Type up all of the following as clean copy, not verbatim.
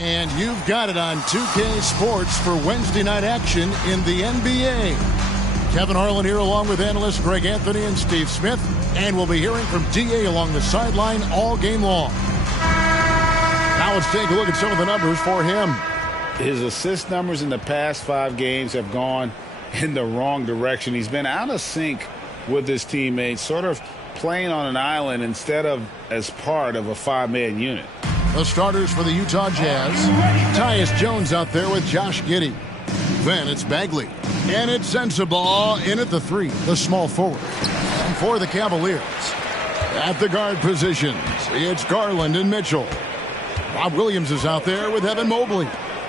And you've got it on 2K Sports for Wednesday night action in the NBA. Kevin Harlan here along with analysts Greg Anthony and Steve Smith. And we'll be hearing from D.A. along the sideline all game long. Now let's take a look at some of the numbers for him. His assist numbers in the past 5 games have gone in the wrong direction. He's been out of sync with his teammates, sort of playing on an island instead of as part of a 5-man unit. The starters for the Utah Jazz. Tyus Jones out there with Josh Giddey. Then it's Bagley. And it's Sensabaugh in at the 3, the small forward. And for the Cavaliers, at the guard positions, it's Garland and Mitchell. Rob Williams is out there with Evan Mobley.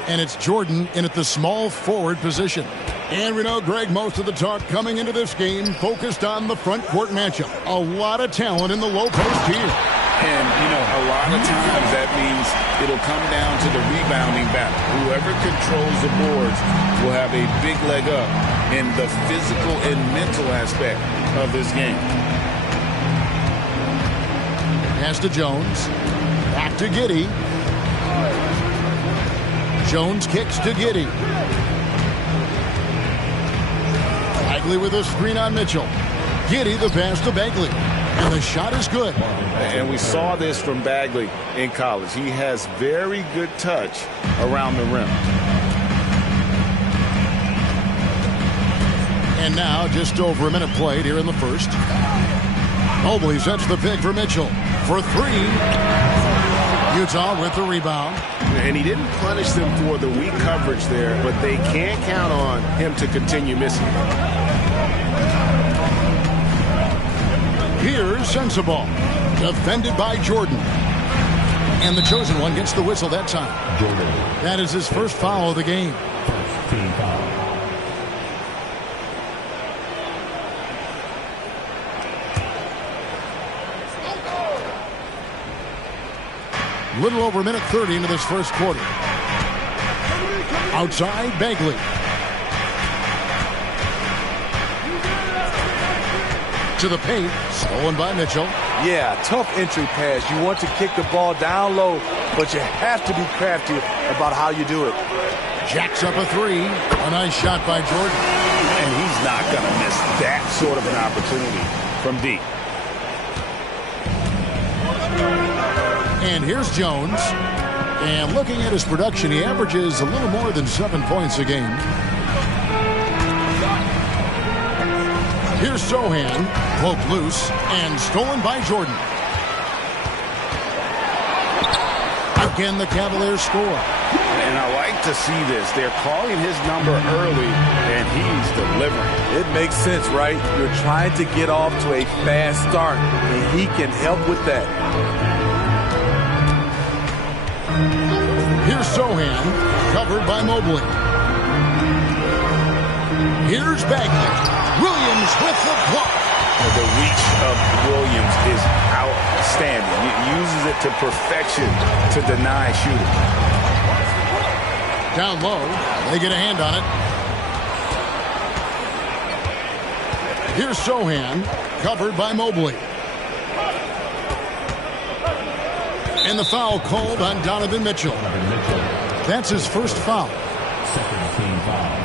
And it's Jordan in at the small forward position. And we know, Greg, most of the talk coming into this game focused on the front court matchup. A lot of talent in the low post here. And, you know, a lot of times that means it'll come down to the rebounding battle. Whoever controls the boards will have a big leg up in the physical and mental aspect of this game. Pass to Jones. Back to Giddey. Jones kicks to Giddey. Bagley with a screen on Mitchell. Giddey the pass to Bagley. And the shot is good. And we saw this from Bagley in college. He has very good touch around the rim. And now just over a minute played here in the first. Mobley sets the pick for Mitchell for 3. Utah with the rebound. And he didn't punish them for the weak coverage there, but they can't count on him to continue missing. Here's Sensabaugh, defended by Jordan. And the chosen one gets the whistle that time. Jordan. That is his first foul of the game. Team foul. Little over a minute 30 into this first quarter. Outside, Bagley. To the paint, stolen by Mitchell. Yeah, tough entry pass. You want to kick the ball down low, but you have to be crafty about how you do it. Jacks up a 3. A nice shot by Jordan. And he's not going to miss that sort of an opportunity from deep. And here's Jones. And looking at his production, he averages a little more than 7 points a game. Here's Sohan, poked loose, and stolen by Jordan. Again, the Cavaliers score. And I like to see this. They're calling his number early, and he's delivering. It makes sense, right? You're trying to get off to a fast start, and he can help with that. Here's Sohan, covered by Mobley. Here's Bagley. Williams with the block. The reach of Williams is outstanding. He uses it to perfection to deny shooting. Down low, they get a hand on it. Here's Sohan, covered by Mobley. And the foul called on Donovan Mitchell. That's his first foul. Second team foul.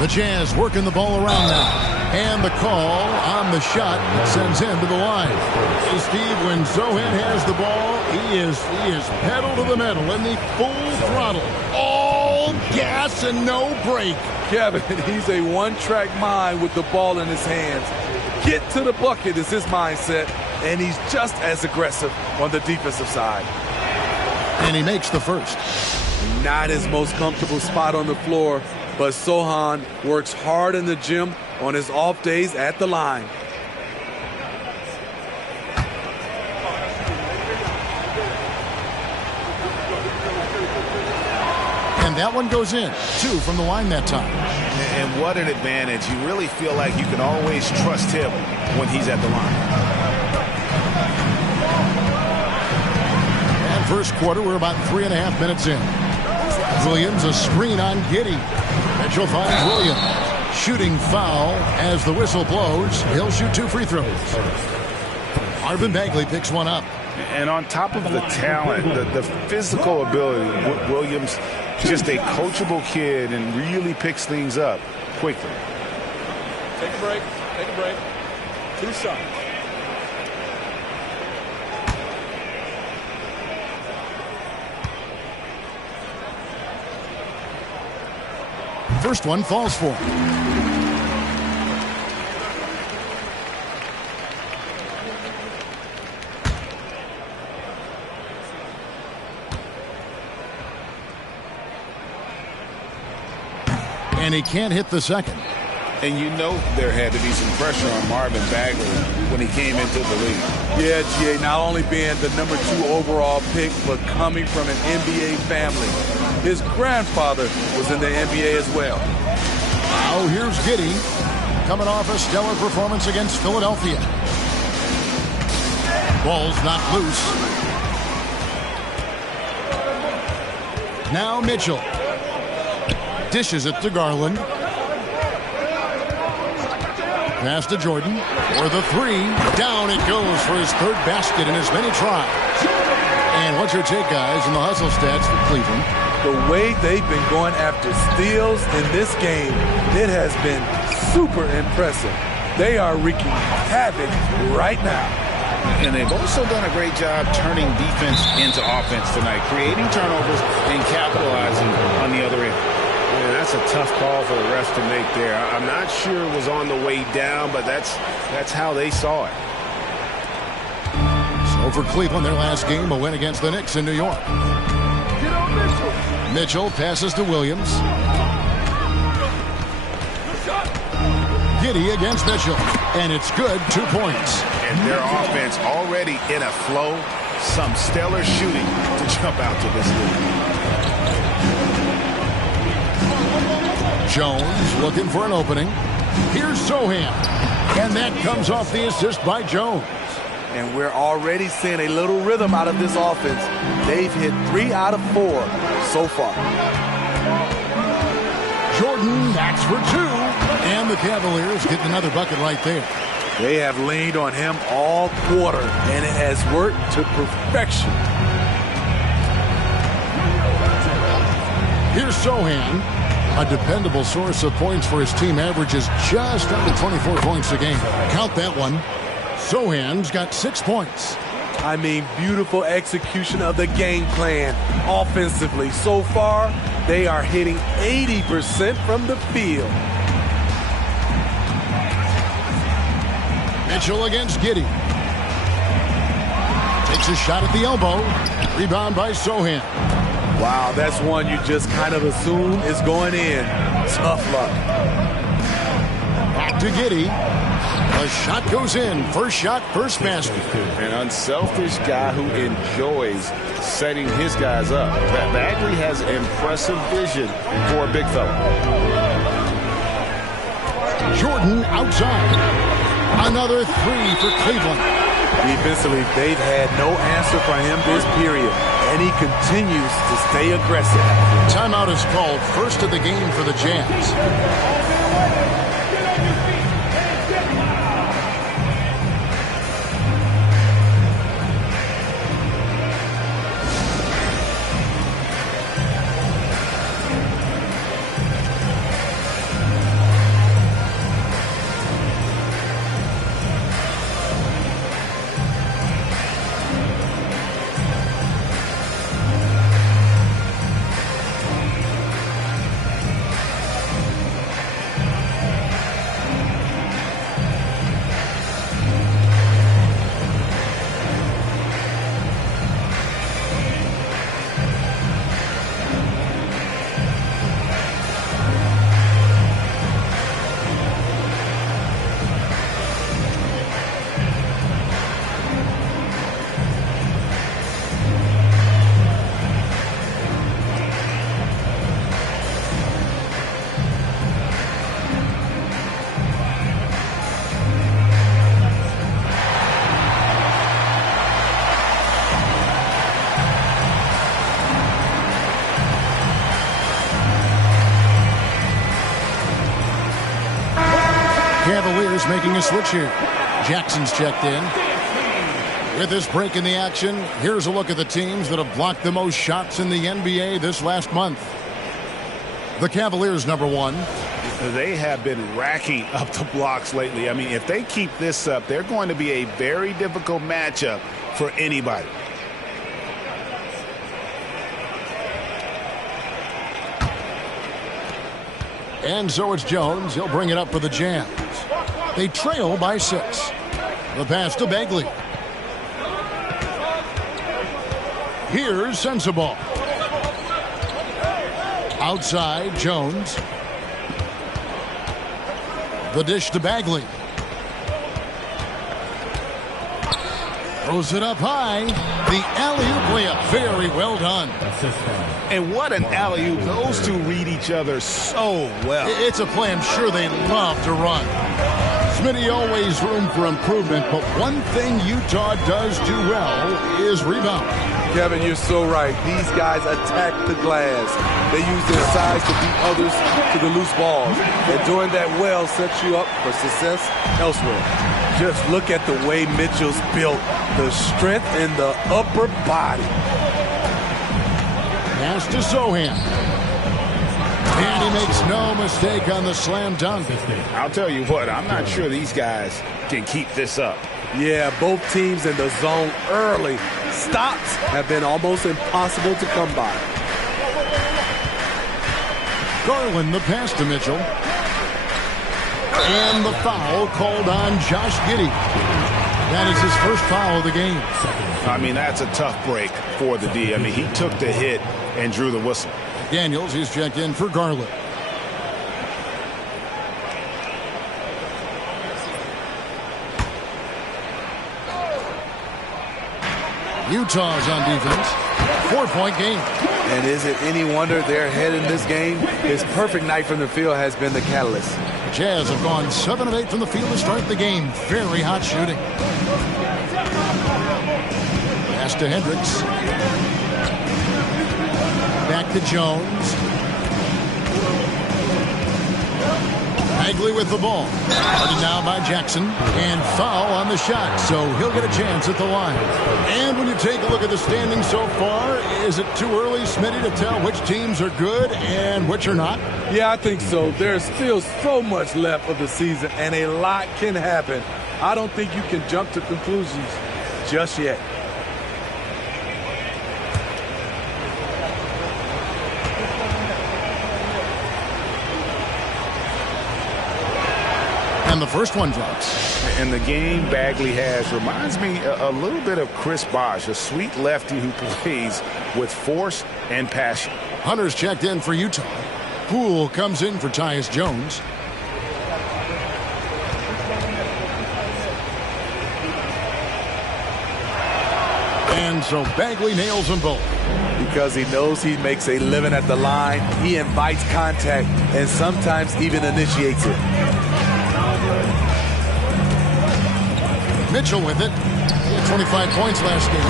The Jazz working the ball around now. And the call on the shot sends him to the line. So Steve, when Sohan has the ball, he is pedal to the metal in the full throttle. All gas and no brake. Kevin, he's a one-track mind with the ball in his hands. Get to the bucket is his mindset, and he's just as aggressive on the defensive side. And he makes the first. Not his most comfortable spot on the floor, but Sohan works hard in the gym on his off days at the line. And that one goes in. 2 from the line that time. And what an advantage. You really feel like you can always trust him when he's at the line. And first quarter, we're about 3.5 minutes in. Williams, a screen on Giddey. Mitchell finds Williams. Shooting foul as the whistle blows. He'll shoot 2 free throws. Marvin Bagley picks one up. And on top of the talent, the physical ability, Williams, just a coachable kid and really picks things up quickly. Take a break. Take a break. 2 shots. First one falls for him. And he can't hit the second. And you know there had to be some pressure on Marvin Bagley when he came into the league. Yeah, GA, not only being the number 2 overall pick, but coming from an NBA family. His grandfather was in the NBA as well. Now here's Giddey, coming off a stellar performance against Philadelphia. Ball's not loose. Now Mitchell. Dishes it to Garland. Pass to Jordan for the 3. Down it goes for his 3rd basket in as many tries. And what's your take, guys, in the hustle stats for Cleveland? The way they've been going after steals in this game, it has been super impressive. They are wreaking havoc right now. And they've also done a great job turning defense into offense tonight, creating turnovers and capitalizing on the other end. Yeah, that's a tough call for the refs to make there. I'm not sure it was on the way down, but that's how they saw it. So for Cleveland, their last game, a win against the Knicks in New York. Mitchell passes to Williams. Giddey against Mitchell. And it's good, 2 points. And their offense already in a flow. Some stellar shooting to jump out to this lead. Jones looking for an opening. Here's Sohan. And that comes off the assist by Jones. And we're already seeing a little rhythm out of this offense. They've hit 3 out of 4 so far. Jordan backs for 2. And the Cavaliers getting another bucket right there. They have leaned on him all quarter, and it has worked to perfection. Here's Sohan. A dependable source of points for his team, averages just under 24 points a game. Count that one. Sohan's got 6 points. I mean, beautiful execution of the game plan offensively. So far, they are hitting 80% from the field. Mitchell against Giddey. Takes a shot at the elbow. Rebound by Sohan. Wow, that's one you just kind of assume is going in. Tough luck. Back to Giddey. A shot goes in. First shot, first basket. An unselfish guy who enjoys setting his guys up. Bagley has impressive vision for a big fella. Jordan outside. Another 3 for Cleveland. Defensively, they've had no answer for him this period, and he continues to stay aggressive. Timeout is called, first of the game for the Jazz. making a switch here. Jackson's checked in. With this break in the action, here's a look at the teams that have blocked the most shots in the NBA this last month. The Cavaliers, number 1. They have been racking up the blocks lately. I mean, if they keep this up, they're going to be a very difficult matchup for anybody. And so it's Jones. He'll bring it up for the Jazz. They trail by 6. The pass to Bagley. Here's Sensabaugh. Outside, Jones. The dish to Bagley. Throws it up high. The alley-oop layup. Very well done. And what an alley-oop. Those two read each other so well. It's a play I'm sure they love to run. Smitty, always room for improvement, but one thing Utah does do well is rebound. Kevin, you're so right. These guys attack the glass. They use their size to beat others to the loose balls. And doing that well sets you up for success elsewhere. Just look at the way Mitchell's built. The strength in the upper body. Pass to Sohan. And he makes no mistake on the slam dunk. I'll tell you what, I'm not sure these guys can keep this up. Yeah, both teams in the zone early. Stops have been almost impossible to come by. Garland, the pass to Mitchell. And the foul called on Josh Giddey. That is his first foul of the game. I mean, that's a tough break for the D. I mean, he took the hit and drew the whistle. Daniels, he's checked in for Garland. Utah's on defense. 4-point game. And is it any wonder they're ahead in this game? His perfect night from the field has been the catalyst. The Jazz have gone 7 of 8 from the field to start the game. Very hot shooting. Pass to Hendricks. Back to Jones. Bagley with the ball. Guarded now by Jackson. And foul on the shot. So he'll get a chance at the line. And when you take a look at the standings so far, is it too early, Smitty, to tell which teams are good and which are not? Yeah, I think so. There's still so much left of the season, and a lot can happen. I don't think you can jump to conclusions just yet. And the first one drops. And the game Bagley has reminds me a little bit of Chris Bosh, a sweet lefty who plays with force and passion. Hunter's checked in for Utah. Poole comes in for Tyus Jones. And so Bagley nails them both. Because he knows he makes a living at the line, he invites contact and sometimes even initiates it. Mitchell with it. He had 25 points last game.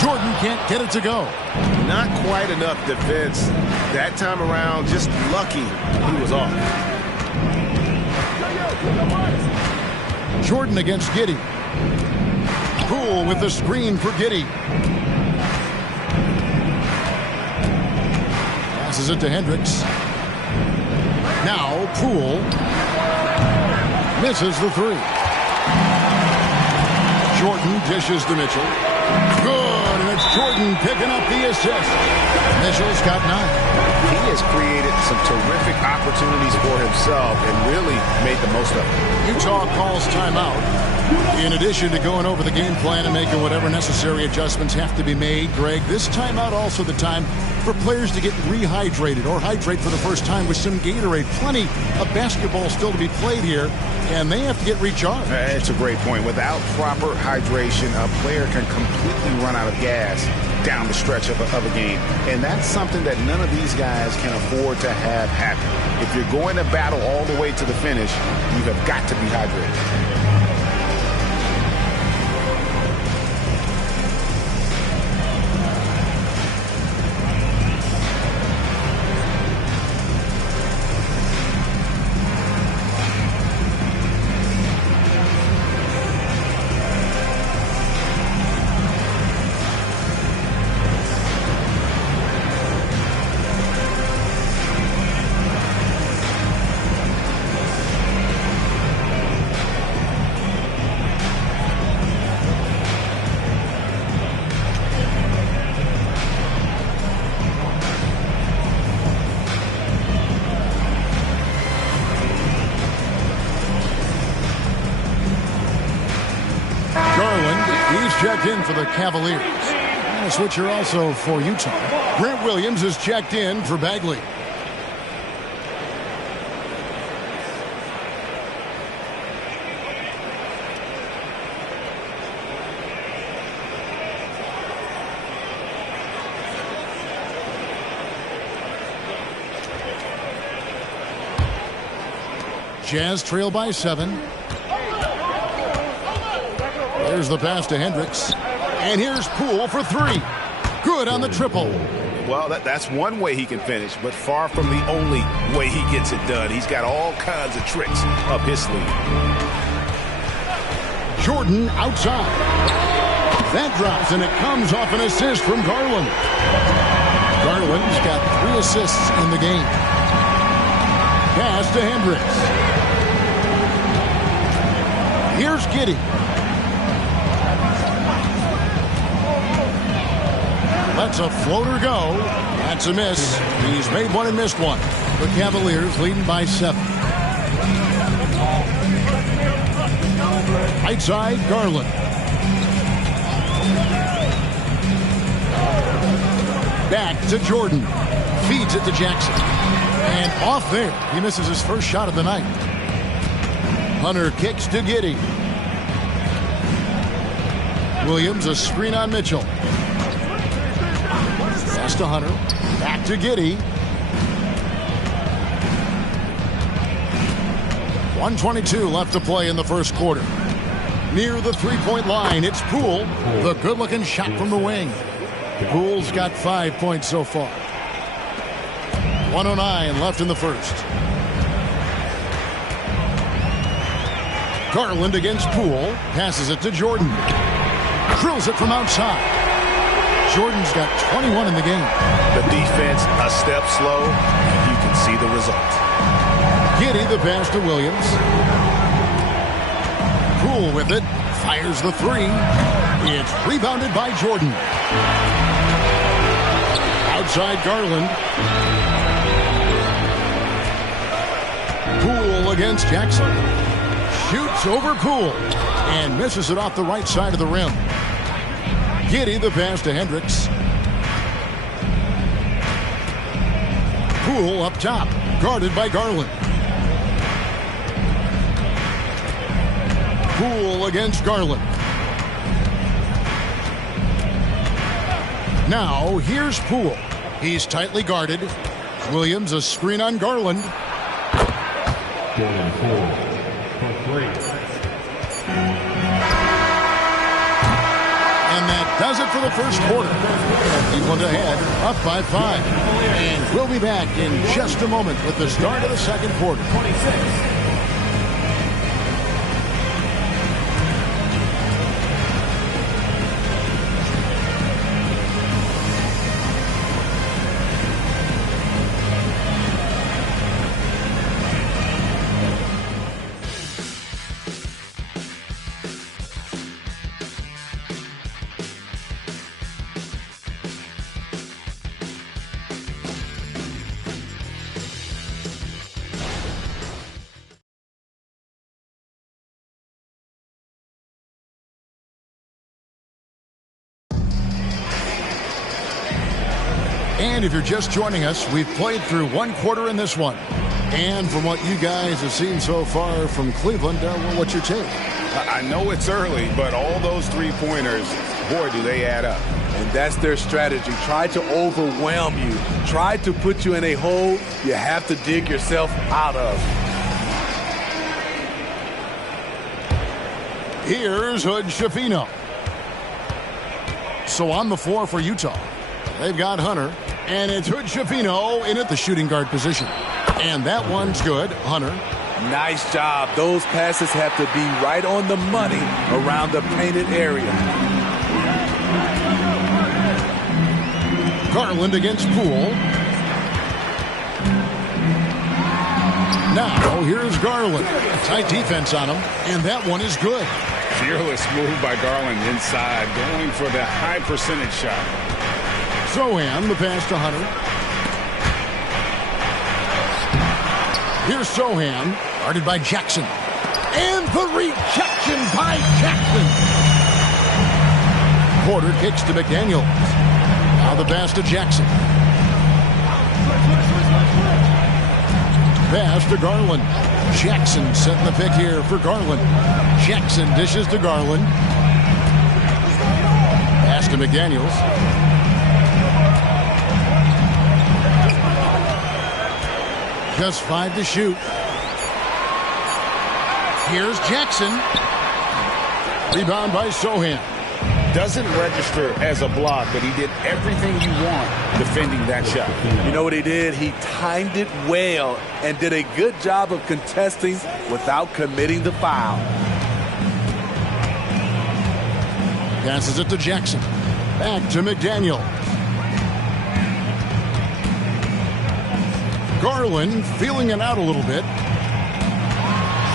Jordan can't get it to go. Not quite enough defense that time around. Just lucky he was off. Jordan against Giddey. Poole with the screen for Giddey. Passes it to Hendricks. Now Poole misses the three. Jordan dishes to Mitchell. Good, and it's Jordan picking up the assist. Mitchell's got 9. He has created some terrific opportunities for himself and really made the most of it. Utah calls timeout. In addition to going over the game plan and making whatever necessary adjustments have to be made, Greg, this timeout also the time for players to get rehydrated or hydrate for the first time with some Gatorade. Plenty of basketball still to be played here, and they have to get recharged. It's a great point. Without proper hydration, a player can completely run out of gas down the stretch of a game. And that's something that none of these guys can afford to have happen. If you're going to battle all the way to the finish, you have got to be hydrated. checked in for the Cavaliers. And a switcher also for Utah. Grant Williams is checked in for Bagley. Jazz trail by 7. There's the pass to Hendricks. And here's Poole for 3. Good on the triple. Well, that's one way he can finish, but far from the only way he gets it done. He's got all kinds of tricks up his sleeve. Jordan outside. That drops, and it comes off an assist from Garland. Garland's got 3 assists in the game. Pass to Hendricks. Here's Giddey. Lets a floater go. That's a miss. He's made one and missed one. The Cavaliers leading by 7. Right side, Garland. Back to Jordan. Feeds it to Jackson. And off there. He misses his first shot of the night. Hunter kicks to Giddey. Williams, a screen on Mitchell. Pass to Hunter. Back to Giddey. 1:22 left to play in the first quarter. Near the three-point line, it's Poole. The good-looking shot from the wing. Poole's got 5 points so far. 1:09 left in the first. Garland against Poole. Passes it to Jordan. Drills it from outside. Jordan's got 21 in the game. The defense a step slow. You can see the result. Giddey the pass to Williams. Poole with it. Fires the 3. It's rebounded by Jordan. Outside Garland. Poole against Jackson. Shoots over Poole and misses it off the right side of the rim. Giddey the pass to Hendricks. Poole up top, guarded by Garland. Poole against Garland. Now here's Poole. He's tightly guarded. Williams a screen on Garland. And that does it for the first quarter. Cleveland ahead, up by 5. And we'll be back in just a moment with the start of the second quarter. 26. And if you're just joining us, we've played through one quarter in this one. And from what you guys have seen so far from Cleveland, what's your take? I know it's early, but all those three-pointers, boy, do they add up. And that's their strategy. Try to overwhelm you. Try to put you in a hole you have to dig yourself out of. Here's Hood Schifino. So on the floor for Utah, they've got Hunter, and it's Hood Schifino in at the shooting guard position. And that one's good. Hunter. Nice job. Those passes have to be right on the money around the painted area. Garland against Poole. Now here's Garland. Tight defense on him, and that one is good. Fearless move by Garland inside, going for the high percentage shot. Sohan, the pass to Hunter. Here's Sohan, guarded by Jackson. And the rejection by Jackson. Porter kicks to McDaniels. Now the pass to Jackson. Pass to Garland. Jackson setting the pick here for Garland. Jackson dishes to Garland. Pass to McDaniels. Just 5 to shoot. Here's Jackson. Rebound by Sohan. Doesn't register as a block, but he did everything you want defending that shot. You know what he did? He timed it well and did a good job of contesting without committing the foul. Passes it to Jackson. Back to McDaniel. Garland feeling it out a little bit.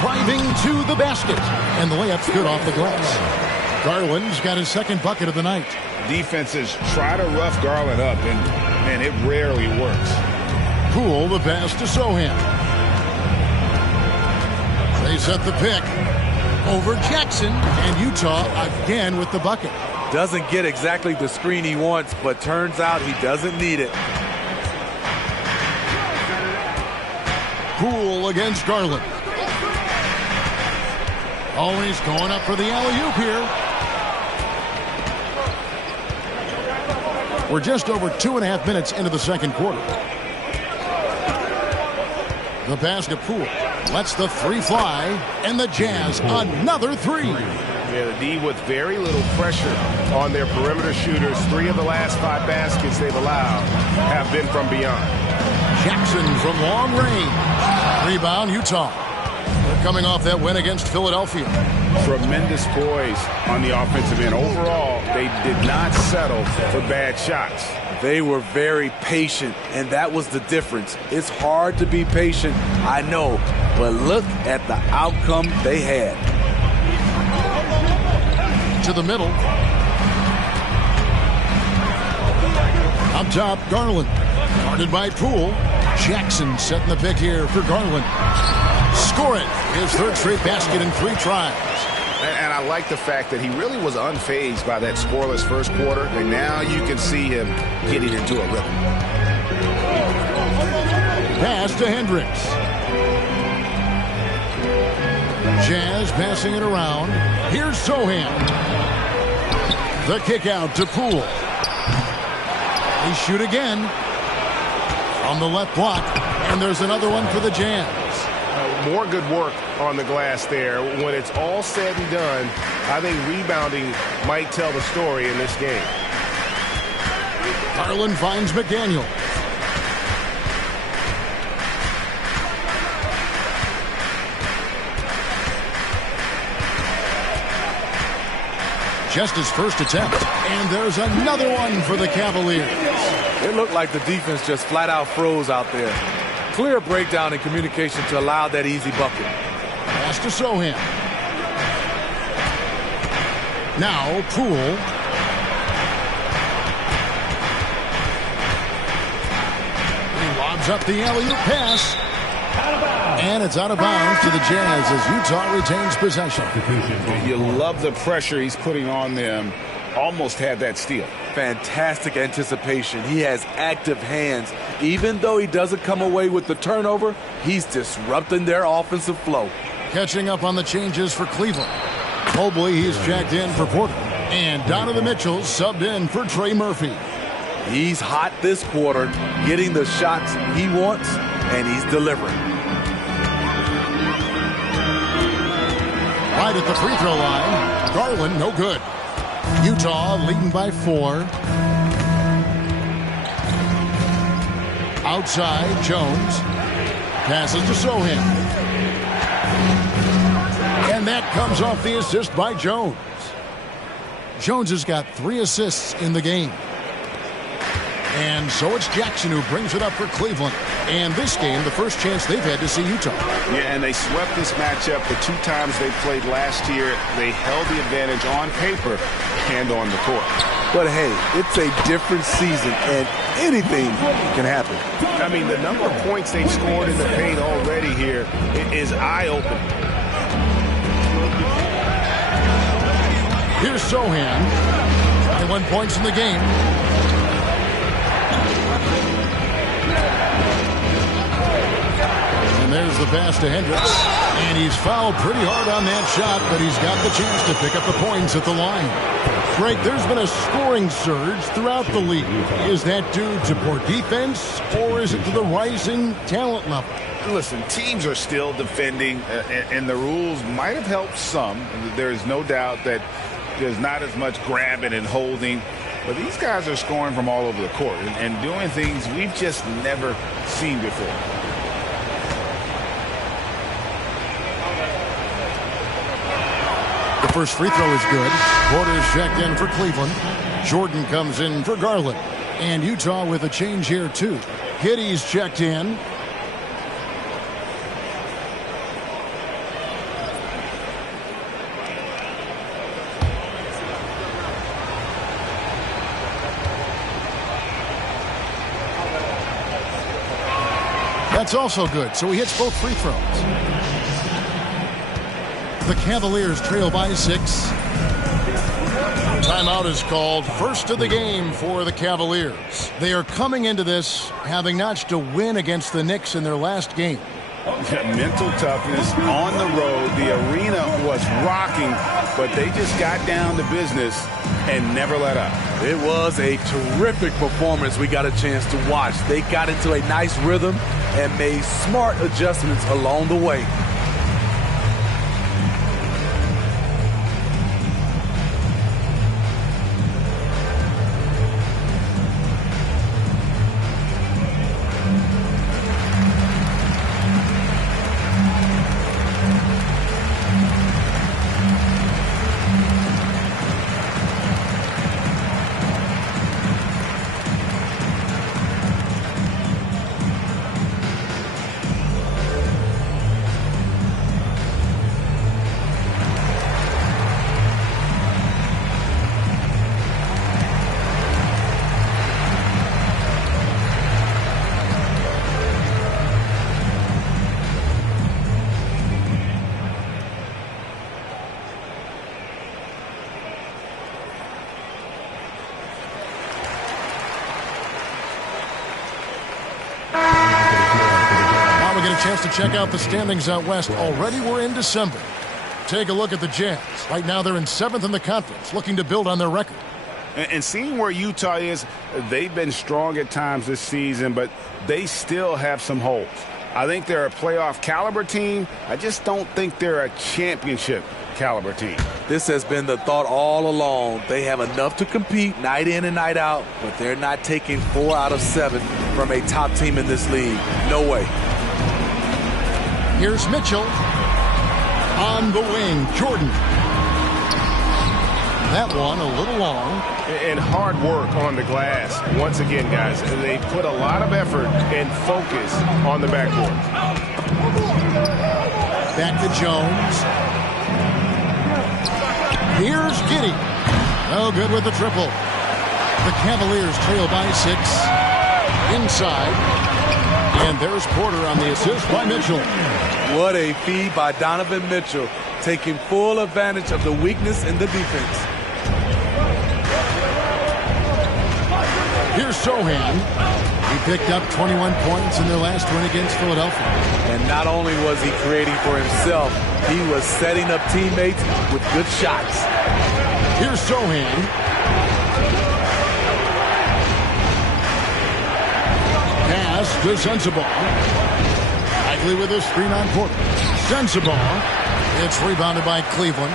Driving to the basket. And the layup's good off the glass. Garland's got his second bucket of the night. Defenses try to rough Garland up, and man, it rarely works. Poole the pass to Sohan. They set the pick over Jackson, and Utah again with the bucket. Doesn't get exactly the screen he wants, but turns out he doesn't need it. Poole against Garland. Always going up for the alley-oop here. We're just over 2.5 minutes into the second quarter. The pass to Poole. Lets the three fly. And the Jazz, another three. Yeah, the D with very little pressure on their perimeter shooters. 3 of the last 5 baskets they've allowed have been from beyond. Jackson from long range. Rebound, Utah. They're coming off that win against Philadelphia. Tremendous poise on the offensive end. Overall, they did not settle for bad shots. They were very patient, and that was the difference. It's hard to be patient, I know, but look at the outcome they had. To the middle. Up top, Garland. Guarded by Poole. Jackson setting the pick here for Garland. Scoring his third straight basket in 3 tries. And I like the fact that he really was unfazed by that scoreless first quarter, and now you can see him getting into a rhythm. Pass to Hendricks. Jazz passing it around. Here's Sohan. The kick out to Poole. They shoot again on the left block, and there's another one for the Jazz. More good work on the glass there. When it's all said and done, I think rebounding might tell the story in this game. Garland finds McDaniel. Just his first attempt, and there's another one for the Cavaliers. It looked like the defense just flat out froze out there. Clear breakdown in communication to allow that easy bucket. Pass to Sohan. Now Poole. He lobs up the alley-oop pass. And it's out of bounds to the Jazz as Utah retains possession. You love the pressure he's putting on them. Almost had that steal. Fantastic anticipation. He has active hands. Even though he doesn't come away with the turnover, he's disrupting their offensive flow. Catching up on the changes for Cleveland. Mobley, he's jacked in for Porter. And Donovan Mitchell subbed in for Trey Murphy. He's hot this quarter, getting the shots he wants, and he's delivering. Right at the free throw line. Garland, no good. Utah leading by 4. Outside, Jones. Passes to Sohan. And that comes off the assist by Jones. Jones has got 3 assists in the game. And so it's Jackson who brings it up for Cleveland. And this game, the first chance they've had to see Utah. Yeah, and they swept this matchup the 2 times they played last year. They held the advantage on paper and on the court. But hey, it's a different season, and anything can happen. I mean, the number of points they've scored in the paint already here is eye-opening. Here's Sohan. 21 points in the game. And there's the pass to Hendricks. And he's fouled pretty hard on that shot, but he's got the chance to pick up the points at the line. Greg, there's been a scoring surge throughout the league. Is that due to poor defense, or is it to the rising talent level? Listen, teams are still defending, and the rules might have helped some. There is no doubt that there's not as much grabbing and holding. But these guys are scoring from all over the court and doing things we've just never seen before. The first free throw is good. Porter's checked in for Cleveland. Jordan comes in for Garland. And Utah with a change here, too. Giddey's checked in. That's also good, so he hits both free throws. The Cavaliers trail by 6. Timeout is called. First of the game for the Cavaliers. They are coming into this having notched a win against the Knicks in their last game. Mental toughness on the road. The arena was rocking, but they just got down to business and never let up. It was a terrific performance we got a chance to watch. They got into a nice rhythm and made smart adjustments along the way. Chance to check out the standings out west. Already we're in December. Take a look at the Jazz. Right now they're in 7th in the conference, looking to build on their record. And seeing where Utah is, they've been strong at times this season, but they still have some holes. I think they're a playoff caliber team. I just don't think they're a championship caliber team. This has been the thought all along. They have enough to compete night in and night out, but they're not taking 4 out of 7 from a top team in this league. No way. Here's Mitchell on the wing. Jordan. That one a little long. And hard work on the glass. Once again, guys, they put a lot of effort and focus on the backboard. Back to Jones. Here's Giddey. No good with the triple. The Cavaliers trail by 6. Inside. And there's Porter on the assist by Mitchell. What a feed by Donovan Mitchell, taking full advantage of the weakness in the defense. Here's Sohan. He picked up 21 points in their last win against Philadelphia. And not only was he creating for himself, he was setting up teammates with good shots. Here's Sohan. Pass to Sensabaugh. Bagley with a screen on Porter. Sensabaugh. It's rebounded by Cleveland.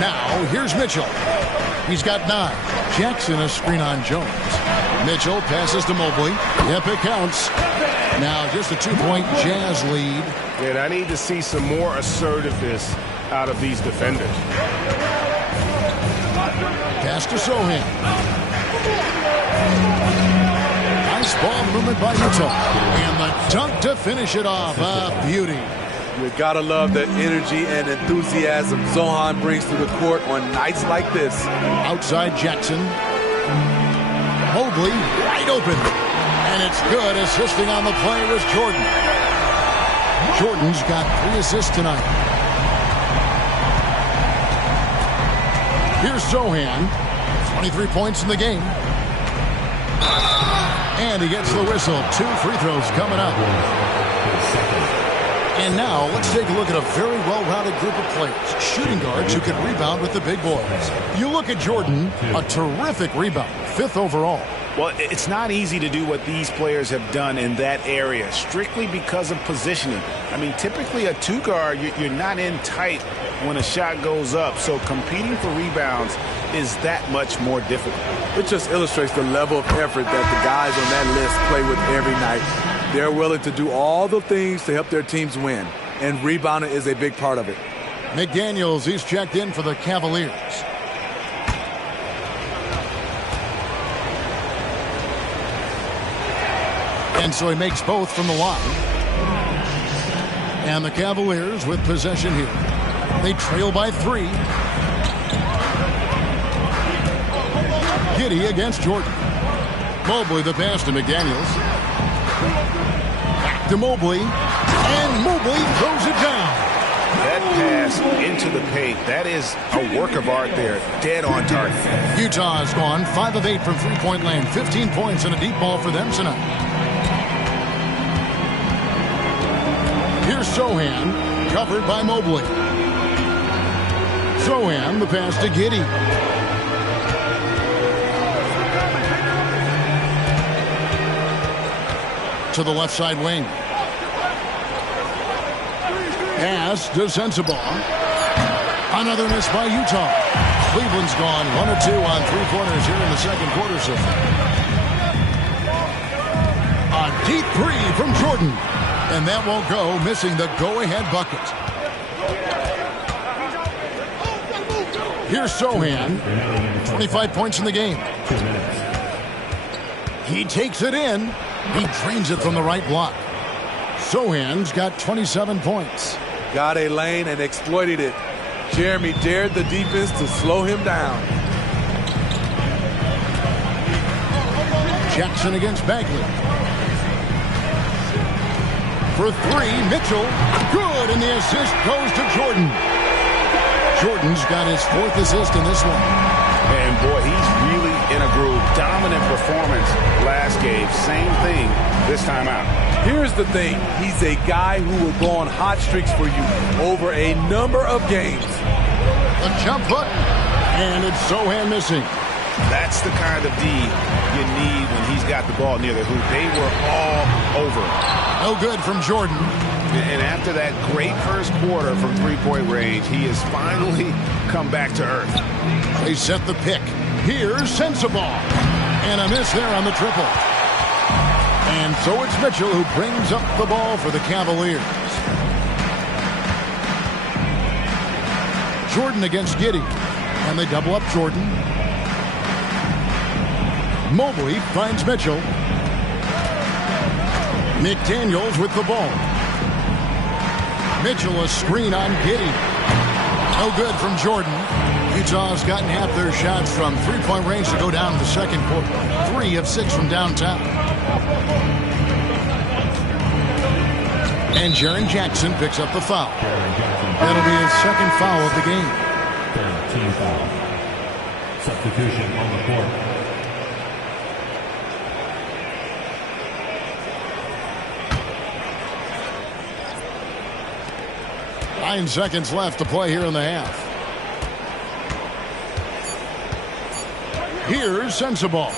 Now, here's Mitchell. He's got 9. Jackson a screen on Jones. Mitchell passes to Mobley. Yep, it counts. Now, just a 2-point Jazz lead. And I need to see some more assertiveness out of these defenders. Pass to Sohan. Nice ball movement by Utah. And the dunk to finish it off. A beauty. You gotta love the energy and enthusiasm Zohan brings to the court on nights like this. Outside Jackson. Mobley wide open. And it's good. Assisting on the play was Jordan. Jordan's got 3 assists tonight. Here's Zohan. 23 points in the game. And he gets the whistle. 2 free throws coming up. And now let's take a look at a very well-rounded group of players. Shooting guards who can rebound with the big boys. You look at Jordan, a terrific rebound, 5th overall. Well, it's not easy to do what these players have done in that area, strictly because of positioning. I mean, typically a 2-guard, you're not in tight when a shot goes up, so competing for rebounds is that much more difficult. It just illustrates the level of effort that the guys on that list play with every night. They're willing to do all the things to help their teams win, and rebounding is a big part of it. McDaniels, he's checked in for the Cavaliers. And so he makes both from the line. And the Cavaliers with possession here. They trail by 3. Giddey against Jordan. Mobley the pass to McDaniels. Back to Mobley. And Mobley throws it down. That pass into the paint, that is a work of art there. Dead on target. Utah's gone 5 of 8 from three-point land. 15 points and a deep ball for them tonight. Here's Zohan, covered by Mobley. Zohan, the pass to Giddey. To the left side wing. Pass to Sensabaugh. Another miss by Utah. Cleveland's gone 1 of 2 on 3-pointers here in the second quarter so far. A deep 3 from Jordan. And that won't go, missing the go-ahead bucket. Here's Zohan. 25 points in the game. He takes it in. He drains it from the right block. Zohan's got 27 points. Got a lane and exploited it. Jeremy dared the defense to slow him down. Jackson against Bagley. For 3, Mitchell. Good, and the assist goes to Jordan. Jordan's got his 4th assist in this one. And boy, he's really in a groove. Dominant performance last game. Same thing this time out. Here's the thing. He's a guy who will go on hot streaks for you over a number of games. A jump hook, and it's Zohan missing. That's the kind of D you need when he's got the ball near the hoop. They were all over. No good from Jordan. And after that great first quarter from three-point range, he has finally come back to earth. They set the pick. Here's Sensabaugh. And a miss there on the triple. And so it's Mitchell who brings up the ball for the Cavaliers. Jordan against Giddey. And they double up Jordan. Mobley finds Mitchell. McDaniels with the ball. Mitchell a screen on Giddey. No good from Jordan. Utah's gotten half their shots from three-point range to go down in the second quarter. 3 of 6 from downtown. And Jaren Jackson picks up the foul. That'll be his second foul of the game. Team foul. Substitution on the court. 9 seconds left to play here in the half. Here's Sensabaugh.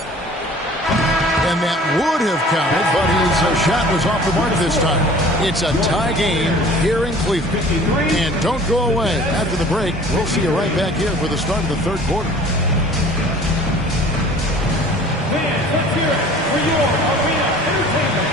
And that would have counted, but his shot was off the mark this time. It's a tie game here in Cleveland. And don't go away. After the break, we'll see you right back here for the start of the third quarter. Fans, let's hear it for your arena entertainment.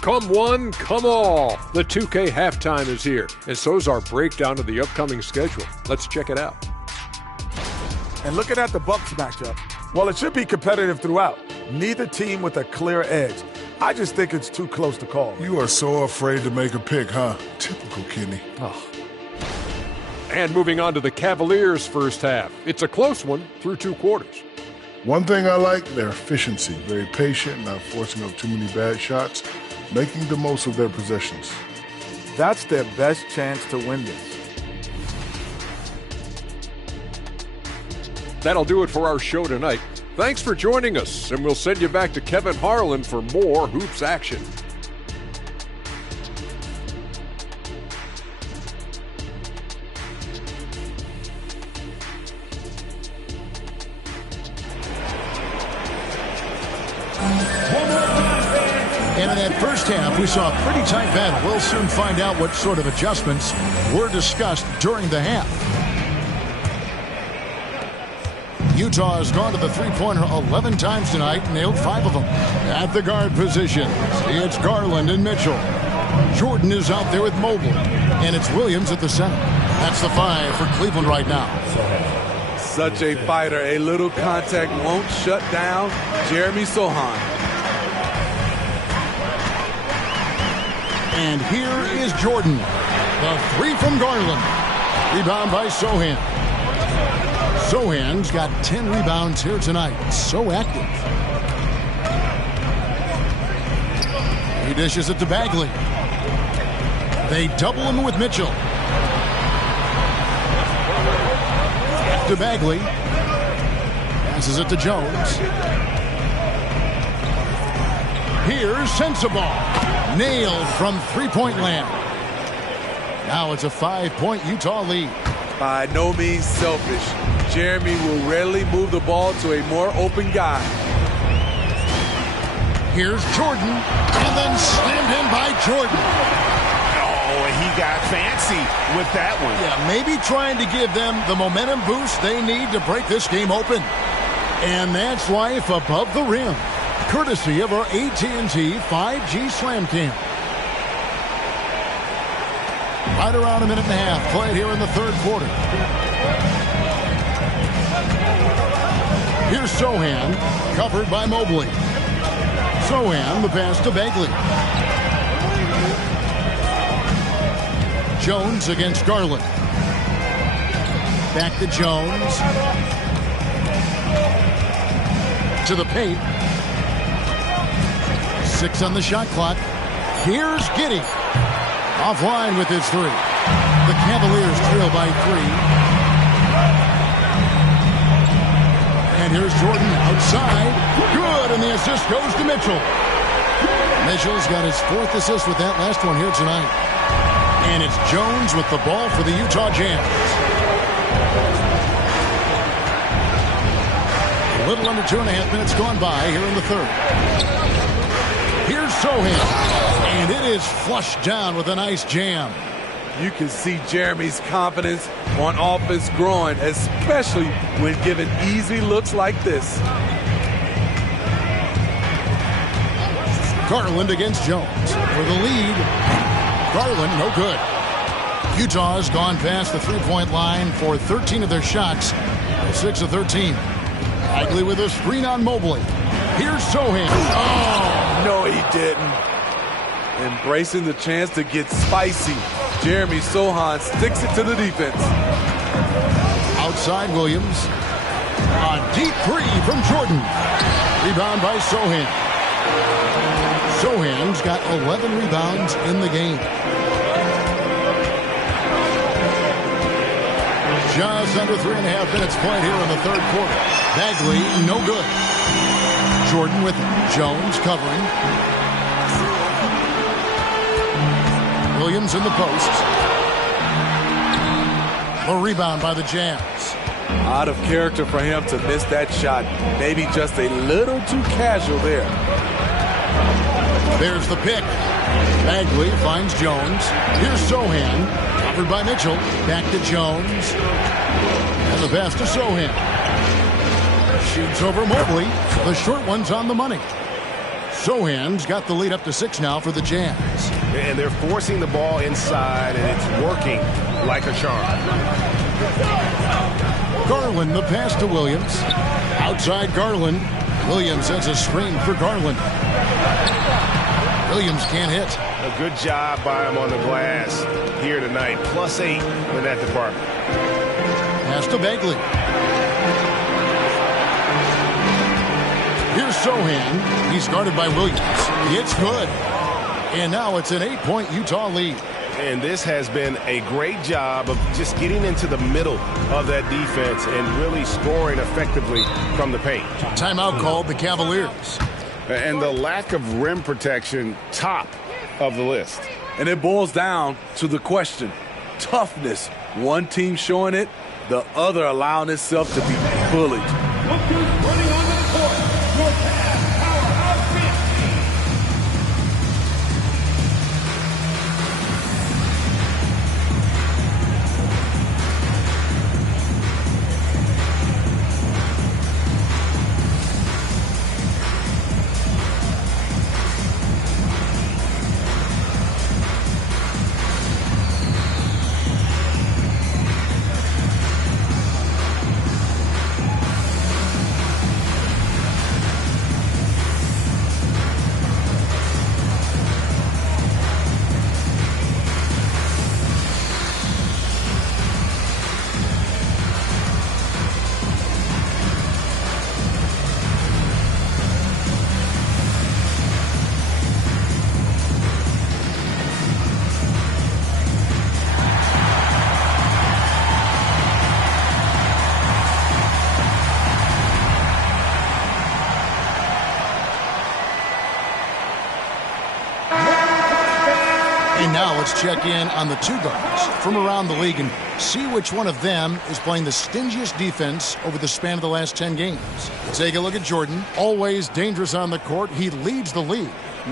Come one, come all. The 2K halftime is here, and so's our breakdown of the upcoming schedule. Let's check it out. And looking at the Bucks matchup, well, it should be competitive throughout. Neither team with a clear edge. I just think it's too close to call. You are so afraid to make a pick, huh? Typical Kenny. Oh. And moving on to the Cavaliers' first half. It's a close one through 2 quarters. One thing I like, their efficiency. Very patient, not forcing up too many bad shots, making the most of their possessions. That's their best chance to win this. That'll do it for our show tonight. Thanks for joining us, and we'll send you back to Kevin Harlan for more hoops action. And in that first half, we saw a pretty tight battle. We'll soon find out what sort of adjustments were discussed during the half. Utah has gone to the three-pointer 11 times tonight, nailed 5 of them. At the guard position, it's Garland and Mitchell. Jordan is out there with Mobley, and it's Williams at the center. That's the 5 for Cleveland right now. Such a fighter. A little contact won't shut down Jeremy Sohan. And here is Jordan. The 3 from Garland. Rebound by Sohan. Sohan's got 10 rebounds here tonight. So active. He dishes it to Bagley. They double him with Mitchell. Back to Bagley. Passes it to Jones. Here's Sensabaugh. Nailed from three-point land. Now it's a 5-point Utah lead. By no means selfish. Jeremy will rarely move the ball to a more open guy. Here's Jordan, and then slammed in by Jordan. Oh, and he got fancy with that one. Yeah, maybe trying to give them the momentum boost they need to break this game open. And that's life above the rim, courtesy of our AT&T 5G Slam Cam. Right around a minute and a half played here in the third quarter. Here's Sohan, covered by Mobley. Sohan, the pass to Bagley. Jones against Garland. Back to Jones. To the paint. 6 on the shot clock. Here's Giddey. Offline with his 3. The Cavaliers trail by 3. And here's Jordan outside. Good, and the assist goes to Mitchell. Mitchell's got his 4th assist with that last one here tonight. And it's Jones with the ball for the Utah Jazz. A little under 2.5 minutes gone by here in the third. Here's Sohan. And it is flushed down with a nice jam. You can see Jeremy's confidence on offense growing, especially when given easy looks like this. Garland against Jones for the lead. Garland, no good. Utah has gone past the three-point line for 13 of their shots. 6 of 13. Bagley with a screen on Mobley. Here's Sohan. Oh, no, he didn't. Embracing the chance to get spicy. Jeremy Sohan sticks it to the defense. Outside Williams. A deep 3 from Jordan. Rebound by Sohan. Sohan's got 11 rebounds in the game. Just under 3.5 minutes played here in the third quarter. Bagley, no good. Jordan with Jones covering. Williams in the post. A rebound by the Jazz. Out of character for him to miss that shot. Maybe just a little too casual there. There's the pick. Bagley finds Jones. Here's Sohan. Covered by Mitchell. Back to Jones. And the pass to Sohan. Shoots over Mobley. The short one's on the money. Sohan's got the lead up to 6 now for the Jazz. And they're forcing the ball inside, and it's working like a charm. Garland, the pass to Williams. Outside Garland. Williams has a screen for Garland. Williams can't hit. A good job by him on the glass here tonight. +8 in that department. Pass to Bagley. Here's Sohan. He's guarded by Williams. It's good. And now it's an 8-point Utah lead. And this has been a great job of just getting into the middle of that defense and really scoring effectively from the paint. Timeout called the Cavaliers. And the lack of rim protection, top of the list. And it boils down to the question, toughness. One team showing it, the other allowing itself to be bullied. Look who's running onto the court. Your Cavs powerhouse team. And now let's check in on the 2 guards from around the league and see which one of them is playing the stingiest defense over the span of the last 10 games. Take a look at Jordan. Always dangerous on the court. He leads the league.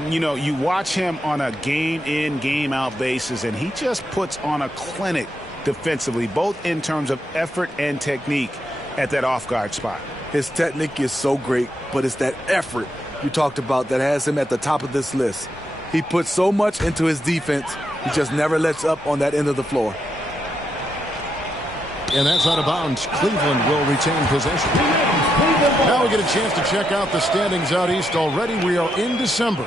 You know, you watch him on a game-in, game-out basis, and he just puts on a clinic defensively, both in terms of effort and technique at that off-guard spot. His technique is so great, but it's that effort you talked about that has him at the top of this list. He puts so much into his defense, he just never lets up on that end of the floor. And that's out of bounds. Cleveland will retain possession. Now we get a chance to check out the standings out east already. We are in December.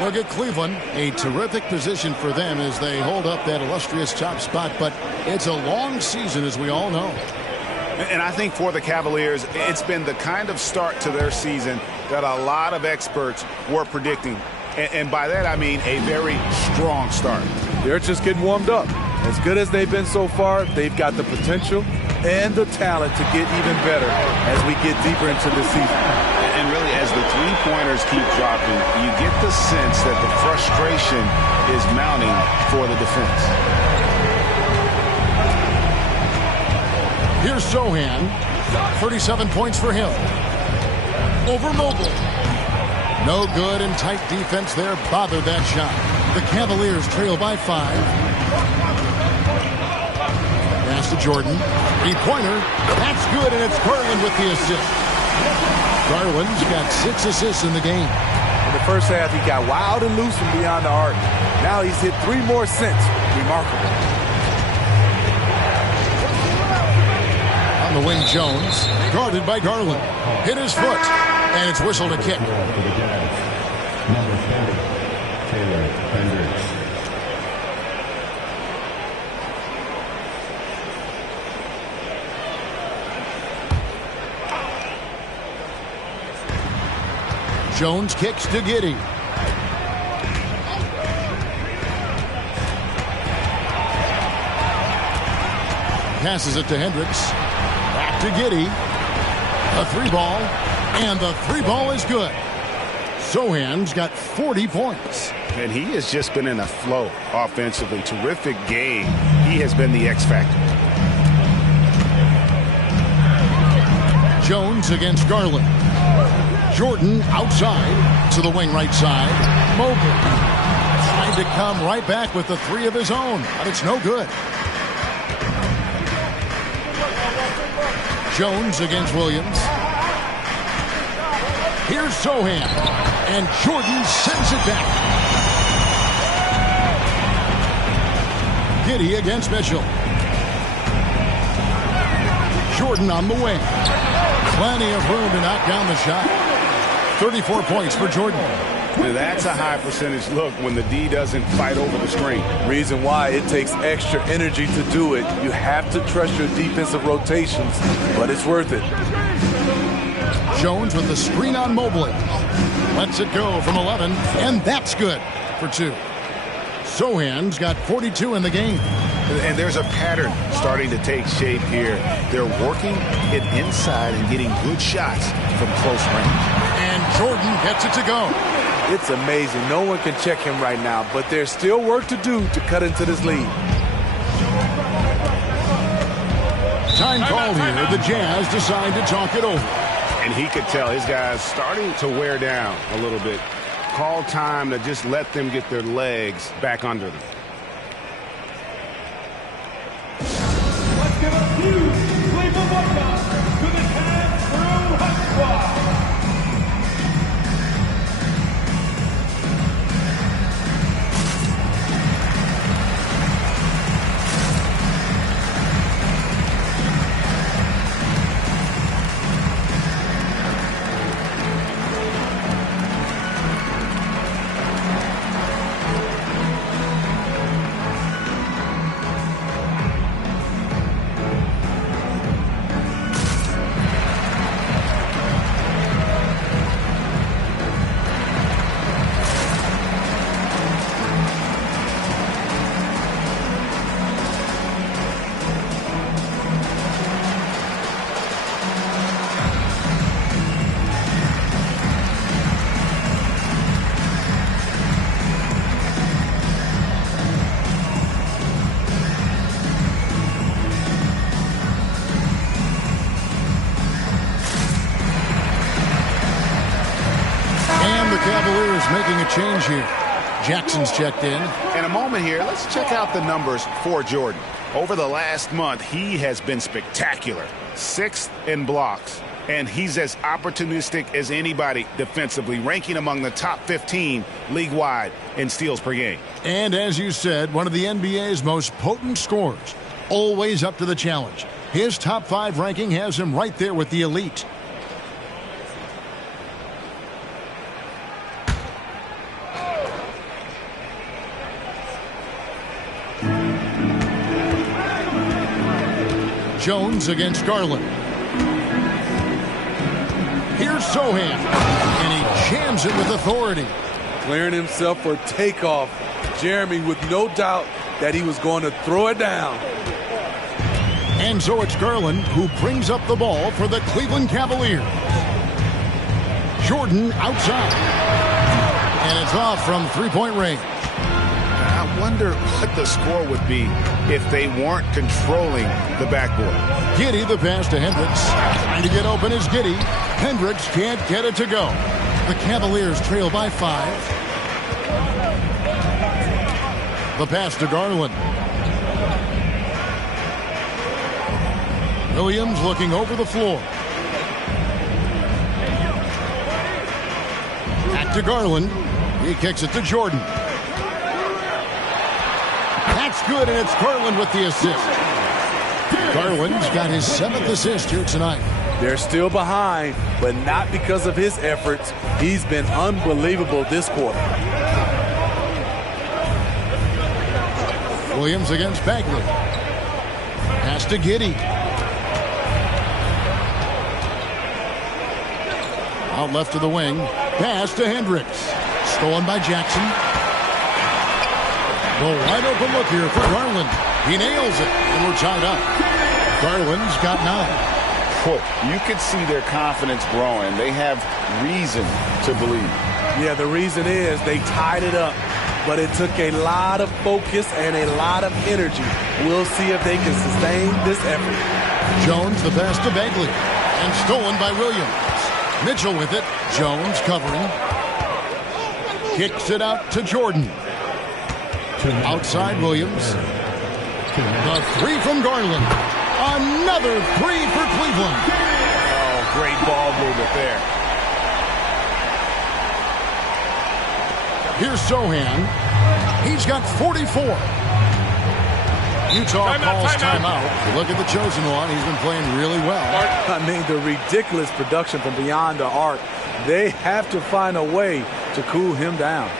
Look at Cleveland. A terrific position for them as they hold up that illustrious top spot. But it's a long season, as we all know. And I think for the Cavaliers, it's been the kind of start to their season that a lot of experts were predicting. And by that, I mean a very strong start. They're just getting warmed up. As good as they've been so far, they've got the potential and the talent to get even better as we get deeper into the season. And really, as the three-pointers keep dropping, you get the sense that the frustration is mounting for the defense. Here's Sohan. 37 points for him. Over Mogul. No good, and tight defense there bothered that shot. The Cavaliers trail by 5. Pass to Jordan. 3-pointer. That's good, and it's Garland with the assist. Garland's got 6 assists in the game. In the first half, he got wild and loose from beyond the arc. Now he's hit 3 more since. Remarkable. On the wing, Jones. Guarded by Garland. Hit his foot. And it's whistled a kick. Number 10, Taylor Hendricks. Jones kicks to Giddey. Passes it to Hendricks. Back to Giddey. A 3-ball. And the 3-ball is good. Sohan's got 40 points. And he has just been in a flow offensively. Terrific game. He has been the X factor. Jones against Garland. Jordan outside to the wing right side. Mogul trying to come right back with the 3 of his own, but it's no good. Jones against Williams. Here's Sohan. And Jordan sends it back. Giddey against Mitchell. Jordan on the wing. Plenty of room to knock down the shot. 34 points for Jordan. That's a high percentage look when the D doesn't fight over the screen. Reason why it takes extra energy to do it. You have to trust your defensive rotations, but it's worth it. Jones with the screen on Mobley. Lets it go from 11, and that's good for 2. Sohan's got 42 in the game. And there's a pattern starting to take shape here. They're working it inside and getting good shots from close range. And Jordan gets it to go. It's amazing. No one can check him right now, but there's still work to do to cut into this lead. Time called here. The Jazz decide to talk it over. And he could tell his guys starting to wear down a little bit. Call time to just let them get their legs back under them. Let's give a huge Cleveland welcome to the Cavs Crew Hot Squad. Cavaliers making a change here. Jackson's checked in. In a moment here, let's check out the numbers for Jordan. Over the last month, he has been spectacular. 6th in blocks. And he's as opportunistic as anybody defensively, ranking among the top 15 league-wide in steals per game. And as you said, one of the NBA's most potent scorers. Always up to the challenge. His top 5 ranking has him right there with the elite. Jones against Garland. Here's Sohan, and he jams it with authority. Clearing himself for takeoff. Jeremy with no doubt that he was going to throw it down. And so it's Garland who brings up the ball for the Cleveland Cavaliers. Jordan outside. And it's off from three-point range. I wonder what the score would be if they weren't controlling the backboard. Giddey the pass to Hendricks. Trying to get open is Giddey. Hendricks can't get it to go. The Cavaliers trail by 5. The pass to Garland. Williams looking over the floor. Back to Garland. He kicks it to Jordan. That's good, and it's Garland with the assist. Garland's got his 7th assist here tonight. They're still behind, but not because of his efforts. He's been unbelievable this quarter. Williams against Bagley. Pass to Giddey. Out left to the wing. Pass to Hendricks. Stolen by Jackson. The wide open look here for Garland. He nails it, and we're tied up. Garland's got 9. You could see their confidence growing. They have reason to believe. Yeah, the reason is they tied it up, but it took a lot of focus and a lot of energy. We'll see if they can sustain this effort. Jones the pass to Bagley, and stolen by Williams. Mitchell with it. Jones covering. Kicks it out to Jordan. Outside Williams. The 3 from Garland. Another 3 for Cleveland. Oh, great ball movement there. Here's Sohan. He's got 44. Utah calls timeout. Look at the chosen one. He's been playing really well. I mean, the ridiculous production from beyond the arc. They have to find a way to cool him down.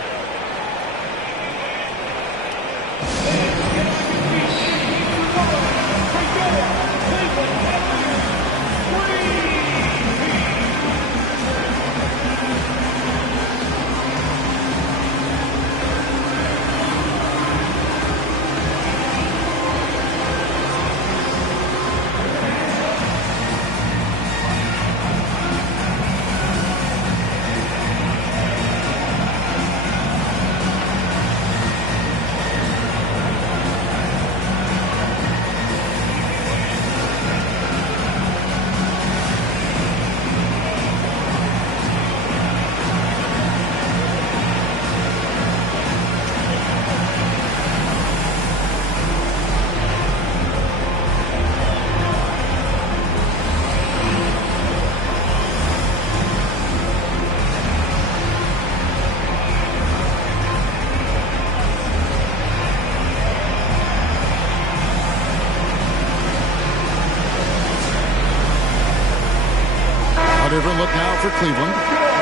Different look now for Cleveland.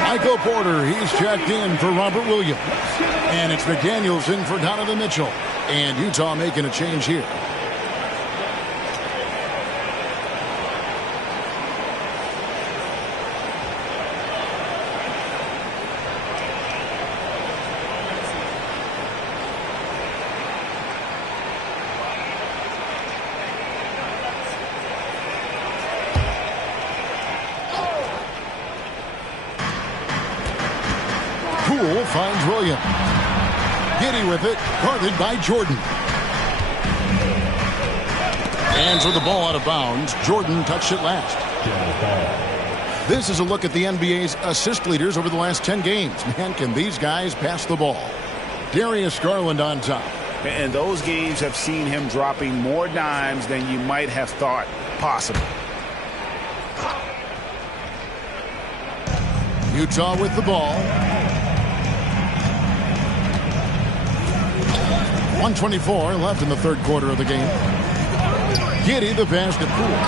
Michael Porter, he's checked in for Robert Williams. And it's McDaniels in for Donovan Mitchell. And Utah making a change here. Finds Williams. Giddey with it, guarded by Jordan. Hands with the ball out of bounds. Jordan touched it last. This is a look at the NBA's assist leaders over the last 10 games. Man, can these guys pass the ball? Darius Garland on top. And those games have seen him dropping more dimes than you might have thought possible. Utah with the ball. 1:24 left in the third quarter of the game. Giddey the pass to Poole.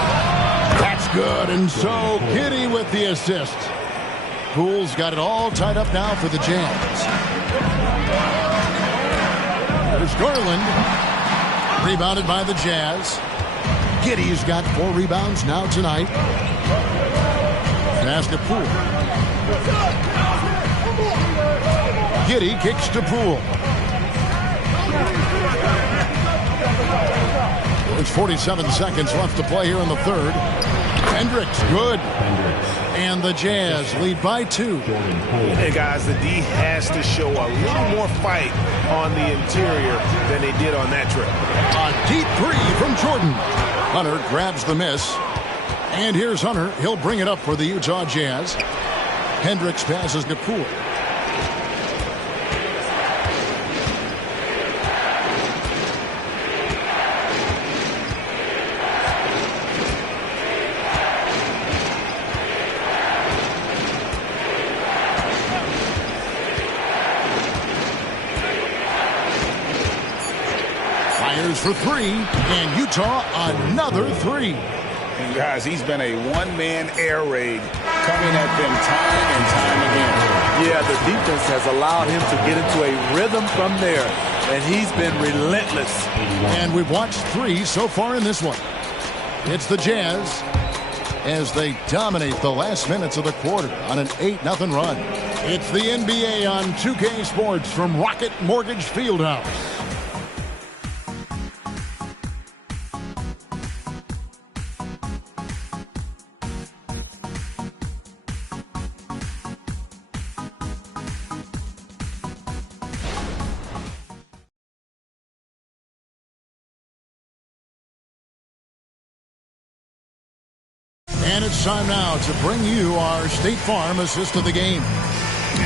That's good, and so Giddey with the assist. Poole's got it all tied up now for the Jazz. There's Garland. Rebounded by the Jazz. Giddey's got 4 rebounds now tonight. Pass to Poole. Giddey kicks to Poole. There's 47 seconds left to play here in the third. Hendricks, good. And the Jazz lead by 2. Hey, guys, the D has to show a little more fight on the interior than they did on that trip. A deep 3 from Jordan. Hunter grabs the miss. And here's Hunter. He'll bring it up for the Utah Jazz. Hendricks passes to Poole. For 3, and Utah another 3. And guys, he's been a one-man air raid coming at them time and time again. Yeah, the defense has allowed him to get into a rhythm from there, and he's been relentless. And we've watched 3 so far in this one. It's the Jazz as they dominate the last minutes of the quarter on an 8-0 run. It's the NBA on 2K Sports from Rocket Mortgage Fieldhouse. And it's time now to bring you our State Farm assist of the game.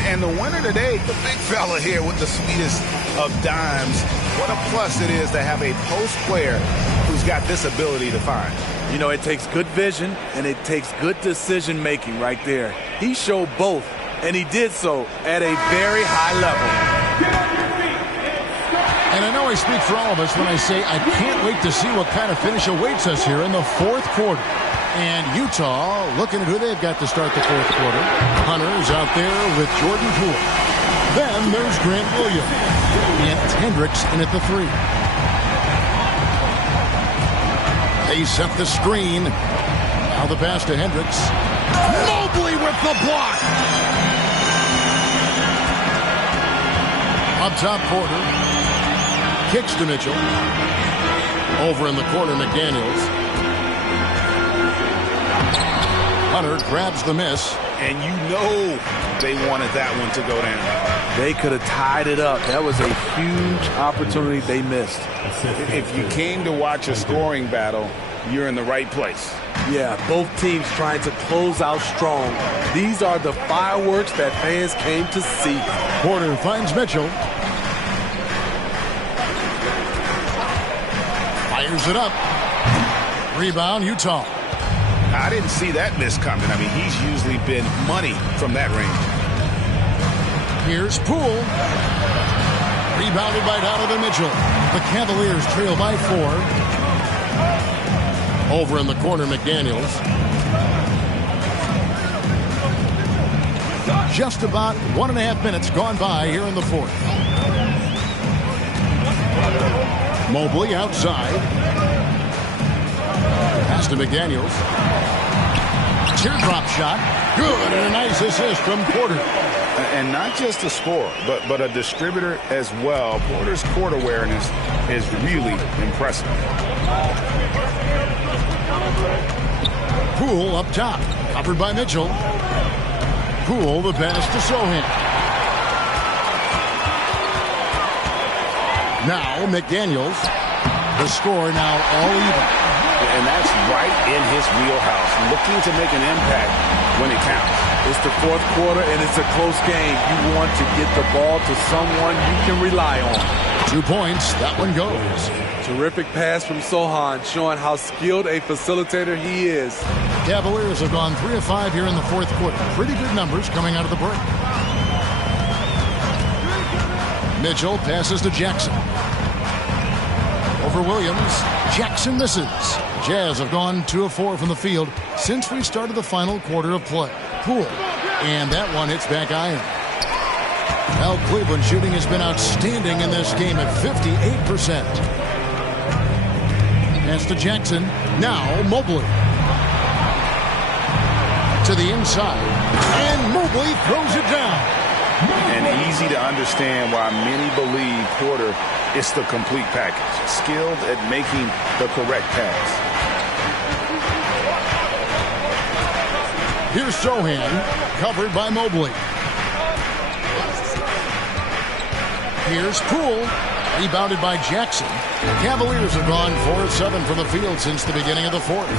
And the winner today, the big fella here with the sweetest of dimes. What a plus it is to have a post player who's got this ability to find. You know, it takes good vision and it takes good decision making right there. He showed both, and he did so at a very high level. And I know I speak for all of us when I say I can't wait to see what kind of finish awaits us here in the fourth quarter. And Utah looking at who they've got to start the fourth quarter. Hunter's out there with Jordan Poole. Then there's Grant Williams. And Hendricks in at the 3. They set the screen. Now the pass to Hendricks. Mobley with the block. Up top, Porter. Kicks to Mitchell. Over in the corner, McDaniels. Hunter grabs the miss. And you know they wanted that one to go down. They could have tied it up. That was a huge opportunity they missed. If you came to watch a scoring battle, you're in the right place. Yeah, both teams trying to close out strong. These are the fireworks that fans came to see. Porter finds Mitchell. Fires it up. Rebound, Utah. I didn't see that miss coming. I mean, he's usually been money from that range. Here's Poole. Rebounded by Donovan Mitchell. The Cavaliers trail by 4. Over in the corner, McDaniels. Just about 1.5 minutes gone by here in the fourth. Mobley outside. Pass to McDaniels. Teardrop shot. Good, and a nice assist from Porter. And not just a scorer, but a distributor as well. Porter's court awareness is really impressive. Poole up top. Covered by Mitchell. Poole, the pass to Sohan. Now McDaniels. The score now all even. And that's right in his wheelhouse. Looking to make an impact when it counts. It's the fourth quarter, and it's a close game. You want to get the ball to someone you can rely on. 2 points. That one goes. Terrific pass from Sohan, showing how skilled a facilitator he is. Cavaliers have gone 3 of 5 here in the fourth quarter. Pretty good numbers coming out of the break. Mitchell passes to Jackson. Over Williams. Jackson misses. Jazz have gone 2 of 4 from the field since we started the final quarter of play. Poole. And that one hits back iron. Well, Cleveland shooting has been outstanding in this game at 58%. Pass to Jackson. Now Mobley. To the inside. And Mobley throws it down. And easy to understand why many believe Porter is the complete package. Skilled at making the correct pass. Here's Sohan, covered by Mobley. Here's Poole, rebounded by Jackson. Cavaliers have gone 4 of 7 from the field since the beginning of the fourth.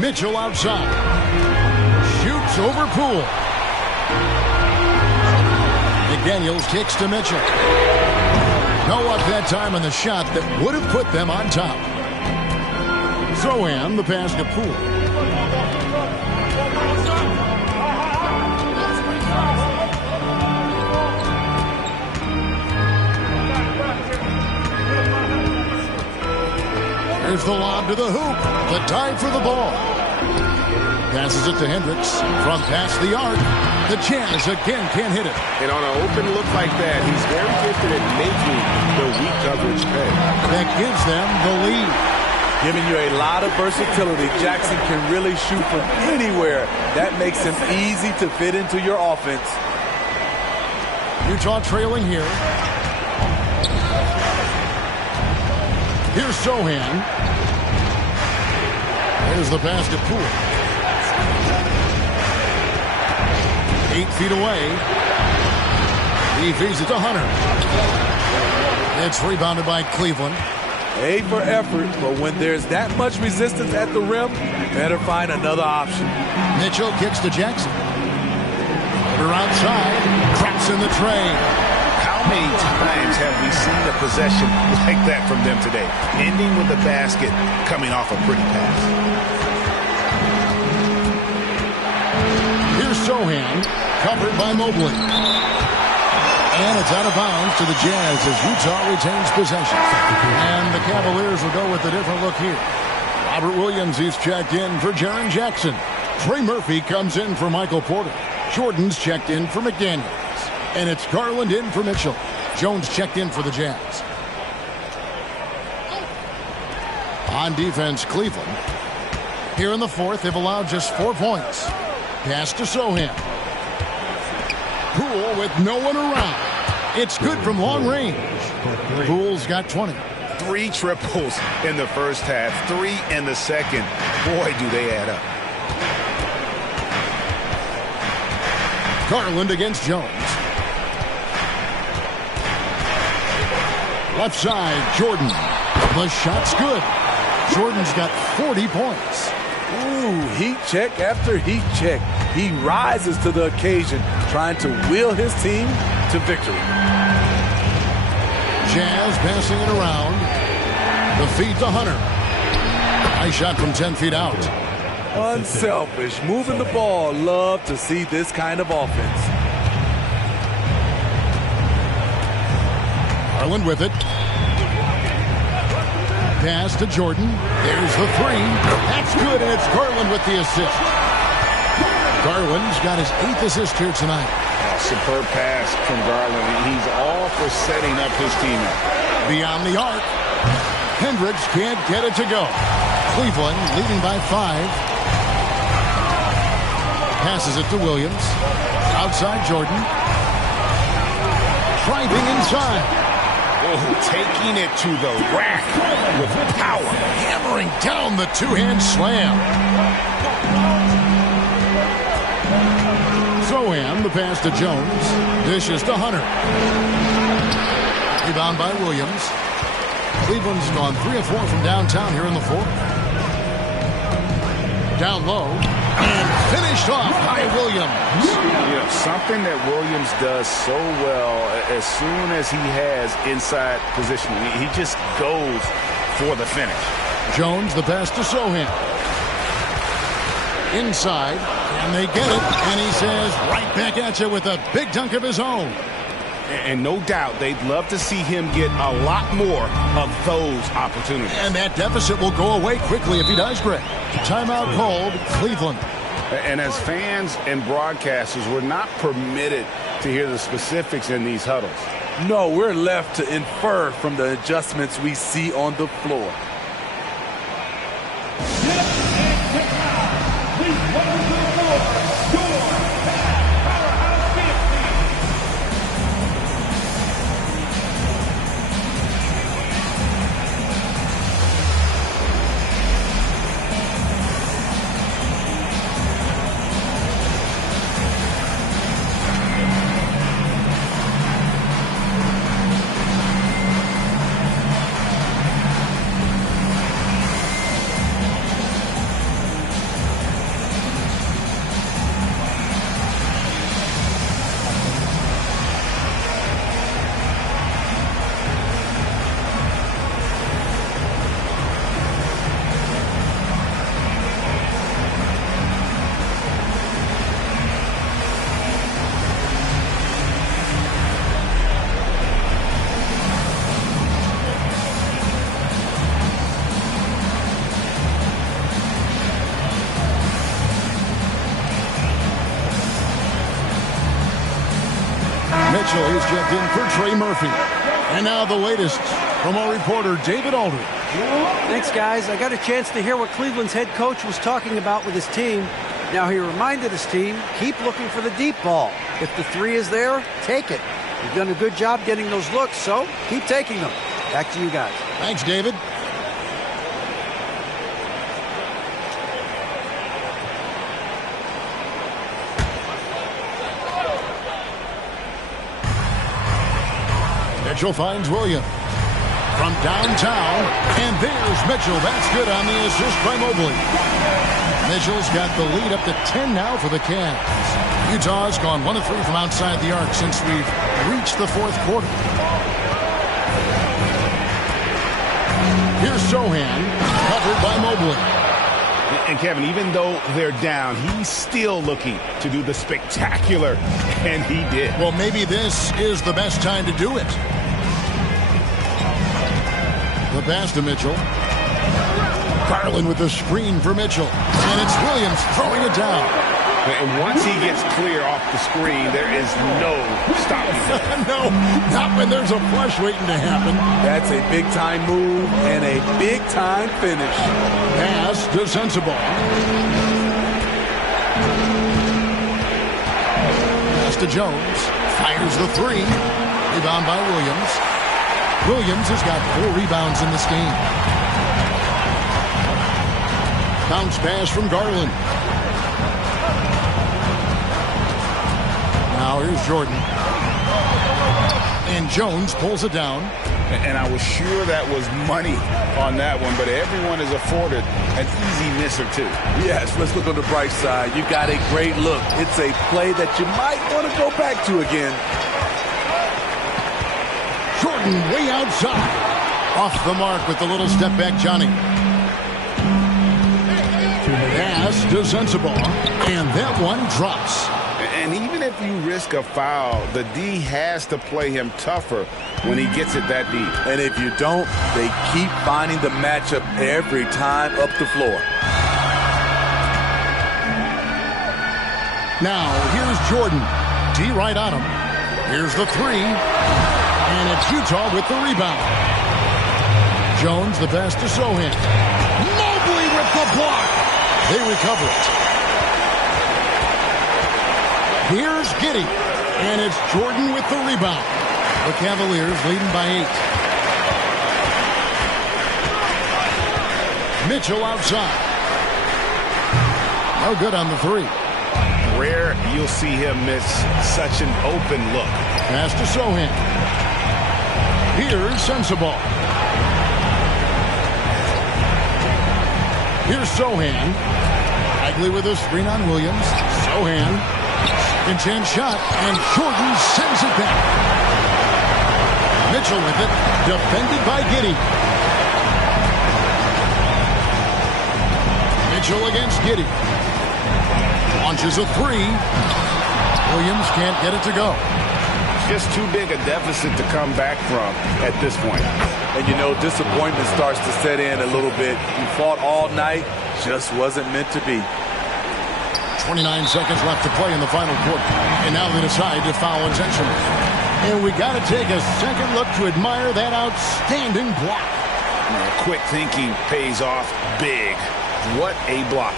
Mitchell outside. Shoots over Poole. McDaniels kicks to Mitchell. No up that time on the shot that would have put them on top. Sohan, the pass to Poole. There's the lob to the hoop. The dive for the ball. Passes it to Hendricks. From past the arc. The Jazz again can't hit it. And on an open look like that, he's very gifted at making the weak coverage pay. That gives them the lead. Giving you a lot of versatility. Jackson can really shoot from anywhere. That makes him easy to fit into your offense. Utah trailing here. Here's Sohan. There's the pass to Poole. 8 feet away. He feeds it to Hunter. It's rebounded by Cleveland. A for effort, but when there's that much resistance at the rim, better find another option. Mitchell kicks to Jackson. Hunter outside. Drops in the tray. How many times have we seen a possession like that from them today? Ending with the basket, coming off a pretty pass. Here's Sohan, covered by Mobley. And it's out of bounds to the Jazz as Utah retains possession. And the Cavaliers will go with a different look here. Robert Williams is checked in for Jaren Jackson. Trey Murphy comes in for Michael Porter. Jordan's checked in for McDaniels. And it's Garland in for Mitchell. Jones checked in for the Jazz. On defense, Cleveland. Here in the fourth, they've allowed just 4 points. Pass to Sohan. Poole with no one around. It's good from long range. Poole's got 20. 3 triples in the first half, 3 in the second. Boy, do they add up. Garland against Jones. Left side, Jordan. The shot's good. Jordan's got 40 points. Ooh, heat check after heat check. He rises to the occasion, trying to will his team to victory. Jazz passing it around. The feed to Hunter. Nice shot from 10 feet out. Unselfish, moving the ball. Love to see this kind of offense. Garland with it. Pass to Jordan. There's the 3. That's good, and it's Garland with the assist. Garland's got his 8th assist here tonight. Superb pass from Garland. He's all for setting up his team up. Beyond the arc. Hendricks can't get it to go. Cleveland leading by 5. Passes it to Williams. Outside Jordan. Driving inside. Oh, taking it to the rack with power. Hammering down the two-hand slam. Sohan, the pass to Jones. Dishes to Hunter. Rebound by Williams. Cleveland's gone 3 of 4 from downtown here in the fourth. Down low. And finished off by Williams. You know, something that Williams does so well as soon as he has inside position. He just goes for the finish. Jones, the pass to Sohan. Inside, and they get it. And he says, right back at you with a big dunk of his own. And no doubt they'd love to see him get a lot more of those opportunities. And that deficit will go away quickly if he does, Greg. Timeout called, Cleveland. And as fans and broadcasters, we're not permitted to hear the specifics in these huddles. No, we're left to infer from the adjustments we see on the floor. Mitchell is checked in for Trey Murphy. And now the latest from our reporter, David Aldridge. Thanks, guys. I got a chance to hear what Cleveland's head coach was talking about with his team. Now, he reminded his team, keep looking for the deep ball. If the 3 is there, take it. You've done a good job getting those looks, so keep taking them. Back to you guys. Thanks, David. Mitchell finds Williams from downtown, and there's Mitchell. That's good on the assist by Mobley. Mitchell's got the lead up to 10 now for the Cavs. Utah's gone 1 of 3 from outside the arc since we've reached the fourth quarter. Here's Sohan, covered by Mobley. And Kevin, even though they're down, he's still looking to do the spectacular, and he did. Well, maybe this is the best time to do it. The pass to Mitchell. Garland with the screen for Mitchell. And it's Williams throwing it down. And once he gets clear off the screen, there is no stopping him. No, not when there's a flush waiting to happen. That's a big-time move and a big-time finish. Pass to Sensabaugh. Pass to Jones. Fires the three. Rebound by Williams. Williams has got 4 rebounds in this game. Bounce pass from Garland. Now here's Jordan. And Jones pulls it down. And I was sure that was money on that one, but everyone is afforded an easy miss or two. Yes, let's look on the bright side. You got a great look. It's a play that you might want to go back to again. Jordan way outside. Off the mark with the little step back, Johnny. Pass to Sensabaugh. And that one drops. And even if you risk a foul, the D has to play him tougher when he gets it that deep. And if you don't, they keep finding the matchup every time up the floor. Now, here's Jordan. D right on him. Here's the three. And it's Utah with the rebound. Jones, the pass to Sohan. Mobley with the block. They recover it. Here's Giddey, and it's Jordan with the rebound. The Cavaliers leading by 8. Mitchell outside. No good on the three. Rare you'll see him miss such an open look. Pass to Sohan. Here's Sensabaugh. Here's Sohan. Bagley with a screen on Williams. Sohan. And chance shot, and Jordan sends it back. Mitchell with it, defended by Giddey. Mitchell against Giddey. Launches a three. Williams can't get it to go. Just too big a deficit to come back from at this point. And you know, disappointment starts to set in a little bit. You fought all night, just wasn't meant to be. 29 seconds left to play in the final quarter. And now they decide to foul intentionally. And we got to take a second look to admire that outstanding block. Quick thinking pays off big. What a block.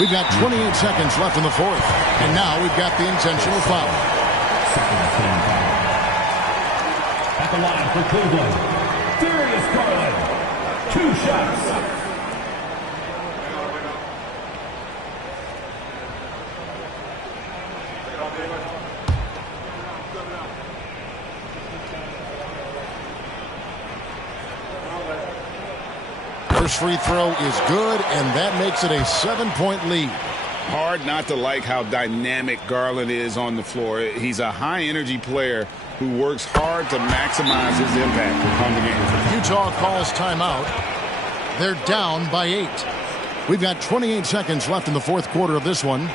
We've got 28 seconds left in the fourth. And now we've got the intentional foul. At the line for Cleveland, Darius Garland. 2 shots. First free throw is good, and that makes it a 7-point lead. Hard not to like how dynamic Garland is on the floor. He's a high-energy player who works hard to maximize his impact on the game. Utah calls timeout. They're down by 8. We've got 28 seconds left in the fourth quarter of this one.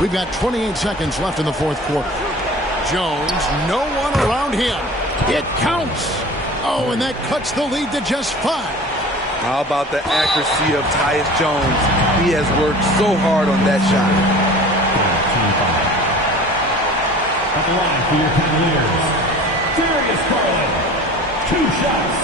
We've got 28 seconds left in the fourth quarter. Jones, no one around him. It counts. Oh, and that cuts the lead to just 5. How about the accuracy of Tyus Jones? He has worked so hard on that shot. At the line for your Cavaliers, Darius Garland, 2 shots.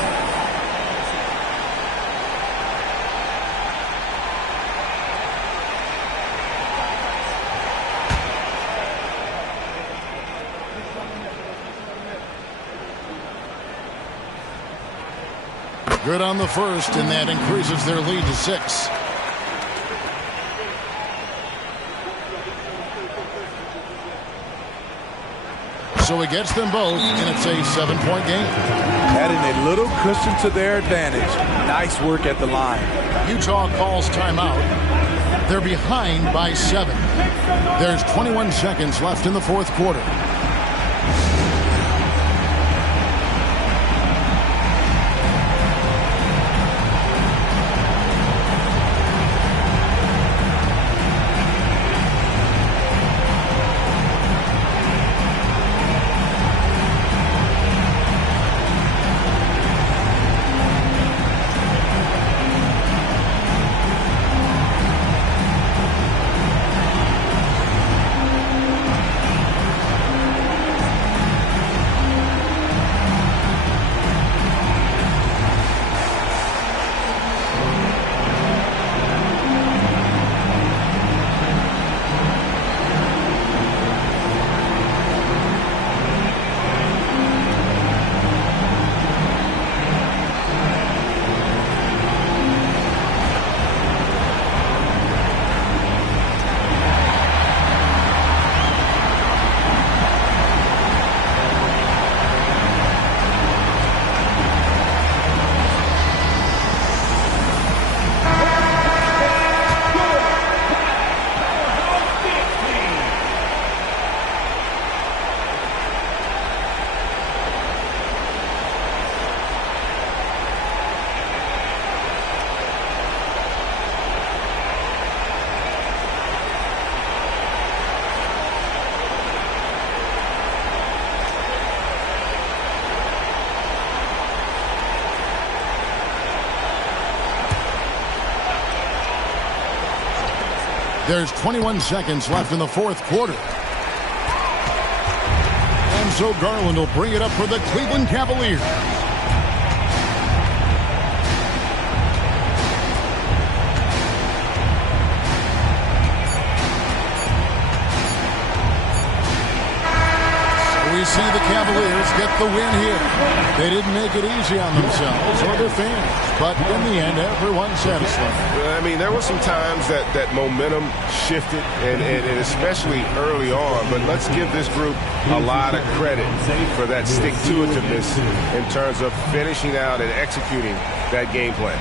Good on the first, and that increases their lead to 6. So he gets them both, and it's a 7-point game. Adding a little cushion to their advantage. Nice work at the line. Utah calls timeout. They're behind by 7. There's 21 seconds left in the fourth quarter. There's 21 seconds left in the fourth quarter. And so Garland will bring it up for the Cleveland Cavaliers. We see the Cavaliers get the win here. They didn't make it easy on themselves or their fans, but in the end, everyone's satisfied. I mean, there were some times that momentum shifted, and especially early on, but let's give this group a lot of credit for that stick-to-itiveness in terms of finishing out and executing that game plan.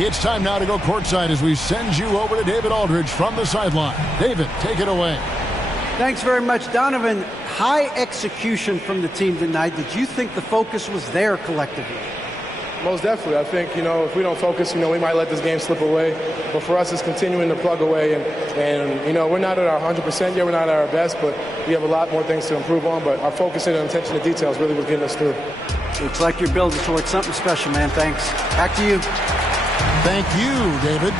It's time now to go courtside as we send you over to David Aldridge from the sideline. David, take it away. Thanks very much, Donovan. High execution from the team tonight. Did you think the focus was there collectively? Most definitely. I think, if we don't focus, we might let this game slip away. But for us, it's continuing to plug away. And we're not at our 100% yet. We're not at our best, but we have a lot more things to improve on. But our focus and attention to details really was getting us through. Looks like you're building towards something special, man. Thanks. Back to you. Thank you, David.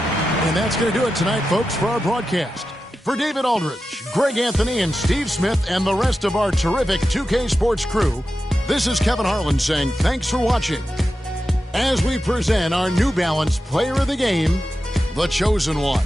And that's going to do it tonight, folks, for our broadcast. For David Aldridge, Greg Anthony, and Steve Smith, and the rest of our terrific 2K Sports crew, this is Kevin Harlan saying thanks for watching as we present our New Balance Player of the Game, the Chosen One.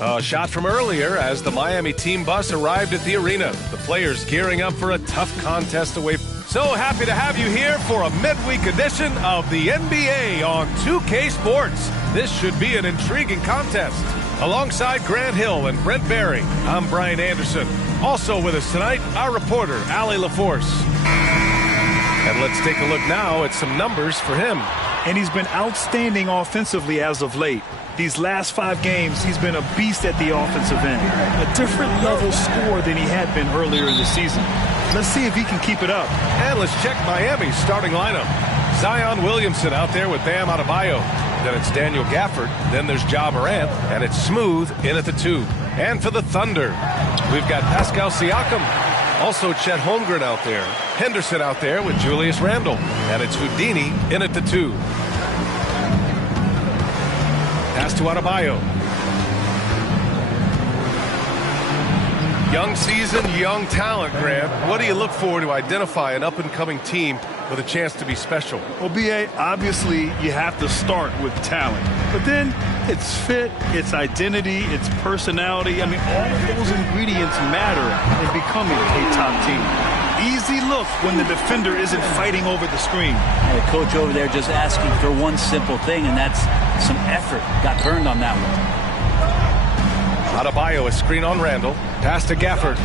A shot from earlier as the Miami team bus arrived at the arena. The players gearing up for a tough contest away. So happy to have you here for a midweek edition of the NBA on 2K Sports. This should be an intriguing contest. Alongside Grant Hill and Brent Barry, I'm Brian Anderson. Also with us tonight, our reporter, Allie LaForce. And let's take a look now at some numbers for him. And he's been outstanding offensively as of late. These last 5 games, he's been a beast at the offensive end. A different level score than he had been earlier in the season. Let's see if he can keep it up. And let's check Miami's starting lineup. Zion Williamson out there with Bam Adebayo. Then it's Daniel Gafford. Then there's Ja Morant. And it's Smooth in at the 2. And for the Thunder, we've got Pascal Siakam. Also Chet Holmgren out there. Henderson out there with Julius Randle. And it's Houdini in at the 2. Pass to Adebayo. Young season, young talent, Grant. What do you look for to identify an up-and-coming team with a chance to be special? Well, B.A., obviously you have to start with talent. But then it's fit, it's identity, it's personality. I mean, all of those ingredients matter in becoming a top team. Easy look when the defender isn't fighting over the screen. And the coach over there just asking for one simple thing, and that's some effort. Got burned on that one. Adebayo, a screen on Randle. Pass to Gafford.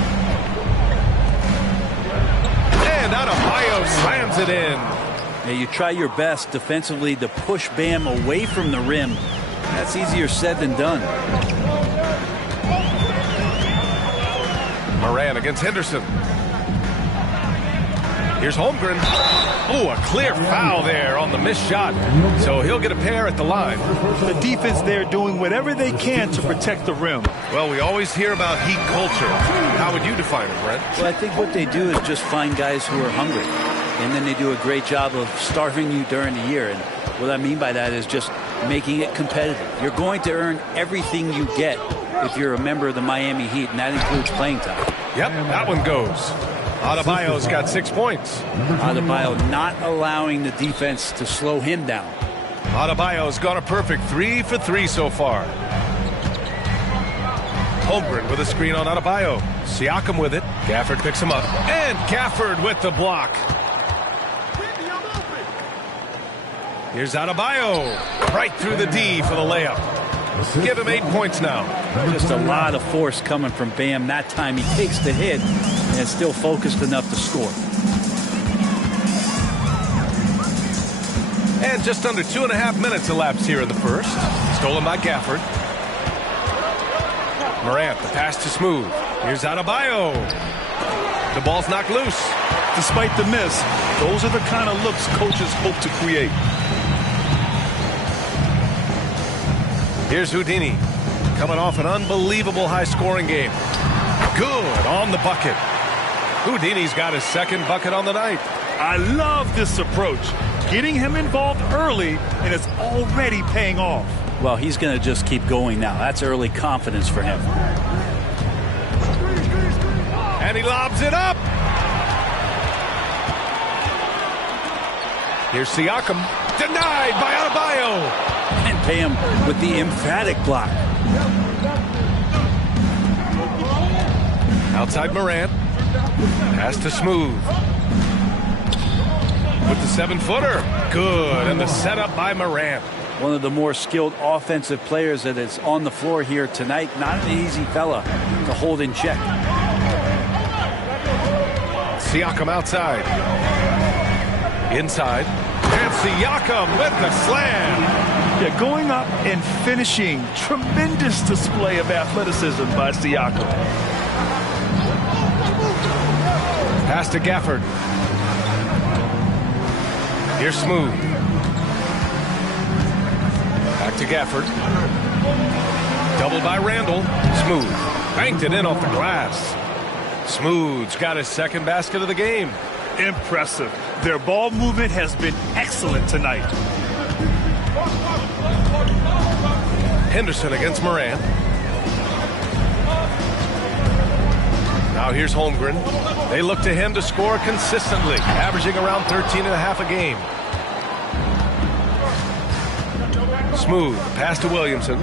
And Adebayo slams it in. Yeah, you try your best defensively to push Bam away from the rim. That's easier said than done. Morant against Henderson. Here's Holmgren. Oh, a clear foul there on the missed shot. So he'll get a pair at the line. The defense there doing whatever they can to protect the rim. Well, we always hear about Heat culture. How would you define it, Brent? Well, I think what they do is just find guys who are hungry. And then they do a great job of starving you during the year. And what I mean by that is just making it competitive. You're going to earn everything you get if you're a member of the Miami Heat, and that includes playing time. Yep, that one goes. Adebayo's got 6 points. Adebayo not allowing the defense to slow him down. Adebayo's got a perfect 3 for 3 so far. Holmgren with a screen on Adebayo. Siakam with it. Gafford picks him up. And Gafford with the block. Here's Adebayo. Right through the D for the layup. Give him 8 points now. Just a lot of force coming from Bam. That time he takes the hit and still focused enough to score. And just under 2.5 minutes elapsed here in the first. Stolen by Gafford. Morant, the pass to Smooth. Here's Adebayo. The ball's knocked loose. Despite the miss, those are the kind of looks coaches hope to create. Here's Houdini, coming off an unbelievable high-scoring game. Good on the bucket. Houdini's got his second bucket on the night. I love this approach. Getting him involved early, and it's already paying off. Well, he's going to just keep going now. That's early confidence for him. And he lobs it up. Here's Siakam. Denied by Adebayo. And pay him with the emphatic block. Outside Morant. Pass to Smooth. With the 7-footer. Good. And the setup by Morant. One of the more skilled offensive players that is on the floor here tonight. Not an easy fella to hold in check. Siakam outside. Inside. And Siakam with the slam. Yeah, going up and finishing. Tremendous display of athleticism by Siakam. Pass to Gafford. Here's Smooth. Back to Gafford. Doubled by Randle. Smooth. Banked it in off the glass. Smooth's got his second basket of the game. Impressive. Their ball movement has been excellent tonight. Henderson against Morant. Now here's Holmgren. They look to him to score consistently, averaging around 13.5 a game. Smooth, pass to Williamson.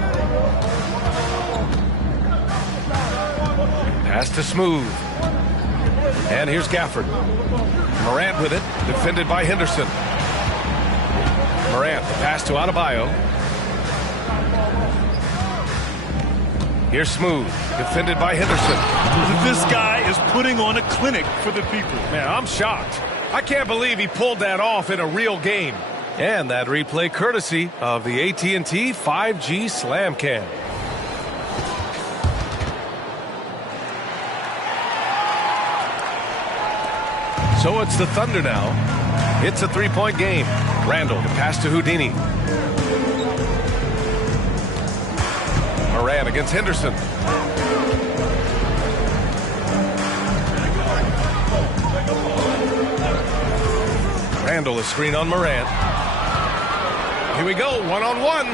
Pass to Smooth. And here's Gafford. Morant with it, defended by Henderson. Morant, the pass to Adebayo. Here's Smooth, defended by Henderson. This guy is putting on a clinic for the people. Man, I'm shocked. I can't believe he pulled that off in a real game. And that replay courtesy of the AT&T 5G Slam Cam. So it's the Thunder now. It's a three-point game. Randall, the pass to Houdini. Morant against Henderson. Randall, a screen on Morant. Here we go, one-on-one.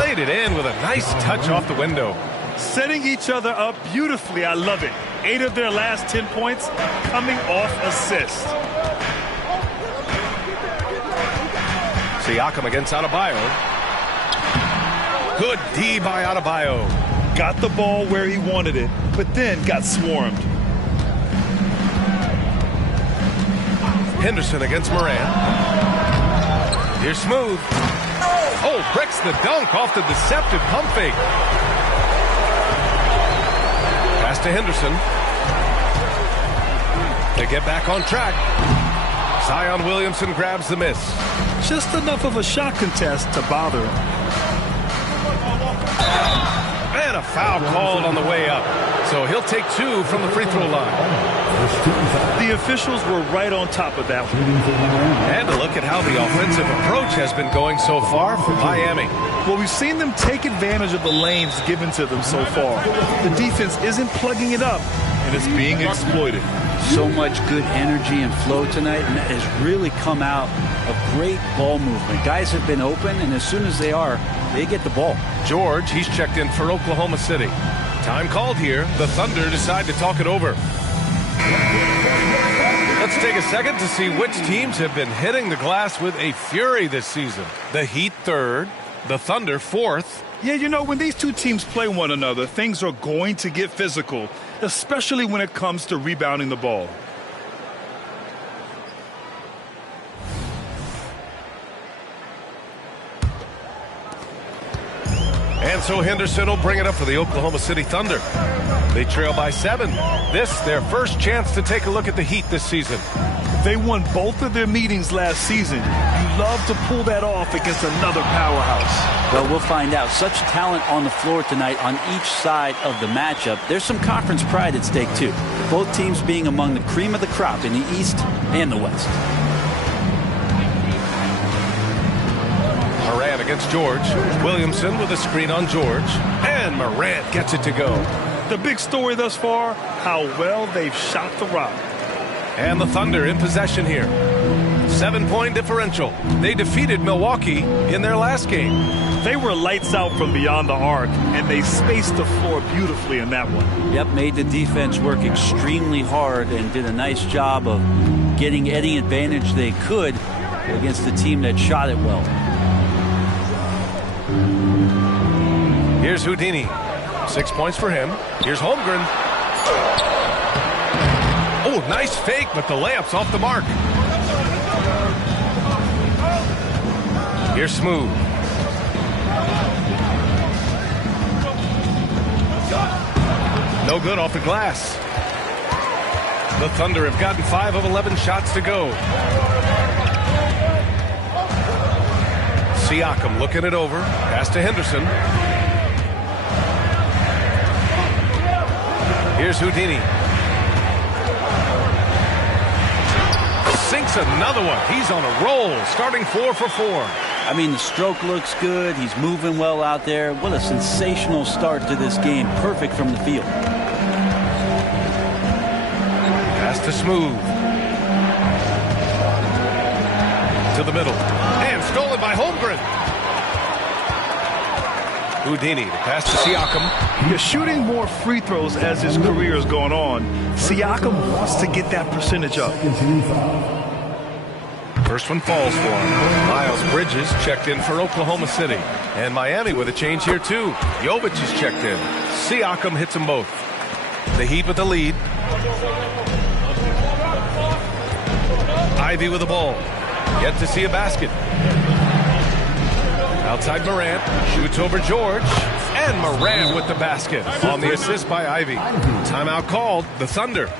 Laid it in with a nice touch off the window. Setting each other up beautifully. I love it. 8 of their last 10 points coming off assists. Siakam against Adebayo. Good D by Adebayo. Got the ball where he wanted it, but then got swarmed. Henderson against Morant. Here's Smooth. Oh, breaks the dunk off the deceptive pump fake. Pass to Henderson. They get back on track. Zion Williamson grabs the miss. Just enough of a shot contest to bother him. And a foul called on the way up. So he'll take 2 from the free throw line. The officials were right on top of that one. And a look at how the offensive approach has been going so far for Miami. Well, we've seen them take advantage of the lanes given to them so far. The defense isn't plugging it up, and it's being exploited. So much good energy and flow tonight, and that has really come out of great ball movement. Guys have been open, and as soon as they are, they get the ball. George, he's checked in for Oklahoma City. Time called here. The Thunder decide to talk it over. Let's take a second to see which teams have been hitting the glass with a fury this season. The Heat 3rd, the Thunder 4th. Yeah, you know, when these two teams play one another, things are going to get physical, especially when it comes to rebounding the ball. And so Henderson will bring it up for the Oklahoma City Thunder. They trail by 7. This, their first chance to take a look at the Heat this season. They won both of their meetings last season. You love to pull that off against another powerhouse. Well, we'll find out. Such talent on the floor tonight on each side of the matchup. There's some conference pride at stake, too. Both teams being among the cream of the crop in the East and the West. Morant against George. Williamson with a screen on George. And Morant gets it to go. The big story thus far, how well they've shot the rock. And the Thunder in possession here. 7-point differential. They defeated Milwaukee in their last game. They were lights out from beyond the arc, and they spaced the floor beautifully in that one. Yep, made the defense work extremely hard and did a nice job of getting any advantage they could against the team that shot it well. Here's Houdini. 6 points for him. Here's Holmgren. Oh, nice fake, but the layup's off the mark. Here's Smooth. No good off the glass. The Thunder have gotten 5 of 11 shots to go. Siakam looking it over. Pass to Henderson. Here's Houdini. Sinks another one. He's on a roll, starting 4 for 4. I mean, the stroke looks good. He's moving well out there. What a sensational start to this game. Perfect from the field. Pass to Smooth. To the middle. And stolen by Holmgren. Houdini, the pass to Siakam. He's shooting more free throws as his career is going on. Siakam wants to get that percentage up. First one falls for him. Miles Bridges checked in for Oklahoma City. And Miami with a change here, too. Jovic is checked in. Siakam hits them both. The Heat with the lead. Ivy with the ball. Yet to see a basket. Outside Morant. Shoots over George. And Morant with the basket on the assist by Ivy. Timeout called. The Thunder.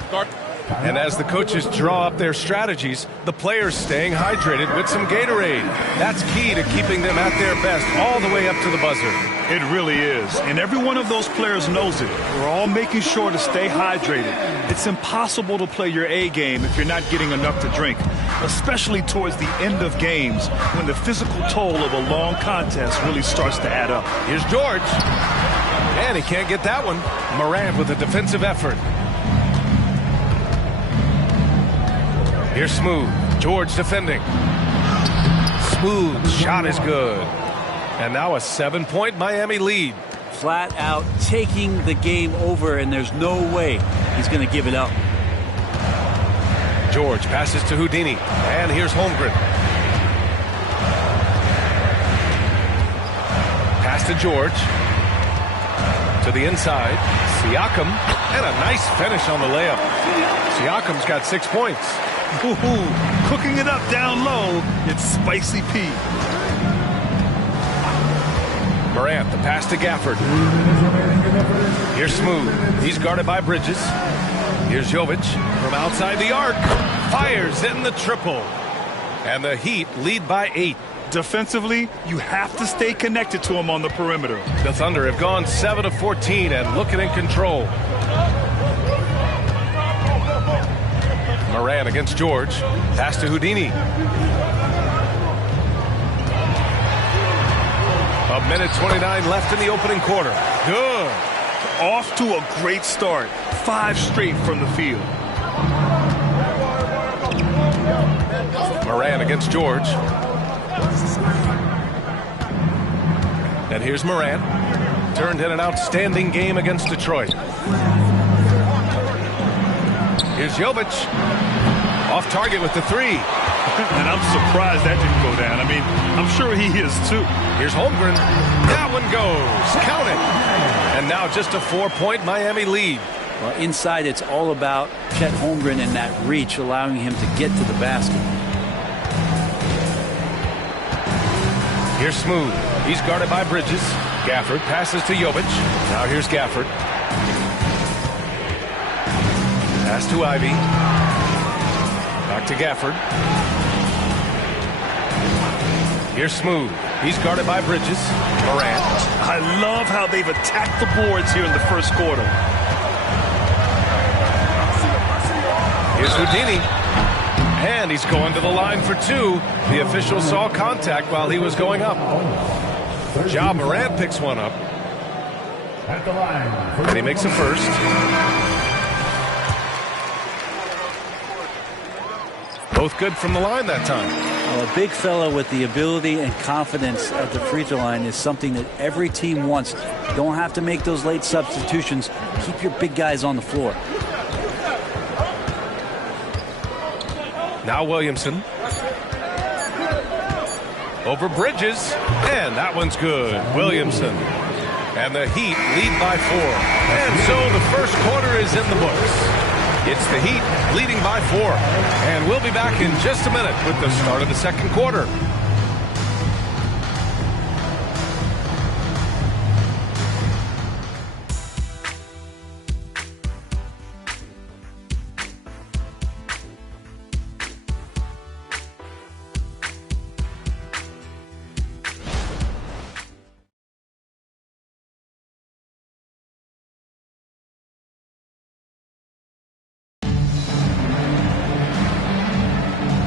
And as the coaches draw up their strategies, the players staying hydrated with some Gatorade. That's key to keeping them at their best all the way up to the buzzer. It really is. And every one of those players knows it. We're all making sure to stay hydrated. It's impossible to play your A game if you're not getting enough to drink, especially towards the end of games when the physical toll of a long contest really starts to add up. Here's George. And he can't get that one. Morant with a defensive effort. Here's Smooth. George defending. Smooth shot is good. And now a 7-point Miami lead. Flat out taking the game over, and there's no way he's going to give it up. George passes to Houdini. And here's Holmgren. Pass to George. To the inside. Siakam. And a nice finish on the layup. Siakam's got 6 points. Ooh, cooking it up down low, it's Spicy P. Morant, the pass to Gafford. Here's Smooth. He's guarded by Bridges. Here's Jovic from outside the arc. Fires in the triple. And the Heat lead by 8. Defensively, you have to stay connected to him on the perimeter. The Thunder have gone 7 of 14 and looking in control. Morant against George. Pass to Houdini. A minute 29 left in the opening quarter. Good. Off to a great start. 5 straight from the field. Morant against George. And here's Morant. Turned in an outstanding game against Detroit. Here's Jovic. Off target with the 3. And I'm surprised that didn't go down. I mean, I'm sure he is too. Here's Holmgren. That one goes. Count it. And now just a 4-point Miami lead. Well, inside, it's all about Chet Holmgren and that reach, allowing him to get to the basket. Here's Smooth. He's guarded by Bridges. Gafford passes to Jovic. Now here's Gafford. Pass to Ivy. Back to Gafford. Here's Smooth. He's guarded by Bridges. Morant. I love how they've attacked the boards here in the first quarter. Here's Houdini. And he's going to the line for 2. The official saw contact while he was going up. Ja Morant picks one up. And he makes a first. Both good from the line that time. Well, a big fella with the ability and confidence at the free throw line is something that every team wants. You don't have to make those late substitutions. Keep your big guys on the floor. Now Williamson. Over Bridges. And that one's good. Williamson. And the Heat lead by 4. And so the first quarter is in the books. It's the Heat leading by 4. And we'll be back in just a minute with the start of the second quarter.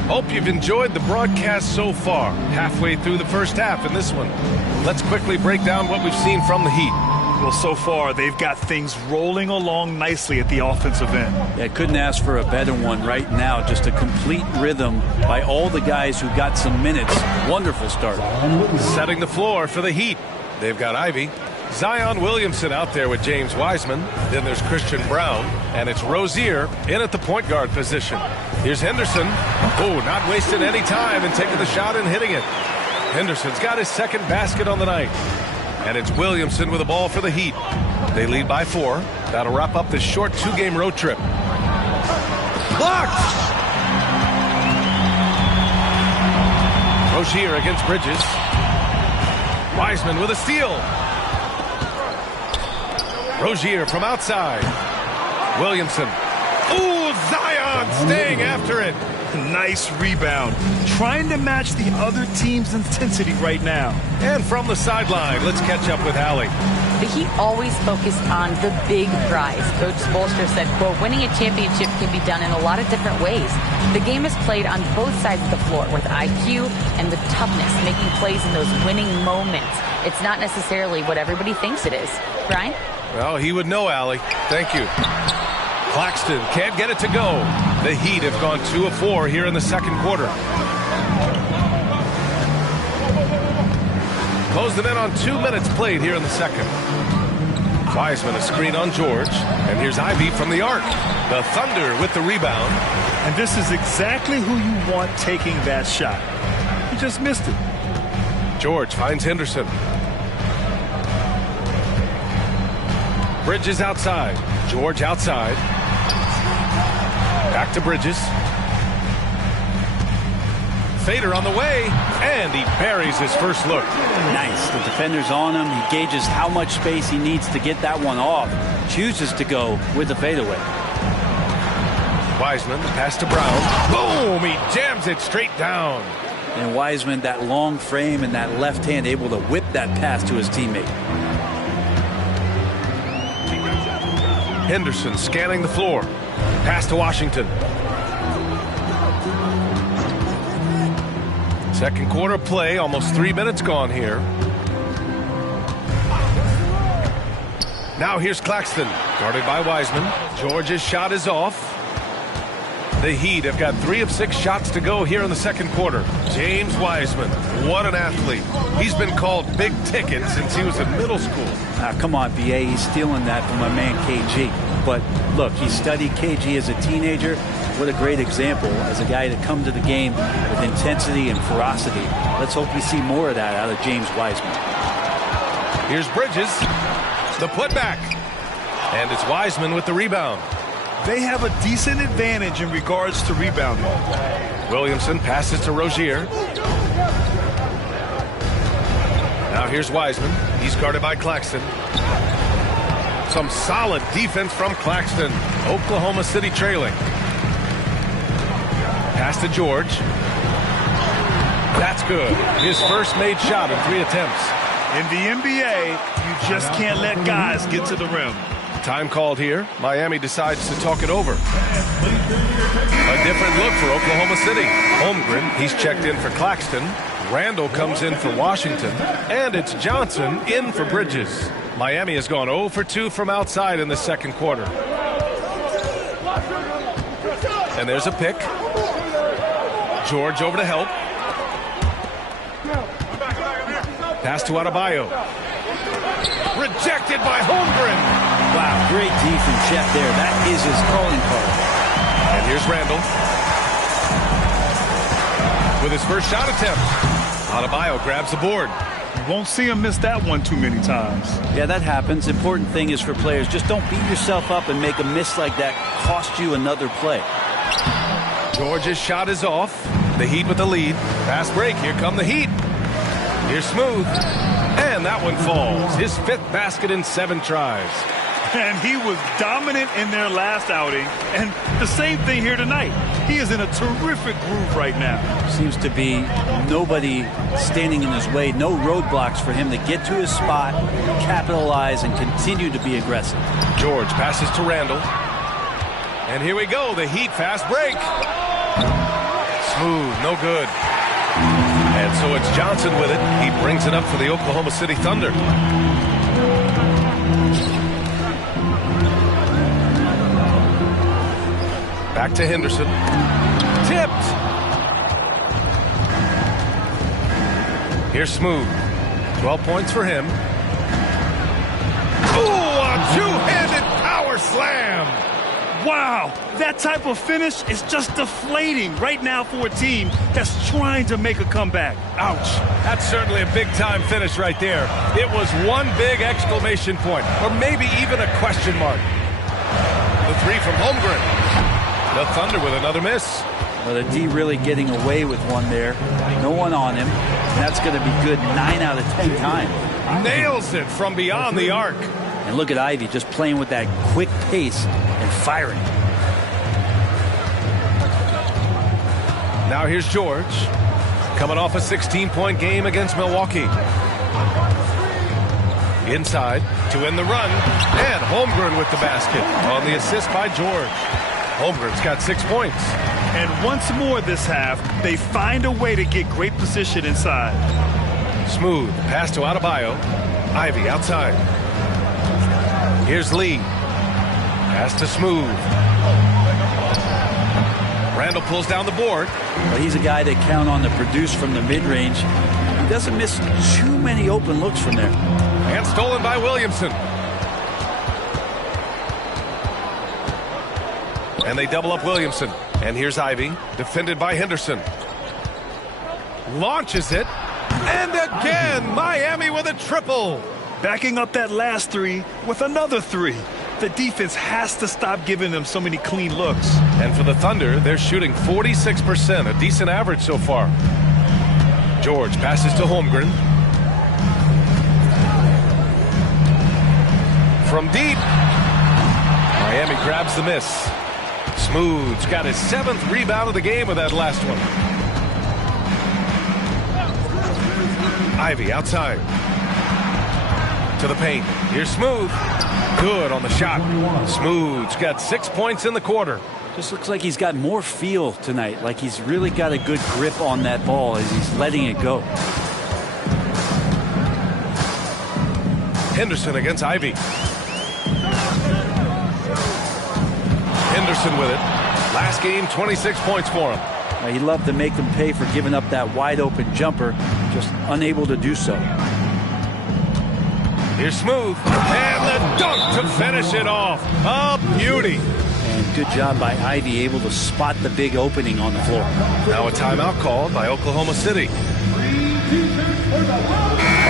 Hope you've enjoyed the broadcast so far. Halfway through the first half in this one. Let's quickly break down what we've seen from the Heat. Well, so far, they've got things rolling along nicely at the offensive end. Yeah, couldn't ask for a better one right now. Just a complete rhythm by all the guys who got some minutes. Wonderful start. Setting the floor for the Heat. They've got Ivy. Zion Williamson out there with James Wiseman. Then there's Christian Brown. And it's Rozier in at the point guard position. Here's Henderson. Oh, not wasting any time and taking the shot and hitting it. Henderson's got his second basket on the night. And it's Williamson with the ball for the Heat. They lead by 4. That'll wrap up this short 2-game road trip. Blocked! Rozier against Bridges. Wiseman with a steal. Rozier from outside. Williamson. Ooh, Zion staying after it. Nice rebound. Trying to match the other team's intensity right now. And from the sideline, let's catch up with Allie. The Heat always focus on the big prize. Coach Spoelstra said, quote, winning a championship can be done in a lot of different ways. The game is played on both sides of the floor with IQ and with toughness, making plays in those winning moments. It's not necessarily what everybody thinks it is. Brian? Well, he would know, Allie. Thank you. Claxton can't get it to go. The Heat have gone 2 of 4 here in the second quarter. Close them in on 2 minutes played here in the second. Wiseman a screen on George. And here's Ivy from the arc. The Thunder with the rebound. And this is exactly who you want taking that shot. He just missed it. George finds Henderson. Bridges outside. George outside. Back to Bridges. Fader on the way, and he buries his first look. Nice. The defender's on him. He gauges how much space he needs to get that one off. Chooses to go with the fadeaway. Wiseman, pass to Brown. Boom! He jams it straight down. And Wiseman, that long frame and that left hand, able to whip that pass to his teammate. Henderson scanning the floor. Pass to Washington. Second quarter play, almost 3 minutes gone here. Now here's Claxton, guarded by Wiseman. George's shot is off. The Heat have got 3 of 6 shots to go here in the second quarter. James Wiseman, what an athlete. He's been called big ticket since he was in middle school. Come on, BA, he's stealing that from my man KG. But look, he studied KG as a teenager. What a great example as a guy to come to the game with intensity and ferocity. Let's hope we see more of that out of James Wiseman. Here's Bridges, the putback. And it's Wiseman with the rebound. They have a decent advantage in regards to rebounding. Williamson passes to Rozier. Now here's Wiseman. He's guarded by Claxton. Some solid defense from Claxton. Oklahoma City trailing. Pass to George. That's good. His first made shot in 3 attempts. In the NBA, you just can't let guys get to the rim. Time called here. Miami decides to talk it over. A different look for Oklahoma City. Holmgren, he's checked in for Claxton. Randall comes in for Washington. And it's Johnson in for Bridges. Miami has gone 0 for 2 from outside in the second quarter. And there's a pick. George over to help. Pass to Adebayo. Rejected by Holmgren. Wow, great D from Chet there. That is his calling card. And here's Randall. With his first shot attempt. Adebayo grabs the board. You won't see him miss that one too many times. Yeah, that happens. Important thing is for players, just don't beat yourself up and make a miss like that cost you another play. George's shot is off. The Heat with the lead. Fast break. Here come the Heat. Here's Smooth. And that one falls. His 5th basket in 7 tries. And he was dominant in their last outing. And the same thing here tonight. He is in a terrific groove right now. Seems to be nobody standing in his way. No roadblocks for him to get to his spot, capitalize, and continue to be aggressive. George passes to Randall. And here we go. The Heat fast break. Smooth. No good. And so it's Johnson with it. He brings it up for the Oklahoma City Thunder. Back to Henderson. Tipped. Here's Smooth. 12 points for him. Ooh, a two-handed power slam. Wow, that type of finish is just deflating right now for a team that's trying to make a comeback. Ouch. That's certainly a big-time finish right there. It was one big exclamation point, or maybe even a question mark. The three from Holmgren. The Thunder with another miss. Well, the D really getting away with one there. No one on him. That's going to be good 9 out of 10 times. Nails it from beyond the arc. And look at Ivy just playing with that quick pace and firing. Now here's George, coming off a 16-point game against Milwaukee. Inside to end the run, and Holmgren with the basket on the assist by George. Holmgren's got 6 points. And once more this half, they find a way to get great position inside. Smooth pass to Adebayo. Ivy outside. Here's Lee. Pass to Smooth. Randall pulls down the board. Well, he's a guy that count on to produce from the mid-range. He doesn't miss too many open looks from there. And stolen by Williamson. And they double up Williamson. And here's Ivy, defended by Henderson. Launches it. And again, Miami with a triple. Backing up that last three with another three. The defense has to stop giving them so many clean looks. And for the Thunder, they're shooting 46%, a decent average so far. George passes to Holmgren. From deep. Miami grabs the miss. Smooth's got his 7th rebound of the game with that last one. Ivy outside. To the paint. Here's Smooth. Good on the shot. Smooth's got 6 points in the quarter. Just looks like he's got more feel tonight, like he's really got a good grip on that ball as he's letting it go. Henderson against Ivy. Henderson with it. Last game, 26 points for him. He loved to make them pay for giving up that wide open jumper, just unable to do so. Here's Smooth, and the dunk to finish it off. A beauty. And good job by Ivy, able to spot the big opening on the floor. Now a timeout called by Oklahoma City.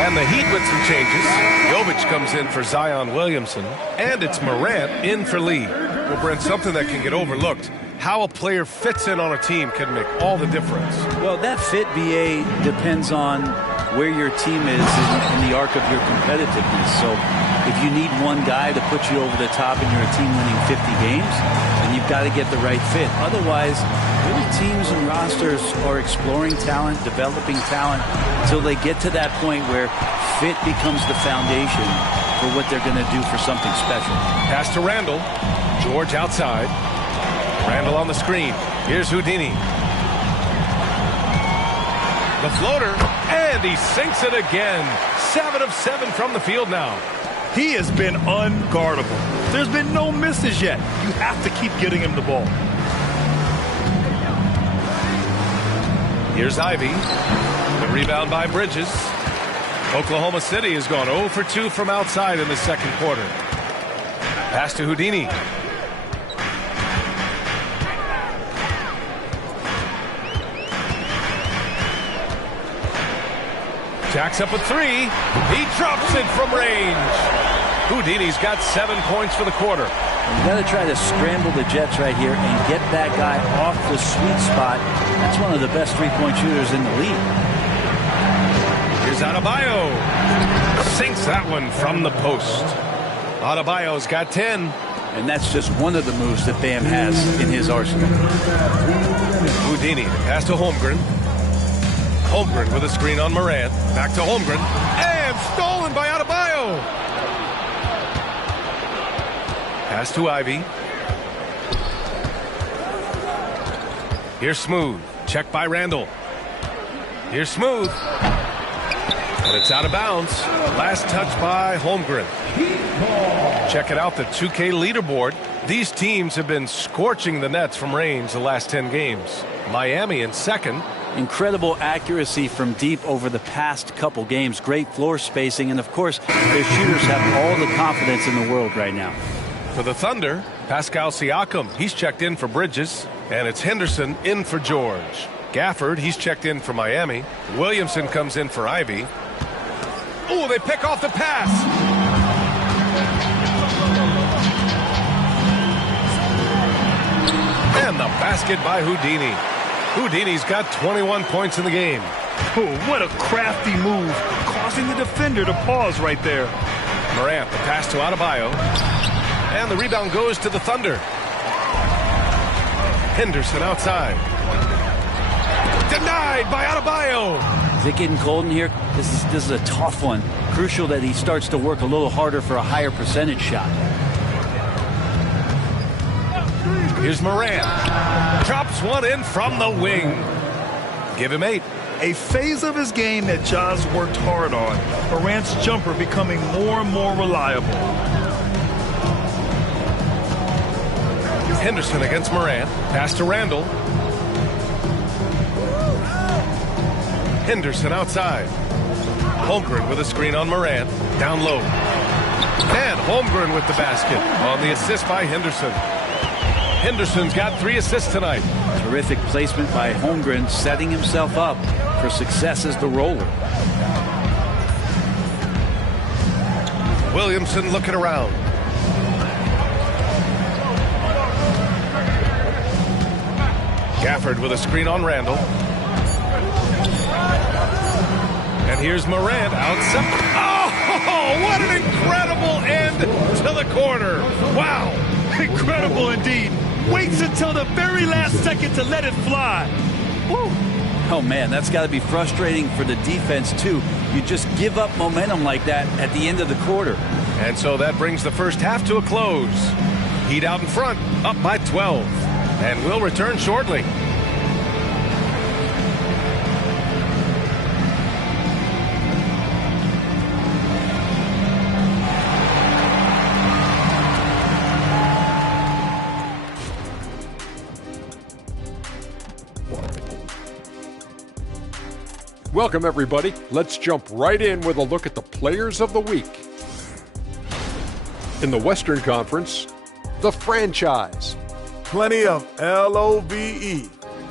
And the Heat with some changes. Jovic comes in for Zion Williamson, and it's Morant in for Lee. Well, Brent, something that can get overlooked. How a player fits in on a team can make all the difference. Well, that fit, BA, depends on where your team is in the arc of your competitiveness. So if you need one guy to put you over the top and you're a team winning 50 games, then you've got to get the right fit. Otherwise, really teams and rosters are exploring talent, developing talent, until they get to that point where fit becomes the foundation for what they're going to do for something special. Pass to Randall. George outside. Randall on the screen. Here's Houdini. The floater, and he sinks it again. 7 of 7 from the field now. He has been unguardable. There's been no misses yet. You have to keep getting him the ball. Here's Ivy. The rebound by Bridges. Oklahoma City has gone 0 for 2 from outside in the second quarter. Pass to Houdini. Jacks up a 3. He drops it from range. Houdini's got 7 points for the quarter. You got to try to scramble the Jets right here and get that guy off the sweet spot. That's one of the best three-point shooters in the league. Here's Adebayo. Sinks that one from the post. Adebayo's got 10. And that's just one of the moves that Bam has in his arsenal. Houdini pass to Holmgren. Holmgren with a screen on Morant. Back to Holmgren. And stolen by Adebayo. Pass to Ivy. Here's Smooth. Check by Randall. Here's Smooth. And it's out of bounds. Last touch by Holmgren. Check it out, the 2K leaderboard. These teams have been scorching the nets from range the last 10 games. Miami in second. Incredible accuracy from deep over the past couple games. Great floor spacing. And, of course, their shooters have all the confidence in the world right now. For the Thunder, Pascal Siakam, he's checked in for Bridges. And it's Henderson in for George. Gafford, he's checked in for Miami. Williamson comes in for Ivy. Oh, they pick off the pass. And the basket by Houdini. Houdini's got 21 points in the game. Oh, what a crafty move, causing the defender to pause right there. Morant, the pass to Adebayo. And the rebound goes to the Thunder. Henderson outside. Denied by Adebayo. Is it getting cold in here? This is a tough one. Crucial that he starts to work a little harder for a higher percentage shot. Here's Morant. Drops one in from the wing. Give him 8. A phase of his game that Ja's worked hard on. Morant's jumper becoming more and more reliable. Henderson against Morant. Pass to Randall. Henderson outside. Holmgren with a screen on Morant. Down low. And Holmgren with the basket on the assist by Henderson. Henderson's got 3 assists tonight. Terrific placement by Holmgren, setting himself up for success as the roller. Williamson looking around. Gafford with a screen on Randall. And here's Morant outside. Oh, what an incredible end to the quarter. Wow, incredible indeed. Waits until the very last second to let it fly. Woo. Oh, man, that's got to be frustrating for the defense, too. You just give up momentum like that at the end of the quarter. And so that brings the first half to a close. Heat out in front, up by 12. And we'll return shortly. Welcome, everybody. Let's jump right in with a look at the players of the week. In the Western Conference, the franchise. Plenty of LOVE.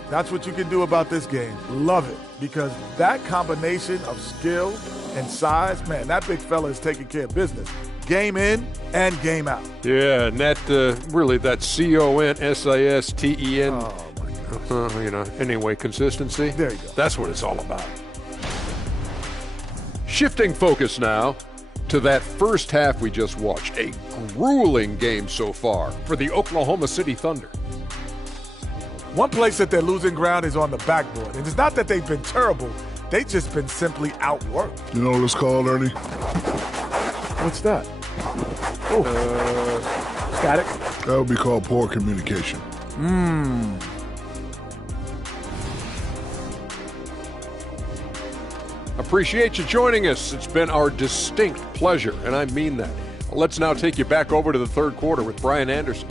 That's what you can do about this game. Love it. Because that combination of skill and size, man, that big fella is taking care of business. Game in and game out. Yeah, and that really, that CONSISTEN. Oh, my gosh. Anyway, consistency. There you go. That's what it's all about. Shifting focus now to that first half we just watched. A grueling game so far for the Oklahoma City Thunder. One place that they're losing ground is on the backboard. And it's not that they've been terrible. They've just been simply outworked. You know what it's called, Ernie? What's that? Oh, static. That would be called poor communication. Appreciate you joining us. It's been our distinct pleasure, and I mean that. Let's now take you back over to the third quarter with Brian Anderson.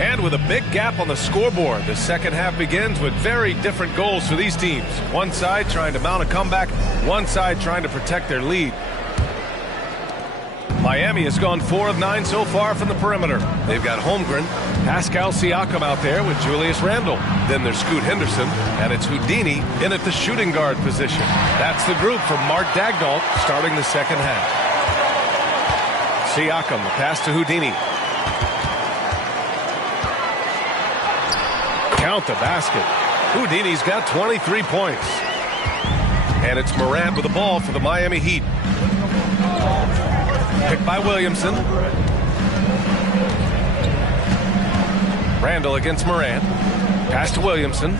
And with a big gap on the scoreboard, the second half begins with very different goals for these teams. One side trying to mount a comeback, one side trying to protect their lead. Miami has gone 4 of 9 so far from the perimeter. They've got Holmgren, Pascal Siakam out there with Julius Randle. Then there's Scoot Henderson, and it's Houdini in at the shooting guard position. That's the group for Mark Daigneault starting the second half. Siakam, the pass to Houdini. Count the basket. Houdini's got 23 points. And it's Morant with the ball for the Miami Heat. Picked by Williamson. Randall against Morant. Pass to Williamson.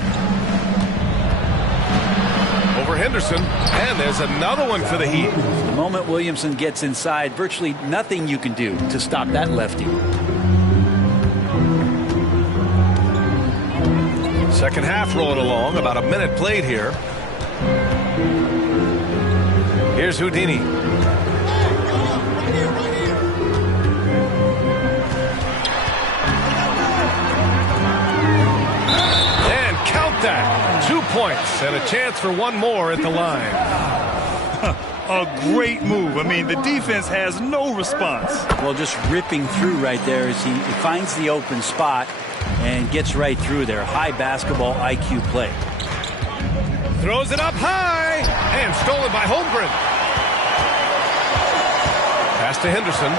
Over Henderson. And there's another one for the Heat. The moment Williamson gets inside, virtually nothing you can do to stop that lefty. Second half rolling along. About a minute played here. Here's Houdini. six, and a chance for one more at the line. A great move. I mean, the defense has no response. Well, just ripping through right there as he finds the open spot and gets right through there. High basketball IQ play. Throws it up high and stolen by Holmgren. Pass to Henderson.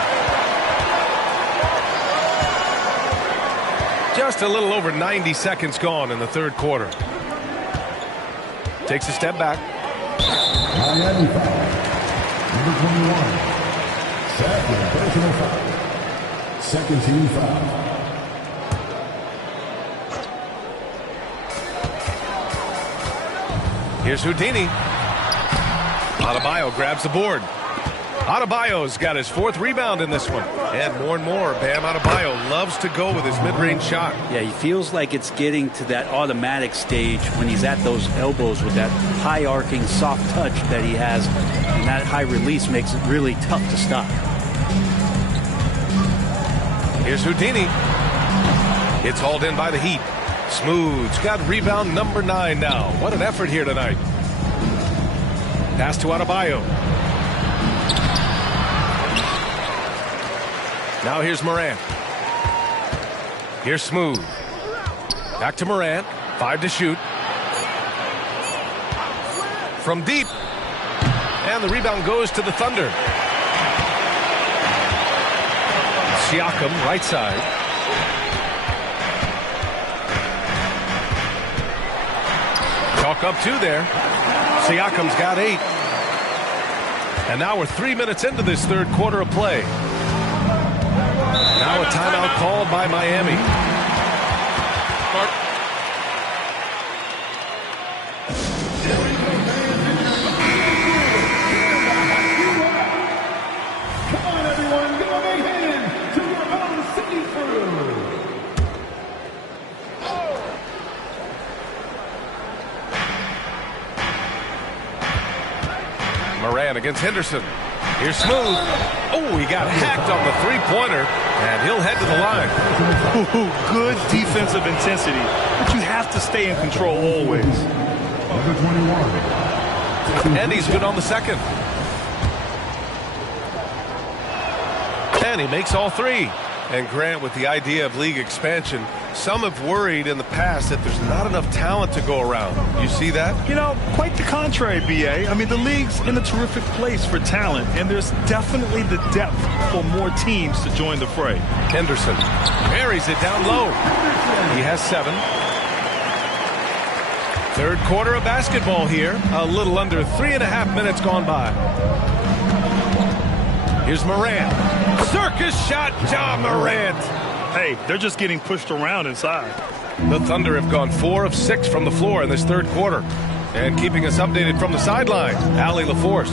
Just a little over 90 seconds gone in the third quarter. Takes a step back. Miami foul. Number 21. Second personal foul. Second team foul. Here's Houdini. Adebayo grabs the board. Adebayo's got his fourth rebound in this one. And more, Bam Adebayo loves to go with his mid-range shot. Yeah, he feels like it's getting to that automatic stage when he's at those elbows with that high arcing soft touch that he has. And that high release makes it really tough to stop. Here's Houdini. It's hauled in by the Heat. Smooth's got rebound number 9 now. What an effort here tonight. Pass to Adebayo. Now here's Morant. Here's Smooth. Back to Morant. 5 to shoot. From deep. And the rebound goes to the Thunder. Siakam, right side. Chalk up 2 there. Siakam's got 8. And now we're 3 minutes into this third quarter of play. Now a timeout called by Miami. Come on, everyone, give a big hand to your own city crew. Morant against Henderson. Here's Smooth. Oh, he got hacked on the three-pointer, and he'll head to the line. Good defensive intensity, but you have to stay in control always. Number 21. And he's good on the second. And he makes all 3. And Grant, with the idea of league expansion, some have worried in the past that there's not enough talent to go around. You see that? You know, quite the contrary, B.A. I mean, the league's in a terrific place for talent, and there's definitely the depth for more teams to join the fray. Henderson buries it down low. He has 7. Third quarter of basketball here. A little under 3.5 minutes gone by. Here's Morant. Circus shot, John Morant. Hey, they're just getting pushed around inside. The Thunder have gone 4 of 6 from the floor in this third quarter. And keeping us updated from the sideline, Allie LaForce.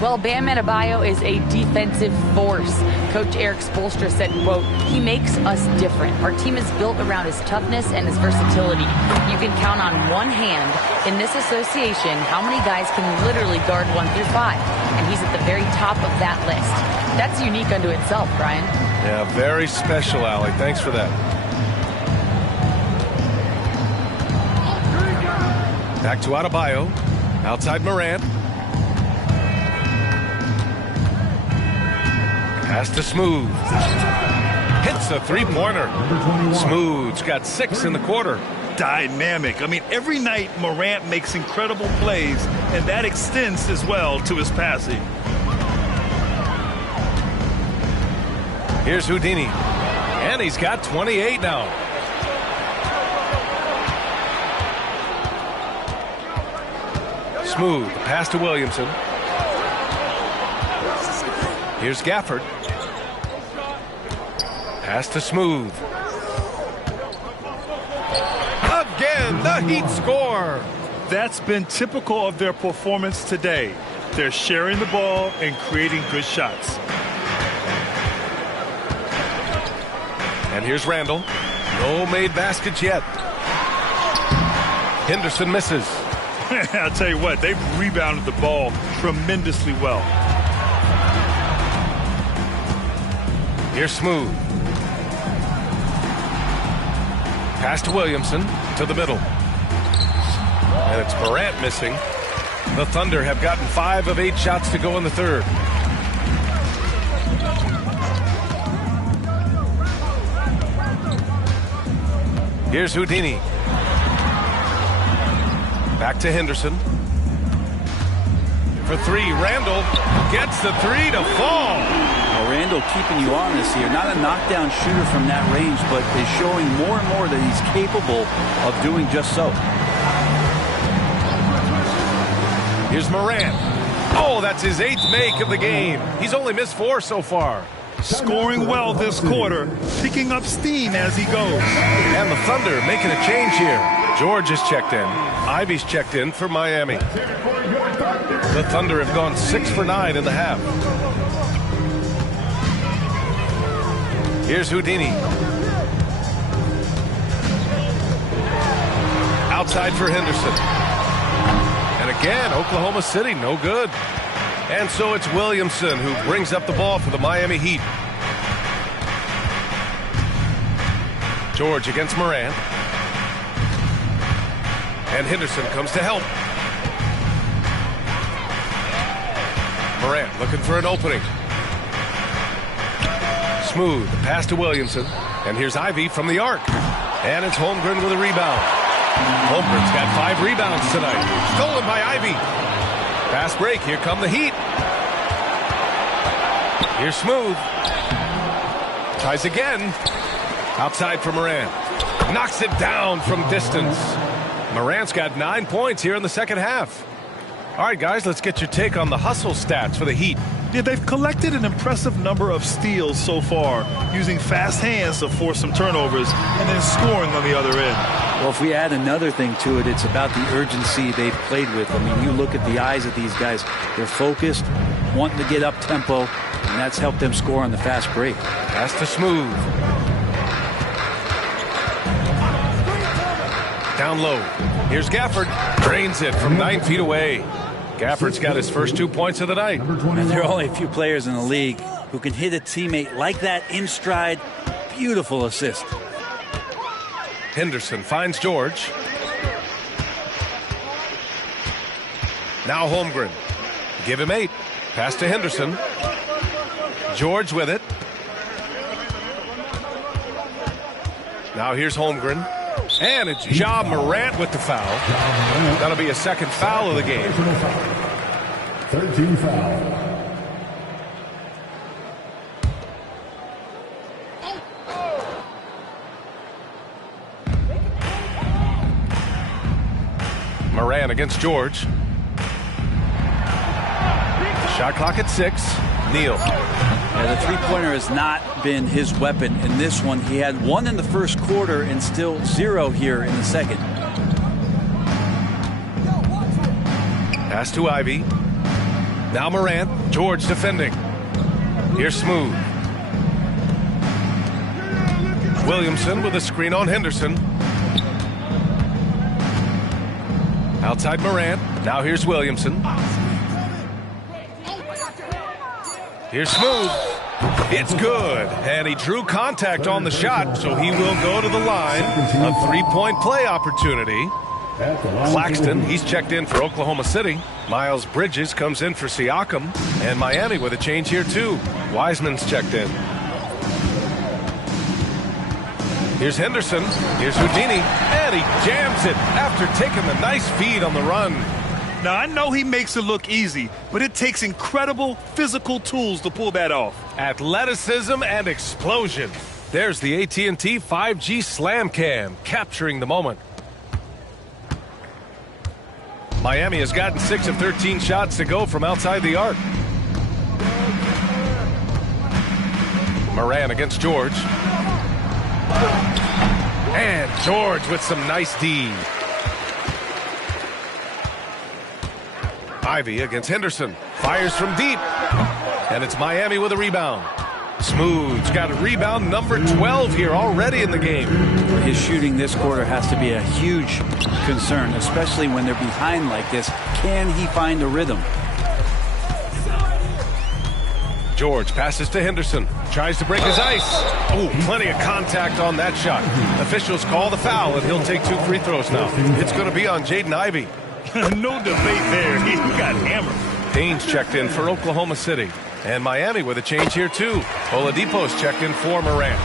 Well, Bam Adebayo is a defensive force. Coach Eric Spoelstra said, quote, "He makes us different. Our team is built around his toughness and his versatility. You can count on one hand in this association how many guys can literally guard 1 through 5. And he's at the very top of that list. That's unique unto itself, Brian." Yeah, very special, Allie. Thanks for that. Back to Adebayo. Outside Morant. Pass to Smooth. Hits a three-pointer. Smooth's got 6 in the quarter. Dynamic. I mean, every night Morant makes incredible plays, and that extends as well to his passing. Here's Houdini. And he's got 28 now. Smooth. Pass to Williamson. Here's Gafford. Pass to Smooth. Again, the Heat score. That's been typical of their performance today. They're sharing the ball and creating good shots. And here's Randall. No made baskets yet. Henderson misses. I'll tell you what, they've rebounded the ball tremendously well. Here's Smooth. Pass to Williamson to the middle. And it's Morant missing. The Thunder have gotten 5 of 8 shots to go in the third. Here's Houdini. Back to Henderson. For 3, Randall gets the 3 to fall. Now, Randall keeping you honest here. Not a knockdown shooter from that range, but is showing more and more that he's capable of doing just so. Here's Morant. Oh, that's his 8th make of the game. He's only missed 4 so far. Scoring well this quarter, picking up steam as he goes. And the Thunder making a change here. George is checked in. Ivy's checked in for Miami. The Thunder have gone 6 for 9 in the half. Here's Houdini. Outside for Henderson. And again, Oklahoma City, no good. And so it's Williamson who brings up the ball for the Miami Heat. George against Morant. And Henderson comes to help. Morant looking for an opening. Smooth pass to Williamson. And here's Ivy from the arc. And it's Holmgren with a rebound. Holmgren's got 5 rebounds tonight. Stolen by Ivy. Fast break. Here come the Heat. Here's Smooth. Tries again. Outside for Morant. Knocks it down from distance. Morant's got 9 points here in the second half. All right, guys, let's get your take on the hustle stats for the Heat. Yeah, they've collected an impressive number of steals so far, using fast hands to force some turnovers and then scoring on the other end. Well, if we add another thing to it, it's about the urgency they've played with. I mean, you look at the eyes of these guys. They're focused, wanting to get up tempo, and that's helped them score on the fast break. Pass to Smooth. Down low. Here's Gafford. Drains it from 9 feet away. Gafford's got his first 2 points of the night. And there are only a few players in the league who can hit a teammate like that in stride. Beautiful assist. Henderson finds George. Now Holmgren. Give him 8. Pass to Henderson. George with it. Now here's Holmgren. And it's Ja Morant with the foul. That'll be a second foul of the game. 13 foul. Morant against George. Shot clock at 6. Neal. Yeah, the three-pointer has not been his weapon in this one. He had 1 in the first quarter and still 0 here in the second. Pass to Ivy. Now Morant. George defending. Here's Smooth. Williamson with a screen on Henderson. Outside Morant. Now here's Williamson. Here's Smooth. It's good. And he drew contact on the shot, so he will go to the line. A 3-point play opportunity. Claxton, he's checked in for Oklahoma City. Miles Bridges comes in for Siakam. And Miami with a change here, too. Wiseman's checked in. Here's Henderson. Here's Houdini. And he jams it after taking the nice feed on the run. Now, I know he makes it look easy, but it takes incredible physical tools to pull that off. Athleticism and explosion. There's the AT&T 5G Slam Cam, capturing the moment. Miami has gotten 6 of 13 shots to go from outside the arc. Morant against George. And George with some nice D. Ivy against Henderson. Fires from deep. And it's Miami with a rebound. Smooth's got a rebound number 12 here already in the game. His shooting this quarter has to be a huge concern, especially when they're behind like this. Can he find a rhythm? George passes to Henderson. Tries to break his ice. Oh, plenty of contact on that shot. Officials call the foul, and he'll take 2 free throws now. It's going to be on Jaden Ivey. No debate there. He got hammered. Payne's checked in for Oklahoma City. And Miami with a change here, too. Oladipo's checked in for Morant.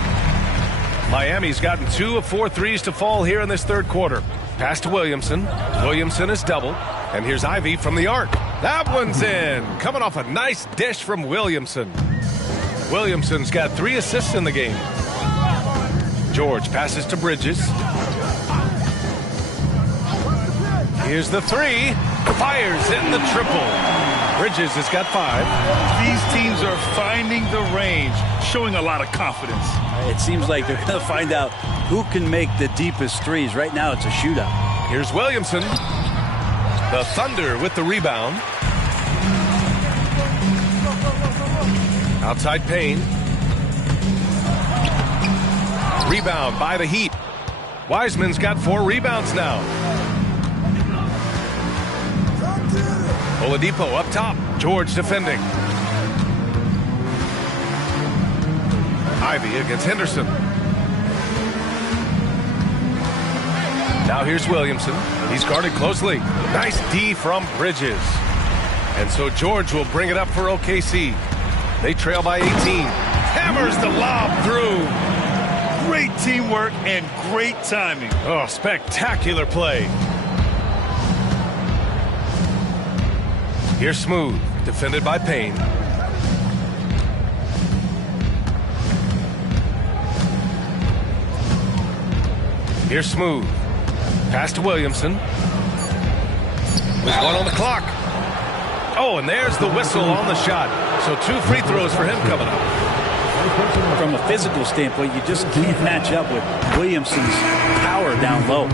Miami's gotten 2 of 4 threes to fall here in this third quarter. Pass to Williamson. Williamson is doubled. And here's Ivy from the arc. That one's in. Coming off a nice dish from Williamson. Williamson's got 3 assists in the game. George passes to Bridges. Here's the 3. Fires in the triple. Bridges has got 5. These teams are finding the range, showing a lot of confidence. It seems like they're going to find out who can make the deepest threes. Right now, it's a shootout. Here's Williamson. The Thunder with the rebound. Outside Payne. Rebound by the Heat. Wiseman's got 4 rebounds now. Oladipo up top. George defending. Ivy against Henderson. Now here's Williamson. He's guarded closely. Nice D from Bridges. And so George will bring it up for OKC. They trail by 18. Hammers the lob through. Great teamwork and great timing. Oh, spectacular play. Here's Smooth, defended by Payne. Here's Smooth. Pass to Williamson. There's 1 on the clock. Oh, and there's the whistle on the shot. So 2 free throws for him coming up. From a physical standpoint, you just can't match up with Williamson's power down low.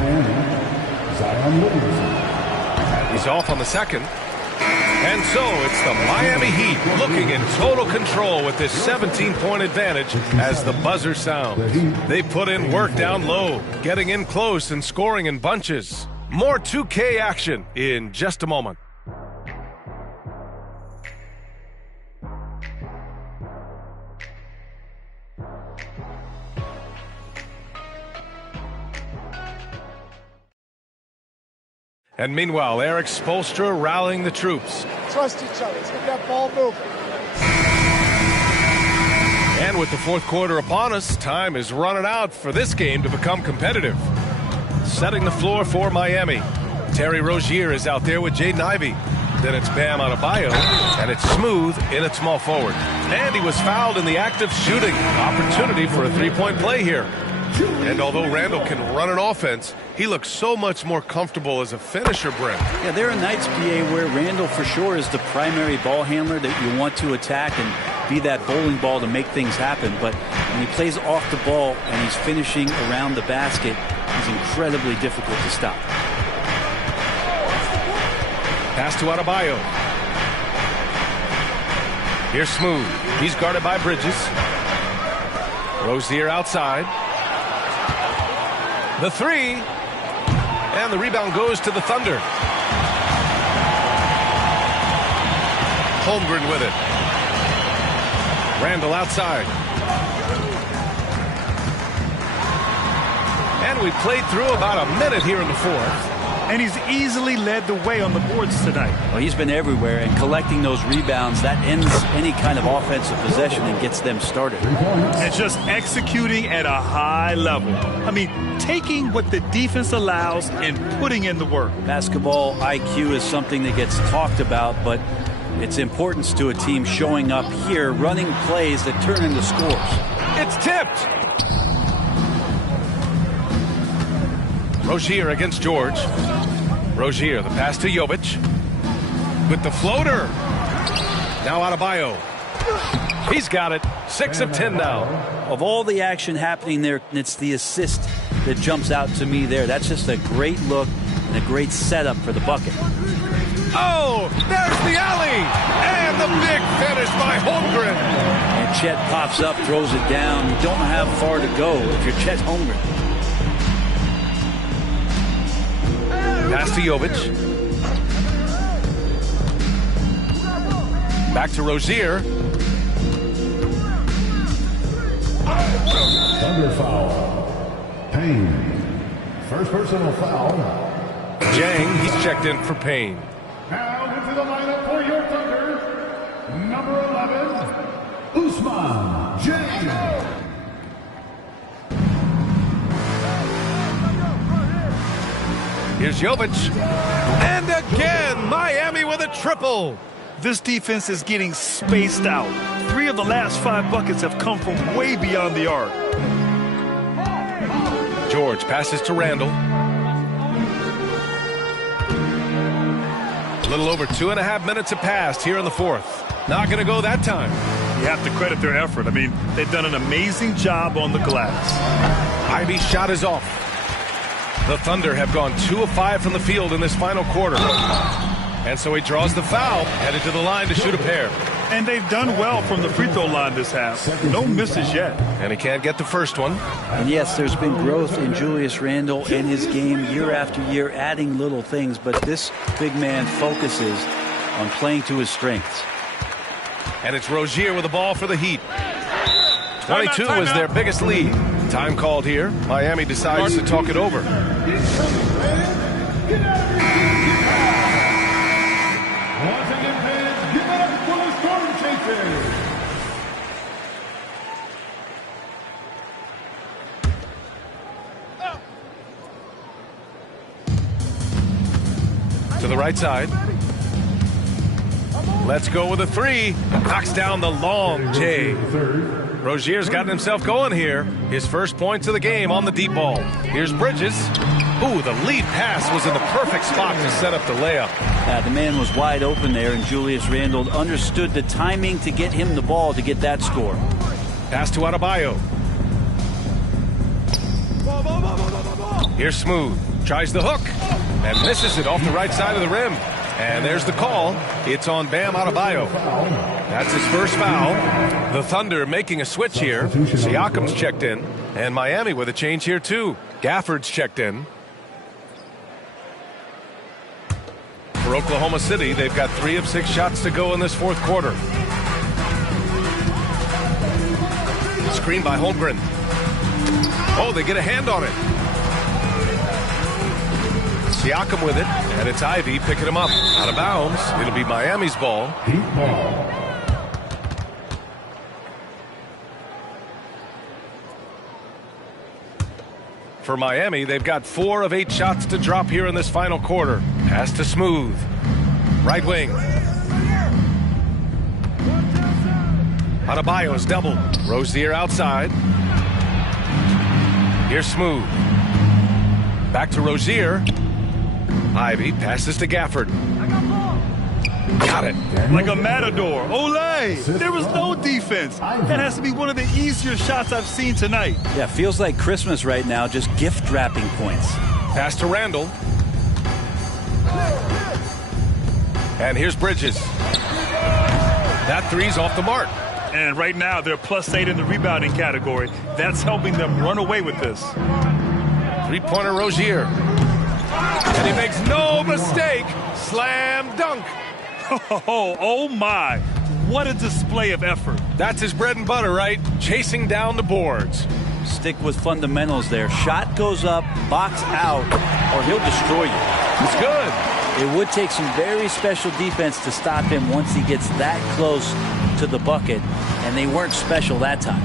He's off on the second. And so it's the Miami Heat looking in total control with this 17-point advantage as the buzzer sounds. They put in work down low, getting in close and scoring in bunches. More 2K action in just a moment. And meanwhile, Eric Spoelstra rallying the troops. Trust each other. Let's get that ball moving. And with the fourth quarter upon us, time is running out for this game to become competitive. Setting the floor for Miami. Terry Rozier is out there with Jaden Ivey. Then it's Bam Adebayo, and it's Smooth in at small forward. And he was fouled in the act of shooting. Opportunity for a three-point play here. And although Randall can run an offense, he looks so much more comfortable as a finisher, Brent. Yeah, there are nights, PA, where Randall for sure is the primary ball handler that you want to attack and be that bowling ball to make things happen. But when he plays off the ball and he's finishing around the basket, he's incredibly difficult to stop. Pass to Adebayo. Here's Smooth. He's guarded by Bridges. Rozier outside. The 3. And the rebound goes to the Thunder. Holmgren with it. Randall outside. And we played through about a minute here in the fourth. And he's easily led the way on the boards tonight. Well, he's been everywhere, and collecting those rebounds, that ends any kind of offensive possession and gets them started. And just executing at a high level. I mean, taking what the defense allows and putting in the work. Basketball IQ is something that gets talked about, but its importance to a team showing up here, running plays that turn into scores. It's tipped. Rozier against George. Rozier, the pass to Jovic. With the floater. Now Adebayo. He's got it. 6 of 10 now. Of all the action happening there, it's the assist that jumps out to me there. That's just a great look and a great setup for the bucket. Oh, there's the alley. And the big finish by Holmgren. And Chet pops up, throws it down. You don't have far to go if you're Chet Holmgren. Pass to Jovic. Back to Rozier. Thunder foul. Payne. First personal foul Jang, he's checked in for Payne. Now into the lineup for your Thunder, number 11, Usman Jang. Here's Jovic. And again, Miami with a triple. This defense is getting spaced out. 3 of the last 5 buckets have come from way beyond the arc. George passes to Randall. A little over 2.5 minutes have passed here in the fourth. Not going to go that time. You have to credit their effort. I mean, they've done an amazing job on the glass. Ivy's shot is off. The Thunder have gone 2 of 5 from the field in this final quarter. And so he draws the foul, headed to the line to shoot a pair. And they've done well from the free throw line this half. No misses yet. And he can't get the first one. And yes, there's been growth in Julius Randle and his game year after year, adding little things. But this big man focuses on playing to his strengths. And it's Rozier with the ball for the Heat. 22 is their biggest lead. Time called here. Miami decides to talk it over. To the right side. Let's go with a 3. Knocks down the long J. Rozier's gotten himself going here. His first points of the game on the deep ball. Here's Bridges. Ooh, the lead pass was in the perfect spot to set up the layup. The man was wide open there, and Julius Randle understood the timing to get him the ball to get that score. Pass to Adebayo. Here's Smooth. Tries the hook and misses it off the right side of the rim. And there's the call. It's on Bam Adebayo. That's his first foul. The Thunder making a switch here. Siakam's checked in. And Miami with a change here too. Gafford's checked in. For Oklahoma City, they've got 3 of 6 shots to go in this fourth quarter. Screen by Holmgren. Oh, they get a hand on it. Siakam with it, and it's Ivy picking him up. Out of bounds. It'll be Miami's ball. Heat ball. For Miami, they've got 4 of 8 shots to drop here in this final quarter. Pass to Smooth. Right wing. Adebayo's double. Rozier outside. Here's Smooth. Back to Rozier. Ivy passes to Gafford. Got it. Like a matador. Olay! There was no defense. That has to be one of the easier shots I've seen tonight. Yeah, feels like Christmas right now, just gift wrapping points. Pass to Randall. And here's Bridges. That 3's off the mark. And right now, they're +8 in the rebounding category. That's helping them run away with this. 3-pointer Rozier. And he makes no mistake. Slam dunk. Oh my. What a display of effort. That's his bread and butter, right? Chasing down the boards. Stick with fundamentals there. Shot goes up, box out, or he'll destroy you. It's good. It would take some very special defense to stop him once he gets that close to the bucket, and they weren't special that time.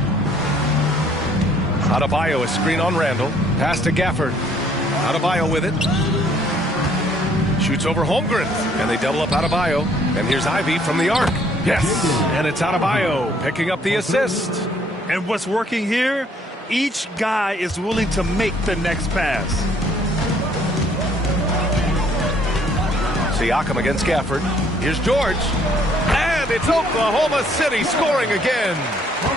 Adebayo, a screen on Randall. Pass to Gafford. Adebayo with it. Shoots over Holmgren, and they double up Adebayo. And here's Ivy from the arc. Yes, and it's Adebayo picking up the assist. And what's working here? Each guy is willing to make the next pass. Siakam against Gafford. Here's George. And it's Oklahoma City scoring again.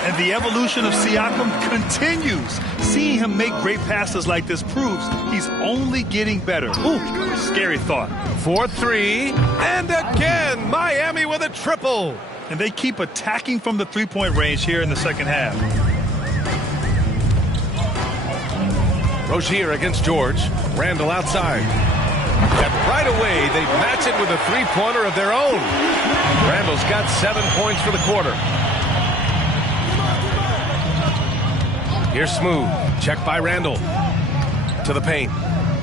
And the evolution of Siakam continues. Seeing him make great passes like this proves he's only getting better. Ooh, scary thought. 4-3. And again, Miami with a triple. And they keep attacking from the three-point range here in the second half. Rozier against George. Randall outside. And right away, they match it with a three-pointer of their own. Randall's got 7 points for the quarter. Here's Smooth. Check by Randall. To the paint.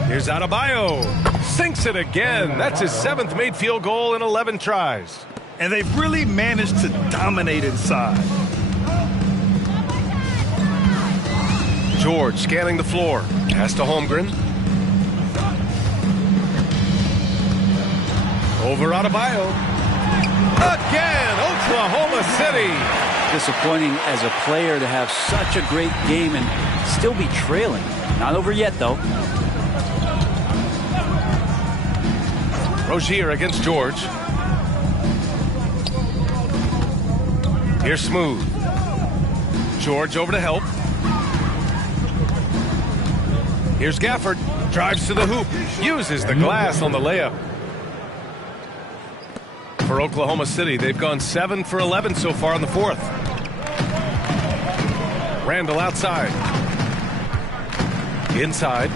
Here's Adebayo. Sinks it again. That's his 7th made field goal in 11 tries. And they've really managed to dominate inside. George scanning the floor. Pass to Holmgren. Over Adebayo. Again, Oklahoma City. Disappointing as a player to have such a great game and still be trailing. Not over yet, though. Rozier against George. Here's Smooth. George over to help. Here's Gafford. Drives to the hoop. Uses the glass on the layup. For Oklahoma City, they've gone 7 for 11 so far in the 4th. Randall outside. Inside.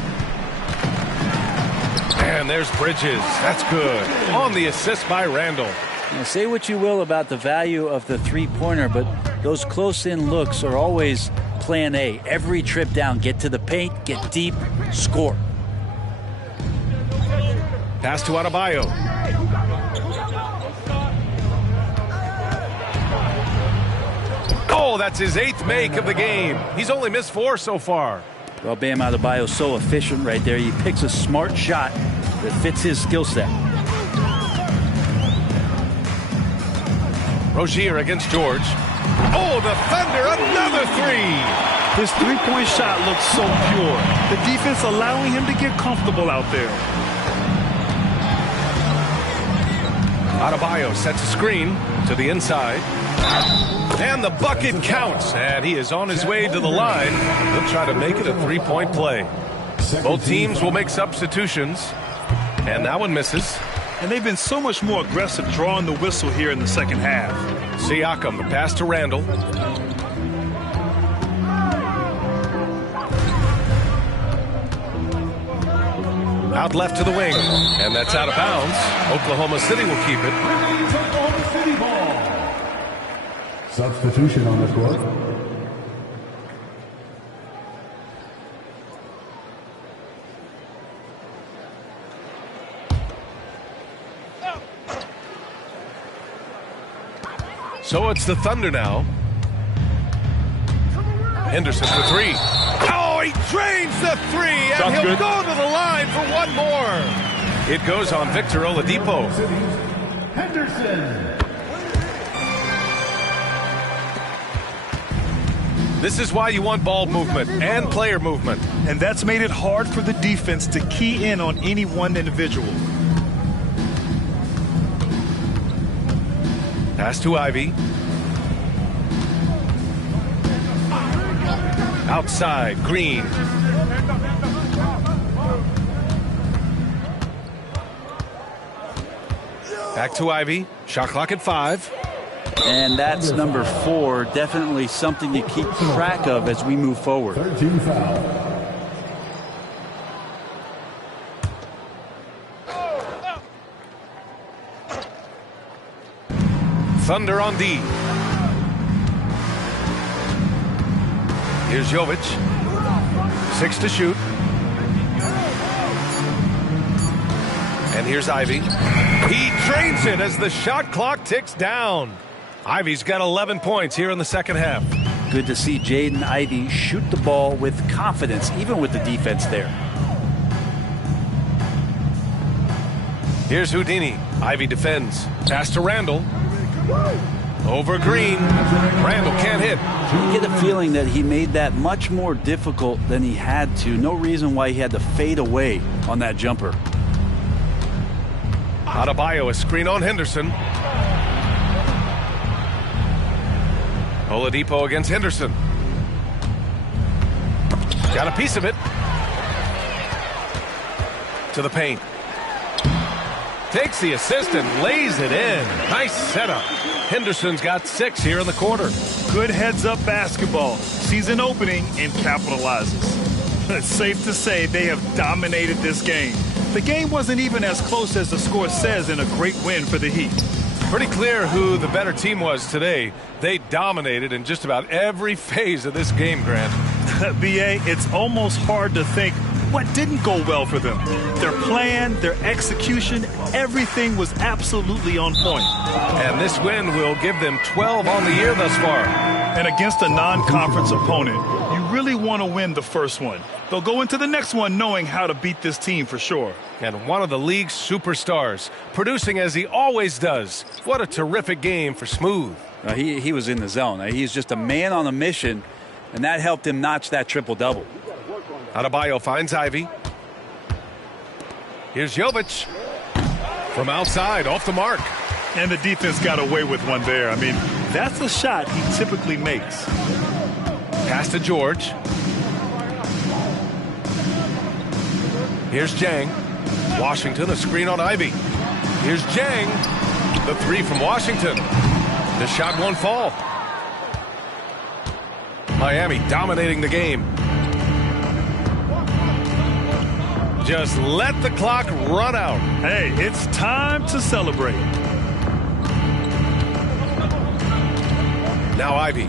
And there's Bridges. That's good. On the assist by Randall. Now, say what you will about the value of the three-pointer, but those close-in looks are always plan A. Every trip down, get to the paint, get deep, score. Pass to Adebayo. Oh, that's his 8th make of the game. He's only missed 4 so far. Well, Bam Adebayo's so efficient right there. He picks a smart shot that fits his skill set. Rozier against George. Oh, the Thunder, another 3. His three-point shot looks so pure. The defense allowing him to get comfortable out there. Adebayo sets a screen to the inside. And the bucket counts. And he is on his way to the line. He'll try to make it a 3-point play. Both teams will make substitutions. And that one misses. And they've been so much more aggressive drawing the whistle here in the second half. Siakam, the pass to Randall. Out left to the wing. And that's out of bounds. Oklahoma City will keep it. Oklahoma City ball. Substitution on the court. So it's the Thunder now. Henderson for 3. Oh, he drains the 3, and Sounds he'll good. go to the line for one more. It goes on Victor Oladipo. Henderson. This is why you want ball movement and player movement. And that's made it hard for the defense to key in on any one individual. Pass to Ivy. Outside, Green. Back to Ivy. Shot clock at 5. And that's number 4. Definitely something to keep track of as we move forward. 13 foul. Thunder on D. Here's Jovic. 6 to shoot. And here's Ivy. He drains it as the shot clock ticks down. Ivy's got 11 points here in the second half. Good to see Jaden Ivey shoot the ball with confidence, even with the defense there. Here's Houdini. Ivy defends. Pass to Randall. Over Green. Randall can't hit. You get a feeling that he made that much more difficult than he had to. No reason why he had to fade away on that jumper. Adebayo, a screen on Henderson. Oladipo against Henderson. Got a piece of it. To the paint. Takes the assist and lays it in. Nice setup. Henderson's got 6 here in the quarter. Good heads-up basketball. Sees an opening and capitalizes. It's safe to say they have dominated this game. The game wasn't even as close as the score says in a great win for the Heat. Pretty clear who the better team was today. They dominated in just about every phase of this game, Grant. B.A., it's almost hard to think what didn't go well for them. Their plan, their execution, everything was absolutely on point. And this win will give them 12 on the year thus far. And against a non-conference opponent, you really want to win the first one. They'll go into the next one knowing how to beat this team for sure. And one of the league's superstars, producing as he always does. What a terrific game for Smooth. He was in the zone. He's just a man on a mission, and that helped him notch that triple-double. Adebayo finds Ivy. Here's Jovic. From outside, off the mark. And the defense got away with one there. I mean, that's a shot he typically makes. Pass to George. Here's Jang. Washington, a screen on Ivy. Here's Jang. The three from Washington. The shot won't fall. Miami dominating the game. Just let the clock run out. Hey, it's time to celebrate. Now Ivy.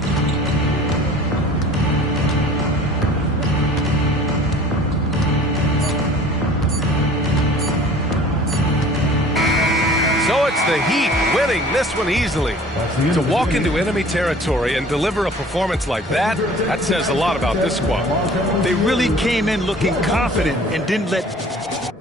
So it's the Heat winning this one easily. To walk into enemy territory and deliver a performance like that, that says a lot about this squad. They really came in looking confident and didn't let...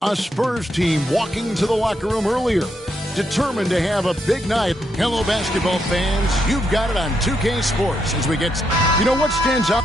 A Spurs team walking to the locker room earlier, determined to have a big night. Hello, basketball fans. You've got it on 2K Sports as we get... You know what stands out?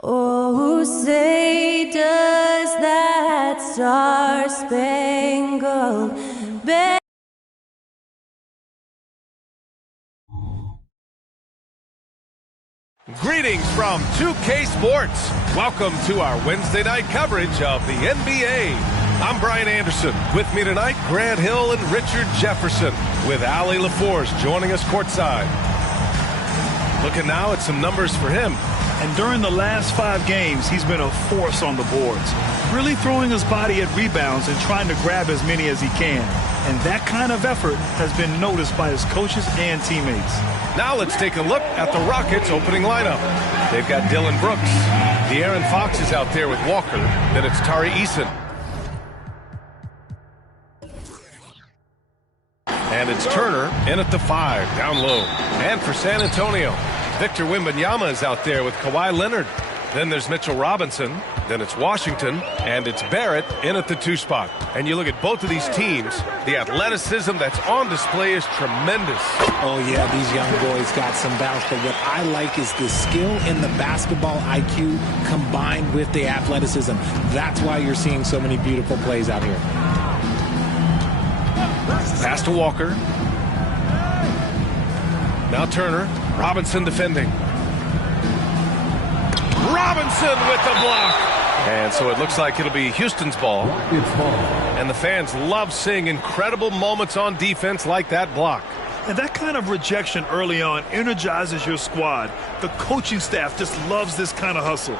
Oh, say does that star-spangled banner. Greetings from 2K Sports. Welcome to our Wednesday night coverage of the NBA. I'm Brian Anderson. With me tonight, Grant Hill and Richard Jefferson, with Allie LaForce joining us courtside. Looking now at some numbers for him. And during the last 5 games, he's been a force on the boards, really throwing his body at rebounds and trying to grab as many as he can. And that kind of effort has been noticed by his coaches and teammates. Now let's take a look at the Rockets' opening lineup. They've got Dylan Brooks. De'Aaron Fox is out there with Walker. Then it's Tari Eason. And it's Turner in at the 5, down low. And for San Antonio, Victor Wembanyama is out there with Kawhi Leonard. Then there's Mitchell Robinson. Then it's Washington. And it's Barrett in at the 2 spot. And you look at both of these teams, the athleticism that's on display is tremendous. Oh, yeah, these young boys got some bounce. But what I like is the skill in the basketball IQ combined with the athleticism. That's why you're seeing so many beautiful plays out here. Pass to Walker. Now Turner. Robinson defending. Robinson with the block. And so it looks like it'll be Houston's ball. And the fans love seeing incredible moments on defense like that block. And that kind of rejection early on energizes your squad. The coaching staff just loves this kind of hustle.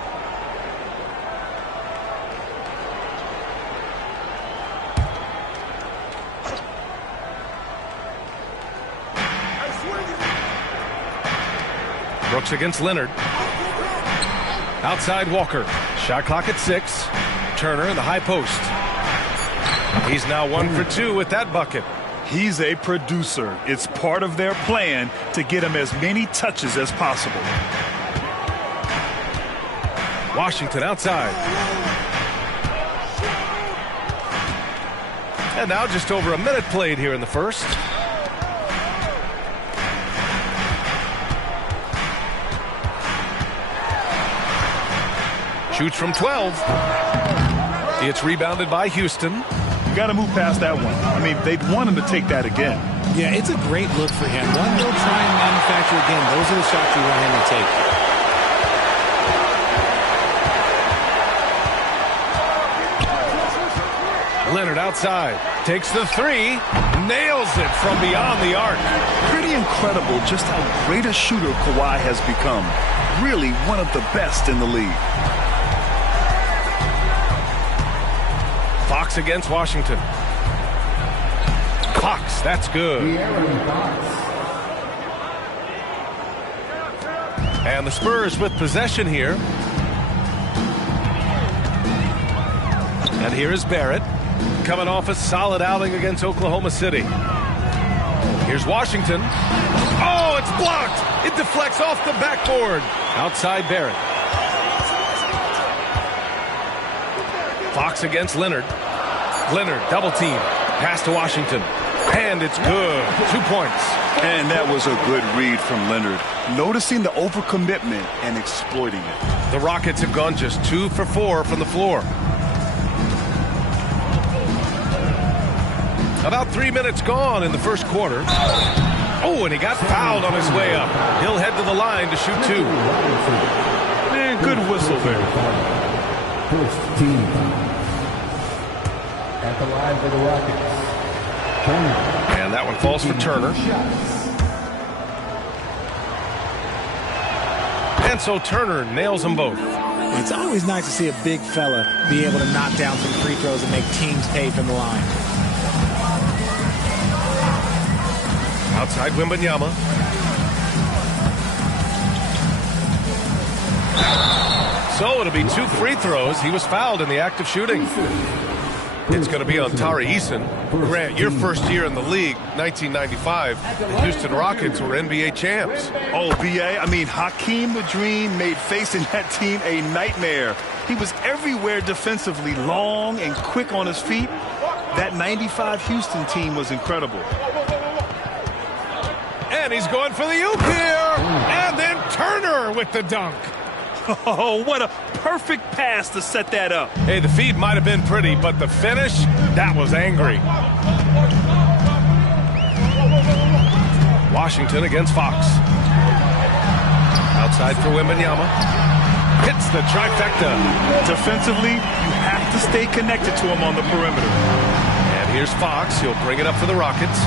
Brooks against Leonard. Outside Walker. Shot clock at 6. Turner in the high post. He's now 1 for 2 with that bucket. He's a producer. It's part of their plan to get him as many touches as possible. Washington outside. And now just over a minute played here in the first. Shoots from 12. It's rebounded by Houston. You got to move past that one. I mean, they'd want him to take that again. Yeah, it's a great look for him. One they'll try and manufacture again. Those are the shots you want him to take. Leonard outside. Takes the 3. Nails it from beyond the arc. Pretty incredible just how great a shooter Kawhi has become. Really one of the best in the league. Fox against Washington. Fox, that's good. And the Spurs with possession here. And here is Barrett, coming off a solid outing against Oklahoma City. Here's Washington. Oh, it's blocked. It deflects off the backboard. Outside Barrett. Fox against Leonard. Leonard double team. Pass to Washington. And it's good. 2 points. And that was a good read from Leonard. Noticing the overcommitment and exploiting it. The Rockets have gone just 2 for 4 from the floor. About 3 minutes gone in the first quarter. Oh, and he got fouled on his way up. He'll head to the line to shoot 2. Man, good whistle there. First team at the line for the Rockets. Turner. And that one falls for Turner. And so Turner nails them both. It's always nice to see a big fella be able to knock down some free throws and make teams pay from the line. Outside Wembanyama. So it'll be 2 free throws. He was fouled in the act of shooting. It's going to be on Tari Eason. Grant, your first year in the league, 1995, the Houston Rockets were NBA champs. Oh, B.A., I mean, Hakeem the Dream made facing that team a nightmare. He was everywhere defensively, long and quick on his feet. That 95 Houston team was incredible. And he's going for the oop here. And then Turner with the dunk. Oh, what a perfect pass to set that up. Hey, the feed might have been pretty, but the finish, that was angry. Washington against Fox. Outside for Wembanyama. Hits the trifecta. Defensively, you have to stay connected to him on the perimeter. And here's Fox. He'll bring it up for the Rockets.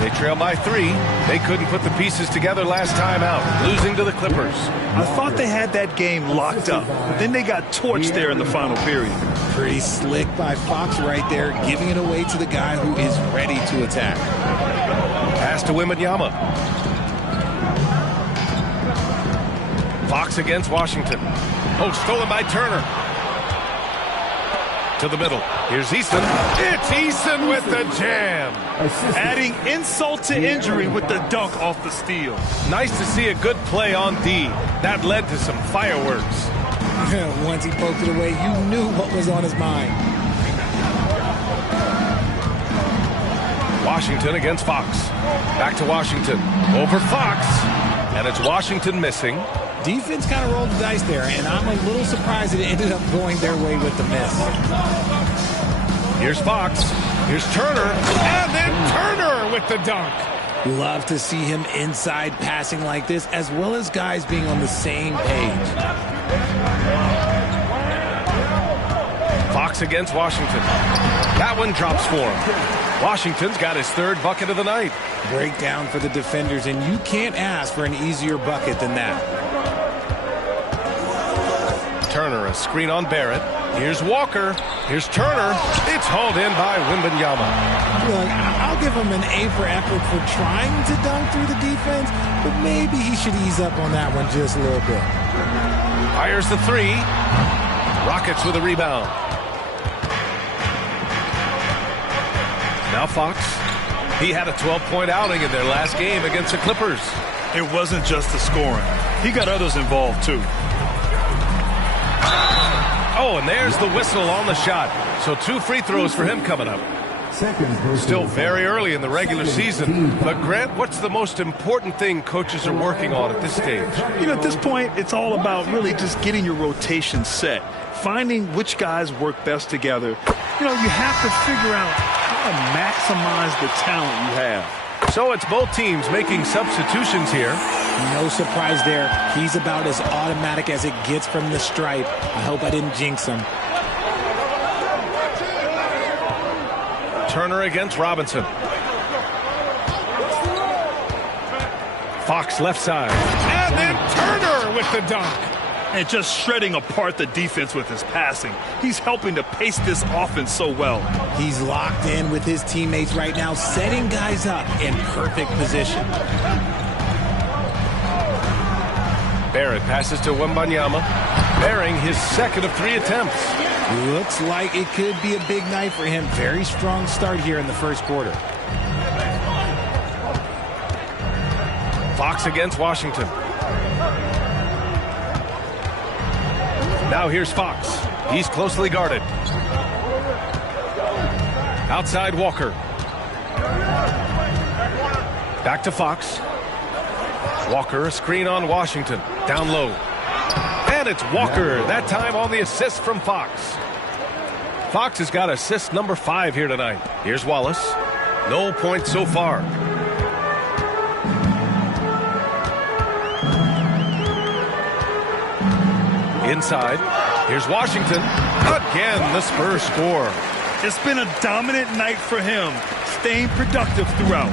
They trail by 3. They couldn't put the pieces together last time out, losing to the Clippers. I thought they had that game locked up, but then they got torched there in the final period. Pretty slick by Fox right there, giving it away to the guy who is ready to attack. Pass to Wembanyama. Fox against Washington. Oh, stolen by Turner. To the middle. Here's Easton. It's Easton with the jam. Adding insult to injury with the dunk off the steal. Nice to see a good play on D. That led to some fireworks. Once he poked it away, you knew what was on his mind. Washington against Fox. Back to Washington. Over Fox. And it's Washington missing. Defense kind of rolled the dice there, and I'm a little surprised it ended up going their way with the miss. Here's Fox. Here's Turner. And then Turner with the dunk. Love to see him inside passing like this, as well as guys being on the same page. Fox against Washington. That one drops for him. Washington's got his 3rd bucket of the night. Breakdown for the defenders, and you can't ask for an easier bucket than that. Turner, a screen on Barrett. Here's Walker. Here's Turner. It's hauled in by Wembanyama. Look, I'll give him an A for effort for trying to dunk through the defense, but maybe he should ease up on that one just a little bit. Fires the 3. Rockets with a rebound. Now Fox. He had a 12-point outing in their last game against the Clippers. It wasn't just the scoring. He got others involved, too. Oh, and there's the whistle on the shot. So 2 free throws for him coming up. Still very early in the regular season. But, Grant, what's the most important thing coaches are working on at this stage? You know, at this point, it's all about really just getting your rotation set. Finding which guys work best together. You know, you have to figure out how to maximize the talent you have. So it's both teams making substitutions here. No surprise there. He's about as automatic as it gets from the stripe. I hope I didn't jinx him. Turner against Robinson. Fox left side. And then Turner with the dunk. And just shredding apart the defense with his passing. He's helping to pace this offense so well. He's locked in with his teammates right now, setting guys up in perfect position. Barrett passes to Wembanyama, bearing his 2nd of 3 attempts. Looks like it could be a big night for him. Very strong start here in the first quarter. Fox against Washington. Now here's Fox. He's closely guarded. Outside Walker. Back to Fox. Walker, a screen on Washington. Down low. And it's Walker, that time on the assist from Fox. Fox has got assist number 5 here tonight. Here's Wallace. No points so far. Inside. Here's Washington. Again, the Spurs score. It's been a dominant night for him, staying productive throughout.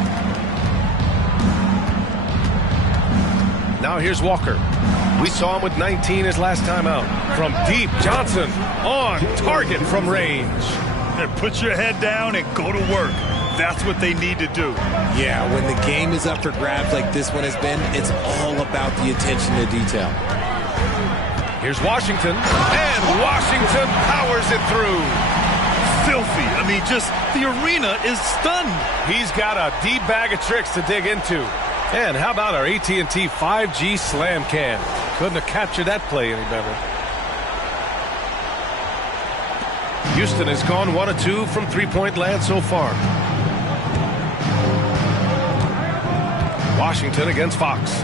Now here's Walker. We saw him with 19 his last time out. From deep, Johnson on target from range. And put your head down and go to work. That's what they need to do. Yeah, when the game is up for grabs like this one has been, it's all about the attention to detail. Here's Washington, and Washington powers it through. Filthy. I mean, just the arena is stunned. He's got a deep bag of tricks to dig into. And how about our AT&T 5G slam cam? Couldn't have captured that play any better. Houston has gone 1 of 2 from 3-point land so far. Washington against Fox.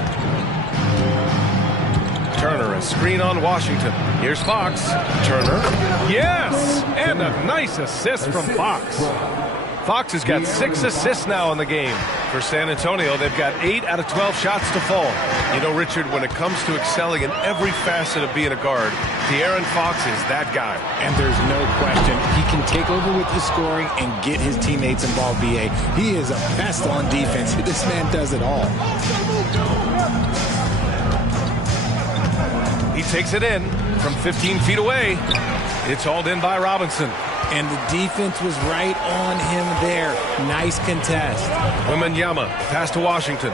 Turner, a screen on Washington. Here's Fox. Turner. Yes! And a nice assist from Fox. Fox has got 6 assists now in the game. For San Antonio, they've got 8 out of 12 shots to fall. You know, Richard, when it comes to excelling in every facet of being a guard, De'Aaron Fox is that guy. And there's no question. He can take over with the scoring and get his teammates involved, BA. He is a pest on defense. This man does it all. He takes it in from 15 feet away. It's hauled in by Robinson. And the defense was right on him there. Nice contest. Wembanyama, pass to Washington.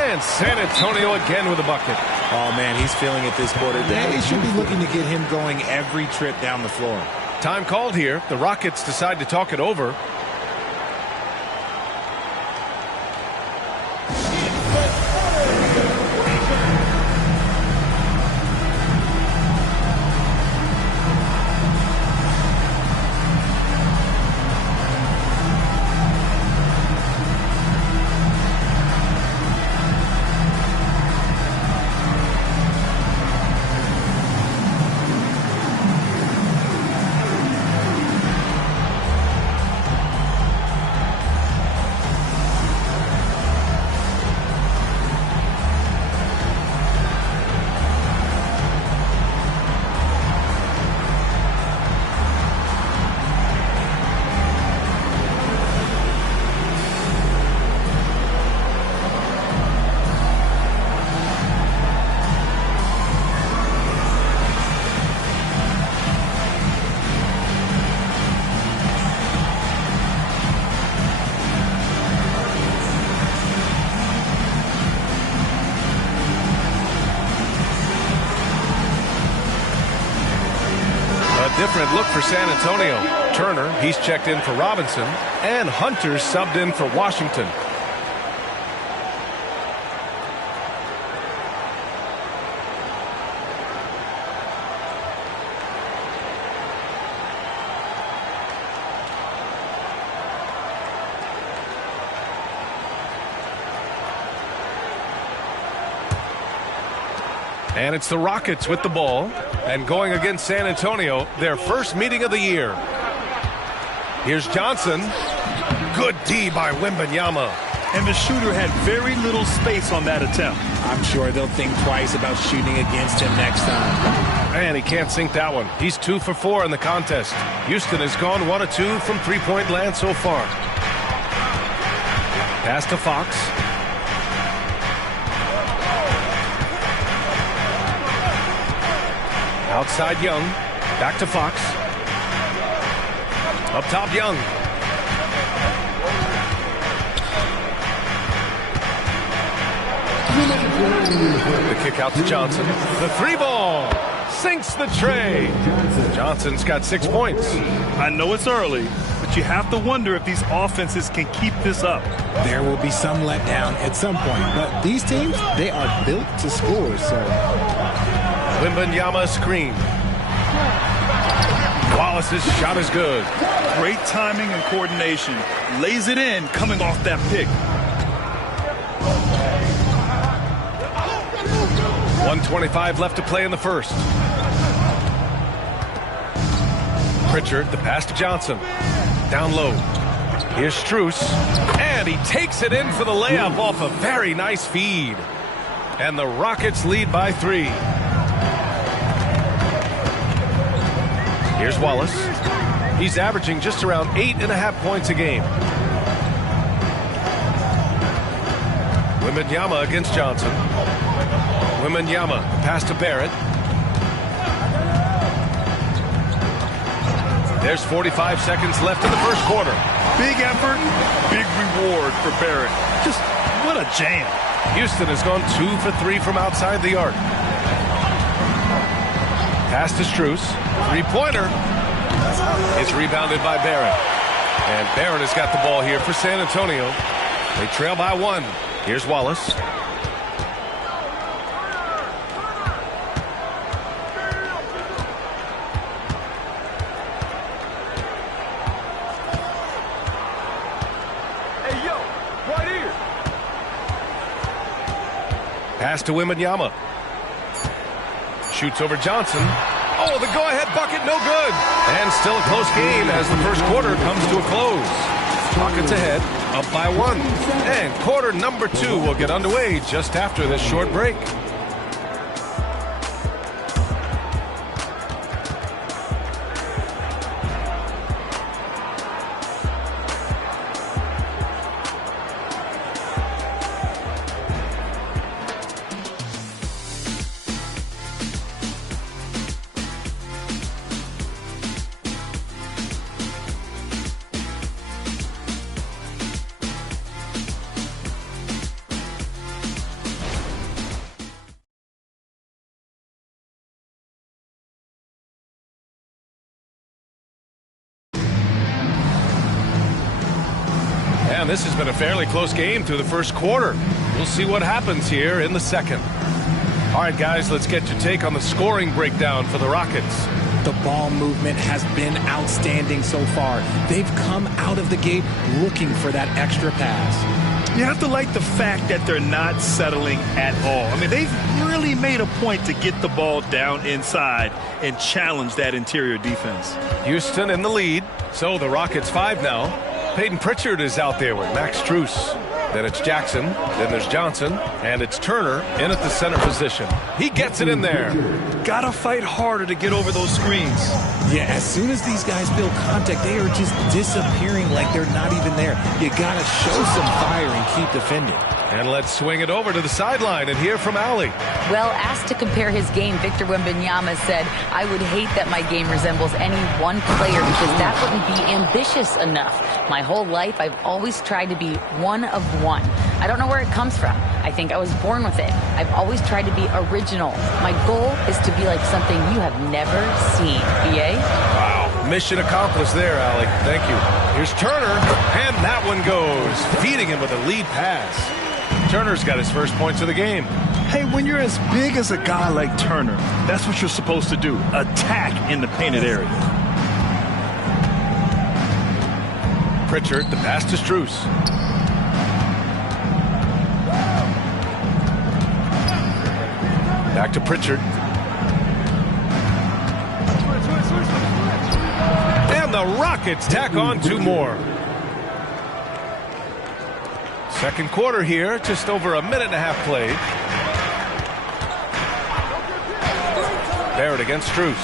And San Antonio again with a bucket. Oh, man, he's feeling it this quarter. They should be looking to get him going every trip down the floor. Time called here. The Rockets decide to talk it over. Different look for San Antonio. Turner, he's checked in for Robinson, and Hunter subbed in for Washington. And it's the Rockets with the ball. And going against San Antonio, their first meeting of the year. Here's Johnson. Good D by Wembanyama. And the shooter had very little space on that attempt. I'm sure they'll think twice about shooting against him next time. And he can't sink that one. He's 2 for 4 in the contest. Houston has gone 1 of 2 from three-point land so far. Pass to Fox. Outside Young, back to Fox. Up top Young. The kick out to Johnson. The 3-ball sinks the tray. Johnson's got 6 points. I know it's early, but you have to wonder if these offenses can keep this up. There will be some letdown at some point, but these teams, they are built to score, so... Wembanyama screen. Wallace's shot is good. Great timing and coordination. Lays it in coming off that pick. 1:25 left to play in the first. Pritchard, the pass to Johnson. Down low. Here's Strus. And he takes it in for the layup off a very nice feed. And the Rockets lead by 3. Here's Wallace. He's averaging just around 8.5 points a game. Wembanyama against Johnson. Wembanyama, pass to Barrett. There's 45 seconds left in the first quarter. Big effort, big reward for Barrett. Just what a jam. Houston has gone 2 for 3 from outside the arc. Pass to Strus. 3-pointer. It's rebounded by Barrett. And Barrett has got the ball here for San Antonio. They trail by 1. Here's Wallace. Pass to Wembanyama. Shoots over Johnson. Oh, the go-ahead bucket, no good. And still a close game as the first quarter comes to a close. Rockets ahead, up by 1. And quarter number 2 will get underway just after this short break. And this has been a fairly close game through the first quarter. We'll see what happens here in the second. All right, guys, let's get your take on the scoring breakdown for the Rockets. The ball movement has been outstanding so far. They've come out of the gate looking for that extra pass. You have to like the fact that they're not settling at all. I mean, they've really made a point to get the ball down inside and challenge that interior defense. Houston in the lead, so the Rockets 5 now. Peyton Pritchard is out there with Max Strus. Then it's Jackson, then there's Johnson, and it's Turner in at the center position. He gets it in there. Gotta fight harder to get over those screens. Yeah, as soon as these guys build contact, they are just disappearing like they're not even there. You gotta show some fire and keep defending. And let's swing it over to the sideline and hear from Allie. Well, asked to compare his game, Victor Wembanyama said, "I would hate that my game resembles any one player because that wouldn't be ambitious enough. My whole life, I've always tried to be one of one. I don't know where it comes from. I think I was born with it. I've always tried to be original. My goal is to be like something you have never seen." BA? Wow. Mission accomplished there, Allie. Thank you. Here's Turner, and that one goes, feeding him with a lead pass. Turner's got his first points of the game. Hey, when you're as big as a guy like Turner, that's what you're supposed to do. Attack in the painted area. Pritchard, the pass to Strus. Back to Pritchard. And the Rockets tack on 2 more. Second quarter here, just over a minute and a half played. Barrett against Strus.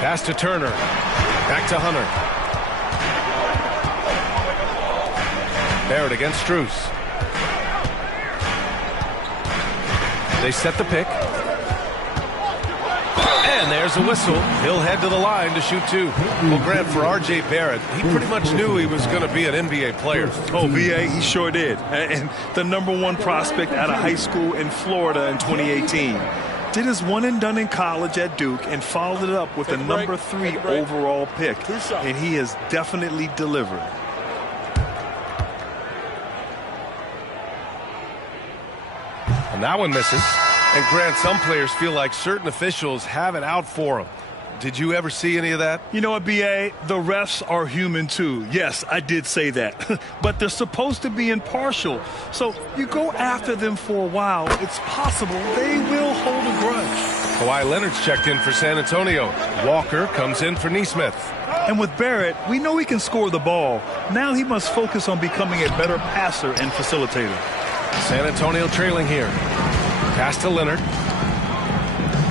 Pass to Turner. Back to Hunter. Barrett against Strus. They set the pick. And there's a whistle. He'll head to the line to shoot 2. Well, Grant, for R.J. Barrett, he pretty much knew he was going to be an NBA player. Oh, BA, he sure did. And the #1 prospect out of high school in Florida in 2018. Did his one and done in college at Duke and followed it up with a #3 overall pick. And he has definitely delivered. And that one misses. And Grant, some players feel like certain officials have it out for them. Did you ever see any of that? You know what, BA? The refs are human too. Yes, I did say that. But they're supposed to be impartial. So you go after them for a while, it's possible they will hold a grudge. Kawhi Leonard's checked in for San Antonio. Walker comes in for Nesmith. And with Barrett, we know he can score the ball. Now he must focus on becoming a better passer and facilitator. San Antonio trailing here. Pass to Leonard.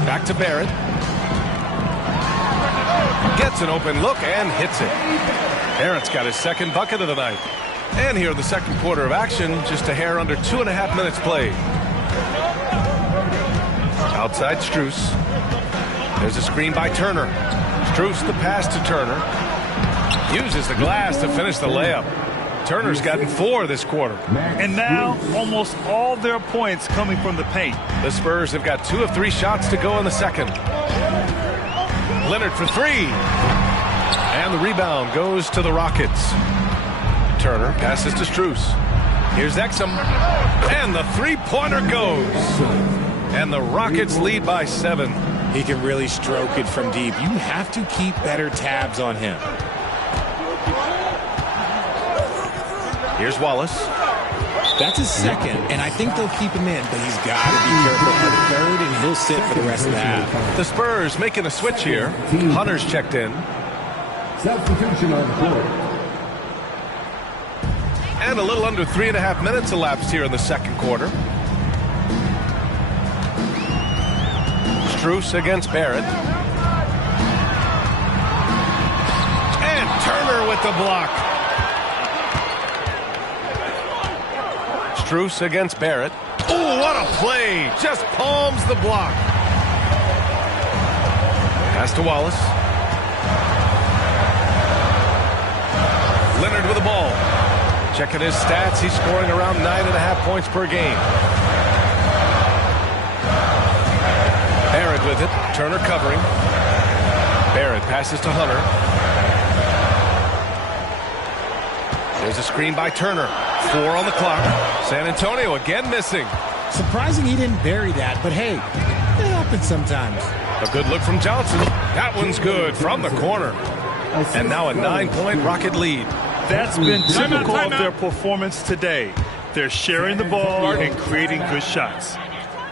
Back to Barrett. Gets an open look and hits it. Barrett's got his second bucket of the night. And here in the second quarter of action, just a hair under 2.5 minutes played. Outside Strus. There's a screen by Turner. Strus the pass to Turner. Uses the glass to finish the layup. Turner's gotten 4 this quarter. And now almost all their points coming from the paint. The Spurs have got 2 of 3 shots to go in the second. Leonard for 3. And the rebound goes to the Rockets. Turner passes to Strus. Here's Exum. And the 3-pointer goes. And the Rockets lead by 7. He can really stroke it from deep. You have to keep better tabs on him. Here's Wallace. That's his second, and I think they'll keep him in, but he's got to be careful for the third, and he'll sit for the rest of the half. The Spurs making a switch here. Hunter's checked in. Substitution on the court. And a little under 3.5 minutes elapsed here in the second quarter. Strus against Barrett. And Turner with the block. Strus against Barrett. Oh, what a play. Just palms the block. Pass to Wallace. Leonard with the ball. Checking his stats, he's scoring around 9.5 points per game. Barrett with it. Turner covering. Barrett passes to Hunter. There's a screen by Turner. 4 on the clock. San Antonio again missing. Surprising he didn't bury that, but hey, it happens sometimes. A good look from Johnson. That one's good from the corner. And now a 9-point Rocket lead. That's been typical of their performance today. They're sharing the ball and creating good shots.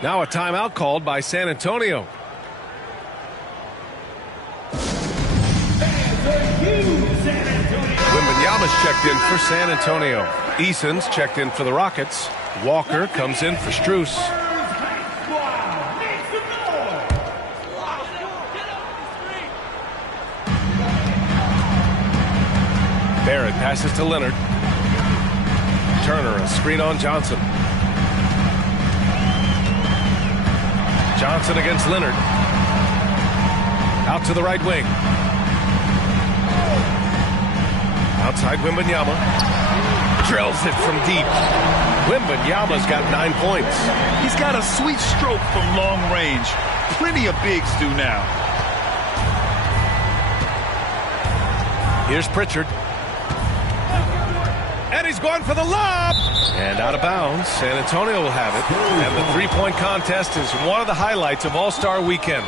Now a timeout called by San Antonio. Wembanyama's checked in for San Antonio. Eason's checked in for the Rockets. Walker comes in for Strus. Barrett passes to Leonard. Turner, a screen on Johnson. Johnson against Leonard. Out to the right wing. Outside Wembanyama. Drills it from deep. Wembanyama's got 9 points. He's got a sweet stroke from long range. Plenty of bigs do now. Here's Pritchard. And he's going for the lob. And out of bounds. San Antonio will have it. And the three-point contest is one of the highlights of All-Star Weekend.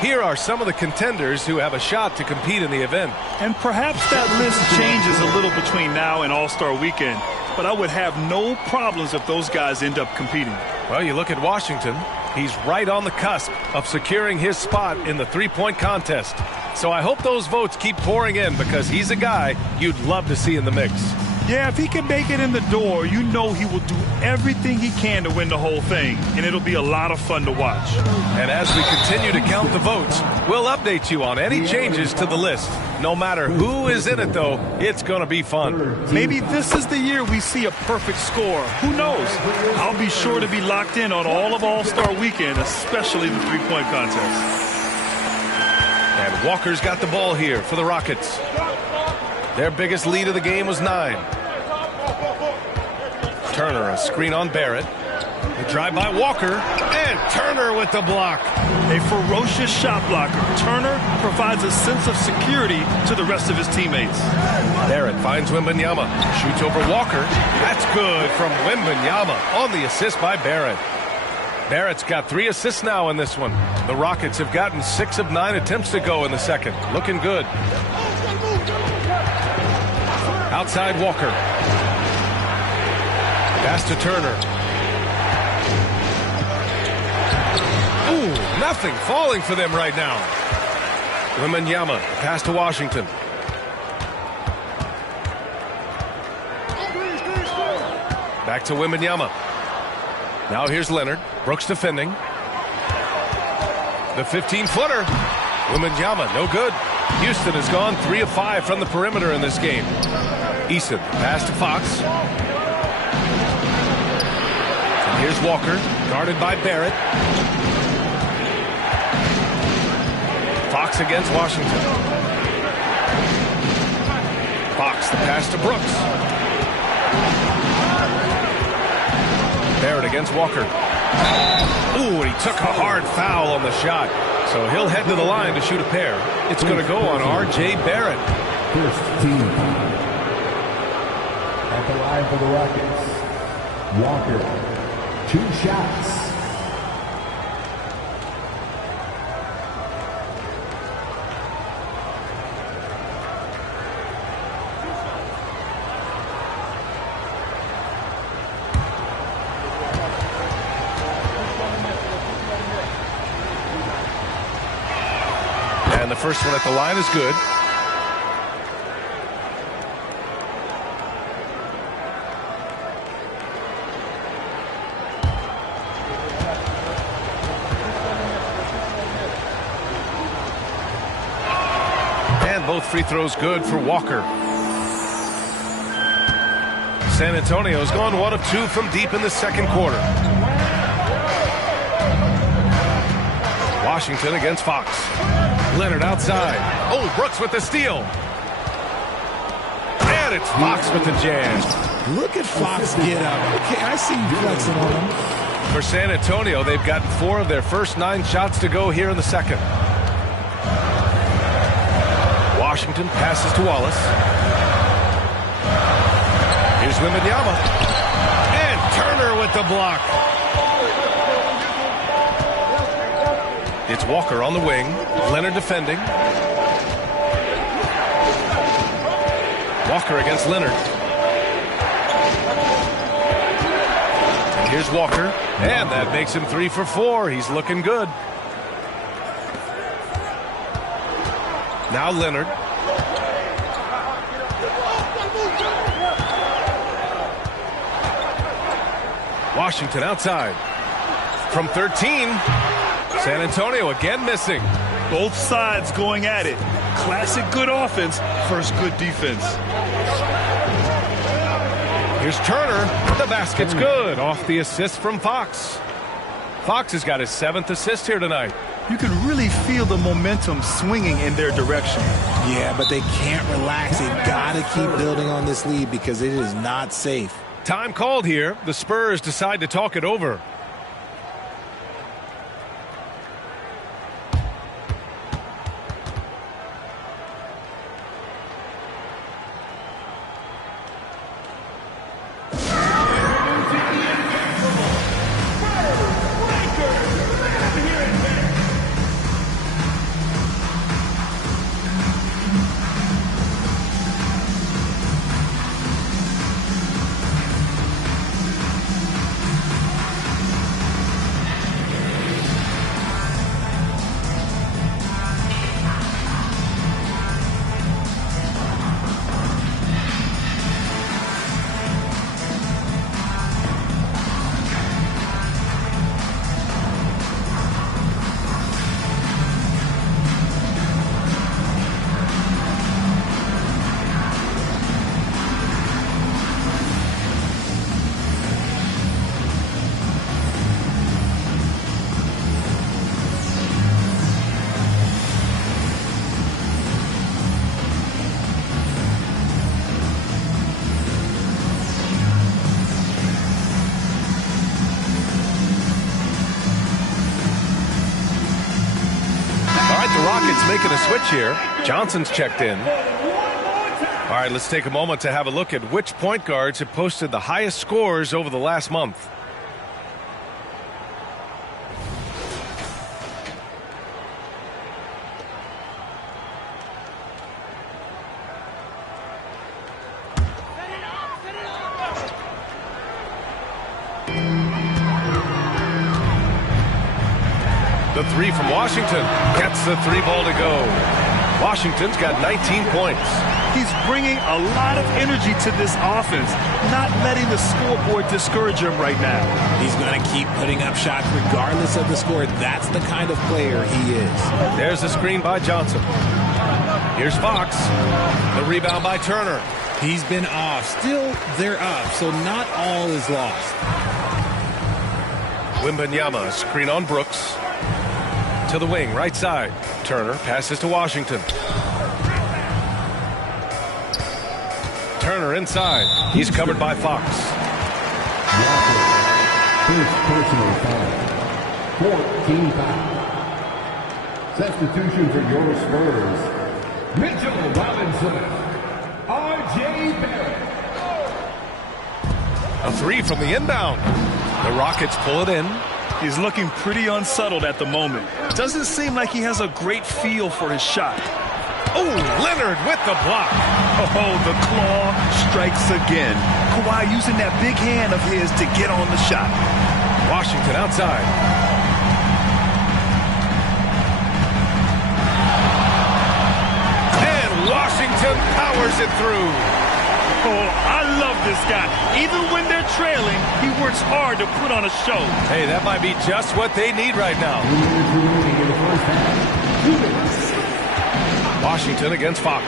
Here are some of the contenders who have a shot to compete in the event. And perhaps that list changes a little between now and All-Star Weekend. But I would have no problems if those guys end up competing. Well, you look at Washington. He's right on the cusp of securing his spot in the three-point contest. So I hope those votes keep pouring in because he's a guy you'd love to see in the mix. Yeah, if he can make it in the door, you know he will do everything he can to win the whole thing, and it'll be a lot of fun to watch. And as we continue to count the votes, we'll update you on any changes to the list. No matter who is in it, though, it's going to be fun. Maybe this is the year we see a perfect score. Who knows? I'll be sure to be locked in on all of All-Star Weekend, especially the three-point contest. And Walker's got the ball here for the Rockets. Their biggest lead of the game was 9. Turner, a screen on Barrett. The drive by Walker, and Turner with the block. A ferocious shot blocker. Turner provides a sense of security to the rest of his teammates. Barrett finds Wembanyama. Shoots over Walker. That's good from Wembanyama on the assist by Barrett. Barrett's got 3 assists now in this one. The Rockets have gotten 6 of 9 attempts to go in the second. Looking good. Outside Walker. Pass to Turner. Ooh, nothing falling for them right now. Wembanyama, pass to Washington. Back to Wembanyama. Now here's Leonard. Brooks defending. The 15-footer. Wembanyama, no good. Houston has gone 3 of 5 from the perimeter in this game. Eason, pass to Fox. And here's Walker, guarded by Barrett. Fox against Washington. Fox, the pass to Brooks. Barrett against Walker. Ooh, and he took a hard foul on the shot. So he'll head to the line to shoot a pair. It's going to go on R.J. Barrett. First team at the line for the Rockets. Walker, 2 shots. first one at the line is good. And both free throws good for Walker. San Antonio's gone 1 of 2 from deep in the second quarter. Washington against Fox. Leonard outside. Oh, Brooks with the steal. And it's Fox with the jam. Look at Fox get up. Okay, I see you flexing on him. For San Antonio, they've gotten 4 of their first 9 shots to go here in the second. Washington passes to Wallace. Here's Wembanyama. And Turner with the block. It's Walker on the wing. Leonard defending. Walker against Leonard. And here's Walker. And that makes him 3 for 4. He's looking good. Now Leonard. Washington outside. From 13. San Antonio again missing. Both sides going at it. Classic good offense versus good defense. Here's Turner. The basket's good. Off the assist from Fox. Fox has got his 7th assist here tonight. You can really feel the momentum swinging in their direction. Yeah, but they can't relax. They've got to keep building on this lead because it is not safe. Time called here. The Spurs decide to talk it over. Making a switch here. Johnson's checked in. All right, let's take a moment to have a look at which point guards have posted the highest scores over the last month. The 3 from Washington gets the 3 ball to go. Washington's got 19 points. He's bringing a lot of energy to this offense, not letting the scoreboard discourage him right now. He's going to keep putting up shots regardless of the score. That's the kind of player he is. There's the screen by Johnson. Here's Fox. The rebound by Turner. He's been off. Still, they're up, so not all is lost. Wembanyama, screen on Brooks. To the wing, right side. Turner passes to Washington. Turner inside. He's covered by Fox. First personal foul. 14 foul. Substitution for your Spurs. Mitchell Robinson. R.J. Barrett. A 3 from the inbound. The Rockets pull it in. He's looking pretty unsettled at the moment. Doesn't seem like he has a great feel for his shot. Oh, Leonard with the block. Oh, the claw strikes again. Kawhi using that big hand of his to get on the shot. Washington outside. Washington powers it through. Oh, I love this guy. Even when they're trailing, he works hard to put on a show. Hey, that might be just what they need right now. Washington against Fox.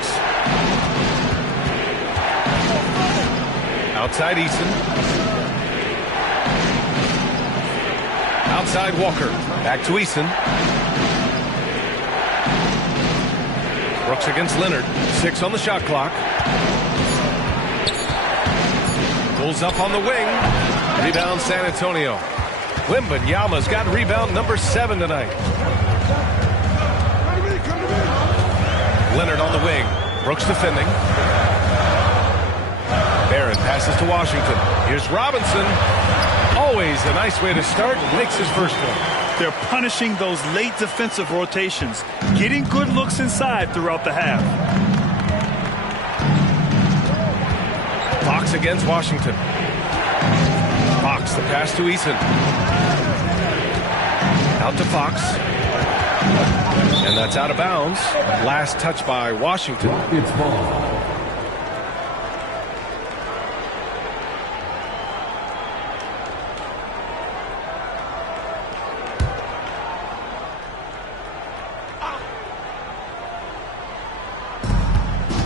Outside Eason. Outside Walker. Back to Eason. Brooks against Leonard. 6 on the shot clock. Pulls up on the wing. Rebound San Antonio. Wembanyama's got rebound number 7 tonight. Leonard on the wing. Brooks defending. Barrett passes to Washington. Here's Robinson. Always a nice way to start. Makes his first one. They're punishing those late defensive rotations, getting good looks inside throughout the half. Fox against Washington. Fox, the pass to Eason. Out to Fox. And that's out of bounds. Last touch by Washington. It's ball.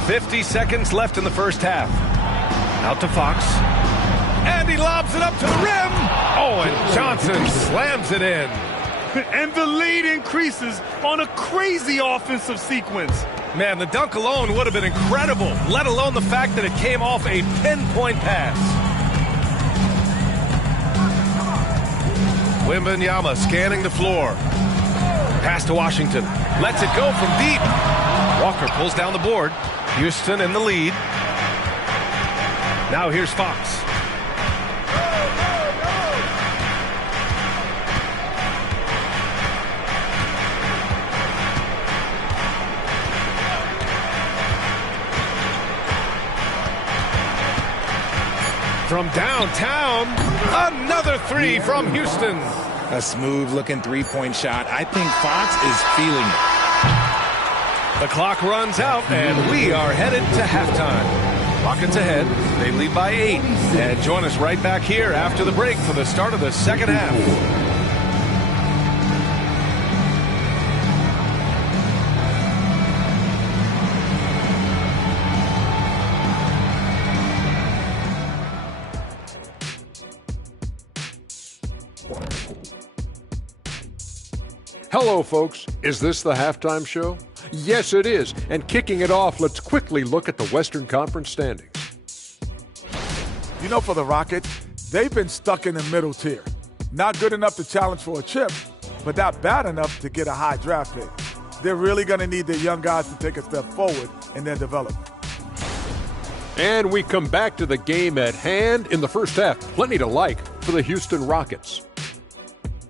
.50 seconds left in the first half. Out to Fox. And he lobs it up to the rim. Oh, and Johnson slams it in. And the lead increases on a crazy offensive sequence. Man, the dunk alone would have been incredible, let alone the fact that it came off a pinpoint pass. Wembanyama scanning the floor. Pass to Washington. Lets it go from deep. Walker pulls down the board. Houston in the lead. Now here's Fox. From downtown, another 3 from Houston. A smooth-looking three-point shot. I think Fox is feeling it. The clock runs out, and we are headed to halftime. Rockets ahead. They lead by 8. And join us right back here after the break for the start of the second half. Hello, folks. Is this the halftime show? Yes, it is. And kicking it off, let's quickly look at the Western Conference standings. You know, for the Rockets, they've been stuck in the middle tier. Not good enough to challenge for a chip, but not bad enough to get a high draft pick. They're really going to need their young guys to take a step forward in their development. And we come back to the game at hand in the first half. Plenty to like for the Houston Rockets.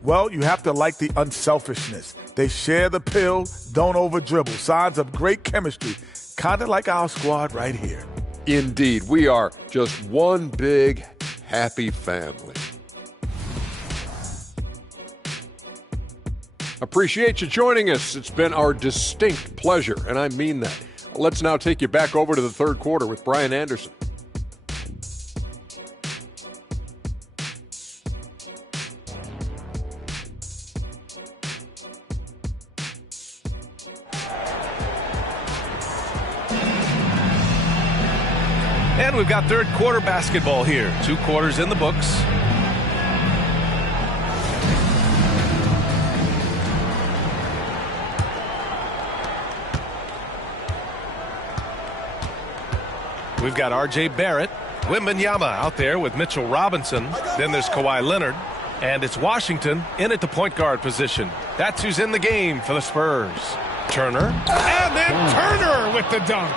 Well, you have to like the unselfishness. They share the pill, don't over-dribble. Signs of great chemistry, kind of like our squad right here. Indeed, we are just one big, happy family. Appreciate you joining us. It's been our distinct pleasure, and I mean that. Let's now take you back over to the third quarter with Brian Anderson. And we've got third quarter basketball here. 2 quarters in the books. We've got R.J. Barrett, Wembanyama out there with Mitchell Robinson. Then there's Kawhi Leonard. And it's Washington in at the point guard position. That's who's in the game for the Spurs. Turner. And then Turner with the dunk.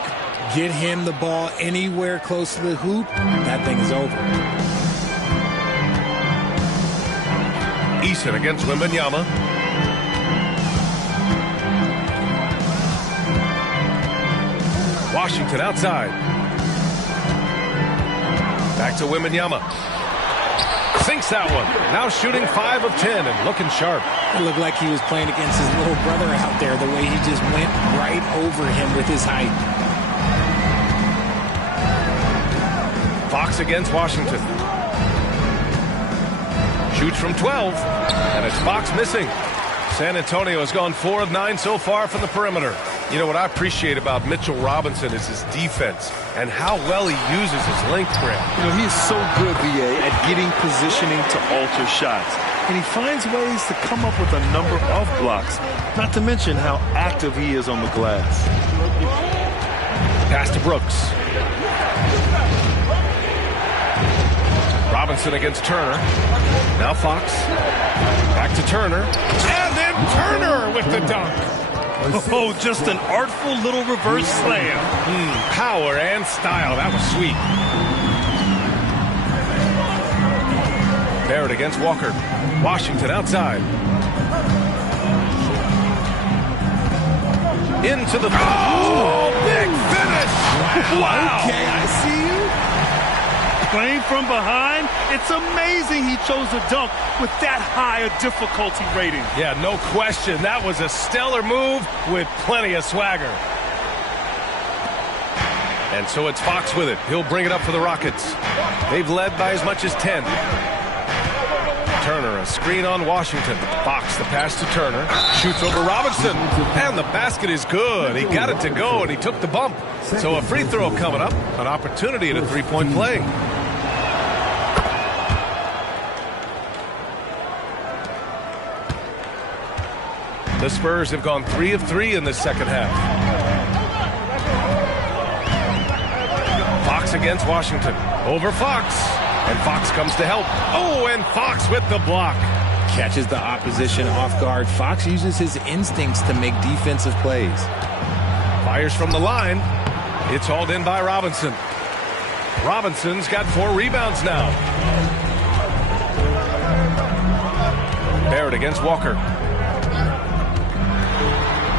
Get him the ball anywhere close to the hoop, that thing is over. Eason against Wembanyama. Washington outside. Back to Wembanyama. Sinks that one. Now shooting 5 of 10 and looking sharp. It looked like he was playing against his little brother out there, the way he just went right over him with his height. Fox against Washington. Shoots from 12, and it's Fox missing. San Antonio has gone 4 of 9 so far from the perimeter. You know what I appreciate about Mitchell Robinson is his defense and how well he uses his length grab. You know, he is so good, VA, at getting positioning to alter shots. And he finds ways to come up with a number of blocks, not to mention how active he is on the glass. Pass to Brooks. Robinson against Turner. Now Fox. Back to Turner. And then Turner with the dunk. Oh, just an artful little reverse slam. Power and style. That was sweet. Barrett against Walker. Washington outside. Into the... Oh, big finish! Wow! Okay, I see you. Playing from behind, it's amazing he chose a dunk with that high a difficulty rating. Yeah, no question. That was a stellar move with plenty of swagger. And so it's Fox with it. He'll bring it up for the Rockets. They've led by as much as 10. Turner, a screen on Washington. Fox, the pass to Turner. Shoots over Robinson. And the basket is good. He got it to go, and he took the bump. So a free throw coming up. An opportunity at a three-point play. The Spurs have gone 3 of 3 in this second half. Fox against Washington. Over Fox. And Fox comes to help. Oh, and Fox with the block. Catches the opposition off guard. Fox uses his instincts to make defensive plays. Fires from the line. It's hauled in by Robinson. Robinson's got 4 rebounds now. Barrett against Walker.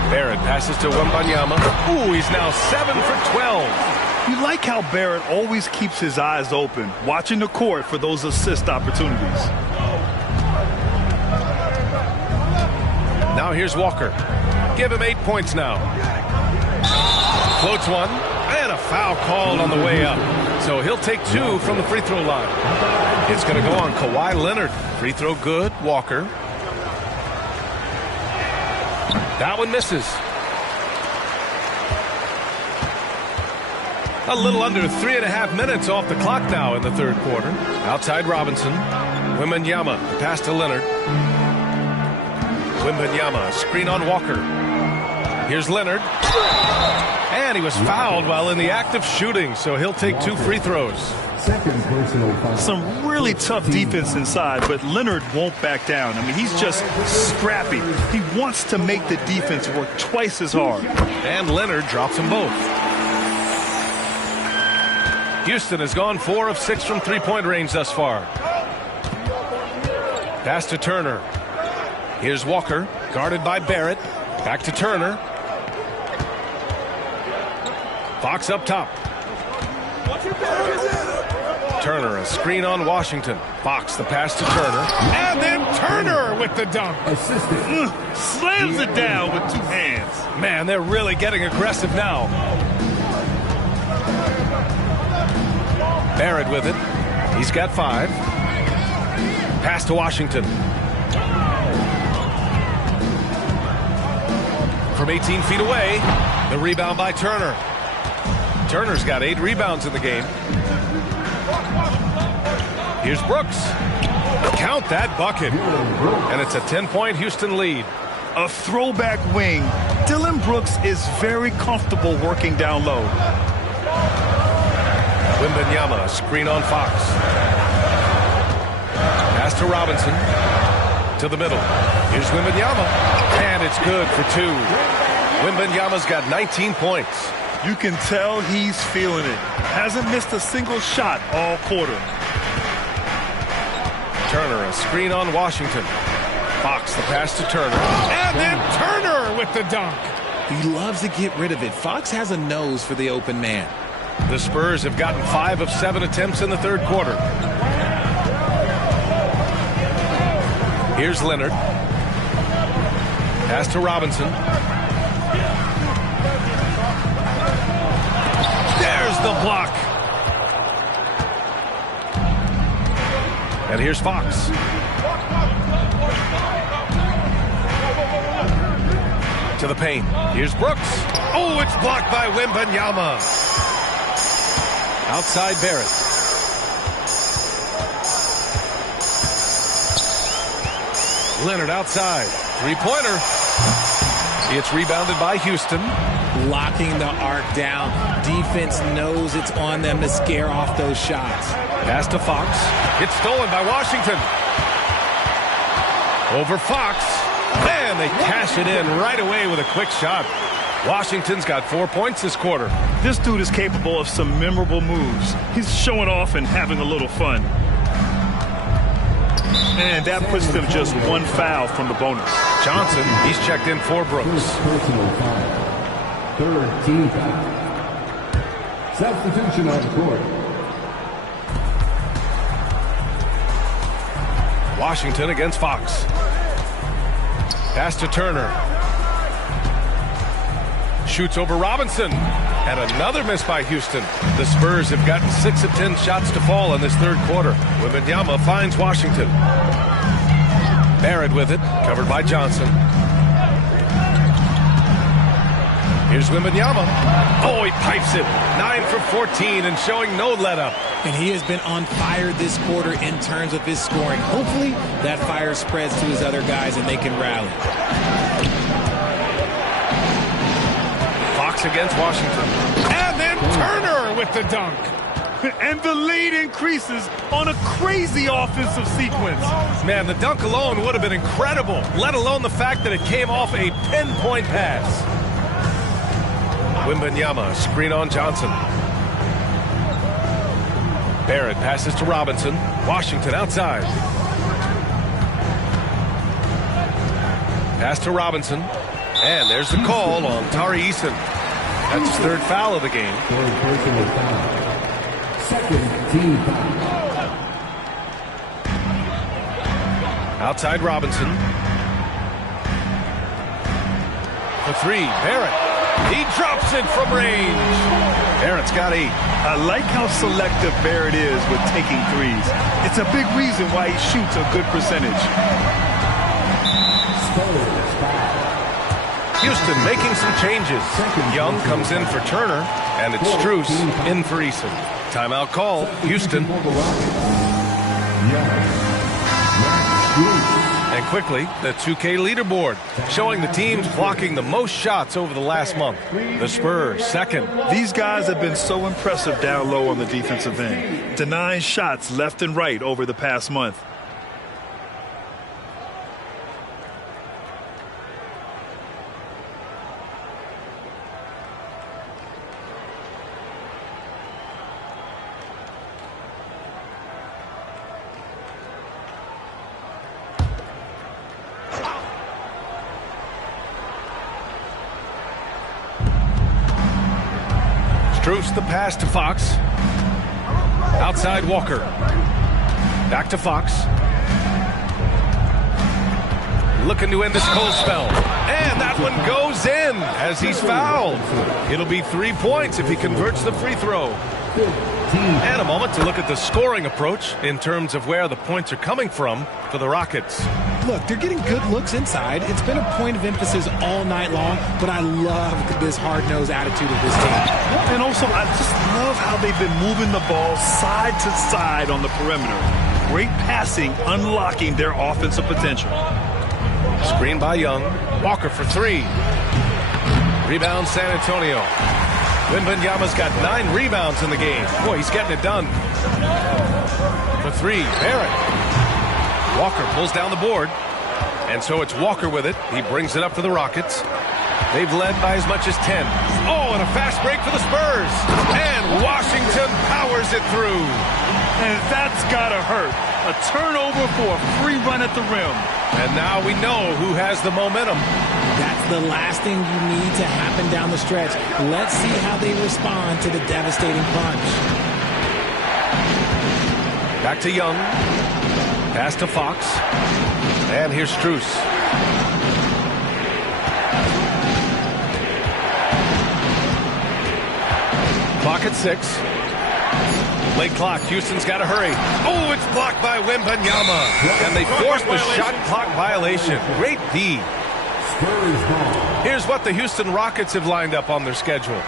Barrett passes to Wembanyama. Ooh, he's now 7 for 12. You like how Barrett always keeps his eyes open, watching the court for those assist opportunities. Now here's Walker. Give him 8 points now. Floats one, and a foul called on the way up. So he'll take 2 from the free throw line. It's going to go on Kawhi Leonard. Free throw good, Walker. That one misses. A little under 3.5 minutes off the clock now in the third quarter. Outside Robinson. Wembanyama, pass to Leonard. Wembanyama, screen on Walker. Here's Leonard. And he was fouled while in the act of shooting, so he'll take 2 free throws. Some really tough defense inside, but Leonard won't back down. I mean, he's just scrappy. He wants to make the defense work twice as hard. And Leonard drops them both. Houston has gone 4 of 6 from three-point range thus far. Pass to Turner. Here's Walker, guarded by Barrett. Back to Turner. Fox up top. Turner, a screen on Washington. Fox, the pass to Turner. And then Turner with the dunk. Slams it down with 2 hands. Man, they're really getting aggressive now. Barrett with it. He's got 5. Pass to Washington. From 18 feet away, the rebound by Turner. Turner's got 8 rebounds in the game. Here's Brooks. Count that bucket. And it's a 10-point Houston lead. A throwback wing. Dylan Brooks is very comfortable working down low. Wembanyama, screen on Fox. Pass to Robinson. To the middle. Here's Wembanyama. And it's good for 2. Wembanyama's got 19 points. You can tell he's feeling it. Hasn't missed a single shot all quarter. Turner, a screen on Washington. Fox, the pass to Turner. And then Turner with the dunk. He loves to get rid of it. Fox has a nose for the open man. The Spurs have gotten 5 of 7 attempts in the third quarter. Here's Leonard. Pass to Robinson. There's the block. And here's Fox. To the paint. Here's Brooks. Oh, it's blocked by Wembanyama. Outside Barrett. Leonard outside. Three-pointer. It's rebounded by Houston. Locking the arc down. Defense knows it's on them to scare off those shots. Pass to Fox. It's stolen by Washington. Over Fox. And they cash it in right away with a quick shot. Washington's got 4 points this quarter. This dude is capable of some memorable moves. He's showing off and having a little fun. And that puts them just one foul from the bonus. Johnson, he's checked in for Brooks. Personal foul. Third team foul. Substitution on the court. Washington against Fox. Pass to Turner. Shoots over Robinson. And another miss by Houston. The Spurs have gotten 6 of 10 shots to fall in this third quarter. Wembanyama finds Washington. Barrett with it, covered by Johnson. Here's Wembanyama. Oh, he pipes it. 9 for 14 and showing no let-up. And he has been on fire this quarter in terms of his scoring. Hopefully, that fire spreads to his other guys and they can rally. Fox against Washington. And then Turner with the dunk. And the lead increases on a crazy offensive sequence. Man, the dunk alone would have been incredible, let alone the fact that it came off a pinpoint pass. Wembanyama, screen on Johnson. Barrett passes to Robinson. Washington outside. Pass to Robinson. And there's the call on Tari Eason. That's his third foul of the game. Second team foul. Outside Robinson. For three, Barrett. He drops it from range. Barrett's got 8. I like how selective Barrett is with taking threes. It's a big reason why he shoots a good percentage. Houston making some changes. Young comes in for Turner, and it's Strus in for Eason. Timeout call, Houston. And quickly, the 2K leaderboard, showing the teams blocking the most shots over the last month. The Spurs, second. These guys have been so impressive down low on the defensive end, denying shots left and right over the past month. Strus the pass to Fox. Outside Walker. Back to Fox. Looking to end this cold spell. And that one goes in as he's fouled. It'll be 3 points if he converts the free throw. And a moment to look at the scoring approach in terms of where the points are coming from for the Rockets. Look, they're getting good looks inside. It's been a point of emphasis all night long, but I love this hard-nosed attitude of this team. And also, I just love how they've been moving the ball side to side on the perimeter. Great passing, unlocking their offensive potential. Screen by Young. Walker for 3. Rebound San Antonio. Wembanyama's got 9 rebounds in the game. Boy, he's getting it done. For 3, Barrett. Walker pulls down the board. And so it's Walker with it. He brings it up for the Rockets. They've led by as much as 10. Oh, and a fast break for the Spurs. And Washington powers it through. And that's got to hurt. A turnover for a free run at the rim. And now we know who has the momentum. That's the last thing you need to happen down the stretch. Let's see how they respond to the devastating punch. Back to Young. Pass to Fox. And here's Strus. Clock at 6. Late clock. Houston's got to hurry. Oh, it's blocked by Wembanyama. And they forced the shot clock violation. Great D. Here's what the Houston Rockets have lined up on their schedule.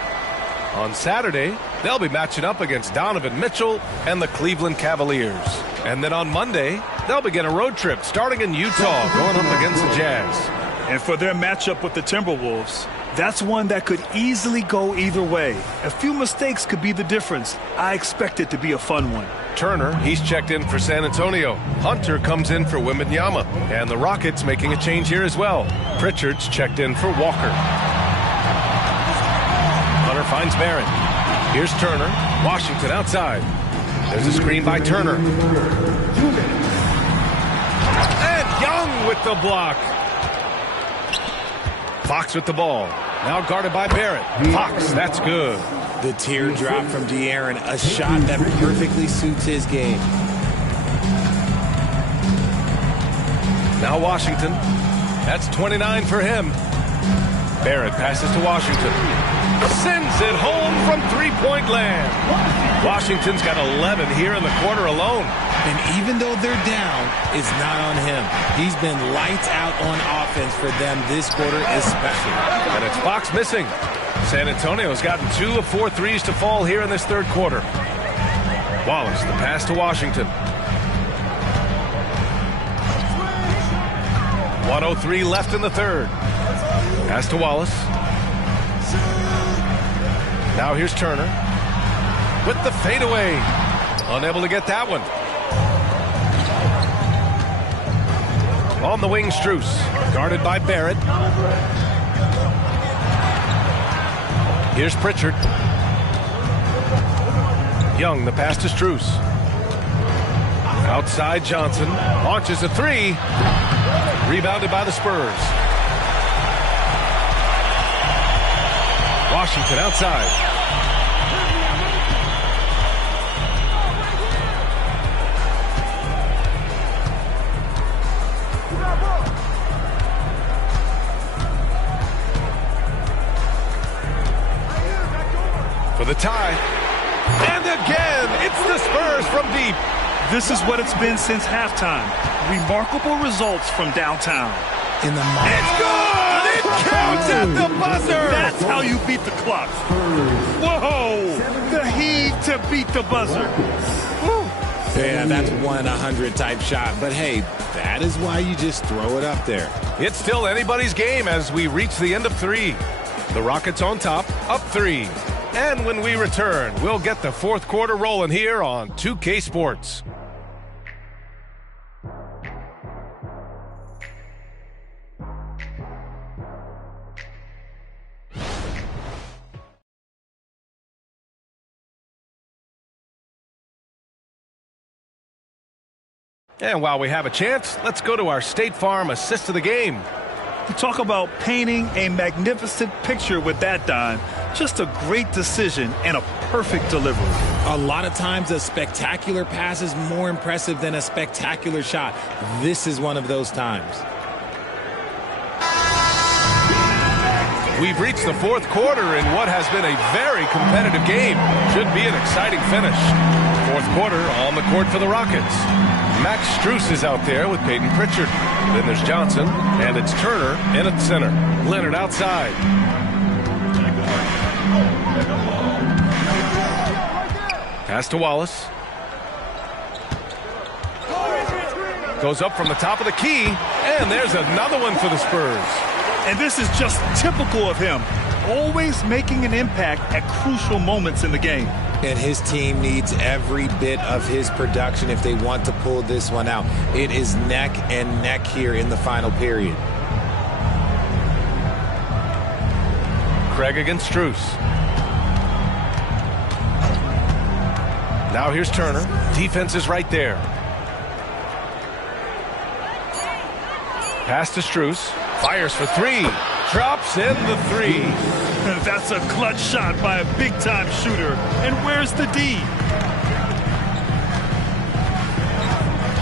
On Saturday, they'll be matching up against Donovan Mitchell and the Cleveland Cavaliers. And then on Monday, they'll begin a road trip starting in Utah, going up against the Jazz. And for their matchup with the Timberwolves, that's one that could easily go either way. A few mistakes could be the difference. I expect it to be a fun one. Turner, he's checked in for San Antonio. Hunter comes in for Wembanyama. And the Rockets making a change here as well. Pritchard's checked in for Walker. Hunter finds Barrett. Here's Turner. Washington outside. There's a screen by Turner. And Young with the block. Fox with the ball. Now guarded by Barrett. Fox, that's good. The teardrop from De'Aaron, a shot that perfectly suits his game. Now Washington. That's 29 for him. Barrett passes to Washington. Sends it home from three-point land. Washington's got 11 here in the quarter alone. And even though they're down, it's not on him. He's been lights out on offense for them this quarter especially. And it's Fox missing. San Antonio's gotten 2 of 4 threes to fall here in this third quarter. Wallace, the pass to Washington. 1:03 left in the third. Pass to Wallace. Now here's Turner with the fadeaway. Unable to get that one. On the wing, Strus, guarded by Barrett. Here's Pritchard. Young, the pass to Strus. Outside Johnson, launches a three. Rebounded by the Spurs. Washington outside. For the tie. And again, it's the Spurs from deep. This is what it's been since halftime. Remarkable results from downtown. In the It's good! It counts at the buzzer! That's how you beat the clock. Whoa! The heave to beat the buzzer. Woo. Yeah, that's 1 in 100 type shot. But hey, that is why you just throw it up there. It's still anybody's game as we reach the end of 3. The Rockets on top, up 3. And when we return, we'll get the fourth quarter rolling here on 2K Sports. And while we have a chance, let's go to our State Farm assist of the game. You talk about painting a magnificent picture with that dime. Just a great decision and a perfect delivery. A lot of times a spectacular pass is more impressive than a spectacular shot. This is one of those times. We've reached the fourth quarter in what has been a very competitive game. Should be an exciting finish. Fourth quarter on the court for the Rockets. Max Strus is out there with Peyton Pritchard. Then there's Johnson, and it's Turner in at center. Leonard outside. Pass to Wallace. Goes up from the top of the key, and there's another one for the Spurs. And this is just typical of him. Always making an impact at crucial moments in the game. And his team needs every bit of his production if they want to pull this one out. It is neck and neck here in the final period. Craig against Strus. Now here's Turner. Defense is right there. Pass to Strus. Fires for 3. Drops in the 3. That's a clutch shot by a big-time shooter. And where's the D?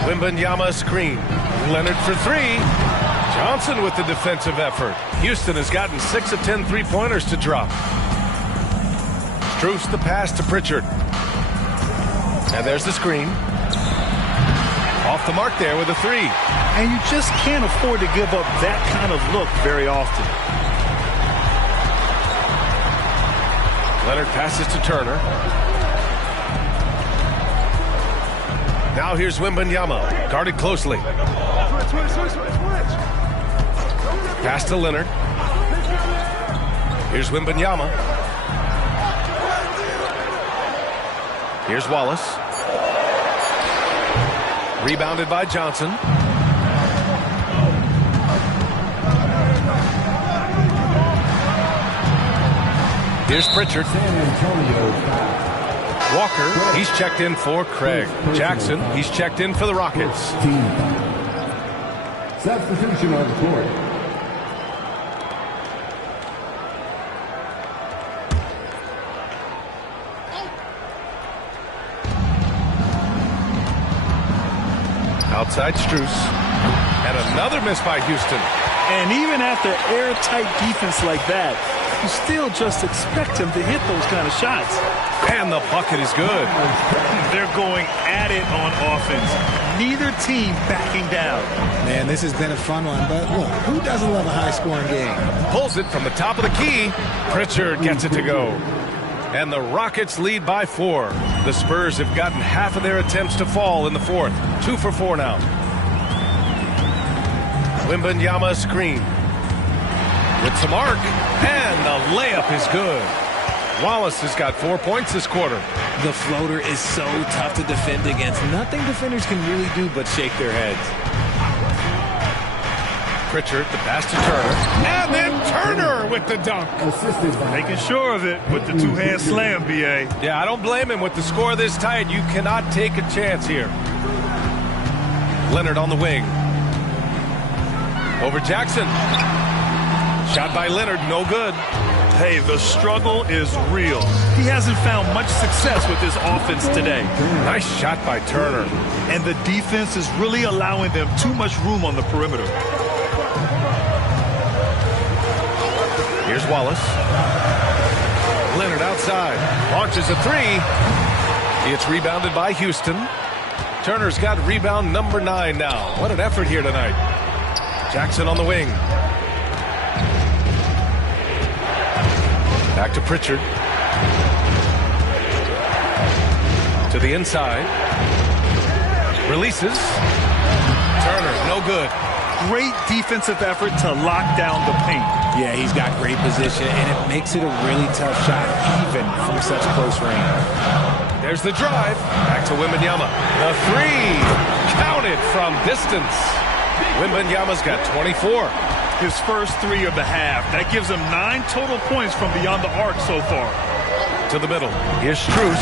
Wembanyama screen. Leonard for 3. Johnson with the defensive effort. Houston has gotten 6 of 10 three-pointers to drop. Strus the pass to Pritchard. And there's the screen. Off the mark there with a three. And you just can't afford to give up that kind of look very often. Leonard passes to Turner. Now here's Wembanyama, guarded closely. Pass to Leonard. Here's Wembanyama. Here's Wallace. Rebounded by Johnson. Here's Pritchard. Walker, he's checked in for Craig. Jackson, he's checked in for the Rockets. Substitution on the court. Outside Strus. And another miss by Houston. And even after airtight defense like that, you still just expect him to hit those kind of shots. And the bucket is good. They're going at it on offense. Neither team backing down. Man, this has been a fun one, but look, who doesn't love a high-scoring game? Pulls it from the top of the key. Pritchard gets it to go. And the Rockets lead by 4. The Spurs have gotten half of their attempts to fall in the fourth. 2 for 4 now. Wembanyama screen. With some arc. And the layup is good. Wallace has got 4 points this quarter. The floater is so tough to defend against. Nothing defenders can really do but shake their heads. Pritchard, the pass to Turner. And then Turner with the dunk. Making sure of it with the two-hand slam, B.A. Yeah, I don't blame him. With the score this tight, you cannot take a chance here. Leonard on the wing. Over Jackson. Shot by Leonard, no good. Hey, the struggle is real. He hasn't found much success with his offense today. Nice shot by Turner. And the defense is really allowing them too much room on the perimeter. Here's Wallace. Leonard outside. Launches a three. It's rebounded by Houston. Turner's got rebound number 9 now. What an effort here tonight. Jackson on the wing. Back to Pritchard. To the inside. Releases. Turner, no good. Great defensive effort to lock down the paint. Yeah, he's got great position, and it makes it a really tough shot, even from such close range. There's the drive. Back to Wembanyama. The three. Counted from distance. Wembanyama's got 24. His first 3 of the half. That gives him 9 total points from beyond the arc so far. To the middle. Here's Strus.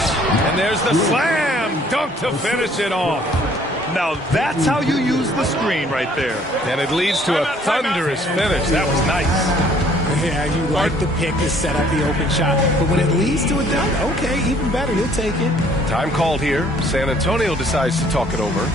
And there's the slam dunk to finish it off. Now that's how you use the screen right there. And it leads to a thunderous finish. That was nice. Yeah, you like the pick to set up the open shot. But when it leads to a dunk, okay, even better. You'll take it. Time called here. San Antonio decides to talk it over.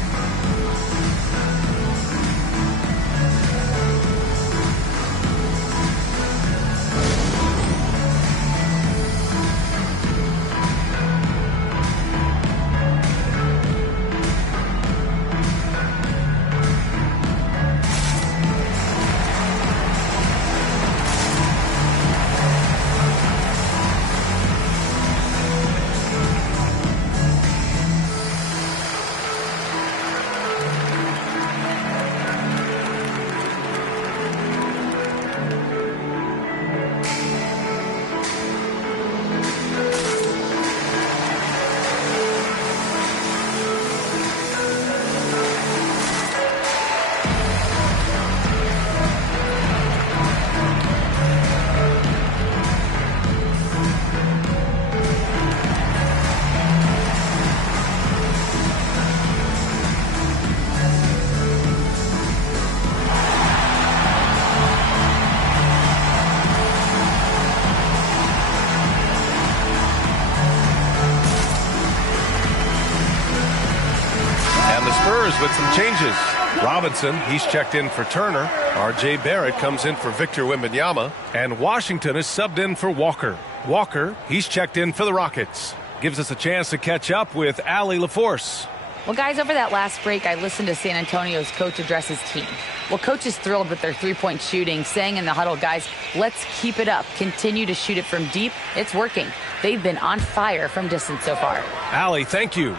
With some changes. Robinson, he's checked in for Turner. R.J. Barrett comes in for Victor Wembanyama. And Washington is subbed in for Walker. Walker, he's checked in for the Rockets. gives us a chance to catch up with Allie LaForce. Well, guys, over that last break, I listened to San Antonio's coach address his team. Well, coach is thrilled with their three-point shooting, saying in the huddle, guys, let's keep it up. Continue to shoot it from deep. It's working. They've been on fire from distance so far. Allie, thank you.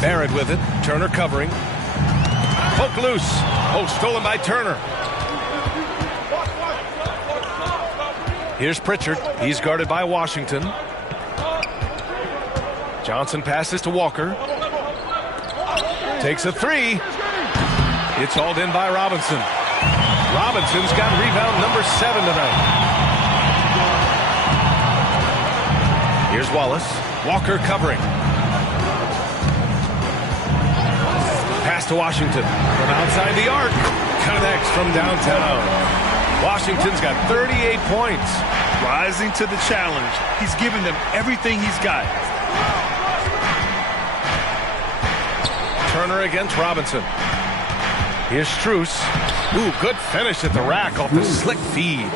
Barrett with it. Turner covering. Poke loose. Oh, stolen by Turner. Here's Pritchard. He's guarded by Washington. Johnson passes to Walker. Takes a three. It's hauled in by Robinson. Robinson's got rebound number 7 tonight. Here's Wallace. Walker covering. Pass to Washington. From outside the arc. Connects from downtown. Washington's got 38 points. Rising to the challenge. He's giving them everything he's got. Turner against Robinson. Here's Strus. Ooh, good finish at the rack off the slick feed.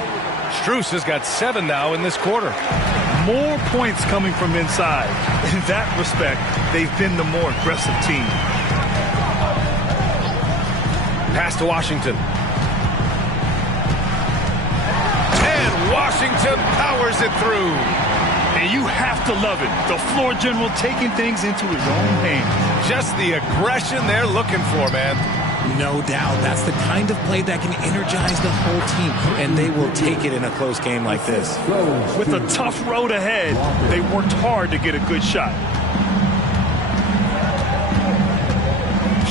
Strus has got 7 now in this quarter. More points coming from inside. In that respect, they've been the more aggressive team. Pass to Washington. Washington powers it through. And you have to love it. The floor general taking things into his own hands. Just the aggression they're looking for, man. No doubt. That's the kind of play that can energize the whole team, and they will take it in a close game like this. With a tough road ahead, they worked hard to get a good shot.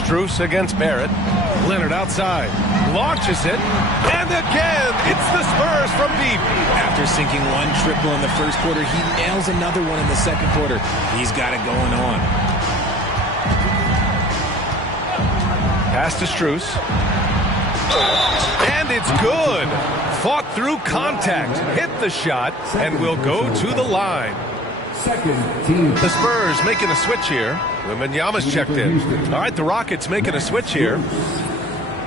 Strus against Barrett. Leonard outside. Launches it. And again, it's the Spurs from deep. After sinking one triple in the first quarter, he nails another one in the second quarter. He's got it going on. Pass to Strus. And it's good. Fought through contact. Hit the shot and will go to the line. The Spurs making a switch here. Wembanyama's checked in. All right, the Rockets making a switch here.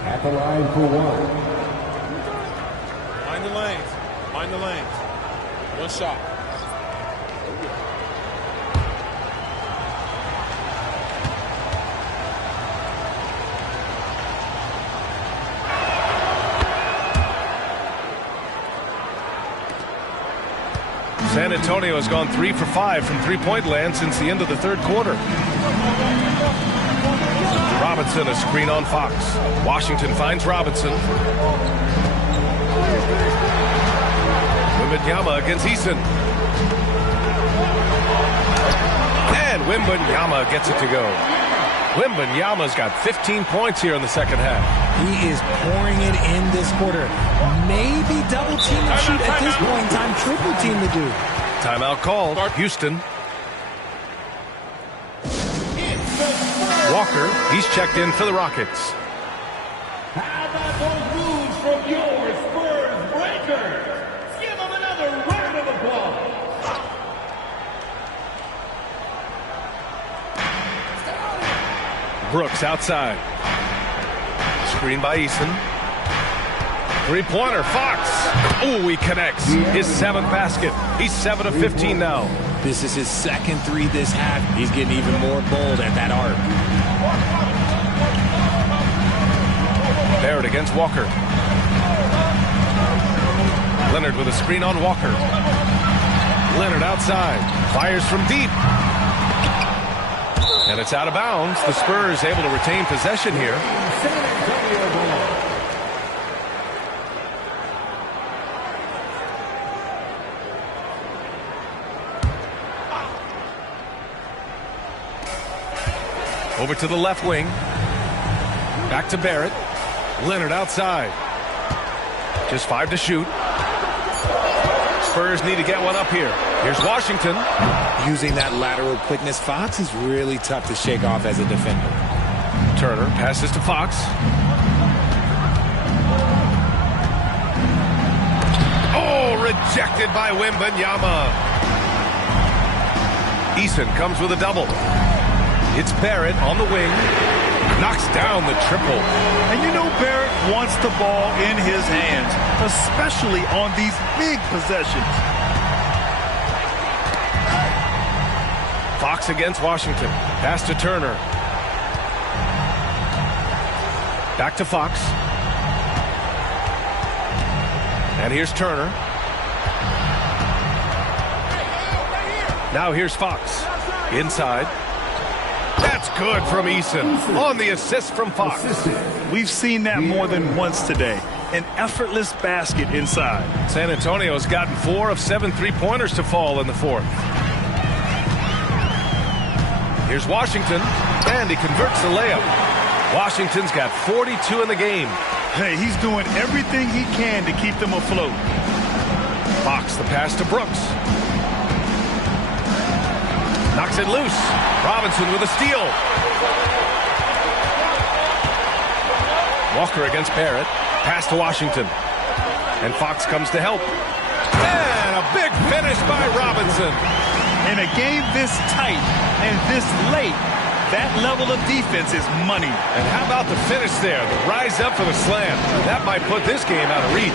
At the line for 1. Mind the lanes. Mind the lanes. One shot. San Antonio has gone 3 for 5 from three-point land since the end of the third quarter. Robinson, a screen on Fox. Washington finds Robinson. Wembanyama against Eason. And Wembanyama gets it to go. Wembanyama's got 15 points here in the second half. He is pouring it in this quarter. Maybe double team and shoot at this point in time. Triple team to do. Timeout called. Houston. Walker, he's checked in for the Rockets. How about those moves from your Spurs Breakers? Give them another round of applause. Brooks outside. Screen by Eason. Three-pointer, Fox. Oh, he connects. His 7th basket. He's 7 of 15 now. This is his second 3 this half. He's getting even more bold at that arc. Barrett against Walker. Leonard with a screen on Walker. Leonard outside. Fires from deep. And it's out of bounds. The Spurs able to retain possession here. Over to the left wing. Back to Barrett. Leonard outside. Just 5 to shoot. Spurs need to get one up here. Here's Washington. Using that lateral quickness, Fox is really tough to shake off as a defender. Turner passes to Fox. Oh, rejected by Wembanyama. Eason comes with a double. It's Barrett on the wing. Knocks down the triple. And you know Barrett wants the ball in his hands, especially on these big possessions. Fox against Washington. Pass to Turner. Back to Fox. And here's Turner. Now here's Fox. Inside. That's good from Eason on the assist from Fox. We've seen that more than once today. An effortless basket inside. San Antonio's gotten 4 of 7 three-pointers to fall in the fourth. Here's Washington, and he converts the layup. Washington's got 42 in the game. Hey, he's doing everything he can to keep them afloat. Fox, the pass to Brooks. Knocks it loose. Robinson with a steal. Walker against Barrett. Pass to Washington. And Fox comes to help. And a big finish by Robinson. In a game this tight and this late, that level of defense is money. And how about the finish there? The rise up for the slam. That might put this game out of reach.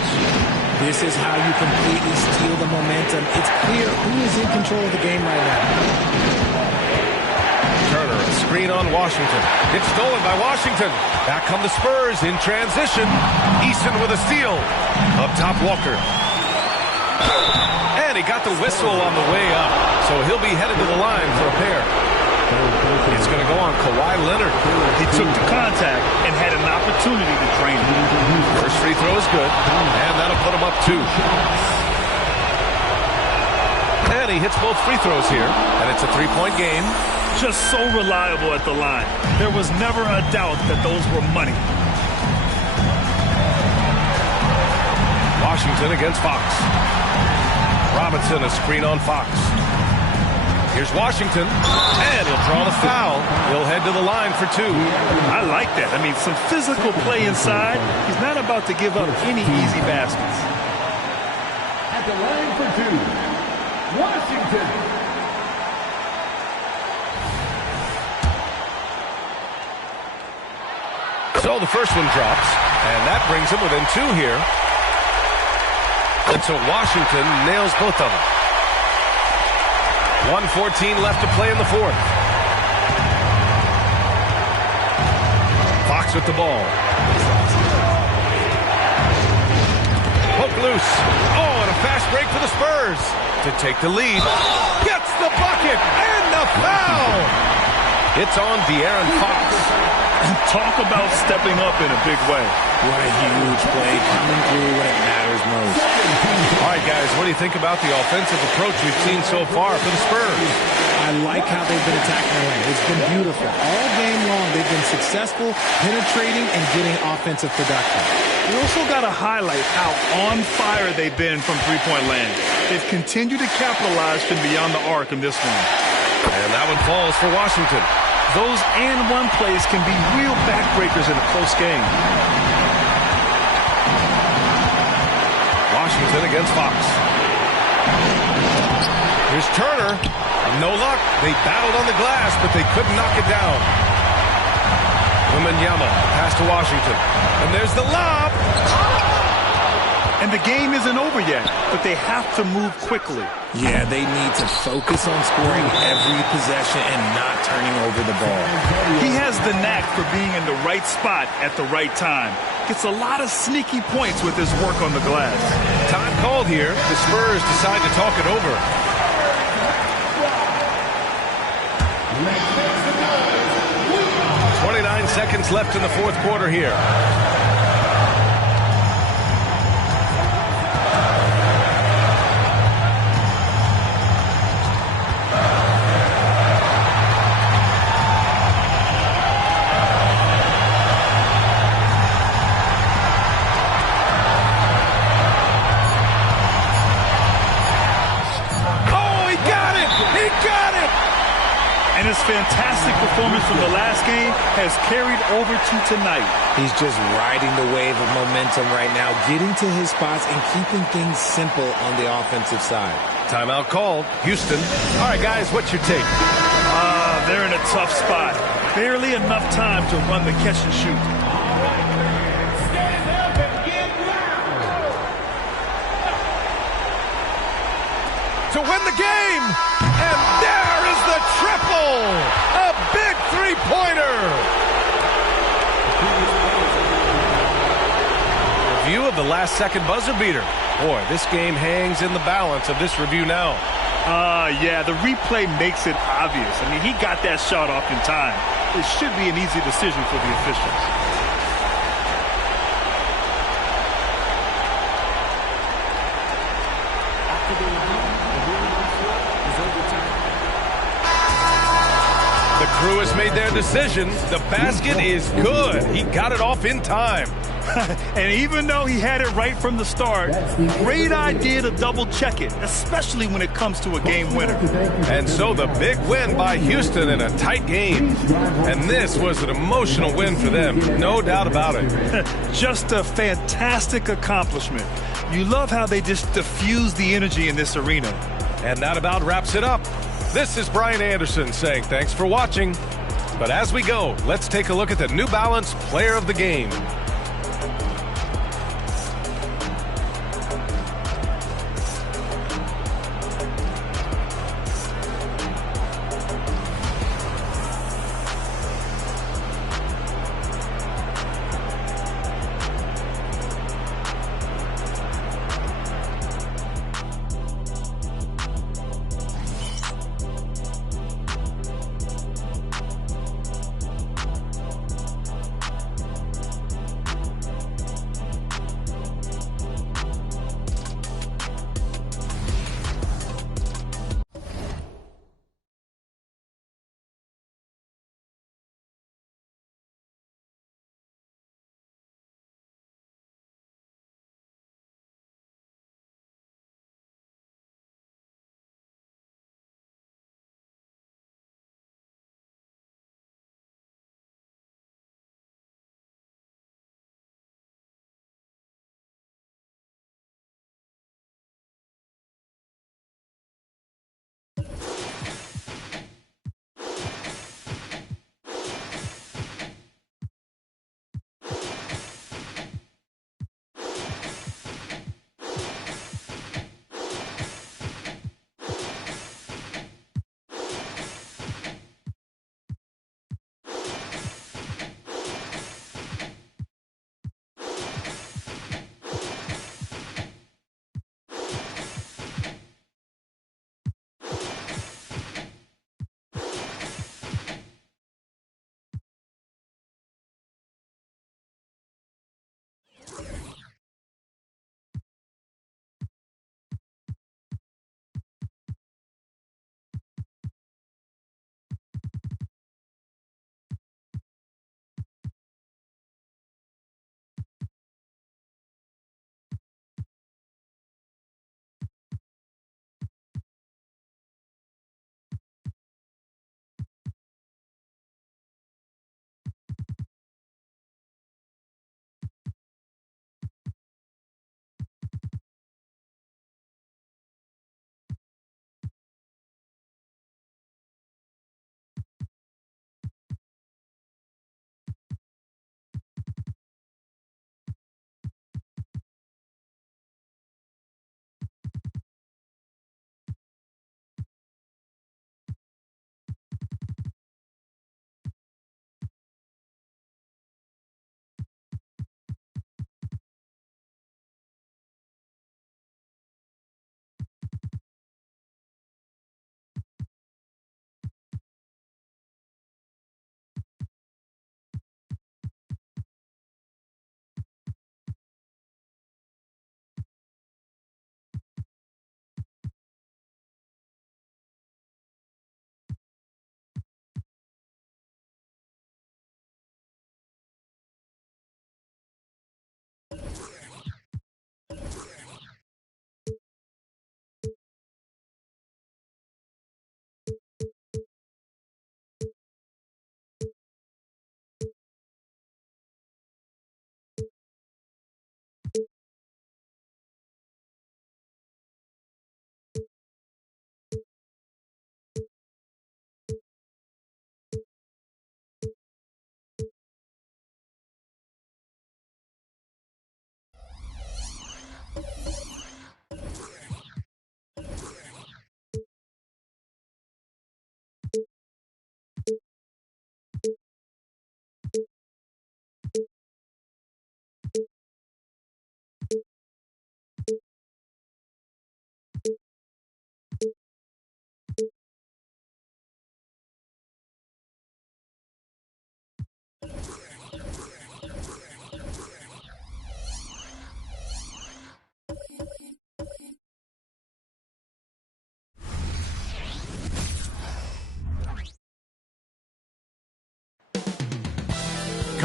This is how you completely steal the momentum. It's clear who is in control of the game right now. Turner, a screen on Washington. It's stolen by Washington. Back come the Spurs in transition. Eason with a steal. Up top, Walker. And he got the whistle on the way up. So he'll be headed to the line for a pair. It's going to go on Kawhi Leonard. He took the contact and had an opportunity to drain it. First free throw is good, and that'll put him up 2. And he hits both free throws here, and it's a 3-point game. Just so reliable at the line. There was never a doubt that those were money. Washington against Fox. Robinson, a screen on Fox. Here's Washington, and he'll draw the foul. He'll head to the line for 2. I like that. I mean, some physical play inside. He's not about to give up any easy baskets. At the line for 2, Washington. So the first one drops, and that brings him within 2 here. And so Washington nails both of them. 1:14 left to play in the fourth. Fox with the ball. Poke loose. Oh, and a fast break for the Spurs to take the lead. Gets the bucket and the foul. It's on De'Aaron Fox. Talk about stepping up in a big way. What a huge play coming through when it matters most. All right, guys, what do you think about the offensive approach we've seen so far for the Spurs? I like how they've been attacking the lane. It's been beautiful. All game long, they've been successful, penetrating and getting offensive production. We also got to highlight how on fire they've been from three-point land. They've continued to capitalize from beyond the arc in this one. And that one falls for Washington. Those and-one plays can be real backbreakers in a close game. Washington against Fox. Here's Turner. No luck. They battled on the glass, but they couldn't knock it down. Wembanyama, pass to Washington. And there's the lob. And the game isn't over yet, but they have to move quickly. Yeah, they need to focus on scoring every possession and not turning over the ball. He has the knack for being in the right spot at the right time. Gets a lot of sneaky points with his work on the glass. Time called here. The Spurs decide to talk it over. 29 seconds left in the fourth quarter here. And his fantastic performance from the last game has carried over to tonight. He's just riding the wave of momentum right now, getting to his spots and keeping things simple on the offensive side. Timeout called. Houston. All right, guys, what's your take? They're in a tough spot. barely enough time to run the catch and shoot. To win the game, and there is the triple! A big three-pointer! Review of the last-second buzzer beater. Boy, this game hangs in the balance of this review now. Yeah, the replay makes it obvious. I mean, he got that shot off in time. It should be an easy decision for the officials. The crew has made their decision. The basket is good. He got it off in time. And even though he had it right from the start, great idea to double-check it, especially when it comes to a game winner. And so the big win by Houston in a tight game. And this was an emotional win for them, no doubt about it. Just a fantastic accomplishment. You love how they just diffuse the energy in this arena. And that about wraps it up. This is Brian Anderson saying thanks for watching. But as we go, let's take a look at the New Balance Player of the Game.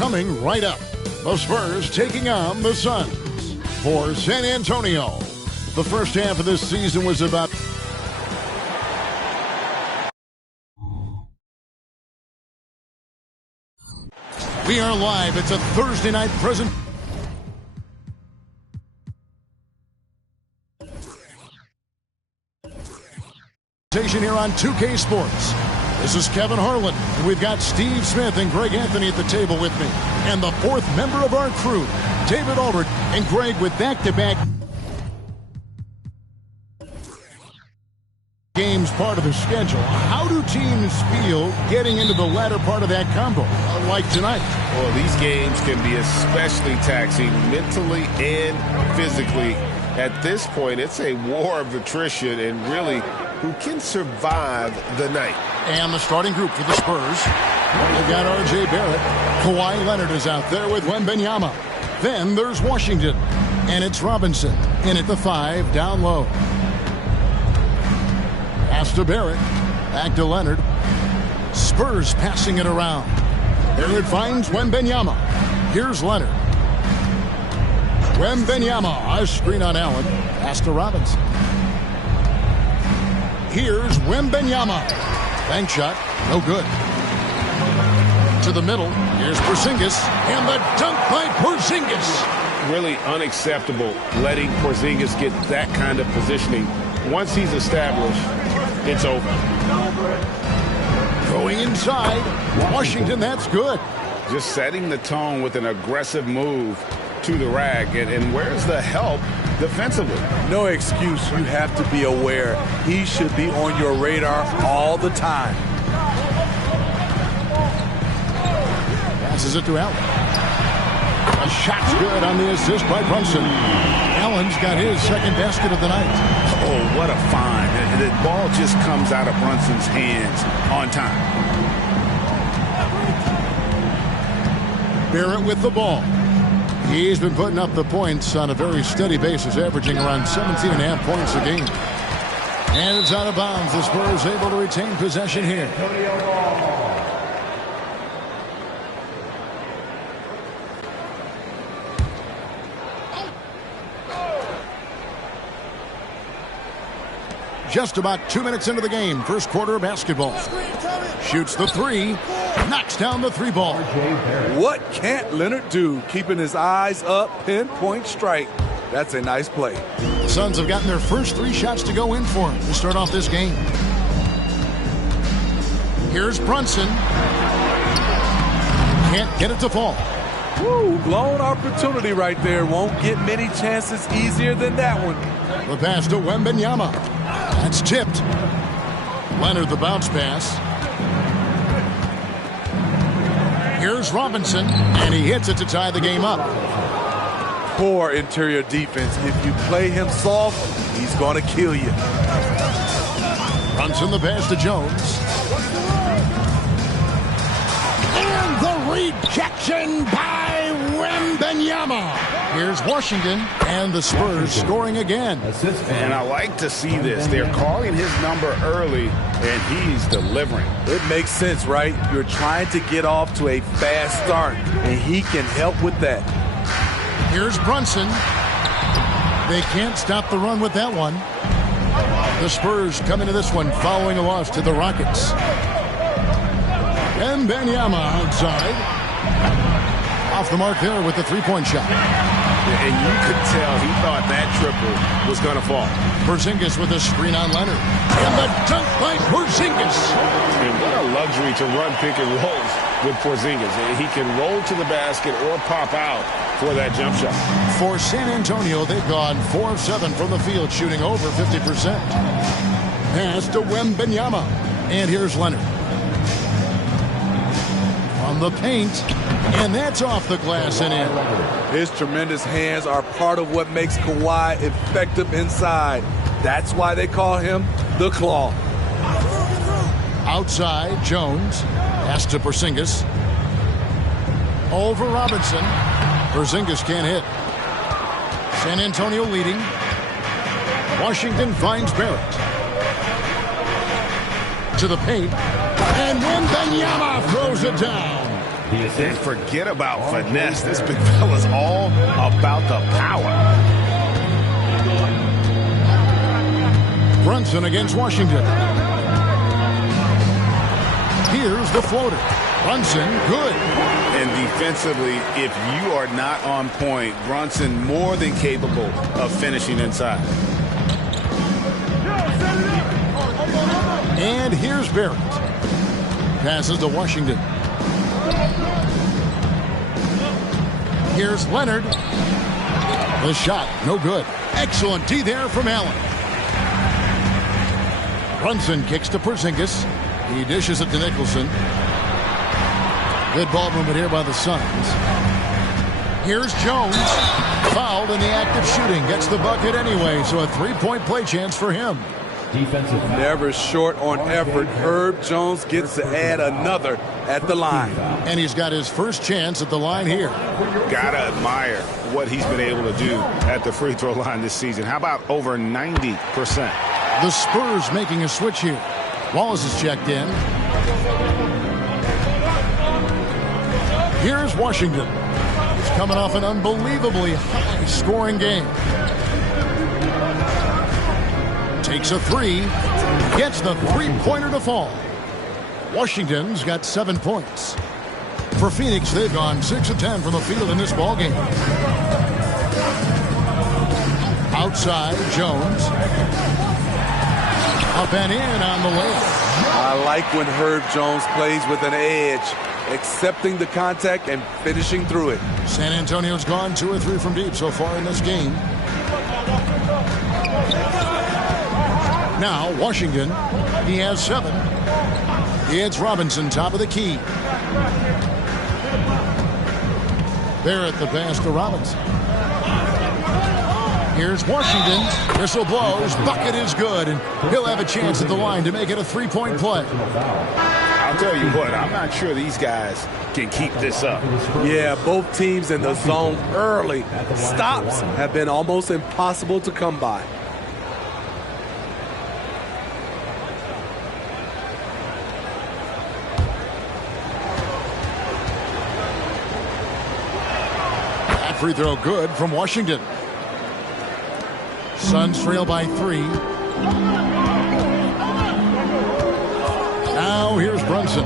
coming right up. The Spurs taking on the Suns. For San Antonio, the first half of this season was about... We are live. It's a Thursday night present. Here on 2K Sports. This is Kevin Harlan, and we've got Steve Smith and Greg Anthony at the table with me. And the fourth member of our crew, David Aldrich, and Greg with back-to-back games part of the schedule. How do teams feel getting into the latter part of that combo, like tonight? Well, these games can be especially taxing mentally and physically. At this point, it's a war of attrition, and really, who can survive the night? And the starting group for the Spurs. They've got R.J. Barrett. Kawhi Leonard is out there with Wembanyama. Then there's Washington. And it's Robinson in at the 5, down low. Pass to Barrett. Back to Leonard. Spurs passing it around. Barrett finds Wembanyama. Here's Leonard. Wembanyama. A screen on Allen. Pass to Robinson. Here's Wembanyama. Bank shot. No good. To the middle. Here's Porzingis. And the dunk by Porzingis. Really unacceptable letting Porzingis get that kind of positioning. Once he's established, it's over. Going inside. Washington, that's good. Just setting the tone with an aggressive move to the rack. And where's the help defensively? No excuse. You have to be aware. He should be on your radar all the time. Passes it to Allen. A shot's good on the assist by Brunson. Allen's got his second basket of the night. Oh, what a find. The ball just comes out of Brunson's hands on time. Barrett with the ball. He's been putting up the points on a very steady basis, averaging around 17.5 points a game. And it's out of bounds. The Spurs able to retain possession here. Just about 2 minutes into the game. First quarter of basketball. Shoots the 3. Knocks down the 3 ball. What can't Leonard do? Keeping his eyes up, pinpoint strike. That's a nice play. The Suns have gotten their first 3 shots to go in for him to start off this game. Here's Brunson. Can't get it to fall. Woo, blown opportunity right there. Won't get many chances easier than that one. The pass to Wembanyama. That's tipped. Leonard the bounce pass. Here's Robinson, and he hits it to tie the game up. Poor interior defense. If you play him soft, he's going to kill you. Brunson the pass to Jones. And the rejection by Wembanyama. Here's Washington, and the Spurs scoring again. And I like to see this. They're calling his number early, and he's delivering. It makes sense, right? You're trying to get off to a fast start, and he can help with that. Here's Brunson. They can't stop the run with that one. The Spurs come into this one following a loss to the Rockets. Wembanyama outside. Off the mark there with the three-point shot. And you could tell he thought that triple was going to fall. Porzingis with a screen on Leonard. And the dunk by Porzingis. And what a luxury to run pick and rolls with Porzingis. He can roll to the basket or pop out for that jump shot. For San Antonio, they've gone 4 of 7 from the field, shooting over 50%. Pass to Wembanyama. And here's Leonard. On the paint, and that's off the glass and in. His tremendous hands are part of what makes Kawhi effective inside. That's why they call him the Claw. Outside, Jones. Pass to Porzingis. Over Robinson. Porzingis can't hit. San Antonio leading. Washington finds Barrett. To the paint. And Wembanyama throws it down. And forget about finesse. This big fella's all about the power. Brunson against Washington. Here's the floater. Brunson, good. And defensively, if you are not on point, Brunson more than capable of finishing inside. And here's Barrett. Passes to Washington. Here's Leonard. The shot, no good. Excellent D there from Allen. Brunson kicks to Porzingis. He dishes it to Nicholson. Good ball movement here by the Suns. Here's Jones. Fouled in the act of shooting. Gets the bucket anyway, so a three-point play chance for him. Never short on effort. Herb Jones gets to add another at the line. And he's got his first chance at the line here. Gotta admire what he's been able to do at the free throw line this season. How about over 90%? The Spurs making a switch here. Wallace is checked in. Here's Washington. He's coming off an unbelievably high-scoring game. Takes a three. Gets the three-pointer to fall. Washington's got 7 points. For Phoenix, they've gone 6 of 10 from the field in this ballgame. Outside, Jones. Up and in on the layup. I like when Herb Jones plays with an edge, accepting the contact and finishing through it. San Antonio's gone 2 or 3 from deep so far in this game. Now, Washington, he has 7. It's Robinson, top of the key. Barrett the pass to Robinson. Here's Washington. Whistle blows. Bucket is good, and he'll have a chance at the line to make it a three-point play. I'll tell you what, I'm not sure these guys can keep this up. Yeah, both teams in the zone early. Stops have been almost impossible to come by. That free throw good from Washington. Suns trail by 3. Now here's Brunson.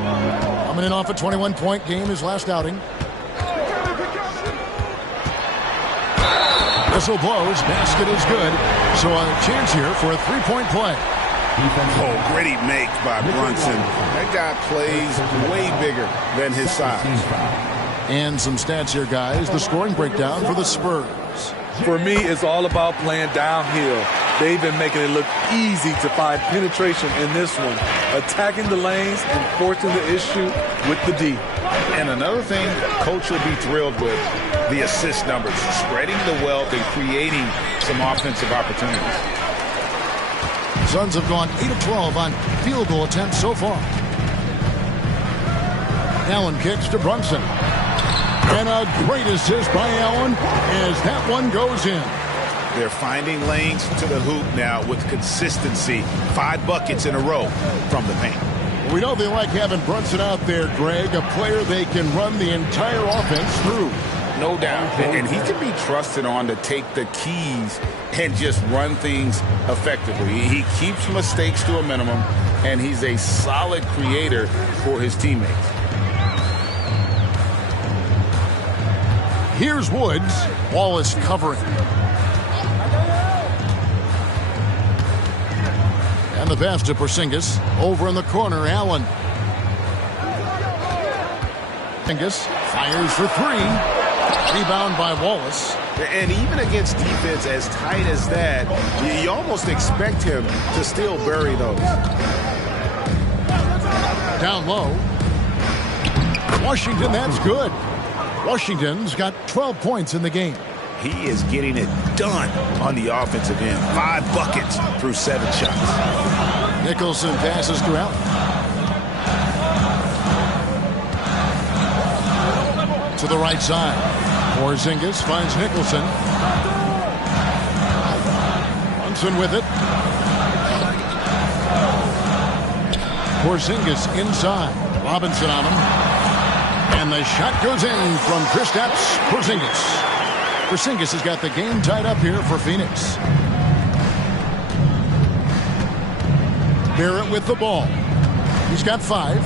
Coming in off a 21-point game his last outing. Whistle blows. Basket is good. So a chance here for a three-point play. Oh, gritty make by Brunson. That guy plays way bigger than his size. And some stats here, guys. The scoring breakdown for the Spurs. For me, it's all about playing downhill. They've been making it look easy to find penetration in this one, attacking the lanes and forcing the issue with the D. And another thing Coach will be thrilled with, the assist numbers, spreading the wealth and creating some offensive opportunities. Suns have gone 8 of 12 on field goal attempts so far. Allen kicks to Brunson. And a great assist by Allen as that one goes in. They're finding lanes to the hoop now with consistency. 5 buckets in a row from the paint. We know they like having Brunson out there, Greg, a player they can run the entire offense through. No doubt. And he can be trusted on to take the keys and just run things effectively. He keeps mistakes to a minimum, and he's a solid creator for his teammates. Here's Woods. Wallace covering. And the pass to Porzingis. Over in the corner, Allen. Porzingis fires for 3. Rebound by Wallace. And even against defense as tight as that, you almost expect him to still bury those. Down low. Washington, that's good. Washington's got 12 points in the game. He is getting it done on the offensive end. 5 buckets through 7 shots. Nicholson passes to Allen. To the right side. Porzingis finds Nicholson. Brunson with it. Porzingis inside. Robinson on him. And And the shot goes in from Kristaps Porzingis. Porzingis has got the game tied up here for Phoenix. Barrett with the ball. He's got 5.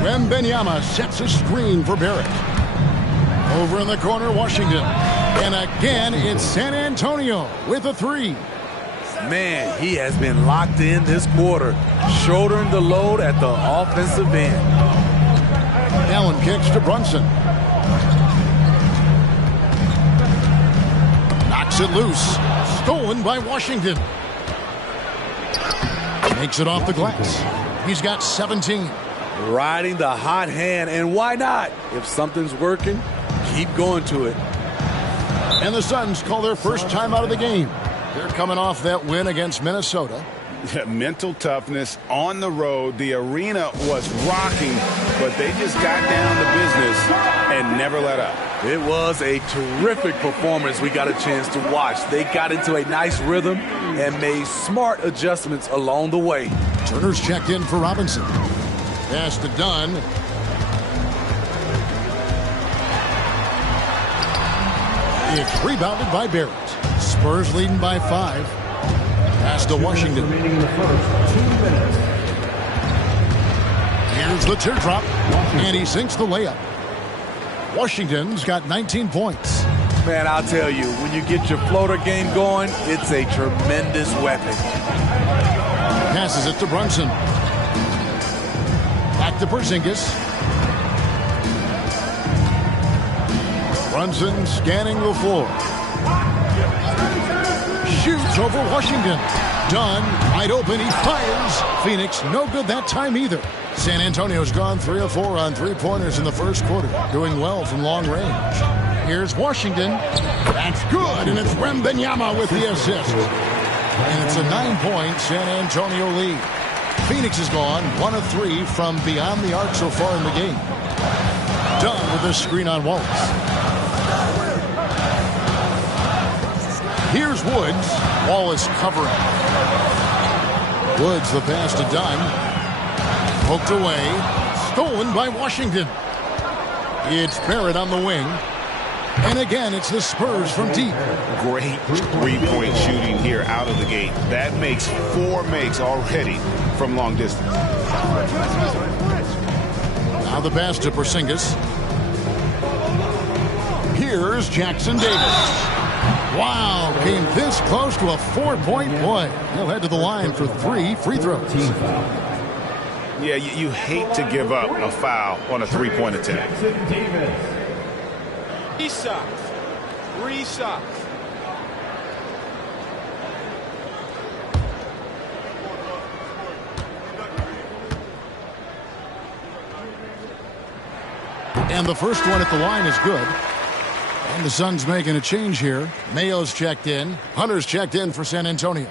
Wembanyama sets a screen for Barrett. Over in the corner, Washington. And again, it's San Antonio with a 3. Man, he has been locked in this quarter, shouldering the load at the offensive end. Allen kicks to Brunson. Knocks it loose. Stolen by Washington. Makes it off the glass. He's got 17. Riding the hot hand, and why not? If something's working, keep going to it. And the Suns call their first time out of the game. They're coming off that win against Minnesota. Mental toughness on the road. The arena was rocking, but they just got down to business and never let up. It was a terrific performance we got a chance to watch. They got into a nice rhythm and made smart adjustments along the way. Turner's checked in for Robinson. Pass to Dunn. It's rebounded by Barrett. Spurs leading by 5. Pass to Washington. Here's the teardrop, and he sinks the layup. Washington's got 19 points. Man, I'll tell you, when you get your floater game going, it's a tremendous weapon. Passes it to Brunson. Back to Porzingis. Brunson scanning the floor. Shoots over Washington. Dunn, wide open, he fires. Phoenix, no good that time either. San Antonio's gone 3 of 4 on 3-pointers in the first quarter, doing well from long range. Here's Washington. That's good, and it's Wembanyama with the assist. And it's a 9-point San Antonio lead. Phoenix has gone 1 of 3 from beyond the arc so far in the game. Dunn with a screen on Wallace. Here's Woods. Wallace covering. Woods the pass to Dunn. Poked away. Stolen by Washington. It's Barrett on the wing. And again, it's the Spurs from deep. Great three-point shooting here out of the gate. That makes 4 makes already from long distance. Now the pass to Porzingis. Here's Jackson Davis. Wow, came this close to a 4-point play. He'll head to the line for 3 free throws. Yeah, you hate to give up a foul on a 3-point attempt. 3 shots. 3 shots. And the first one at the line is good. And the Suns making a change here. Mayo's checked in. Hunter's checked in for San Antonio.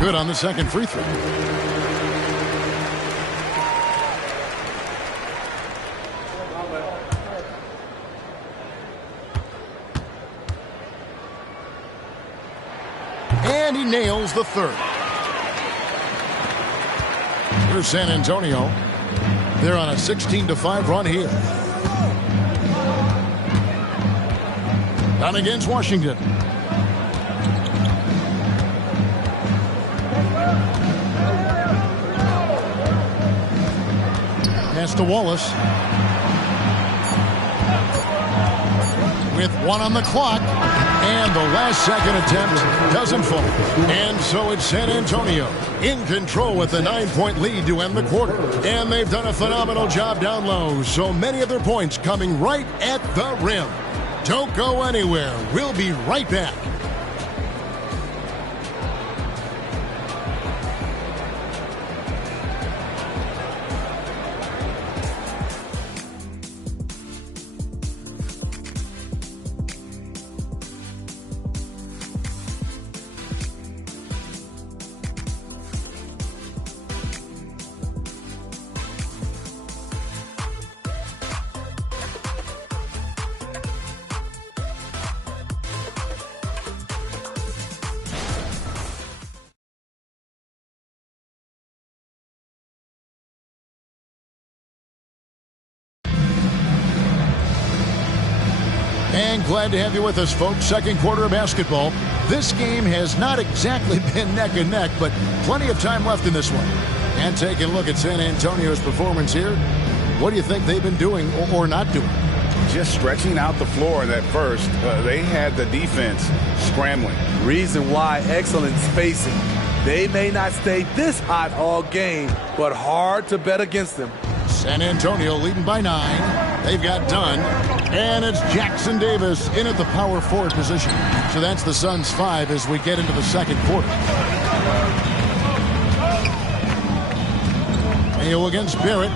Good on the second free throw. And he nails the third. Here's San Antonio. They're on a 16-5 run here. Down against Washington. Pass to Wallace. With 1 on the clock. And the last second attempt doesn't fall. And so it's San Antonio in control with a 9-point lead to end the quarter. And they've done a phenomenal job down low. So many of their points coming right at the rim. Don't go anywhere. We'll be right back. And glad to have you with us, folks. Second quarter of basketball. This game has not exactly been neck and neck, but plenty of time left in this one. And taking a look at San Antonio's performance here, what do you think they've been doing or not doing? Just stretching out the floor in that first. They had the defense scrambling. Reason why, excellent spacing. They may not stay this hot all game, but hard to bet against them. San Antonio leading by 9. They've got Dunn. And it's Jackson Davis in at the power forward position. So that's the Suns' 5 as we get into the second quarter. Mayo against Barrett.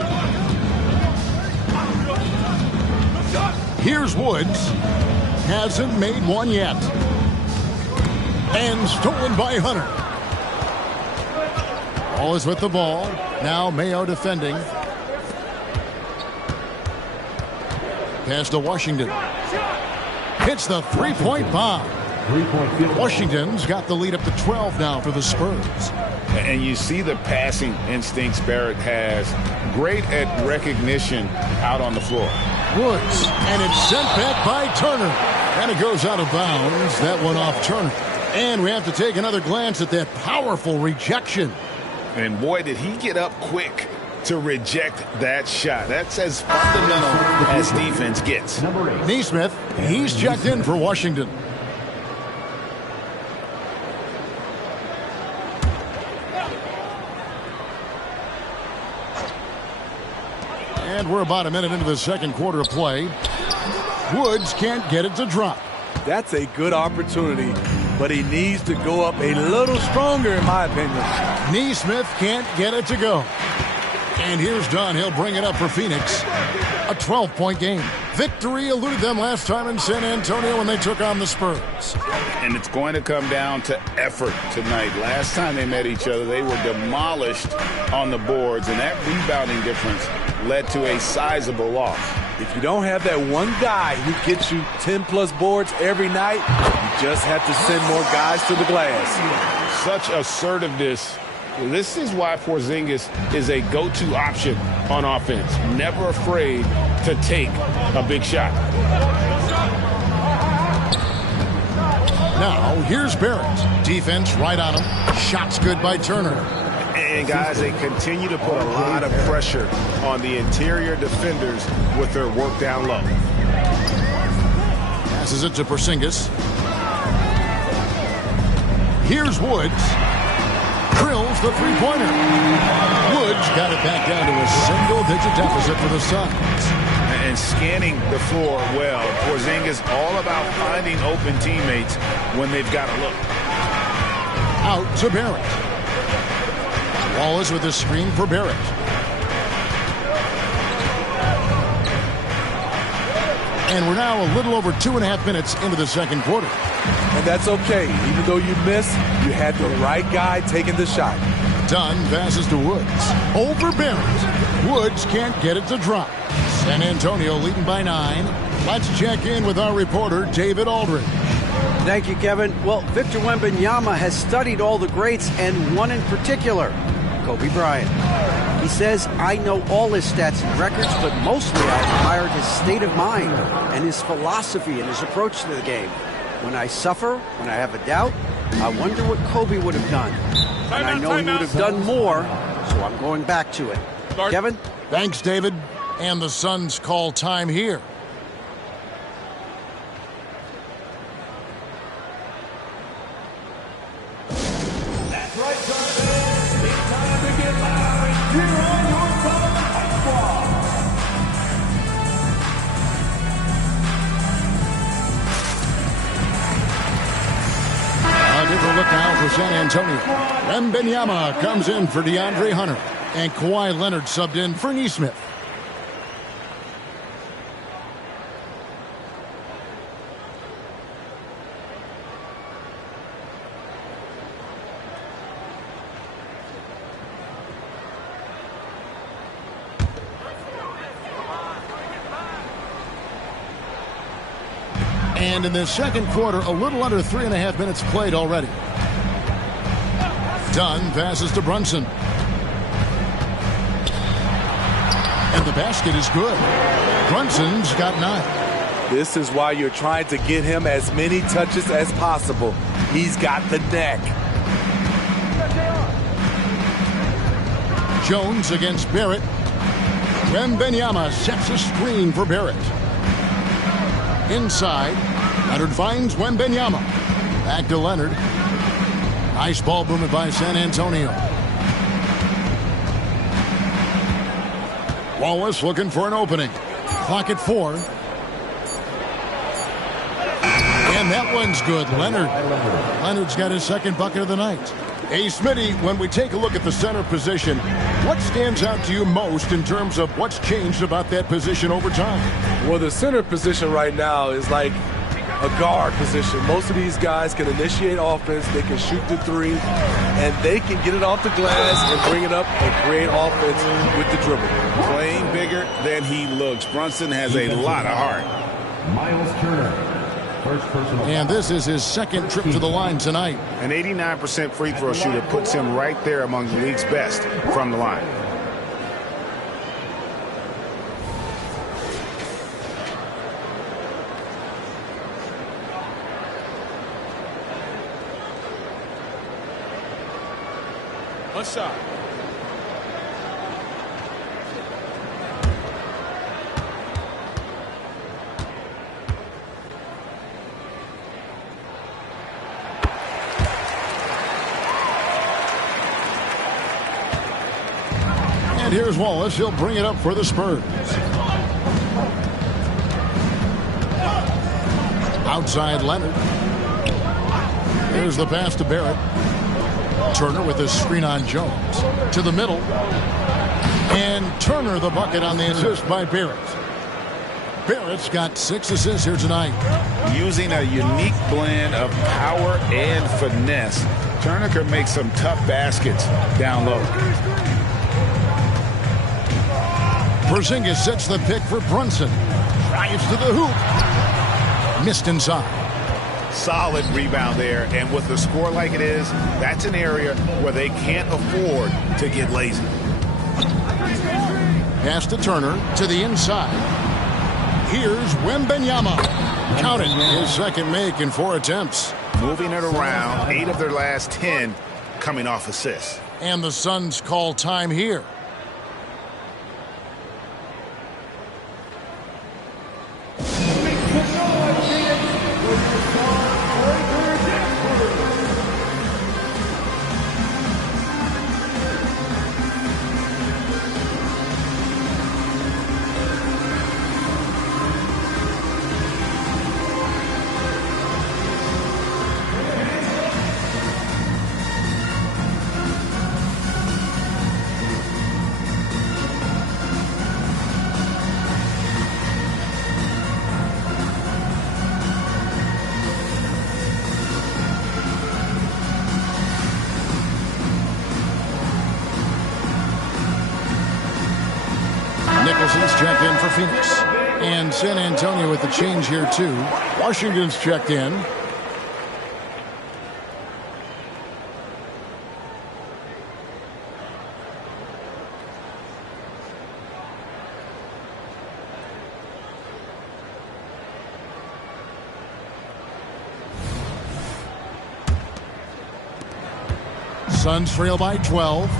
Here's Woods. Hasn't made one yet. And stolen by Hunter. All is with the ball. Now Mayo defending. Pass to Washington. Hits the three-point bomb. Washington's got the lead up to 12 now for the Spurs. And you see the passing instincts Barrett has. Great at recognition out on the floor. Woods, and it's sent back by Turner. And it goes out of bounds. That one off Turner. And we have to take another glance at that powerful rejection. And boy, did he get up quick to reject that shot. That's as fundamental as defense gets. Nesmith, he's checked in for Washington. And we're about a minute into the second quarter of play. Woods can't get it to drop. That's a good opportunity, but he needs to go up a little stronger, in my opinion. Nesmith can't get it to go. And here's Dunn. He'll bring it up for Phoenix. A 12-point game. Victory eluded them last time in San Antonio when they took on the Spurs. And it's going to come down to effort tonight. Last time they met each other, they were demolished on the boards, and that rebounding difference led to a sizable loss. If you don't have that one guy who gets you 10-plus boards every night, you just have to send more guys to the glass. Such assertiveness. This is why Porzingis is a go-to option on offense. Never afraid to take a big shot. Now, here's Barrett. Defense right on him. Shots good by Turner. And, guys, they continue to put a lot of pressure on the interior defenders with their work down low. Passes it to Porzingis. Here's Woods. Drills the three-pointer. Woods got it back down to a single-digit deficit for the Suns. And scanning the floor well. Porzingis all about finding open teammates when they've got a look. Out to Barrett. Wallace with a screen for Barrett. And we're now a little over 2.5 minutes into the second quarter. And that's okay. Even though you missed, you had the right guy taking the shot. Dunn passes to Woods. Over Barrett. Woods can't get it to drop. San Antonio leading by 9. Let's check in with our reporter, David Aldridge. Thank you, Kevin. Well, Victor Wembanyama has studied all the greats and one in particular, Kobe Bryant. He says, I know all his stats and records, but mostly I admired his state of mind and his philosophy and his approach to the game. When I suffer, when I have a doubt, I wonder what Kobe would have done. And I know he would have done more, so I'm going back to it. Kevin? Thanks, David. And the Suns call time here. That's right, Jonathan. It's time to get loud and cheer on your Southern Squad. A different look now for San Antonio. Wembanyama comes in for DeAndre Hunter. And Kawhi Leonard subbed in for Nesmith. And in the second quarter, a little under 3.5 minutes played already. Dunn passes to Brunson. And the basket is good. Brunson's got 9. This is why you're trying to get him as many touches as possible. He's got the neck. Jones against Barrett. Wembanyama sets a screen for Barrett. Inside, Leonard finds Wembanyama. Back to Leonard. Nice ball movement by San Antonio. Wallace looking for an opening. Clock at 4. And that one's good. Leonard's got his second bucket of the night. Hey, Smitty, when we take a look at the center position, what stands out to you most in terms of what's changed about that position over time? Well, the center position right now is like a guard position. Most of these guys can initiate offense, they can shoot the three, and they can get it off the glass and bring it up and create offense with the dribble. Playing bigger than he looks. Brunson has a lot of heart. Miles Turner. And this is his second trip to the line tonight. An 89% free throw shooter puts him right there among the league's best from the line. One shot. And here's Wallace. He'll bring it up for the Spurs. Outside Leonard. There's the pass to Barrett. Turner with a screen on Jones. To the middle. And Turner the bucket on the assist by Barrett. Barrett's got 6 assists here tonight. Using a unique blend of power and finesse, Turner can make some tough baskets down low. Porzingis sets the pick for Brunson. Drives to the hoop. Missed inside. Solid rebound there, and with the score like it is, that's an area where they can't afford to get lazy. Pass to Turner to the inside. Here's Wembanyama. Count it. His second make in 4 attempts. Moving it around, 8 of their last 10 coming off assists. And the Suns call time here. Nicholson's checked in for Phoenix. And San Antonio with the change here, too. Washington's checked in. Suns trail by 12.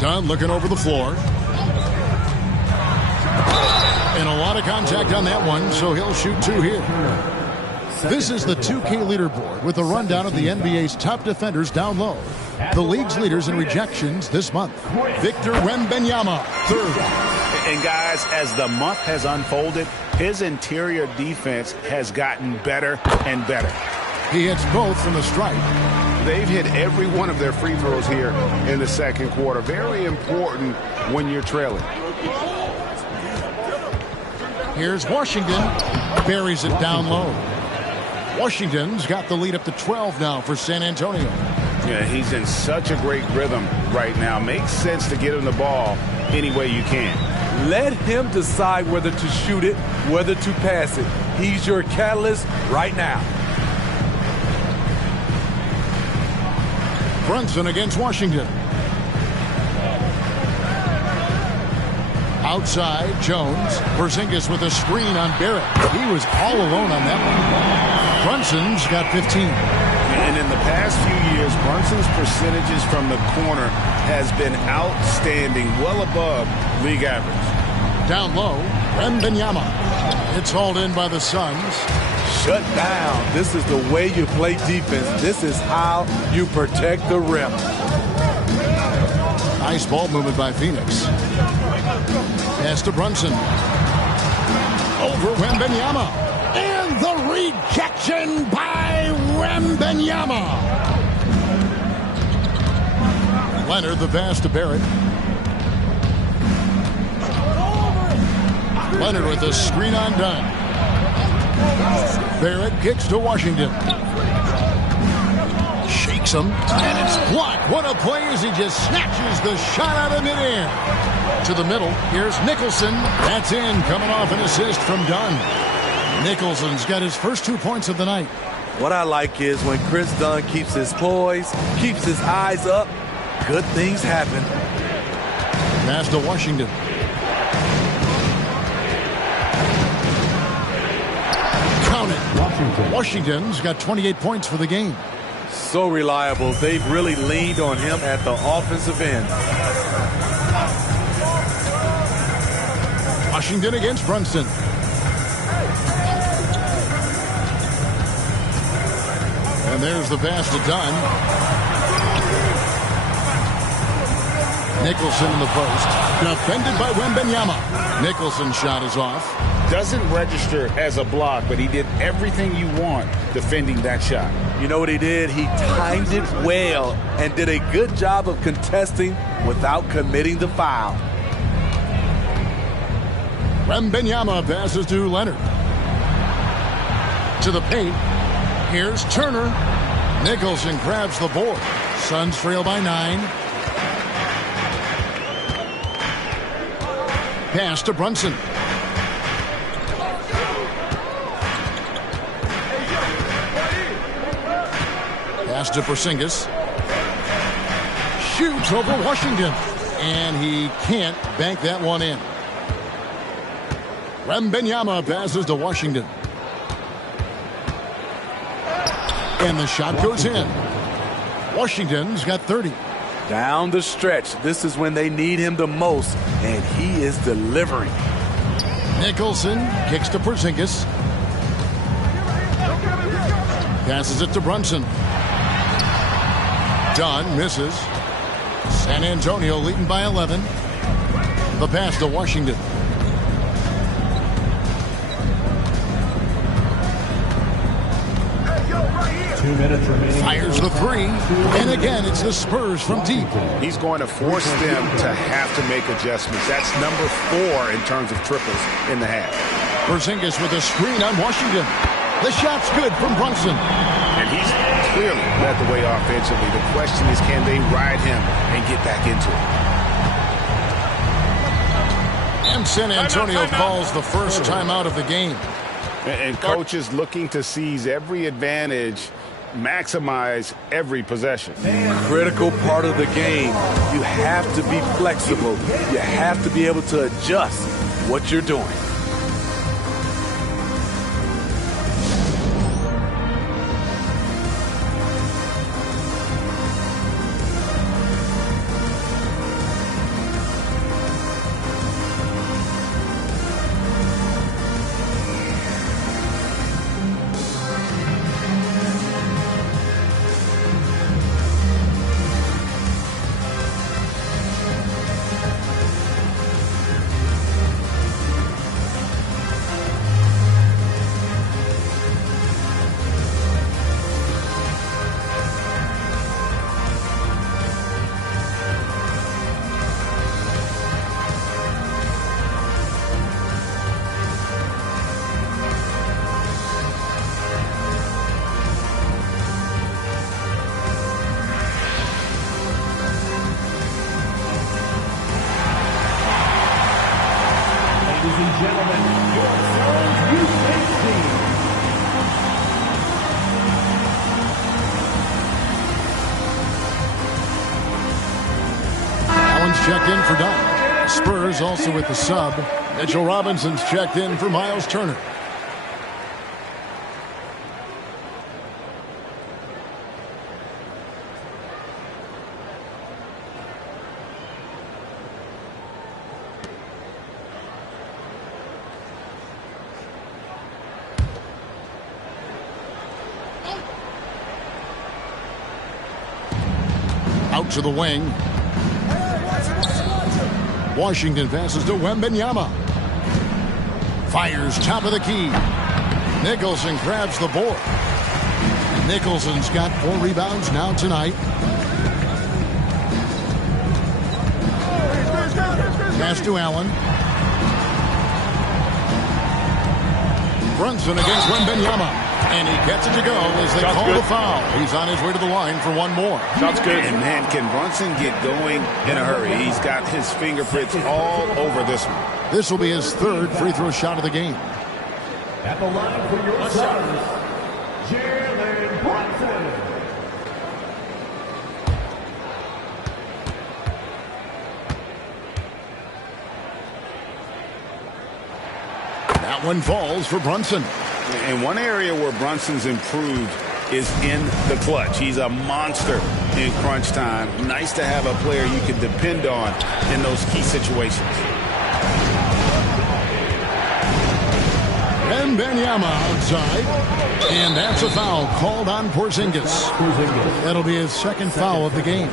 Dunn looking over the floor. And a lot of contact on that one, so he'll shoot 2 here. This is the 2K leaderboard with a rundown of the NBA's top defenders down low. The league's leaders in rejections this month. Victor Wembanyama, 3rd. And guys, as the month has unfolded, his interior defense has gotten better and better. He hits both from the stripe. They've hit every one of their free throws here in the second quarter. Very important when you're trailing. Here's Washington. Buries it down low. Washington's got the lead up to 12 now for San Antonio. Yeah, he's in such a great rhythm right now. Makes sense to get him the ball any way you can. Let him decide whether to shoot it, whether to pass it. He's your catalyst right now. Brunson against Washington. Outside, Jones. Porzingis with a screen on Barrett. He was all alone on that one. Brunson's got 15. And in the past few years, Brunson's percentages from the corner has been outstanding, well above league average. Down low, Wembanyama. It's hauled in by the Suns. Shut down. This is the way you play defense. This is how you protect the rim. Nice ball movement by Phoenix. Pass to Brunson. Over Wembanyama. And the rejection by Wembanyama. Leonard, the pass to Barrett. Leonard with a screen on Dunn. Barrett kicks to Washington. Shakes him, and it's blocked. What a play as he just snatches the shot out of midair. To the middle, here's Nicholson. That's in, coming off an assist from Dunn. Nicholson's got his first 2 points of the night. What I like is when Chris Dunn keeps his poise, keeps his eyes up, good things happen. Pass to Washington. Count it. Washington's got 28 points for the game. So reliable. They've really leaned on him at the offensive end. Washington against Brunson. And there's the pass to Dunn. Nicholson in the post. Defended by Wembanyama. Nicholson's shot is off. Doesn't register as a block, but he did everything you want defending that shot. You know what he did? He timed it well and did a good job of contesting without committing the foul. Wembanyama passes to Leonard. To the paint. Here's Turner. Nicholson grabs the board. Suns trail by 9. Pass to Brunson. Pass to Porzingis. Shoots over Washington. And he can't bank that one in. Wembanyama passes to Washington. And the shot goes in. Washington's got 30. Down the stretch. This is when they need him the most, and he is delivering. Nicholson kicks to Porzingis. Passes it to Brunson. Dunn misses. San Antonio leading by 11. The pass to Washington. Fires the three, and again it's the Spurs from deep. He's going to force them to have to make adjustments. That's number 4 in terms of triples in the half. Porzingis with a screen on Washington. The shot's good from Brunson. And he's clearly led the way offensively. The question is, can they ride him and get back into it? And San Antonio calls the first timeout of the game. And coach is looking to seize every advantage, maximize every possession. Critical part of the game. You have to be flexible. You have to be able to adjust what you're doing. Checked in for Dunn. Spurs also with the sub. Mitchell Robinson's checked in for Miles Turner. Out to the wing. Washington passes to Wembanyama. Fires top of the key. Nicholson grabs the board. Nicholson's got 4 rebounds now tonight. Pass to Allen. Brunson against Wembanyama. And he gets it to go as they call the foul. He's on his way to the line for one more. Shot's good. And, man, can Brunson get going in a hurry? He's got his fingerprints all over this one. This will be his 3rd free throw shot of the game. At the line for your starters, Jalen Brunson. That one falls for Brunson. And one area where Brunson's improved is in the clutch. He's a monster in crunch time. Nice to have a player you can depend on in those key situations. Wembanyama outside. And that's a foul called on Porzingis. That'll be his 2nd foul of the game.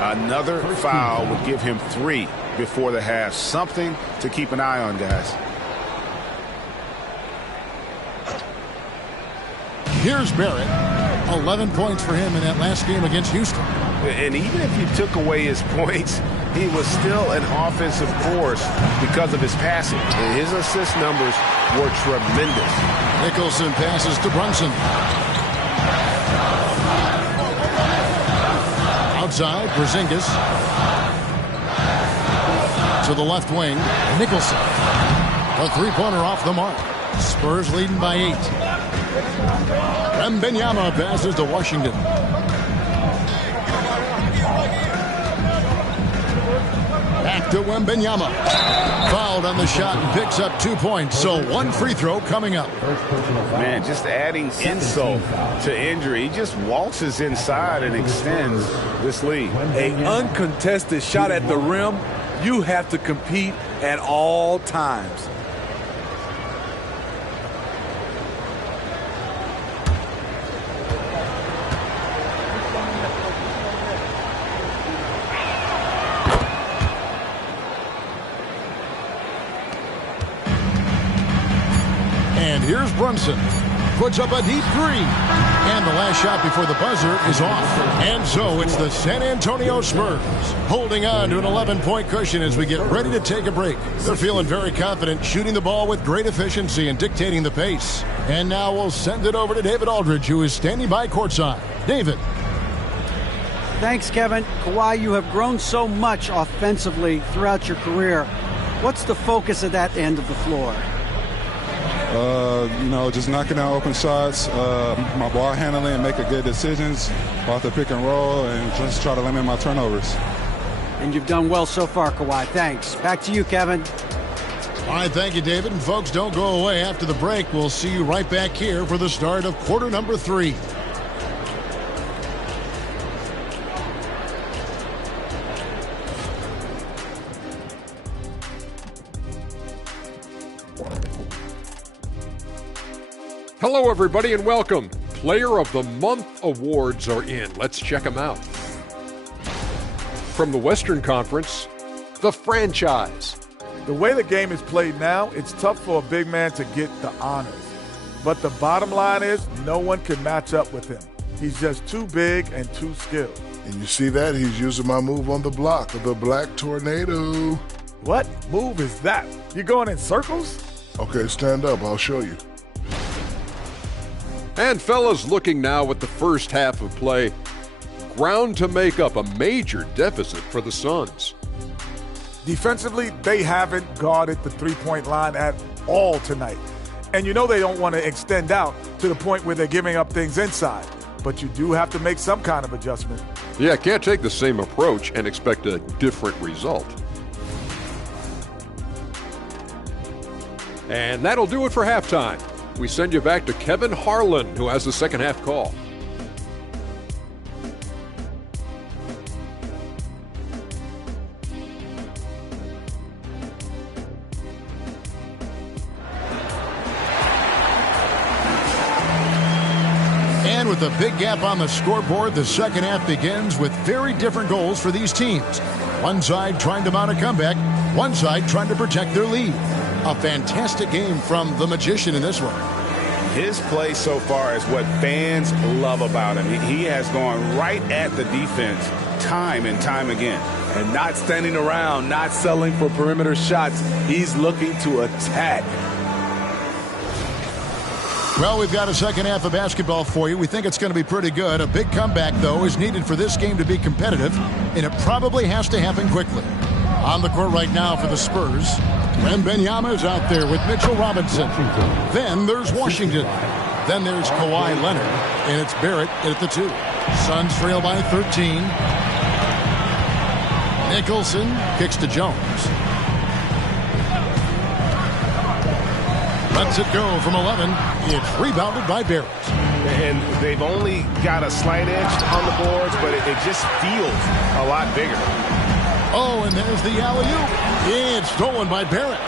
Another Foul would give him 3 before the half. Something to keep an eye on, guys. Here's Barrett. 11 points for him in that last game against Houston. And even if you took away his points, he was still an offensive force because of his passing. And his assist numbers were tremendous. Nicholson passes to Brunson. Outside, Porzingis. To the left wing, Nicholson. A 3-pointer off the mark. Spurs leading by 8. Wembanyama passes to Washington. Back to Wembanyama. Fouled on the shot and picks up 2 points. So 1 free throw coming up. Man, just adding insult to injury. He just waltzes inside and extends this lead. An uncontested shot at the rim. You have to compete at all times. Here's Brunson. Puts up a deep 3. And the last shot before the buzzer is off. And so it's the San Antonio Spurs holding on to an 11-point cushion as we get ready to take a break. They're feeling very confident, shooting the ball with great efficiency and dictating the pace. And now we'll send it over to David Aldridge, who is standing by courtside. David. Thanks, Kevin. Kawhi, you have grown so much offensively throughout your career. What's the focus of that end of the floor? Just knocking down open shots, my ball handling, and making good decisions off the pick and roll, and just try to limit my turnovers. And you've done well so far, Kawhi. Thanks. Back to you, Kevin. All right, thank you, David. And folks, don't go away. After the break, we'll see you right back here for the start of quarter number 3. Hello, everybody, and welcome. Player of the Month awards are in. Let's check them out. From the Western Conference, the franchise. The way the game is played now, it's tough for a big man to get the honors. But the bottom line is no one can match up with him. He's just too big and too skilled. And you see that? He's using my move on the block, the Black Tornado. What move is that? You going in circles? Okay, stand up. I'll show you. And fellas, looking now at the first half of play, ground to make up a major deficit for the Suns. Defensively, they haven't guarded the three-point line at all tonight. And you know they don't want to extend out to the point where they're giving up things inside. But you do have to make some kind of adjustment. Yeah, can't take the same approach and expect a different result. And that'll do it for halftime. We send you back to Kevin Harlan, who has the second half call. And with a big gap on the scoreboard, the second half begins with very different goals for these teams. One side trying to mount a comeback, one side trying to protect their lead. A fantastic game from the Magician in this one. His play so far is what fans love about him. He has gone right at the defense time and time again. And not standing around, not settling for perimeter shots. He's looking to attack. Well, we've got a second half of basketball for you. We think it's going to be pretty good. A big comeback, though, is needed for this game to be competitive, and it probably has to happen quickly. On the court right now for the Spurs, Wembanyama is out there with Mitchell Robinson. Then there's Washington. Then there's Kawhi Leonard, and it's Barrett at the 2. Suns trail by 13. Nicholson kicks to Jones. Lets it go from 11. It's rebounded by Barrett. And they've only got a slight edge on the boards, but it just feels a lot bigger. Oh, and there's the alley-oop. It's stolen by Barrett.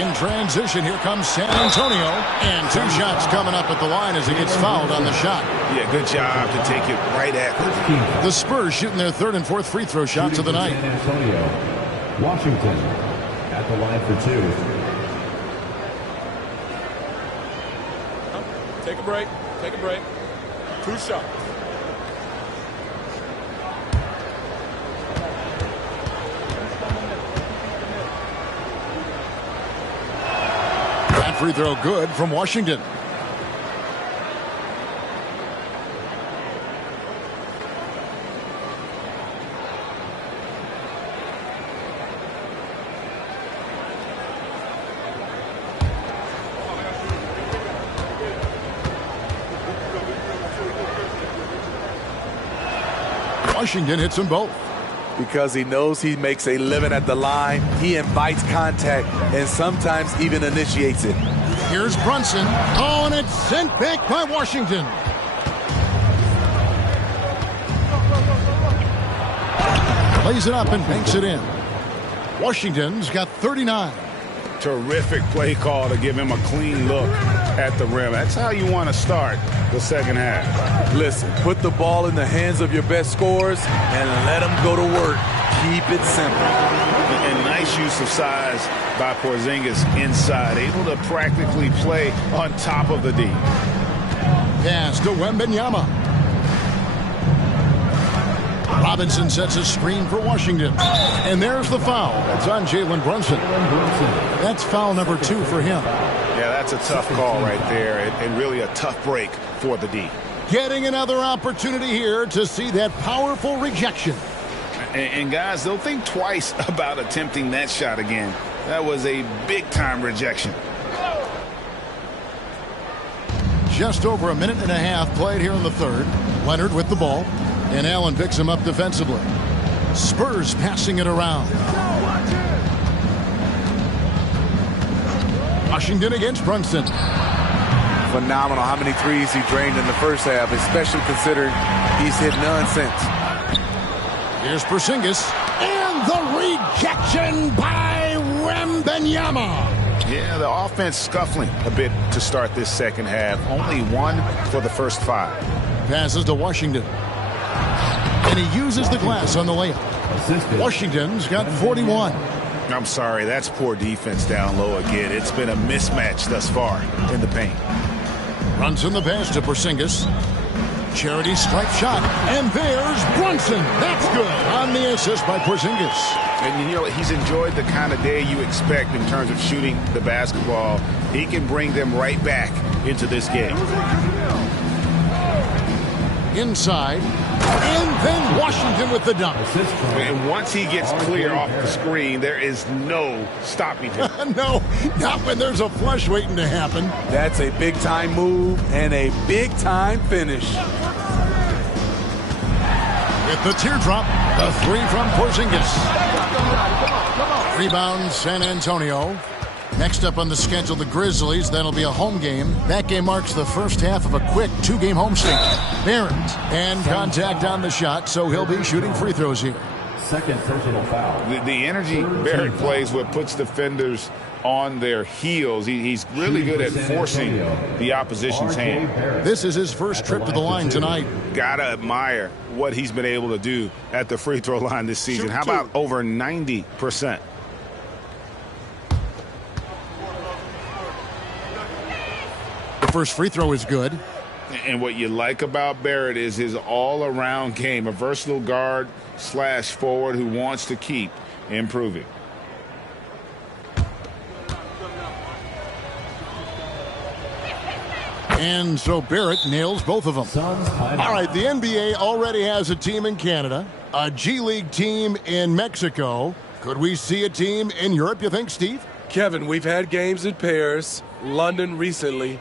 In transition, here comes San Antonio. And 2 shots coming up at the line as he gets fouled on the shot. Yeah, good job to take it right at them. The Spurs shooting their 3rd and 4th free throw shots of the night. San Antonio. Washington at the line for 2. Take a break. Take a break. 2 shots. That free throw good from Washington. Washington hits them both. Because he knows he makes a living at the line, he invites contact and sometimes even initiates it. Here's Brunson. Oh, and it's sent back by Washington. Lays it up and banks it in. Washington's got 39. Terrific play call to give him a clean look at the rim. That's how you want to start the second half. Listen, put the ball in the hands of your best scorers and let them go to work. Keep it simple. And nice use of size by Porzingis inside, able to practically play on top of the D. Pass to Wembanyama. Robinson sets a screen for Washington. And there's the foul. That's on Jalen Brunson. That's foul number 2 for him. Yeah, that's a tough call right there, and really a tough break for the D. Getting another opportunity here to see that powerful rejection. And guys, they'll think twice about attempting that shot again. That was a big-time rejection. Just over a minute and a half played here in the 3rd. Leonard with the ball. And Allen picks him up defensively. Spurs passing it around. Washington against Brunson. Phenomenal how many threes he drained in the first half, especially considering he's hit none since. Here's Porzingis. And the rejection by Wembanyama. Yeah, the offense scuffling a bit to start this second half. Only 1 for the first 5. Passes to Washington. And he uses the glass on the layup. Washington's got 41. I'm sorry, that's poor defense down low again. It's been a mismatch thus far in the paint. Runs in the pass to Porzingis. Charity stripe shot. And there's Brunson. That's good on the assist by Porzingis. And you know, he's enjoyed the kind of day you expect in terms of shooting the basketball. He can bring them right back into this game. Inside. And then Washington with the dunk. And once he gets clear off the screen, there is no stopping him. No, not when there's a flush waiting to happen. That's a big-time move and a big-time finish. With the teardrop, the 3 from Porzingis. Rebound San Antonio. Next up on the schedule, the Grizzlies. That'll be a home game. That game marks the first half of a quick 2-game homestand. Barrett, and contact on the shot, so he'll be shooting free throws here. Second personal foul. The energy Barrett plays with puts defenders on their heels. He's really good at forcing the opposition's hand. This is his first trip to the line tonight. Gotta admire what he's been able to do at the free throw line this season. How about over 90%? The first free throw is good. And what you like about Barrett is his all-around game, a versatile guard / forward who wants to keep improving. And so Barrett nails both of them. All right, the NBA already has a team in Canada, a G League team in Mexico. Could we see a team in Europe, you think, Steve? Kevin, we've had games in Paris, London recently.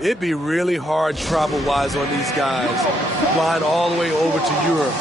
It'd be really hard travel-wise on these guys, flying all the way over to Europe.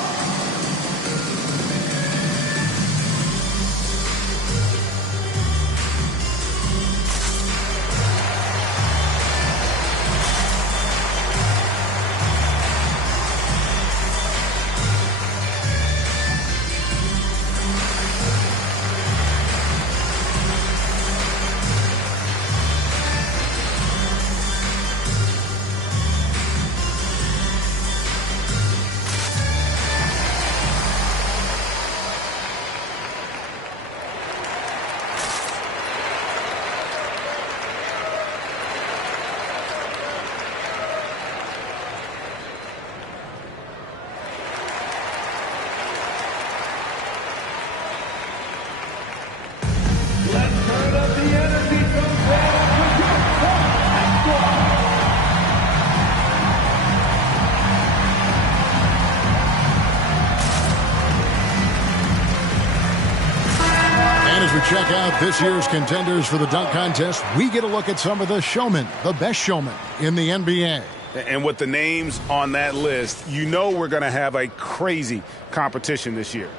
Check out this year's contenders for the dunk contest. We get a look at some of the showmen, the best showmen in the NBA. And with the names on that list, you know we're going to have a crazy competition this year.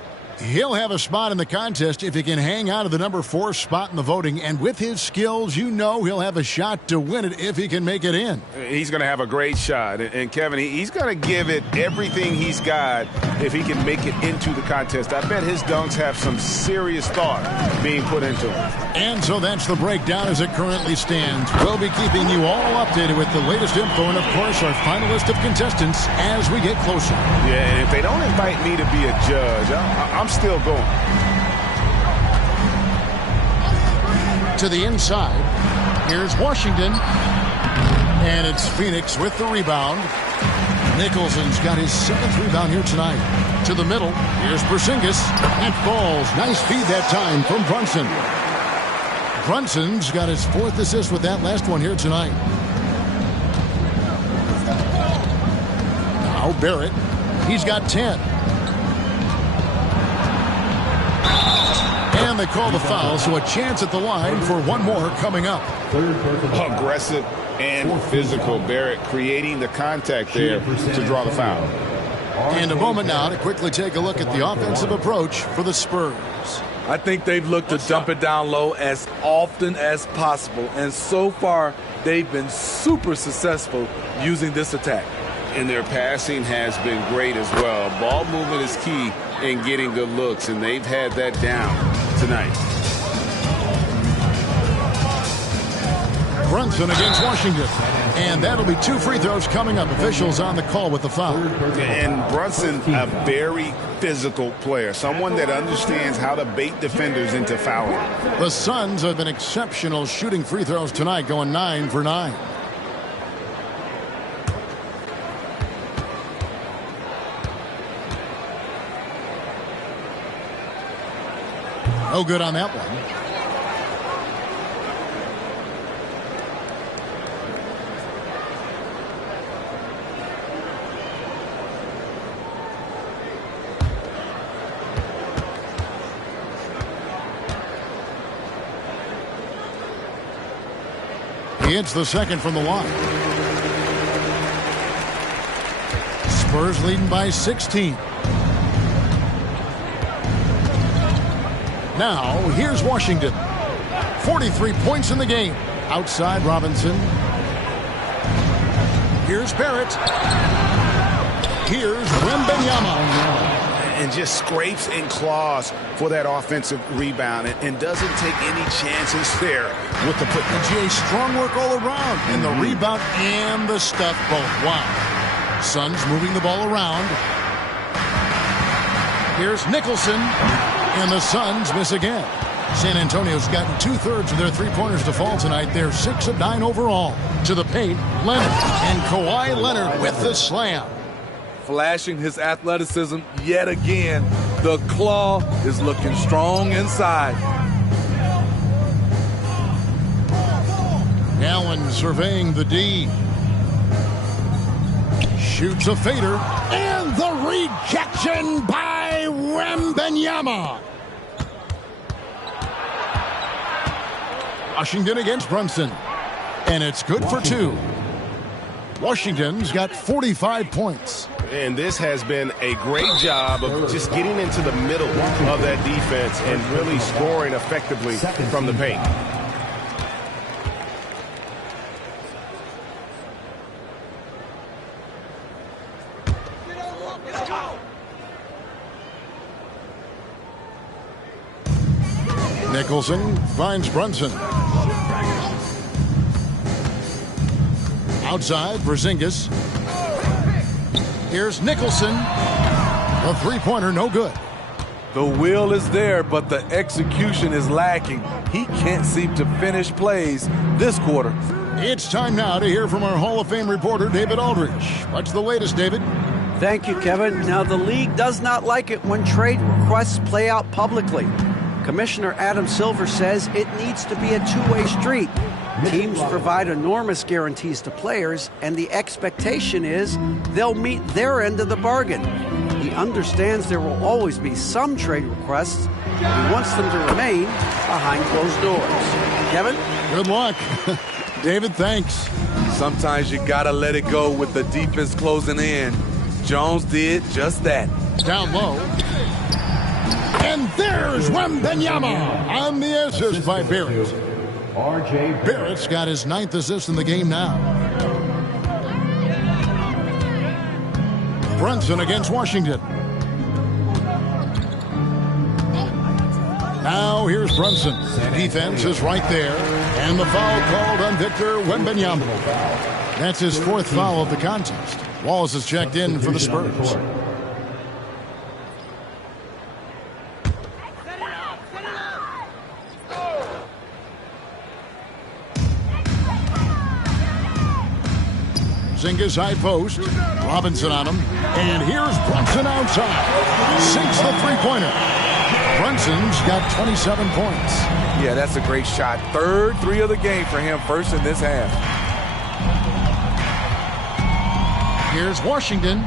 He'll have a spot in the contest if he can hang out of the number 4 spot in the voting. And with his skills, you know he'll have a shot to win it if he can make it in. He's going to have a great shot. And Kevin, he's going to give it everything he's got if he can make it into the contest. I bet his dunks have some serious thought being put into them. And so that's the breakdown as it currently stands. We'll be keeping you all updated with the latest info and, of course, our final list of contestants as we get closer. Yeah, and if they don't invite me to be a judge, I'm still going. To the inside, here's Washington. And it's Phoenix with the rebound. Nicholson's got his 7th rebound here tonight. To the middle, here's Porzingis. And falls. Nice feed that time from Brunson. Brunson's got his 4th assist with that last one here tonight. Now Barrett. He's got 10. And they call the foul, so a chance at the line for one more coming up. Aggressive and physical. Barrett creating the contact there to draw the foul. And a moment now to quickly take a look at the offensive approach for the Spurs. I think they've looked to dump it down low as often as possible. And so far, they've been super successful using this attack. And their passing has been great as well. Ball movement is key in getting good looks, and they've had that down tonight. Brunson against Washington. And that'll be 2 free throws coming up. Officials on the call with the foul. And Brunson, a very physical player, someone that understands how to bait defenders into fouling. The Suns have been exceptional shooting free throws tonight, going 9 for 9. No good on that one. He hits the second from the line. Spurs leading by 16. Now, here's Washington. 43 points in the game. Outside Robinson. Here's Barrett. Here's Wembanyama. And just scrapes and claws for that offensive rebound and doesn't take any chances there with the put. And Jay, strong work all around. And the rebound and the stuff both. Wow. Suns moving the ball around. Here's Nicholson. And the Suns miss again. San Antonio's gotten 2/3 of their three-pointers to fall tonight. They're 6 of 9 overall. To the paint, Leonard. And Kawhi Leonard with the slam. Flashing his athleticism yet again. The claw is looking strong inside. Allen surveying the D. Shoots a fader. And the rejection by Wembanyama. Washington against Brunson. And it's good for 2. Washington's got 45 points. And this has been a great job of just getting into the middle of that defense and really scoring effectively from the paint. Nicholson finds Brunson. Outside, Porzingis. Here's Nicholson. A three-pointer, no good. The will is there, but the execution is lacking. He can't seem to finish plays this quarter. It's time now to hear from our Hall of Fame reporter, David Aldridge. What's the latest, David? Thank you, Kevin. Now, the league does not like it when trade requests play out publicly. Commissioner Adam Silver says it needs to be a two-way street. Teams provide enormous guarantees to players, and the expectation is they'll meet their end of the bargain. He understands there will always be some trade requests. He wants them to remain behind closed doors. Kevin? Good luck. David, thanks. Sometimes you gotta let it go with the defense closing in. Jones did just that. Down low. And there's Wembanyama on the assist by Barrett. Barrett's got his 9th assist in the game now. Brunson against Washington. Now here's Brunson. Defense is right there. And the foul called on Victor Wembanyama. That's his 4th foul of the contest. Wallace has checked in for the Spurs. Porzingis high post. Robinson on him. And here's Brunson outside. Sinks the three-pointer. Brunson's got 27 points. Yeah, that's a great shot. 3rd three of the game for him, first in this half. Here's Washington.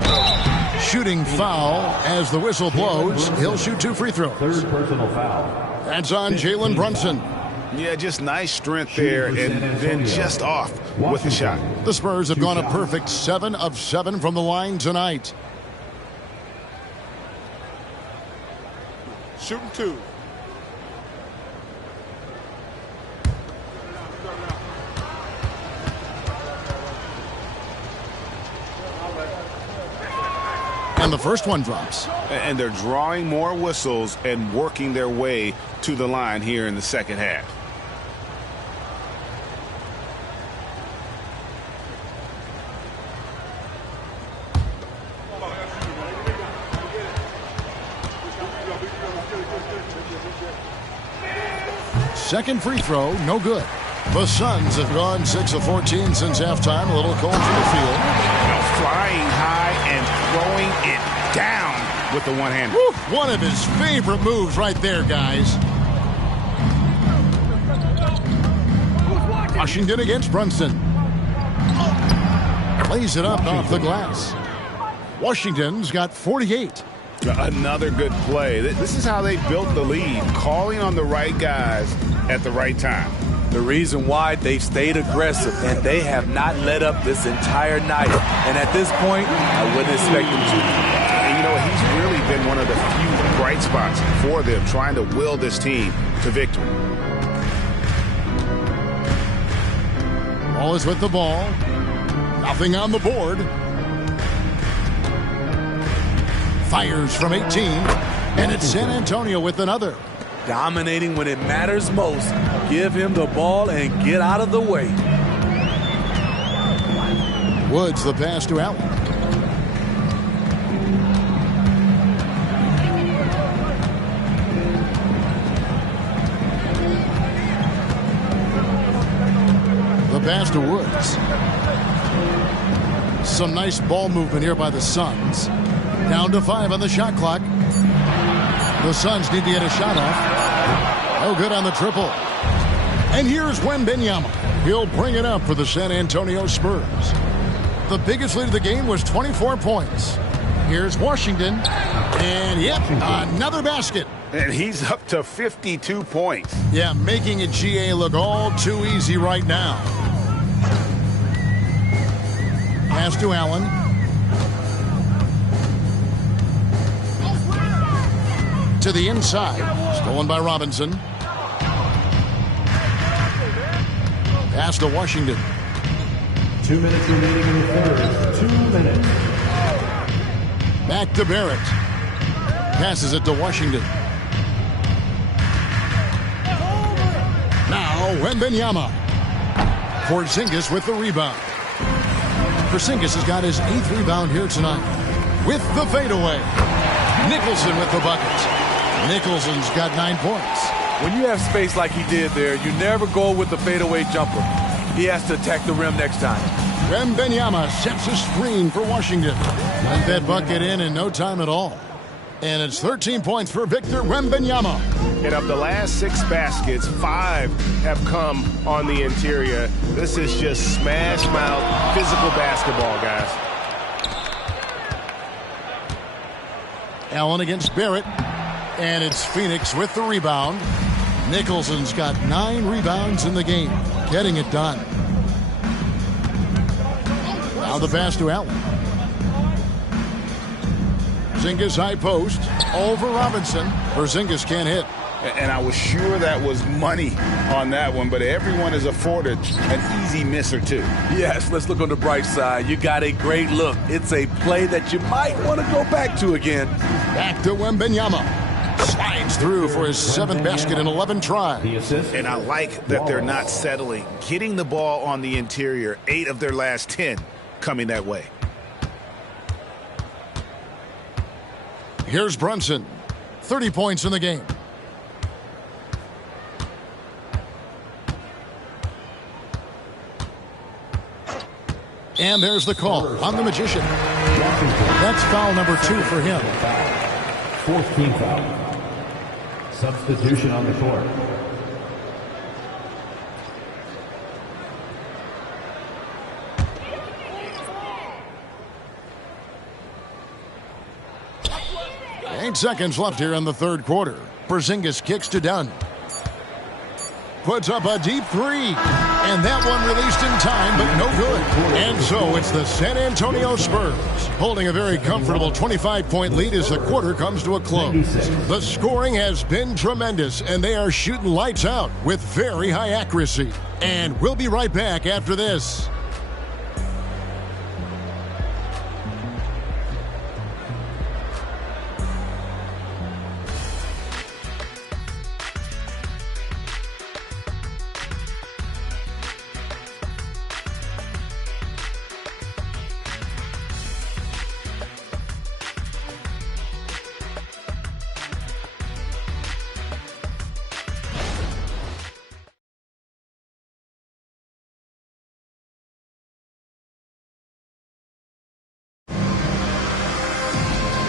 Shooting foul as the whistle blows. He'll shoot 2 free throws. 3rd personal foul. That's on Jalen Brunson. Yeah, just nice strength there and then just off with the shot. The Spurs have gone a perfect 7 of 7 from the line tonight. Shooting 2. And the first one drops. And they're drawing more whistles and working their way to the line here in the second half. Second free throw, no good. The Suns have gone 6 of 14 since halftime. A little cold from the field. Flying high and throwing it down with the one-hander. One of his favorite moves right there, guys. Washington against Brunson. Lays it up off the glass. Washington's got 48. Another good play. This is how they built the lead, calling on the right guys at the right time. The reason why they stayed aggressive, and they have not let up this entire night. And at this point, I wouldn't expect them to. And you know, he's really been one of the few bright spots for them, trying to will this team to victory. Wallace with the ball. Nothing on the board. Fires from 18. And it's San Antonio with another. Dominating when it matters most. Give him the ball and get out of the way. Woods the pass to Allen. The pass to Woods. Some nice ball movement here by the Suns. Down to 5 on the shot clock. The Suns need to get a shot off. No good on the triple. And here's Wembanyama. He'll bring it up for the San Antonio Spurs. The biggest lead of the game was 24 points. Here's Washington. And yep, another basket. And he's up to 52 points. Yeah, making a GA look all too easy right now. Pass to Allen. To the inside. Stolen by Robinson. Pass to Washington. 2 minutes remaining in the third. 2 minutes. Back to Barrett. Passes it to Washington. Now Wembanyama. Porzingis with the rebound. Porzingis has got his 8th rebound here tonight. With the fadeaway. Nicholson with the bucket. Nicholson's got 9 points. When you have space like he did there, you never go with the fadeaway jumper. He has to attack the rim next time. Wembanyama sets a screen for Washington. Got that bucket in no time at all. And it's 13 points for Victor Wembanyama. And of the last 6 baskets, 5 have come on the interior. This is just smash mouth physical basketball, guys. Allen against Barrett. And it's Phoenix with the rebound. Nicholson's got 9 rebounds in the game. Getting it done. Now the pass to Allen. Porzingis high post. Over Robinson. Porzingis can't hit. And I was sure that was money on that one, but everyone is afforded an easy miss or two. Yes, let's look on the bright side. You got a great look. It's a play that you might want to go back to again. Back to Wembanyama. Slides through for his 7th basket in 11 tries. And I like that they're not settling. Getting the ball on the interior, 8 of their last 10 coming that way. Here's Brunson. 30 points in the game. And there's the call on the Magician. That's foul number 2 for him. 4th team foul. Substitution on the court. Eight seconds left here in the third quarter. Porzingis kicks to Dunn. Puts up a deep 3. And that one released in time, but no good. And so it's the San Antonio Spurs holding a very comfortable 25-point lead as the quarter comes to a close. The scoring has been tremendous, and they are shooting lights out with very high accuracy. And we'll be right back after this.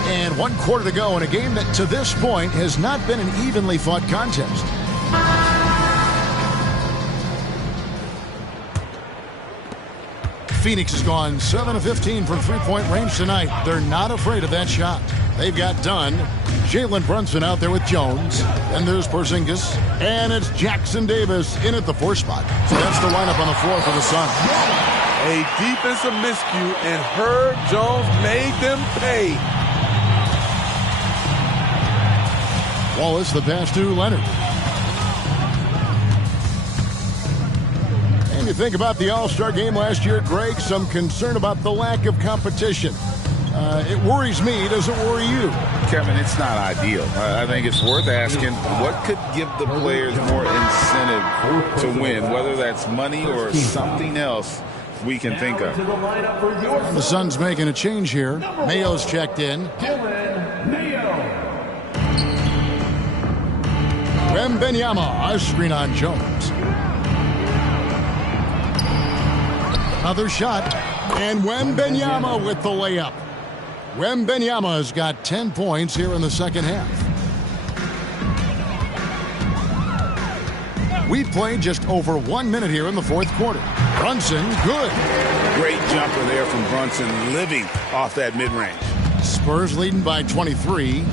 And 1 quarter to go in a game that to this point has not been an evenly fought contest. Phoenix has gone 7 of 15 from three-point range tonight. They're not afraid of that shot. They've got Dunn. Jalen Brunson out there with Jones. And there's Porzingis. And it's Jackson Davis in at the 4 spot. So that's the lineup on the floor for the Suns. A defensive miscue, and Herb Jones made them pay. Wallace, the pass to Leonard. And When you think about the All-Star game last year, Greg, some concern about the lack of competition. It worries me. Does it worry you? Kevin, it's not ideal. I think it's worth asking what could give the players more incentive to win, whether that's money or something else we can think of. The Suns making a change here. Mayo's checked in. Wembanyama, a screen on Jones. Another shot, and Wembanyama with the layup. Wembanyama has got 10 points here in the second half. We've played just over 1 minute here in the fourth quarter. Brunson, good. Great jumper there from Brunson, living off that mid-range. Spurs leading by 23.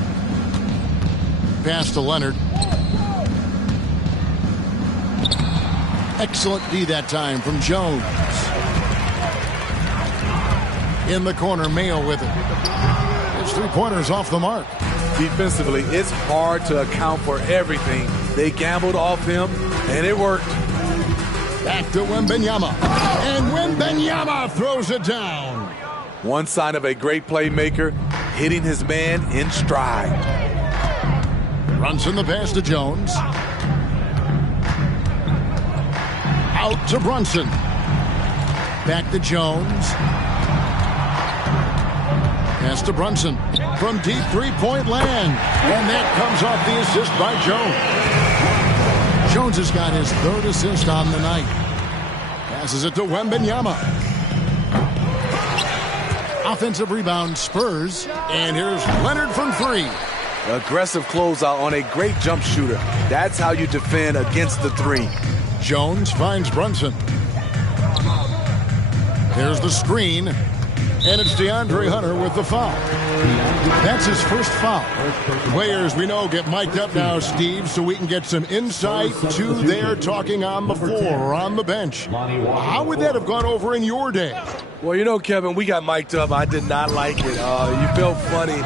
Pass to Leonard. Excellent D that time from Jones. In the corner, Mayo with it. His three-pointers off the mark. Defensively, it's hard to account for everything. They gambled off him, and it worked. Back to Wembanyama. And Wembanyama throws it down. One sign of a great playmaker, hitting his man in stride. Brunson the pass to Jones. Out to Brunson. Back to Jones. Pass to Brunson from deep three-point land. And that comes off the assist by Jones. Jones has got his third assist on the night. Passes it to Wembanyama. Offensive rebound, Spurs. And here's Leonard from three. Aggressive closeout on a great jump shooter. That's how you defend against the three. Jones finds Brunson. There's the screen. And it's DeAndre Hunter with the foul. That's his first foul. Players we know get mic'd up now, Steve, so we can get some insight to their talking on the floor or on the bench. How would that have gone over in your day? Well, you know, Kevin, we got mic'd up. I did not like it. You felt funny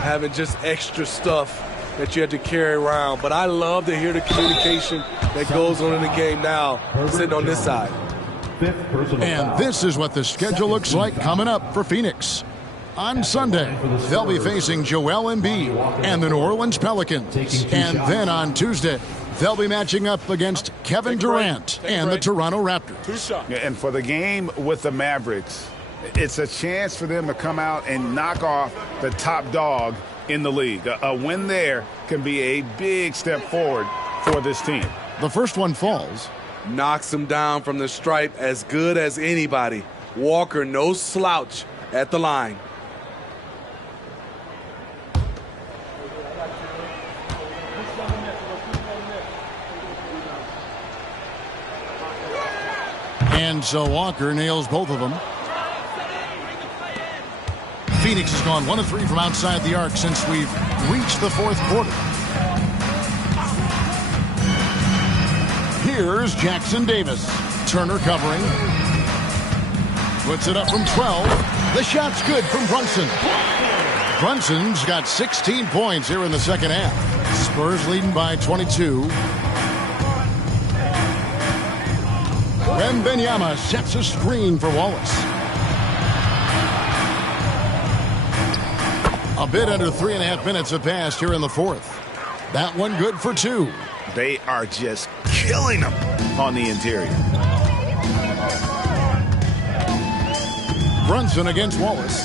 having just extra stuff that you had to carry around. But I love to hear the communication that goes on in the game now, sitting on this side. And this is what the schedule looks like coming up for Phoenix. On Sunday, they'll be facing Joel Embiid and the New Orleans Pelicans. And then on Tuesday, they'll be matching up against Kevin Durant and the Toronto Raptors. And for the game with the Mavericks, it's a chance for them to come out and knock off the top dog in the league. A win there can be a big step forward for this team. The first one falls. Knocks him down from the stripe as good as anybody. Walker, no slouch at the line. And so Walker nails both of them. Phoenix has gone 1 of 3 from outside the arc since we've reached the fourth quarter. Here's Jackson Davis. Turner covering. Puts it up from 12. The shot's good from Brunson. Brunson's got 16 points here in the second half. Spurs leading by 22. Wembanyama sets a screen for Wallace. A bit under 3.5 minutes have passed here in the fourth. That one good for 2. They are just killing them on the interior. Brunson against Wallace.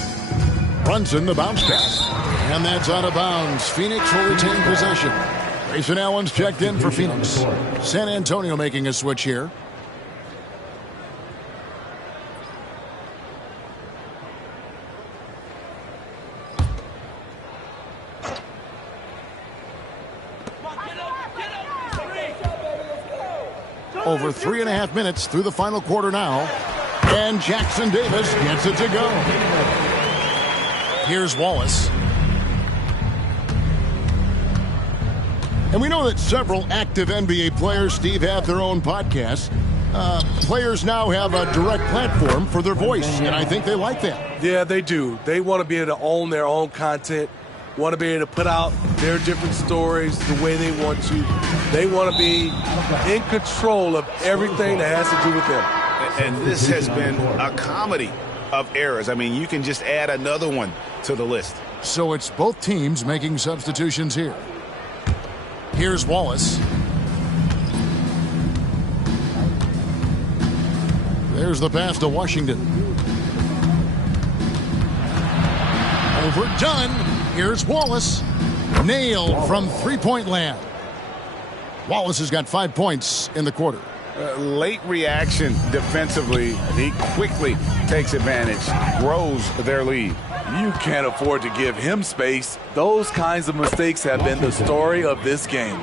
Brunson the bounce pass. And that's out of bounds. Phoenix will retain possession. Grayson Allen's checked in for Phoenix. San Antonio making a switch here. Over 3.5 minutes through the final quarter now. And Jackson Davis gets it to go. Here's Wallace. And we know that several active NBA players, Steve, have their own podcasts. Players now have a direct platform for their voice, and I think they like that. Yeah, they do. They want to be able to own their own content, want to be able to put out their different stories the way they want to. They want to be in control of everything that has to do with them. And this has been a comedy of errors. I mean, you can just add another one to the list. So it's both teams making substitutions here. Here's Wallace. There's the pass to Washington. Overdone. Here's Wallace. Nailed from three-point land. Wallace has got 5 points in the quarter. Late reaction defensively. He quickly takes advantage, grows their lead. You can't afford to give him space. Those kinds of mistakes have been the story of this game.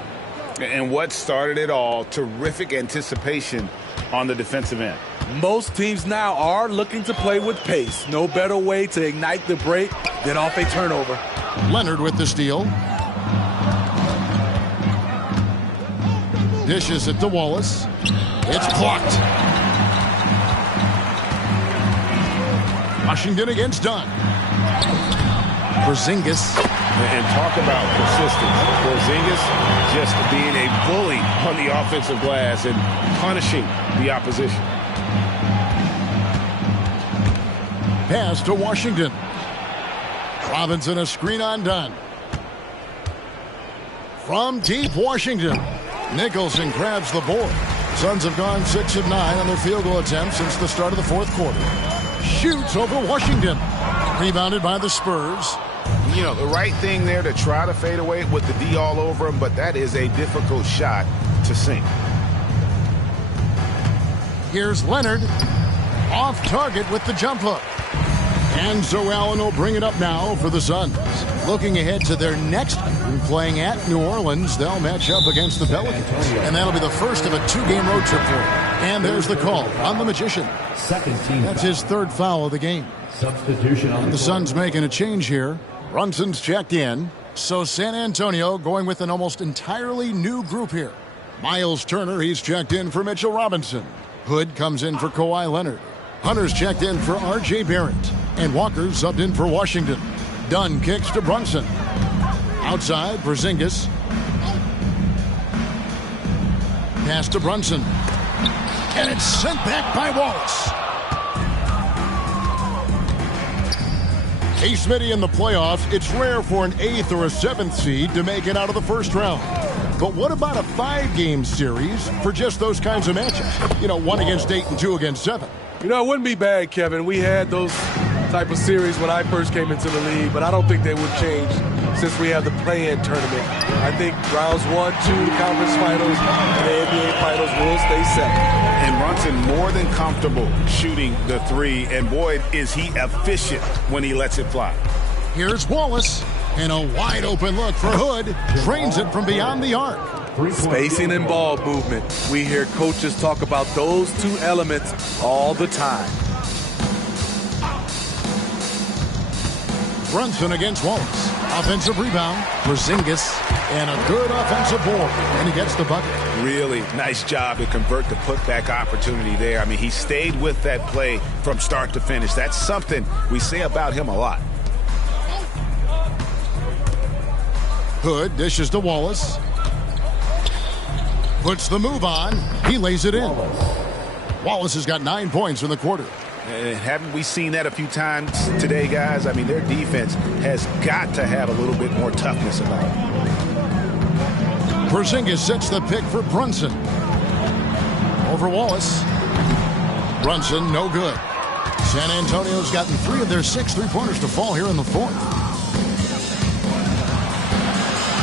And what started it all, terrific anticipation on the defensive end. Most teams now are looking to play with pace. No better way to ignite the break than off a turnover. Leonard with the steal. Dishes it to Wallace. It's blocked. Washington against Dunn. Porzingis. And talk about persistence. Porzingis just being a bully on the offensive glass and punishing the opposition. Pass to Washington. Robinson, a screen on Dunn. From deep, Washington. Nicholson grabs the board. Suns have gone 6 of 9 on their field goal attempts since the start of the fourth quarter. Shoots over Washington. Rebounded by the Spurs. You know, the right thing there to try to fade away with the D all over him, but that is a difficult shot to sink. Here's Leonard. Off target with the jump hook. And Zoe Allen will bring it up now for the Suns. Looking ahead to their next game, playing at New Orleans, they'll match up against the Pelicans. And that'll be the first of a 2-game road trip for them. And there's the call on the Magician. That's his third foul of the game. Substitution on the Suns making a change here. Brunson's checked in. So San Antonio going with an almost entirely new group here. Miles Turner, he's checked in for Mitchell Robinson. Hood comes in for Kawhi Leonard. Hunter's checked in for R.J. Barrett. And Walker's subbed in for Washington. Dunn kicks to Brunson. Outside, Porzingis. Pass to Brunson. And it's sent back by Wallace. Hey, Smitty, in the playoffs, it's rare for an 8th or a 7th seed to make it out of the first round. But what about a 5-game series for just those kinds of matchups? You know, 1 against 8 and 2 against 7. You know, it wouldn't be bad, Kevin. We had those type of series when I first came into the league, but I don't think they would change since we have the play-in tournament. I think rounds 1, 2, conference finals, and the NBA finals will stay set. And Brunson more than comfortable shooting the 3, and boy, is he efficient when he lets it fly. Here's Wallace, and a wide-open look for Hood. Drains it from beyond the arc. Spacing and ball movement. We hear coaches talk about those 2 elements all the time. Brunson against Wallace. Offensive rebound. Porzingis. And a good offensive board. And he gets the bucket. Really nice job to convert the putback opportunity there. I mean, he stayed with that play from start to finish. That's something we say about him a lot. Hood dishes to Wallace. Puts the move on. He lays it in. Wallace has got 9 points in the quarter. And haven't we seen that a few times today, guys? I mean, their defense has got to have a little bit more toughness about it. Porzingis sets the pick for Brunson. Over Wallace. Brunson, no good. San Antonio's gotten 3 of their 6 3-pointers to fall here in the fourth.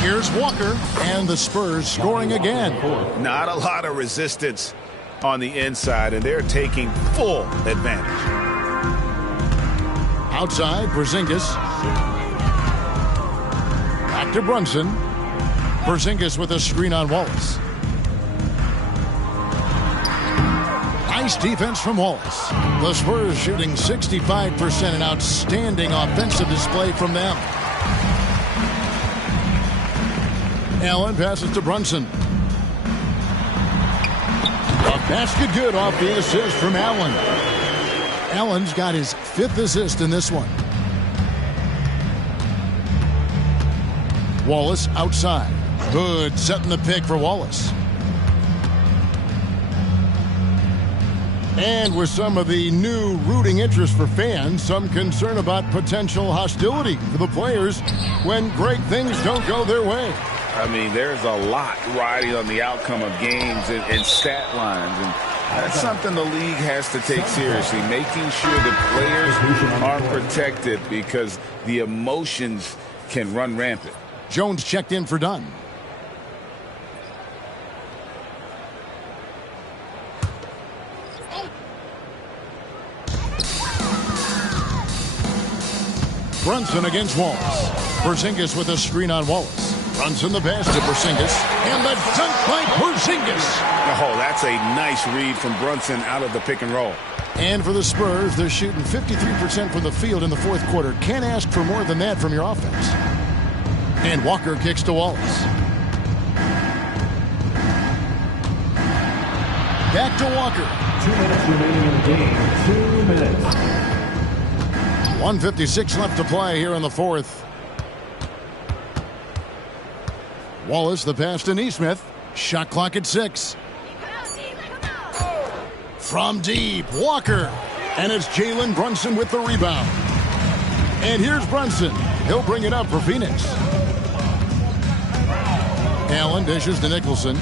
Here's Walker, and the Spurs scoring again. Not a lot of resistance on the inside, and they're taking full advantage. Outside, Porzingis. Back to Brunson. Porzingis with a screen on Wallace. Nice defense from Wallace. The Spurs shooting 65%, an outstanding offensive display from them. Allen passes to Brunson. A basket good off the assist from Allen. Allen's got his 5th assist in this one. Wallace outside. Hood setting the pick for Wallace. And with some of the new rooting interest for fans, some concern about potential hostility for the players when great things don't go their way. I mean, there's a lot riding on the outcome of games and stat lines, and that's something the league has to take seriously, making sure the players are protected because the emotions can run rampant. Jones checked in for Dunn. Brunson against Wallace. Porzingis with a screen on Wallace. Brunson the pass to Porzingis. And the dunk by Porzingis. Oh, that's a nice read from Brunson out of the pick and roll. And for the Spurs, they're shooting 53% from the field in the fourth quarter. Can't ask for more than that from your offense. And Walker kicks to Wallace. Back to Walker. 2 minutes remaining in the game. 2 minutes. 1:56 left to play here in the fourth. Wallace, the pass to Nesmith. Shot clock at 6. From deep, Walker. And it's Jalen Brunson with the rebound. And here's Brunson. He'll bring it up for Phoenix. Allen dishes to Nicholson.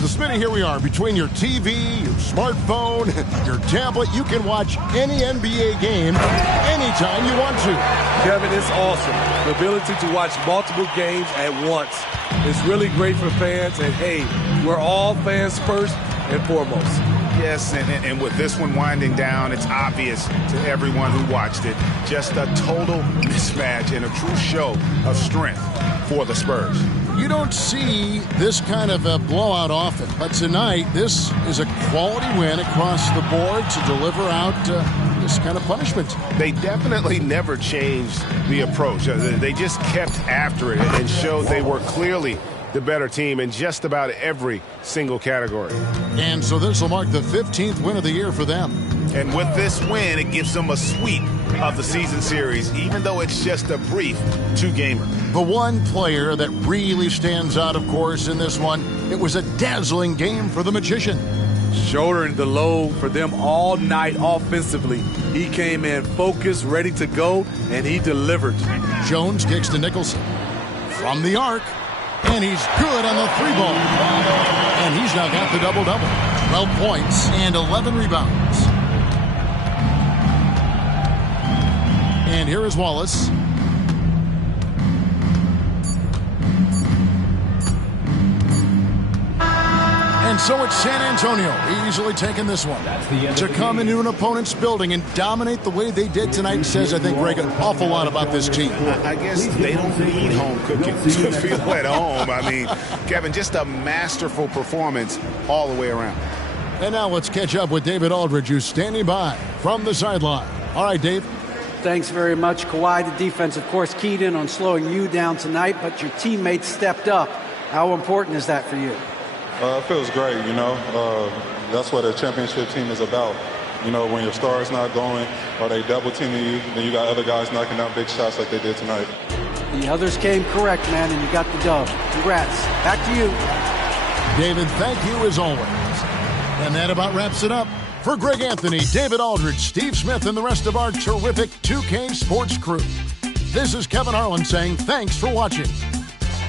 So, Smitty, here we are. Between your TV, your smartphone, your tablet, you can watch any NBA game anytime you want to. Kevin, it's awesome. The ability to watch multiple games at once. It's really great for fans. And, hey, we're all fans first and foremost. Yes, and with this one winding down, it's obvious to everyone who watched it. Just a total mismatch and a true show of strength for the Spurs. You don't see this kind of a blowout often, but tonight this is a quality win across the board to deliver out this kind of punishment. They definitely never changed the approach. They just kept after it and showed they were clearly the better team in just about every single category. And so this will mark the 15th win of the year for them. And with this win, it gives them a sweep of the season series, even though it's just a brief 2-gamer. The one player that really stands out, of course, in this one, it was a dazzling game for the Magician. Shouldering the load for them all night offensively. He came in focused, ready to go, and he delivered. Jones kicks to Nicholson. From the arc. And he's good on the 3-ball. And he's now got the double-double. 12 points and 11 rebounds. And here is Wallace. And so it's San Antonio easily taking this one. To come into an opponent's building and dominate the way they did tonight says, I think, Greg, an awful lot about this team. I guess they don't need home cooking to feel at home. I mean, Kevin, just a masterful performance all the way around. And now let's catch up with David Aldridge, who's standing by from the sideline. All right, Dave. Thanks very much, Kawhi. The defense, of course, keyed in on slowing you down tonight, but your teammates stepped up. How important is that for you? It feels great, you know. That's what a championship team is about. You know, when your star's not going or they double teaming you, then you got other guys knocking down big shots like they did tonight. The others came correct, man, and you got the dub. Congrats. Back to you. David, thank you as always. And that about wraps it up. For Greg Anthony, David Aldridge, Steve Smith, and the rest of our terrific 2K Sports crew, this is Kevin Harlan saying thanks for watching.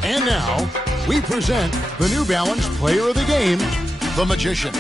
And now, we present the New Balance Player of the Game, the Magician.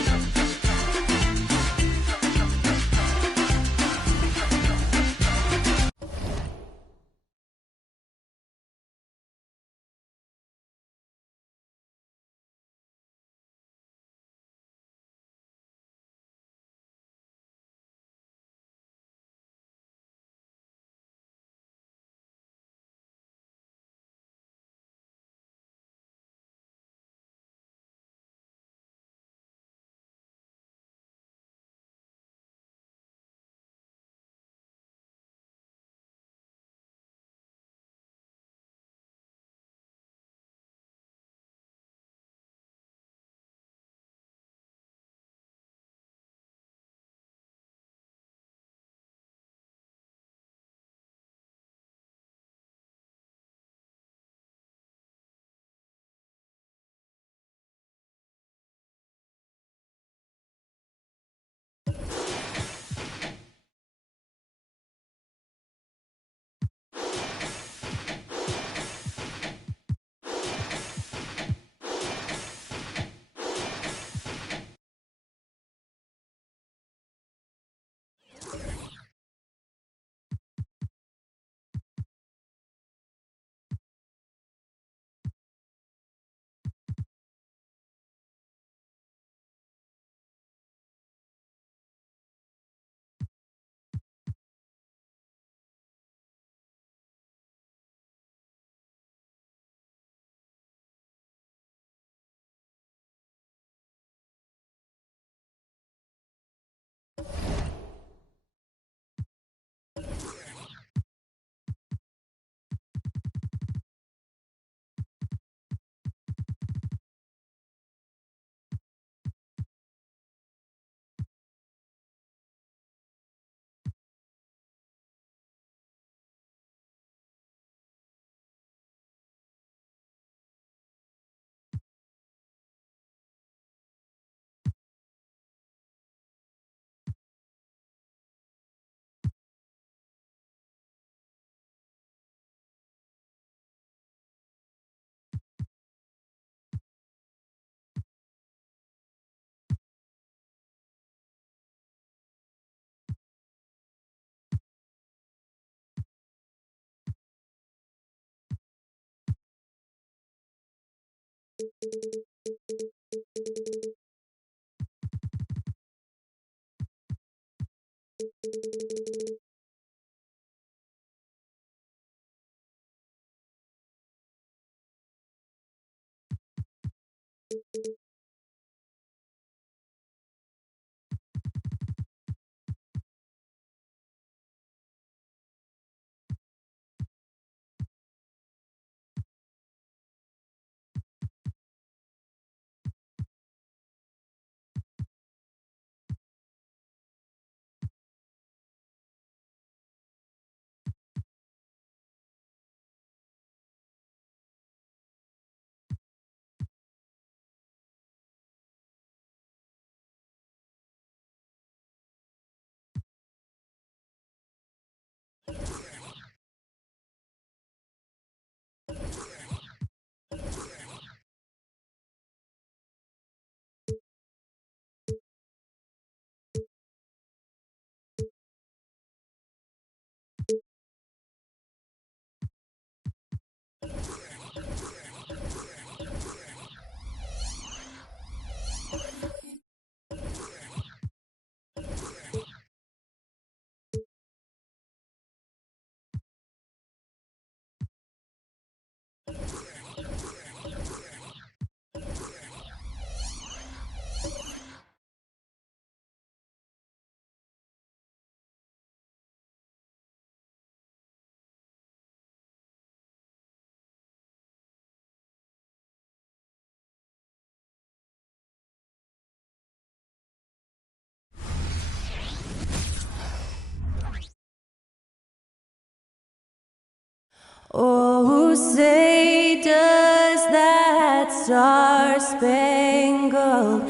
Oh, say does that star-spangled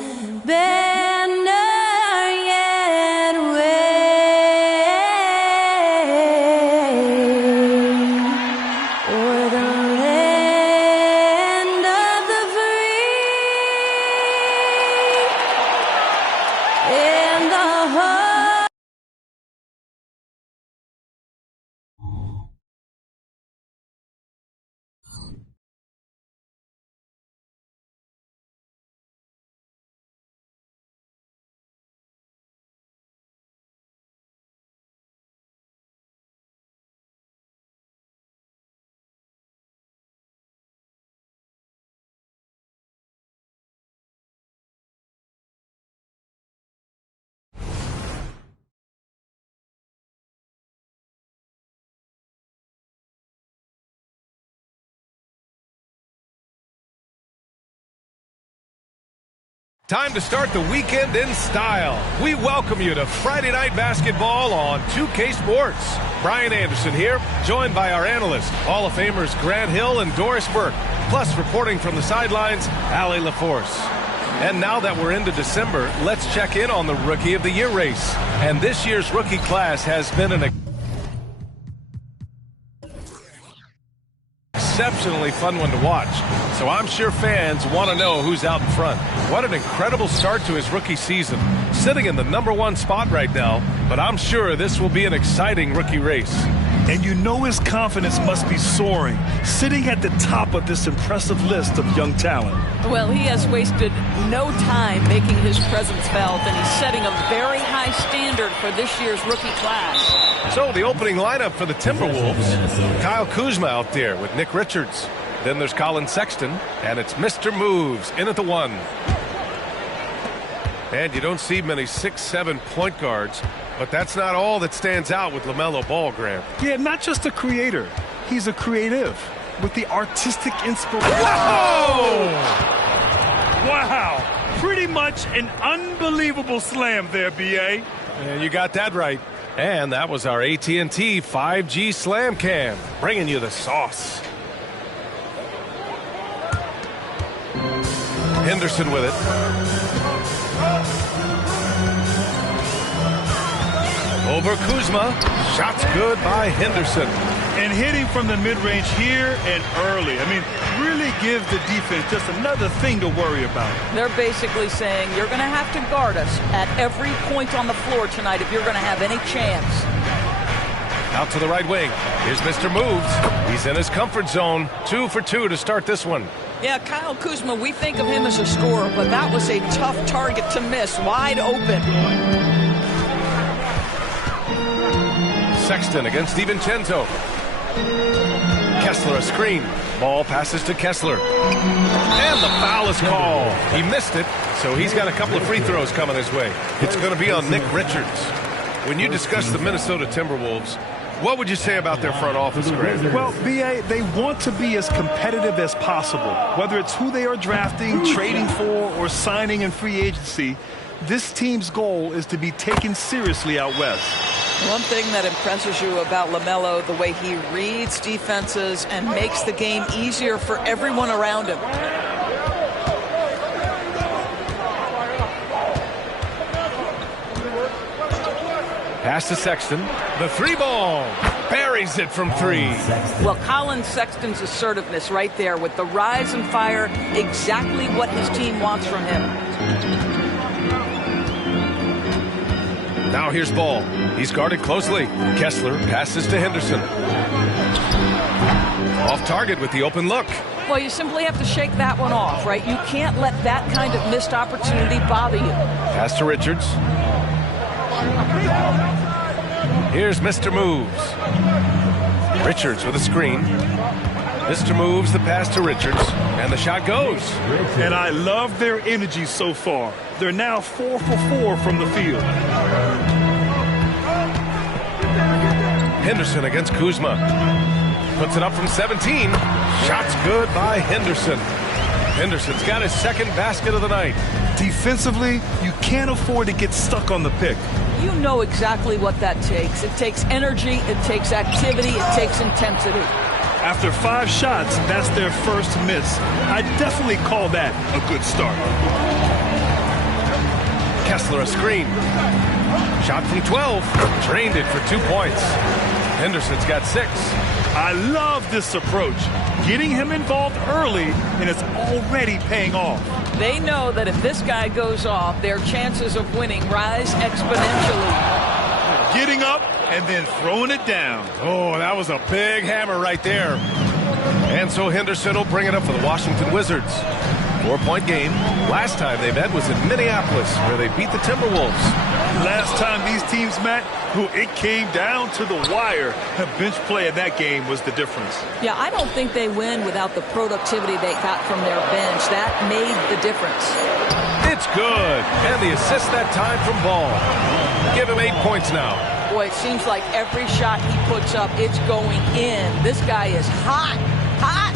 banner yet wave o'er the land of the free and the heart. Time to start the weekend in style. We welcome you to Friday Night Basketball on 2K Sports. Brian Anderson here, joined by our analysts, Hall of Famers Grant Hill and Doris Burke, plus reporting from the sidelines, Allie LaForce. And now that we're into December, let's check in on the Rookie of the Year race. And this year's rookie class has been an exceptionally fun one to watch. So I'm sure fans want to know who's out in front. What an incredible start to his rookie season. Sitting in the #1 spot right now, but I'm sure this will be an exciting rookie race. And you know his confidence must be soaring, sitting at the top of this impressive list of young talent. Well, he has wasted no time making his presence felt, and he's setting a very high standard for this year's rookie class. So the opening lineup for the Timberwolves, Kyle Kuzma out there with Nick Richards. Then there's Colin Sexton, and it's Mr. Moves in at the 1. And you don't see many 6'7" point guards, but that's not all that stands out with LaMelo Ball, Grant. Yeah, not just a creator. He's a creative with the artistic inspiration. Whoa! Wow! Pretty much an unbelievable slam there, B.A. And you got that right. And that was our AT&T 5G Slam Cam, bringing you the sauce. Henderson with it. Over Kuzma. Shots good by Henderson. And hitting from the mid-range here and early. I mean, really gives the defense just another thing to worry about. They're basically saying you're going to have to guard us at every point on the floor tonight if you're going to have any chance. Out to the right wing. Here's Mr. Moves. He's in his comfort zone. 2 for 2 to start this one. Yeah, Kyle Kuzma, we think of him as a scorer, but that was a tough target to miss, wide open. Sexton against DiVincenzo. Kessler a screen. Ball passes to Kessler. And the foul is called. He missed it, so he's got a couple of free throws coming his way. It's going to be on Nick Richards. When you discuss the Minnesota Timberwolves, what would you say about their front office, Grant? Well, B.A., they want to be as competitive as possible. Whether it's who they are drafting, trading for, or signing in free agency, this team's goal is to be taken seriously out west. One thing that impresses you about LaMelo, the way he reads defenses and makes the game easier for everyone around him. Pass to Sexton. The three ball. Buries it from three. Well, Colin Sexton's assertiveness right there with the rise and fire, exactly what his team wants from him. Now here's Ball. He's guarded closely. Kessler passes to Henderson. Off target with the open look. Well, you simply have to shake that one off, right? You can't let that kind of missed opportunity bother you. Pass to Richards. Here's Mr. Moves. Richards with a screen. Mr. Moves the pass to Richards, and the shot goes. And I love their energy so far. They're now 4 for 4 from the field. Henderson against Kuzma. Puts it up from 17. Shot's good by Henderson. Henderson's got his second basket of the night. Defensively, you can't afford to get stuck on the pick. You know exactly what that takes. It takes energy, it takes activity, it takes intensity. After 5 shots, that's their first miss. I definitely call that a good start. Kessler a screen. Shot from 12. Drained it for 2 points. Henderson's got 6. I love this approach. Getting him involved early, and it's already paying off. They know that if this guy goes off, their chances of winning rise exponentially. Getting up and then throwing it down. Oh, that was a big hammer right there. And so Henderson will bring it up for the Washington Wizards. 4-point game. Last time they met was in Minneapolis, where they beat the Timberwolves. Last time these teams met, it came down to the wire. The bench play in that game was the difference. Yeah, I don't think they win without the productivity they got from their bench. That made the difference. It's good. And the assist that time from Ball. Give him 8 points now. Boy, it seems like every shot he puts up, it's going in. This guy is hot. Hot.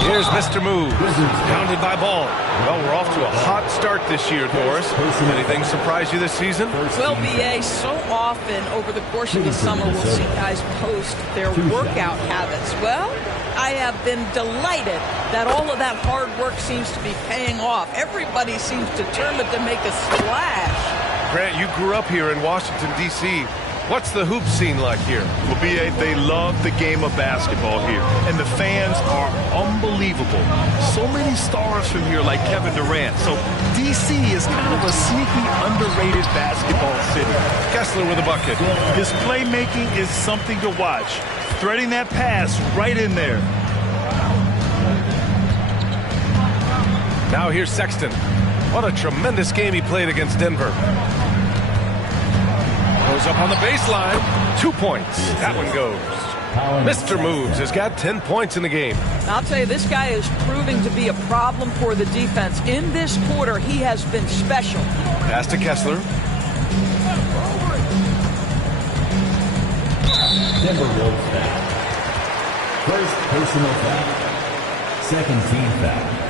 Here's Mr. Moves, pounded by Ball. Well, we're off to a hot start this year, Doris. Anything surprise you this season? Well, B.A., so often over the course of the summer, we'll see guys post their workout habits. Well, I have been delighted that all of that hard work seems to be paying off. Everybody seems determined to make a splash. Grant, you grew up here in Washington, D.C. What's the hoop scene like here? Well, B.A., they love the game of basketball here, and the fans are unbelievable. So many stars from here, like Kevin Durant. So D.C. is kind of a sneaky, underrated basketball city. Kessler with a bucket. His playmaking is something to watch. Threading that pass right in there. Now here's Sexton. What a tremendous game he played against Denver. Goes up on the baseline. 2 points. That one goes. Mr. Moves has got 10 points in the game. I'll tell you, this guy is proving to be a problem for the defense. In this quarter, he has been special. Pass to Kessler. Timberwolves foul. First personal foul. Second team foul.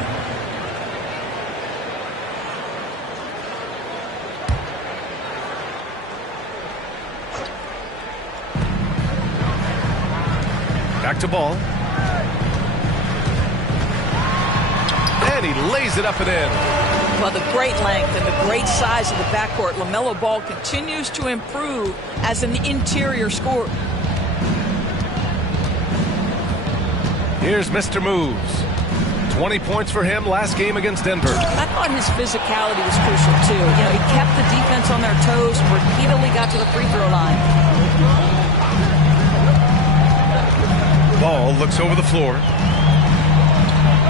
Back to Ball. And he lays it up and in. Well, the great length and the great size of the backcourt, LaMelo Ball continues to improve as an interior scorer. Here's Mr. Moves. 20 points for him last game against Denver. I thought his physicality was crucial, too. You know, he kept the defense on their toes, repeatedly got to the free throw line. Ball looks over the floor.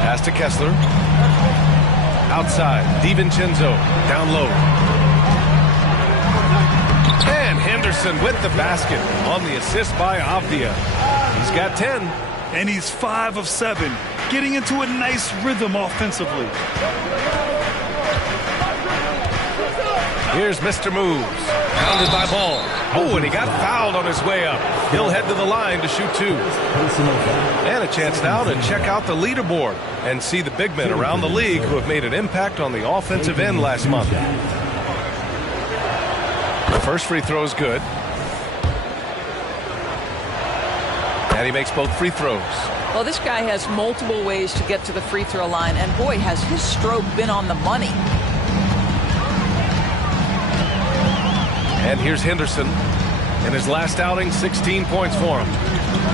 Pass to Kessler. Outside, DiVincenzo down low. And Henderson with the basket on the assist by Avdia. He's got 10. And he's 5 of 7, getting into a nice rhythm offensively. Here's Mr. Moves, pounded by Ball. Oh, and he got fouled on his way up. He'll head to the line to shoot 2. And a chance now to check out the leaderboard and see the big men around the league who have made an impact on the offensive end last month. The first free throw is good. And he makes both free throws. Well, this guy has multiple ways to get to the free throw line, and boy, has his stroke been on the money. And here's Henderson. In his last outing, 16 points for him.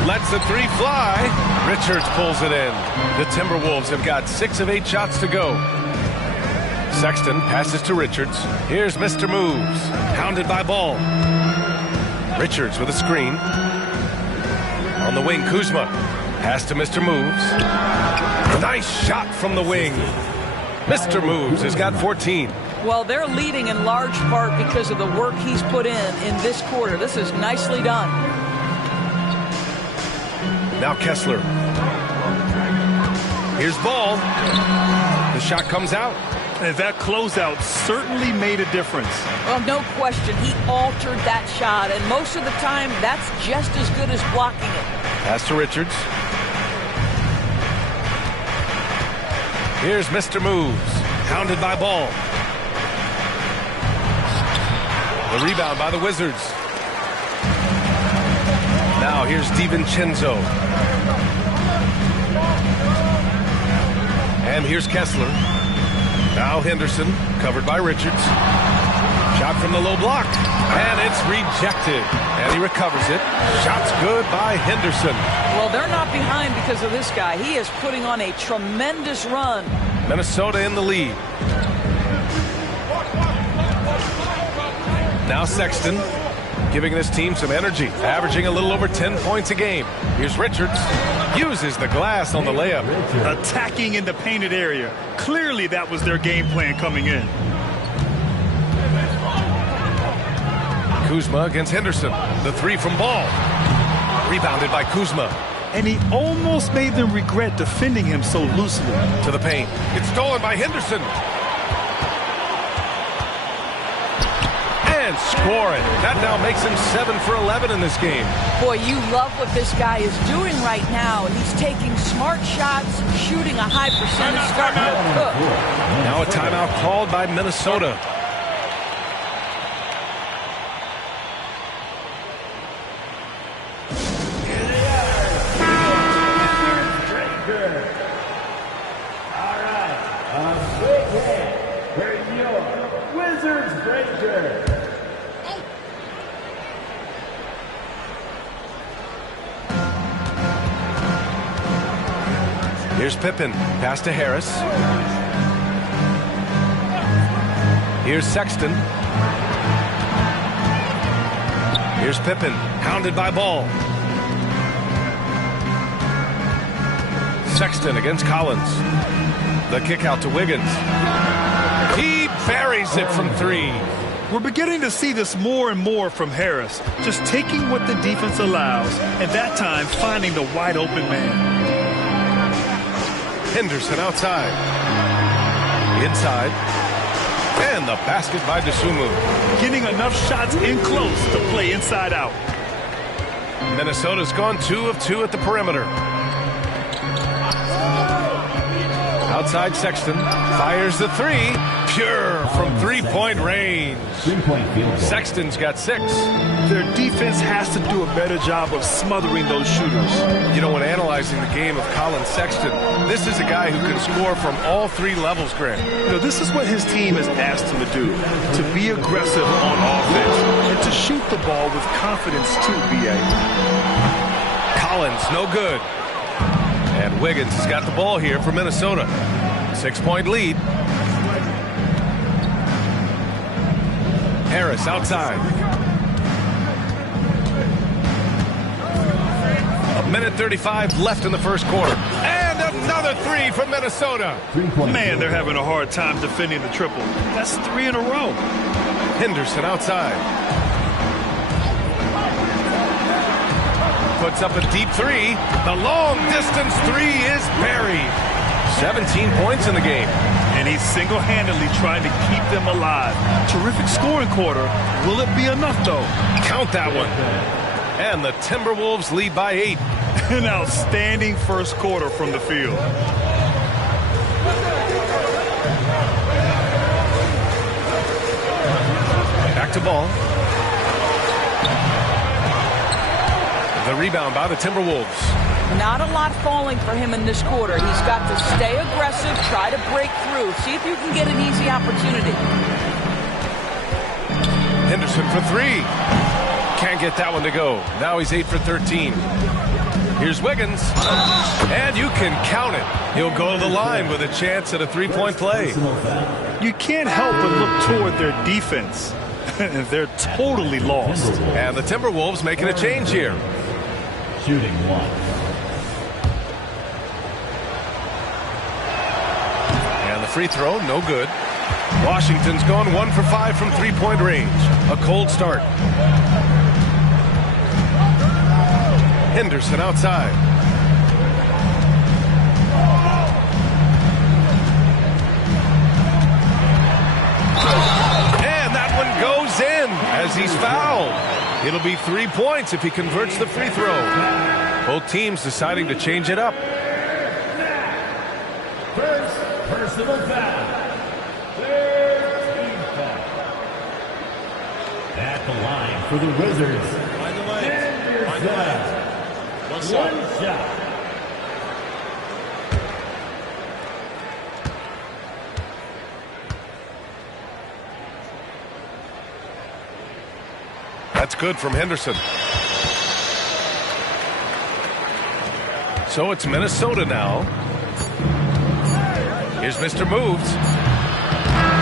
Lets the 3 fly. Richards pulls it in. The Timberwolves have got 6 of 8 shots to go. Sexton passes to Richards. Here's Mr. Moves. Pounded by Ball. Richards with a screen. On the wing, Kuzma. Pass to Mr. Moves. Nice shot from the wing. Mr. Moves has got 14. Well, they're leading in large part because of the work he's put in this quarter. This is nicely done. Now Kessler. Here's Ball. The shot comes out. And that closeout certainly made a difference. Well, no question. He altered that shot, and most of the time, that's just as good as blocking it. Pass to Richards. Here's Mr. Moves. Pounded by Ball. The rebound by the Wizards. Now here's DiVincenzo. And here's Kessler. Now Henderson, covered by Richards. Shot from the low block. And it's rejected. And he recovers it. Shot's good by Henderson. Well, they're not behind because of this guy. He is putting on a tremendous run. Minnesota in the lead. Now Sexton, giving this team some energy, averaging a little over 10 points a game. Here's Richards, uses the glass on the layup. Attacking in the painted area. Clearly that was their game plan coming in. Kuzma against Henderson. The 3 from Ball. Rebounded by Kuzma. And he almost made them regret defending him so loosely. To the paint. It's stolen by Henderson. And scoring. That now makes him 7 for 11 in this game. Boy, you love what this guy is doing right now. He's taking smart shots, shooting a high percentage, starting to cook. Now a timeout called by Minnesota. All right, a big hit for your Wizards breaker. Here's Pippen. Pass to Harris. Here's Sexton. Here's Pippen. Pounded by Ball. Sexton against Collins. The kick out to Wiggins. He buries it from 3. We're beginning to see this more and more from Harris. Just taking what the defense allows, and that time finding the wide open man. Henderson outside. Inside. And the basket by Dosunmu. Getting enough shots in close to play inside out. Minnesota's gone 2 of 2 at the perimeter. Outside Sexton. Fires the 3. Pure from 3-point range. Sexton's got 6. Their defense has to do a better job of smothering those shooters. You know, when analyzing the game of Colin Sexton, this is a guy who can score from all 3 levels, Grant. You know, this is what his team has asked him to do, to be aggressive on offense and to shoot the ball with confidence too, B.A. Collins, no good. And Wiggins has got the ball here for Minnesota. 6-point lead. Harris outside. A minute 1:35 left in the first quarter. And another three from Minnesota. Man, they're having a hard time defending the triple. That's 3 in a row. Henderson outside. Puts up a deep three. The long distance three is buried. 17 points in the game. And he's single-handedly trying to keep them alive. Terrific scoring quarter. Will it be enough, though? Count that one. And the Timberwolves lead by 8. An outstanding first quarter from the field. Back to ball. The rebound by the Timberwolves. Not a lot falling for him in this quarter. He's got to stay aggressive, try to break through. See if you can get an easy opportunity. Henderson for three. Can't get that one to go. Now he's 8 for 13. Here's Wiggins. And you can count it. He'll go to the line with a chance at a three-point play. You can't help but look toward their defense. They're totally lost. And the Timberwolves making a change here. Shooting one. And the free throw, no good. Washington's gone 1 for 5 from three-point range. A cold start. Henderson outside. And that one goes in as he's fouled. It'll be 3 points if he converts the free throw. Both teams deciding to change it up. First personal foul. Third team foul. At the line for the Wizards. Find the lane. Find the lane. One shot. That's good from Henderson. So it's Minnesota now. Here's Mr. Moves.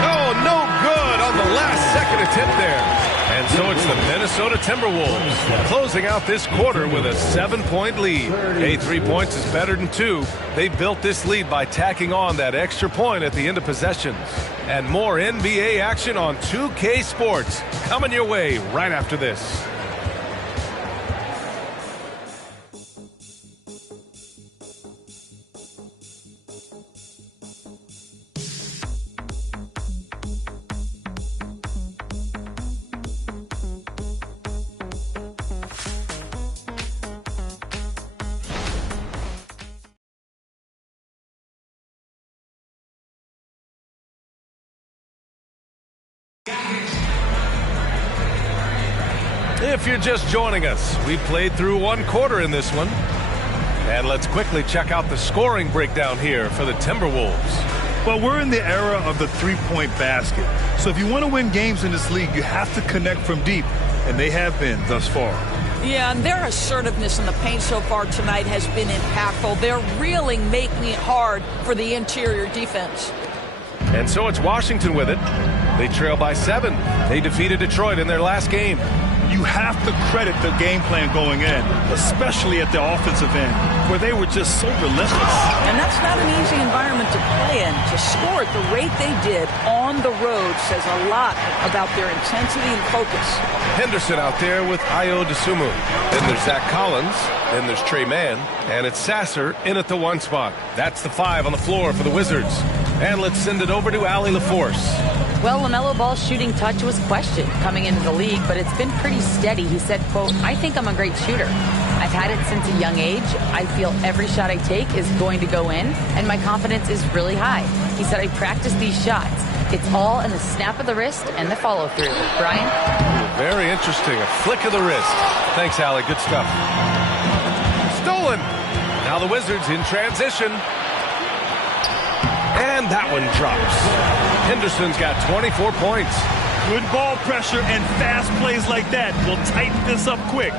Oh, no good on the last second attempt there. And so it's the Minnesota Timberwolves closing out this quarter with a 7-point lead. Hey, 3 points is better than 2. They built this lead by tacking on that extra point at the end of possessions. And more NBA action on 2K Sports coming your way right after this. If you're just joining us, we played through 1 quarter in this one. And let's quickly check out the scoring breakdown here for the Timberwolves. Well, we're in the era of the three-point basket. So if you want to win games in this league, you have to connect from deep. And they have been thus far. Yeah, and their assertiveness in the paint so far tonight has been impactful. They're really making it hard for the interior defense. And so it's Washington with it. They trail by 7. They defeated Detroit in their last game. You have to credit the game plan going in, especially at the offensive end, where they were just so relentless. And that's not an easy environment to play in. To score at the rate they did on the road says a lot about their intensity and focus. Henderson out there with Ayo Dosunmu. Then there's Zach Collins. Then there's Trey Mann. And it's Sasser in at the 1 spot. That's the 5 on the floor for the Wizards. And let's send it over to Allie LaForce. Well, LaMelo Ball's shooting touch was questioned coming into the league, but it's been pretty steady. He said, quote, "I think I'm a great shooter. I've had it since a young age. I feel every shot I take is going to go in, and my confidence is really high." He said, "I practice these shots. It's all in the snap of the wrist and the follow-through." Brian? Very interesting. A flick of the wrist. Thanks, Allie. Good stuff. Stolen. Now the Wizards in transition. And that one drops. Henderson's got 24 points. Good ball pressure and fast plays like that will tighten this up quick.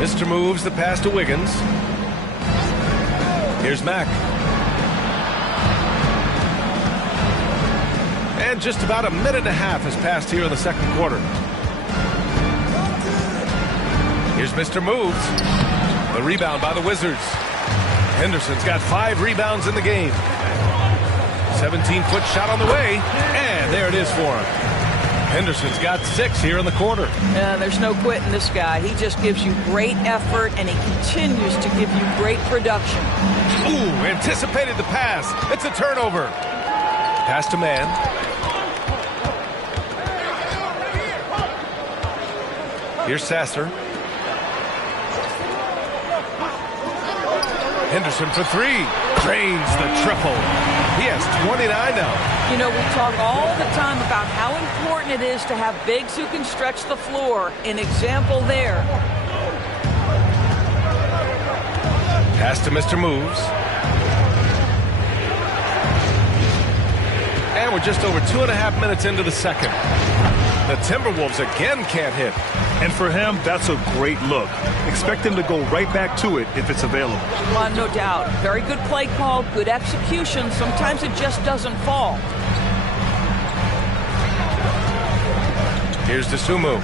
Mr. Moves the pass to Wiggins. Here's Mack. And just about a minute and a half has passed here in the second quarter. Here's Mr. Moves. The rebound by the Wizards. Henderson's got 5 rebounds in the game. 17-foot shot on the way, and there it is for him. Henderson's got 6 here in the quarter. There's no quitting this guy. He just gives you great effort, and he continues to give you great production. Ooh, anticipated the pass. It's a turnover. Pass to man. Here's Sasser. Henderson for 3. Drains the triple. He has 29 now. You know, we talk all the time about how important it is to have bigs who can stretch the floor. An example there. Pass to Mr. Moves. And we're just over 2.5 minutes into the second. The Timberwolves again can't hit. And for him, that's a great look. Expect him to go right back to it if it's available. No doubt. Very good play call, good execution. Sometimes it just doesn't fall. Here's DeSumo.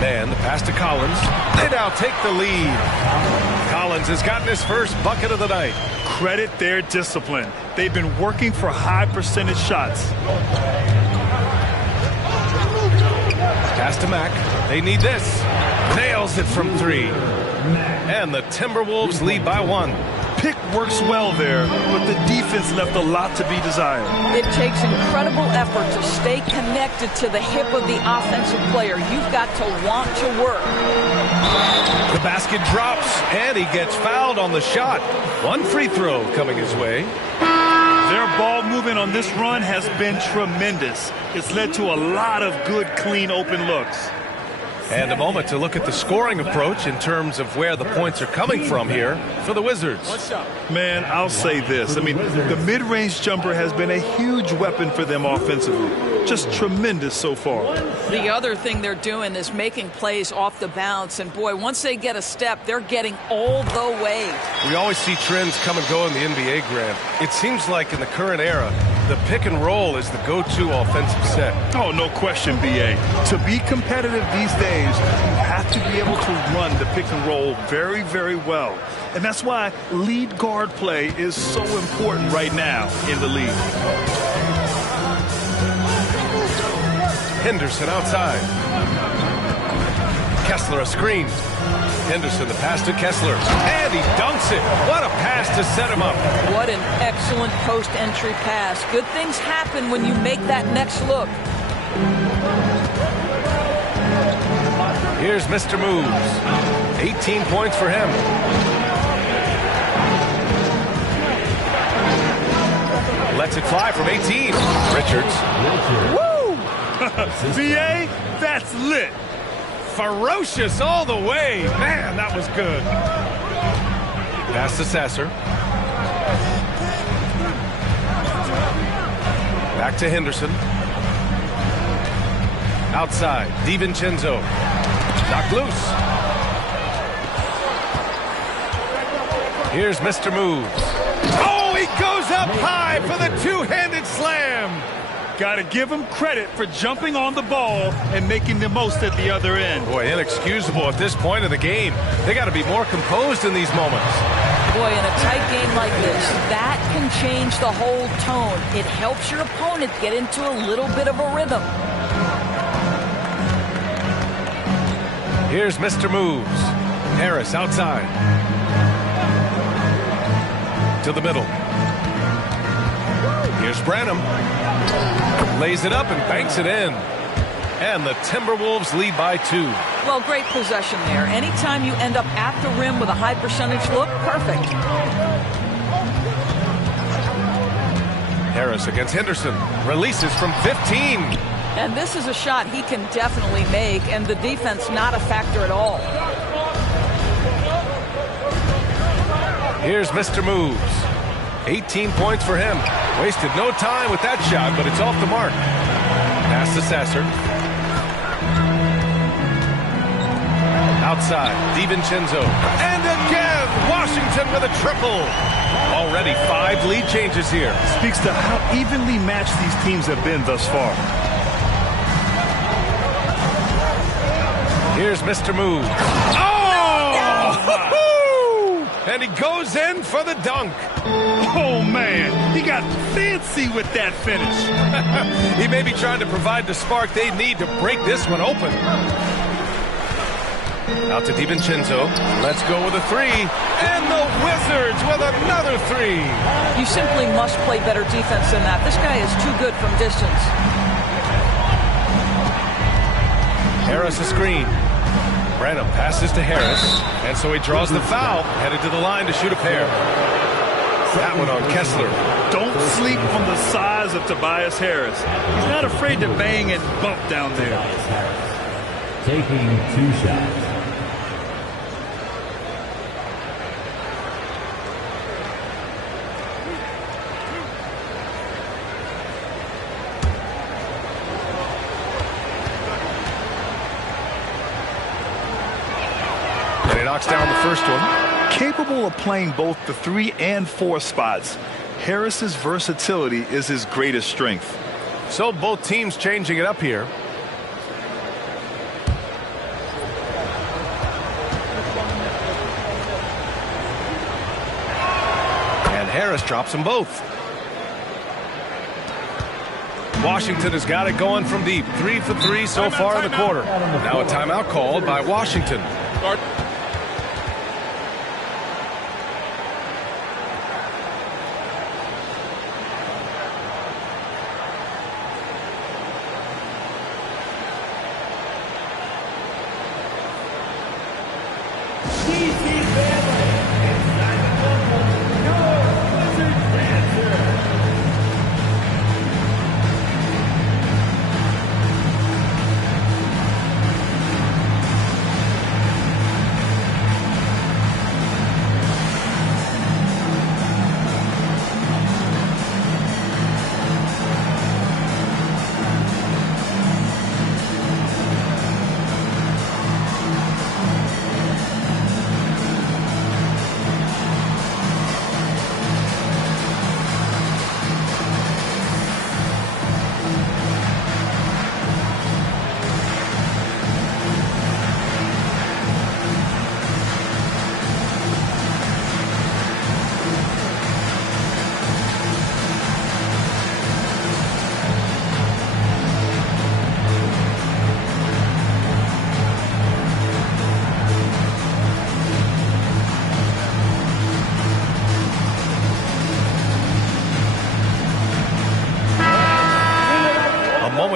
Man, the pass to Collins. They now take the lead. Collins has gotten his first bucket of the night. Credit their discipline. They've been working for high percentage shots. Pass to Mack. They need this. Nails it from 3. And the Timberwolves lead by 1. Pick works well there, but the defense left a lot to be desired. It takes incredible effort to stay connected to the hip of the offensive player. You've got to want to work. The basket drops, and he gets fouled on the shot. 1 free throw coming his way. Their ball movement on this run has been tremendous. It's led to a lot of good, clean, open looks. And a moment to look at the scoring approach in terms of where the points are coming from here for the Wizards. Man, I'll say this. I mean, the mid-range jumper has been a huge weapon for them offensively. Just tremendous so far. The other thing they're doing is making plays off the bounce. And, boy, once they get a step, they're getting all the way. We always see trends come and go in the NBA, Grant. It seems like in the current era, the pick and roll is the go-to offensive set. Oh, no question, B.A. To be competitive these days, you have to be able to run the pick and roll very, very well. And that's why lead guard play is so important right now in the league. Henderson outside. Kessler a screen. Henderson the pass to Kessler. And he dunks it. What a pass to set him up. What an excellent post-entry pass. Good things happen when you make that next look. Here's Mr. Moves. 18 points for him. Lets it fly from 18. Richards. Woo! B.A., that's lit. Ferocious all the way. Man, that was good. Pass to Sasser. Back to Henderson. Outside, DiVincenzo. Knocked loose. Here's Mr. Moves. Oh, he goes up high for the two-handed slam. Got to give him credit for jumping on the ball and making the most at the other end. Boy, inexcusable at this point of the game. They got to be more composed in these moments. Boy, in a tight game like this, that can change the whole tone. It helps your opponent get into a little bit of a rhythm. Here's Mr. Moves. Harris outside. To the middle. Here's Branham. Lays it up and banks it in. And the Timberwolves lead by 2. Well, great possession there. Anytime you end up at the rim with a high percentage look, perfect. Harris against Henderson. Releases from 15. And this is a shot he can definitely make, and the defense not a factor at all. Here's Mr. Moves. 18 points for him. Wasted no time with that shot, but it's off the mark. Pass to Sasser. Outside, DiVincenzo. And again, Washington with a triple. Already 5 lead changes here. Speaks to how evenly matched these teams have been thus far. Here's Mr. Move. Oh! And he goes in for the dunk. Oh, man. He got fancy with that finish. He may be trying to provide the spark they need to break this one open. Out to DiVincenzo. Let's go with a three. And the Wizards with another three. You simply must play better defense than that. This guy is too good from distance. Harris a screen. Branham passes to Harris, and so he draws the foul, headed to the line to shoot a pair. That one on Kessler. Don't sleep on the size of Tobias Harris. He's not afraid to bang and bump down there. Taking 2 shots. Knocks down the first one. Capable of playing both the 3 and 4 spots, Harris's versatility is his greatest strength. So both teams changing it up here. And Harris drops them both. Washington has got it going from deep. 3 for 3 so far in the quarter. Now a timeout called by Washington.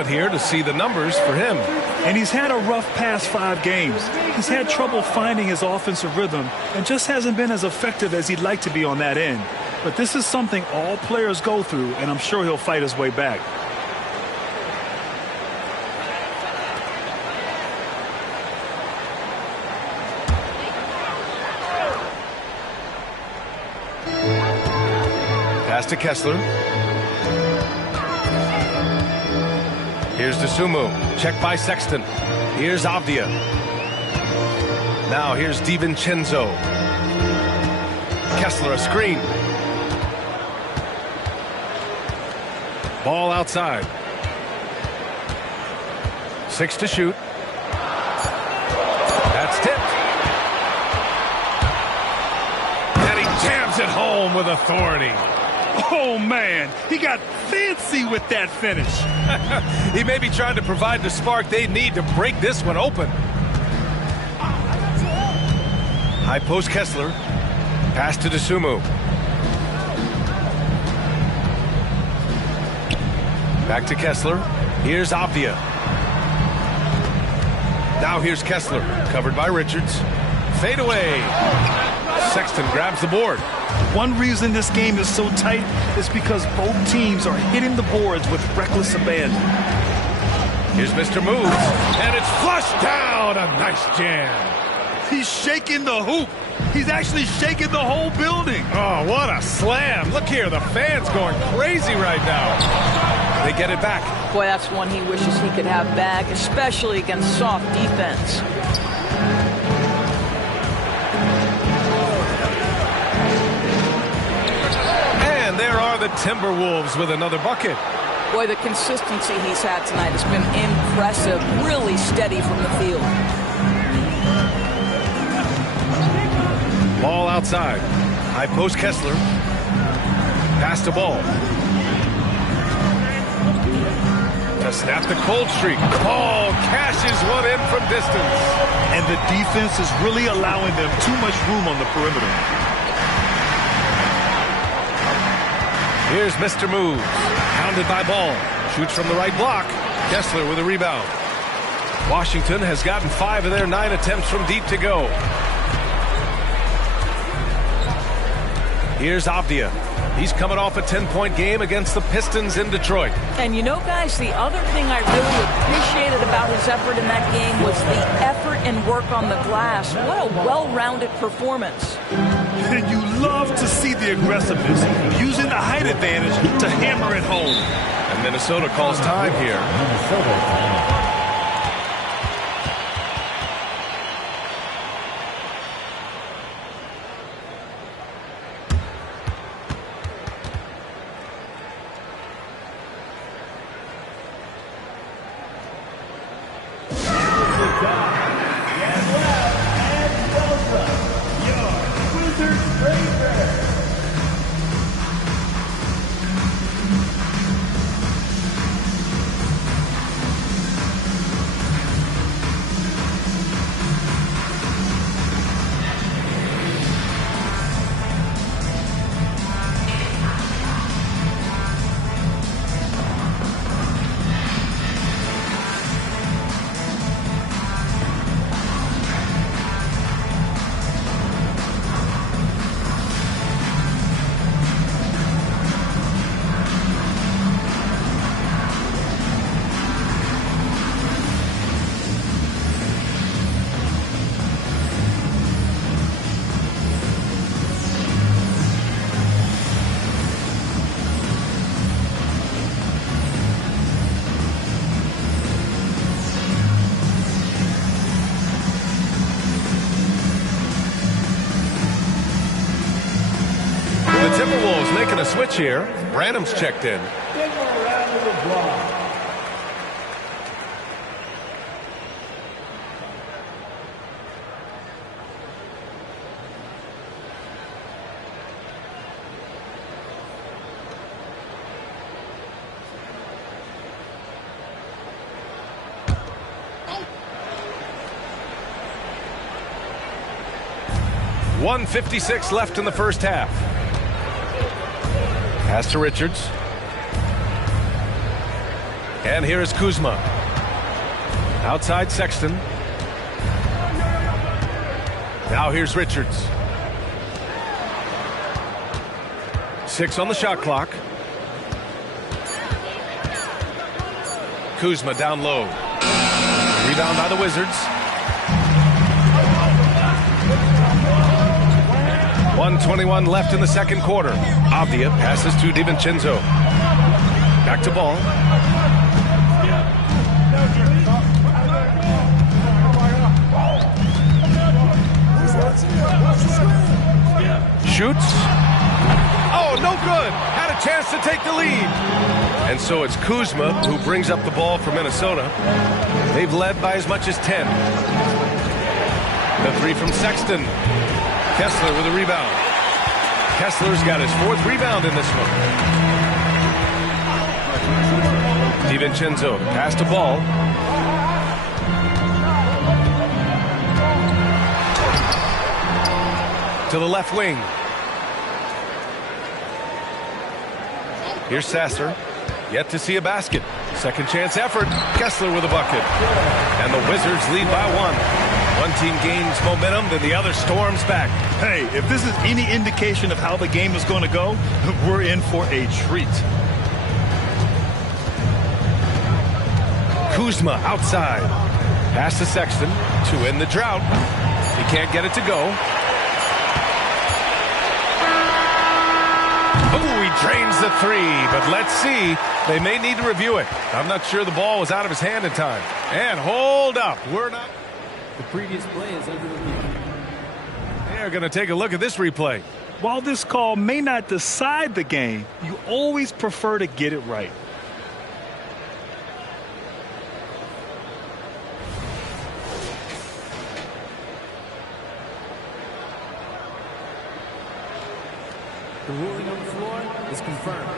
Here to see the numbers for him. And he's had a rough past 5 games. He's had trouble finding his offensive rhythm and just hasn't been as effective as he'd like to be on that end. But this is something all players go through, and I'm sure he'll fight his way back. Pass to Kessler. Here's DeSumo. Check by Sexton. Here's Avdia. Now here's DiVincenzo. Kessler a screen. Ball outside. 6 to shoot. That's tipped. And he jams it home with authority. Oh, man, he got fancy with that finish. He may be trying to provide the spark they need to break this one open. High post Kessler. Pass to DeSumo. Back to Kessler. Here's Avdia. Now here's Kessler. Covered by Richards. Fade away. Sexton grabs the board. One reason this game is so tight is because both teams are hitting the boards with reckless abandon. Here's Mr. Moves, and it's flushed down. A nice jam. He's shaking the hoop. He's actually shaking the whole building. Oh, what a slam. Look here, the fans going crazy right now. They get it back. Boy, that's one he wishes he could have back, especially against soft defense. And there are the Timberwolves with another bucket. Boy, the consistency he's had tonight has been impressive, really steady from the field. Ball outside. High post Kessler. Pass the ball. To snap the cold streak. Call cashes one in from distance. And the defense is really allowing them too much room on the perimeter. Here's Mr. Moves. Pounded by Ball. Shoots from the right block. Kessler with a rebound. Washington has gotten 5 of their 9 attempts from deep to go. Here's Avdia. He's coming off a 10-point game against the Pistons in Detroit. And you know, guys, the other thing I really appreciated about his effort in that game was the effort and work on the glass. What a well-rounded performance. And you love to see the aggressiveness, using the height advantage to hammer it home. And Minnesota calls time here. Timberwolves making a switch here. Branham's checked in. .156 left in the first half. Pass to Richards. And here is Kuzma. Outside Sexton. Now here's Richards. 6 on the shot clock. Kuzma down low. Rebound by the Wizards. 1:21 left in the second quarter. Avdia passes to DiVincenzo. Back to Ball. Shoots. Oh, no good. Had a chance to take the lead. And so it's Kuzma who brings up the ball for Minnesota. They've led by as much as 10. The 3 from Sexton. Kessler with a rebound. Kessler's got his 4th rebound in this one. DiVincenzo pass to Ball. To the left wing. Here's Sasser. Yet to see a basket. Second chance effort. Kessler with a bucket. And the Wizards lead by 1. One team gains momentum, then the other storms back. Hey, if this is any indication of how the game is going to go, we're in for a treat. Kuzma outside. Pass to Sexton to end the drought. He can't get it to go. Oh, he drains the 3, but let's see. They may need to review it. I'm not sure the ball was out of his hand in time. And hold up. We're not. The previous play is under review. They're going to take a look at this replay. While this call may not decide the game, you always prefer to get it right. The ruling on the floor is confirmed.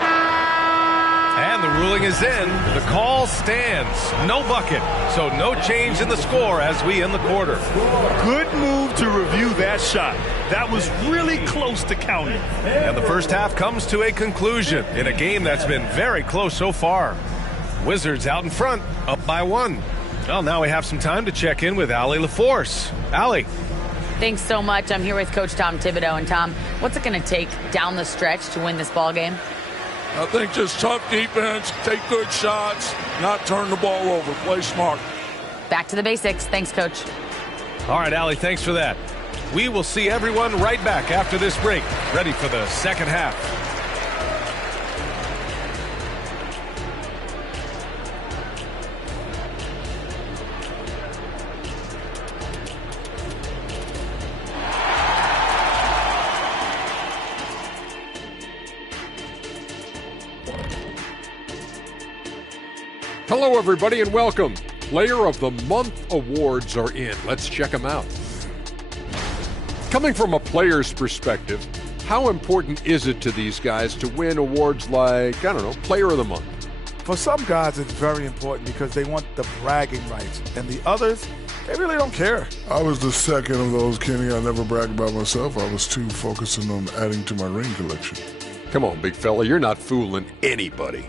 And the ruling is in. The call stands. No bucket. So no change in the score as we end the quarter. Good move to review that shot. That was really close to counting. And the first half comes to a conclusion in a game that's been very close so far. Wizards out in front, up by 1. Well, now we have some time to check in with Allie LaForce. Allie. Thanks so much. I'm here with Coach Tom Thibodeau. And Tom, what's it going to take down the stretch to win this ball game? I think just tough defense, take good shots, not turn the ball over, play smart. Back to the basics. Thanks, Coach. All right, Allie, thanks for that. We will see everyone right back after this break, ready for the second half. Hello, everybody, and welcome. Player of the Month awards are in. Let's check them out. Coming from a player's perspective, how important is it to these guys to win awards like, I don't know, Player of the Month? For some guys, it's very important because they want the bragging rights. And the others, they really don't care. I was the second of those, Kenny. I never bragged about myself. I was too focusing on adding to my ring collection. Come on, big fella, you're not fooling anybody.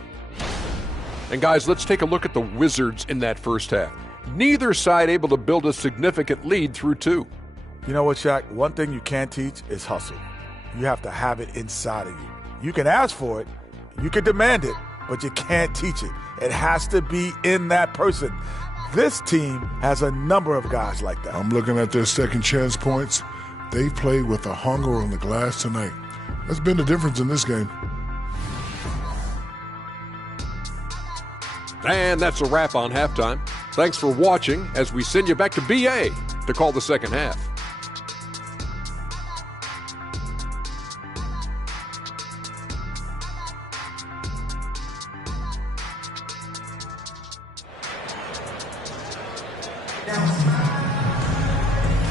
And guys, let's take a look at the Wizards in that first half. Neither side able to build a significant lead through 2. You know what, Shaq? One thing you can't teach is hustle. You have to have it inside of you. You can ask for it, you can demand it, but you can't teach it. It has to be in that person. This team has a number of guys like that. I'm looking at their second chance points. They played with a hunger on the glass tonight. That's been the difference in this game. And that's a wrap on halftime. Thanks for watching as we send you back to BA to call the second half.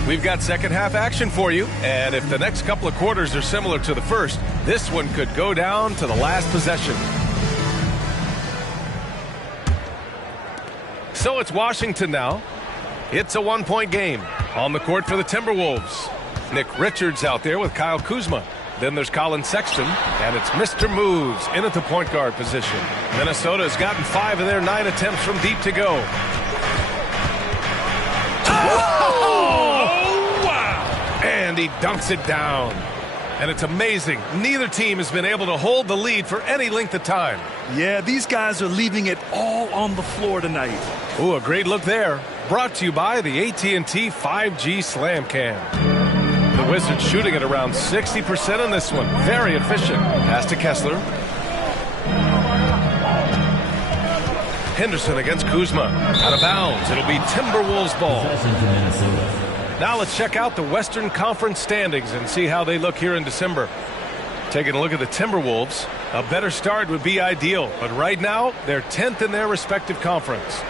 We've got second half action for you, and if the next couple of quarters are similar to the first, this one could go down to the last possession. So it's Washington now. It's a 1-point game. On the court for the Timberwolves. Nick Richards out there with Kyle Kuzma. Then there's Colin Sexton, and it's Mr. Moves in at the point guard position. Minnesota has gotten 5 of their 9 attempts from deep to go. Oh, wow! And he dunks it down. And it's amazing. Neither team has been able to hold the lead for any length of time. Yeah, these guys are leaving it all on the floor tonight. Ooh, a great look there. Brought to you by the AT&T 5G Slam Cam. The Wizards shooting at around 60% on this one. Very efficient. Pass to Kessler. Henderson against Kuzma. Out of bounds. It'll be Timberwolves ball. Now let's check out the Western Conference standings and see how they look here in December. Taking a look at the Timberwolves, a better start would be ideal, but right now they're 10th in their respective conference.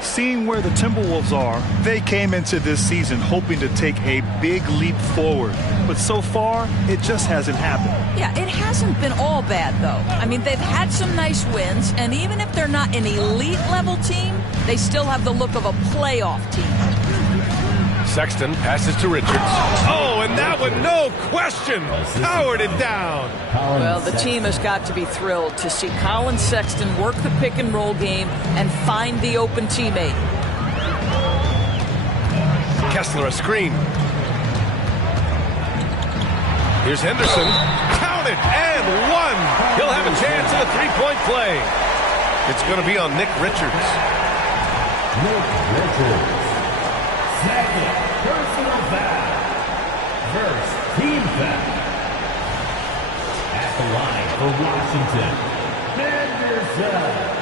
Seeing where the Timberwolves are, they came into this season hoping to take a big leap forward. But so far, it just hasn't happened. Yeah, it hasn't been all bad, though. I mean, they've had some nice wins, and even if they're not an elite-level team, they still have the look of a playoff team. Sexton passes to Richards. Oh, and that one, no question, powered it down. Well, the team has got to be thrilled to see Colin Sexton work the pick-and-roll game and find the open teammate. Kessler a screen. Here's Henderson. Counted and one. He'll have a chance at a three-point play. It's going to be on Nick Richards. Nick Richards. Second personal foul. First team foul. At the line for Washington, Henderson.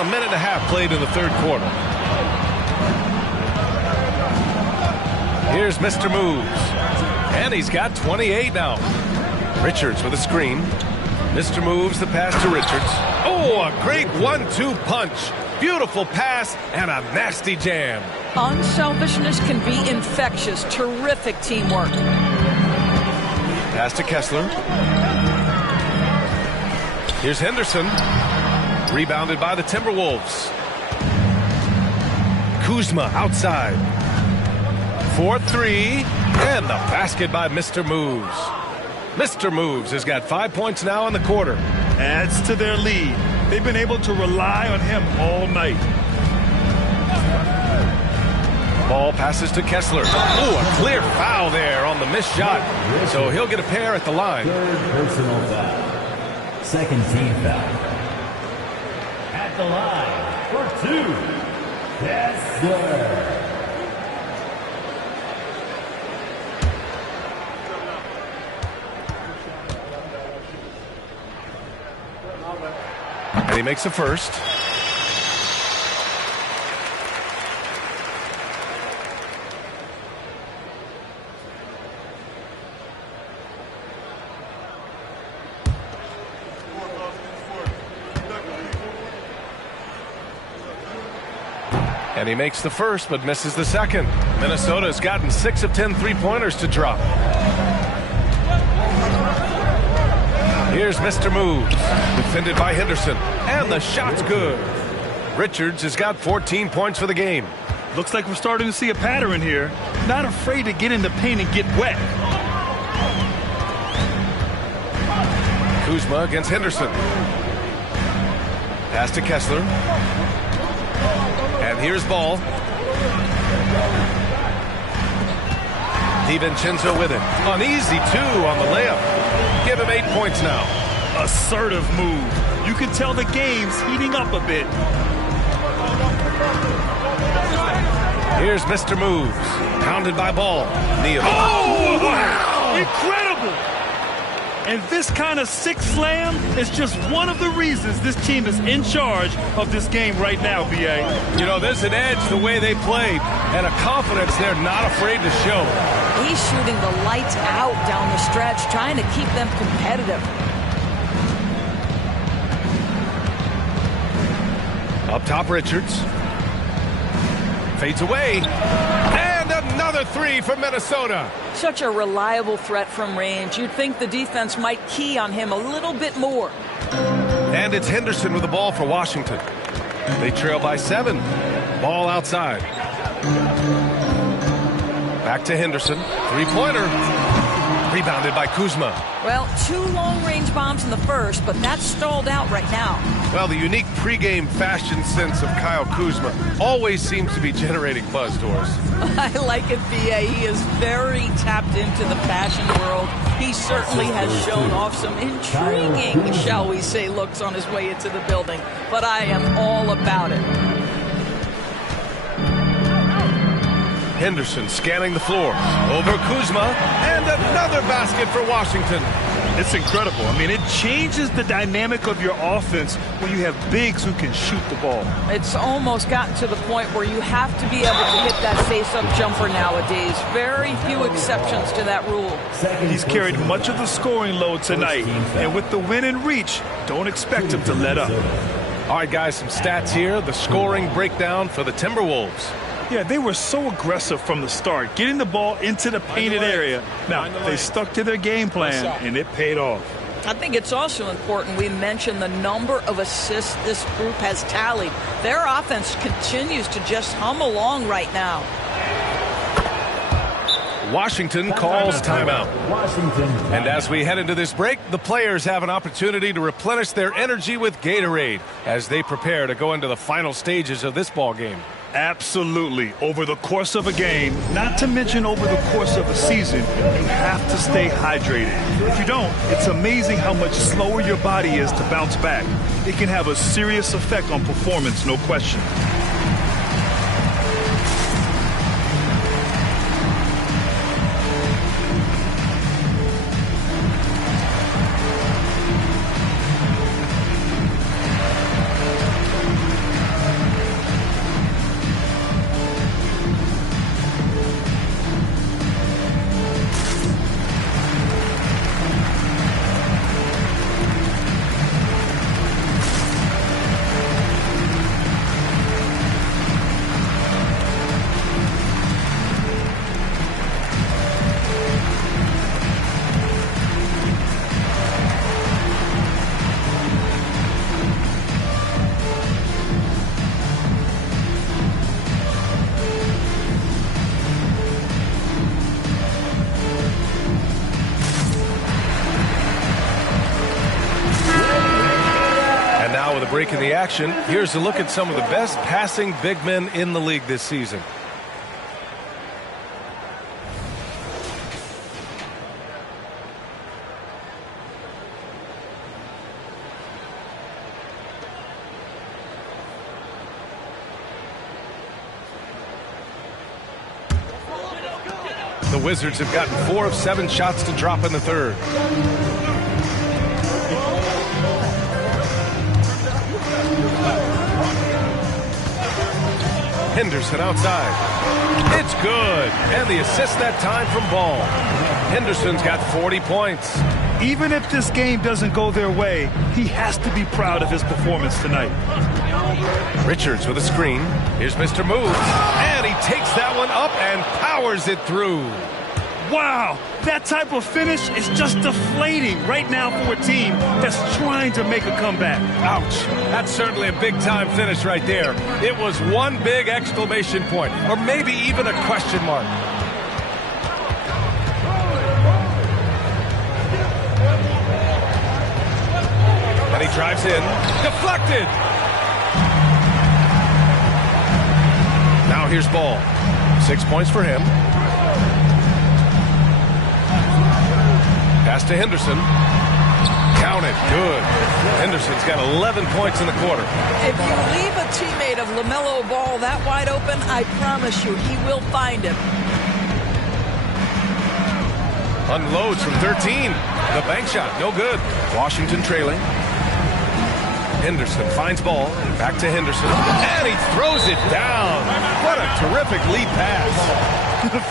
a minute and a half played in the third quarter. Here's Mr. Moves. And he's got 28 now. Richards with a screen. Mr. Moves the pass to Richards. Oh, a great 1-2 punch. Beautiful pass and a nasty jam. Unselfishness can be infectious. Terrific teamwork. Pass to Kessler. Here's Henderson. Rebounded by the Timberwolves. Kuzma outside. 4-3. And the basket by Mr. Moves. Mr. Moves has got 5 points now in the quarter. Adds to their lead. They've been able to rely on him all night. Ball passes to Kessler. Oh, a clear foul there on the missed shot. So he'll get a pair at the line. Third personal foul. Second team foul. At the line for 2, Kessler. And he makes the first. And he makes the first, but misses the second. Minnesota has gotten 6 of 10 three-pointers to drop. Here's Mr. Moves, defended by Henderson, and the shot's good. Richards has got 14 points for the game. Looks like we're starting to see a pattern here. Not afraid to get in the paint and get wet. Kuzma against Henderson. Pass to Kessler. And here's Ball. DiVincenzo with it. An easy 2 on the layup. Give him 8 points now. Assertive move. You can tell the game's heating up a bit. Here's Mr. Moves. Pounded by Ball. Neal. Oh, wow! Incredible! And this kind of sick slam is just one of the reasons this team is in charge of this game right now, B.A. You know, there's an edge the way they played and a confidence they're not afraid to show. He's shooting the lights out down the stretch, trying to keep them competitive. Up top, Richards. Fades away. And another 3 for Minnesota. Such a reliable threat from range. You'd think the defense might key on him a little bit more. And it's Henderson with the ball for Washington. They trail by 7. Ball outside. Back to Henderson. 3-pointer. Rebounded by Kuzma. Well, 2 long-range bombs in the first, but that's stalled out right now. Well, the unique pregame fashion sense of Kyle Kuzma always seems to be generating buzz doors. I like it, B.A. He is very tapped into the fashion world. He certainly has shown off some intriguing, shall we say, looks on his way into the building. But I am all about it. Henderson scanning the floor. Over Kuzma, and another basket for Washington. It's incredible. I mean, it changes the dynamic of your offense when you have bigs who can shoot the ball. It's almost gotten to the point where you have to be able to hit that face-up jumper nowadays. Very few exceptions to that rule. He's carried much of the scoring load tonight, and with the win in reach, don't expect him to let up. All right, guys, some stats here. The scoring breakdown for the Timberwolves. Yeah, they were so aggressive from the start, getting the ball into the painted area. Now, they stuck to their game plan, and it paid off. I think it's also important we mention the number of assists this group has tallied. Their offense continues to just hum along right now. Washington calls timeout. And as we head into this break, the players have an opportunity to replenish their energy with Gatorade as they prepare to go into the final stages of this ball game. Absolutely. Over the course of a game, not to mention over the course of a season, you have to stay hydrated. If you don't, it's amazing how much slower your body is to bounce back. It can have a serious effect on performance, no question. break in the action. Here's a look at some of the best passing big men in the league this season. The Wizards have gotten 4 of 7 shots to drop in the third. Henderson outside. It's good. And the assist that time from Ball. Henderson's got 40 points. Even if this game doesn't go their way, he has to be proud of his performance tonight. Richards with a screen. Here's Mr. Moves. And he takes that one up and powers it through. Wow, that type of finish is just deflating right now for a team that's trying to make a comeback. Ouch. That's certainly a big-time finish right there. It was one big exclamation point, or maybe even a question mark. And he drives in. Deflected. Now here's Ball. 6 points for him. Pass to Henderson. Count it. Good. Henderson's got 11 points in the quarter. If you leave a teammate of LaMelo Ball that wide open, I promise you he will find him. Unloads from 13. The bank shot, no good. Washington trailing. Henderson finds Ball. Back to Henderson. And he throws it down. What a terrific lead pass.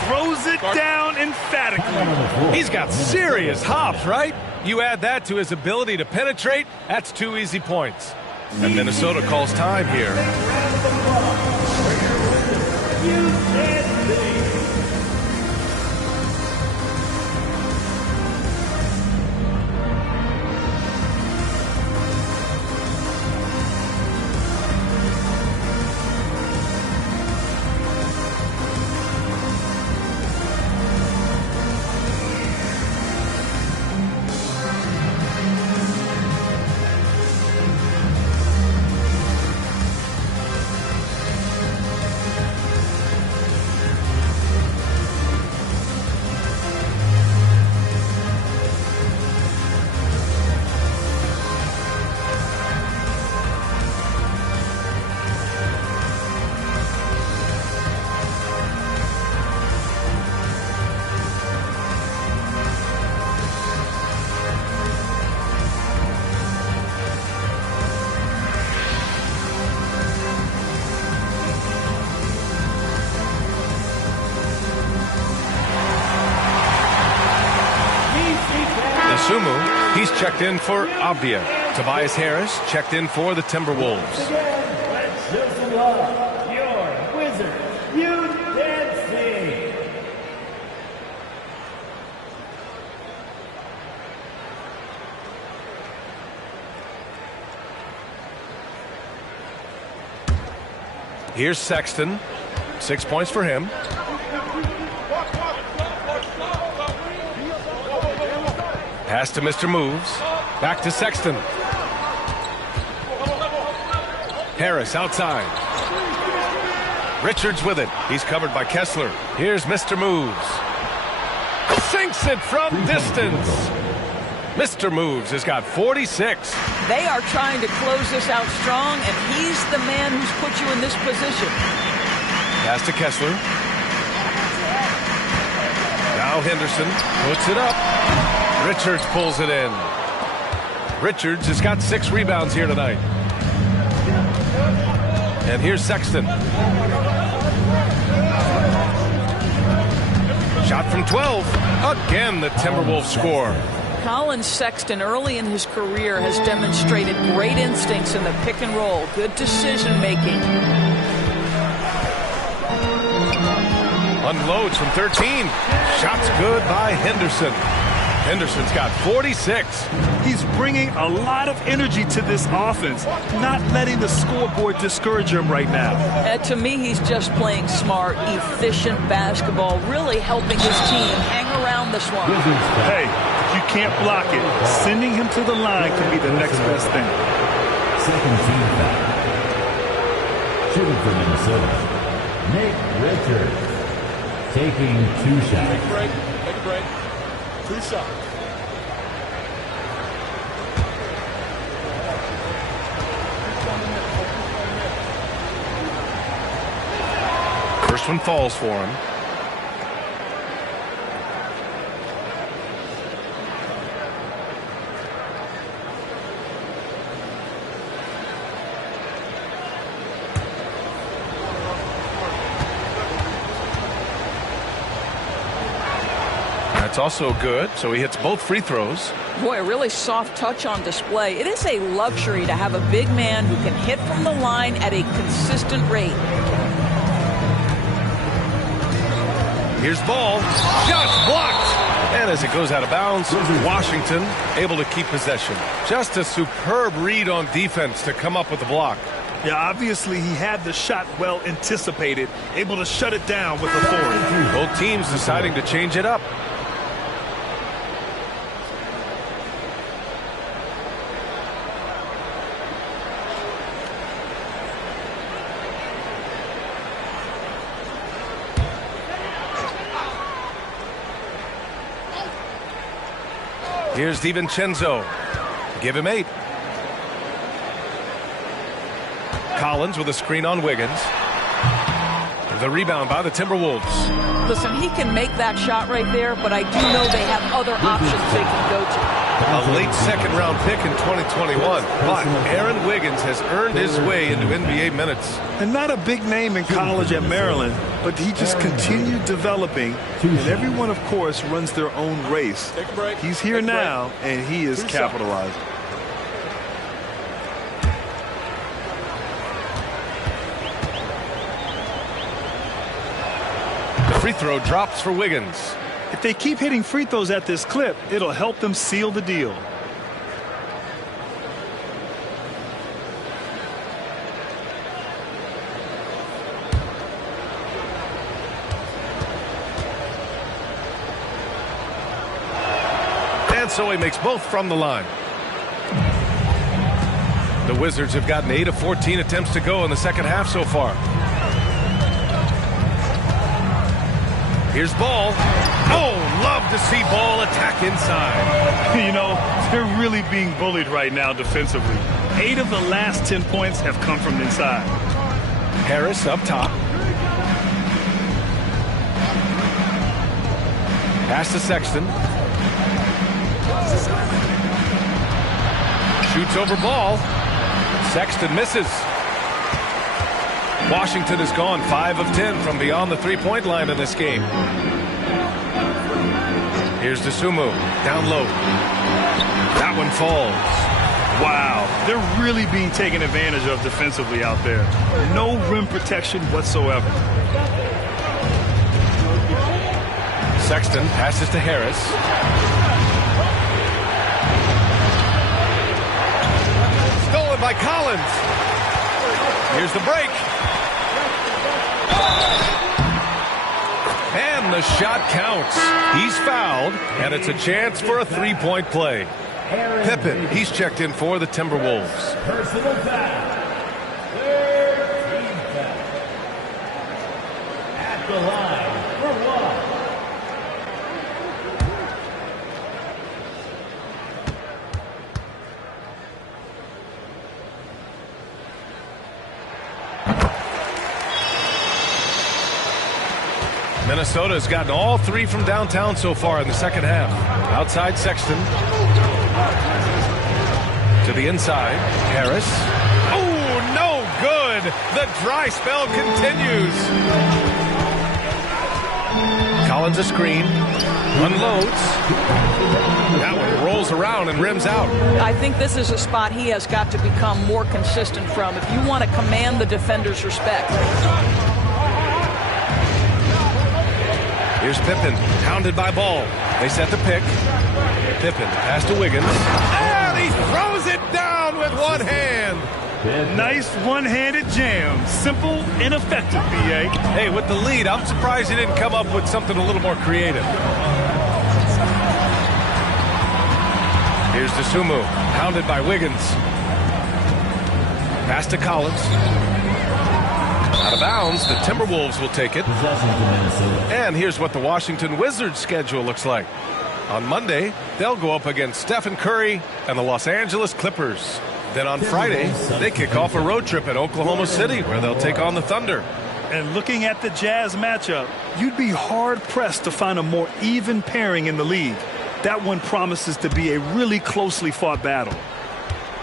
Throws it down emphatically. He's got serious hops, right? You add that to his ability to penetrate, that's 2 easy points. And Minnesota calls time here. He's checked in for Abdia. Tobias Harris checked in for the Timberwolves. Let's show some love. Your Wizards, you dancing. Here's Sexton. 6 points for him. Pass to Mr. Moves. Back to Sexton. Harris outside. Richards with it. He's covered by Kessler. Here's Mr. Moves. Sinks it from distance. Mr. Moves has got 46. They are trying to close this out strong, and he's the man who's put you in this position. Pass to Kessler. Now Henderson puts it up. Richards pulls it in. Richards has got 6 rebounds here tonight. And here's Sexton. Shot from 12. Again, the Timberwolves score. Colin Sexton, early in his career, has demonstrated great instincts in the pick and roll. Good decision-making. Unloads from 13. Shots good by Henderson. Henderson's got 46. He's bringing a lot of energy to this offense, not letting the scoreboard discourage him right now. To me, he's just playing smart, efficient basketball, really helping his team hang around this one. Hey, if you can't block it, sending him to the line can be the next best thing. second team foul. Shooting for Minnesota, Nick Richards. Taking 2 shots. Take a break. Take a break. 2 shots. First one falls for him. That's also good, so he hits both free throws. Boy, a really soft touch on display. It is a luxury to have a big man who can hit from the line at a consistent rate. Here's ball. Shot blocked. And as it goes out of bounds, Washington able to keep possession. Just a superb read on defense to come up with the block. Yeah, obviously he had the shot well anticipated, able to shut it down with authority. Both teams deciding to change it up. Here's DiVincenzo. Give him 8. Collins with a screen on Wiggins. The rebound by the Timberwolves. Listen, he can make that shot right there, but I do know they have other options they can go to. A late second-round pick in 2021. But Aaron Wiggins has earned his way into NBA minutes. And not a big name in college at Maryland, but he just continued developing. And everyone, of course, runs their own race. He's here now, and he is capitalizing. The free throw drops for Wiggins. If they keep hitting free throws at this clip, it'll help them seal the deal. And so he makes both from the line. The Wizards have gotten 8 of 14 attempts to go in the second half so far. Here's Ball. Oh, love to see Ball attack inside. You know, they're really being bullied right now defensively. 8 of the last 10 points have come from inside. Harris up top. Pass to Sexton. Shoots over Ball. Sexton misses. Washington has gone 5 of 10 from beyond the three-point line in this game. Here's Dosunmu, down low. That one falls. Wow, they're really being taken advantage of defensively out there. No rim protection whatsoever. Sexton passes to Harris. Stolen by Collins. Here's the break. And the shot counts. He's fouled, and it's a chance for a three-point play. Pippen, he's checked in for the Timberwolves. Personal foul. Third team foul. At the line for 1. Minnesota's gotten all 3 from downtown so far in the second half. Outside Sexton. To the inside. Harris. Oh, no good. The dry spell continues. Collins a screen. Unloads. That one rolls around and rims out. I think this is a spot he has got to become more consistent from if you want to command the defender's respect. Here's Pippen, pounded by Ball. They set the pick. Pippen, pass to Wiggins. And he throws it down with one hand. Nice one-handed jam. Simple and effective, B.A. Hey, with the lead, I'm surprised he didn't come up with something a little more creative. Here's Dosunmu, pounded by Wiggins. Pass to Collins. Out of bounds. The Timberwolves will take it. And here's what the Washington Wizards schedule looks like. On Monday, they'll go up against Stephen Curry and the Los Angeles Clippers. Then on Friday, they kick off a road trip at Oklahoma City, where they'll take on the Thunder. And looking at the Jazz matchup, you'd be hard-pressed to find a more even pairing in the league. That one promises to be a really closely fought battle.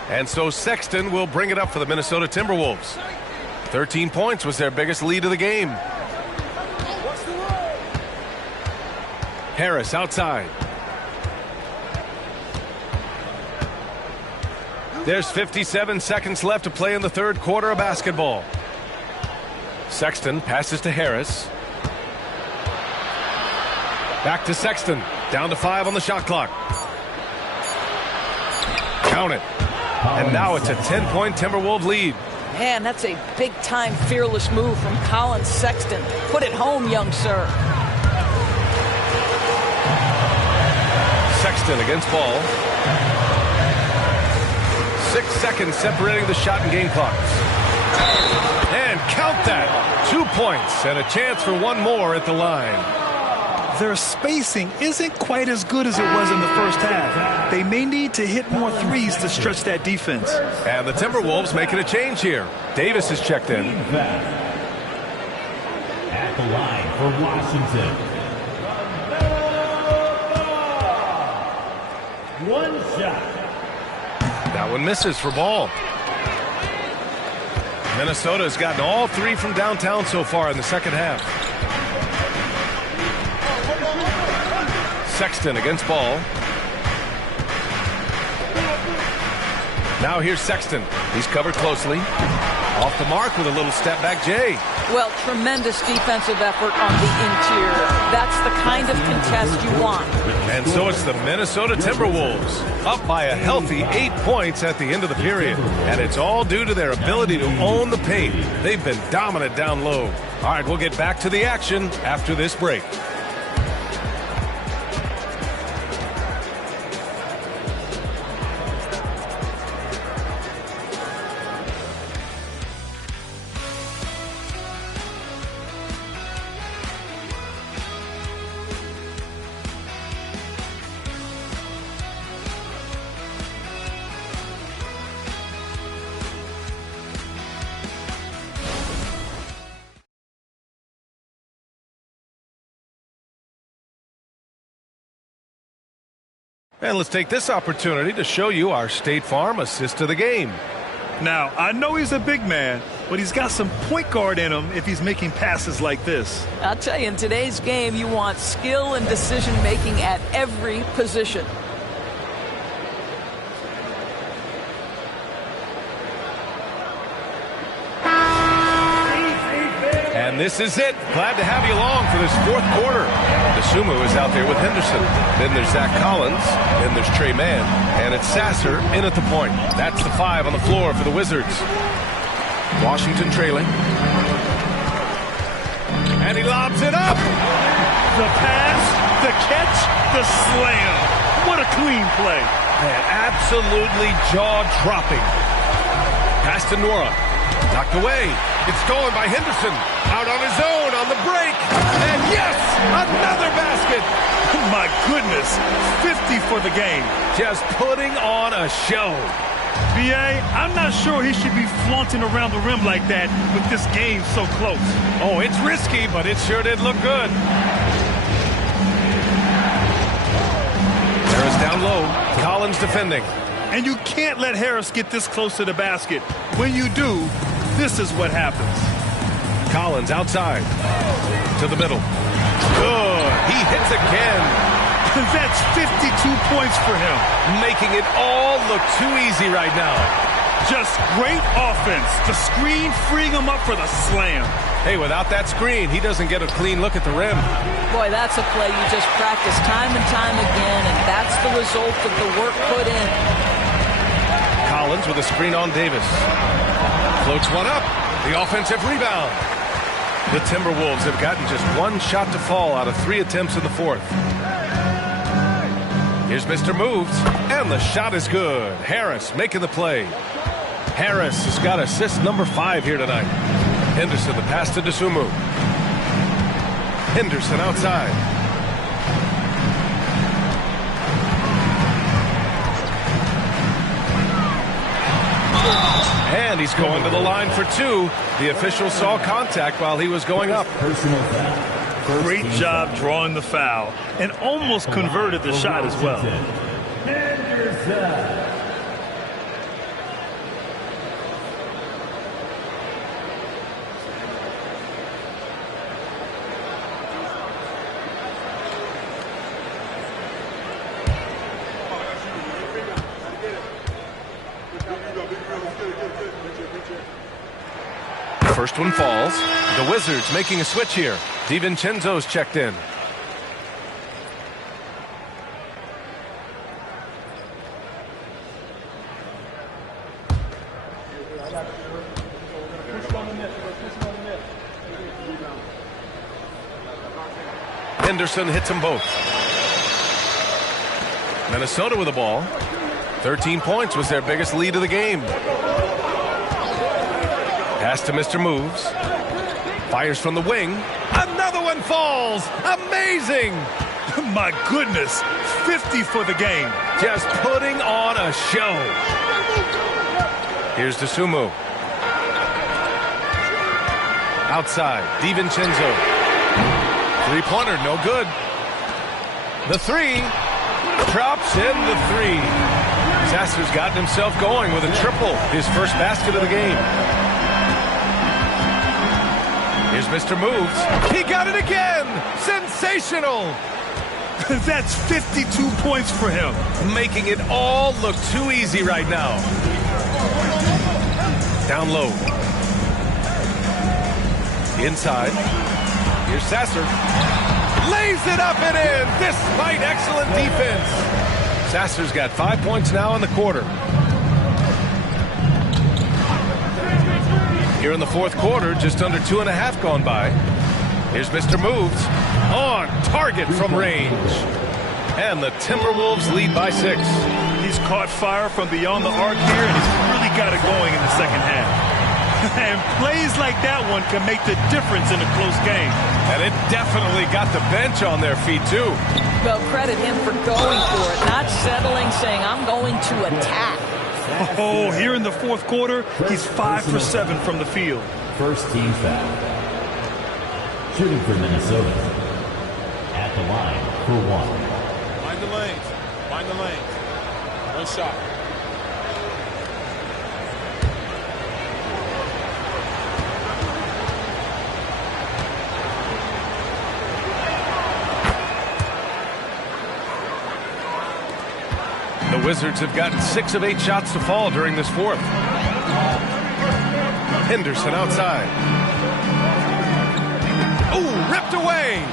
And so Sexton will bring it up for the Minnesota Timberwolves. 13 points was their biggest lead of the game. Harris outside. There's 57 seconds left to play in the third quarter of basketball. Sexton passes to Harris. Back to Sexton. Down to 5 on the shot clock. Count it. And now it's a 10-point Timberwolves lead. Man, that's a big-time fearless move from Colin Sexton. Put it home, young sir. Sexton against ball. 6 seconds separating the shot and game clocks. And count that. 2 points and a chance for one more at the line. Their spacing isn't quite as good as it was in the first half. They may need to hit more threes to stretch that defense. And the Timberwolves making a change here. Davis is checked in. At the line for Washington. One shot. That one misses for ball. Minnesota has gotten all 3 from downtown so far in the second half. Sexton against ball. Now here's Sexton. He's covered closely. Off the mark with a little step back Jay. Well, tremendous defensive effort on the interior. That's the kind of contest you want. And so it's the Minnesota Timberwolves, up by a healthy 8 points at the end of the period. And it's all due to their ability to own the paint. They've been dominant down low. All right, we'll get back to the action after this break. And let's take this opportunity to show you our State Farm assist to the game. Now, I know he's a big man, but he's got some point guard in him if he's making passes like this. I'll tell you, in today's game, you want skill and decision-making at every position. And this is it. Glad to have you along for this fourth quarter. DeSumo is out there with Henderson. Then there's Zach Collins. Then there's Trey Mann. And it's Sasser in at the point. That's the 5 on the floor for the Wizards. Washington trailing. And he lobs it up. The pass, the catch, the slam. What a clean play. Man, absolutely jaw-dropping. Pass to Nora. Knocked away. It's stolen by Henderson. Out on his own on the break. And yes, another basket. My goodness, 50 for the game. Just putting on a show. B.A., I'm not sure he should be flaunting around the rim like that with this game so close. Oh, it's risky, but it sure did look good. Harris down low. Collins defending. And you can't let Harris get this close to the basket. When you do, this is what happens. Collins outside. To the middle. Good. He hits again. That's 52 points for him. Making it all look too easy right now. Just great offense. The screen freeing him up for the slam. Hey, without that screen, he doesn't get a clean look at the rim. Boy, that's a play you just practice time and time again, and that's the result of the work put in. Collins with a screen on Davis. Floats one up. The offensive rebound. The Timberwolves have gotten just one shot to fall out of 3 attempts in the fourth. Here's Mr. Moves, and the shot is good. Harris making the play. Harris has got assist number 5 here tonight. Henderson, the pass to Dosunmu. Henderson outside. And he's going to the line for 2. The official saw contact while he was going up. Personal foul. Great job drawing the foul and almost converted the shot as well. Henderson. First one falls. The Wizards making a switch here. DiVincenzo's checked in. Henderson hits them both. Minnesota with the ball. 13 points was their biggest lead of the game. Pass to Mr. Moves. Fires from the wing. Another one falls. Amazing. My goodness. 50 for the game. Just putting on a show. Here's Dosunmu. Outside. DiVincenzo. Three-pointer, no good. The 3. Drops in the 3. Sasser's gotten himself going with a triple. His first basket of the game. Here's Mr. Moves. He got it again. Sensational. That's 52 points for him. Making it all look too easy right now. Down low. Inside. Here's Sasser. Lays it up and in. Despite excellent defense. Sasser's got 5 points now in the quarter. Here in the fourth quarter, just under 2.5 gone by. Here's Mr. Moves. On target from range. And the Timberwolves lead by 6. He's caught fire from beyond the arc here, and he's really got it going in the second half. And plays like that one can make the difference in a close game. And it definitely got the bench on their feet, too. Well, credit him for going for it, not settling, saying, I'm going to attack. Oh, here in the fourth quarter, he's 5 for 7 from the field. First team foul. Shooting for Minnesota. At the line for 1. Mind the lanes. Mind the lanes. One shot. The Wizards have gotten 6 of 8 shots to fall during this fourth. Henderson outside. Ooh, ripped away.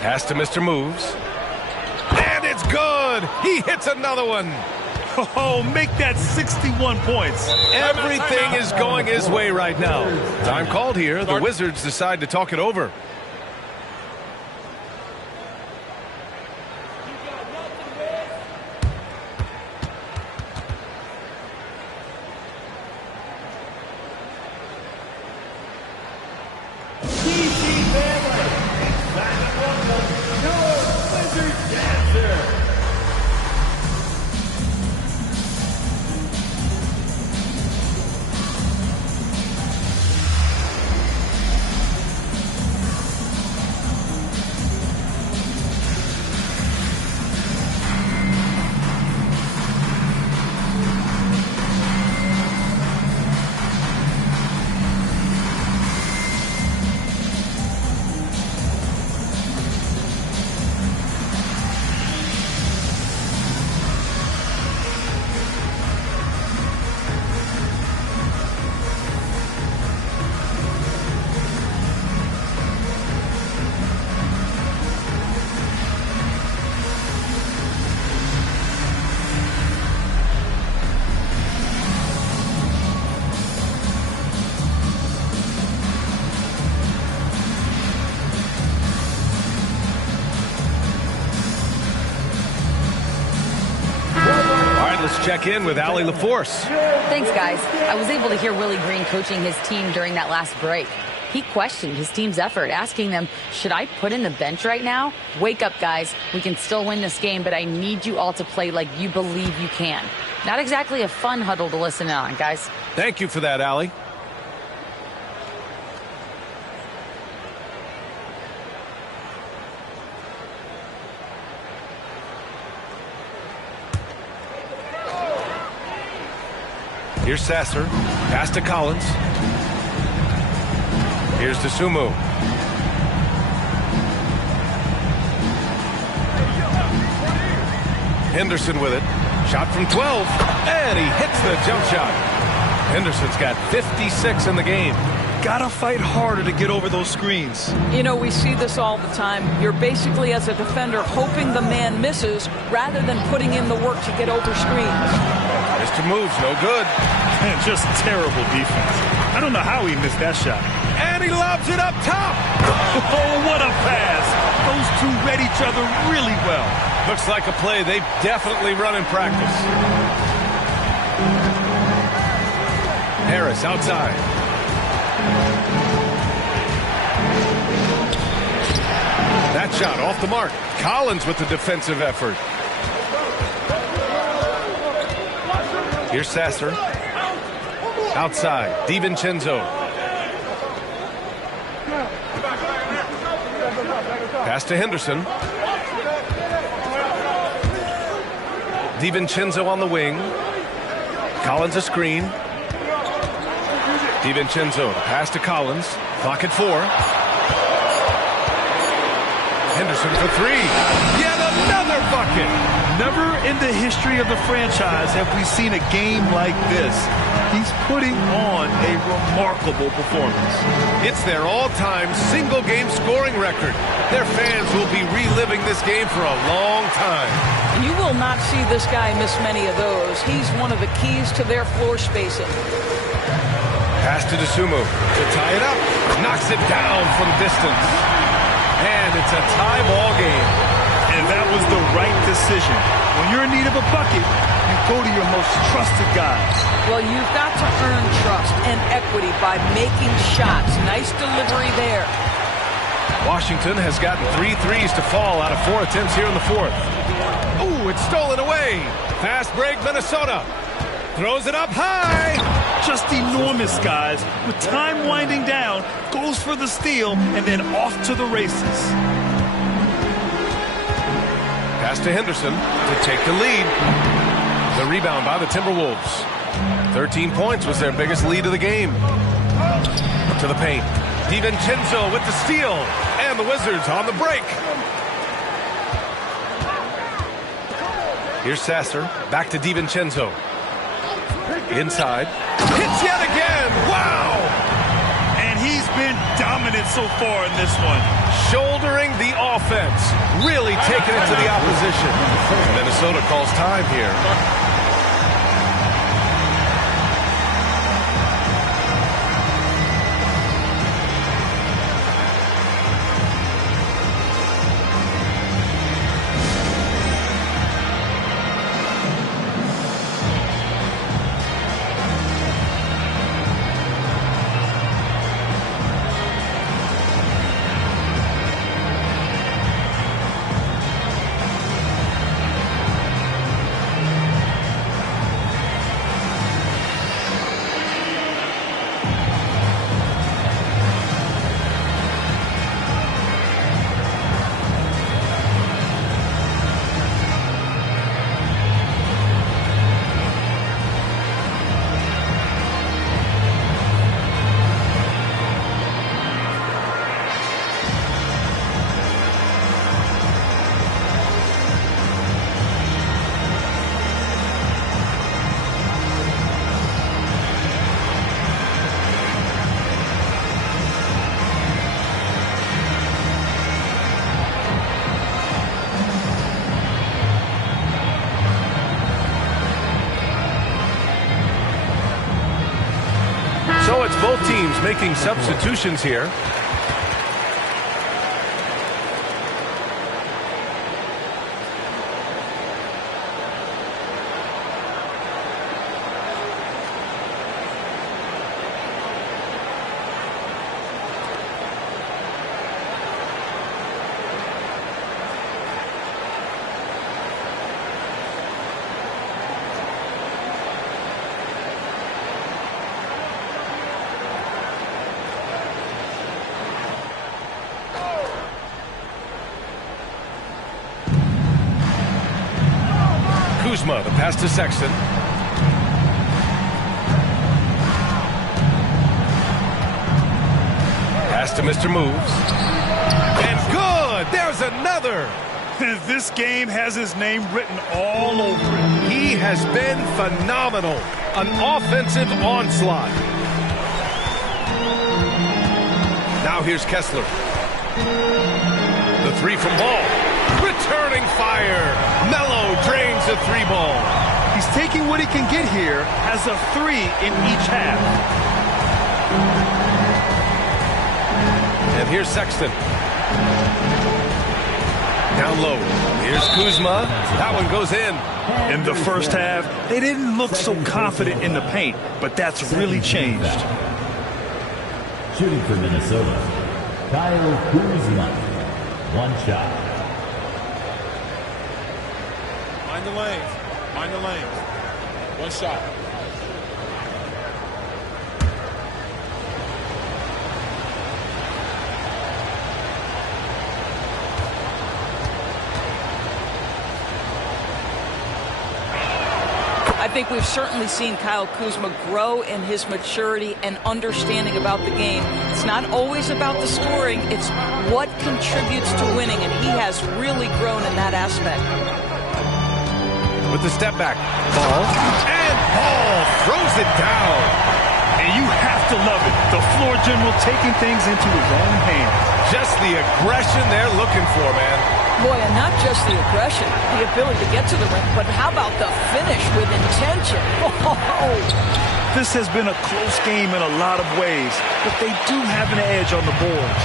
Pass to Mr. Moves. And it's good. He hits another one. Oh, make that 61 points. Everything is going his way right now. Time called here. The Wizards decide to talk it over. let's check in with Allie LaForce. Thanks, guys. I was able to hear Willie Green coaching his team during that last break. He questioned his team's effort, asking them, should I put in the bench right now? Wake up, guys. We can still win this game, but I need you all to play like you believe you can. Not exactly a fun huddle to listen in on, guys. Thank you for that, Allie. Here's Sasser. Pass to Collins. Here's to Sumu. Henderson with it. Shot from 12. And he hits the jump shot. Henderson's got 56 in the game. Gotta fight harder to get over those screens. You know, we see this all the time. You're basically, as a defender, hoping the man misses rather than putting in the work to get over screens. Mr. Moves, no good. Man, just terrible defense. I don't know how he missed that shot. And he lobs it up top. Oh, what a pass. Those two read each other really well. Looks like a play they've definitely run in practice. Harris outside. That shot off the mark. Collins with the defensive effort. Here's Sasser. Outside. DiVincenzo. Pass to Henderson. DiVincenzo on the wing. Collins a screen. DiVincenzo. Pass to Collins. Clock at 4. Henderson for 3. Yet another bucket. Never in the history of the franchise have we seen a game like this. He's putting on a remarkable performance. It's their all-time single-game scoring record. Their fans will be reliving this game for a long time. You will not see this guy miss many of those. He's one of the keys to their floor spacing. Pass to Dosunmu to tie it up. Knocks it down from distance. And it's a tie ball game. And that was the right decision. When you're in need of a bucket, you go to your most trusted guys. Well, you've got to earn trust and equity by making shots. Nice delivery there. Washington has gotten 3 threes to fall out of 4 attempts here in the 4th. Ooh, it's stolen away. Fast break, Minnesota. Throws it up high. Just enormous, guys. With time winding down, goes for the steal, and then off to the races. Pass to Henderson to take the lead. The rebound by the Timberwolves. 13 points was their biggest lead of the game. To the paint. DiVincenzo with the steal. And the Wizards on the break. Here's Sasser. Back to DiVincenzo. Inside. Hits yet again. Wow! And he's been dominant so far in this one. Shouldering the offense. Really taking it to the opposition. Minnesota calls time here. So it's both teams making substitutions here. Kuzma, the pass to Sexton. Pass to Mr. Moves. And good! There's another! This game has his name written all over it. He has been phenomenal. An offensive onslaught. Now here's Kessler. The three from Ball. Returning fire. Melo drains the three ball. He's taking what he can get here, has a 3 in each half. And here's Sexton. Down low. Here's Kuzma. That one goes in. In the first half, they didn't look so confident in the paint, but that's really changed. Shooting for Minnesota, Kyle Kuzma. One shot. Mind the lanes. Mind the lanes. One shot. I think we've certainly seen Kyle Kuzma grow in his maturity and understanding about the game. It's not always about the scoring, it's what contributes to winning, and he has really grown in that aspect. With the step back. Ball. And Ball throws it down. And you have to love it. The floor general taking things into his own hands. Just the aggression they're looking for, man. Boy, and not just the aggression, the ability to get to the rim, but how about the finish with intention? Oh. This has been a close game in a lot of ways, but they do have an edge on the boards.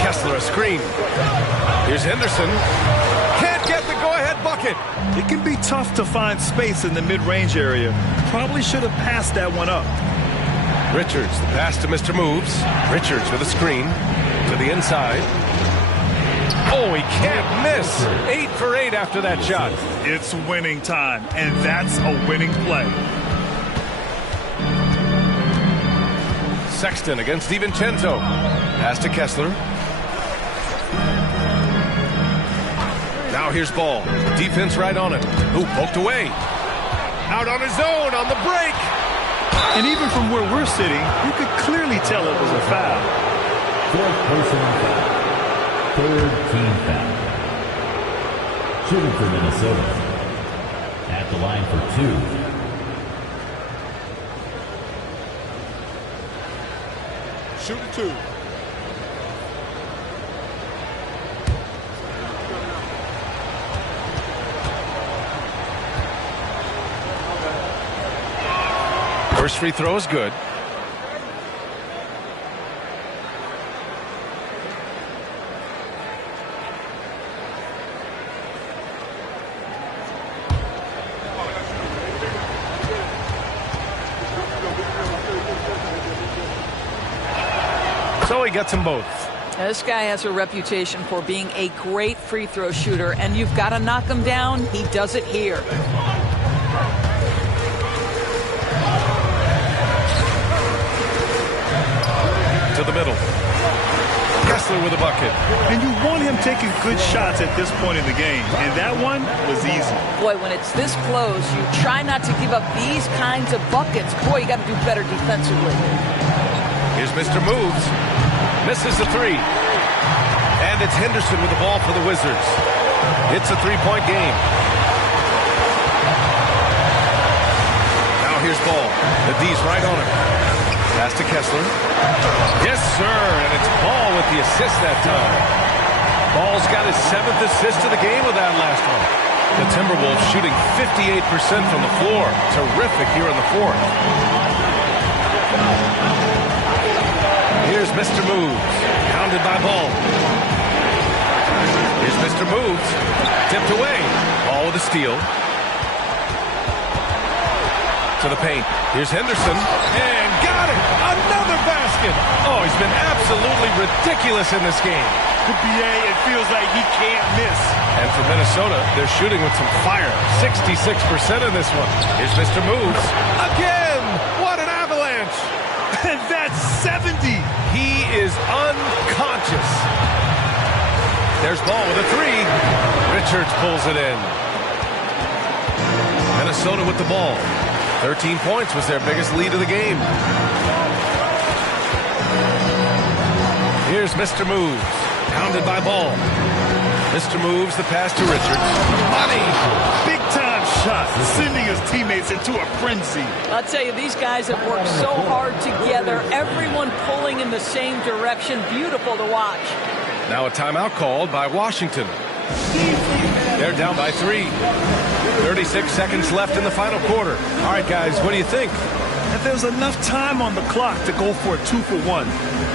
Kessler a screen. Here's Henderson. Can't get the go-ahead bucket. It can be tough to find space in the mid-range area. Probably should have passed that one up. Richards, the pass to Mr. Moves. Richards with a screen. To the inside. Oh, he can't miss. 8 for 8 after that shot. It's winning time, and that's a winning play. Sexton against DiVincenzo. Pass to Kessler. Now here's Ball. Defense right on him. Who poked away. Out on his own on the break. And even from where we're sitting, you could clearly tell it was a foul. Fourth personal foul. Third team foul. Shooting for Minnesota. At the line for 2. Shooting 2. First free throw is good. So he gets them both. This guy has a reputation for being a great free throw shooter, and you've got to knock him down. He does it here. To the middle. Kessler with a bucket. And you want him taking good shots at this point in the game, and that one was easy. Boy, when it's this close, you try not to give up these kinds of buckets. Boy, you got to do better defensively. Here's Mr. Moves. Misses the three. And it's Henderson with the ball for the Wizards. It's a three-point game. Now here's Ball. The D's right on him. Pass to Kessler. Yes, sir. And it's Ball with the assist that time. Ball's got his 7th assist of the game with that last one. The Timberwolves shooting 58% from the floor. Terrific here in the fourth. Here's Mr. Moves, pounded by Ball. Here's Mr. Moves, tipped away. Ball with a steal. To the paint. Here's Henderson, and got it! Another basket! Oh, he's been absolutely ridiculous in this game. The BA, it feels like he can't miss. And for Minnesota, they're shooting with some fire. 66% in this one. Here's Mr. Moves. Again! What an avalanche! And that's 70! He is unconscious. There's Ball with a three. Richards pulls it in. Minnesota with the ball. 13 points was their biggest lead of the game. Here's Mr. Moves. Pounded by Ball. Mr. Moves the pass to Richards. Money! Big time shot, sending his teammates into a frenzy. I'll tell you, these guys have worked so hard together. Everyone pulling in the same direction. Beautiful to watch. Now a timeout called by Washington. They're down by 3. 36 seconds left in the final quarter. All right, guys, what do you think? If there's enough time on the clock to go for a 2-for-1.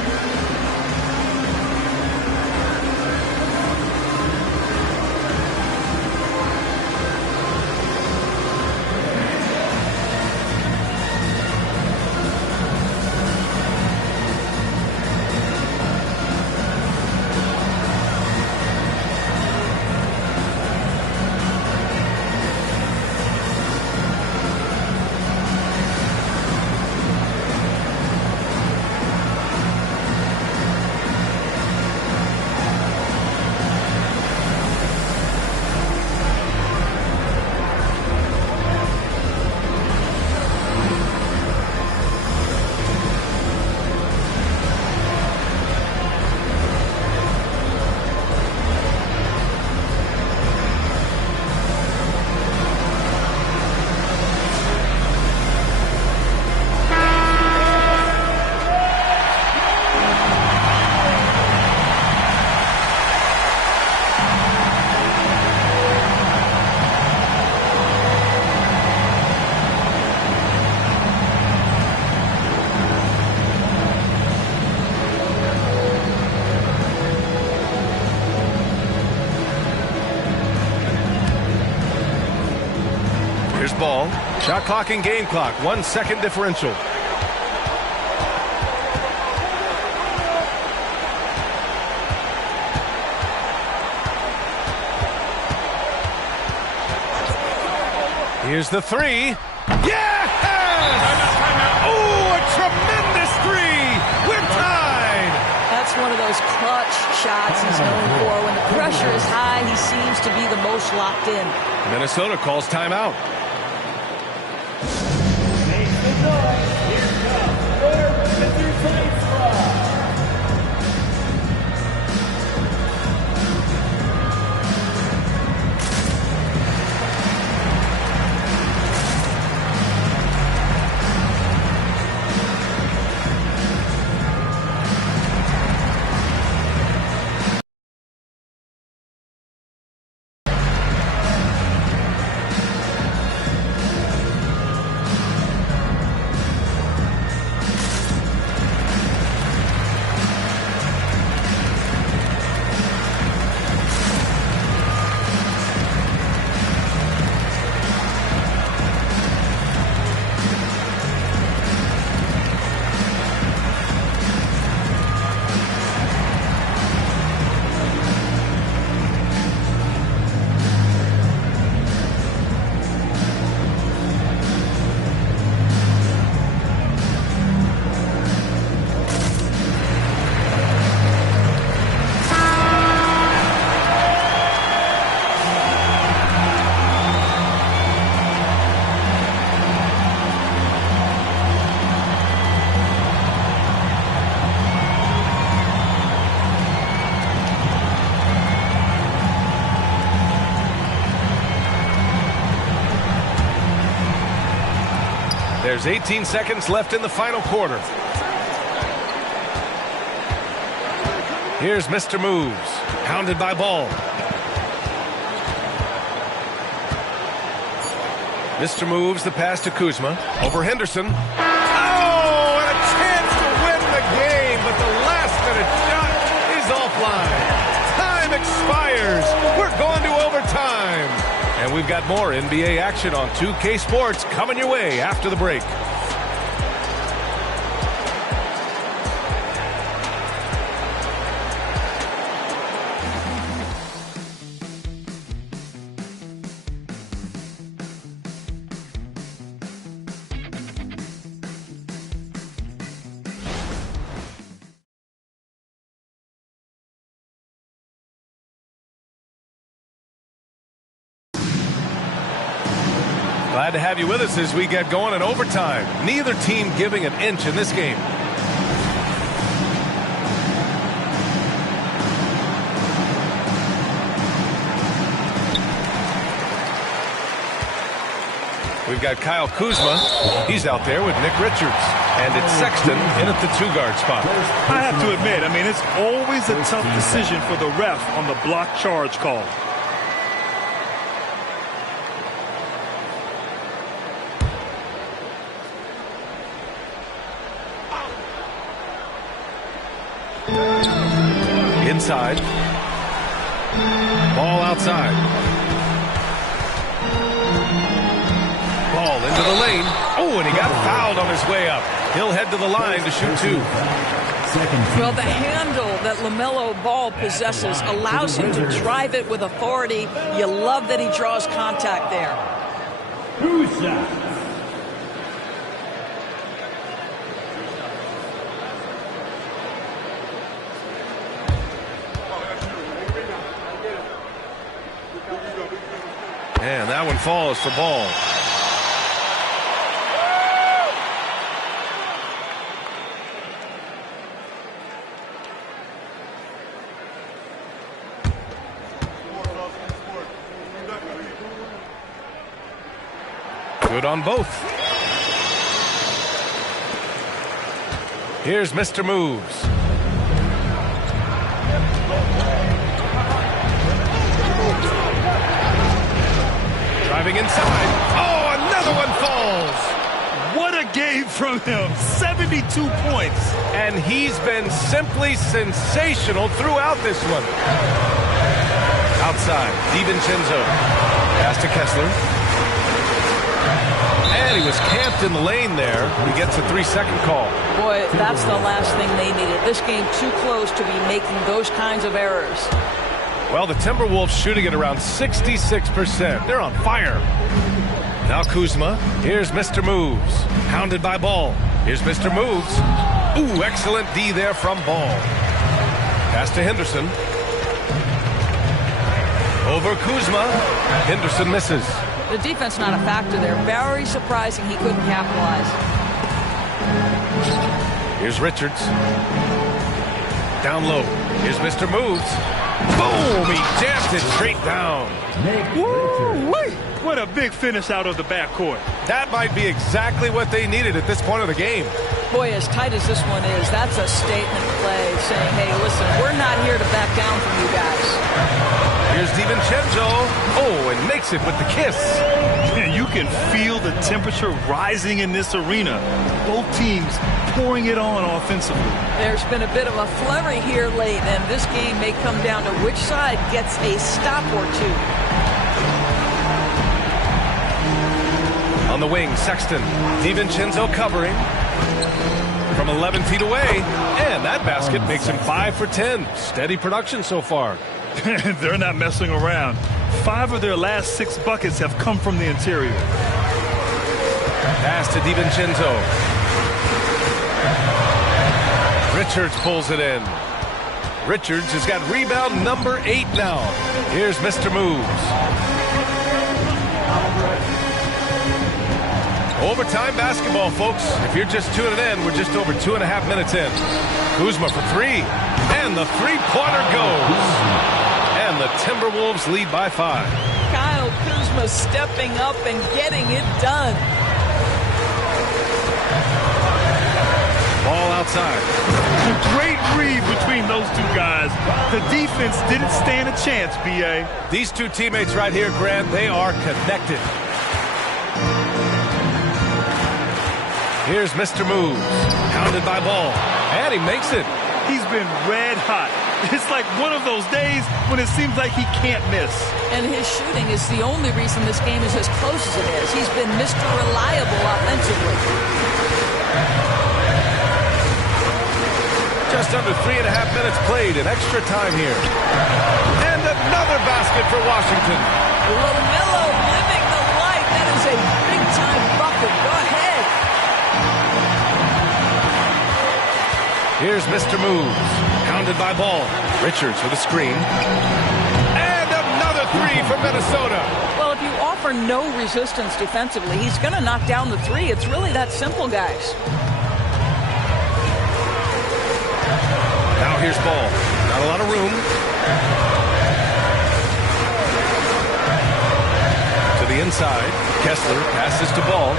Ball. Shot clock and game clock. 1 second differential. Here's the three. Yes! Oh, a tremendous three. We're tied. That's one of those clutch shots he's known for. When the pressure is high, he seems to be the most locked in. Minnesota calls timeout. There's 18 seconds left in the final quarter. Here's Mr. Moves. Pounded by Ball. Mr. Moves the pass to Kuzma. Over Henderson. Oh, and a chance to win the game, but the last-minute shot is offline. Time expires. We're going to overtime. And we've got more NBA action on 2K Sports coming your way after the break. Glad to have you with us as we get going in overtime. Neither team giving an inch in this game. We've got Kyle Kuzma. He's out there with Nick Richards. And it's Sexton in at the 2-guard spot. I have to admit, it's always a tough decision for the ref on the block charge call. Inside. Ball outside. Ball into the lane. Oh, and he got fouled on his way up. He'll head to the line to shoot 2. Well, the handle that LaMelo Ball possesses allows him to drive it with authority. You love that he draws contact there. And that one falls for Ball. Good on both. Here's Mr. Moves. Driving inside. Oh, another one falls. What a game from him. 72 points. And he's been simply sensational throughout this one. Outside, DiVincenzo. Pass to Kessler. And he was camped in the lane there. He gets a 3-second call. Boy, that's the last thing they needed. This game too close to be making those kinds of errors. Well, the Timberwolves shooting at around 66%. They're on fire. Now Kuzma. Here's Mr. Moves. Hounded by Ball. Here's Mr. Moves. Ooh, excellent D there from Ball. Pass to Henderson. Over Kuzma. Henderson misses. The defense not a factor there. Very surprising he couldn't capitalize. Here's Richards. Down low. Here's Mr. Moves. Boom! He jams it straight down. Woo-wee! What a big finish out of the backcourt. That might be exactly what they needed at this point of the game. Boy, as tight as this one is, that's a statement play saying, hey, listen, we're not here to back down from you guys. Here's DiVincenzo. Oh, and makes it with the kiss. And you can feel the temperature rising in this arena. Both teams pouring it on offensively. There's been a bit of a flurry here late, and this game may come down to which side gets a stop or two. On the wing, Sexton. DiVincenzo covering from 11 feet away. And that basket makes him 5 for 10. Steady production so far. They're not messing around. 5 of their last 6 buckets have come from the interior. Pass to DiVincenzo. Richards pulls it in. Richards has got rebound number 8 now. Here's Mr. Moves. Overtime basketball, folks. If you're just tuning in, we're just over 2.5 minutes in. Kuzma for 3. And the three-pointer goes. And the Timberwolves lead by 5. Kyle Kuzma stepping up and getting it done. Ball outside. A great read between those two guys. The defense didn't stand a chance, B.A. These two teammates right here, Grant, they are connected. Here's Mr. Moves. Hounded by Ball. And he makes it. He's been red hot. It's like one of those days when it seems like he can't miss. And his shooting is the only reason this game is as close as it is. He's been Mr. Reliable offensively. Just under 3.5 minutes played in extra time here. And another basket for Washington. LaMelo living the life. That is a big-time bucket. Go ahead. Here's Mr. Moves. Hounded by Ball. Richards with a screen. And another 3 from Minnesota. Well, if you offer offer no resistance defensively. He's going to knock down the three. It's really that simple, guys. Now here's Ball. Not a lot of room. To the inside. Kessler passes to Ball.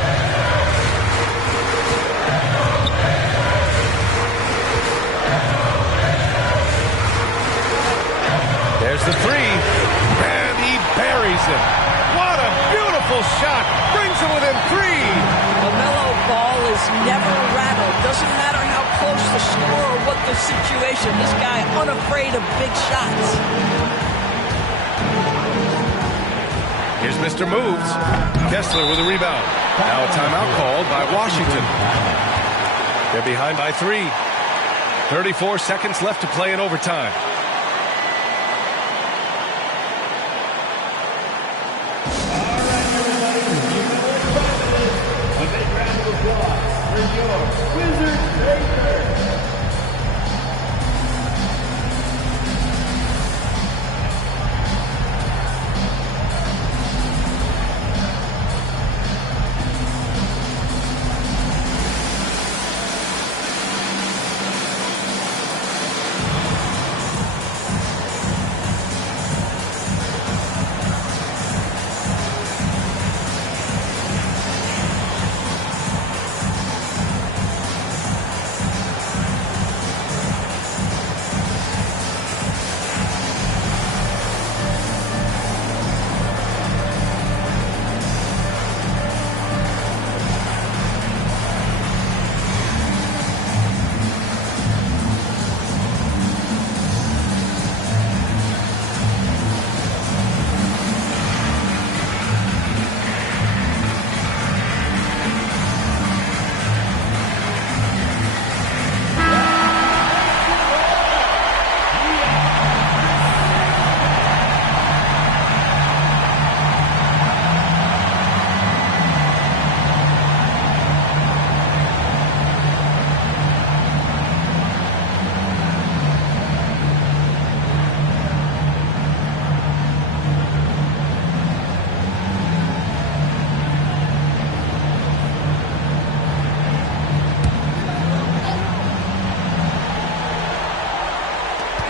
There's the three. And he buries it. What a beautiful shot. Brings him within three. LaMelo Ball is never rattled. Doesn't matter how close the score or what the situation. This guy unafraid of big shots. Here's Mr. Moves. Kessler with a rebound. Now a timeout called by Washington. They're behind by 3. 34 seconds left to play in overtime.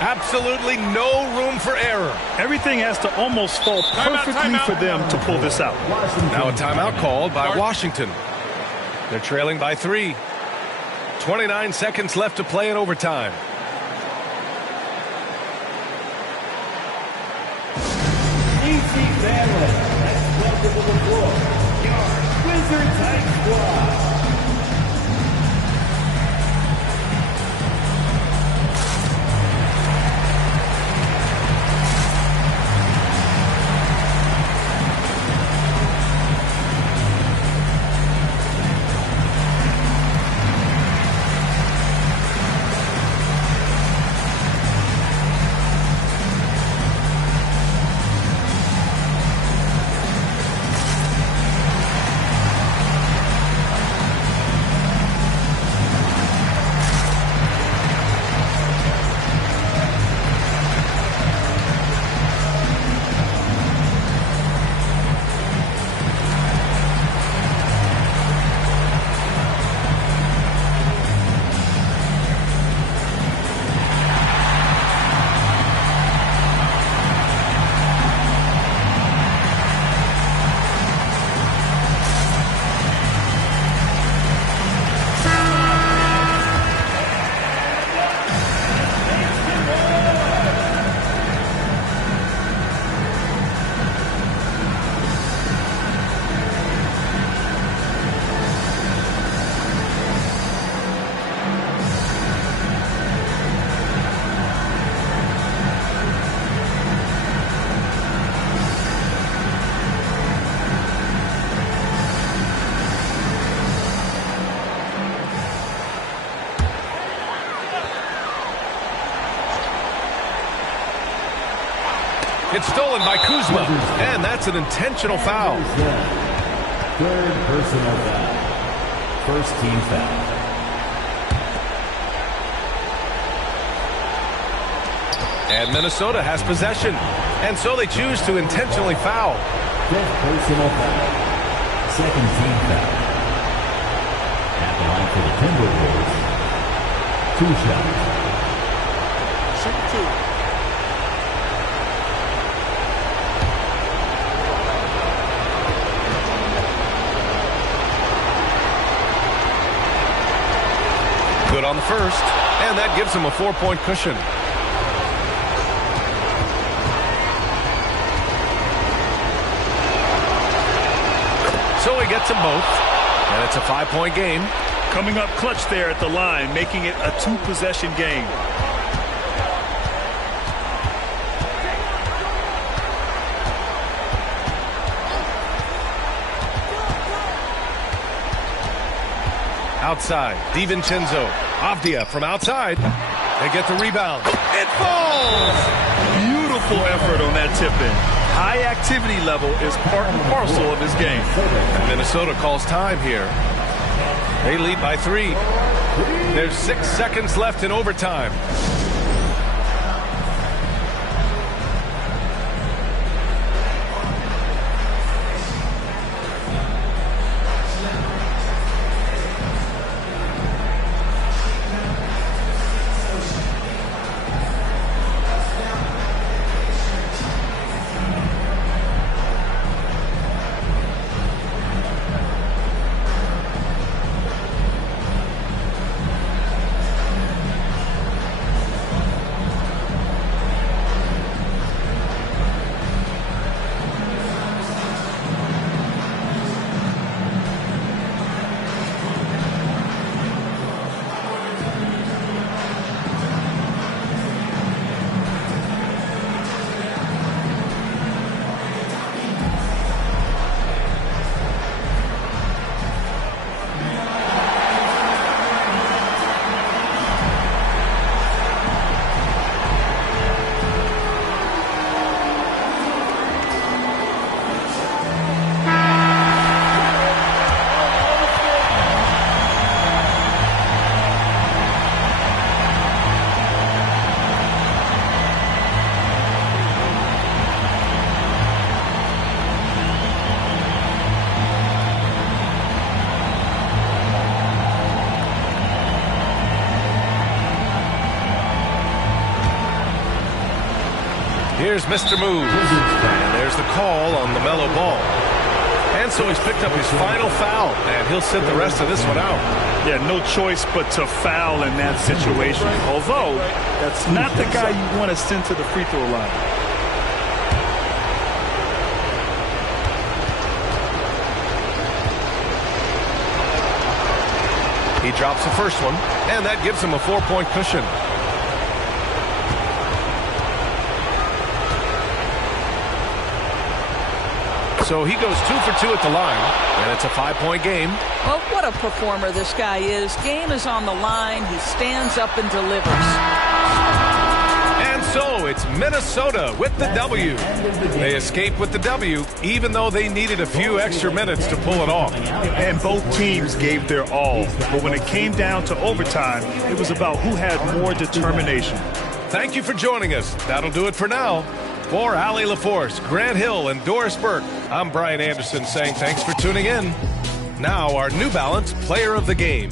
Absolutely no room for error. Everything has to almost fall perfectly for them to pull this out. Now a timeout called by Washington. They're trailing by 3. 29 seconds left to play in overtime. DC family, let's welcome to the floor your Wizard Type Squad. It's stolen by Kuzma, and that's an intentional foul. Third personal foul. First team foul. And Minnesota has possession, and so they choose to intentionally foul. Fifth personal foul. Second team foul. At the line for the Timberwolves, 2 shots. Shoot 2. Good on the first, and that gives him a 4-point cushion. So he gets them both, and it's a 5-point game. Coming up clutch there at the line, making it a 2-possession game. Outside, DiVincenzo. Avdia from outside. They get the rebound. It falls! Beautiful effort on that tip-in. High activity level is part and parcel of his game. And Minnesota calls time here. They lead by 3. There's 6 seconds left in overtime. Here's Mr. Move. And there's the call on the mellow ball. And so he's picked up his final foul, and he'll sit the rest of this one out. Yeah, no choice but to foul in that situation. Although, that's not the guy you want to send to the free throw line. He drops the first one, and that gives him a 4-point cushion. So he goes 2 for 2 at the line, and it's a 5-point game. Well, what a performer this guy is. Game is on the line. He stands up and delivers. And so it's Minnesota with the W. They escape with the W, even though they needed a few extra minutes to pull it off. And both teams gave their all. But when it came down to overtime, it was about who had more determination. Thank you for joining us. That'll do it for now. For Allie LaForce, Grant Hill, and Doris Burke, I'm Brian Anderson saying thanks for tuning in. Now our New Balance Player of the Game.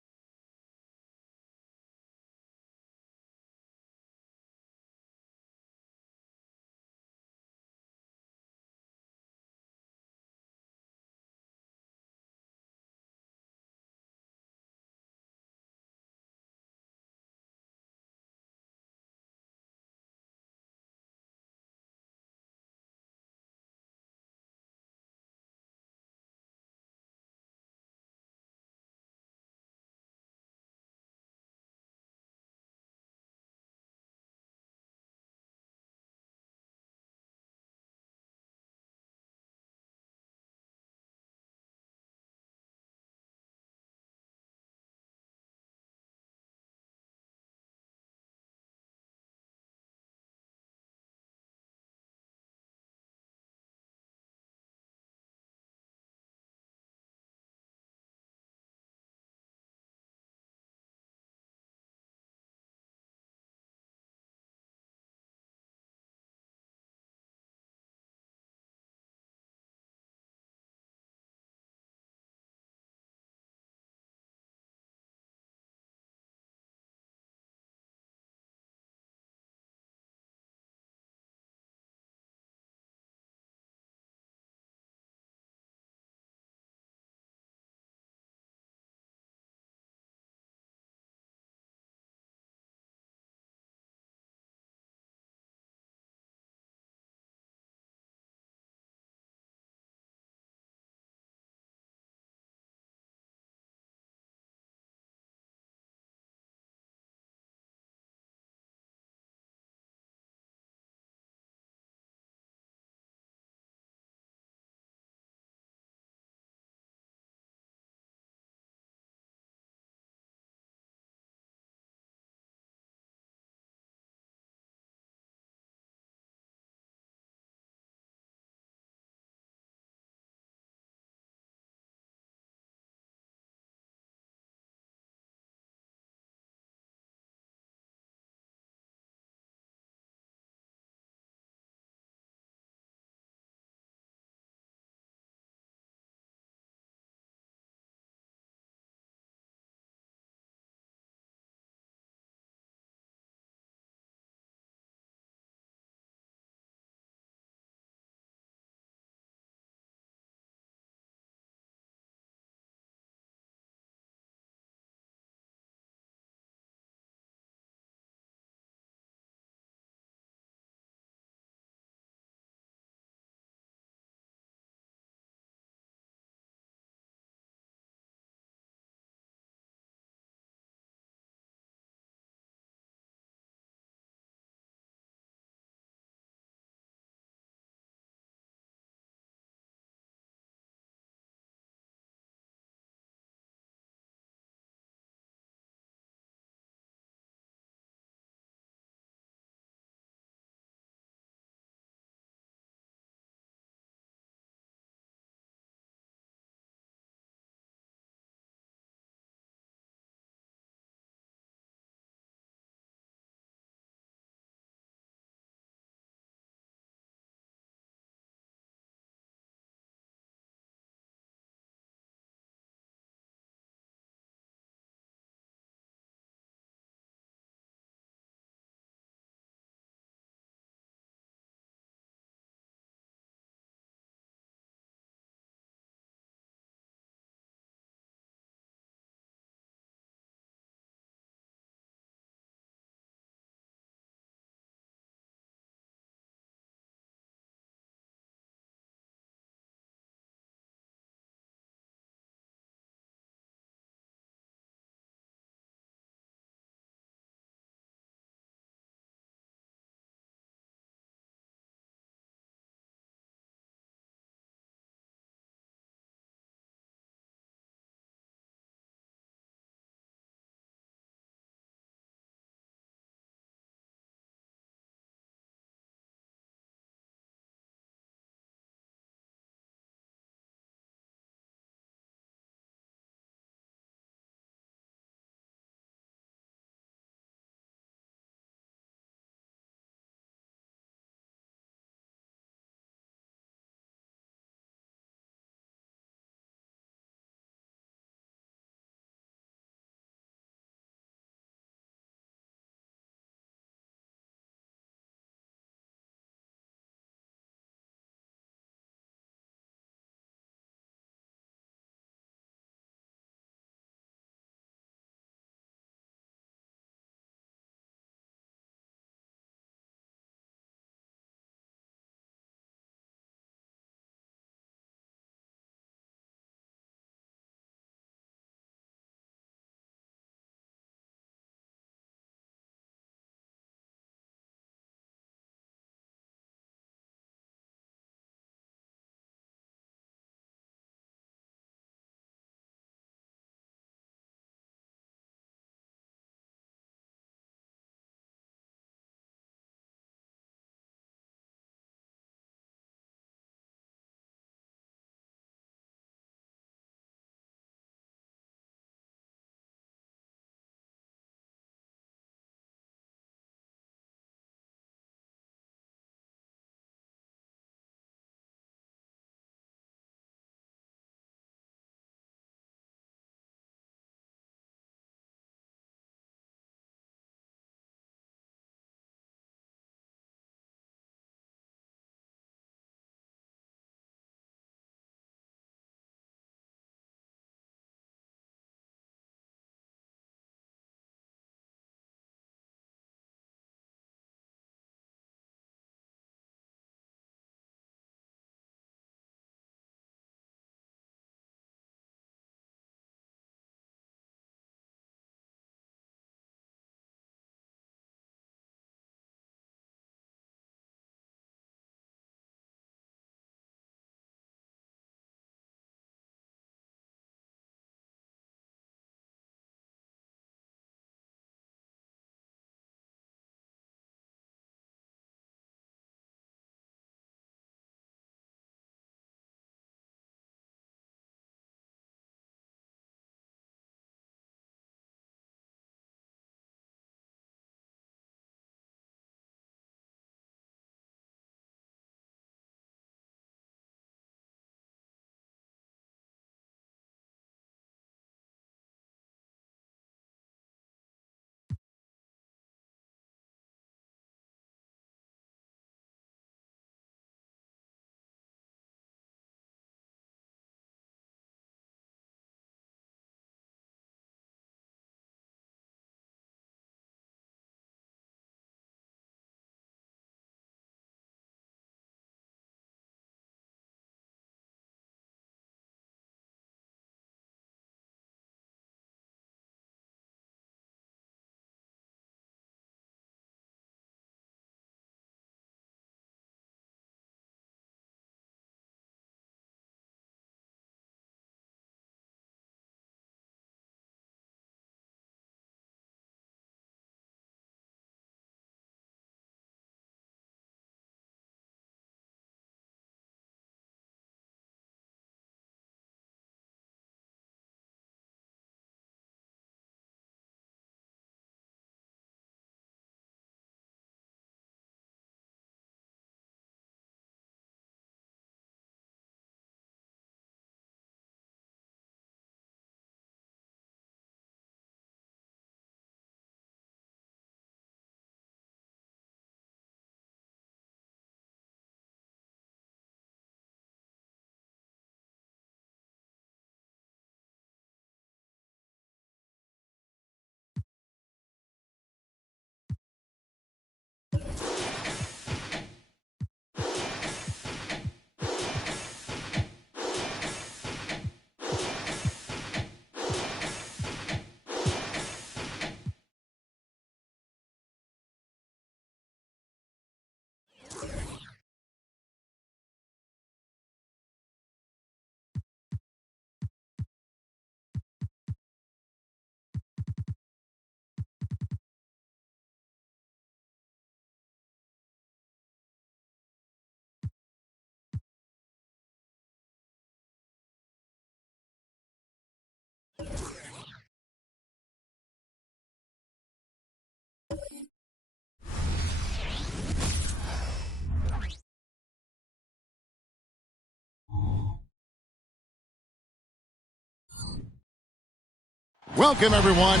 Welcome, everyone.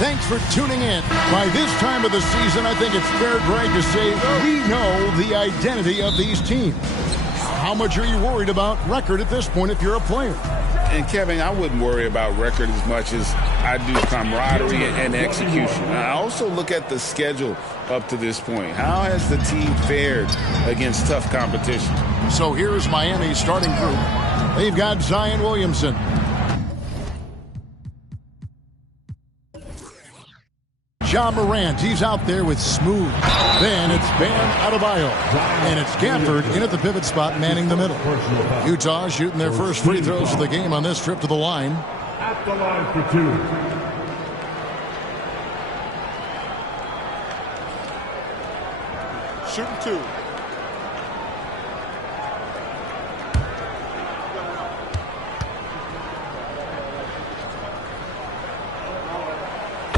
Thanks for tuning in. By this time of the season, I think it's fair, Greg, to say we know the identity of these teams. How much are you worried about record at this point if you're a player? And, Kevin, I wouldn't worry about record as much as I do camaraderie and execution. I also look at the schedule up to this point. How has the team fared against tough competition? So here's Miami's starting group. They've got Zion Williamson, Ja Morant, he's out there with Smooth. Then it's Bam Adebayo. And it's Gafford in at the pivot spot, manning the middle. Utah shooting their first free throws of the game on this trip to the line. At the line for two. Shooting two.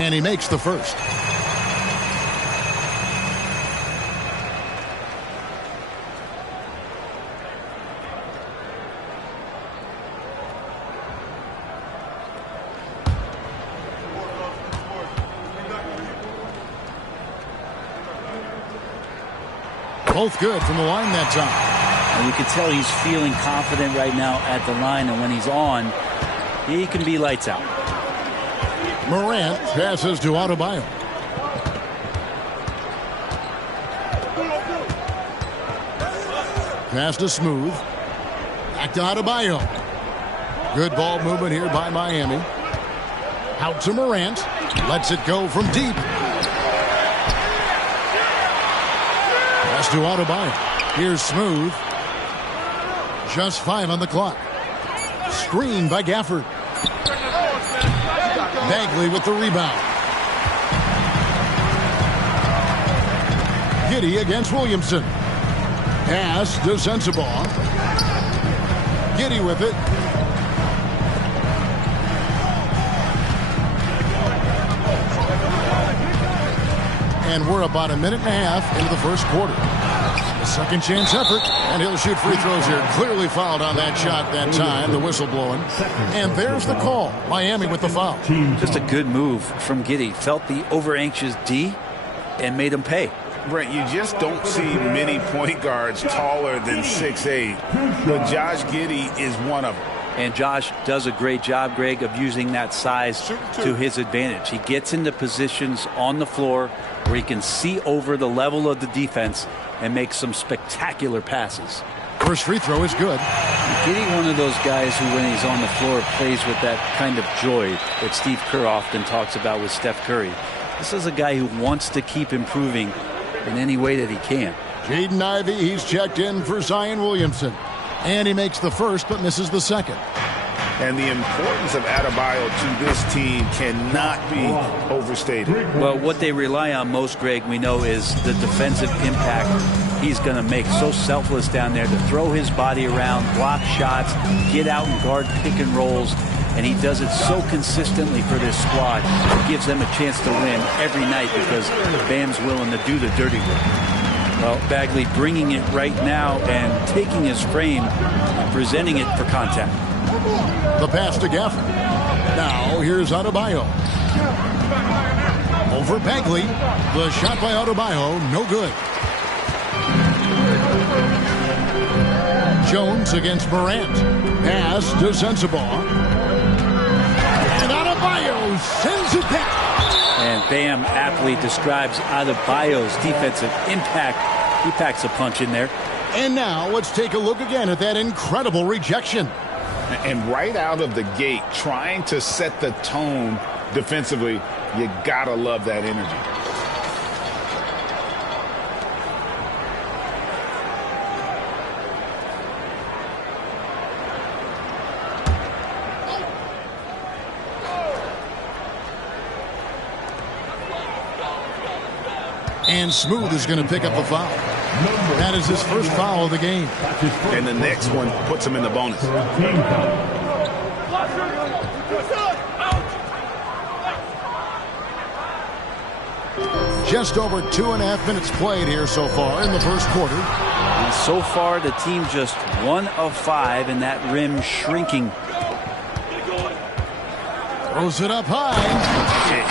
And he makes the first. Both good from the line that time. And you can tell he's feeling confident right now at the line, and when he's on, he can be lights out. Morant passes to Adebayo. Pass to Smooth. Back to Adebayo. Good ball movement here by Miami. Out to Morant. Lets it go from deep. Pass to Adebayo. Here's Smooth. Just 5 on the clock. Screen by Gafford. Bagley with the rebound. Giddey against Williamson. Pass to Sensabaugh. Giddey with it. And we're about a minute and a half into the first quarter. A second chance effort, and he'll shoot free throws here. Clearly fouled on that shot that time, the whistle blowing. And there's the call. Miami with the foul. Just a good move from Giddey. Felt the over-anxious D and made him pay. Brent, you just don't see many point guards taller than 6'8", but Josh Giddey is one of them. And Josh does a great job, Greg, of using that size to his advantage. He gets into positions on the floor where he can see over the level of the defense and make some spectacular passes. First free throw is good. Giddey, one of those guys who, when he's on the floor, plays with that kind of joy that Steve Kerr often talks about with Steph Curry. This is a guy who wants to keep improving in any way that he can. Jaden Ivey, he's checked in for Zion Williamson. And he makes the first but misses the second. And the importance of Adebayo to this team cannot be overstated. Well, what they rely on most, Greg, we know, is the defensive impact he's going to make. So selfless down there to throw his body around, block shots, get out and guard pick and rolls. And he does it so consistently for this squad. It gives them a chance to win every night because Bam's willing to do the dirty work. Well, Bagley bringing it right now and taking his frame and presenting it for contact. The pass to Gafford. Now here's Adebayo. Over Bagley. The shot by Adebayo, no good. Jones against Morant. Pass to Sensabaugh. And Adebayo sends it back. And Bam aptly describes Adebayo's defensive impact. He packs a punch in there. And now let's take a look again at that incredible rejection. And right out of the gate, trying to set the tone defensively, you gotta love that energy. And Smooth is going to pick up the foul. That is his first foul of the game. And the next one puts him in the bonus. Just over 2.5 minutes played here so far in the first quarter. And so far, the team just 1 of 5, and that rim shrinking. Throws it up high.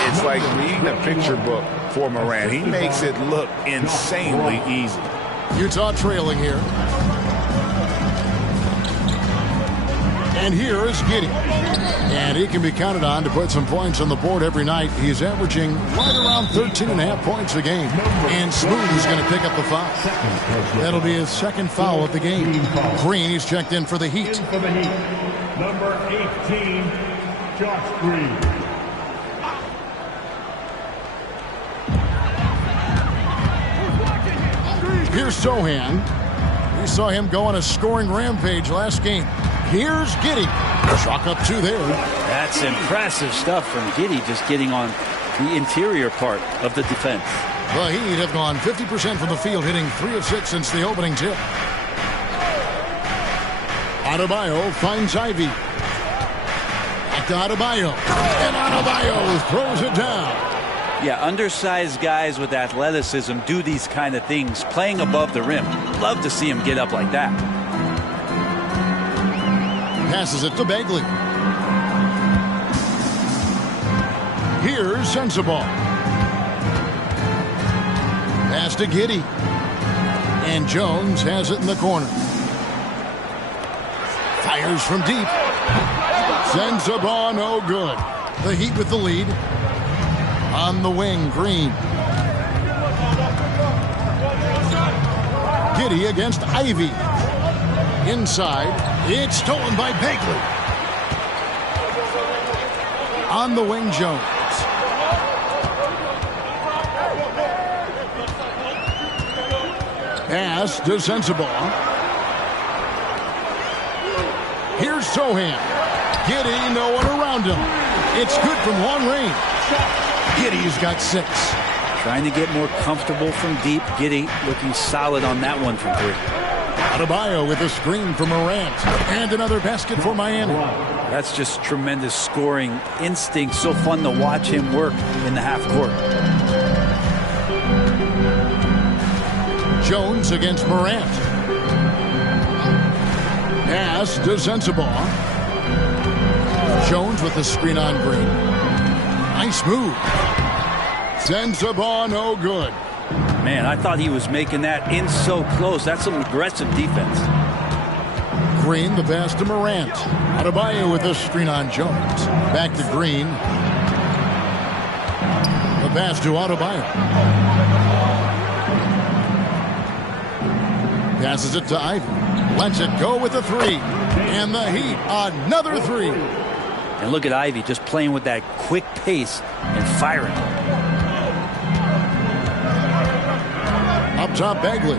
It's like reading a picture book for Morant. He makes it look insanely easy. Utah trailing here. And here is Giddey. And he can be counted on to put some points on the board every night. He's averaging right around 13.5 points a game. And Smooth is going to pick up the foul. That'll be his second foul of the game. Green, he's checked in for the Heat. Number 18, Josh Green. Here's Sohan. We saw him go on a scoring rampage last game. Here's Giddey. Chalk up 2 there. That's impressive stuff from Giddey, just getting on the interior part of the defense. The Heat have gone 50% from the field, hitting 3 of 6 since the opening tip. Adebayo finds Ivy. Back to Adebayo. And Adebayo throws it down. Yeah, undersized guys with athleticism do these kind of things, playing above the rim. Love to see him get up like that. Passes it to Bagley. Here's Sensabaugh. Pass to Giddey. And Jones has it in the corner. Fires from deep. Sensabaugh no good. The Heat with the lead. On the wing, Green. Giddey against Ivy. Inside. It's stolen by Bagley. On the wing, Jones. Pass to Sensabaugh. Here's Sohan. Giddey, no one around him. It's good from long range. Giddey's got 6. Trying to get more comfortable from deep. Giddey looking solid on that one from 3. Adebayo with a screen for Morant. And another basket for Miami. That's just tremendous scoring instinct. So fun to watch him work in the half court. Jones against Morant. Pass to Sensabaugh. Jones with the screen on Green. Nice move. Sensabaugh no good. Man, I thought he was making that in so close. That's some aggressive defense. Green, the pass to Morant. Adebayo with a screen on Jones. Back to Green. The pass to Adebayo. Passes it to Ivy. Lets it go with a 3. And the Heat, another 3. And look at Ivy just playing with that quick pace and firing. Up top, Bagley.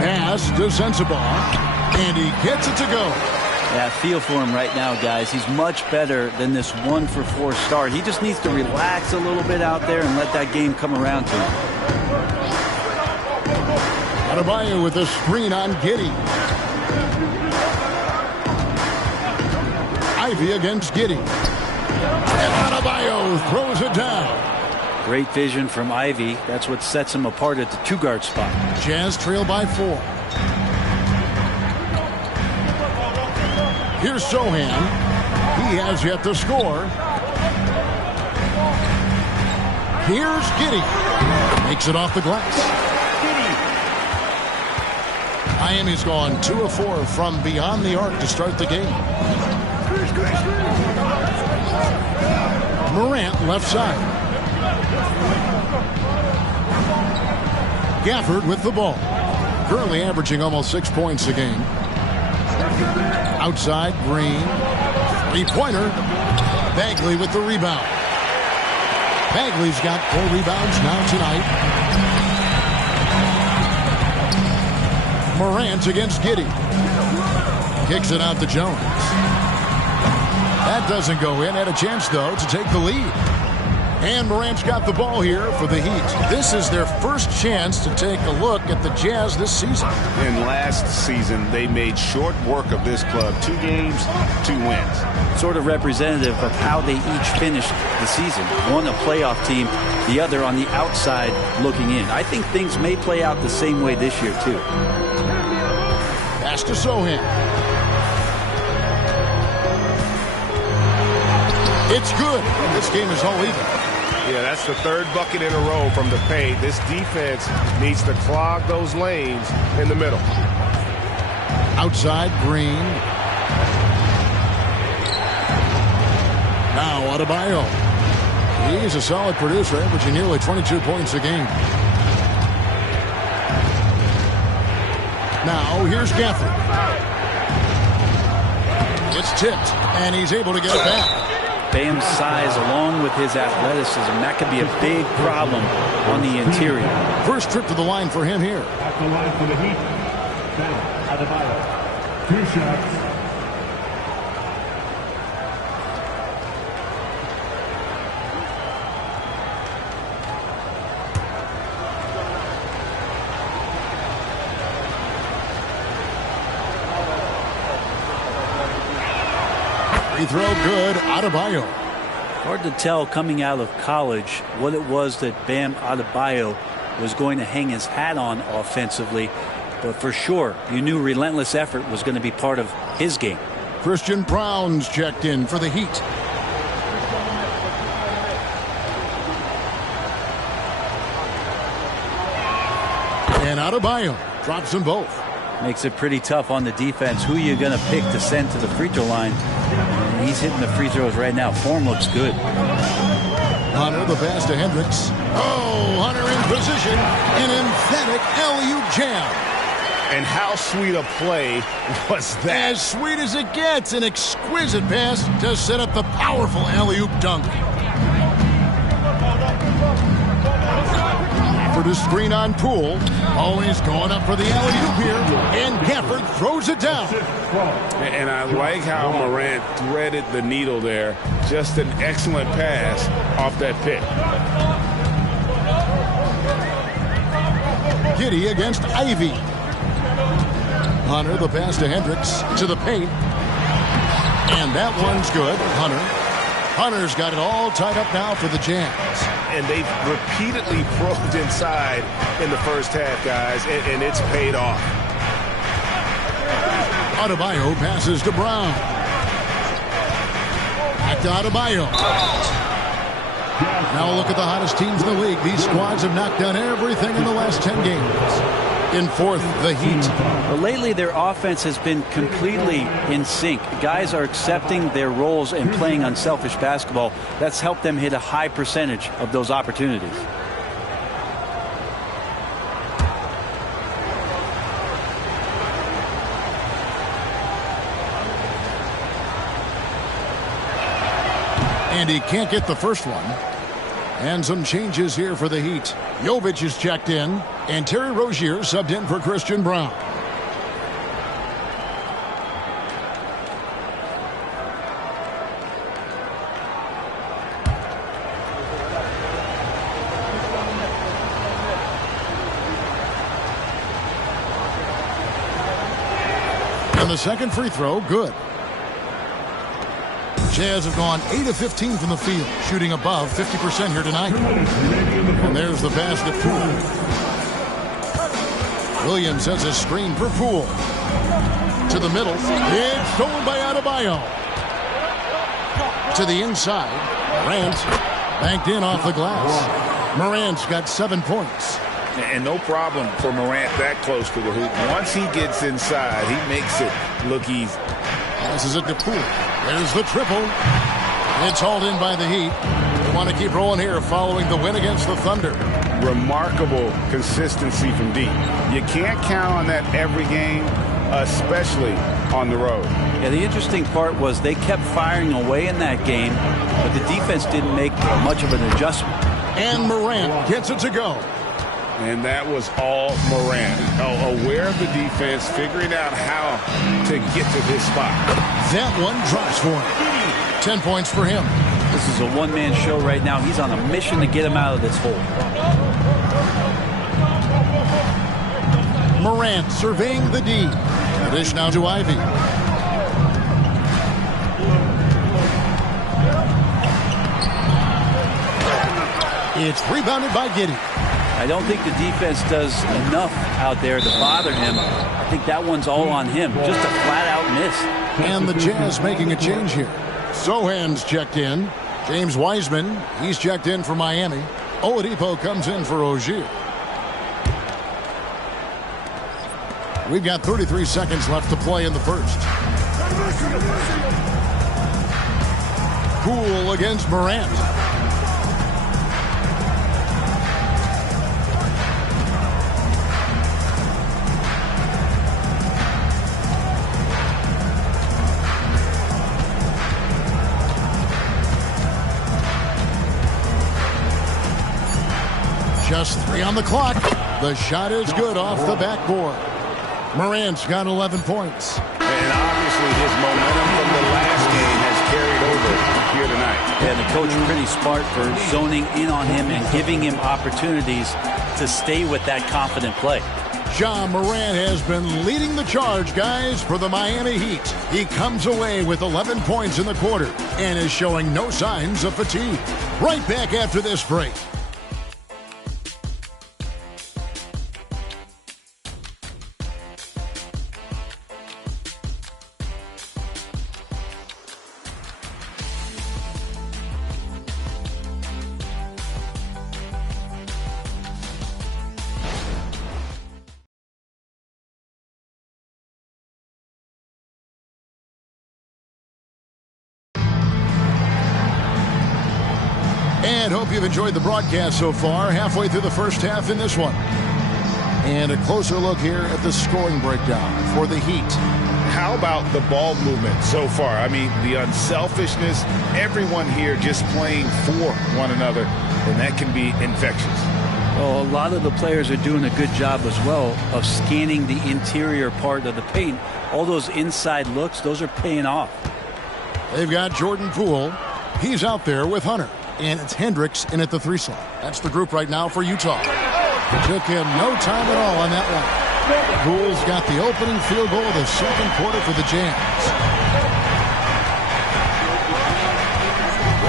Pass to Sensabaugh. And he gets it to go. Yeah, feel for him right now, guys. He's much better than this 1-for-4 start. He just needs to relax a little bit out there and let that game come around to him. Adebayo with a screen on Giddey. Ivy against Giddey. And Adebayo throws it down. Great vision from Ivy. That's what sets him apart at the 2-guard spot. Jazz trail by 4. Here's Sohan. He has yet to score. Here's Giddey. Makes it off the glass. Miami's gone 2 of 4 from beyond the arc to start the game. Morant left side. Gafford with the ball. Currently averaging almost 6 points a game. Outside, Green. 3-pointer. Bagley with the rebound. Bagley's got 4 rebounds now tonight. Morant against Giddey. Kicks it out to Jones. That doesn't go in. Had a chance, though, to take the lead. And Morant's got the ball here for the Heat. This is their first chance to take a look at the Jazz this season. And last season, they made short work of this club. 2 games, 2 wins. Sort of representative of how they each finished the season. One a playoff team, the other on the outside looking in. I think things may play out the same way this year, too. Pass to Sohan. It's good. This game is all even. Yeah, that's the third bucket in a row from the paint. This defense needs to clog those lanes in the middle. Outside, Green. Now Adebayo. He's a solid producer, averaging nearly 22 points a game. Now here's Gafford. It's tipped, and he's able to get it back. Bam's size along with his athleticism, that could be a big problem on the interior. First trip to the line for him here. At the line for the Heat, Bam Adebayo. 2 shots. Free throw good, Adebayo. Hard to tell coming out of college what it was that Bam Adebayo was going to hang his hat on offensively, but for sure you knew relentless effort was going to be part of his game. Christian Brown's checked in for the Heat. And Adebayo drops them both. Makes it pretty tough on the defense. Who are you going to pick to send to the free throw line? And he's hitting the free throws right now. Form looks good. Hunter, the pass to Hendricks. Oh, Hunter in position. An emphatic alley-oop jam. And how sweet a play was that? As sweet as it gets. An exquisite pass to set up the powerful alley-oop dunk. For the screen on Poole. Always going up for the alley-oop here. And Gafford throws it down. And I like how Morant threaded the needle there. Just an excellent pass off that pick. Giddey against Ivy. Hunter, the pass to Hendricks, to the paint. And that one's good. Hunter's got it all tied up now for the Jazz. And they've repeatedly probed inside in the first half, guys, and it's paid off. Adebayo passes to Brown. Back to Adebayo. Now look at the hottest teams in the league. These squads have knocked down everything in the last 10 games. In fourth, the Heat. Well, lately their offense has been completely in sync. Guys are accepting their roles and playing unselfish basketball. That's helped them hit a high percentage of those opportunities. And he can't get the first one. And some changes here for the Heat. Jovic is checked in, and Terry Rozier subbed in for Christian Brown. And the second free throw, good. Jazz have gone 8 of 15 from the field, shooting above 50% here tonight. And there's the pass to Poole. Williams has a screen for Poole. To the middle. It's stolen by Adebayo. To the inside. Morant banked in off the glass. Morant's got 7 points. And no problem for Morant that close to the hoop. Once he gets inside, he makes it look easy. Passes it to Poole. There's the triple. It's hauled in by the Heat. They want to keep rolling here following the win against the Thunder. Remarkable consistency from deep. You can't count on that every game, especially on the road. Yeah, the interesting part was they kept firing away in that game, but the defense didn't make much of an adjustment. And Morant gets it to go. And that was all Morant. Aware of the defense, figuring out how to get to this spot. That one drops for him. 10 points for him. This is a one-man show right now. He's on a mission to get him out of this hole. Morant surveying the D. The dish now to Ivy. It's rebounded by Giddey. I don't think the defense does enough out there to bother him. I think that one's all on him. Just a flat-out miss. And the Jazz making a change here. Sohan's checked in. James Wiseman, he's checked in for Miami. Oladipo comes in for Ogier. We've got 33 seconds left to play in the first. Poole against Morant. Just 3 on the clock. The shot is good off the backboard. Morant's got 11 points. And obviously his momentum from the last game has carried over here tonight. Yeah, the coach pretty smart for zoning in on him and giving him opportunities to stay with that confident play. Ja Morant has been leading the charge, guys, for the Miami Heat. He comes away with 11 points in the quarter and is showing no signs of fatigue. Right back after this break. And hope you've enjoyed the broadcast so far. Halfway through the first half in this one. And a closer look here at the scoring breakdown for the Heat. How about the ball movement so far? I mean, the unselfishness, everyone here just playing for one another, and that can be infectious. Well, a lot of the players are doing a good job as well of scanning the interior part of the paint. All those inside looks, those are paying off. They've got Jordan Poole. He's out there with Hunter. And it's Hendricks in at the 3 slot. That's the group right now for Utah. It took him no time at all on that one. Poole's got the opening field goal of the second quarter for the Jazz.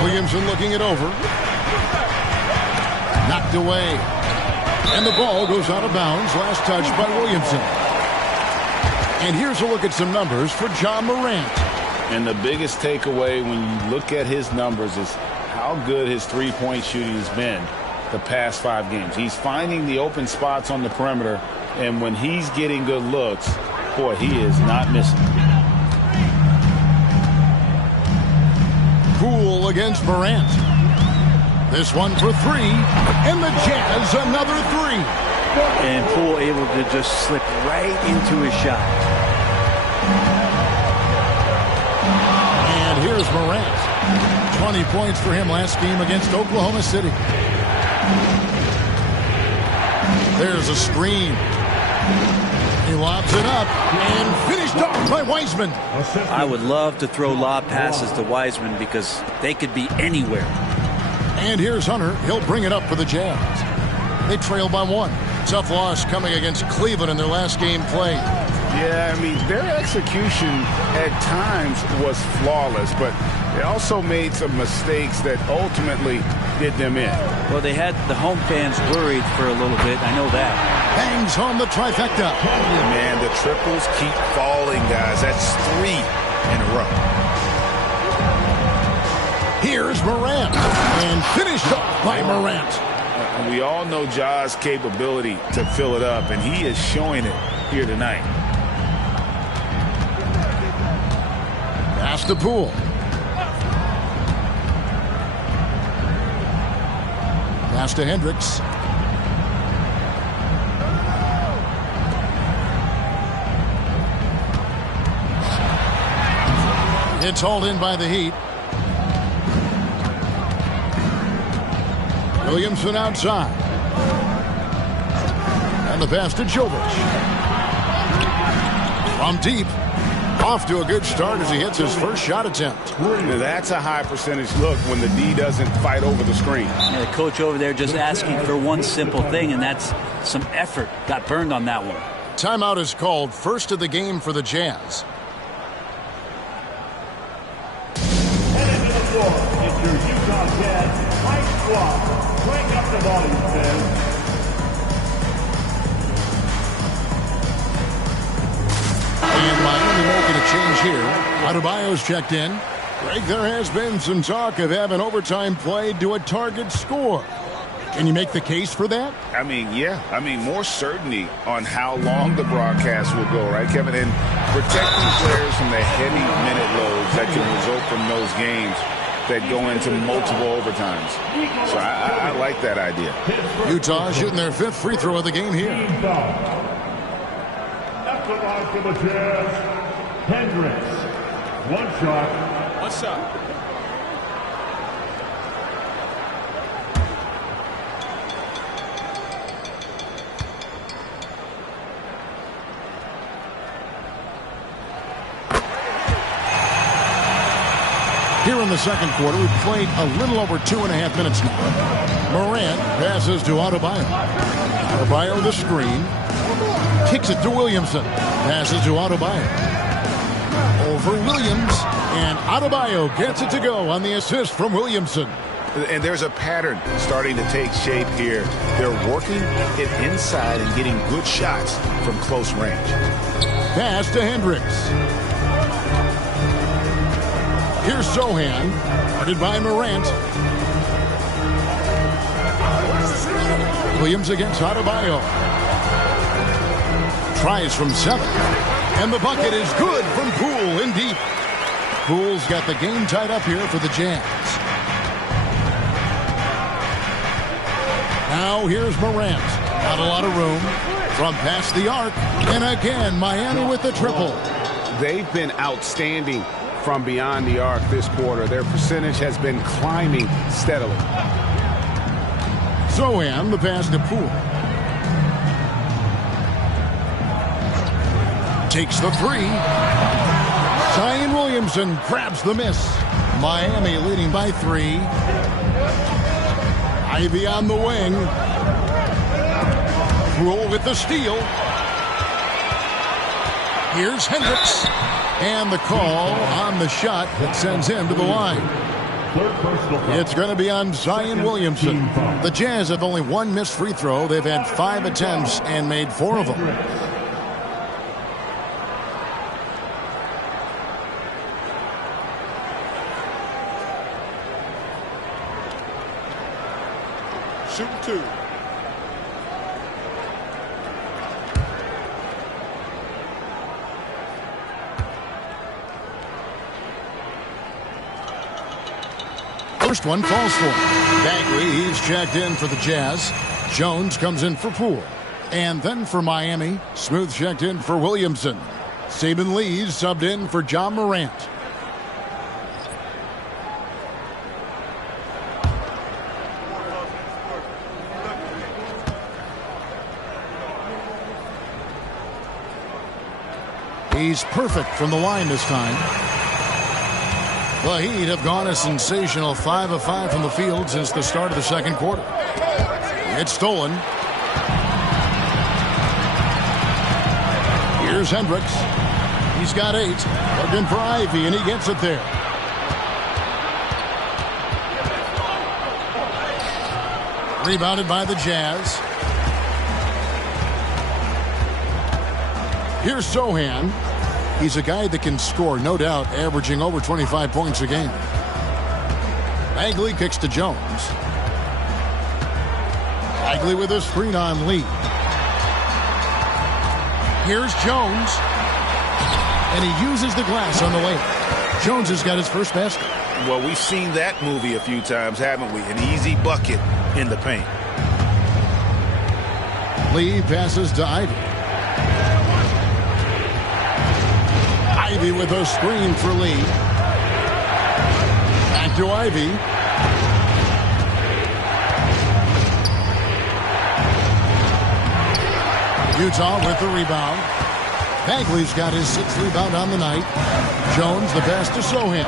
Williamson looking it over. Knocked away. And the ball goes out of bounds. Last touch by Williamson. And here's a look at some numbers for Ja Morant. And the biggest takeaway when you look at his numbers is how good his three-point shooting has been the past 5 games. He's finding the open spots on the perimeter, and when he's getting good looks, boy, he is not missing. Poole against Morant. This one for 3, and the Jazz another 3. And Poole able to just slip right into his shot. And here's Morant. 20 points for him last game against Oklahoma City. There's a screen. He lobs it up and finished off by Wiseman. I would love to throw lob passes to Wiseman because they could be anywhere. And here's Hunter. He'll bring it up for the Jazz. They trail by 1. Tough loss coming against Cleveland in their last game played. Yeah, I mean, their execution at times was flawless, but they also made some mistakes that ultimately did them in. Well, they had the home fans worried for a little bit. I know that. Bangs home the trifecta. Man, the triples keep falling, guys. That's 3 in a row. Here's Morant. And finished off by Morant. We all know Ja's capability to fill it up, and he is showing it here tonight. Pass to Poole. Pass to Hendricks. It's hauled in by the Heat. Williamson outside. And the pass to Jovic. From deep. Off to a good start as he hits his first shot attempt. That's a high percentage look when the D doesn't fight over the screen. Yeah, the coach over there just asking for one simple thing, and that's some effort. Got burned on that one. Timeout is called. First of the game for the Jazz. And into the floor, it's your Utah Jazz Mike Squad. Crank up the volume, fans. And Miami making a change here. Adebayo's checked in. Greg, there has been some talk of having overtime played to a target score. Can you make the case for that? I mean, yeah. I mean, more certainty on how long the broadcast will go, right, Kevin? And protecting players from the heavy minute loads that can result from those games that go into multiple overtimes. So I like that idea. Utah shooting their 5th free throw of the game here. At the line for the Jazz, Hendricks. One shot. One shot. Here in the second quarter, we've played a little over 2.5 minutes now. Morant passes to Adebayo. Adebayo the screen. Kicks it to Williamson. Passes to Adebayo. Over Williams. And Adebayo gets it to go on the assist from Williamson. And there's a pattern starting to take shape here. They're working it inside and getting good shots from close range. Pass to Hendricks. Here's Sohan, guarded by Morant. Williams against Adebayo. Tries from 7. And the bucket is good from Poole in deep. Poole's got the game tied up here for the Jazz. Now here's Morant. Not a lot of room. From past the arc. And again, Miami with the triple. They've been outstanding from beyond the arc this quarter. Their percentage has been climbing steadily. Sohan, the pass to Poole. Takes the 3. Zion Williamson grabs the miss. Miami leading by 3. Ivy on the wing. Poole with the steal. Here's Hendricks. And the call on the shot that sends him to the line. It's going to be on Zion Williamson. The Jazz have only 1 missed free throw. They've had 5 attempts and made 4 of them. Shooting 2. First one falls for him. Bagley, he's checked in for the Jazz. Jones comes in for Poole. And then for Miami, Smooth checked in for Williamson. Saban Lee's subbed in for John Morant. He's perfect from the line this time. The Heat have gone a sensational 5 of 5 from the field since the start of the second quarter. It's stolen. Here's Hendricks. He's got 8. Looking for Ivy, and he gets it there. Rebounded by the Jazz. Here's Sohan. He's a guy that can score, no doubt, averaging over 25 points a game. Bagley kicks to Jones. Bagley with a screen on Lee. Here's Jones. And he uses the glass on the layup. Jones has got his first basket. Well, we've seen that movie a few times, haven't we? An easy bucket in the paint. Lee passes to Ivy. Ivy with a screen for Lee. Back to Ivy. Utah with the rebound. Bagley's got his 6th rebound on the night. Jones the pass to Sohan.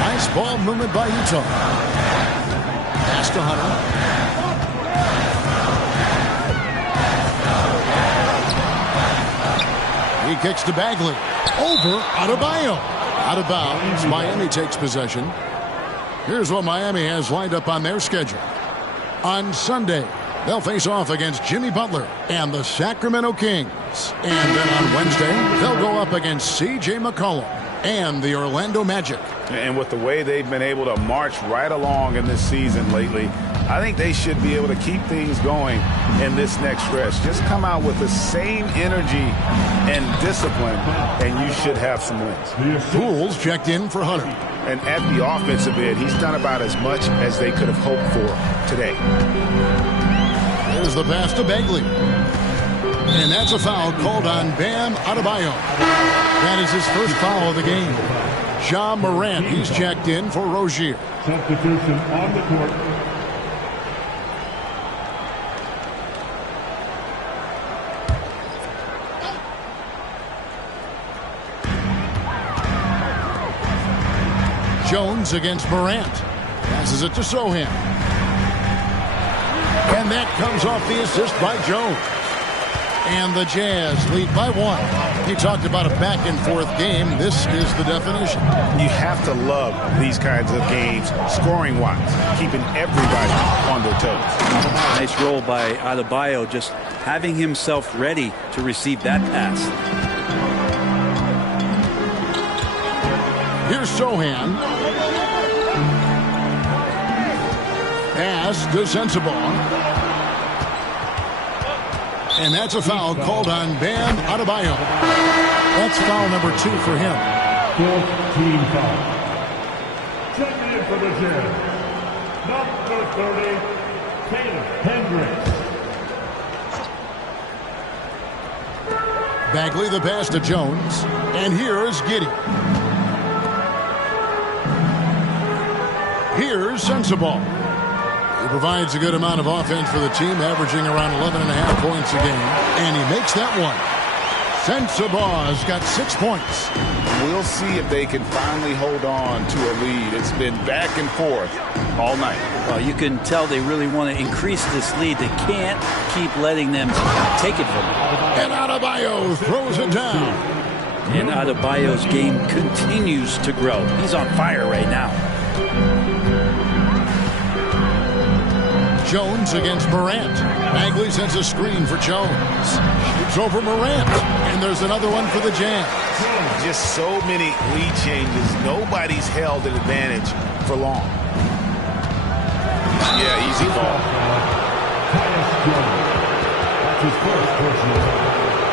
Nice ball movement by Utah. Pass to Hunter. He kicks to Bagley. Over Adebayo. Out of bounds. Miami takes possession. Here's what Miami has lined up on their schedule. On Sunday, They'll face off against Jimmy Butler and the Sacramento Kings. And then on Wednesday, they'll go up against C.J. McCollum and the Orlando Magic. And with the way they've been able to march right along in this season lately, I think they should be able to keep things going in this next stretch. Just come out with the same energy and discipline, and you should have some wins. Pools checked in for Hunter. And at the offensive end, he's done about as much as they could have hoped for today. There's the pass to Bagley. And that's a foul called on Bam Adebayo. That is his first foul of the game. Ja Morant, he's checked in for Rozier. Substitution on the court. Jones against Morant. Passes it to Sohan. And that comes off the assist by Jones. And the Jazz lead by 1. He talked about a back-and-forth game. This is the definition. You have to love these kinds of games, scoring-wise, keeping everybody on their toes. Nice roll by Adebayo, just having himself ready to receive that pass. Here's Sohan. Pass to Sensabaugh. And that's a foul called on Bam Adebayo. That's foul number 2 for him. 4th team foul. Checking in for the Jazz, number 30, Taylor Hendricks. Bagley the pass to Jones. And here's Giddey. Here's Sensabaugh. He provides a good amount of offense for the team, averaging around 11.5 points a game. And he makes that one. Sensabaugh's got 6 points. We'll see if they can finally hold on to a lead. It's been back and forth all night. Well, you can tell they really want to increase this lead. They can't keep letting them take it from them. And Adebayo throws it down. And Adebayo's game continues to grow. He's on fire right now. Jones against Morant. Bagley sends a screen for Jones. Shoots over Morant. And there's another one for the Jazz. Just so many lead changes. Nobody's held an advantage for long. Yeah, easy call.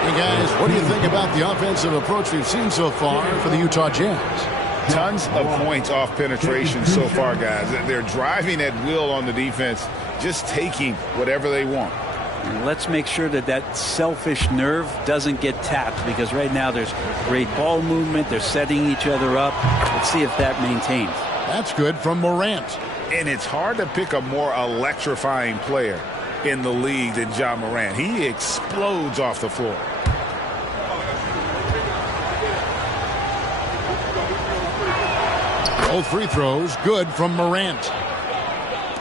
Hey, guys, what do you think about the offensive approach we've seen so far for the Utah Jazz? Tons of points off penetration so far, guys. They're driving at will on the defense, just taking whatever they want. Let's make sure that that selfish nerve doesn't get tapped, because right now there's great ball movement. They're setting each other up. Let's see if that maintains. That's good from Morant. And it's hard to pick a more electrifying player in the league than Ja Morant. He explodes off the floor. Both free throws good from Morant.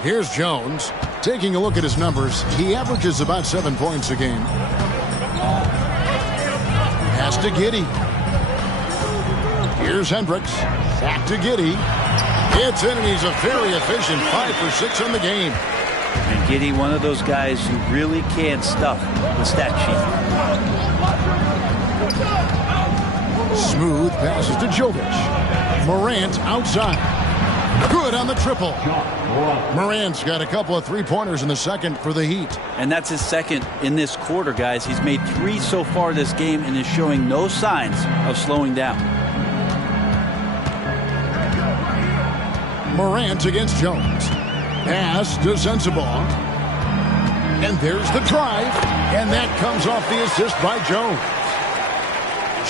Here's Jones. Taking a look at his numbers, he averages about 7 points a game. Pass to Giddey. Here's Hendricks. Back to Giddey. It's in, and he's a very efficient 5 for 6 in the game. And Giddey, one of those guys who really can't stuff the stat sheet. Smooth passes to Jovic. Morant outside. Good on the triple. Morant's got a couple of three-pointers in the second for the Heat. And that's his second in this quarter, guys. He's made 3 so far this game and is showing no signs of slowing down. Morant against Jones. Pass to Sensabaugh. And there's the drive. And that comes off the assist by Jones.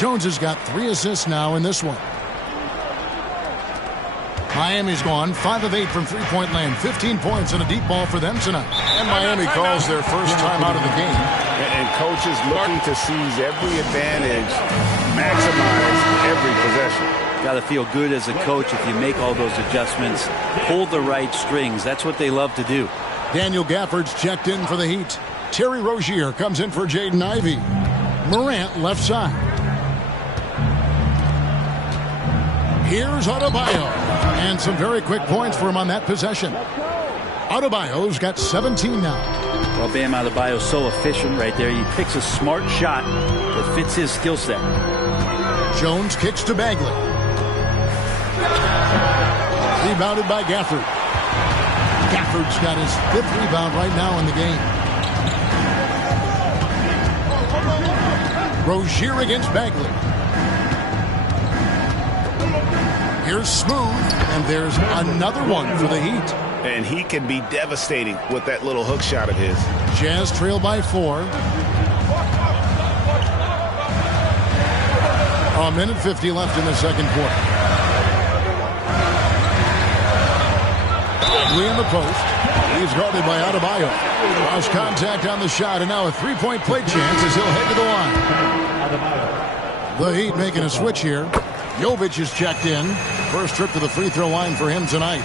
Jones has got 3 assists now in this one. Miami's gone 5 of 8 from three-point land. 15 points and a deep ball for them tonight. And Miami calls their first time out of the game. And coaches looking to seize every advantage, maximize every possession. Got to feel good as a coach if you make all those adjustments. Pull the right strings. That's what they love to do. Daniel Gafford's checked in for the Heat. Terry Rozier comes in for Jaden Ivey. Morant left side. Here's Adebayo. And some very quick points for him on that possession. Adebayo's got 17 now. Well, Bam Adebayo is so efficient right there. He picks a smart shot that fits his skill set. Jones kicks to Bagley. Rebounded by Gafford. Gafford's got his 5th rebound right now in the game. Rozier against Bagley. Here's Smooth, and there's another one for the Heat. And he can be devastating with that little hook shot of his. Jazz trail by 4. A minute 50 left in the second quarter. Bagley in the post. He's guarded by Adebayo. Lost contact on the shot, and now a 3-point play chance as he'll head to the line. The Heat making a switch here. Jovic is checked in. First trip to the free throw line for him tonight.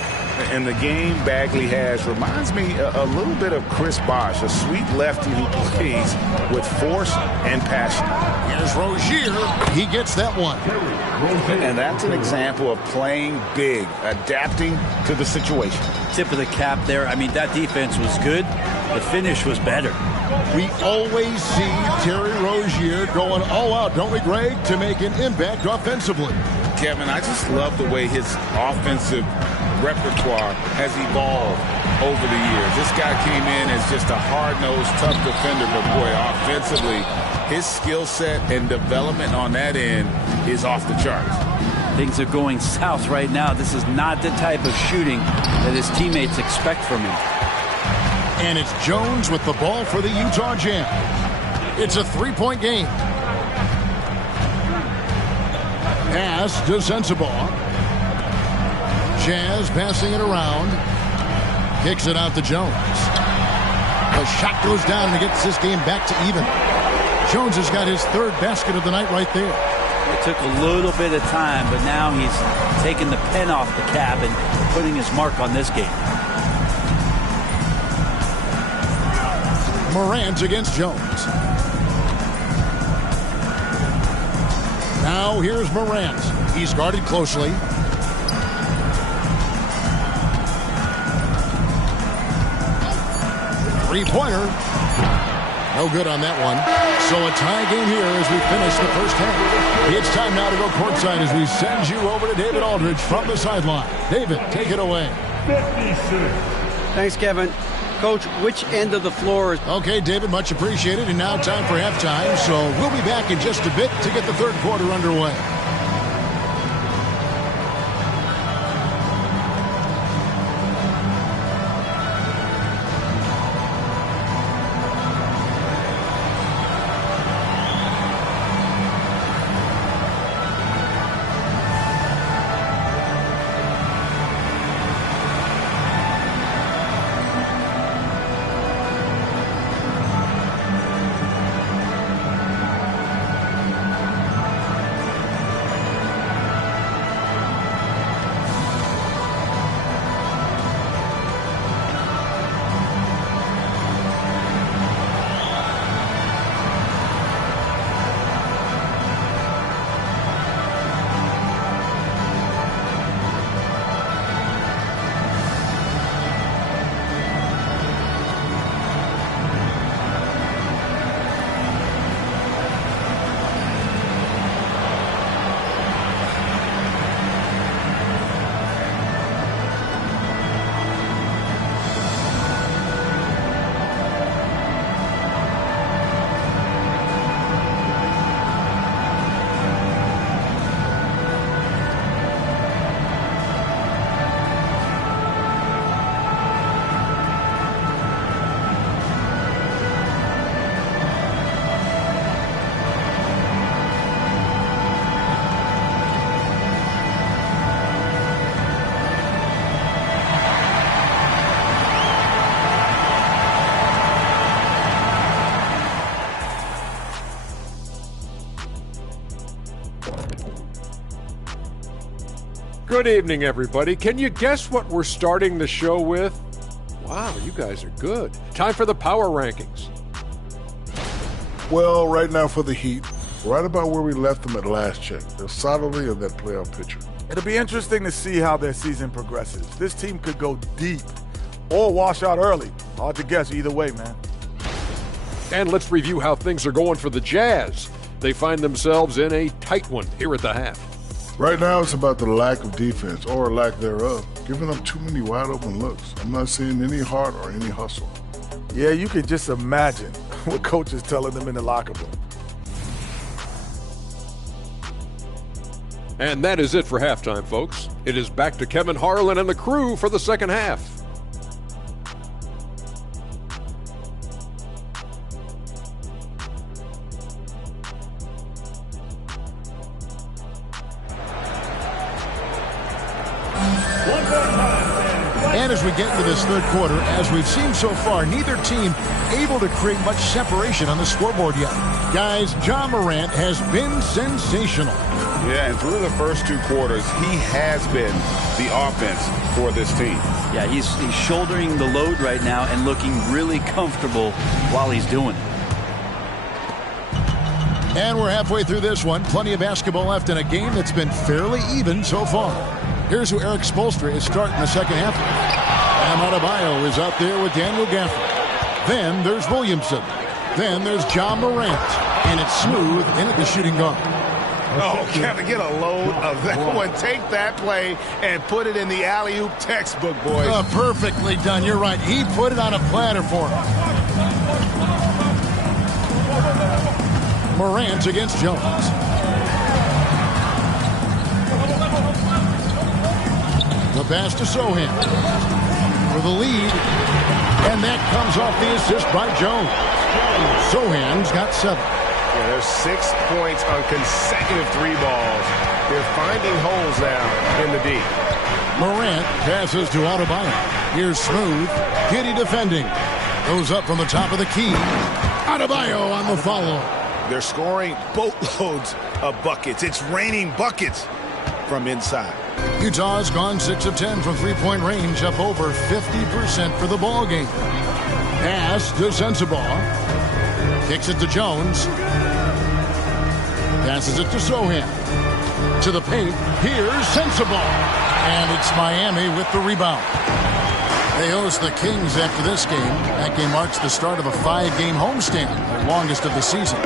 And the game Bagley has reminds me a little bit of Chris Bosh, a sweet lefty who plays with force and passion. Here's Rozier. He gets that one. And that's an example of playing big, adapting to the situation. Tip of the cap there. I mean, that defense was good. The finish was better. We always see Terry Rozier going all out, don't we, Greg, to make an impact offensively. Kevin, I just love the way his offensive repertoire has evolved over the years. This guy came in as just a hard-nosed, tough defender, but boy, offensively, his skill set and development on that end is off the charts. Things are going south right now. This is not the type of shooting that his teammates expect from him. And it's Jones with the ball for the Utah Jazz. It's a 3-point game. Pass to Sensabaugh. Jazz passing it around. Kicks it out to Jones. The shot goes down and gets this game back to even. Jones has got his 3rd basket of the night right there. It took a little bit of time, but now he's taking the pen off the cap and putting his mark on this game. Morant against Jones. Now here's Morant. He's guarded closely. Three-pointer. No good on that one. So a tie game here as we finish the first half. It's time now to go courtside as we send you over to David Aldridge from the sideline. David, take it away. 56. Thanks, Kevin. Coach, which end of the floor is... Okay, David, much appreciated. And now time for halftime. So we'll be back in just a bit to get the third quarter underway. Good evening, everybody. Can you guess what we're starting the show with? Wow, you guys are good. Time for the power rankings. Well, right now for the Heat, right about where we left them at last check. They're solidly in that playoff picture. It'll be interesting to see how their season progresses. This team could go deep or wash out early. Hard to guess either way, man. And let's review how things are going for the Jazz. They find themselves in a tight one here at the half. Right now, it's about the lack of defense, or lack thereof, giving up too many wide open looks. I'm not seeing any heart or any hustle. Yeah, you can just imagine what coach is telling them in the locker room. And that is it for halftime, folks. It is back to Kevin Harlan and the crew for the second half. And as we get into this third quarter, as we've seen so far, neither team able to create much separation on the scoreboard yet. Guys, Ja Morant has been sensational. Yeah, and through the first two quarters, he has been the offense for this team. Yeah, he's shouldering the load right now and looking really comfortable while he's doing it. And we're halfway through this one. Plenty of basketball left in a game that's been fairly even so far. Here's who Eric Spoelstra is starting the second half. Bam Adebayo is out there with Daniel Gafford. Then there's Williamson. Then there's Ja Morant. And it's Smooth in at the shooting guard. Oh, Kevin, get a load of that one. Take that play and put it in the alley-oop textbook, boys. Perfectly done. You're right. He put it on a platter for him. Morant against Jones. The pass to Sohan for the lead. And that comes off the assist by Jones. Sohan's got 7. Yeah, there's 6 points on consecutive 3 balls. They're finding holes now in the D. Morant passes to Adebayo. Here's Smooth. Giddey defending. Goes up from the top of the key. Adebayo on the follow. They're scoring boatloads of buckets. It's raining buckets from inside. Utah's gone 6 of 10 from three-point range, up over 50% for the ball game. Pass to Sensabaugh. Kicks it to Jones. Passes it to Sohan. To the paint. Here's Sensabaugh. And it's Miami with the rebound. They host the Kings after this game. That game marks the start of a 5-game homestand, the longest of the season.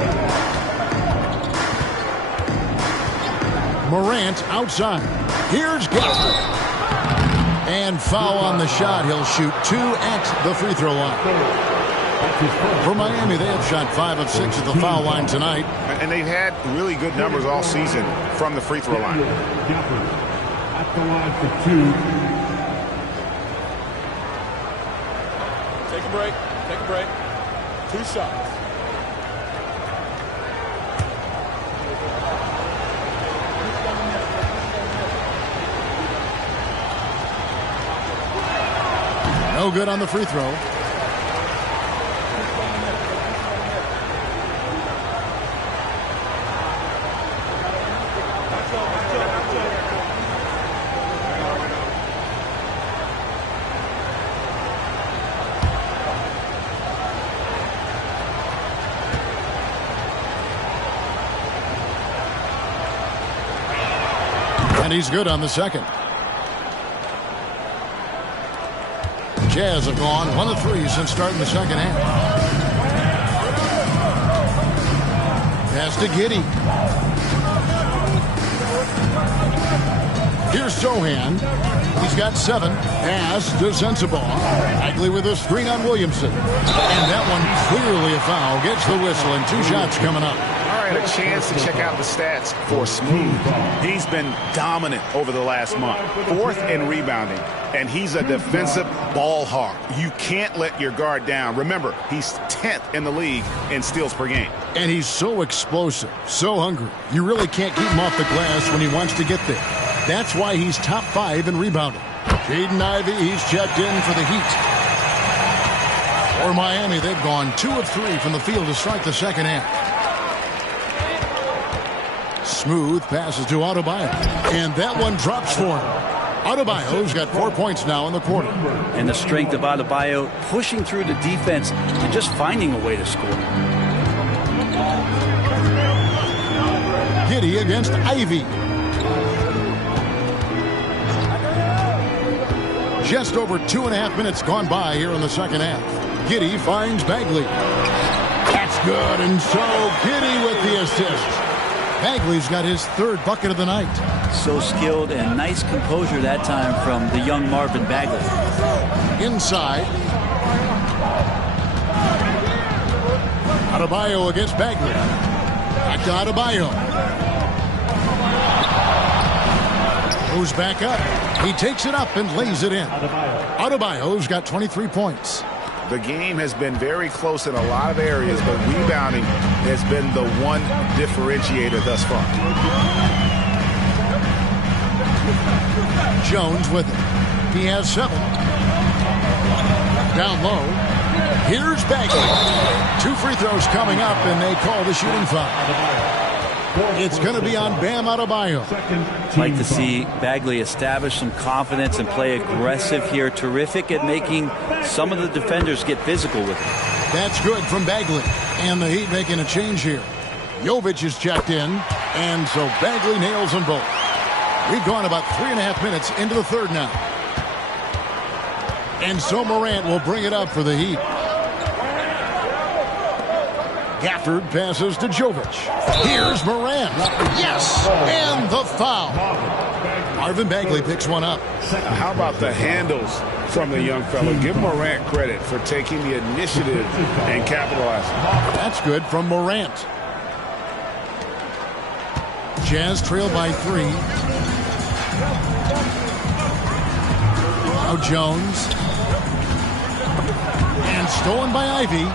Morant outside. Here's Gafford. And foul on the shot. He'll shoot 2 at the free throw line. For Miami, they have shot 5 of 6 at the foul line tonight. And they've had really good numbers all season from the free throw line. At the line for 2. Take a break. Take a break. 2 shots. No good on the free throw. And he's good on the second. Jazz have gone 1 of 3 since starting the second half. Pass to Giddey. Here's Sohan. He's got 7. Pass to Sensabaugh. Bagley with a screen on Williamson. And that one clearly a foul. Gets the whistle and 2 shots coming up. All right, a chance to check out the stats for Smooth. He's been dominant over the last month. 4th in rebounding. And he's a defensive ball hawk. You can't let your guard down. Remember, he's 10th in the league in steals per game. And he's so explosive, so hungry. You really can't keep him off the glass when he wants to get there. That's why he's top 5 in rebounding. Jaden Ivey, he's checked in for the Heat. For Miami, they've gone 2 of 3 from the field to start the second half. Smooth passes to Adebayo. And that one drops for him. Adebayo's got 4 points now in the quarter. And the strength of Adebayo pushing through the defense and just finding a way to score. Giddey against Ivey. Just over 2.5 minutes gone by here in the second half. Giddey finds Bagley. Good, and so Giddy with the assist. Bagley's got his third bucket of the night. So skilled and nice composure that time from the young Marvin Bagley. Inside. Adebayo against Bagley. Back to Adebayo. Goes back up. He takes it up and lays it in. Adebayo's got 23 points. The game has been very close in a lot of areas, but rebounding has been the one differentiator thus far. Jones with it. He has 7. Down low. Here's Bagley. 2 free throws coming up, and they call the shooting foul. It's going to be on Bam Adebayo. Like to see Bagley establish some confidence and play aggressive here. Terrific at making some of the defenders get physical with him. That's good from Bagley. And the Heat making a change here. Jovic is checked in, and so Bagley nails them both. We've gone about 3.5 minutes into the third now. And so Morant will bring it up for the Heat. Gafford passes to Jovic. Here's Morant. Yes! And the foul. Marvin Bagley picks one up. How about the handles from the young fella? Give Morant credit for taking the initiative and capitalizing. That's good from Morant. Jazz trail by 3. Now Jones. And stolen by Ivy.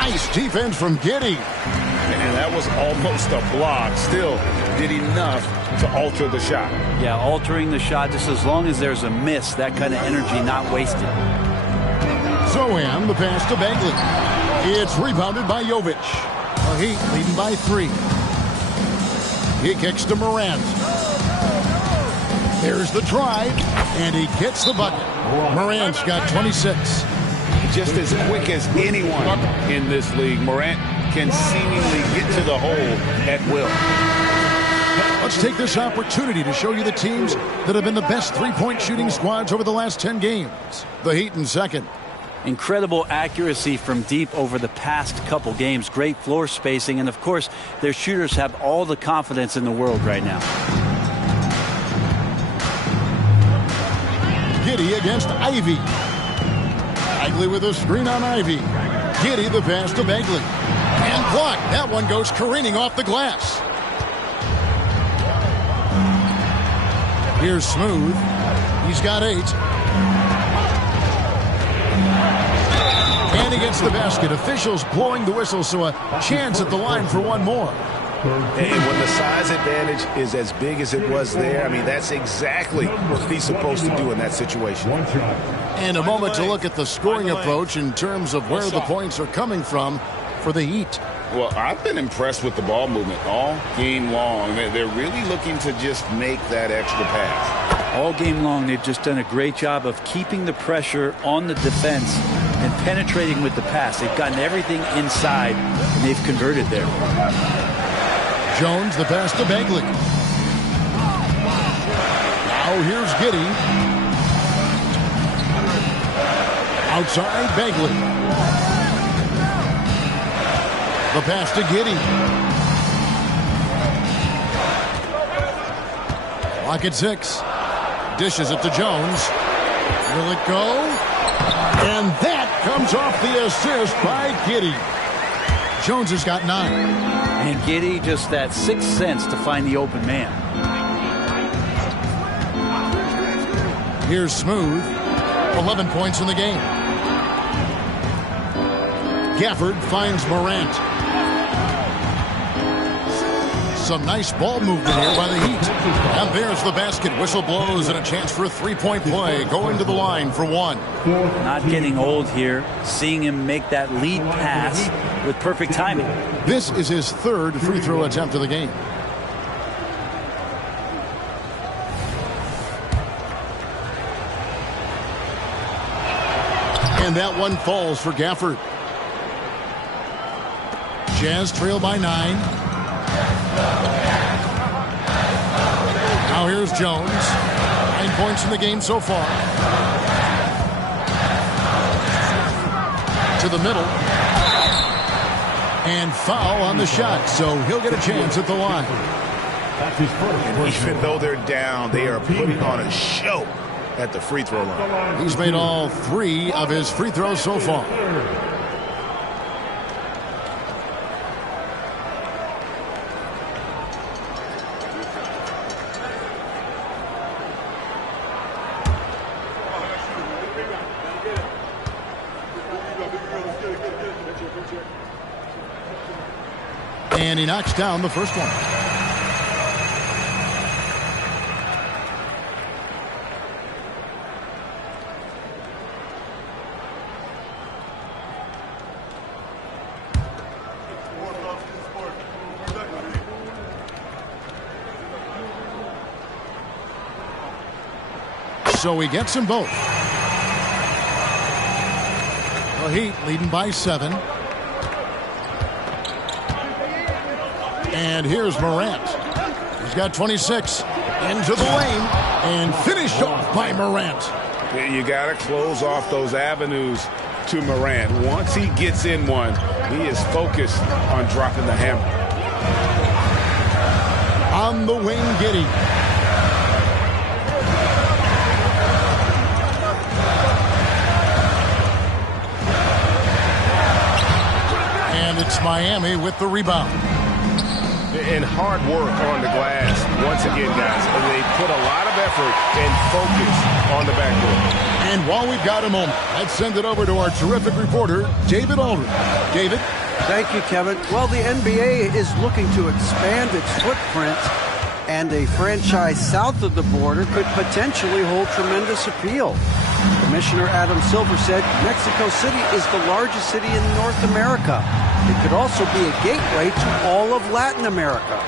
Nice defense from Giddy. And that was almost a block. Still did enough to alter the shot. Yeah, altering the shot just as long as there's a miss. That kind of energy not wasted. Zohan, the pass to Bagley. It's rebounded by Jovic. The Heat leading by 3. He kicks to Morant. There's the drive, and he gets the bucket. Morant's got 26. Just as quick as anyone in this league, Morant can seemingly get to the hole at will. Let's take this opportunity to show you the teams that have been the best three-point shooting squads over the last 10 games. The Heat in second. Incredible accuracy from deep over the past couple games. Great floor spacing, and of course, their shooters have all the confidence in the world right now. Giddy against Ivy. Bagley with a screen on Ivy. Giddy the pass to Bagley. And blocked. That one goes careening off the glass. Here's Smooth. He's got 8. And he gets the basket. Officials blowing the whistle, so a chance at the line for one more. And when the size advantage is as big as it was there, I mean, that's exactly what he's supposed to do in that situation. And a moment to look at the scoring approach in terms of where the points are coming from for the Heat. Well, I've been impressed with the ball movement all game long. They're really looking to just make that extra pass. All game long, they've just done a great job of keeping the pressure on the defense and penetrating with the pass. They've gotten everything inside, and they've converted there. Jones, the pass to Bagley. Now here's Giddy. Outside, Bagley. The pass to Giddy. Clock at 6. Dishes it to Jones. Will it go? And that comes off the assist by Giddy. Jones has got 9. And Giddy, just that sixth sense to find the open man. Here's Smooth. 11 points in the game. Gafford finds Morant. Some nice ball movement here by the Heat. And there's the basket. Whistle blows and a chance for a three-point play. Going to the line for 1. Not getting old here. Seeing him make that lead pass with perfect timing. This is his 3rd free throw attempt of the game. And that one falls for Gafford. Jazz trail by 9. Now here's Jones. 9 points in the game so far. To the middle. And foul on the shot, so he'll get a chance at the line. And even though they're down, they are putting on a show at the free throw line. He's made all 3 of his free throws so far. And he knocks down the first one. So he gets them both. The Heat leading by 7. And here's Morant. He's got 26. Into the lane. And finished off by Morant. You got to close off those avenues to Morant. Once he gets in one, he is focused on dropping the hammer. On the wing, Giddey. And it's Miami with the rebound. And hard work on the glass once again, guys. And they put a lot of effort and focus on the backboard. And while we've got a moment, let's send it over to our terrific reporter, David Aldridge. David? Thank you, Kevin. Well, the NBA is looking to expand its footprint, and a franchise south of the border could potentially hold tremendous appeal. Commissioner Adam Silver said Mexico City is the largest city in North America. It could also be a gateway to all of Latin America.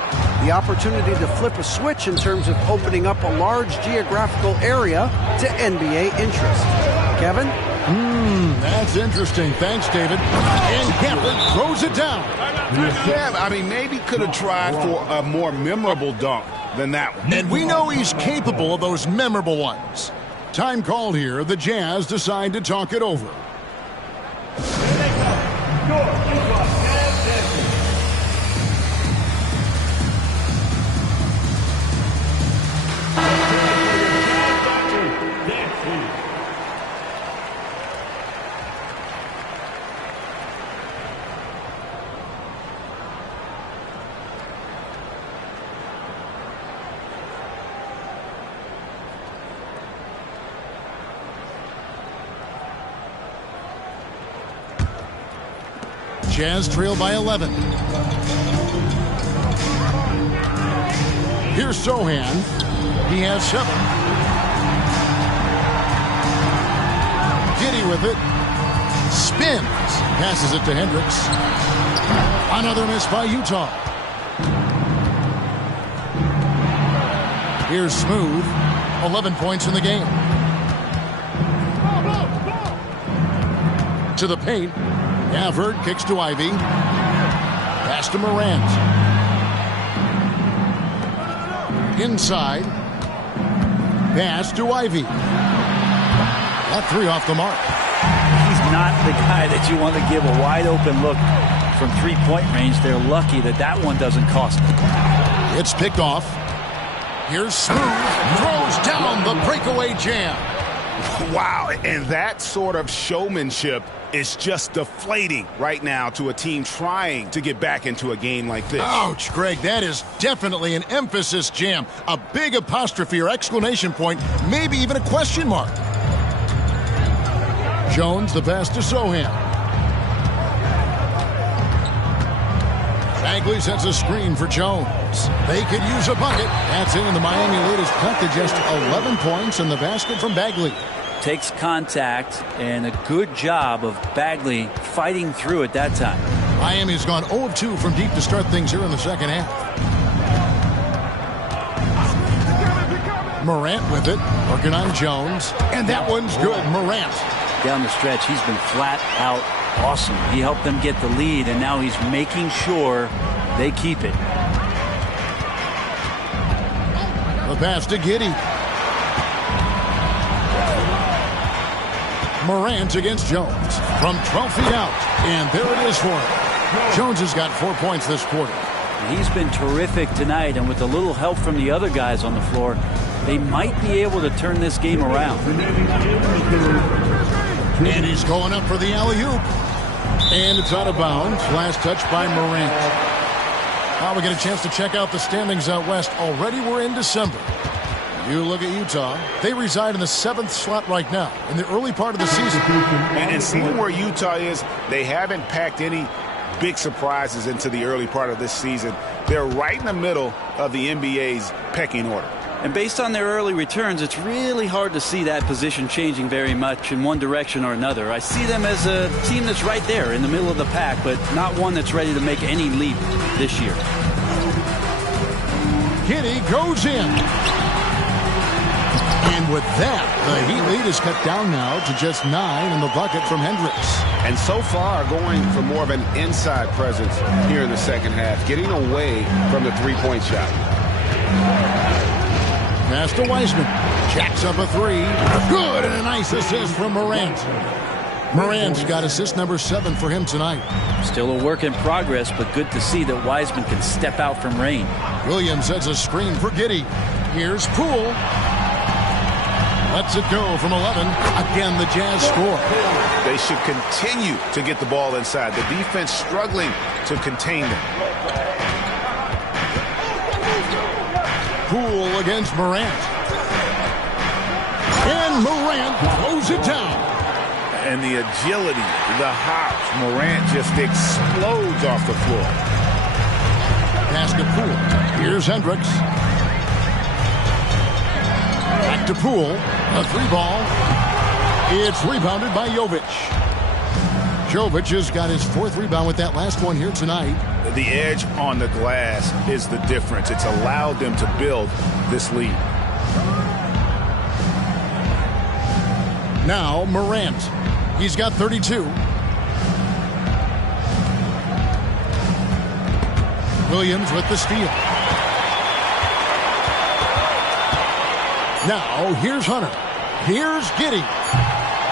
The opportunity to flip a switch in terms of opening up a large geographical area to NBA interest. Kevin? That's interesting. Thanks, David. And Gatlin throws it down. Yeah, I mean, maybe could have tried for a more memorable dunk than that one. And we know he's capable of those memorable ones. Time called here. The Jazz decide to talk it over. Jazz trail by 11. Here's Sohan. He has 7. Giddey with it. Spins. Passes it to Hendricks. Another miss by Utah. Here's Smooth. 11 points in the game. To the paint. Avert kicks to Ivy. Pass to Morant. Inside. Pass to Ivy. That 3 off the mark. He's not the guy that you want to give a wide open look from 3-point range. They're lucky that that one doesn't cost them. It's picked off. Here's Smooth. Throws down the breakaway jam. Wow, and that sort of showmanship is just deflating right now to a team trying to get back into a game like this. Ouch, Greg, that is definitely an emphasis jam. A big apostrophe or exclamation point, maybe even a question mark. Jones, the pass to Sohan. Bagley sets a screen for Jones. They could use a bucket. That's in, and the Miami lead is cut to just 11 points in the basket from Bagley. Takes contact, and a good job of Bagley fighting through at that time. Miami's gone 0 of 2 from deep to start things here in the second half. Morant with it, working on Jones, and that one's good. Morant. Down the stretch, he's been flat out awesome. He helped them get the lead, and now he's making sure they keep it. The pass to Giddey. Morant against Jones from 12 feet out. And there it is for him. Jones has got 4 points this quarter. He's been terrific tonight, and with a little help from the other guys on the floor, they might be able to turn this game around. And he's going up for the alley-oop. And it's out of bounds. Last touch by Morant. Now we get a chance to check out the standings out west. Already we're in December. You look at Utah. They reside in the 7th slot right now in the early part of the season. And seeing where Utah is, they haven't packed any big surprises into the early part of this season. They're right in the middle of the NBA's pecking order. And based on their early returns, it's really hard to see that position changing very much in one direction or another. I see them as a team that's right there in the middle of the pack, but not one that's ready to make any leap this year. Giddey goes in. And with that, the Heat lead is cut down now to just 9 in the bucket from Hendricks. And so far, going for more of an inside presence here in the second half, getting away from the three-point shot. Pass to Wiseman. Jacks up a 3. Good, and a nice assist from Morant. Morant's got assist number 7 for him tonight. Still a work in progress, but good to see that Wiseman can step out from rain. Williams sets a screen for Giddey. Here's Poole. Lets it go from 11. Again, the Jazz score. They should continue to get the ball inside. The defense struggling to contain them. Poole against Morant. And Morant throws it down. And the agility, the hops, Morant just explodes off the floor. Pass to Poole. Here's Hendricks. Back to Poole. A 3-ball. It's rebounded by Jovic. Jovic has got his 4th rebound with that last one here tonight. The edge on the glass is the difference. It's allowed them to build this lead. Now Morant. He's got 32. Williams with the steal. Now here's Hunter. Here's Giddey.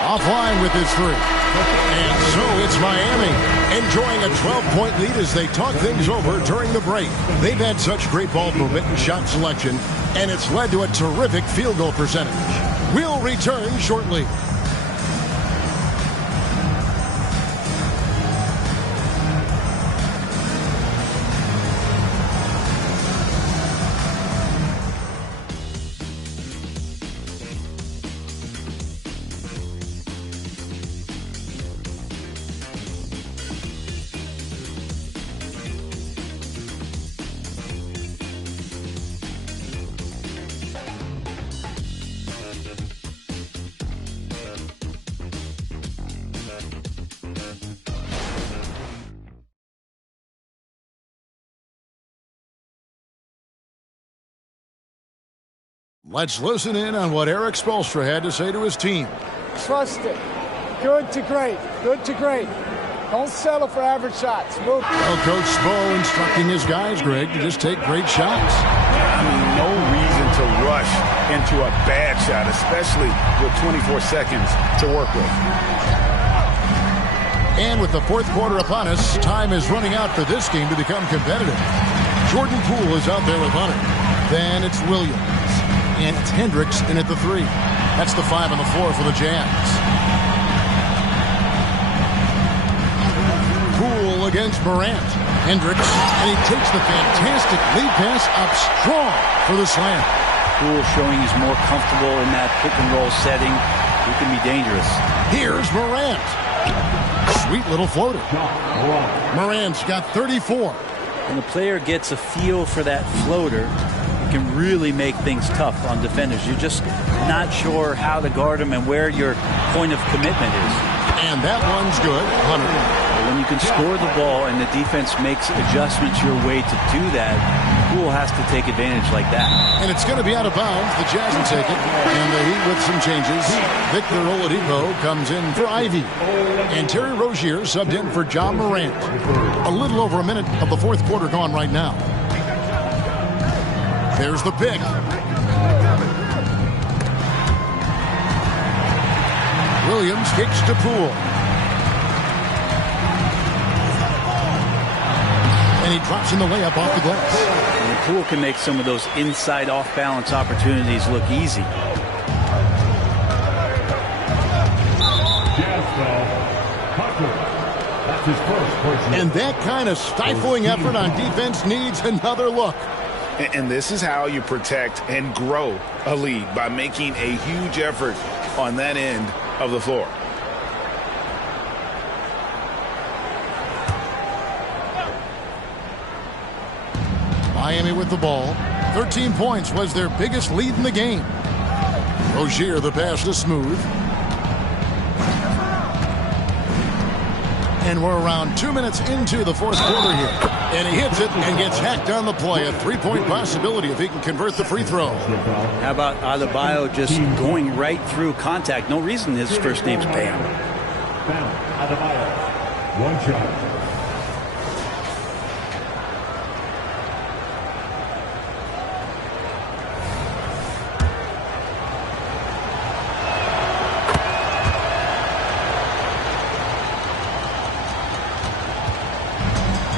Offline with his 3. And so it's Miami enjoying a 12-point lead as they talk things over during the break. They've had such great ball movement and shot selection, and it's led to a terrific field goal percentage. We'll return shortly. Let's listen in on what Eric Spoelstra had to say to his team. Trust it. Good to great. Good to great. Don't settle for average shots. Move. Well, Coach Spo instructing his guys, Greg, to just take great shots. I mean, no reason to rush into a bad shot, especially with 24 seconds to work with. And with the 4th quarter upon us, time is running out for this game to become competitive. Jordan Poole is out there with Hunter. Then it's Williams. And it's Hendricks in at the 3. That's the 5 on the floor for the Jazz. Poole against Morant. Hendricks, and he takes the fantastic lead pass up strong for the slam. Poole showing he's more comfortable in that pick-and-roll setting. He can be dangerous. Here's Morant. Sweet little floater. Morant's got 34. When the player gets a feel for that floater, can really make things tough on defenders. You're just not sure how to guard them and where your point of commitment is. And that one's good. Hunter. When you can score the ball and the defense makes adjustments your way to do that, Poole has to take advantage like that. And it's going to be out of bounds. The Jazz will take it. And the Heat with some changes. Victor Oladipo comes in for Ivy. And Terry Rozier subbed in for John Morant. A little over a minute of the 4th quarter gone right now. There's the pick. Williams kicks to Poole. And he drops in the layup off the glass. And Poole can make some of those inside off-balance opportunities look easy. That's his first personal. And that kind of stifling effort on defense needs another look. And this is how you protect and grow a lead, by making a huge effort on that end of the floor. Miami with the ball. 13 points was their biggest lead in the game. Rozier, the pass to Smooth. And we're around 2 minutes into the fourth quarter here. And he hits it and gets hacked on the play. A three-point possibility if he can convert the free throw. How about Adebayo just going right through contact? No reason his first name's Bam. Adebayo. One shot.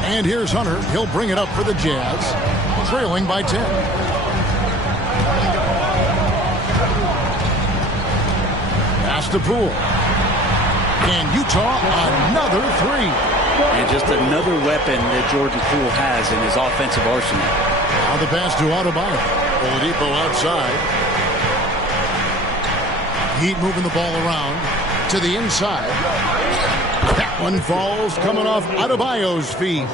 And here's Hunter. He'll bring it up for the Jazz, trailing by 10. Pass to Poole. And Utah, another three. And just another weapon that Jordan Poole has in his offensive arsenal. Now the pass to Adebayo. Oladipo outside. Heat moving the ball around to the inside. That one falls coming off Adebayo's feet.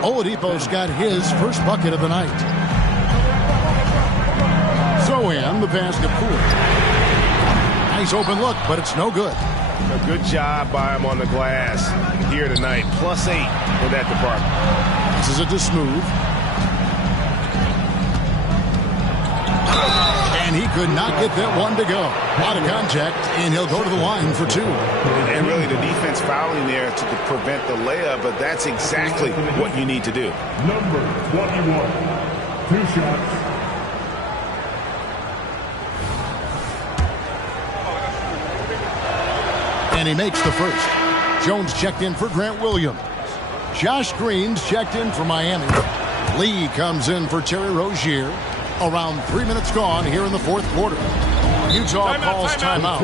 Oladipo's got his first bucket of the night. So in the pass to Poole. Nice open look, but it's no good. A good job by him on the glass here tonight. +8 in that department. This is it to Smooth. And he could not get that one to go. Out of contact, and he'll go to the line for two. And really the defense fouling there to prevent the layup, but that's exactly what you need to do. Number 21. 2 shots. And he makes the first. Jones checked in for Grant Williams. Josh Green's checked in for Miami. Lee comes in for Terry Rozier. Around 3 minutes gone here in the fourth quarter. Utah calls timeout.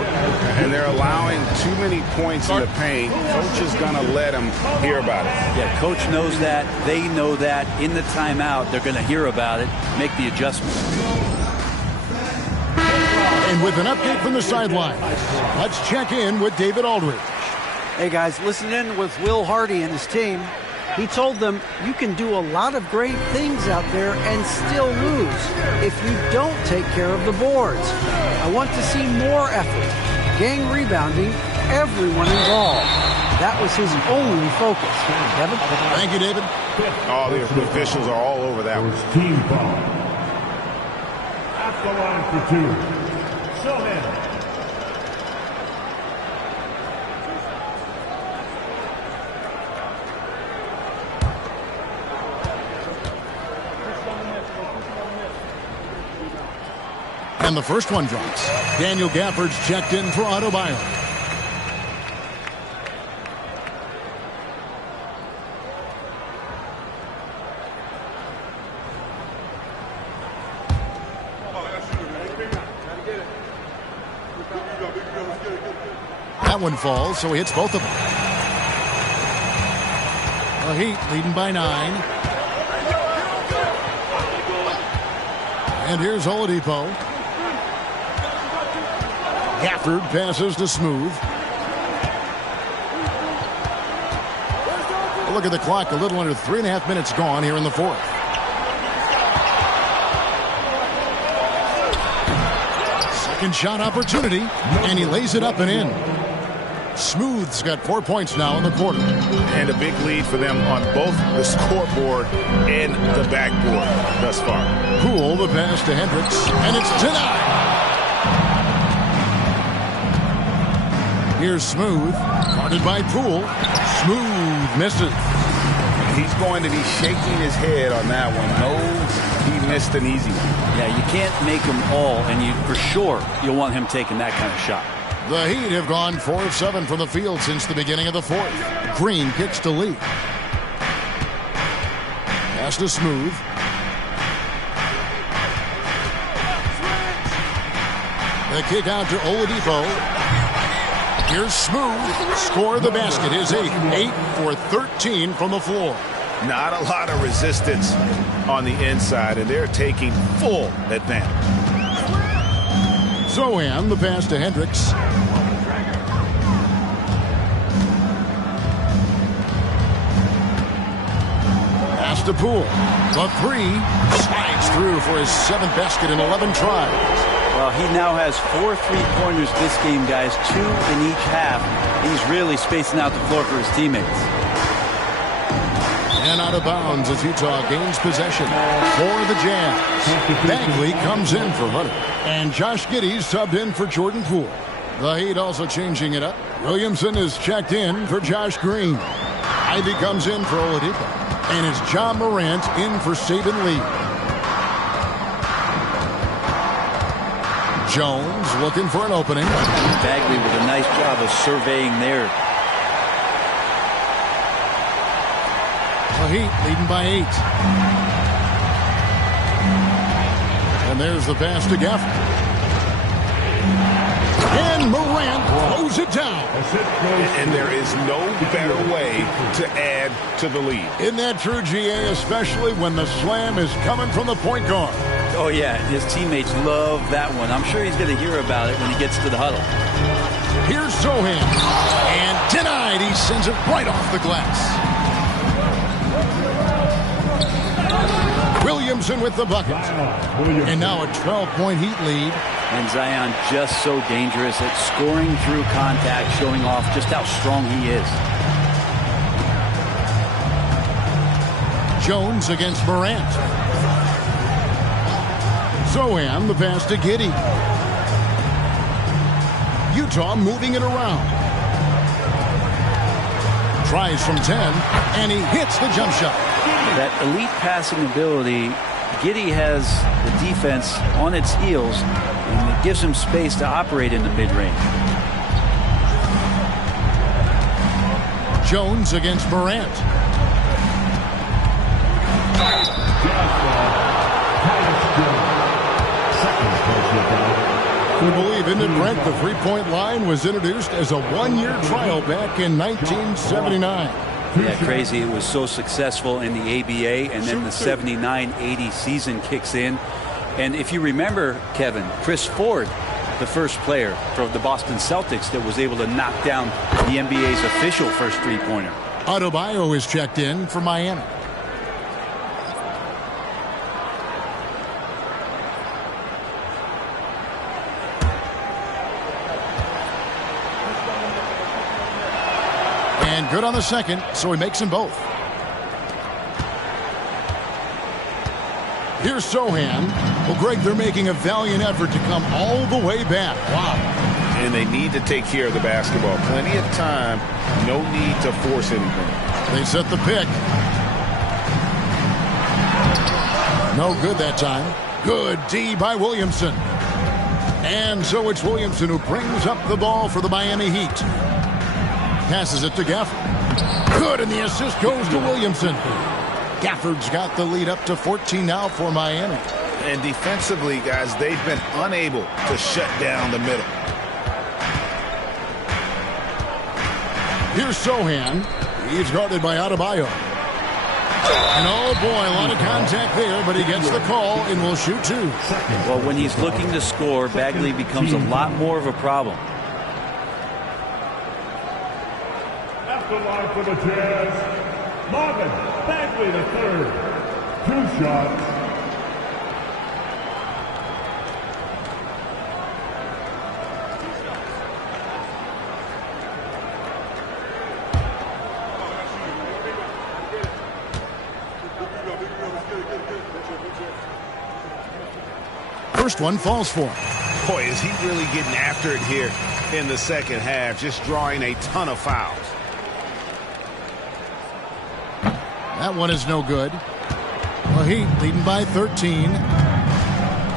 And they're allowing too many points in the paint. Coach is going to let them hear about it. Yeah, coach knows that. They know that. In the timeout, they're going to hear about it, make the adjustment. And with an update from the sideline, let's check in with David Aldridge. Hey, guys, listen in with Will Hardy and his team. He told them, you can do a lot of great things out there and still lose if you don't take care of the boards. I want to see more effort, gang rebounding, everyone involved. That was his only focus. Kevin? Thank you, David. All the officials are all over that one. Team foul. At the line for 2. Show him. And the first one drops. Daniel Gafford's checked in for Adebayo. That one falls, so he hits both of them. The Heat leading by 9. And here's Oladipo. Gafford passes to Smooth. Look at the clock, a little under 3.5 minutes gone here in the fourth. Second shot opportunity, and he lays it up and in. Smooth's got 4 points now in the quarter. And a big lead for them on both the scoreboard and the backboard thus far. Poole, the pass to Hendricks, and it's denied. Here's Smooth, guarded by Poole. Smooth misses. He's going to be shaking his head on that one. No, he missed an easy one. Yeah, you can't make them all, and you for sure you'll want him taking that kind of shot. The Heat have gone 4 of 7 from the field since the beginning of the fourth. Green kicks to Lee. Pass to Smooth. The kick out to Oladipo. Here's Smooth. Score the basket. His 8 for 13 from the floor. Not a lot of resistance on the inside, and they're taking full advantage. Zohan, the pass to Hendricks. Pass to Poole. The 3 slides through for his 7th basket in 11 tries. Well, he now has 4 3-pointers this game, guys, 2 in each half. He's really spacing out the floor for his teammates. And out of bounds as Utah gains possession for the Jazz. Bagley comes in for Hunter. And Josh Giddey's subbed in for Jordan Poole. The Heat also changing it up. Williamson is checked in for Josh Green. Ivy comes in for Oladipo. And it's John Morant in for Saban Lee. Jones looking for an opening. Bagley with a nice job of surveying there. The Heat leading by 8. And there's the pass to Gafford. And Morant throws it down. And there is no better way to add to the lead. Isn't that true, GA, especially when the slam is coming from the point guard? Oh, yeah, his teammates love that one. I'm sure he's going to hear about it when he gets to the huddle. Here's Zohan. And denied. He sends it right off the glass. Williamson with the bucket. And now a 12-point Heat lead. And Zion just so dangerous at scoring through contact, showing off just how strong he is. Jones against Morant. Zohan, the pass to Giddey. Utah moving it around. Tries from 10, and he hits the jump shot. That elite passing ability, Giddey has the defense on its heels, and it gives him space to operate in the mid-range. Jones against Morant. Can you believe, isn't it, Brent? The three-point line was introduced as a one-year trial back in 1979. Yeah, crazy. It was so successful in the ABA, and then the 79-80 season kicks in. And if you remember, Kevin, Chris Ford, the first player from the Boston Celtics that was able to knock down the NBA's official first three-pointer. Adebayo is checked in for Miami. And good on the second, so he makes them both. Here's Zohan. Well, Greg, they're making a valiant effort to come all the way back. Wow. And they need to take care of the basketball. Plenty of time. No need to force anything. They set the pick. No good that time. Good D by Williamson. And so it's Williamson who brings up the ball for the Miami Heat. Passes it to Gafford. Good, and the assist goes to Williamson. Gafford's got the lead up to 14 now for Miami. And defensively, guys, they've been unable to shut down the middle. Here's Zohan. He's guarded by Adebayo. And oh boy, a lot of contact there, but he gets the call and will shoot two. Well, when he's looking to score, Bagley becomes a lot more of a problem. At the line for the Jazz, Marvin Bagley the third. 2 shots. First one falls for him. Boy, is he really getting after it here in the second half, just drawing a ton of fouls. That one is no good. The Heat leading by 13.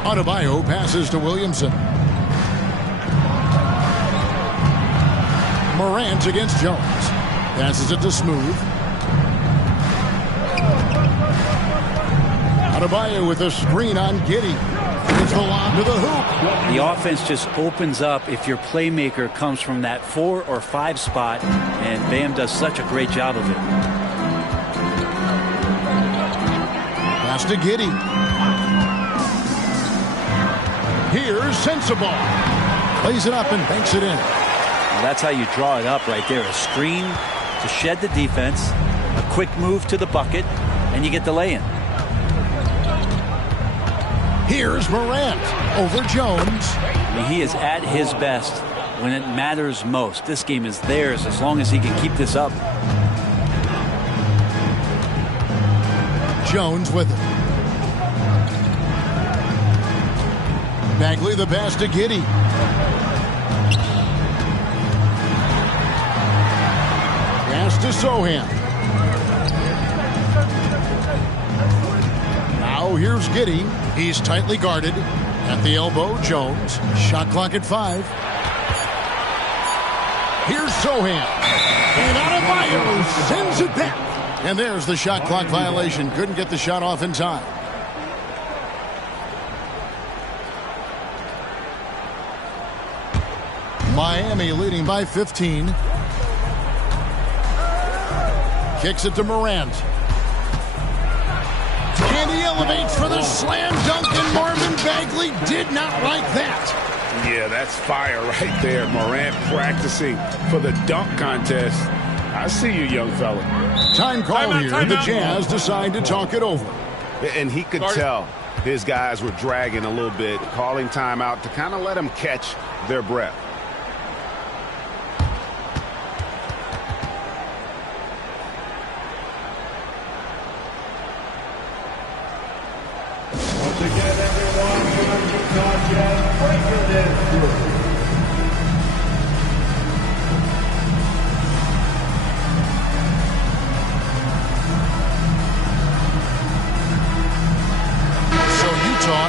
Adebayo passes to Williamson. Morant against Jones. Passes it to Smooth. Adebayo with a screen on Giddey. It's the lob to the hoop. The offense just opens up if your playmaker comes from that 4 or 5 spot, and Bam does such a great job of it. Pass to Giddey. Here's Sensible. Plays it up and banks it in. Well, that's how you draw it up right there. A screen to shed the defense, a quick move to the bucket, and you get the lay-in. Here's Morant over Jones. I mean, he is at his best when it matters most. This game is theirs as long as he can keep this up. Jones with it. Bagley the pass to Giddey. Pass to Sohan. Now here's Giddey. He's tightly guarded. At the elbow, Jones. Shot clock at 5. Here's Sohan. And Adebayo sends it back. And there's the shot clock violation. Couldn't get the shot off in time. Miami leading by 15. Kicks it to Morant. And he elevates for the slam dunk, and Marvin Bagley did not like that. Yeah, that's fire right there. Morant practicing for the dunk contest. I see you, young fella. Time call here. The Jazz decide to talk it over. And he could tell his guys were dragging a little bit, calling timeout to kind of let them catch their breath.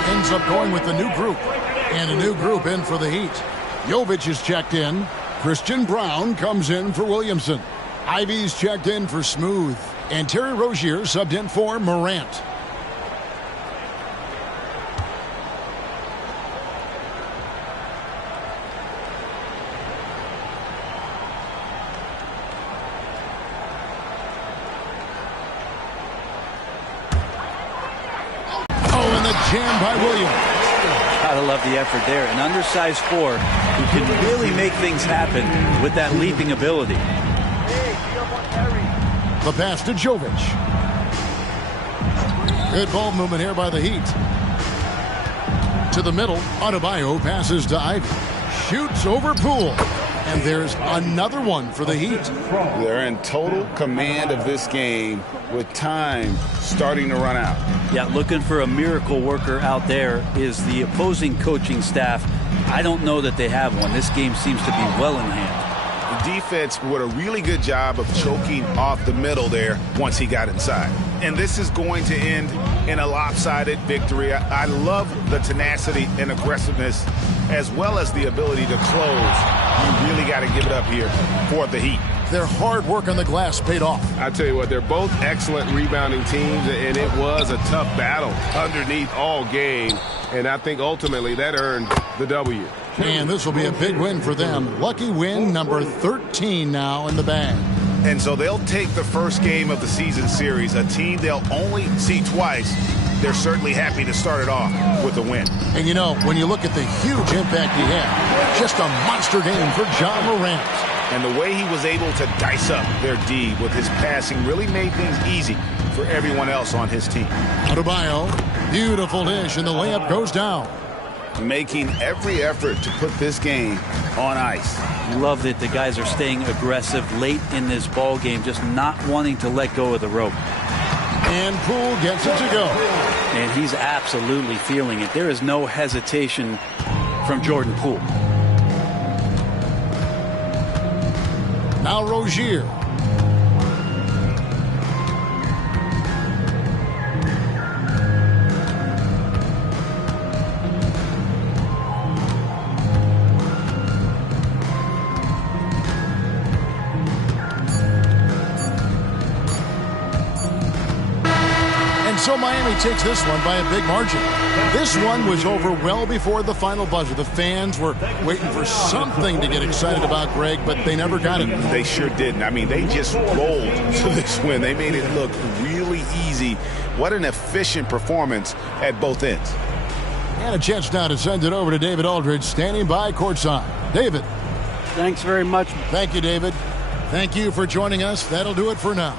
Ends up going with the new group. And a new group in for the Heat. Jovic is checked in. Christian Brown comes in for Williamson. Ivy's checked in for Smooth. And Terry Rozier subbed in for Morant. Jam by Williams. Gotta love the effort there. An undersized 4 who can really make things happen with that leaping ability. The pass to Jovic. Good ball movement here by the Heat. To the middle, Adebayo passes to Ivy. Shoots over Poole. And there's another one for the Heat. They're in total command of this game with time starting to run out. Yeah, looking for a miracle worker out there is the opposing coaching staff. I don't know that they have one. This game seems to be well in hand. The defense did a really good job of choking off the middle there once he got inside. And this is going to end in a lopsided victory. I love the tenacity and aggressiveness as well as the ability to close. You really got to give it up here for the Heat. Their hard work on the glass paid off. I tell you what, they're both excellent rebounding teams, and it was a tough battle underneath all game. And I think ultimately that earned the W. And this will be a big win for them. Lucky win number 13 now in the bag. And so they'll take the first game of the season series, a team they'll only see twice. They're certainly happy to start it off with a win. And you know, when you look at the huge impact he had, just a monster game for John Morant. And the way he was able to dice up their D with his passing really made things easy for everyone else on his team. Adebayo, beautiful dish, and the layup goes down. Making every effort to put this game on ice. Love that the guys are staying aggressive late in this ball game, just not wanting to let go of the rope. And Poole gets it to go. And he's absolutely feeling it. There is no hesitation from Jordan Poole. Now Rozier. So Miami takes this one by a big margin. This one was over well before the final buzzer. The fans were waiting for something to get excited about, Greg, but they never got it. They sure didn't. I mean, they just rolled to this win. They made it look really easy. What an efficient performance at both ends. And a chance now to send it over to David Aldridge, standing by courtside. David. Thanks very much. Thank you, David. Thank you for joining us. That'll do it for now.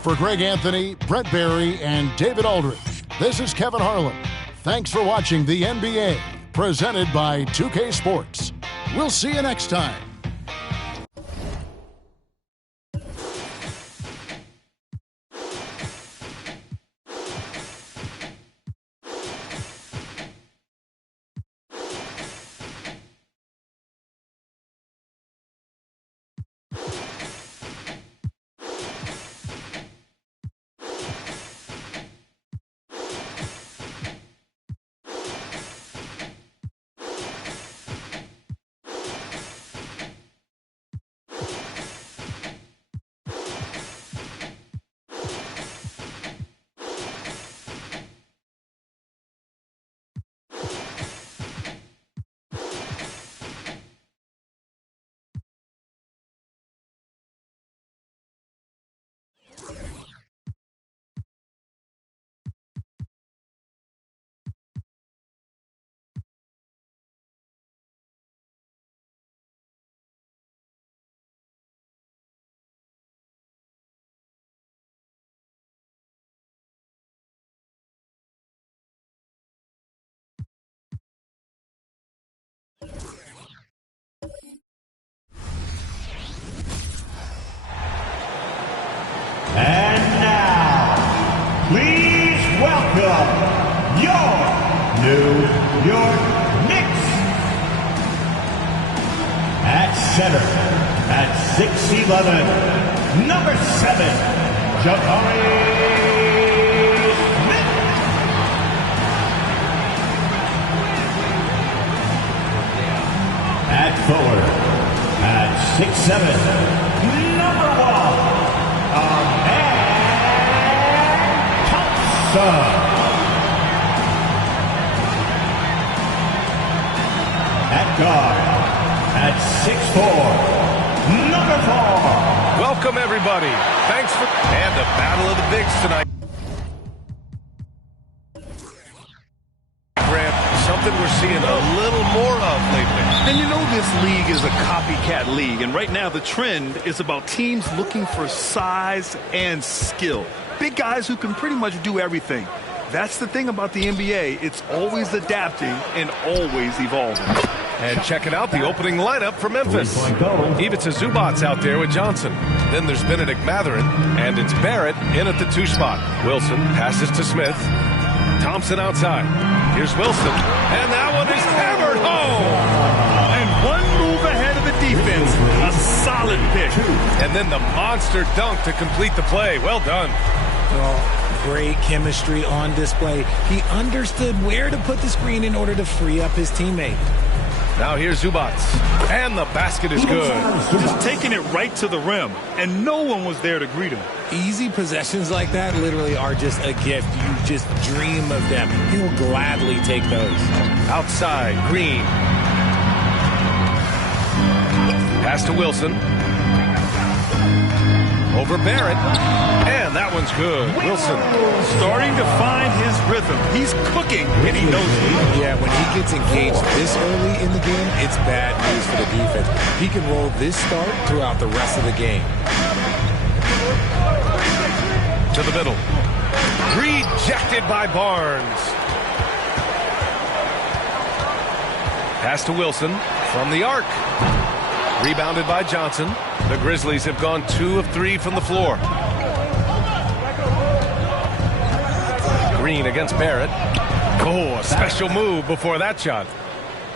For Greg Anthony, Brett Barry, and David Aldridge, this is Kevin Harlan. Thanks for watching the NBA, presented by 2K Sports. We'll see you next time. And now, please welcome your New York Knicks. At center, at 6'11", number 7, Jabari Smith. At forward, at 6'7", number 1, at guard, at 6'4", number 4. Welcome, everybody. Thanks for... And the battle of the bigs tonight. Grant, something we're seeing a little more of lately. And you know this league is a copycat league, and right now the trend is about teams looking for size and skill. Big guys who can pretty much do everything. That's the thing about the NBA. It's always adapting and always evolving. And checking out the opening lineup for Memphis. Ivica Zubac's out there with Johnson. Then there's Benedict Mathurin, and it's Barrett in at the 2 spot. Wilson passes to Smith. Thompson outside. Here's Wilson, and that one is hammered home. And one move ahead of the defense. A solid pick. And then the monster dunk to complete the play. Well done. Oh, great chemistry on display. He understood where to put the screen in order to free up his teammate. Now here's Zubac, and the basket is good. Just taking it right to the rim, and no one was there to greet him. Easy possessions like that literally are just a gift. You just dream of them. He'll gladly take those. Outside, Green. Pass to Wilson. Over Barrett. And that one's good. Wilson. Starting to find his rhythm. He's cooking, and he knows it. Yeah, when he gets engaged this early in the game, it's bad news for the defense. He can roll this start throughout the rest of the game. To the middle. Rejected by Barnes. Pass to Wilson from the arc. Rebounded by Johnson. The Grizzlies have gone 2 of 3 from the floor. Green against Barrett. Oh, a special move before that shot.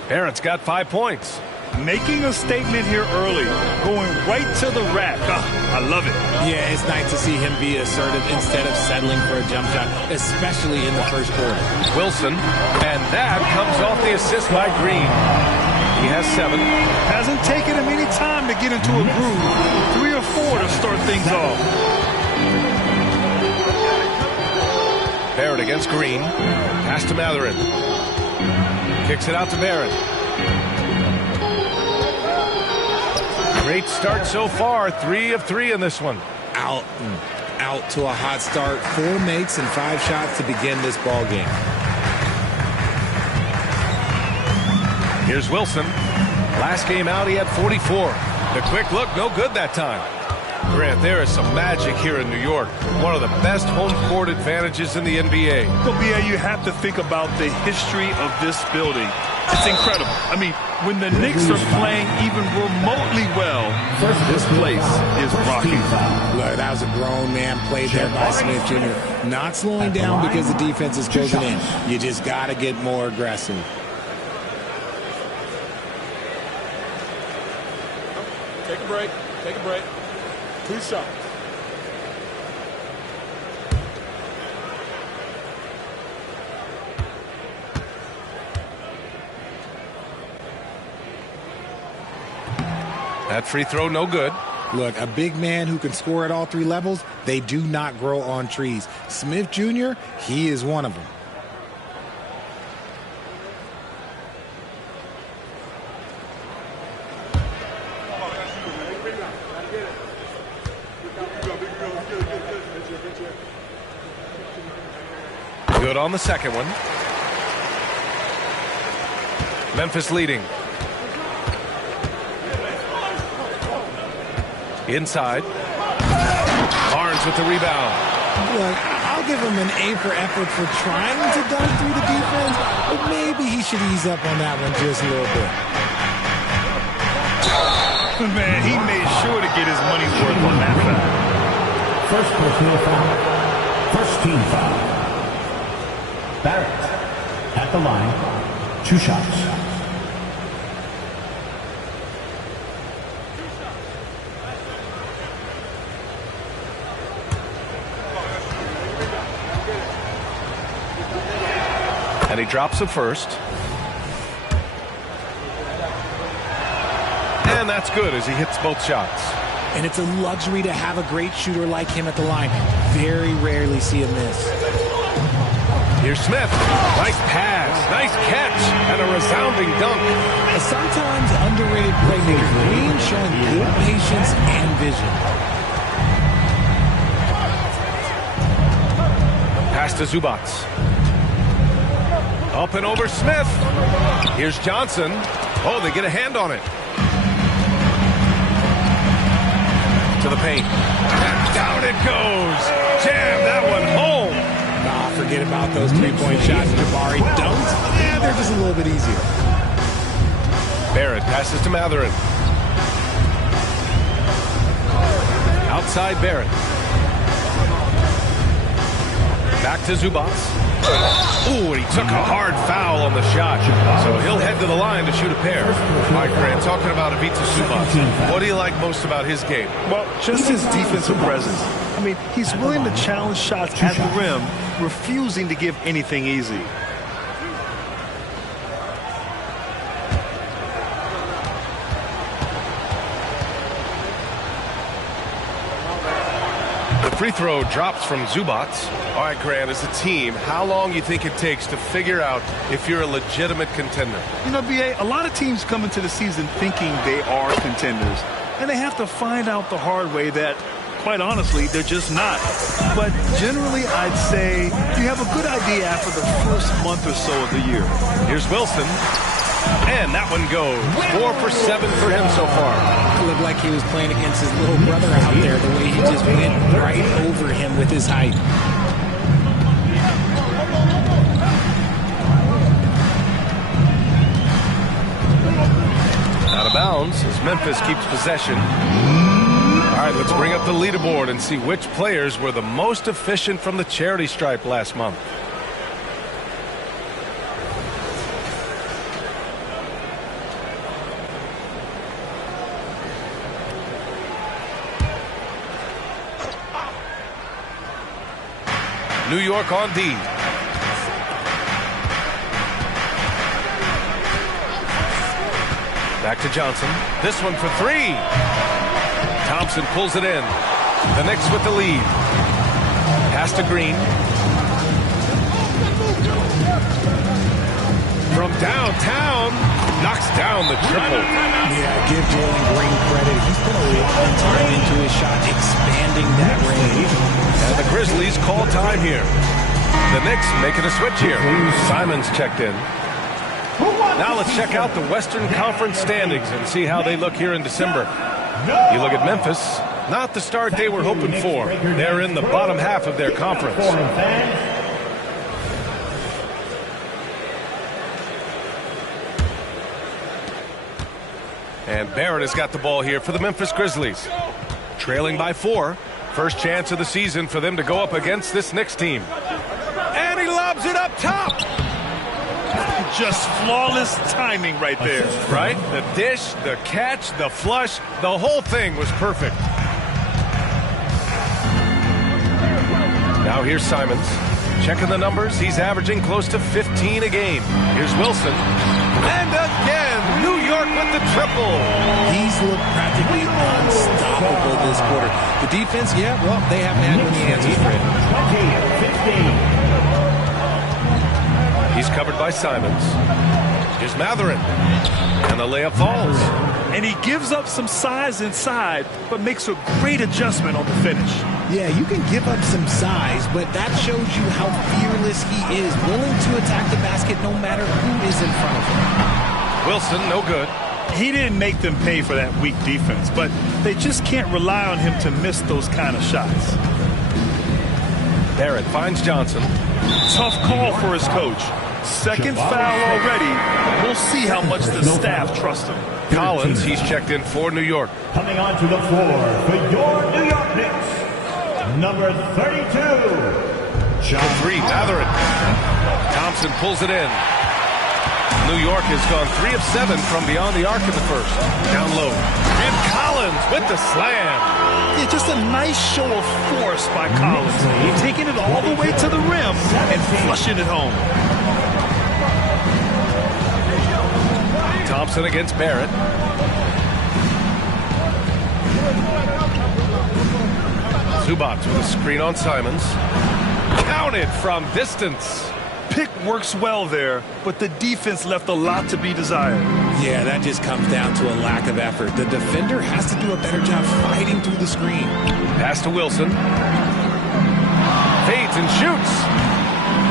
Barrett's got 5 points. Making a statement here early. Going right to the rack. Oh, I love it. Yeah, it's nice to see him be assertive instead of settling for a jump shot, especially in the first quarter. Wilson, and that comes off the assist by Green. He has 7. Hasn't taken him any time to get into a groove. 3 or 4 to start things off. Barrett against Green. Pass to MADDEN. Kicks it out to Barrett. Great start so far. 3 of 3 in this one. Out to a hot start. 4 makes and 5 shots to begin this ball game. Here's Wilson. Last game out, he had 44. The quick look, no good that time. Grant, there is some magic here in New York. One of the best home court advantages in the NBA. Well, B.A., you have to think about the history of this building. It's incredible. I mean, when the Knicks are playing even remotely well, this place is rocking. Look, that was a grown man play there by Smith Jr. Not slowing down because the defense is closing in. You just got to get more aggressive. Take a break. Take a break. 2 shots. That free throw, no good. Look, a big man who can score at all 3 levels, they do not grow on trees. Smith Jr., he is one of them. Good on the second one. Memphis leading. Inside. Barnes with the rebound. Look, I'll give him an A for effort for trying to dunk through the defense, but maybe he should ease up on that one just a little bit. Man, he made sure to get his money's worth on that foul. First personal foul. First team foul. Barrett at the line. 2 shots. And he drops it first. And that's good as he hits both shots. And it's a luxury to have a great shooter like him at the line. Very rarely see a miss. Here's Smith. Nice pass, nice catch, and a resounding dunk. A sometimes underrated playmaker, Green showing good patience and vision. Pass to Zubac. Up and over Smith. Here's Johnson. Oh, they get a hand on it. To the paint. And down it goes. Jam that one home. Nah, forget about those 3-point shots, Jabari. Don't. Yeah, they're just a little bit easier. Barrett passes to MADDEN. Outside Barrett. Back to Zubac. Ooh, and he took a hard foul on the shot. So he'll head to the line to shoot a pair. All right, Grant, talking about Ivica Zubac. What do you like most about his game? Well, just his defensive presence. I mean, he's willing to challenge shots at the rim, refusing to give anything easy. Free throw drops from Zubac. All right, Grant, as a team, how long do you think it takes to figure out if you're a legitimate contender? You know, B.A., a lot of teams come into the season thinking they are contenders, and they have to find out the hard way that, quite honestly, they're just not. But generally, I'd say you have a good idea after the first month or so of the year. Here's Wilson. And that one goes. 4 for 7 for him so far. It looked like he was playing against his little brother out there, the way he just went right over him with his height. Out of bounds as Memphis keeps possession. All right, let's bring up the leaderboard and see which players were the most efficient from the charity stripe last month. New York on D. Back to Johnson. This one for 3. Thompson pulls it in. The Knicks with the lead. Pass to Green. From downtown, knocks down the triple. Yeah, give Jalen Green credit. He's put a lot of time into his shot, expanding that range. And the Grizzlies call time here. The Knicks making a switch here. Simons checked in. Now let's check out the Western Conference standings and see how they look here in December. You look at Memphis, not the start they were hoping for. They're in the bottom half of their conference. And Barrett has got the ball here for the Memphis Grizzlies. Trailing by 4. First chance of the season for them to go up against this Knicks team. And he lobs it up top. Just flawless timing right there. Right? The dish, the catch, the flush, the whole thing was perfect. Now here's Simons. Checking the numbers, he's averaging close to 15 a game. Here's Wilson. And again, New York with the triple. He's looked practically unstoppable this quarter. The defense, yeah, well, they haven't had many answers for him. He's covered by Simons. Here's Matherin. And the layup falls. And he gives up some size inside, but makes a great adjustment on the finish. Yeah, you can give up some size, but that shows you how fearless he is, willing to attack the basket no matter who is in front of him. Wilson, no good. He didn't make them pay for that weak defense, but they just can't rely on him to miss those kind of shots. Barrett finds Johnson. Tough call for his coach. Second foul already. We'll see how much the staff trusts him. Collins, he's checked in for New York. Coming onto the floor for your New York Knicks, number 32. Shot 3, Matherin. Thompson pulls it in. New York has gone 3 of 7 from beyond the arc in the first. Down low. And Collins with the slam. Yeah, just a nice show of force by Collins. Taking it all the way to the rim and flushing it home. Thompson against Barrett. Zubac with a screen on Simons. Counted from distance. Pick works well there, but the defense left a lot to be desired. Yeah, that just comes down to a lack of effort. The defender has to do a better job fighting through the screen. Pass to Wilson. Fades and shoots.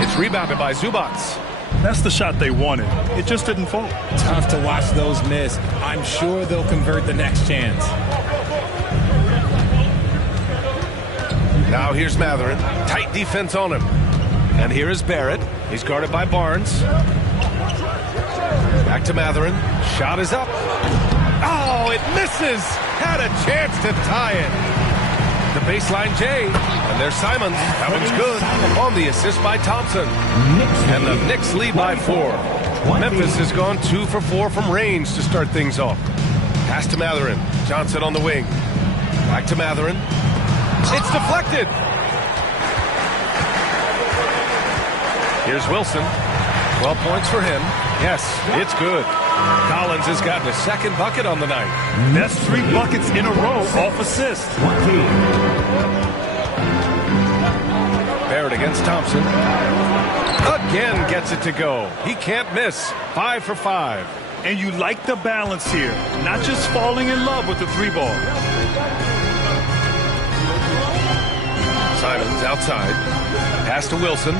It's rebounded by Zubac. That's the shot they wanted. It just didn't fall. Tough to watch those miss. I'm sure they'll convert the next chance. Now here's Matherin. Tight defense on him. And here is Barrett. He's guarded by Barnes. Back to Matherin. Shot is up. Oh, it misses. Had a chance to tie it. The baseline J. And there's Simons. That one's good. On the assist by Thompson. And the Knicks lead by 4. Memphis has gone 2 for 4 from range to start things off. Pass to Matherin. Johnson on the wing. Back to Matherin. It's deflected. Here's Wilson. 12 points for him. Yes, it's good. Collins has gotten a second bucket on the night. That's 3 buckets in a row off assist. Barrett against Thompson. Again gets it to go. He can't miss. 5 for 5. And you like the balance here. Not just falling in love with the 3-ball. Simons outside. Pass to Wilson.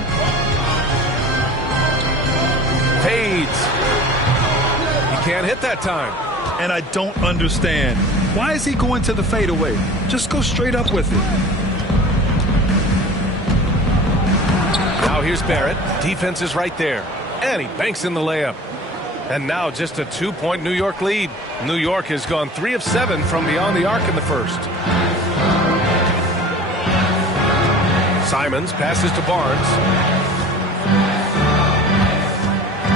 Fades. He can't hit that time. And I don't understand. Why is he going to the fadeaway? Just go straight up with it. Now here's Barrett. Defense is right there. And he banks in the layup. And now just a 2-point New York lead. New York has gone 3 of 7 from beyond the arc in the first. Simons passes to Barnes.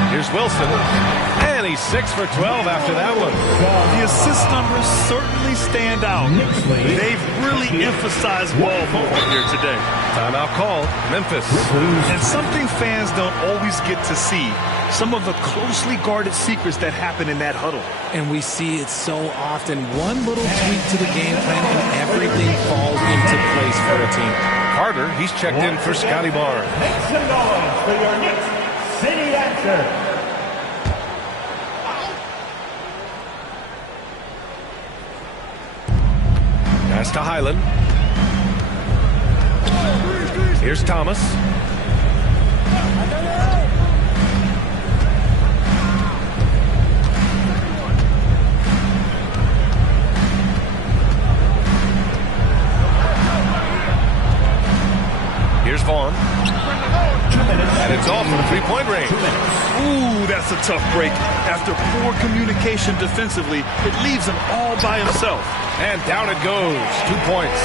Here's Wilson. And he's 6 for 12 after that one. The assist numbers certainly stand out. They've really emphasized ball movement here today. Timeout called. Memphis. And something fans don't always get to see. Some of the closely guarded secrets that happen in that huddle. And we see it so often. One little tweak to the game plan and everything falls into place for a team. Carter, he's checked in for Scotty Barnes. Make some noise for your next city answer. Pass to Highland. Here's Thomas. Here's Vaughn. And it's off from three-point range. Ooh, that's a tough break. After poor communication defensively, it leaves him all by himself. And down it goes. 2 points.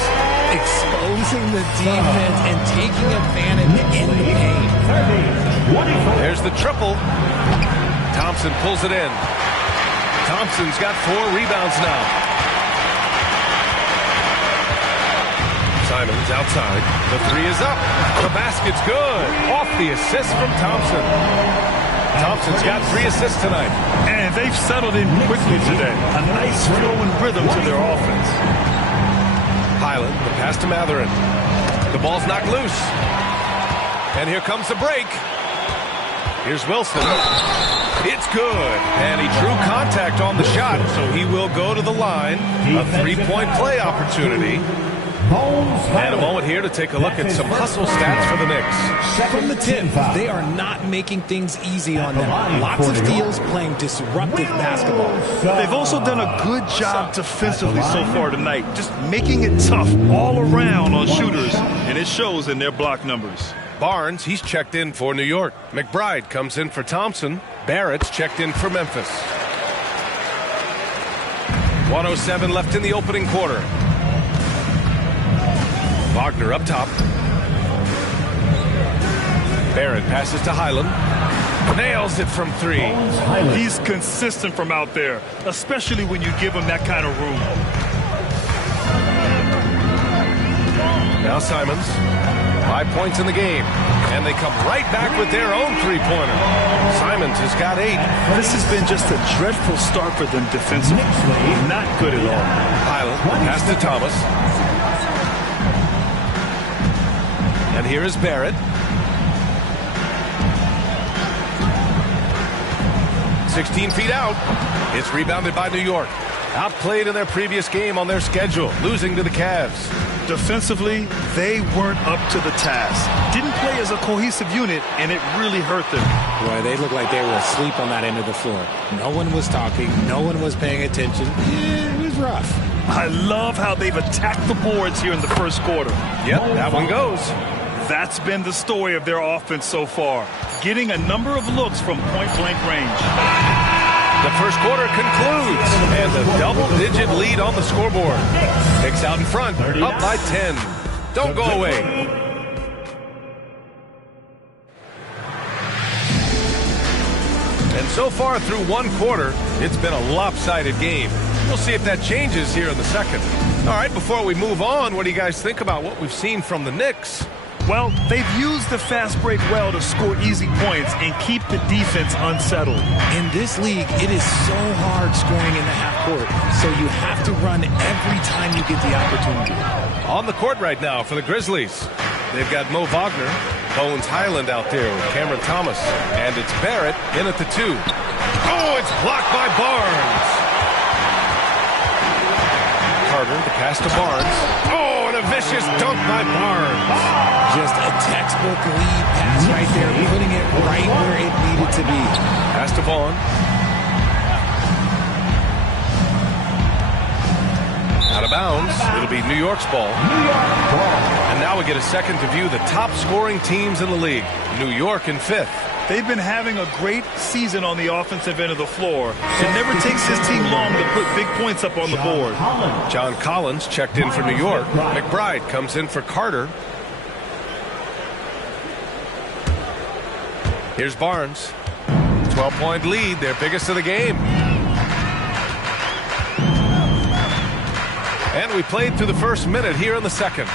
Exposing the defense and taking advantage in the paint. There's the triple. Thompson pulls it in. Thompson's got 4 rebounds now. Simons outside. The 3 is up. The basket's good. Off the assist from Thompson. Thompson's got 3 assists tonight. And they've settled in quickly today. A nice flow and rhythm to their offense. Highland, the pass to Matherin. The ball's knocked loose. And here comes the break. Here's Wilson. It's good. And he drew contact on the shot, so he will go to the line. A 3-point play opportunity. And a moment here to take a look at some hustle stats for the Knicks. From the tip, they are not making things easy on them. Lots of steals, playing disruptive basketball. They've also done a good job defensively so far tonight, just making it tough all around on shooters, and it shows in their block numbers. Barnes, he's checked in for New York. McBride comes in for Thompson. Barrett's checked in for Memphis. 1:07 left in the opening quarter. Wagner up top. Barrett passes to Highland. Nails it from 3. He's consistent from out there, especially when you give him that kind of room. Now Simons. 5 points in the game. And they come right back with their own 3-pointer. Simons has got 8. This has been just a dreadful start for them defensively. Not good at all. Highland pass to Thomas. And here is Barrett. 16 feet out. It's rebounded by New York. Outplayed in their previous game on their schedule, losing to the Cavs. Defensively, they weren't up to the task. Didn't play as a cohesive unit, and it really hurt them. Boy, they looked like they were asleep on that end of the floor. No one was talking. No one was paying attention. Yeah, it was rough. I love how they've attacked the boards here in the first quarter. Yep, that one goes. That's been the story of their offense so far, getting a number of looks from point-blank range. The first quarter concludes, and a double-digit lead on the scoreboard. Knicks out in front, up by 10. Don't go away. And so far through one quarter, it's been a lopsided game. We'll see if that changes here in the second. All right, before we move on, what do you guys think about what we've seen from the Knicks? Well, they've used the fast break well to score easy points and keep the defense unsettled. In this league, it is so hard scoring in the half court, so you have to run every time you get the opportunity. On the court right now for the Grizzlies, they've got Mo Wagner, Bones Highland out there with Cameron Thomas, and it's Barrett in at the 2. Oh, it's blocked by Barnes. Carter, the pass to Barnes. Oh, and a vicious dunk by Barnes. Just a textbook lead pass right there, putting it right where it needed to be. Pass to Vaughn. Out of bounds. It'll be New York's ball. And now we get a second to view the top scoring teams in the league. New York in 5th. They've been having a great season on the offensive end of the floor. It never takes his team long to put big points up on the board. John Collins checked in for New York. McBride comes in for Carter. Here's Barnes. 12-point lead, their biggest of the game. And we played through the first minute here in the second.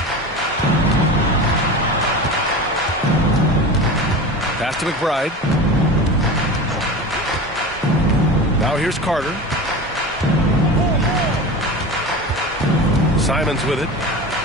Pass to McBride. Now here's Carter. Simons with it.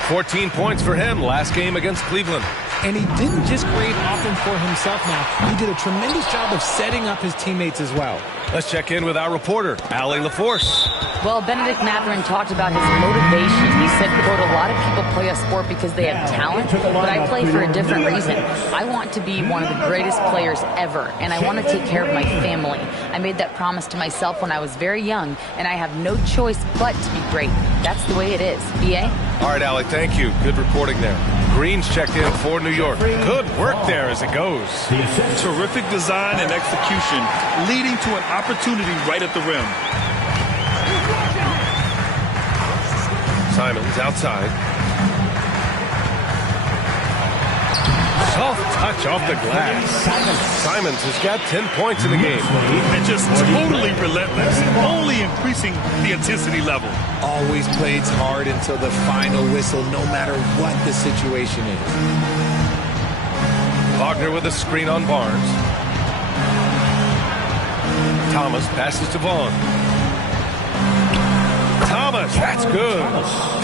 14 points for him last game against Cleveland. And he didn't just create offense for himself now. He did a tremendous job of setting up his teammates as well. Let's check in with our reporter, Allie LaForce. Well, Benedict Mathurin talked about his motivation. He said, quote, a lot of people play a sport because they have talent, but I play for a different reason. I want to be one of the greatest players ever, and I want to take care of my family. I made that promise to myself when I was very young, and I have no choice but to be great. That's the way it is. B.A.? All right, Allie, thank you. Good reporting there. Green's checked in for New York. Good work there as it goes. Terrific design and execution, leading to an opportunity right at the rim. Simons outside. Soft touch off the glass. Simons has got 10 points in the game. And just totally relentless, only increasing the intensity level. Always plays hard until the final whistle, no matter what the situation is. Wagner with a screen on Barnes. Thomas passes to Vaughn. Thomas, that's good.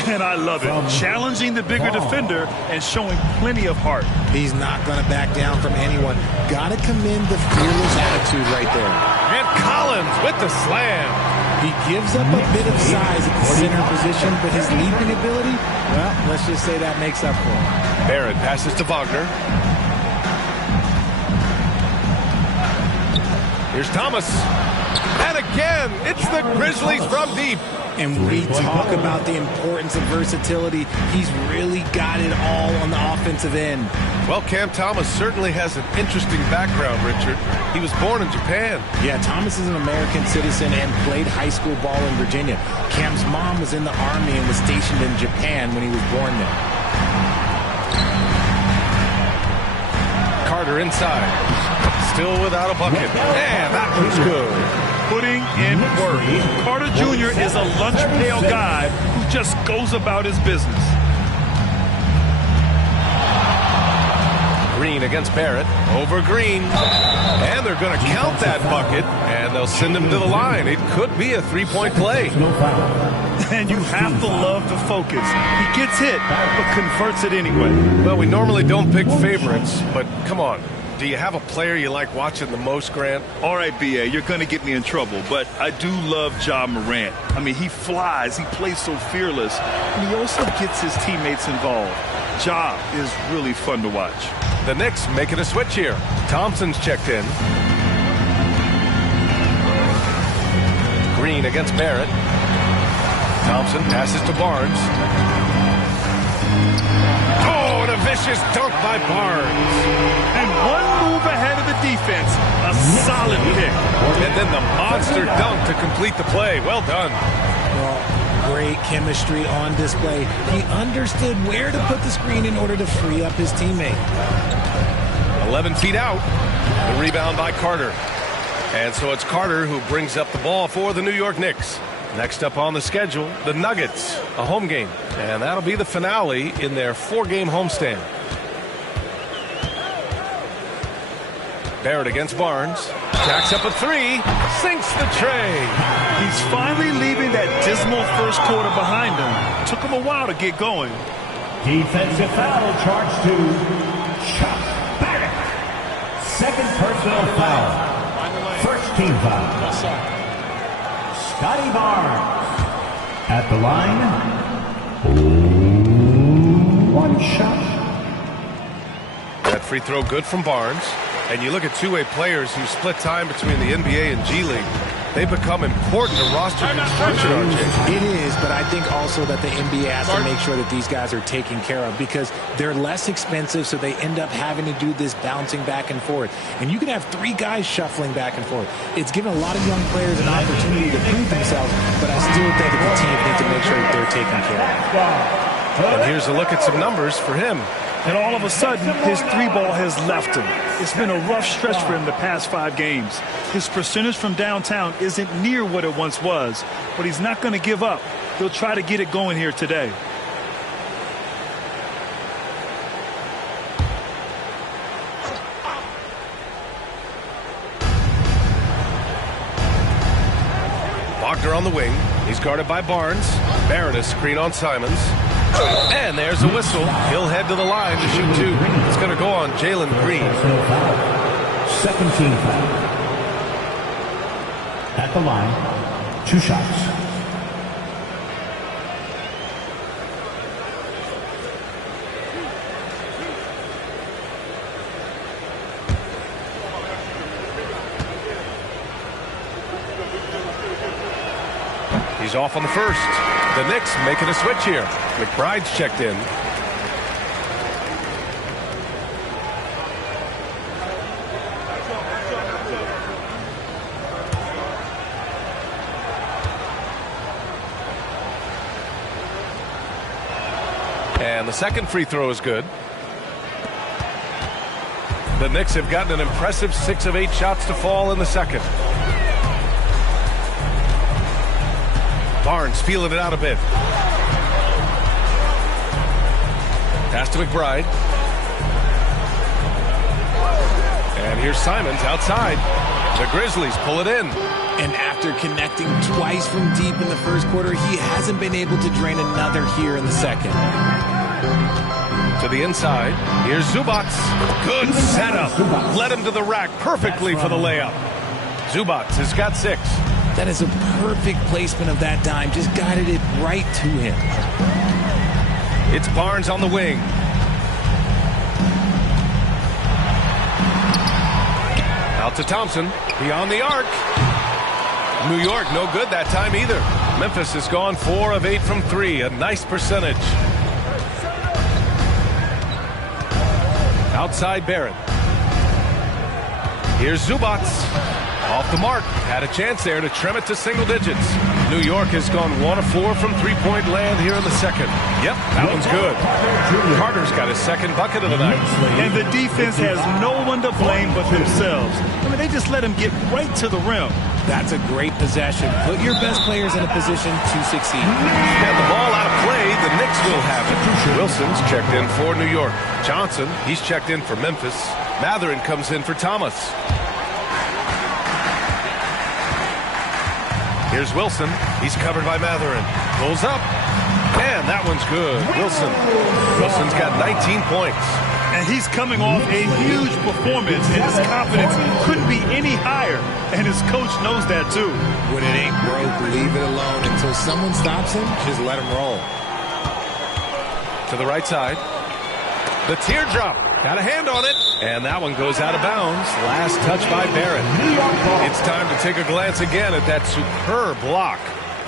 And I love it. Challenging the bigger defender and showing plenty of heart. He's not going to back down from anyone. Got to commend the fearless attitude right there. And Collins with the slam. He gives up a bit of size at the center position, but his leaping ability, well, let's just say that makes up for him. Barrett passes to Wagner. Here's Thomas. And again, it's the Grizzlies from deep. And we talk about the importance of versatility. He's really got it all on the offensive end. Well, Cam Thomas certainly has an interesting background, Richard. He was born in Japan. Yeah, Thomas is an American citizen and played high school ball in Virginia. Cam's mom was in the Army and was stationed in Japan when he was born there. Carter inside. Still without a bucket. Man, that was good. Putting in work. Carter Jr. is a lunch pail guy who just goes about his business. Green against Barrett. Over Green. And they're going to count that bucket, and they'll send him to the line. It could be a three-point play. And you have to love the focus. He gets hit, but converts it anyway. Well, we normally don't pick favorites, but come on. Do you have a player you like watching the most, Grant? All right, B.A., you're going to get me in trouble, but I do love Ja Morant. I mean, he flies, he plays so fearless, and he also gets his teammates involved. Ja is really fun to watch. The Knicks making a switch here. Thompson's checked in. Green against Barrett. Thompson passes to Barnes. Oh, and a vicious dunk by Barnes. And one move ahead of the defense. A solid pick. And then the monster dunk to complete the play. Well done. Well, great chemistry on display. He understood where to put the screen in order to free up his teammate. 11 feet out. The rebound by Carter. And so it's Carter who brings up the ball for the New York Knicks. Next up on the schedule, the Nuggets, a home game. And that'll be the finale in their 4-game homestand. Barrett against Barnes. Jacks up a three. Sinks the tray. He's finally leaving that dismal first quarter behind him. Took him a while to get going. Defensive foul charged to Chuck Barrett. Second personal foul. First team foul. Scotty Barnes at the line. One shot. That free throw good from Barnes. And you look at two-way players who split time between the NBA and G League. They become important to roster construction, RJ. It is, but I think also that the NBA has to make sure that these guys are taken care of because they're less expensive, so they end up having to do this bouncing back and forth. And you can have 3 guys shuffling back and forth. It's given a lot of young players an opportunity to prove themselves, but I still think that the teams need to make sure that they're taken care of. And here's a look at some numbers for him. And all of a sudden, his 3-ball has left him. It's been a rough stretch for him the past 5 games. His percentage from downtown isn't near what it once was, but he's not going to give up. He'll try to get it going here today. Wagner on the wing. He's guarded by Barnes. Barrett a screen on Simons. And there's a whistle. He'll head to the line to shoot 2. It's going to go on Jalen Green. Second team foul. At the line, 2 shots. He's off on the first. The Knicks making a switch here. McBride's checked in. And the second free throw is good. The Knicks have gotten an impressive 6 of 8 shots to fall in the second. Barnes feeling it out a bit. Pass to McBride. And here's Simons outside. The Grizzlies pull it in. And after connecting twice from deep in the first quarter, he hasn't been able to drain another here in the second. To the inside. Here's Zubac. Good setup. Led him to the rack perfectly for the layup. Zubac has got 6. That is a perfect placement of that dime. Just guided it right to him. It's Barnes on the wing. Out to Thompson. Beyond the arc. New York no good that time either. Memphis has gone 4 of 8 from 3. A nice percentage. Outside Barrett. Here's Zubac. Off the mark. Had a chance there to trim it to single digits. New York has gone 1 of 4 from 3-point land here in the second. Yep, that one's good. Carter's got his second bucket of the night. And the defense has no one to blame but themselves. I mean, they just let him get right to the rim. That's a great possession. Put your best players in a position to succeed. And the ball out of play, the Knicks will have it. Wilson's checked in for New York. Johnson, he's checked in for Memphis. Matherin comes in for Thomas. Here's Wilson. He's covered by Matherin. Pulls up. And that one's good. Wilson's got 19 points. And he's coming off a huge performance, and his confidence couldn't be any higher. And his coach knows that, too. When it ain't broke, leave it alone. Until someone stops him, just let him roll. To the right side. The teardrop. Got a hand on it. And that one goes out of bounds. Last touch by Barrett. It's time to take a glance again at that superb block.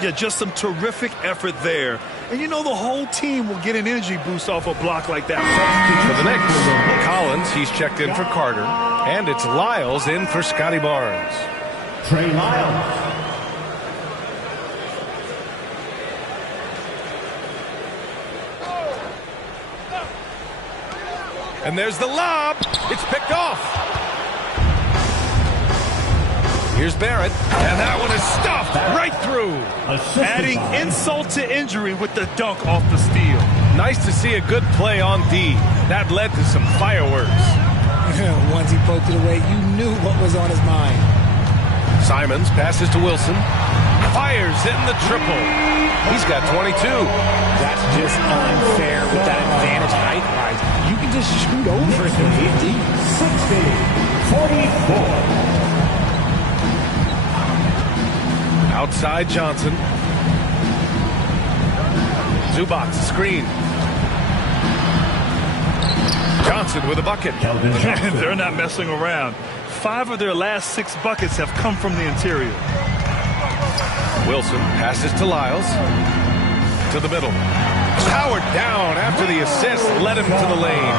Yeah, just some terrific effort there. And you know the whole team will get an energy boost off a block like that. For the Knicks, Collins, he's checked in for Carter. And it's Lyles in for Scotty Barnes. Trey Lyles. And there's the lob. It's picked off. Here's Barrett. And that one is stuffed right through. Adding insult to injury with the dunk off the steal. Nice to see a good play on D. That led to some fireworks. Once he poked it away, you knew what was on his mind. Simons passes to Wilson. Fires in the triple. He's got 22. That's just unfair with that advantage height-wise. You can just shoot over it. 50, 60, 44. Outside Johnson. Zubac screen. Johnson with a bucket. They're not messing around. 5 of their last 6 buckets have come from the interior. Wilson passes to Lyles. To the middle. Powered down after the assist. Led him to the lane.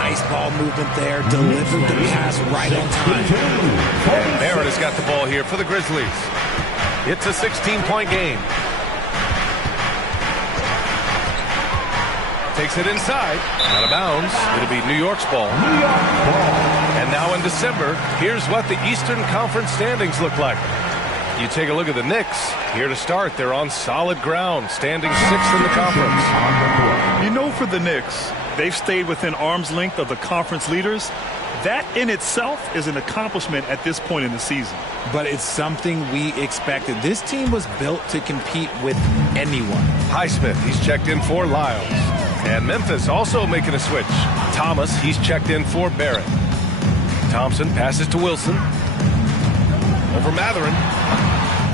Nice ball movement there. Delivered the pass right on time. And Barrett has got the ball here for the Grizzlies. It's a 16-point game. Takes it inside. Out of bounds. It'll be New York's ball. And now in December, here's what the Eastern Conference standings look like. You take a look at the Knicks. Here to start, they're on solid ground, standing 6th in the conference. You know, for the Knicks, They've stayed within arm's length of the conference leaders. That in itself is an accomplishment at this point in the season. But it's something we expected. This team was built to compete with anyone. Highsmith, he's checked in for Lyles. And Memphis also making a switch. Thomas, he's checked in for Barrett. Thompson passes to Wilson. Over MADDEN.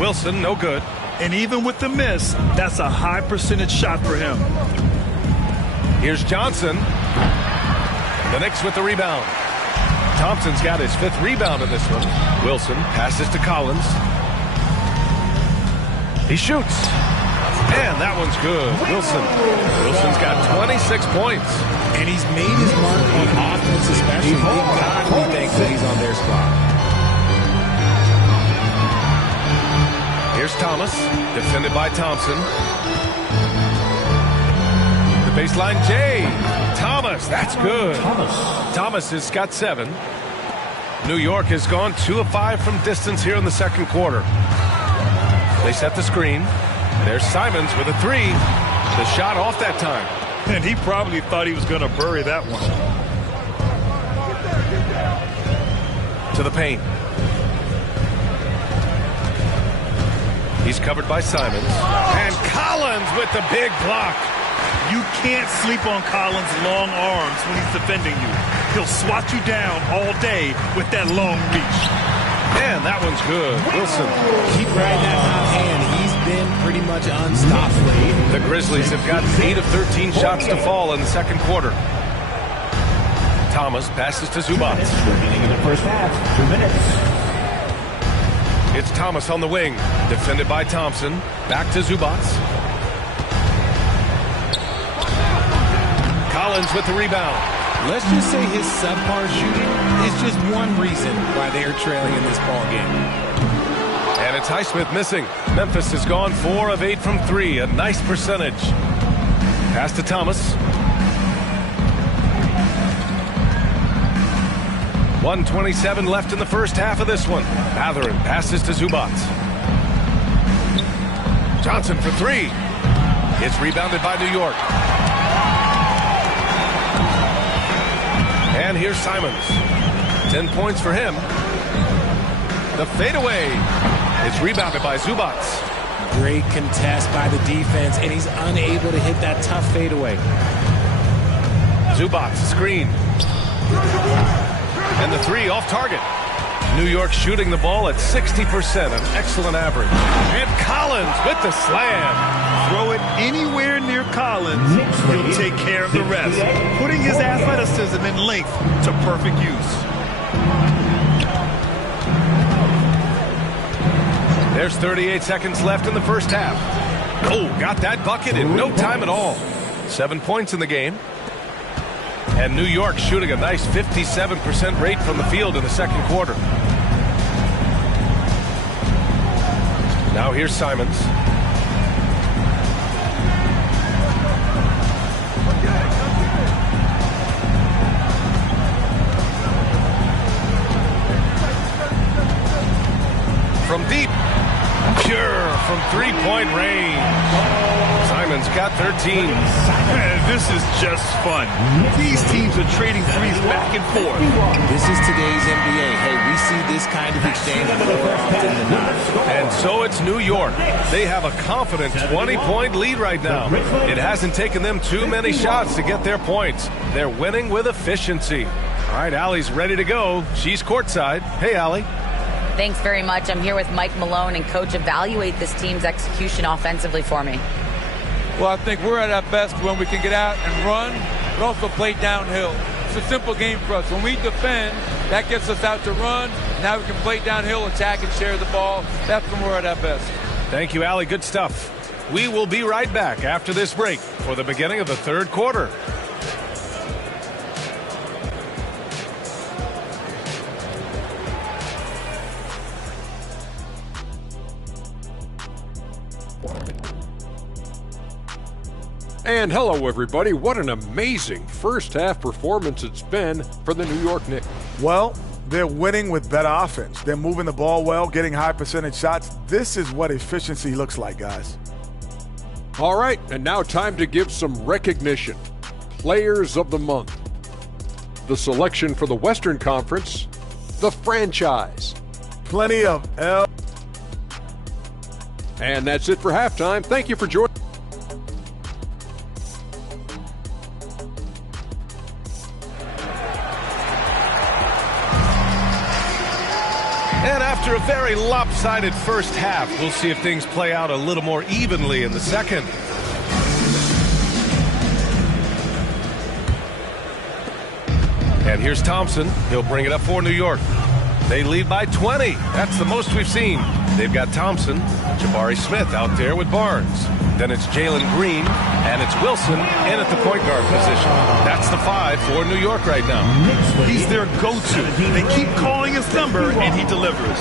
Wilson, no good. And even with the miss, that's a high percentage shot for him. Here's Johnson. The Knicks with the rebound. Thompson's got his 5th rebound in this one. Wilson passes to Collins. He shoots. And that one's good. Wilson's got 26 points. And he's made his mark on offense especially. They've got to be thankful he's on their squad. Here's Thomas, defended by Thompson. The baseline J. Thomas, that's good. Thomas has got 7. New York has gone 2 of 5 from distance here in the second quarter. They set the screen. There's Simons with a 3. The shot off that time. And he probably thought he was going to bury that one. To the paint. He's covered by Simons. And Collins with the big block. You can't sleep on Collins' long arms when he's defending you. He'll swat you down all day with that long reach. And that one's good. Wilson. Keep riding that hot hand. He's been pretty much unstoppable. The Grizzlies have got 8 of 13 shots to fall in the second quarter. Thomas passes to Zubac. Beginning of the first half, 2 minutes. It's Thomas on the wing, defended by Thompson. Back to Zubac. Collins with the rebound. Let's just say his subpar shooting is just one reason why they're trailing in this ball game. And it's Highsmith missing. Memphis has gone 4 of 8 from 3, a nice percentage. Pass to Thomas. 1:27 left in the first half of this one. MADDEN passes to Zubac. Johnson for 3. It's rebounded by New York. And here's Simons. 10 points for him. The fadeaway. It's rebounded by Zubac. Great contest by the defense, and he's unable to hit that tough fadeaway. Zubac, screen. And the 3 off target. New York shooting the ball at 60%, an excellent average. And Collins with the slam. Throw it anywhere near Collins, he'll take care of the rest, putting his athleticism and length to perfect use. There's 38 seconds left in the first half. Oh, got that bucket in no time at all. 7 points in the game. And New York shooting a nice 57% rate from the field in the second quarter. Now here's Simons. From deep. Pure from 3-point range. Simons got 13. This is just fun. These teams are trading threes back and forth. This is today's NBA. Hey, we see this kind of exchange more often than not. And so it's New York. They have a confident 20-point lead right now. It hasn't taken them too many shots to get their points. They're winning with efficiency. All right, Allie's ready to go. She's courtside. Hey, Allie. Thanks very much. I'm here with Mike Malone, and Coach, evaluate this team's execution offensively for me. Well, I think we're at our best when we can get out and run, but also play downhill. It's a simple game for us. When we defend, that gets us out to run. Now we can play downhill, attack, and share the ball. That's when we're at our best. Thank you, Allie. Good stuff. We will be right back after this break for the beginning of the third quarter. And hello, everybody. What an amazing first half performance it's been for the New York Knicks. Well, they're winning with better offense. They're moving the ball well, getting high percentage shots. This is what efficiency looks like, guys. All right, and now time to give some recognition. Players of the Month. The selection for the Western Conference, the franchise. Plenty of L. And that's it for halftime. Thank you for joining. And after a very lopsided first half, we'll see if things play out a little more evenly in the second. And here's Thompson. He'll bring it up for New York. They lead by 20. That's the most we've seen. They've got Thompson, Jabari Smith out there with Barnes. Then it's Jalen Green, and it's Wilson in at the point guard position. That's the 5 for New York right now. He's their go-to. They keep calling his number, and he delivers.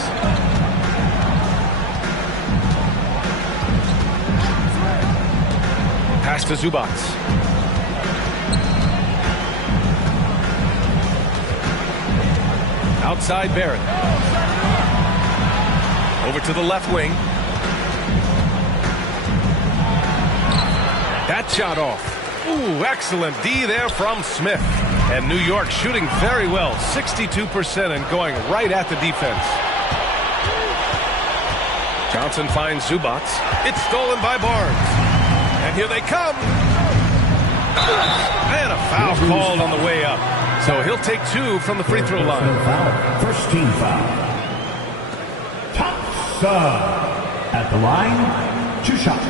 Pass to Zubats. Outside Barrett. Over to the left wing. That shot off. Ooh, excellent D there from Smith. And New York shooting very well, 62% and going right at the defense. Johnson finds Zubats. It's stolen by Barnes. And here they come. And a foul called on the way up. So he'll take 2 from the free throw line. First team foul. Thompson at the line, 2 shots.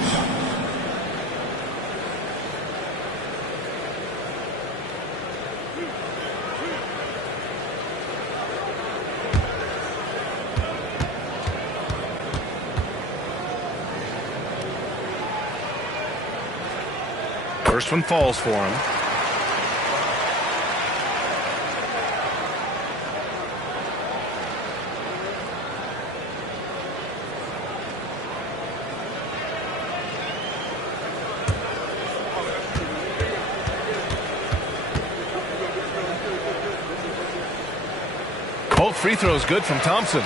First one falls for him. Both free throws good from Thompson.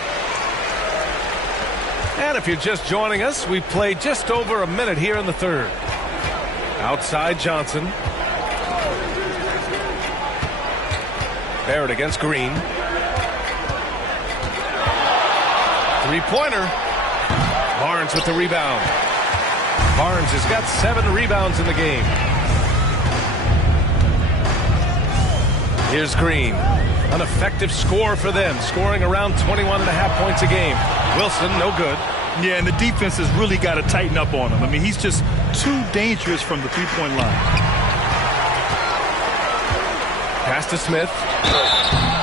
And if you're just joining us, we've played just over a minute here in the third. Outside Johnson. Barrett against Green. Three-pointer. Barnes with the rebound. Barnes has got 7 rebounds in the game. Here's Green. An effective score for them, scoring around 21.5 points a game. Wilson, no good. Yeah, and the defense has really got to tighten up on him. I mean, he's just too dangerous from the three-point line. Pass to Smith.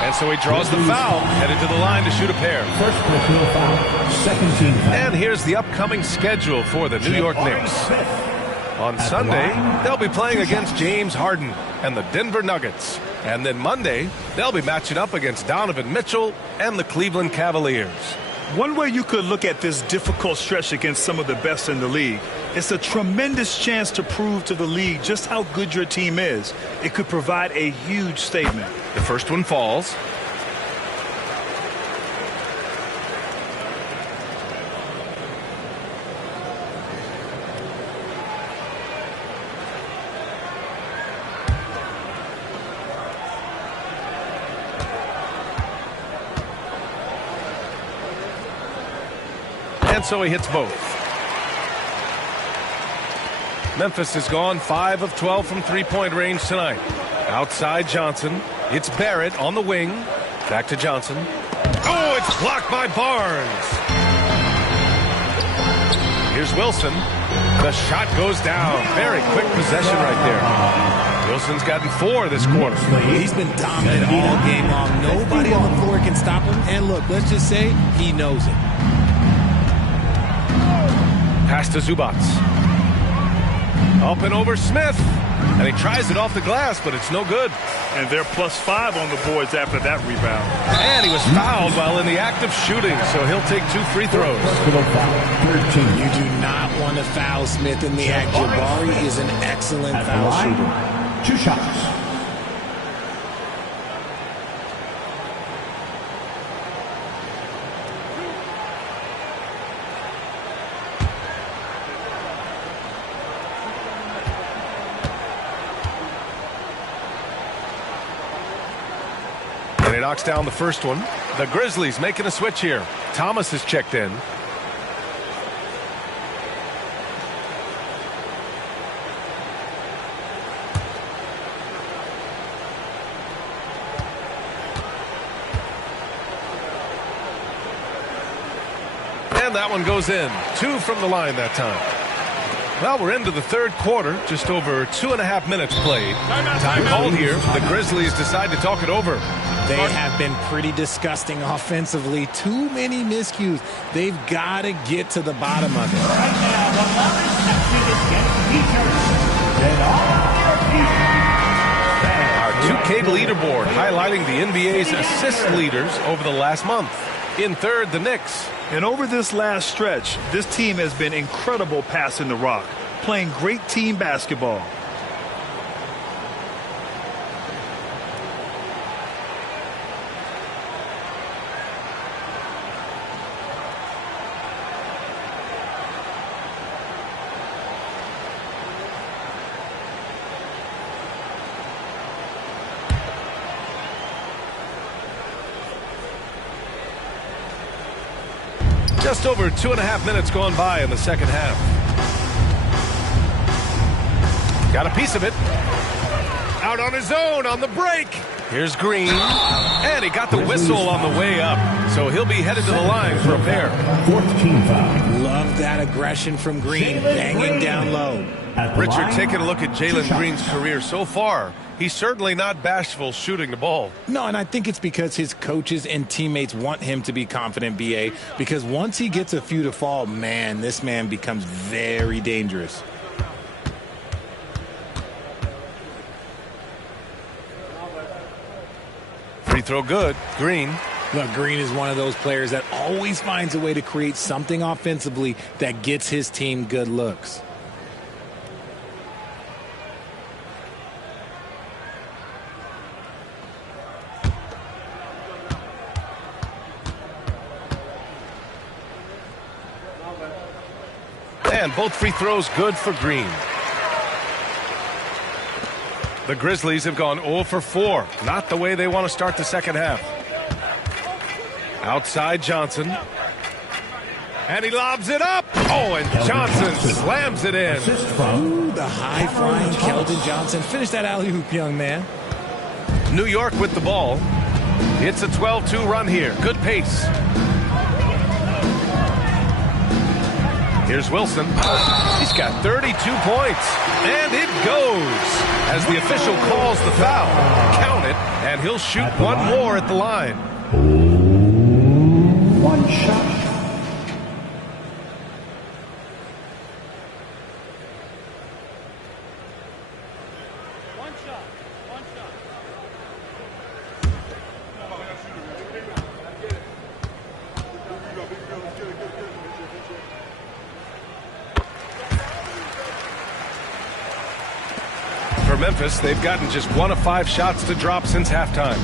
And so he draws the foul, headed to the line to shoot a pair. First personal foul, second team foul. And here's the upcoming schedule for the New York Knicks. On Sunday, they'll be playing against James Harden and the Denver Nuggets. And then Monday, they'll be matching up against Donovan Mitchell and the Cleveland Cavaliers. One way you could look at this difficult stretch against some of the best in the league, it's a tremendous chance to prove to the league just how good your team is. It could provide a huge statement. The first one falls. And so he hits both. Memphis has gone 5 of 12 from three-point range tonight. Outside Johnson. It's Barrett on the wing. Back to Johnson. Oh, it's blocked by Barnes. Here's Wilson. The shot goes down. Very quick possession right there. Wilson's gotten 4 this quarter. He's been dominant all game long. Nobody on the floor can stop him. And look, let's just say he knows it. Pass to Zubats. Up and over Smith. And he tries it off the glass, but it's no good. And they're +5 on the boards after that rebound. And he was fouled while in the act of shooting, so he'll take 2 free throws. You do not want to foul Smith in the act. Jabari is an excellent foul shooter. 2 shots. And he knocks down the first one. The Grizzlies making a switch here. Thomas is checked in. And that one goes in. 2 from the line that time. Well, we're into the third quarter. Just over 2.5 minutes played. Time called here. The Grizzlies decide to talk it over. They have been pretty disgusting offensively. Too many miscues. They've got to get to the bottom of it. Right now, the loudest section is getting T-shirts. Then all your feet. Our 2K leaderboard highlighting the NBA's assist leaders over the last month. In third, the Knicks. And over this last stretch, this team has been incredible passing the rock, playing great team basketball. Just over 2.5 minutes gone by in the second half. Got a piece of it. Out on his own on the break. Here's Green. And he got the whistle on the way up. So he'll be headed to the line for a pair. 14 foul. Love that aggression from Green, banging down low. Richard, taking a look at Jalen Green's career so far, he's certainly not bashful shooting the ball. No, and I think it's because his coaches and teammates want him to be confident, B.A., because once he gets a few to fall, man, this man becomes very dangerous. Free throw good. Green. Look, Green is one of those players that always finds a way to create something offensively that gets his team good looks. And both free throws good for Green. The Grizzlies have gone 0 for 4. Not the way they want to start the second half. Outside Johnson. And he lobs it up. Oh, and Johnson slams it in. Ooh, the high-flying Keldon Johnson. Finish that alley-oop, young man. New York with the ball. It's a 12-2 run here. Good pace. Here's Wilson. He's got 32 points. And it goes as the official calls the foul. Count it, and he'll shoot one more at the line. One shot. For Memphis, they've gotten just 1 of 5 shots to drop since halftime.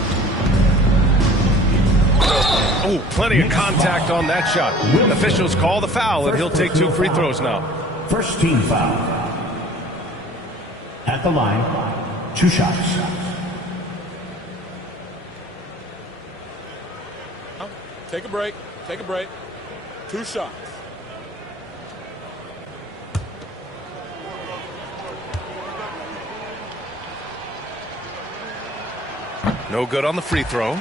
Oh, plenty of contact on that shot. Officials call the foul, and he'll take 2 free throws now. First team foul. At the line, 2 shots. Take a break. Take a break. 2 shots. No good on the free throw.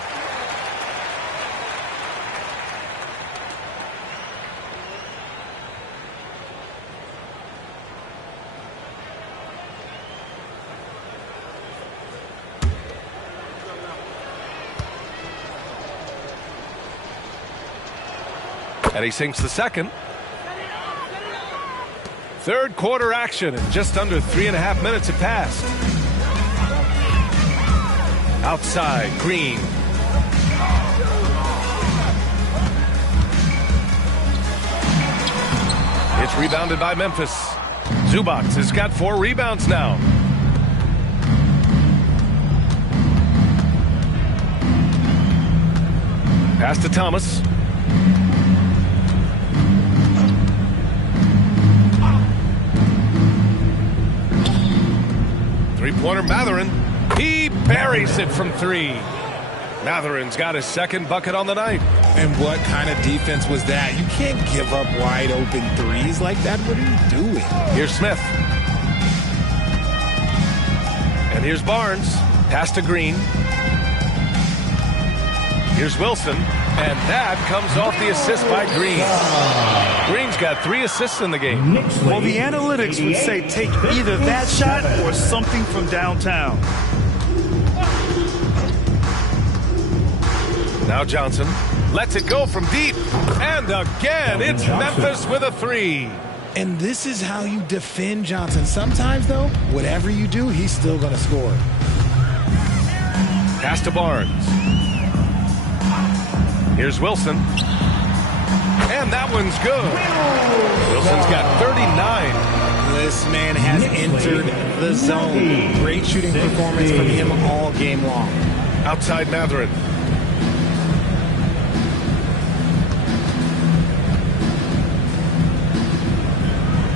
And he sinks the second. Third quarter action, and just under 3.5 minutes have passed. Outside, Green. It's rebounded by Memphis. Zubac has got 4 rebounds now. Pass to Thomas. Three-pointer Matherin. He buries it from 3. Matherin's got his second bucket on the night. And what kind of defense was that? You can't give up wide open threes like that. What are you doing? Here's Smith. And here's Barnes. Pass to Green. Here's Wilson. And that comes off the assist by Green. Green's got 3 assists in the game. Well, the analytics would say take either that shot or something from downtown. Now Johnson lets it go from deep. And again, it's Memphis with a 3. And this is how you defend Johnson. Sometimes, though, whatever you do, he's still going to score. Pass to Barnes. Here's Wilson. And that one's good. Wilson's got 39. This man has entered the zone. Great shooting performance from him all game long. Outside Matherin.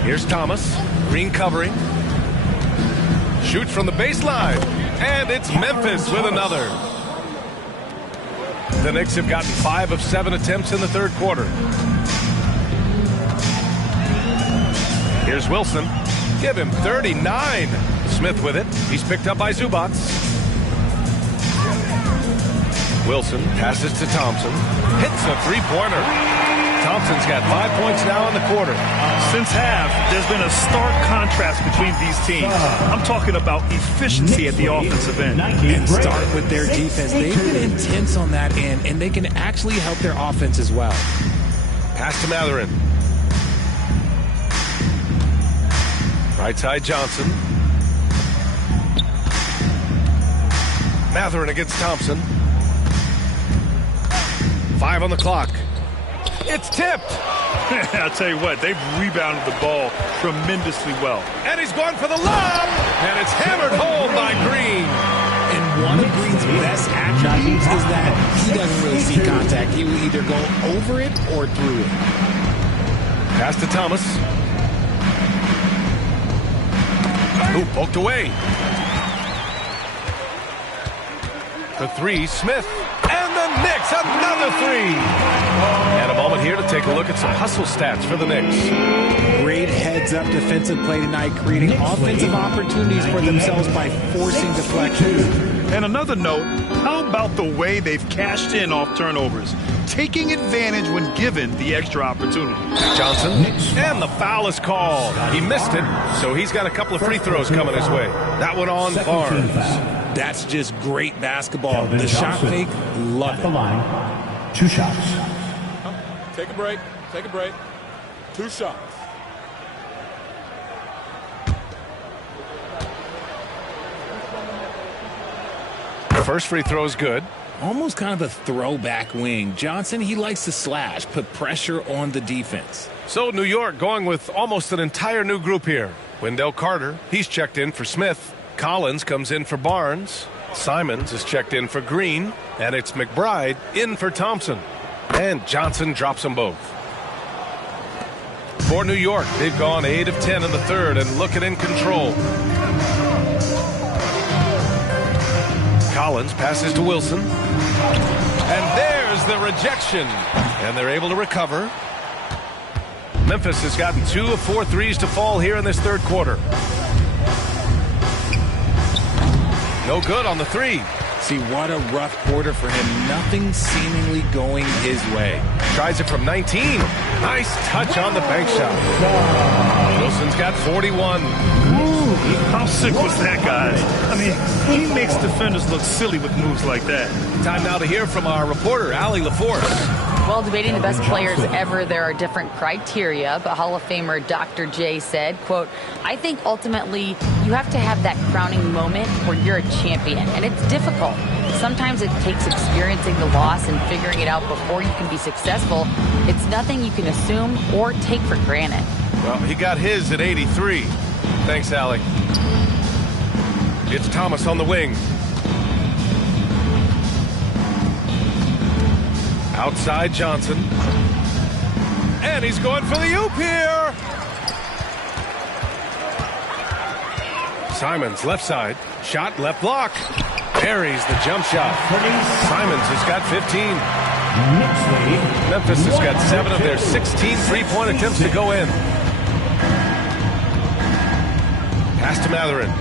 Here's Thomas. Green covering. Shoots from the baseline. And it's Memphis with another. The Knicks have gotten 5 of 7 attempts in the third quarter. Here's Wilson. Give him 39. Smith with it. He's picked up by Zubac. Wilson passes to Thompson. Hits a three-pointer. Thompson's got 5 points now in the quarter. Since half, there's been a stark contrast between these teams. I'm talking about efficiency at the offensive end. And start with their defense. They've been intense on that end, and they can actually help their offense as well. Pass to Matherin. Right side Johnson. Matherin against Thompson. 5 on the clock. It's tipped. I'll tell you what, they've rebounded the ball tremendously well. And he's going for the lob. And it's hammered home by Green. And one of Green's best attributes is that he doesn't really see contact. He will either go over it or through it. Pass to Thomas. Who poked away. The 3, Smith. And the Knicks, another 3. And a moment here to take a look at some hustle stats for the Knicks. Great heads-up defensive play tonight, creating offensive opportunities for themselves by forcing deflections. And another note, how about the way they've cashed in off turnovers, taking advantage when given the extra opportunity. Johnson, and the foul is called. He missed it, so he's got a couple of free throws coming his way. That one on Barnes. That's just great basketball. The shot fake, love it. The line, 2 shots. Take a break. Take a break. 2 shots. The first free throw is good. Almost kind of a throwback wing. Johnson, he likes to slash, put pressure on the defense. So New York going with almost an entire new group here. Wendell Carter, he's checked in for Smith. Collins comes in for Barnes. Simons is checked in for Green. And it's McBride in for Thompson. And Johnson drops them both. For New York, they've gone 8 of 10 in the third and looking in control. Collins passes to Wilson. And there's the rejection. And they're able to recover. Memphis has gotten 2 of 4 threes to fall here in this third quarter. No good on the 3. See, what a rough quarter for him. Nothing seemingly going his way. Tries it from 19. Nice touch on the bank shot. Wilson's got 41. Ooh, how sick was that guy? I mean, he makes defenders look silly with moves like that. Time now to hear from our reporter, Allie LaForce. While debating the best players ever, there are different criteria, but Hall of Famer Dr. J said, quote, I think ultimately you have to have that crowning moment where you're a champion, and it's difficult. Sometimes it takes experiencing the loss and figuring it out before you can be successful. It's nothing you can assume or take for granted. Well, he got his at 83. Thanks, Allie. It's Thomas on the wing. Outside Johnson. And he's going for the oop here. Simons left side. Shot left block. Buries the jump shot. Simons has got 15. Memphis has got 7 of their 16 three-point attempts to go in. Pass to Matherin.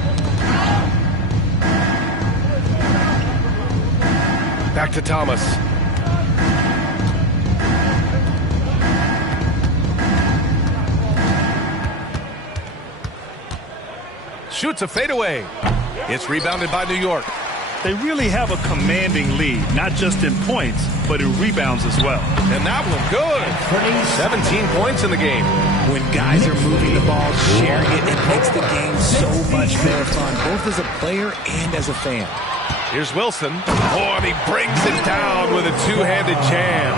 Back to Thomas. Shoots a fadeaway. It's rebounded by New York. They really have a commanding lead, not just in points, but in rebounds as well. And that one good. 17 points in the game. When guys are moving the ball, sharing it, it makes the game so much more fun, both as a player and as a fan. Here's Wilson. Oh, and he brings it down with a two-handed jam.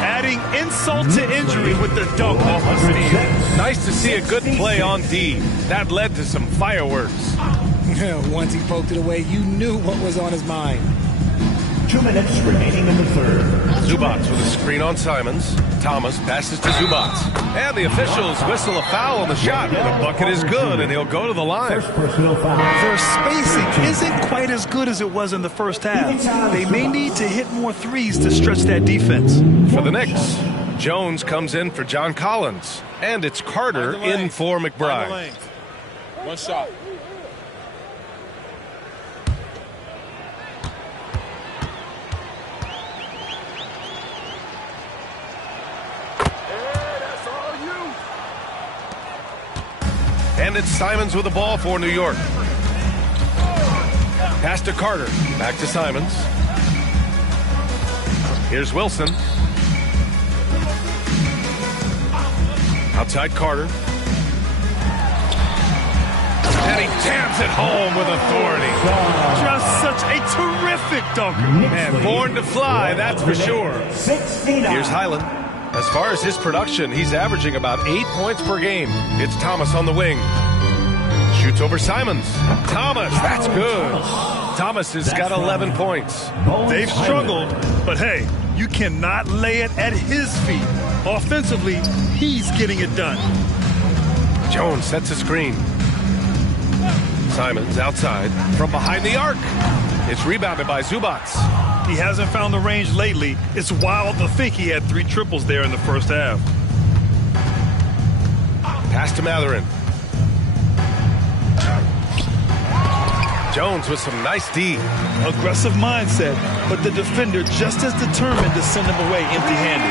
Adding insult to injury with the dunk off the steal. Nice to see a good play on D. That led to some fireworks. Once he poked it away, you knew what was on his mind. 2 minutes remaining in the third. Zubats with a screen on Simons. Thomas passes to Zubats. And the officials whistle a foul on the shot. The bucket is good, and he'll go to the line. Their spacing isn't quite as good as it was in the first half. They may need to hit more threes to stretch that defense. For the Knicks, Jones comes in for John Collins. And it's Carter in for McBride. One shot. And it's Simons with the ball for New York. Pass to Carter. Back to Simons. Here's Wilson. Outside Carter. And he jams it home with authority. Just such a terrific dunker. Man, born to fly, that's for sure. Here's Highland. As far as his production, he's averaging about 8 points per game. It's Thomas on the wing. Shoots over Simons. Thomas, that's good. Thomas has got 11 points. They've struggled, but hey, you cannot lay it at his feet. Offensively, he's getting it done. Jones sets a screen. Simons outside from behind the arc. It's rebounded by Zubats. He hasn't found the range lately. It's wild to think he had 3 triples there in the first half. Pass to Matherin. Jones with some nice D. Aggressive mindset, but the defender just as determined to send him away empty-handed.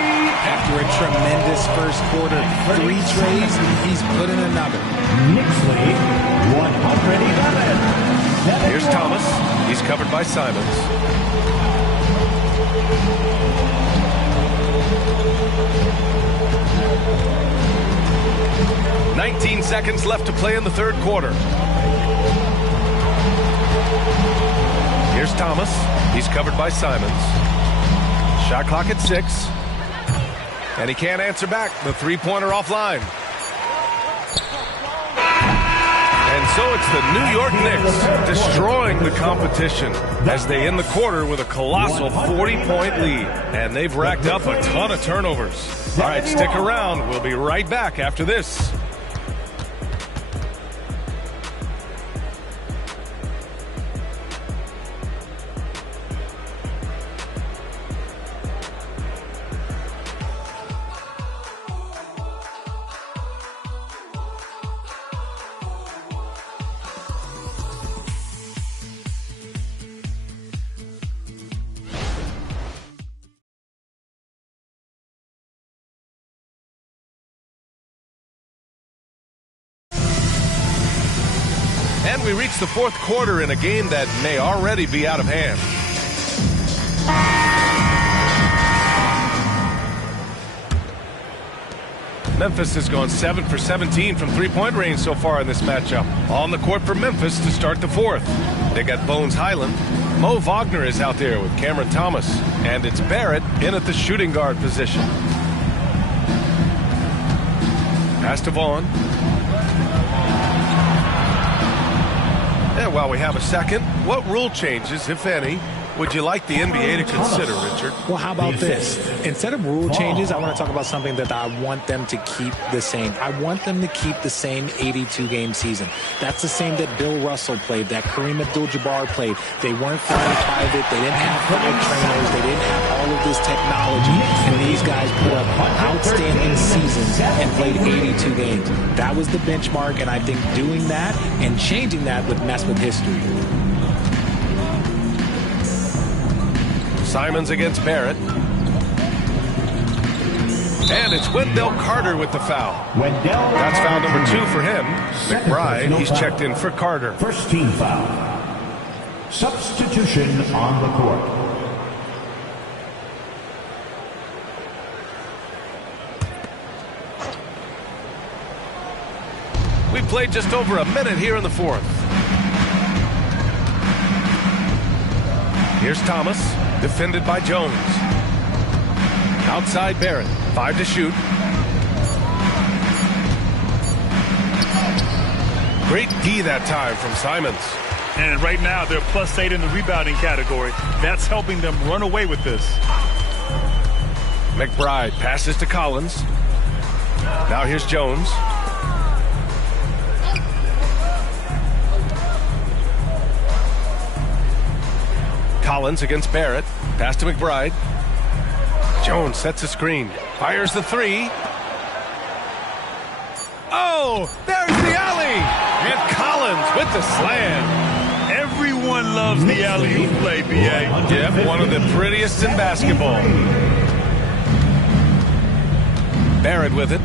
After a tremendous first quarter, 3 trays, he's put in another. Knicks lead, 111. Here's Thomas. He's covered by Simons. "19 seconds left to play in the third quarter. Here's Thomas. He's covered by Simons. Shot clock at 6. And he can't answer back. The three-pointer offline. And so it's the New York Knicks destroying the competition as they end the quarter with a colossal 40-point lead. And they've racked up a ton of turnovers. All right, stick around. We'll be right back after this. And we reach the fourth quarter in a game that may already be out of hand. Memphis has gone 7 for 17 from three-point range so far in this matchup. On the court for Memphis to start the fourth. They got Bones Highland. Mo Wagner is out there with Cameron Thomas. And it's Barrett in at the shooting guard position. Pass to Vaughn. And while we have a second, what rule changes, if any, would you like the NBA to consider, Richard? Well, how about this? Instead of rule changes, I want to talk about something that I want them to keep the same. I want them to keep the same 82-game season. That's the same that Bill Russell played, that Kareem Abdul-Jabbar played. They weren't flying private. They didn't have 5 trainers. They didn't have all of this technology. And these guys put up outstanding seasons and played 82 games. That was the benchmark, and I think doing that and changing that would mess with history. Simons against Barrett. And it's Wendell Carter with the foul. That's foul number 2 for him. McBride, he's checked in for Carter. First team foul. Substitution on the court. We played just over a minute here in the 4th. Here's Thomas, defended by Jones. Outside Barrett, 5 to shoot. Great D that time from Simons. And right now they're +8 in the rebounding category. That's helping them run away with this. McBride passes to Collins. Now here's Jones. Collins against Barrett. Pass to McBride. Jones sets a screen. Fires the 3. Oh, there's the alley. And Collins with the slam. Everyone loves the alley-oop play, B.A. Yep, one of the prettiest in basketball. Barrett with it.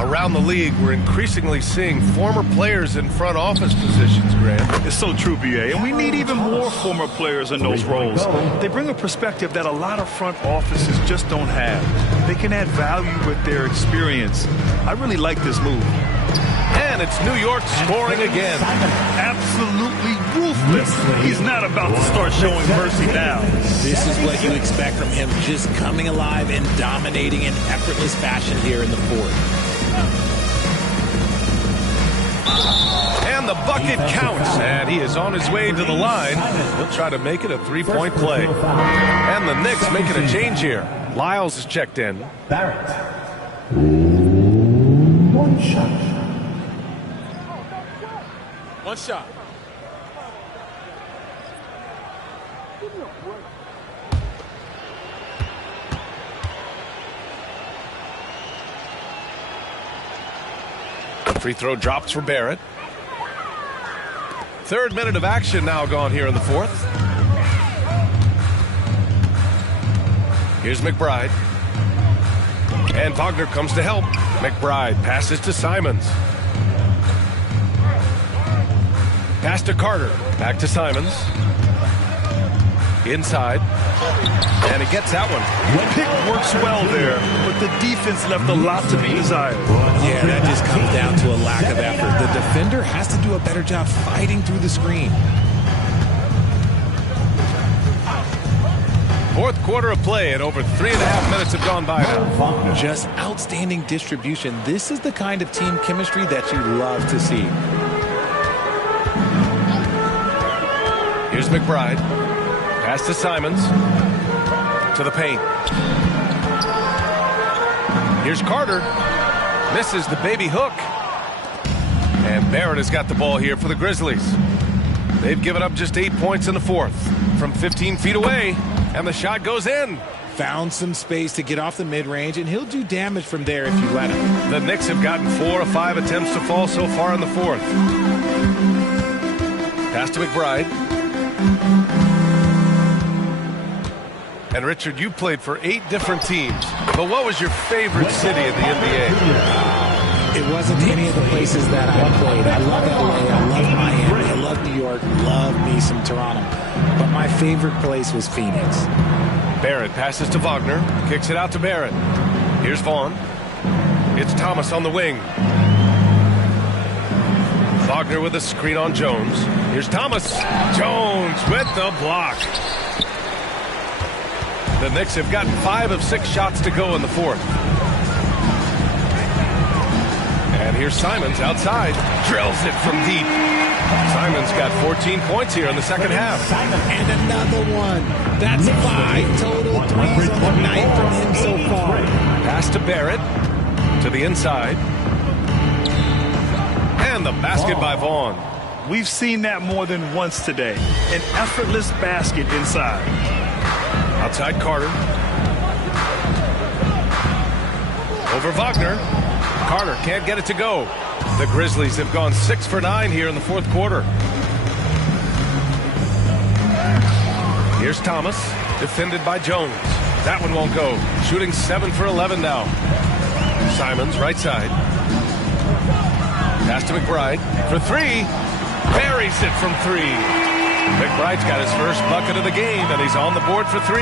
Around the league, we're increasingly seeing former players in front office positions, Grant. It's so true, B.A., and we need even more former players in those roles. They bring a perspective that a lot of front offices just don't have. They can add value with their experience. I really like this move. And it's New York scoring again. Absolutely ruthless. He's not about to start showing mercy now. This is what you expect from him, just coming alive and dominating in effortless fashion here in the 4th. And the bucket counts, and he is on his way to the line. He'll try to make it a 3-point play. And the Knicks making a change here. Lyles is checked in. Barrett. 1 shot. 1 shot. Free throw drops for Barrett. 3rd minute of action now gone here in the 4th. Here's McBride. And Wagner comes to help. McBride passes to Simons. Pass to Carter. Back to Simons. Inside. And he gets that one. The pick works well there, but the defense left a lot to be desired. Yeah, that just comes down to a lack of effort. The defender has to do a better job fighting through the screen. 4th quarter of play, and over 3.5 minutes have gone by now. Just outstanding distribution. This is the kind of team chemistry that you love to see. Here's McBride. Pass to Simons. To the paint. Here's Carter. Misses the baby hook. And Barrett has got the ball here for the Grizzlies. They've given up just 8 points in the 4th. From 15 feet away. And the shot goes in. Found some space to get off the mid-range, and he'll do damage from there if you let him. The Knicks have gotten 4 of 5 attempts to fall so far in the 4th. Pass to McBride. And Richard, you played for 8 different teams, but what was your favorite city in the NBA? It wasn't any of the places that I played. I love LA, I love Miami, I love New York, love me some Toronto. But my favorite place was Phoenix. Barrett passes to Wagner, kicks it out to Barrett. Here's Vaughn. It's Thomas on the wing. Wagner with a screen on Jones. Here's Thomas. Jones with the block. The Knicks have gotten 5 of 6 shots to go in the 4th. And here's Simons outside. Drills it from deep. Simon's got 14 points here in the second half. And another one. That's 5 total threes on the night from him so far. Pass to Barrett. To the inside. And the basket by Vaughn. We've seen that more than once today. An effortless basket inside. Outside Carter. Over Wagner. Carter can't get it to go. The Grizzlies have gone 6 for 9 here in the fourth quarter. Here's Thomas, defended by Jones. That one won't go. Shooting 7 for 11 now. Simons, right side. Pass to McBride for 3. Buries it from 3. McBride's got his first bucket of the game, and he's on the board for 3.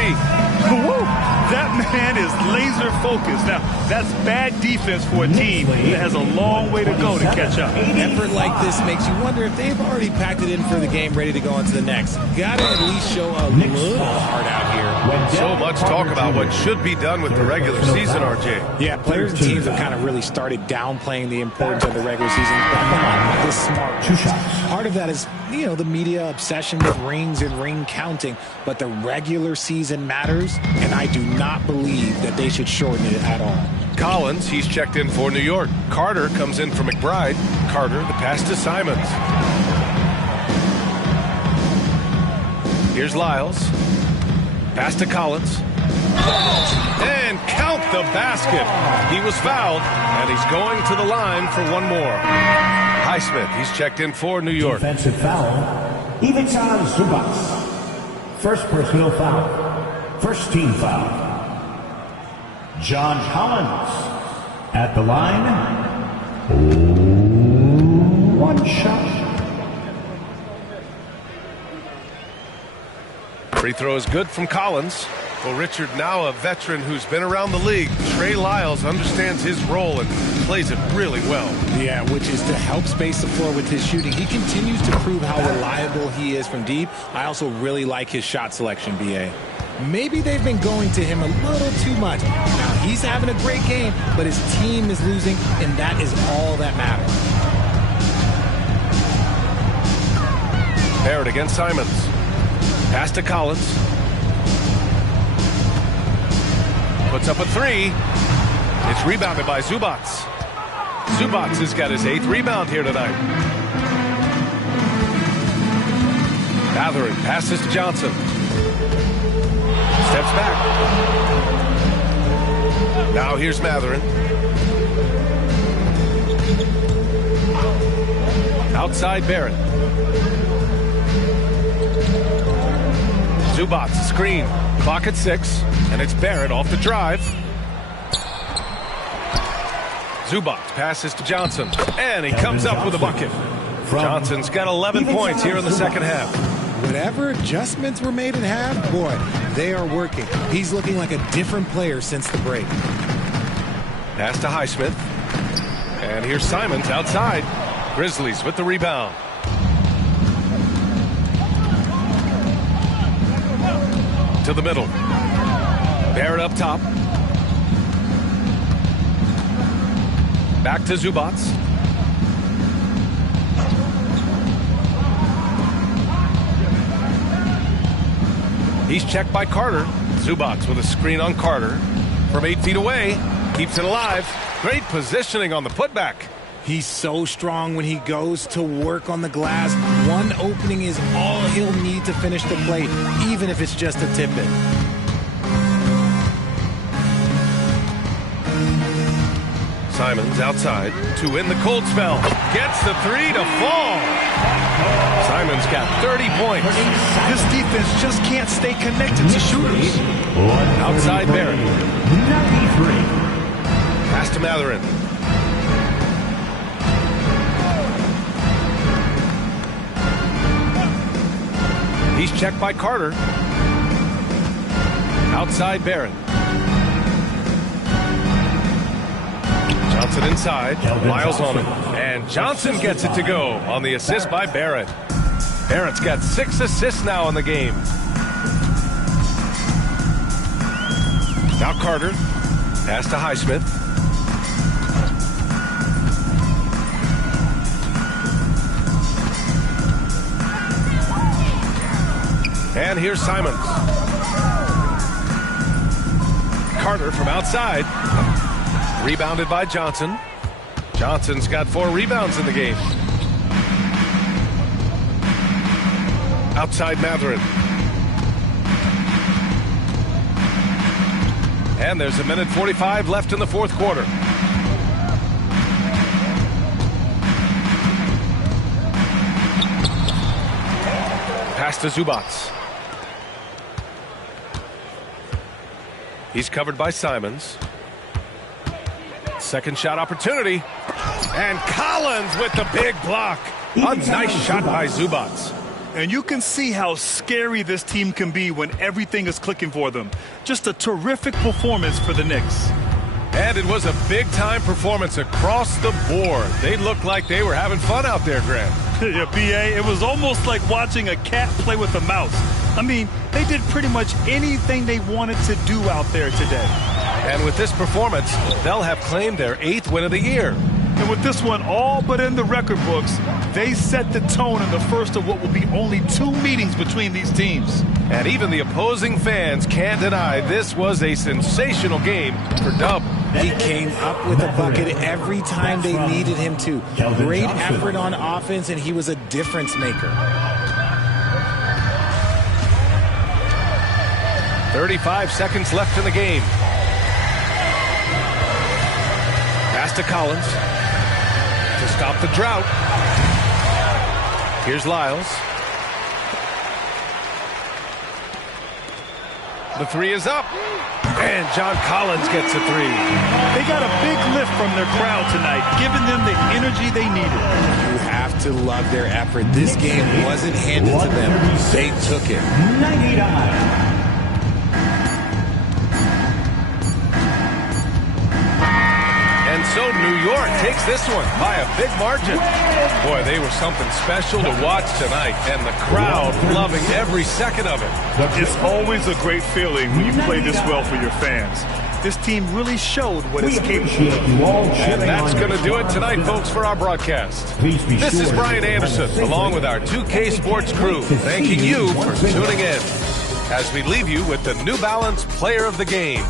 Woo! That man is laser focused. Now, that's bad defense for a team that has a long way to go to catch up. An effort like this makes you wonder if they've already packed it in for the game, ready to go on to the next. Gotta at least show a little heart out here. So much talk about what should be done with the regular season, RJ. Yeah, players and teams have kind of really started downplaying the importance of the regular season. But come on, this smart. Part of that is, the media obsession with rings and ring counting. But the regular season matters, and I do not believe that they should shorten it at all. Collins, he's checked in for New York. Carter comes in for McBride. Carter, the pass to Simons. Here's Lyles. Pass to Collins. And count the basket. He was fouled, and he's going to the line for one more. Highsmith, he's checked in for New York. Defensive foul. Ivica Zubac. First personal foul. First team foul. John Collins at the line. One shot. Free throw is good from Collins. Well, Richard, now a veteran who's been around the league, Trey Lyles understands his role and plays it really well. Yeah, which is to help space the floor with his shooting. He continues to prove how reliable he is from deep. I also really like his shot selection, BA. Maybe they've been going to him a little too much. Now, he's having a great game, but his team is losing, and that is all that matters. Barrett against Simons. Pass to Collins. Puts up a 3. It's rebounded by Zubac. Zubac has got his 8th rebound here tonight. Matherin passes to Johnson. Steps back. Now here's Matherin. Outside Barrett. Zubac screen. Clock at 6. And it's Barrett off the drive. Zubac passes to Johnson. And he comes up with a bucket. Johnson's got 11 points here in the second half. Whatever adjustments were made in half, boy, they are working. He's looking like a different player since the break. Pass to Highsmith. And here's Simons outside. Grizzlies with the rebound. To the middle. Barrett up top. Back to Zubac. He's checked by Carter. Zubac with a screen on Carter. From 8 feet away. Keeps it alive. Great positioning on the putback. He's so strong when he goes to work on the glass. One opening is all he'll need to finish the play, even if it's just a tip-in. Simons outside to win the cold spell. Gets the 3 to fall. Simons got 30 points. This defense just can't stay connected to shooters. Outside Barrett. Pass to Matherin. He's checked by Carter. Outside Barrett. Johnson inside. Lyles on him. And Johnson gets it to go on the assist by Barrett. Barrett's got 6 assists now in the game. Now Carter. Pass to Highsmith. And here's Simons. Carter from outside. Rebounded by Johnson. Johnson's got 4 rebounds in the game. Outside MADDEN. And there's 1:45 left in the fourth quarter. Pass to Zubac. He's covered by Simons. Second shot opportunity. And Collins with the big block. A nice shot by Zubac. And you can see how scary this team can be when everything is clicking for them. Just a terrific performance for the Knicks. And it was a big-time performance across the board. They looked like they were having fun out there, Grant. Yeah, B.A., it was almost like watching a cat play with a mouse. I mean, they did pretty much anything they wanted to do out there today. And with this performance, they'll have claimed their 8th win of the year. And with this one all but in the record books, they set the tone in the first of what will be only 2 meetings between these teams. And even the opposing fans can't deny this was a sensational game for Dub. He came up with a bucket every time they needed him to. Great effort on offense, and he was a difference maker. 35 seconds left in the game. Pass to Collins to stop the drought. Here's Lyles. The 3 is up. And John Collins gets a 3. They got a big lift from their crowd tonight, giving them the energy they needed. You have to love their effort. This game wasn't handed to them. They took it. 99. And so New York takes this one by a big margin. Boy, they were something special to watch tonight, and the crowd loving every second of it. It's always a great feeling when you play this well for your fans. This team really showed what it's capable of. And that's going to do it tonight, folks, for our broadcast. This is Brian Anderson, along with our 2K Sports crew, thanking you for tuning in as we leave you with the New Balance Player of the Game.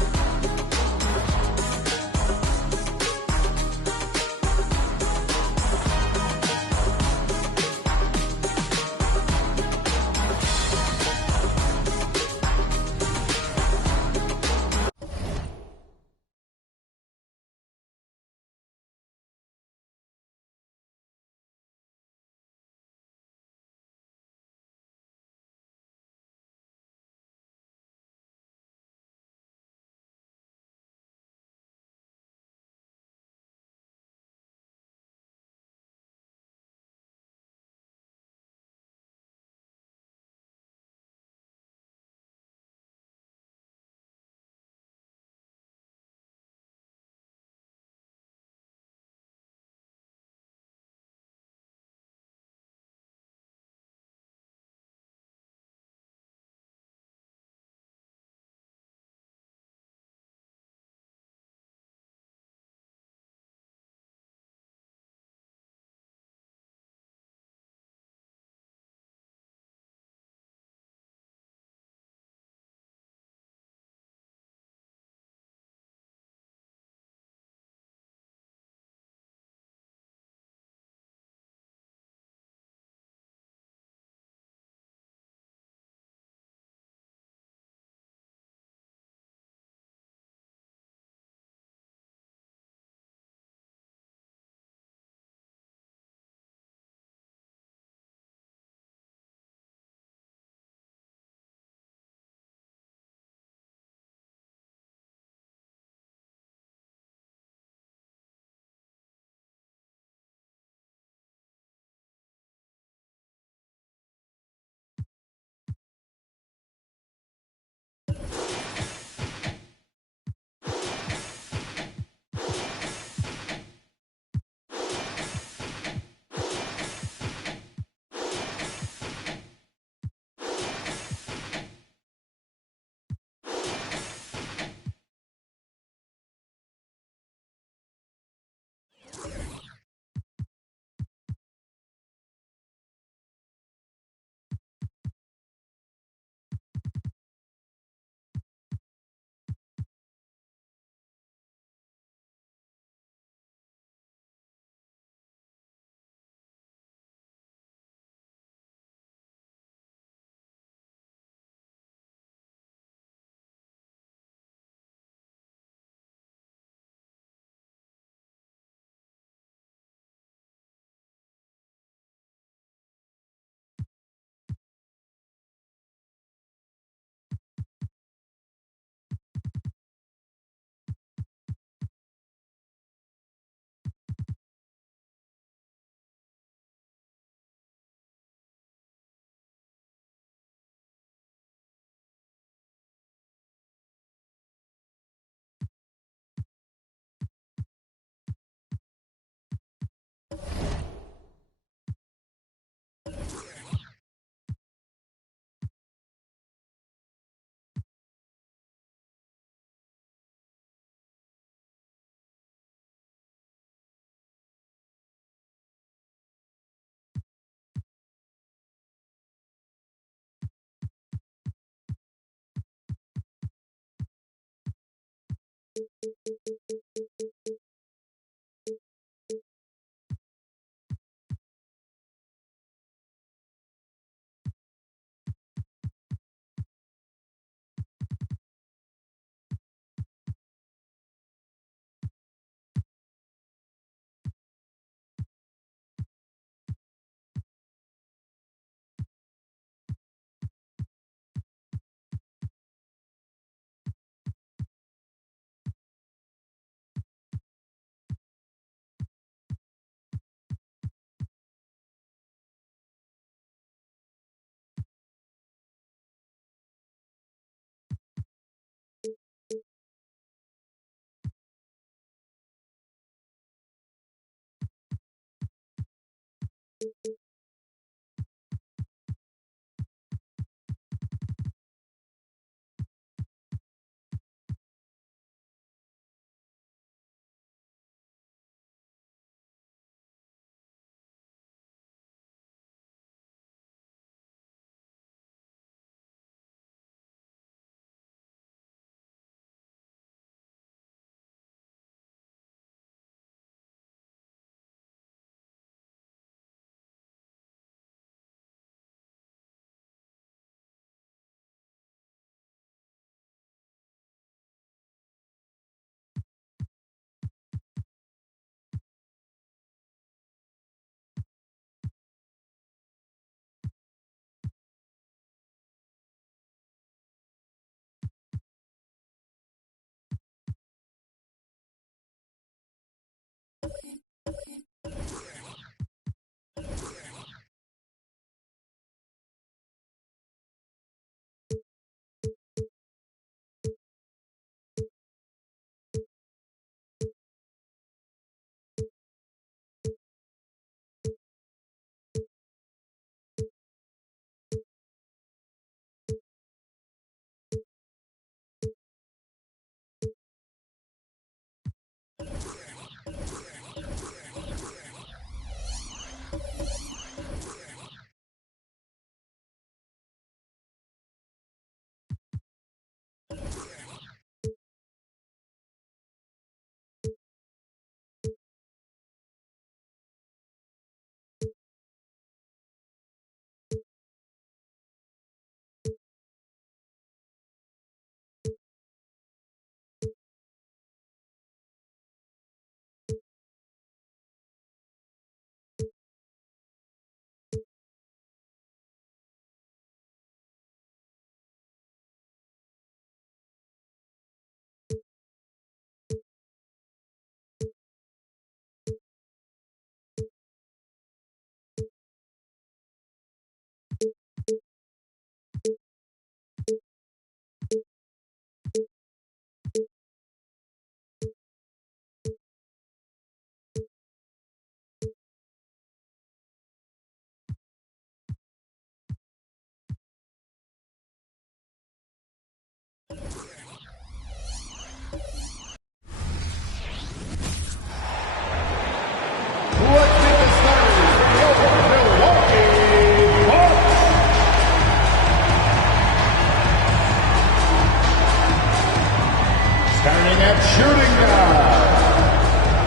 Starting at shooting guard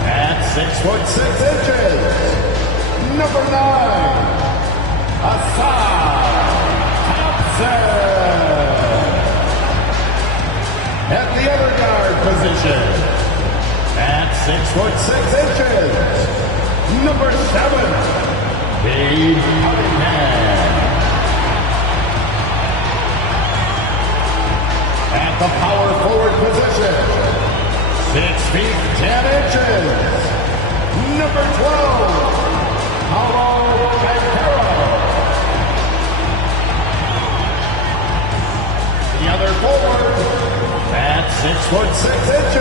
at 6'6" number 9, Thompson. At the other guard position at 6'6" number 7, Dave Cunningham. At the power forward position, 6 feet 10 inches, number 12, Paulo Banchero. The other forward, at 6'6",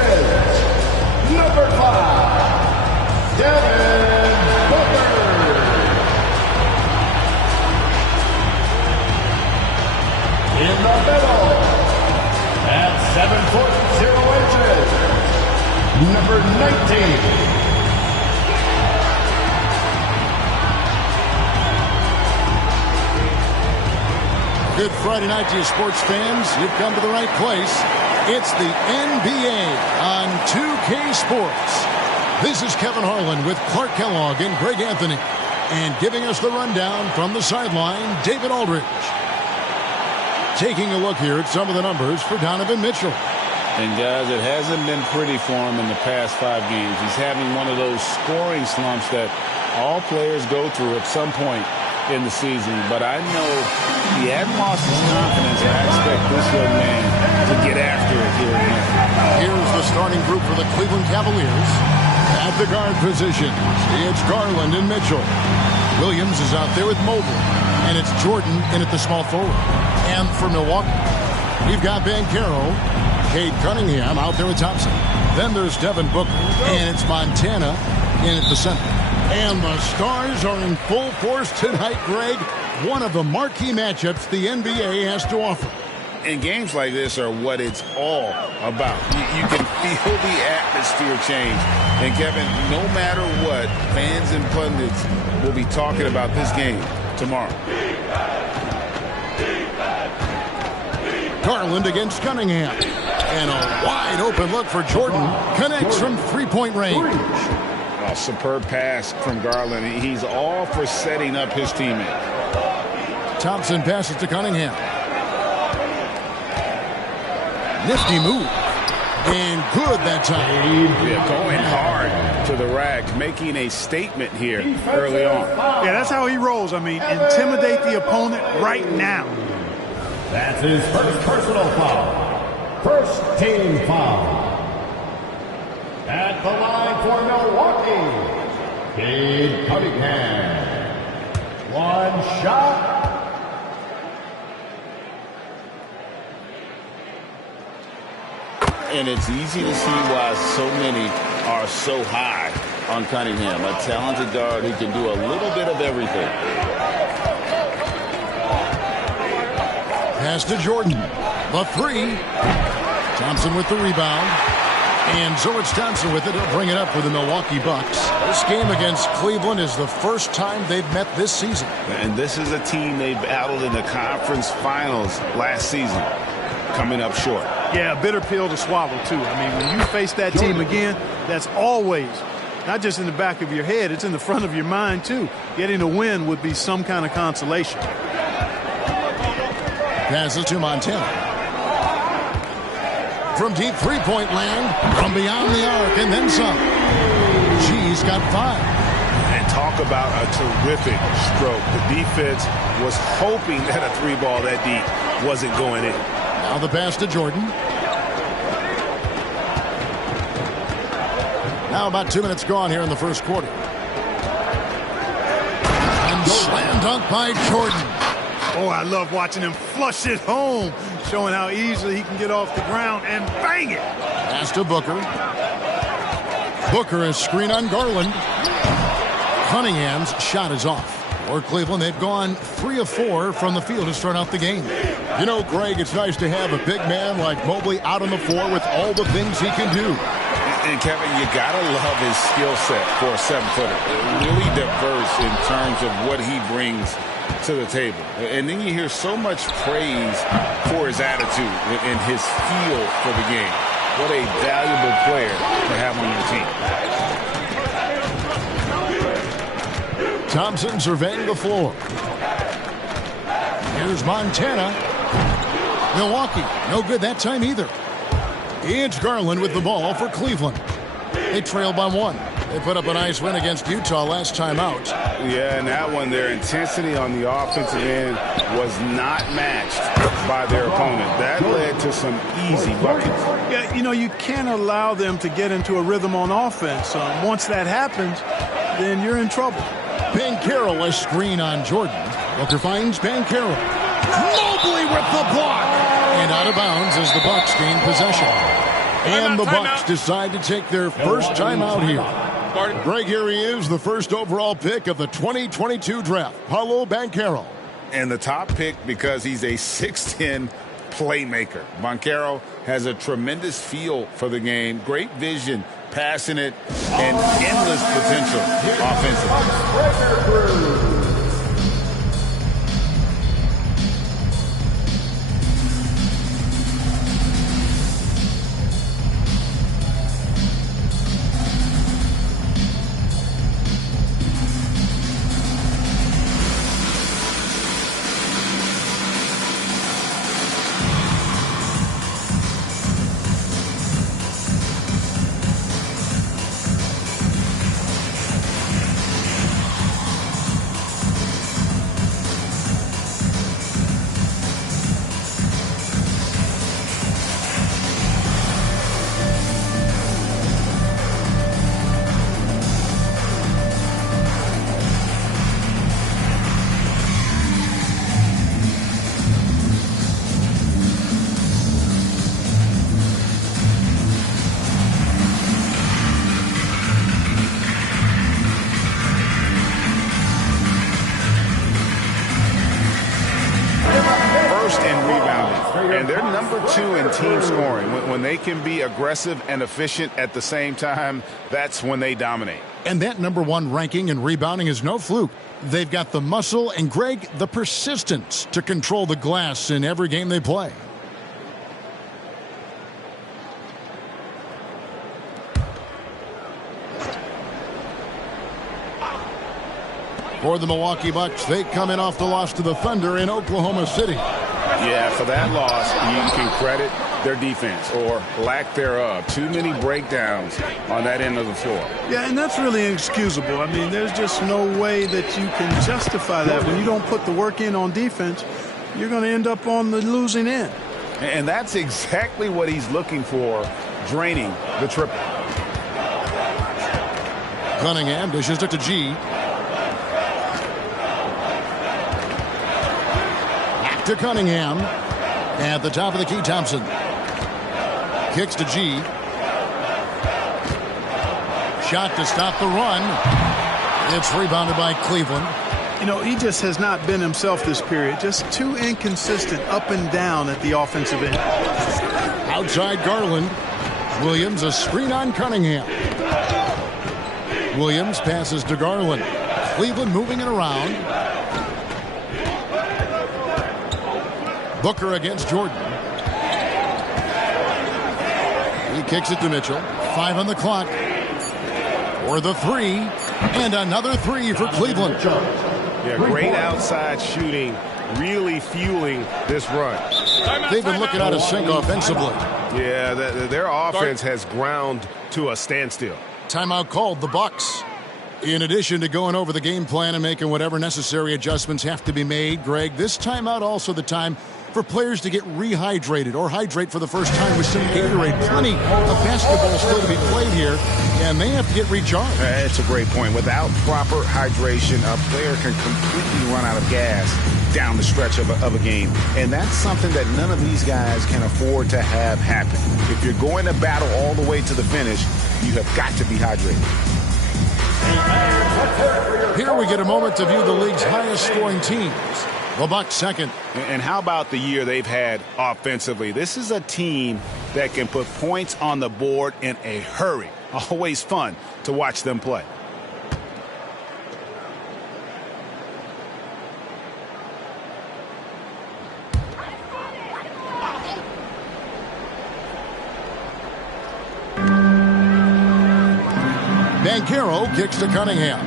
number 5, Devin Booker. In the middle, at 7'0", number 19. Good Friday night to you, sports fans. You've come to the right place. It's the NBA on 2K Sports. This is Kevin Harlan with Clark Kellogg and Greg Anthony. And giving us the rundown from the sideline, David Aldridge. Taking a look here at some of the numbers for Donovan Mitchell. And guys, it hasn't been pretty for him in the past 5 games. He's having one of those scoring slumps that all players go through at some point in the season. But I know he hadn't lost his confidence. I expect this young man to get after it here and there. Here's the starting group for the Cleveland Cavaliers. At the guard position, it's Garland and Mitchell. Williams is out there with Mobley. And it's Jordan in at the small forward. And for Milwaukee, we've got Banchero, Cade Cunningham out there with Thompson. Then there's Devin Booker, and it's Montana in at the center. And the Stars are in full force tonight, Greg. One of the marquee matchups the NBA has to offer. And games like this are what it's all about. You can feel the atmosphere change. And, Kevin, no matter what, fans and pundits will be talking about this game tomorrow. Garland against Cunningham. And a wide open look for Jordan. Connects from three-point range. A superb pass from Garland. He's all for setting up his teammate. Thompson passes to Cunningham. Nifty move. And good that time. Yeah, going hard to the rack, making a statement here early on. Yeah, that's how he rolls. I mean, intimidate the opponent right now. That's his first personal foul. First team foul. At the line for Milwaukee, Cade Cunningham. One shot. And it's easy to see why so many are so high on Cunningham. A talented guard who can do a little bit of everything. Pass to Jordan. The three. Thompson with the rebound. And so it's Thompson with it. He'll bring it up for the Milwaukee Bucks. This game against Cleveland is the first time they've met this season. And this is a team they battled in the conference finals last season. Coming up short. Yeah, a bitter pill to swallow, too. I mean, when you face that team again, that's always, not just in the back of your head, it's in the front of your mind, too. Getting a win would be some kind of consolation. Passes to Montana. From deep three-point land, from beyond the arc, and then some. G's got 5. And talk about a terrific stroke. The defense was hoping that a three ball that deep wasn't going in. Now the pass to Jordan. Now about 2 minutes gone here in the first quarter. And slam dunk by Jordan. Oh, I love watching him flush it home, showing how easily he can get off the ground and bang it. Pass to Booker. Booker is screen on Garland. Cunningham's shot is off. For Cleveland, they've gone 3 of 4 from the field to start out the game. You know, Greg, it's nice to have a big man like Mobley out on the floor with all the things he can do. And, Kevin, you got to love his skill set for a 7-footer. Really diverse in terms of what he brings to the table. And then you hear so much praise for his attitude and his feel for the game. What a valuable player to have on your team. Thompson surveying the floor. Here's Montana. Milwaukee, no good that time either. It's Garland with the ball for Cleveland. They trail by 1. They put up a nice win against Utah last time out. Yeah, and that one, their intensity on the offensive end was not matched by their opponent. That led to some easy buckets. Yeah, you know, you can't allow them to get into a rhythm on offense. Once that happens, then you're in trouble. Banchero a screen on Jordan. Booker finds Banchero. Mobley with the block. And out of bounds as the Bucks gain possession. And the Bucks decide to take their first timeout here. Greg, here he is, the first overall pick of the 2022 draft, Paolo Banchero. And the top pick because he's a 6'10 playmaker. Banchero has a tremendous feel for the game, great vision, passing it, and endless potential offensively. And they're number 2 in team scoring. When they can be aggressive and efficient at the same time, that's when they dominate. And that number 1 ranking in rebounding is no fluke. They've got the muscle and, Greg, the persistence to control the glass in every game they play. For the Milwaukee Bucks, they come in off the loss to the Thunder in Oklahoma City. Yeah, for that loss, you can credit their defense or lack thereof. Too many breakdowns on that end of the floor. Yeah, and that's really inexcusable. I mean, there's just no way that you can justify that. When you don't put the work in on defense, you're going to end up on the losing end. And that's exactly what he's looking for, draining the triple. Cunningham dishes it to G. To Cunningham. At the top of the key, Thompson. Kicks to G. Shot to stop the run. It's rebounded by Cleveland. You know, he just has not been himself this period. Just too inconsistent up and down at the offensive end. Outside Garland. Williams, a screen on Cunningham. Williams passes to Garland. Cleveland moving it around. Booker against Jordan. He kicks it to Mitchell. 5 on the clock. For the 3. And another 3 for Cleveland. Yeah, great outside shooting, really fueling this run. They've been looking out of sync offensively. Yeah, their offense has ground to a standstill. Timeout called, the Bucks. In addition to going over the game plan and making whatever necessary adjustments have to be made, Greg, this timeout also the time for players to get rehydrated or hydrate for the first time with some Gatorade. Plenty of basketball still to be played here, and they have to get recharged. It's a great point. Without proper hydration, a player can completely run out of gas down the stretch of a game. And that's something that none of these guys can afford to have happen. If you're going to battle all the way to the finish, you have got to be hydrated. Here we get a moment to view the league's highest scoring teams. The Bucks second. And how about the year they've had offensively? This is a team that can put points on the board in a hurry. Always fun to watch them play. Banchero kicks to Cunningham.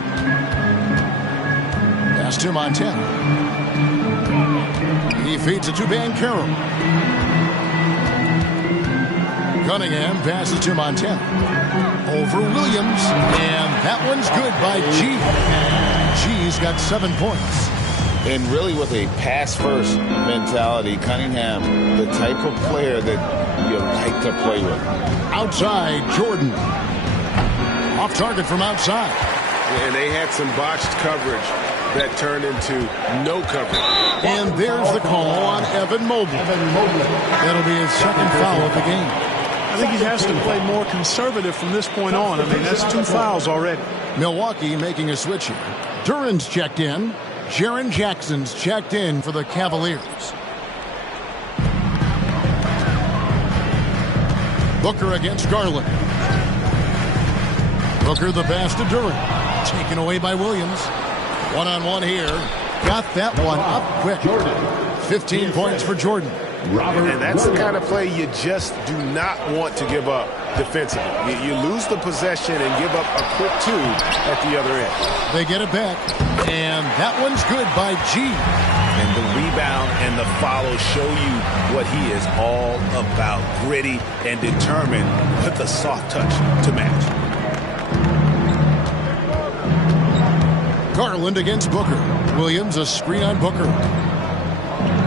Pass to Montana. He feeds it to Banchero. Cunningham passes to Montana. Over Williams. And that one's good by G. G's got 7 points. And really with a pass-first mentality, Cunningham, the type of player that you like to play with. Outside, Jordan. Off target from outside. And they had some botched coverage that turned into no coverage. And there's the call on Evan Mobley. That'll be his second foul of the game. I think he has to play more conservative from this point on. I mean, that's 2 fouls already. Milwaukee making a switch here. Duran's checked in. Jaren Jackson's checked in for the Cavaliers. Booker against Garland. Booker the pass to Durant. Taken away by Williams. One-on-one here. Got that one up quick. 15 points for Jordan. And that's the kind of play you just do not want to give up defensively. You lose the possession and give up a quick 2 at the other end. They get it back. And that one's good by G. And the rebound and the follow show you what he is all about. Gritty and determined with the soft touch to match. Garland against Booker. Williams a screen on Booker.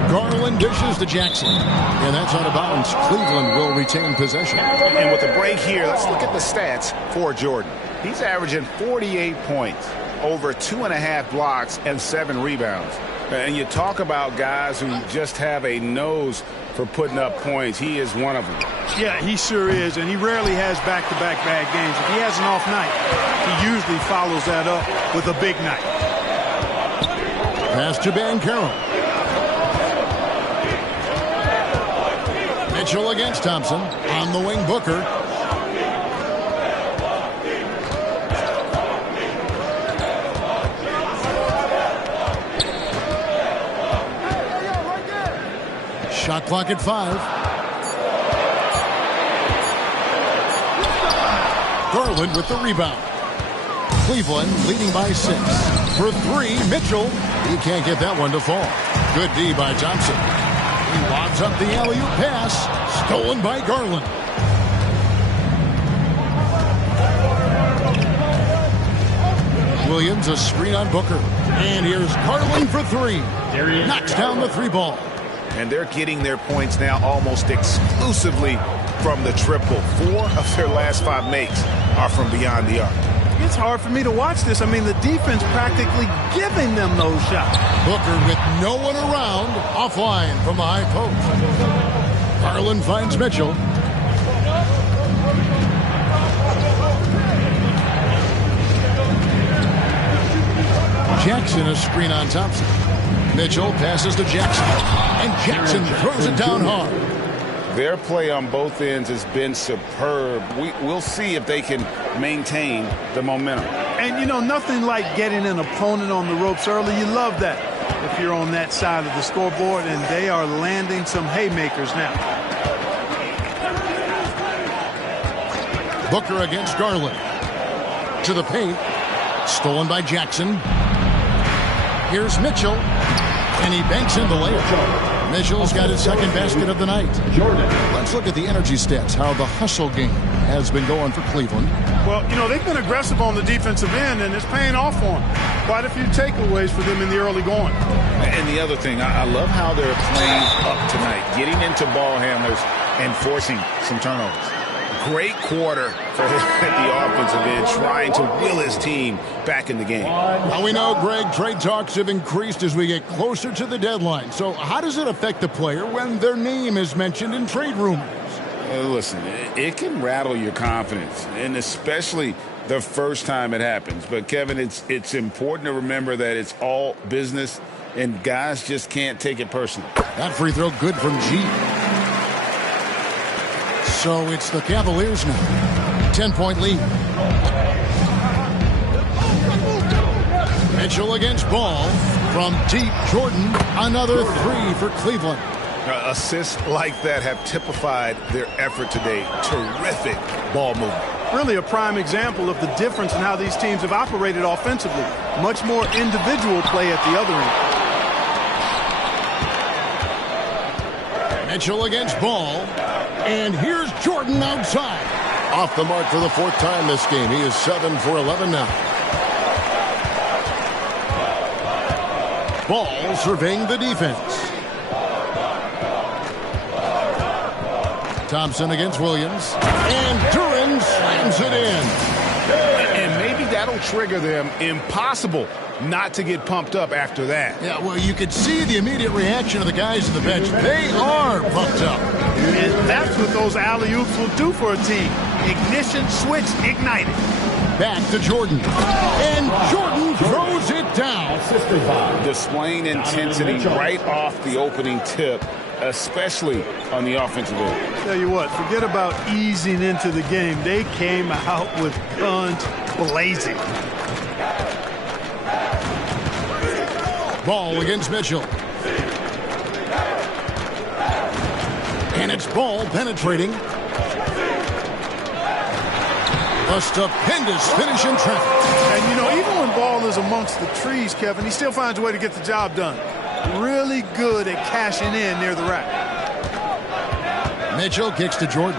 Garland dishes to Jackson. And that's out of bounds. Cleveland will retain possession. And with the break here, let's look at the stats for Jordan. He's averaging 48 points, over 2.5 blocks, and 7 rebounds. And you talk about guys who just have a nose for putting up points. He is one of them. Yeah, he sure is, and he rarely has back-to-back bad games. If he has an off night, he usually follows that up with a big night. Pass to Banchero. Mitchell against Thompson. On the wing, Booker. Shot clock at 5. Garland with the rebound. Cleveland leading by 6. For 3, Mitchell. He can't get that one to fall. Good D by Thompson. He lobs up the alley-oop pass. Stolen by Garland. Williams a screen on Booker. And here's Garland for 3. Knocks down the 3 ball. And they're getting their points now almost exclusively from the triple. 4 of their last 5 makes are from beyond the arc. It's hard for me to watch this. I mean, the defense practically giving them those shots. Booker with no one around, offline from the high post. Garland finds Mitchell. Jackson a screen on Thompson. Mitchell passes to Jackson. And Jackson throws it down hard. Their play on both ends has been superb. We'll see if they can maintain the momentum. And, you know, nothing like getting an opponent on the ropes early. You love that if you're on that side of the scoreboard, and they are landing some haymakers now. Booker against Garland. To the paint. Stolen by Jackson. Here's Mitchell. And he banks in the layup. Mitchell's got his second basket of the night. Let's look at the energy stats, how the hustle game has been going for Cleveland. Well, you know, they've been aggressive on the defensive end, and it's paying off for them. Quite a few takeaways for them in the early going. And the other thing, I love how they're playing up tonight, getting into ball handlers and forcing some turnovers. Great quarter for him at the offensive end, trying to will his team back in the game. Now we know, Greg, trade talks have increased as we get closer to the deadline. So how does it affect the player when their name is mentioned in trade rumors? Listen, it can rattle your confidence, and especially the first time it happens. But, Kevin, it's important to remember that it's all business, and guys just can't take it personally. That free throw good from G. So it's the Cavaliers now. 10-point lead. Mitchell against Ball. From deep, Jordan. Another 3 for Cleveland. Assists like that have typified their effort today. Terrific ball movement. Really a prime example of the difference in how these teams have operated offensively. Much more individual play at the other end. Mitchell against Ball. And here's Jordan outside. Off the mark for the 4th time this game. He is 7 for 11 now. Ball surveying the defense. Thompson against Williams. And Duran slams it in. And maybe that'll trigger them. Impossible not to get pumped up after that. Yeah, well, you could see the immediate reaction of the guys on the bench. They are pumped up. And that's what those alley-oops will do for a team. Ignition, switch, ignited. Back to Jordan. And Jordan throws it down. Displaying intensity right off the opening tip, especially on the offensive end. Tell you what, forget about easing into the game. They came out with guns blazing. Ball against Mitchell. And it's Ball penetrating. A stupendous finish in traffic. And, you know, even when Ball is amongst the trees, Kevin, he still finds a way to get the job done. Really good at cashing in near the rack. Mitchell kicks to Jordan.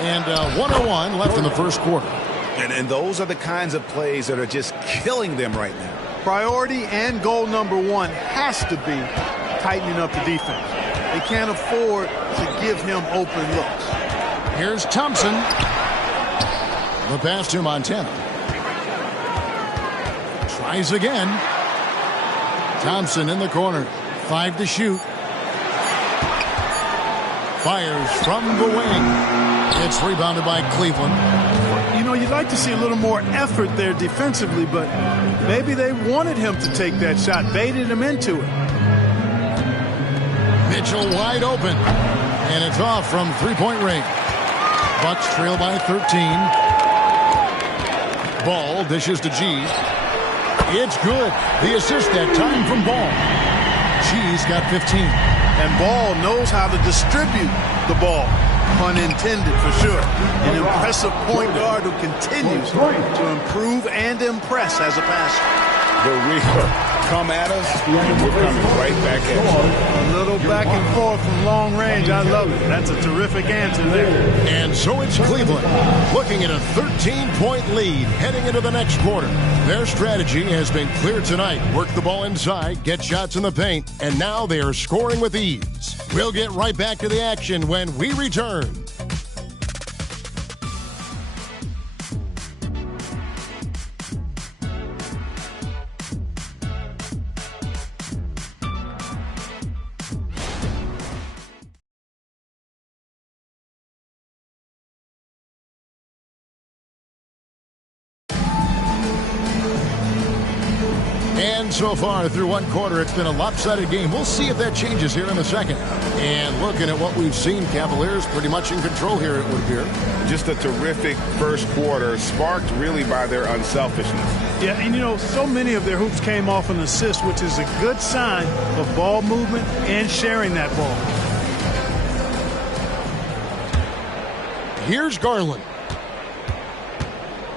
And 1:01 left in the first quarter. And those are the kinds of plays that are just killing them right now. Priority and goal number 1 has to be tightening up the defense. They can't afford to give him open looks. Here's Thompson. The pass to Montana. Tries again. Thompson in the corner. 5 to shoot. Fires from the wing. It's rebounded by Cleveland. You know, you'd like to see a little more effort there defensively, but maybe they wanted him to take that shot, baited him into it. Mitchell wide open. And it's off from three-point range. Bucks trail by 13. Ball dishes to G. It's good. The assist that time from Ball. G's got 15. And Ball knows how to distribute the ball. Pun intended, for sure. An impressive point guard who continues to improve and impress as a passer. The Reaper, come at us, and we're coming right back at you. A little back and forth from long range. I love it. That's a terrific answer there. And so it's Cleveland looking at a 13-point lead heading into the next quarter. Their strategy has been clear tonight. Work the ball inside, get shots in the paint, and now they are scoring with ease. We'll get right back to the action when we return. And so far through one quarter, it's been a lopsided game. We'll see if that changes here in the second. And looking at what we've seen, Cavaliers pretty much in control here, it would appear. Just a terrific first quarter, sparked really by their unselfishness. Yeah, and you know, so many of their hoops came off an assist, which is a good sign of ball movement and sharing that ball. Here's Garland.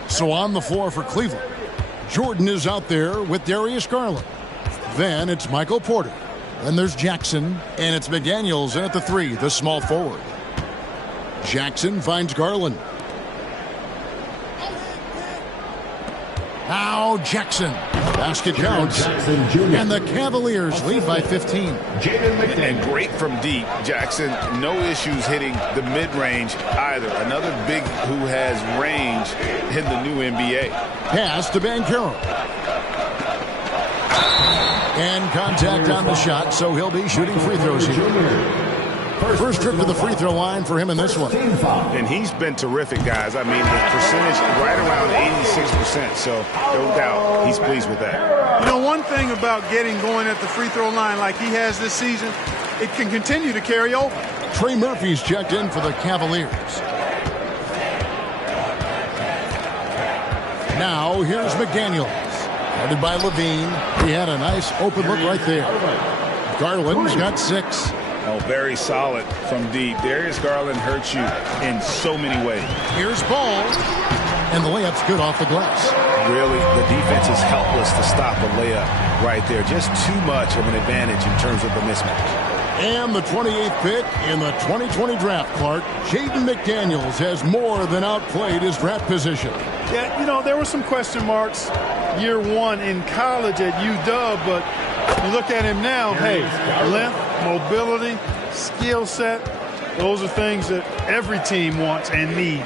So on the floor for Cleveland, Jordan is out there with Darius Garland. Then it's Michael Porter. Then there's Jackson, and it's McDaniels in at the three, the small forward. Jackson finds Garland. Now Jackson. Basket counts. And the Cavaliers lead by 15. And great from deep. Jackson, no issues hitting the mid-range either. Another big who has range in the new NBA. Pass to Banchero. And contact on the shot, so he'll be shooting free throws here. First trip to the free throw line for him in this one. And he's been terrific, guys. I mean, the percentage right around 86%, so no doubt he's pleased with that. You know, one thing about getting going at the free throw line like he has this season, it can continue to carry over. Trey Murphy's checked in for the Cavaliers. Now here's McDaniels. Headed by Levine. He had a nice open look right there. Garland's got 6. Oh, very solid from deep. Darius Garland hurts you in so many ways. Here's Ball. And the layup's good off the glass. Really, the defense is helpless to stop a layup right there. Just too much of an advantage in terms of the mismatch. And the 28th pick in the 2020 draft, Clark, Jaden McDaniels has more than outplayed his draft position. Yeah, you know, there were some question marks year one in college at UW, but you look at him now, hey, length, mobility, skill set, those are things that every team wants and needs.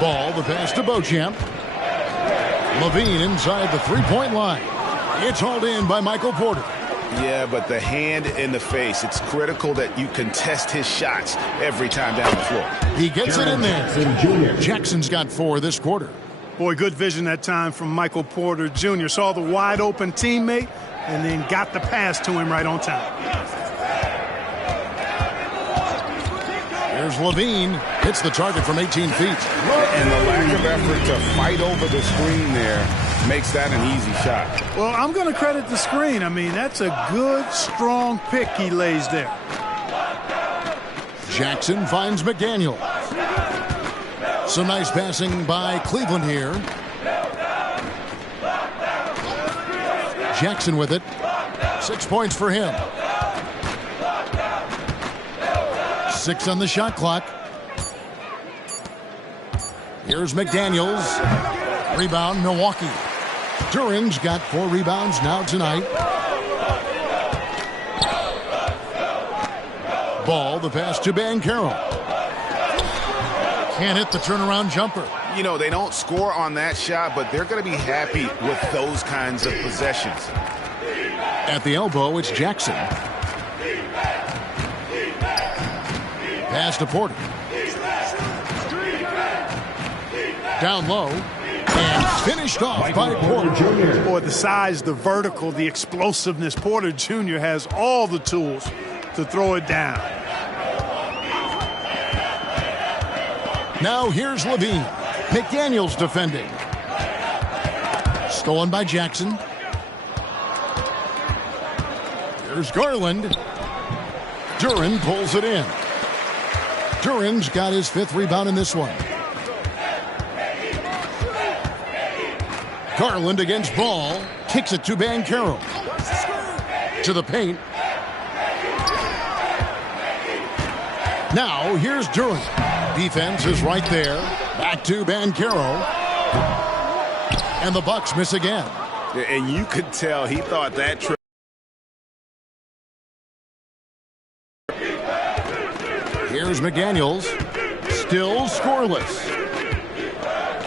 Ball, the pass to Beauchamp. Levine inside the three-point line. It's hauled in by Michael Porter. Yeah, but the hand in the face, it's critical that you contest his shots every time down the floor. He gets it in there. Jackson's got 4 this quarter. Boy, good vision that time from Michael Porter Jr. Saw the wide open teammate and then got the pass to him right on time. Here's Levine. Hits the target from 18 feet. And the lack of effort to fight over the screen there makes that an easy shot. Well, I'm going to credit the screen. I mean, that's a good, strong pick he lays there. Jackson finds McDaniel. Some nice passing by Cleveland here. Jackson with it. 6 points for him. 6 on the shot clock. Here's McDaniels. Rebound, Milwaukee. Duran's got 4 rebounds now tonight. Ball, the pass to Banchero. Can't hit the turnaround jumper. You know, they don't score on that shot, but they're going to be happy with those kinds of possessions. At the elbow, it's Jackson. Pass to Porter. Down low. And finished off by Porter. Boy, the size, the vertical, the explosiveness. Porter Jr. has all the tools to throw it down. Now here's Levine. McDaniels defending. Stolen by Jackson. Here's Garland. Duren pulls it in. Duren's got his 5th rebound in this one. Garland against Ball. Kicks it to Banchero. To the paint. Now here's Duren. Defense is right there. Back to Banchero. And the Bucks miss again. And you could tell he thought that trip. Here's McDaniels. Still scoreless.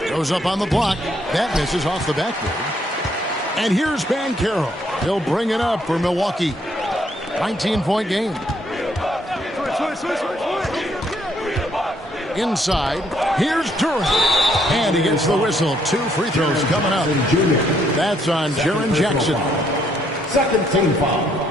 Goes up on the block. That misses off the backboard. And here's Banchero. He'll bring it up for Milwaukee. 19-point game. Inside. Here's Duren. And he gets the whistle. 2 free throws coming up. That's on Jaren Jackson. Second team foul.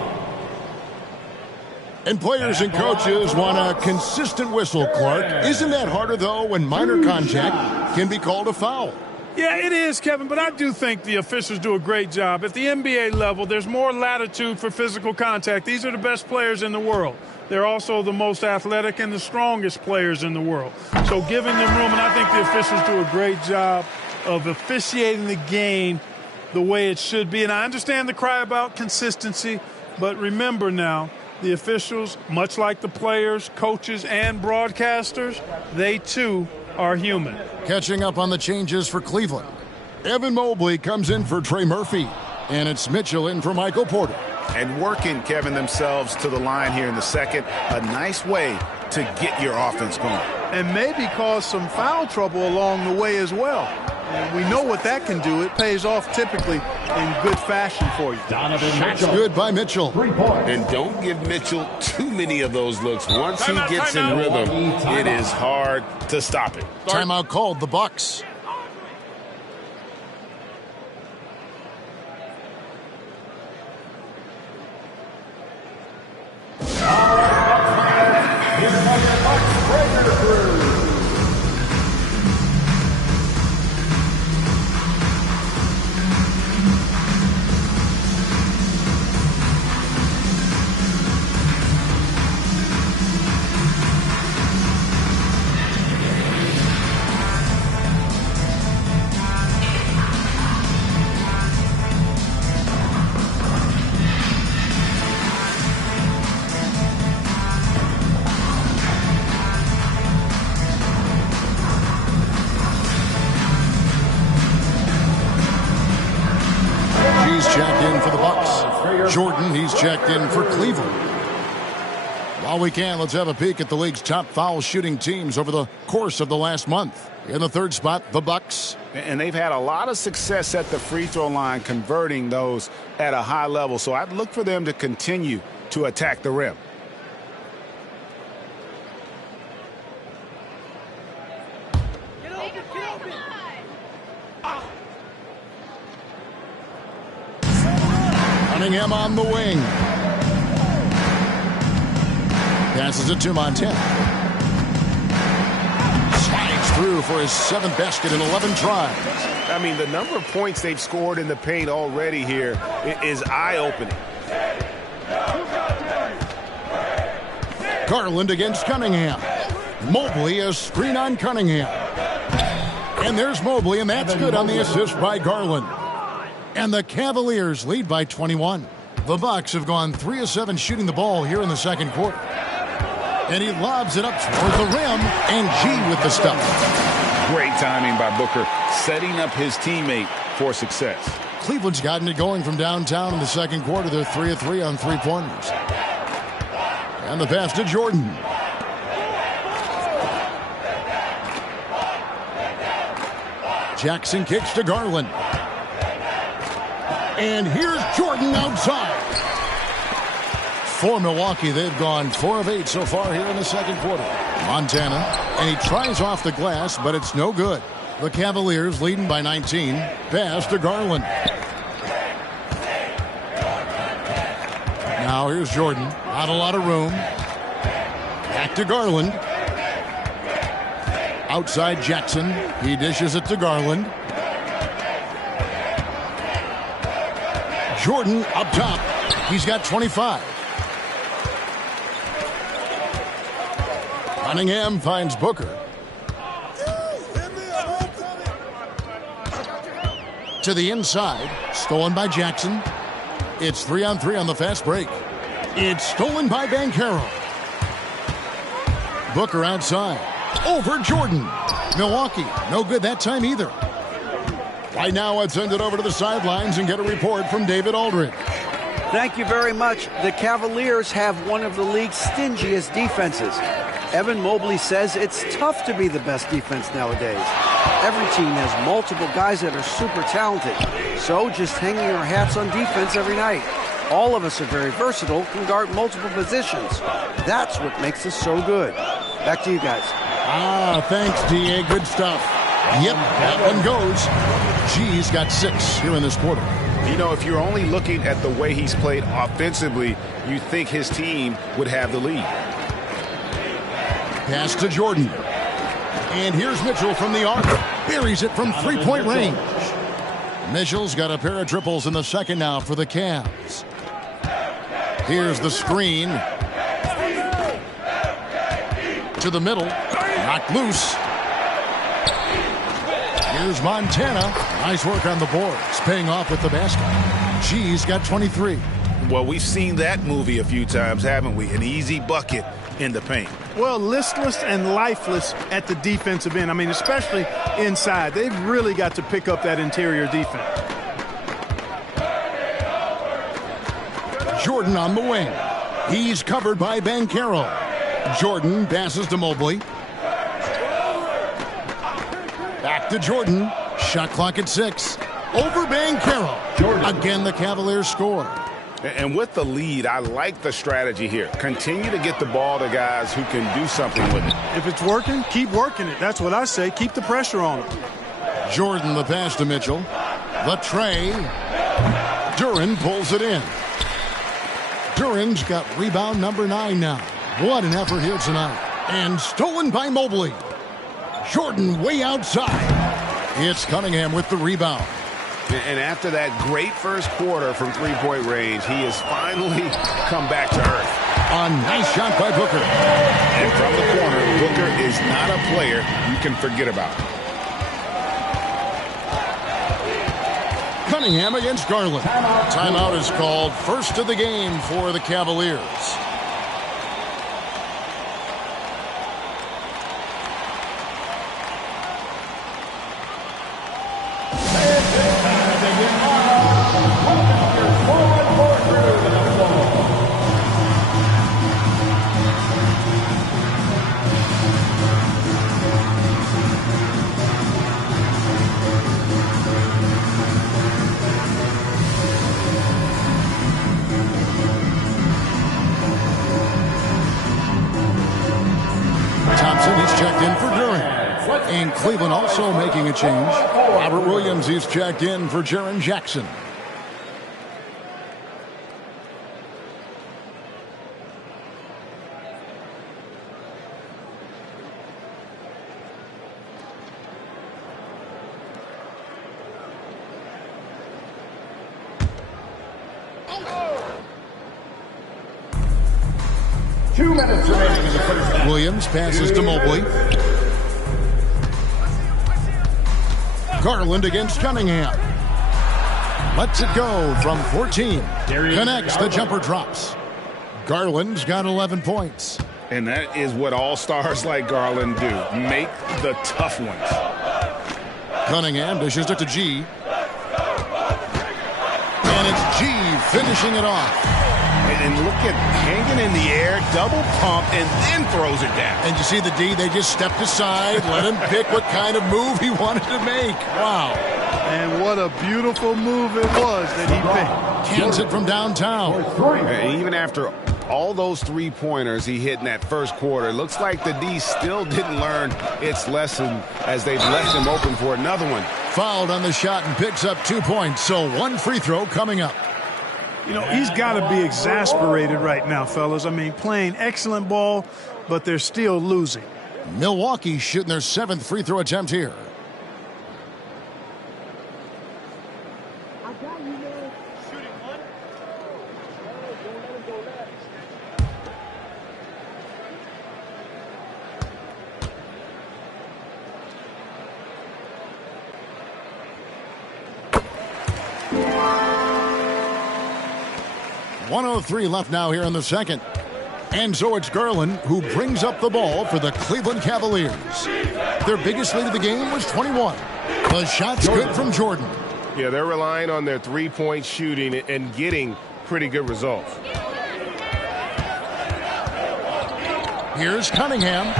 And players and coaches want a consistent whistle, Clark. Isn't that harder, though, when minor contact can be called a foul? Yeah, it is, Kevin, but I do think the officials do a great job. At the NBA level, there's more latitude for physical contact. These are the best players in the world. They're also the most athletic and the strongest players in the world. So giving them room, and I think the officials do a great job of officiating the game the way it should be. And I understand the cry about consistency, but remember now, the officials, much like the players, coaches, and broadcasters, they too are human. Catching up on the changes for Cleveland. Evan Mobley comes in for Trey Murphy. And it's Mitchell in for Michael Porter. And working, Kevin, themselves to the line here in the second. A nice way to get your offense going. And maybe cause some foul trouble along the way as well. And we know what that can do. It pays off typically in good fashion for you. Shots good by Mitchell. And don't give Mitchell too many of those looks. Once he gets in rhythm, it is hard to stop it. Timeout called, the Bucks. Jordan, he's checked in for Cleveland. While we can, let's have a peek at the league's top foul shooting teams over the course of the last month. In the third spot, the Bucks. And they've had a lot of success at the free throw line, converting those at a high level. So I'd look for them to continue to attack the rim. Cunningham on the wing. Passes it to Montana. Slides through for his 7th basket in 11 tries. I mean, the number of points they've scored in the paint already here is eye-opening. Garland against Cunningham. Mobley a screen on Cunningham. And there's Mobley, and that's good on the assist by Garland. And the Cavaliers lead by 21. The Bucks have gone 3 of 7 shooting the ball here in the second quarter. And he lobs it up toward the rim, and G with the stuff. Great timing by Booker, setting up his teammate for success. Cleveland's gotten it going from downtown in the second quarter. They're 3 of 3 on three-pointers. And the pass to Jordan. Jackson kicks to Garland. And here's Jordan outside. For Milwaukee, they've gone 4 of 8 so far here in the second quarter. Montana, and he tries off the glass, but it's no good. The Cavaliers leading by 19. Pass to Garland. Now here's Jordan. Not a lot of room. Back to Garland. Outside Jackson. He dishes it to Garland. Jordan up top. He's got 25. Cunningham finds Booker. To the inside. Stolen by Jackson. It's 3-on-3 on the fast break. It's stolen by Banchero. Booker outside. Over Jordan. Milwaukee, no good that time either. Right now, let's send it over to the sidelines and get a report from David Aldridge. Thank you very much. The Cavaliers have one of the league's stingiest defenses. Evan Mobley says it's tough to be the best defense nowadays. Every team has multiple guys that are super talented. So just hanging our hats on defense every night. All of us are very versatile, can guard multiple positions. That's what makes us so good. Back to you guys. Thanks, D.A. Good stuff. Yep, that one goes. G's got 6 here in this quarter. You know, if you're only looking at the way he's played offensively, you think his team would have the lead. Pass to Jordan. And here's Mitchell from the arc. Buries it from three-point range. Mitchell's got a pair of triples in the second now for the Cavs. Here's the screen. To the middle. Knocked loose. Here's Montana. Nice work on the boards. Paying off with the basket. G's got 23. Well, we've seen that movie a few times, haven't we? An easy bucket in the paint. Well, listless and lifeless at the defensive end. I mean, especially inside. They've really got to pick up that interior defense. Jordan on the wing. He's covered by Banchero. Jordan passes to Mobley. Back to Jordan. Shot clock at 6. Over Banchero. Again, the Cavaliers score. And with the lead, I like the strategy here. Continue to get the ball to guys who can do something with it. If it's working, keep working it. That's what I say. Keep the pressure on them. Jordan the pass to Mitchell. The tray. Duran pulls it in. Duran's got rebound number 9 now. What an effort here tonight. And stolen by Mobley. Jordan way outside. It's Cunningham with the rebound. And after that great first quarter from three-point range, he has finally come back to earth. A nice shot by Booker. And from the corner, Booker is not a player you can forget about. Cunningham against Garland. Timeout is called. First of the game for the Cavaliers. And Cleveland also making a change. Robert Williams is checked in for Jaren Jackson. Williams passes to Mobley. Garland against Cunningham. Lets it go from 14. Connects, the jumper drops. Garland's got 11 points. And that is what all-stars like Garland do. Make the tough ones. Cunningham dishes it to G. And it's G finishing it off. And look at hanging in the air, double pump, and then throws it down. And you see the D, they just stepped aside, let him pick what kind of move he wanted to make. Wow. And what a beautiful move it was that he picked. Cans it from downtown. And even after all those three-pointers he hit in that first quarter. Looks like the D still didn't learn its lesson as they've left him open for another one. Fouled on the shot and picks up 2 points, so one free throw coming up. You know, he's got to be exasperated right now, fellas. I mean, playing excellent ball, but they're still losing. Milwaukee shooting their 7th free throw attempt here. .103 left now here in the second. And so it's Garland who brings up the ball for the Cleveland Cavaliers. Their biggest lead of the game was 21. The shot's good from Jordan. Yeah, they're relying on their three-point shooting and getting pretty good results. Here's Cunningham.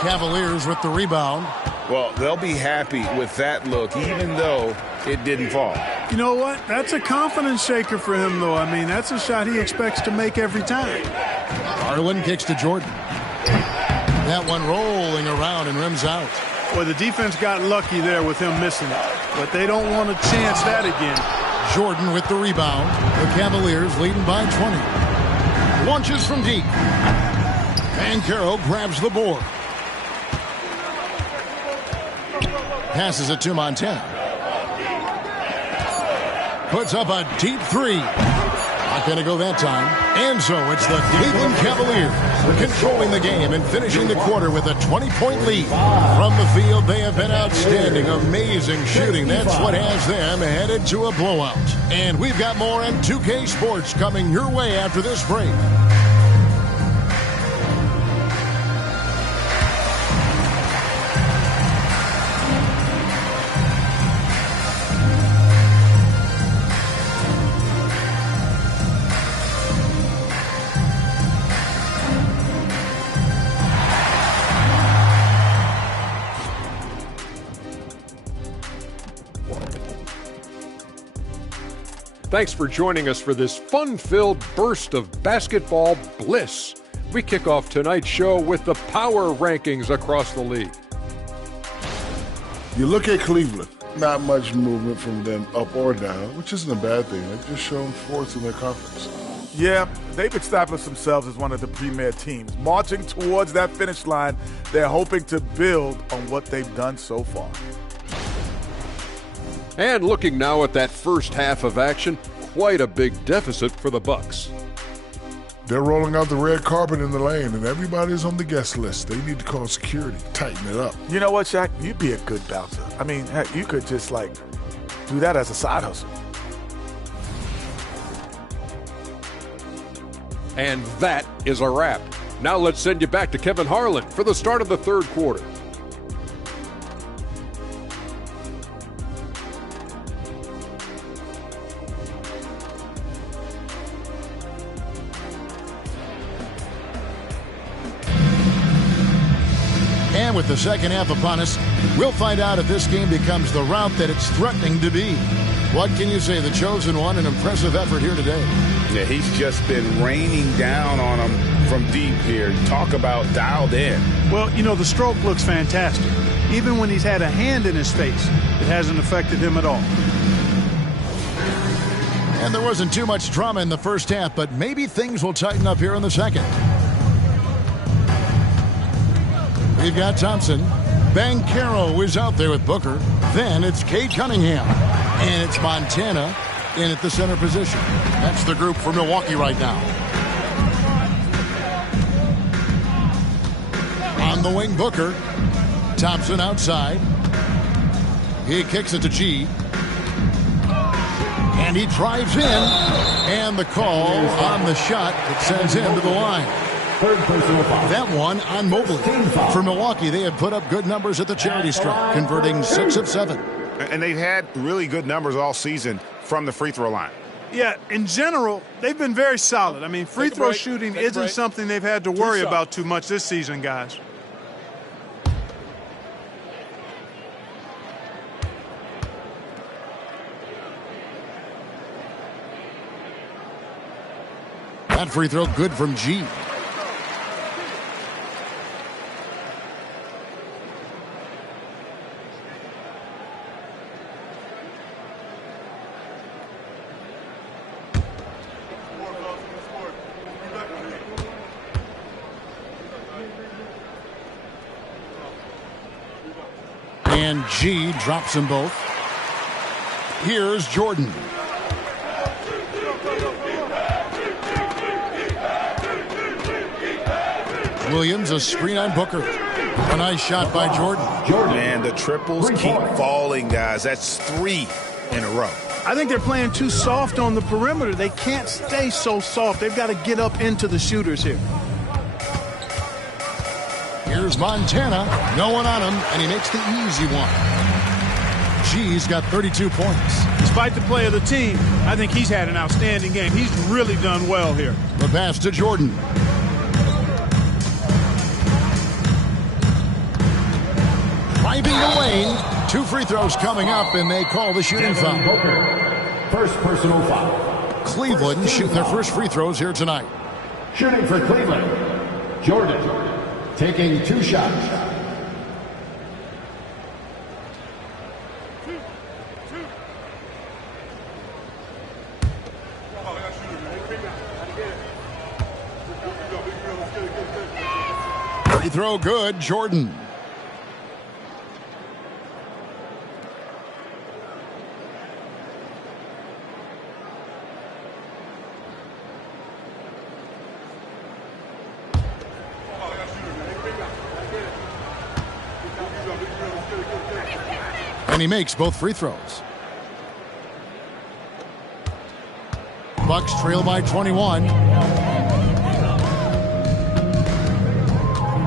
Cavaliers with the rebound. Well, they'll be happy with that look, even though it didn't fall. You know what? That's a confidence shaker for him, though. I mean, that's a shot he expects to make every time. Garland kicks to Jordan. That one rolling around and rims out. Well, the defense got lucky there with him missing it, but they don't want to chance that again. Jordan with the rebound. The Cavaliers leading by 20. Launches from deep. Banchero grabs the board. Passes it to Montana. Puts up a deep three. Not going to go that time. And so it's the Cleveland Cavaliers controlling the game and finishing the quarter with a 20-point lead. From the field, they have been outstanding. Amazing shooting. That's what has them headed to a blowout. And we've got more M2K Sports coming your way after this break. Thanks for joining us for this fun-filled burst of basketball bliss. We kick off tonight's show with the power rankings across the league. You look at Cleveland, not much movement from them up or down, which isn't a bad thing. They've just shown fourth in their conference. Yeah, they've established themselves as one of the premier teams. Marching towards that finish line, they're hoping to build on what they've done so far. And looking now at that first half of action, quite a big deficit for the Bucks. They're rolling out the red carpet in the lane, and everybody's on the guest list. They need to call security, tighten it up. You know what, Shaq? You'd be a good bouncer. I mean, heck, you could just, do that as a side hustle. And that is a wrap. Now let's send you back to Kevin Harlan for the start of the third quarter. And with the second half upon us, we'll find out if this game becomes the route that it's threatening to be. What can you say? The chosen one, an impressive effort here today. Yeah, he's just been raining down on them from deep here. Talk about dialed in. Well, you know, the stroke looks fantastic. Even when he's had a hand in his face, it hasn't affected him at all. And there wasn't too much drama in the first half, but maybe things will tighten up here in the second. We've got Thompson. Banchero is out there with Booker. Then it's Cade Cunningham. And it's Montana in at the center position. That's the group for Milwaukee right now. On the wing, Booker. Thompson outside. He kicks it to G. And he drives in. And the call on the shot that sends him to the line. That one on Mobley. For Milwaukee, they have put up good numbers at the charity stripe, converting 6 of 7. And they've had really good numbers all season from the free throw line. Yeah, in general, they've been very solid. I mean, free throw shooting isn't something they've had to worry about too much this season, guys. That free throw good from G. And G drops them both. Here's Jordan. Williams, a screen on Booker. A nice shot by Jordan. Man, the triples keep falling, guys. That's 3 in a row. I think they're playing too soft on the perimeter. They can't stay so soft. They've got to get up into the shooters here. Here's Montana. No one on him, and he makes the easy one. G's got 32 points. Despite the play of the team, I think he's had an outstanding game. He's really done well here. The pass to Jordan. Driving the lane. 2 free throws coming up, and they call the shooting foul. First personal foul. Cleveland shooting their first free throws here tonight. Shooting for Cleveland, Jordan, taking 2 shots. Free throw good, Jordan. And he makes both free throws. Bucks trail by 21.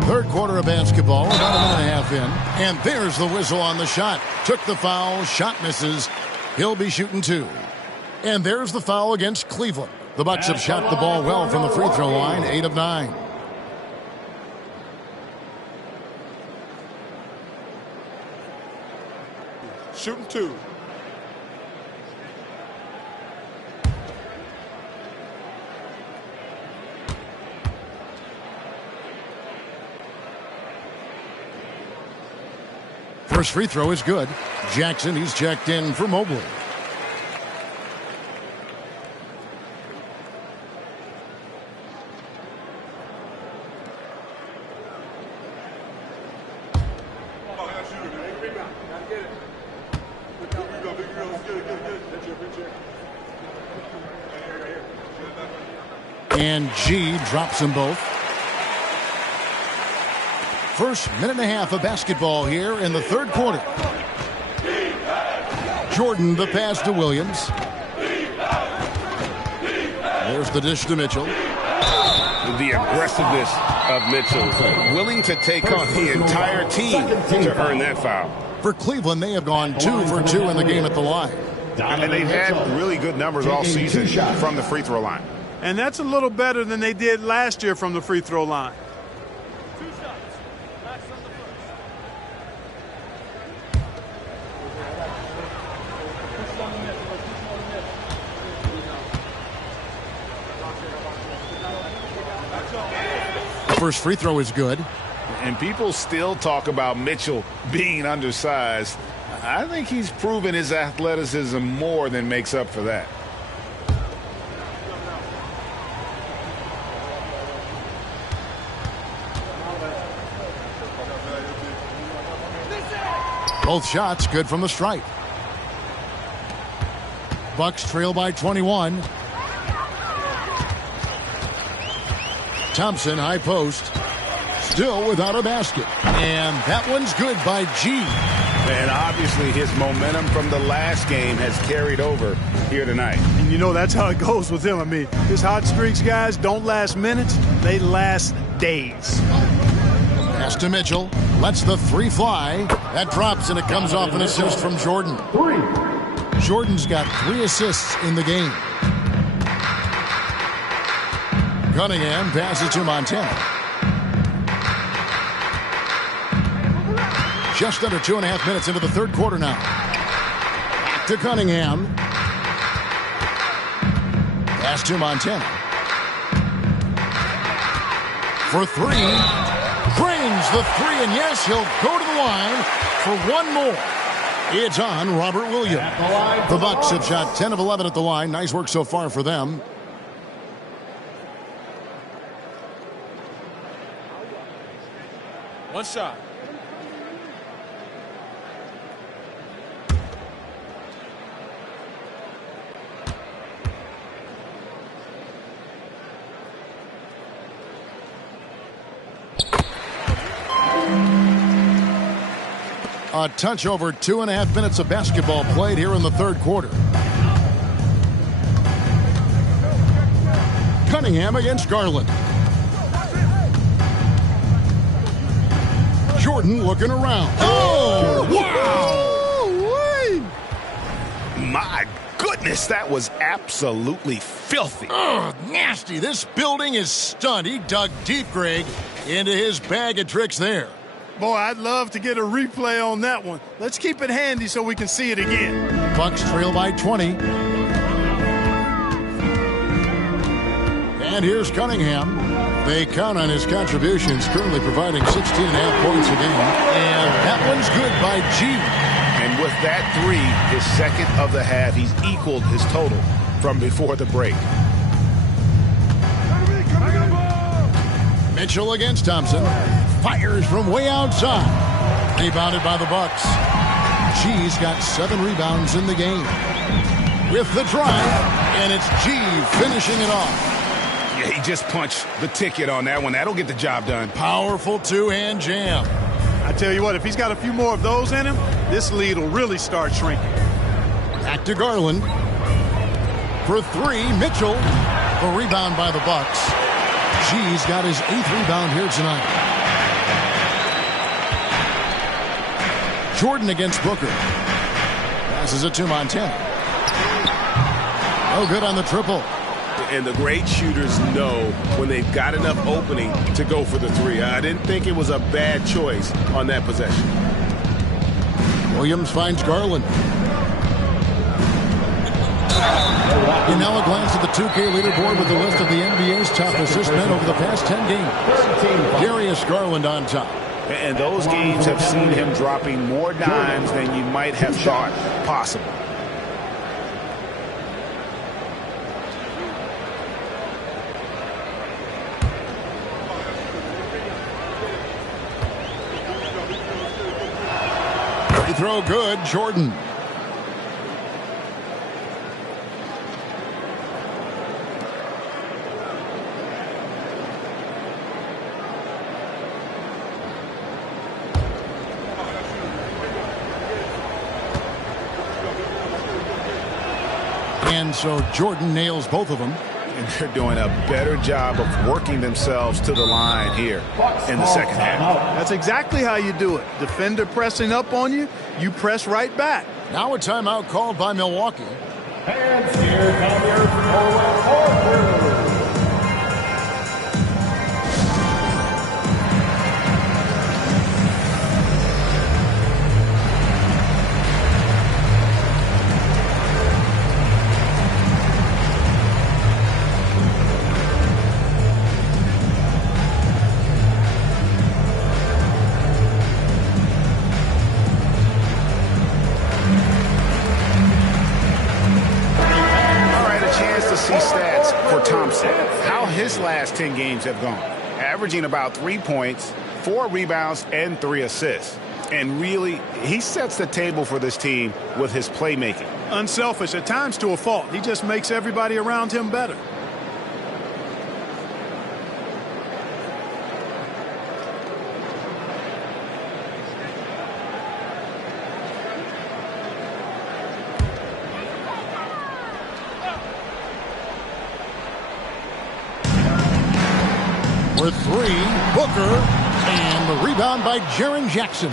Third quarter of basketball, about a minute and a half in. And there's the whistle on the shot. Took the foul, shot misses. He'll be shooting 2. And there's the foul against Cleveland. The Bucks have shot the ball well from the free throw line, 8 of 9. Shooting 2. First free throw is good. Jackson, he's checked in for Mobley. And G drops them both. First minute and a half of basketball here in the third quarter. Jordan, the pass to Williams. There's the dish to Mitchell. The aggressiveness of Mitchell, willing to take on the entire team to earn that foul. For Cleveland, they have gone 2 for 2 in the game at the line. And they've had really good numbers all season from the free throw line. And that's a little better than they did last year from the free throw line. First free throw is good. And people still talk about Mitchell being undersized. I think he's proven his athleticism more than makes up for that. Both shots good from the stripe. Bucks trail by 21. Thompson, high post. Still without a basket. And that one's good by G. And obviously his momentum from the last game has carried over here tonight. And you know that's how it goes with him. I mean, his hot streaks, guys, don't last minutes. They last days. Pass to Mitchell. Lets the 3 fly. That drops, and it comes off an assist from Jordan. Jordan's got 3 assists in the game. Cunningham passes to Montana. Just under 2.5 minutes into the third quarter now. To Cunningham. Pass to Montana. for three. Drains the three, and yes, he'll go to the line for one more. It's on Robert Williams. The Bucks have shot 10 of 11 at the line. Nice work so far for them. One shot. A touch over 2.5 minutes of basketball played here in the third quarter. Cunningham against Garland. Jordan looking around. Oh, wow! My goodness, that was absolutely filthy. Oh, nasty. This building is stunned. He dug deep, Greg, into his bag of tricks there. Boy, I'd love to get a replay on that one. Let's keep it handy so we can see it again. Bucks trail by 20. And here's Cunningham. They count on his contributions, currently providing 16.5 points a game. And that one's good by G. And with that three, his second of the half, he's equaled his total from before the break. Mitchell against Thompson. Fires from way outside. Rebounded by the Bucks. G's got 7 rebounds in the game. With the drive, and it's G finishing it off. Yeah, he just punched the ticket on that one. That'll get the job done. Powerful two-hand jam. I tell you what, if he's got a few more of those in him, this lead will really start shrinking. Back to Garland. For three, Mitchell. The rebound by the Bucks. G's got his 8th rebound here tonight. Jordan against Booker. Passes it to Montana. No good on the triple. And the great shooters know when they've got enough opening to go for the three. I didn't think it was a bad choice on that possession. Williams finds Garland. And now a glance at the 2K leaderboard with the list of the NBA's top assist men over the past 10 games. Darius Garland on top. And those games have seen him dropping more dimes than you might have thought possible. Free throw good, Jordan. And so Jordan nails both of them. And they're doing a better job of working themselves to the line here in the second half. That's exactly how you do it. Defender pressing up on you, you press right back. Now a timeout called by Milwaukee. And here come your forward. His last 10 games have gone, averaging about 3 points, 4 rebounds, and 3 assists. And really, he sets the table for this team with his playmaking. Unselfish, at times to a fault. He just makes everybody around him better. For three, Booker, and the rebound by Jaren Jackson.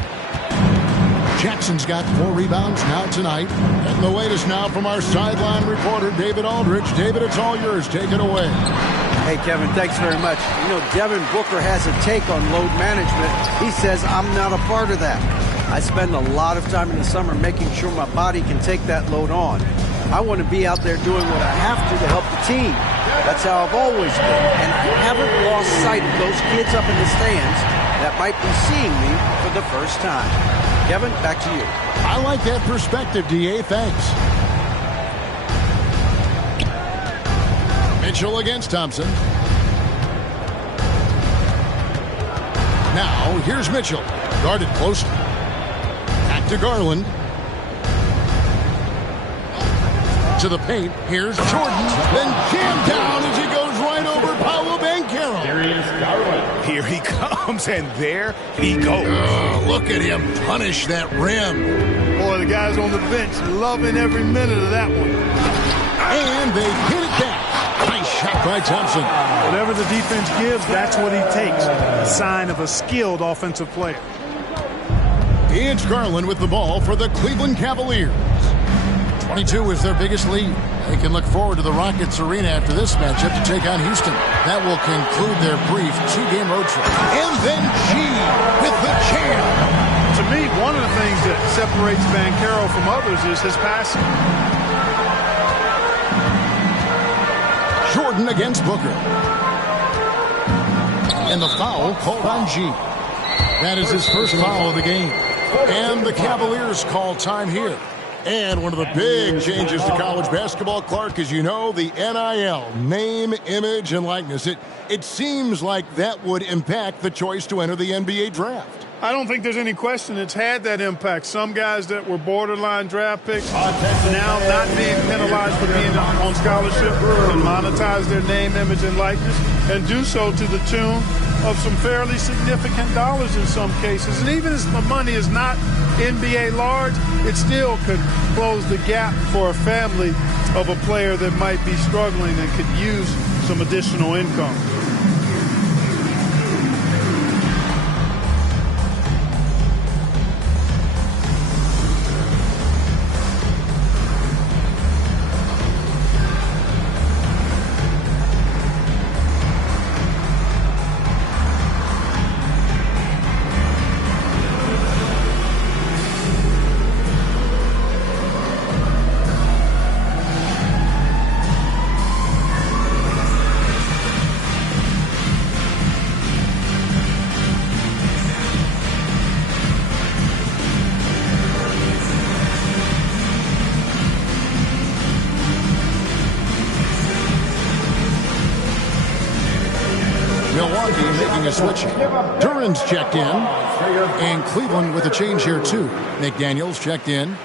Jackson's got 4 rebounds now tonight. And the latest now from our sideline reporter, David Aldridge. David, it's all yours. Take it away. Hey, Kevin, thanks very much. You know, Devin Booker has a take on load management. He says, I'm not a part of that. I spend a lot of time in the summer making sure my body can take that load on. I want to be out there doing what I have to help the team. That's how I've always been. And I haven't lost sight of those kids up in the stands that might be seeing me for the first time. Kevin, back to you. I like that perspective, D.A. Thanks. Mitchell against Thompson. Now, here's Mitchell. Guarded closely. Back to Garland. To the paint. Here's Jordan. Then jammed down as he goes right over Paolo Banchero. Here he comes, and there he goes. Oh, look at him punish that rim. Boy, the guys on the bench loving every minute of that one. And they hit it back. Nice shot by Thompson. Whatever the defense gives, that's what he takes. A sign of a skilled offensive player. It's Garland with the ball for the Cleveland Cavaliers. 22 is their biggest lead. They can look forward to the Rockets Arena after this matchup to take on Houston. That will conclude their brief two-game road trip. And then G with the jam. To me, one of the things that separates Banchero from others is his passing. Jordan against Booker. And the foul called on G. That is his first foul of the game. And the Cavaliers call time here. And one of the big changes to college basketball, Clark, as you know, the NIL, name, image, and likeness. It seems like that would impact the choice to enter the NBA draft. I don't think there's any question it's had that impact. Some guys that were borderline draft picks now not being penalized for being on scholarship can monetize their name, image, and likeness and do so to the tune of some fairly significant dollars in some cases. And even as the money is not NBA large, it still could close the gap for a family of a player that might be struggling and could use some additional income. Switching. Duran's checked in. And Cleveland with a change here, too. McDaniels checked in.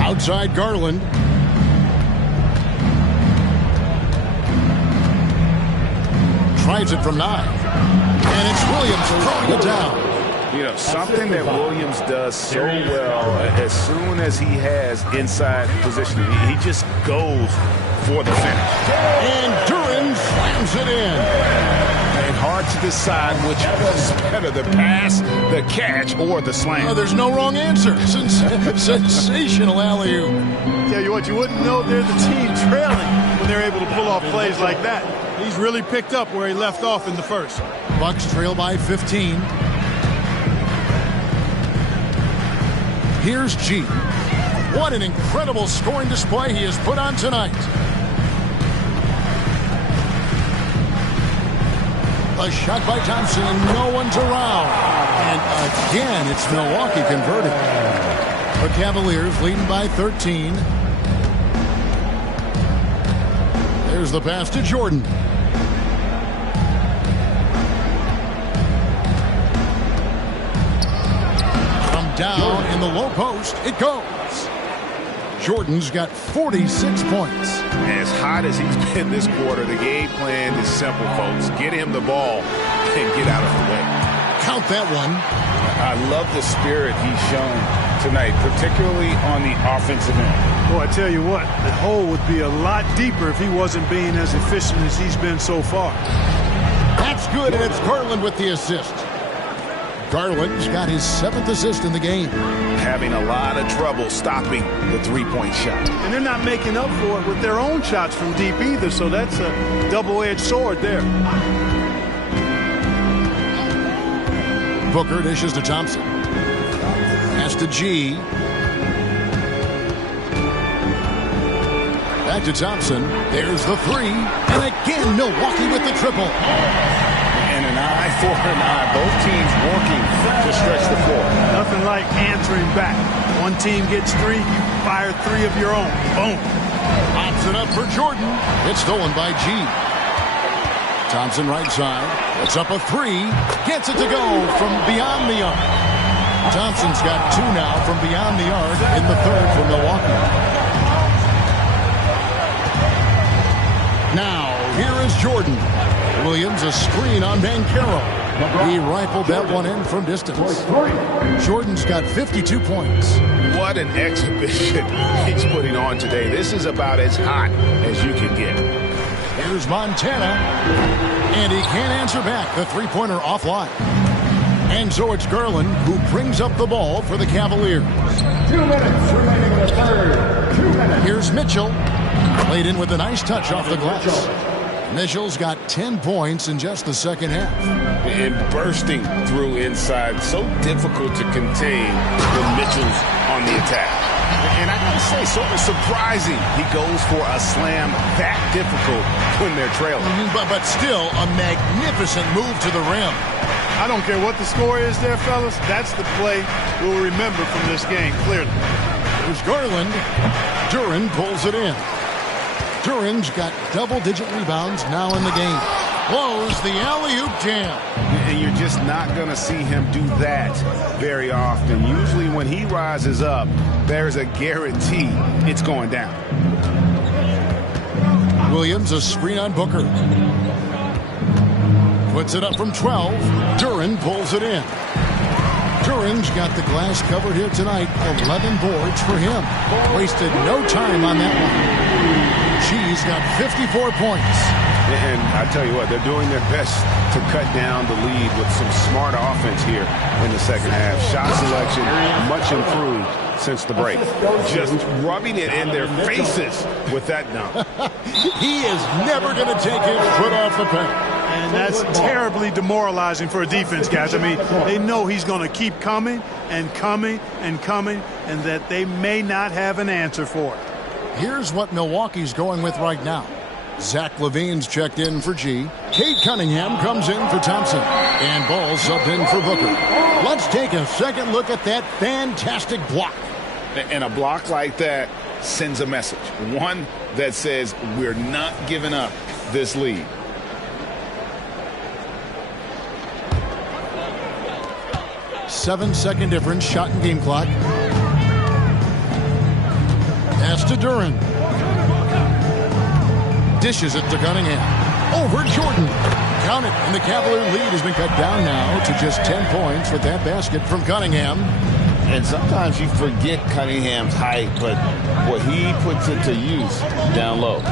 Outside Garland. Tries it from 9. And it's Williams throwing it down. You know, something that Williams does so well, as soon as he has inside positioning, he just goes for the finish. And Duran slams it in. And hard to decide which is better, the pass, the catch, or the slam. Oh, there's no wrong answer. Sensational alley-oop. Tell you what, you wouldn't know they're the team trailing when they're able to pull off plays like that. He's really picked up where he left off in the first. Bucks trail by 15. Here's G. What an incredible scoring display he has put on tonight. A shot by Thompson, and no one's around. And again, it's Milwaukee converting. The Cavaliers leading by 13. There's the pass to Jordan. From down in the low post, it goes. Jordan's got 46 points. As hot as he's been this quarter, the game plan is simple, folks. Get him the ball and get out of the way. Count that one. I love the spirit he's shown tonight, particularly on the offensive end. Boy, I tell you what, the hole would be a lot deeper if he wasn't being as efficient as he's been so far. That's good, and it's Garland with the assist. Garland's got his 7th assist in the game. Having a lot of trouble stopping the three-point shot. And they're not making up for it with their own shots from deep either, so that's a double-edged sword there. Booker dishes to Thompson. Pass to G. Back to Thompson. There's the three. And again, Milwaukee with the triple. And an eye for an eye. Both teams working to stretch the floor. Nothing like answering back. One team gets 3, you fire 3 of your own. Boom. Thompson up for Jordan. It's stolen by G. Thompson right side. It's up a 3. Gets it to go from beyond the arc. Thompson's got 2 now from beyond the arc in the third for Milwaukee. Now, here is Jordan. Williams a screen on Banchero. He rifled that one in from distance. Jordan's got 52 points. What an exhibition he's putting on today. This is about as hot as you can get. Here's Montana. And he can't answer back. The three-pointer offline. And so it's Garland who brings up the ball for the Cavaliers. 2 minutes remaining in the third. 2 minutes. Here's Mitchell. Played in with a nice touch off the glass. Mitchell's got 10 points in just the second half. And bursting through inside. So difficult to contain the Mitchells on the attack. And I gotta say, sort of surprising he goes for a slam that difficult when they're trailing. But still, a magnificent move to the rim. I don't care what the score is there, fellas. That's the play we'll remember from this game, clearly. There's Garland. Duren pulls it in. Duren's got double-digit rebounds now in the game. Blows the alley-oop jam. And you're just not going to see him do that very often. Usually when he rises up, there's a guarantee it's going down. Williams a screen on Booker. Puts it up from 12. Duren pulls it in. Duren's got the glass covered here tonight. 11 boards for him. Wasted no time on that one. She's got 54 points. And I tell you what, they're doing their best to cut down the lead with some smart offense here in the second half. Shot selection much improved since the break. Just rubbing it in their faces with that dunk. He is never going to take his foot off the paint. And that's terribly demoralizing for a defense, guys. I mean, they know he's going to keep coming and coming and coming, and that they may not have an answer for it. Here's what Milwaukee's going with right now. Zach LaVine's checked in for G. Kate Cunningham comes in for Thompson. And Ball subbed in for Booker. Let's take a second look at that fantastic block. And a block like that sends a message. One that says we're not giving up this lead. Seven-second difference, shot and game clock. Pass to Duren. Dishes it to Cunningham. Over Jordan. Count it. And the Cavalier lead has been cut down now to just 10 points with that basket from Cunningham. And sometimes you forget Cunningham's height, but what he puts it to use down low.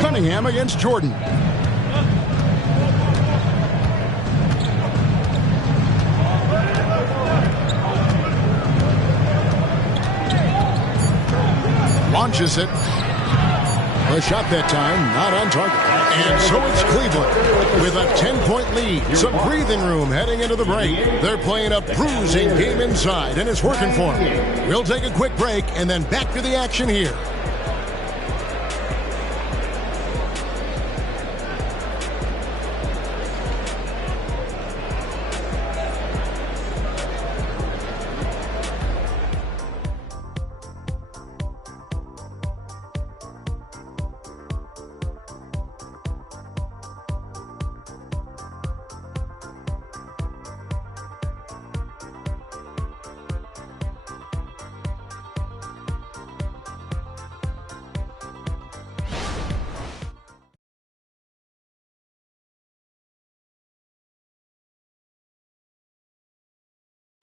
Cunningham against Jordan. Launches it. The shot that time, not on target. And so it's Cleveland with a 10-point lead. Some breathing room heading into the break. They're playing a bruising game inside, and it's working for them. We'll take a quick break and then back to the action here.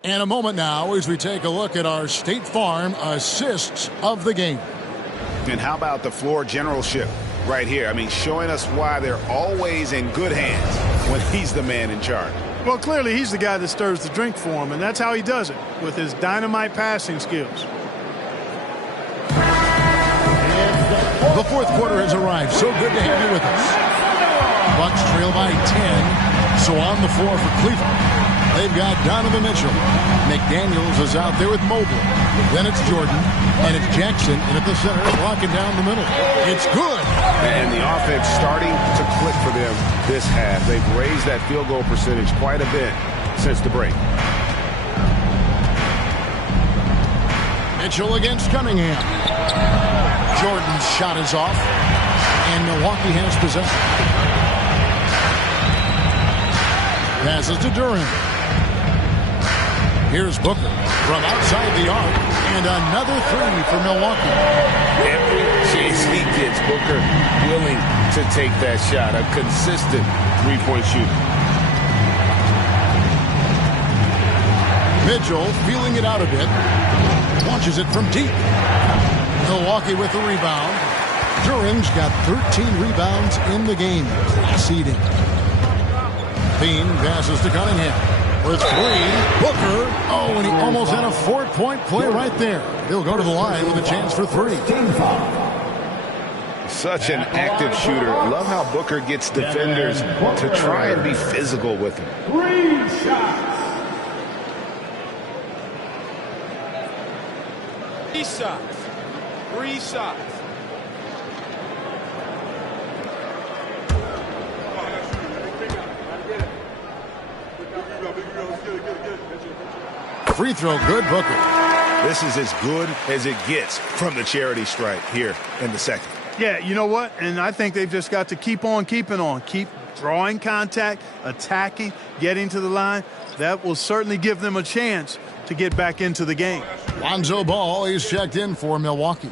And a moment now as we take a look at our State Farm assists of the game. And how about the floor generalship right here? I mean, showing us why they're always in good hands when he's the man in charge. Well, clearly he's the guy that stirs the drink for him, and that's how he does it, with his dynamite passing skills. The fourth quarter has arrived. So good to have you with us. Bucks trail by 10. So on the floor for Cleveland, they've got Donovan Mitchell. McDaniels is out there with Mobley. Then it's Jordan, and it's Jackson in at the center, blocking down the middle. It's good. And the offense starting to click for them this half. They've raised that field goal percentage quite a bit since the break. Mitchell against Cunningham. Jordan's shot is off, and Milwaukee has possession. Passes to Durant. Here's Booker from outside the arc, and another three for Milwaukee. Every chance he gets, Booker willing to take that shot. A consistent three-point shooter. Mitchell feeling it out a bit. Launches it from deep. Milwaukee with the rebound. Durant's got 13 rebounds in the game. Class eating. Bean passes to Cunningham. For three, Booker. Oh, and he almost had a 4-point play right there. He'll go to the line with a chance for three. Such an active shooter. Love how Booker gets defenders to try and be physical with him. 3 shots. 3 shots. 3 shots. Free throw good, Booker. This is as good as it gets from the charity stripe here in the second. Yeah, you know what? And I think they've just got to keep on keeping on. Keep drawing contact, attacking, getting to the line. That will certainly give them a chance to get back into the game. Lonzo Ball, he's checked in for Milwaukee.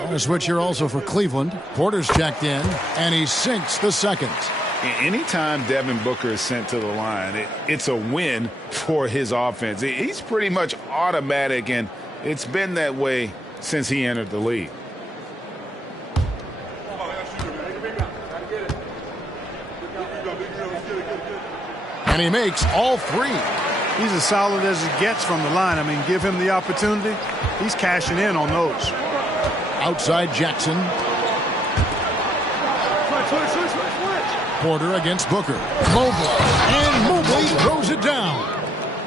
On a switch here also for Cleveland. Porter's checked in, and he sinks the second. Anytime Devin Booker is sent to the line, it's a win for his offense. He's pretty much automatic, and it's been that way since he entered the league. And he makes all three. He's as solid as it gets from the line. I mean, give him the opportunity. He's cashing in on those. Outside Jackson. Porter against Booker. Mobley. And Mobley throws it down.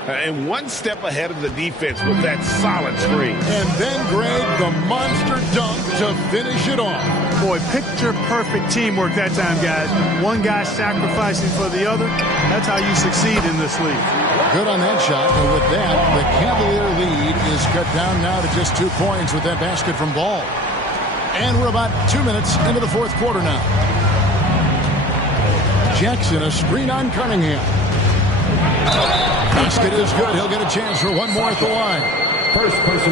And one step ahead of the defense with that solid screen. And then, Greg, the monster dunk to finish it off. Boy, picture-perfect teamwork that time, guys. One guy sacrificing for the other. That's how you succeed in this league. Good on that shot. And with that, the Cavalier lead is cut down now to just 2 points with that basket from Ball. And we're about 2 minutes into the fourth quarter now. Jackson, a screen on Cunningham. Basket is good. He'll get a chance for one more at the line.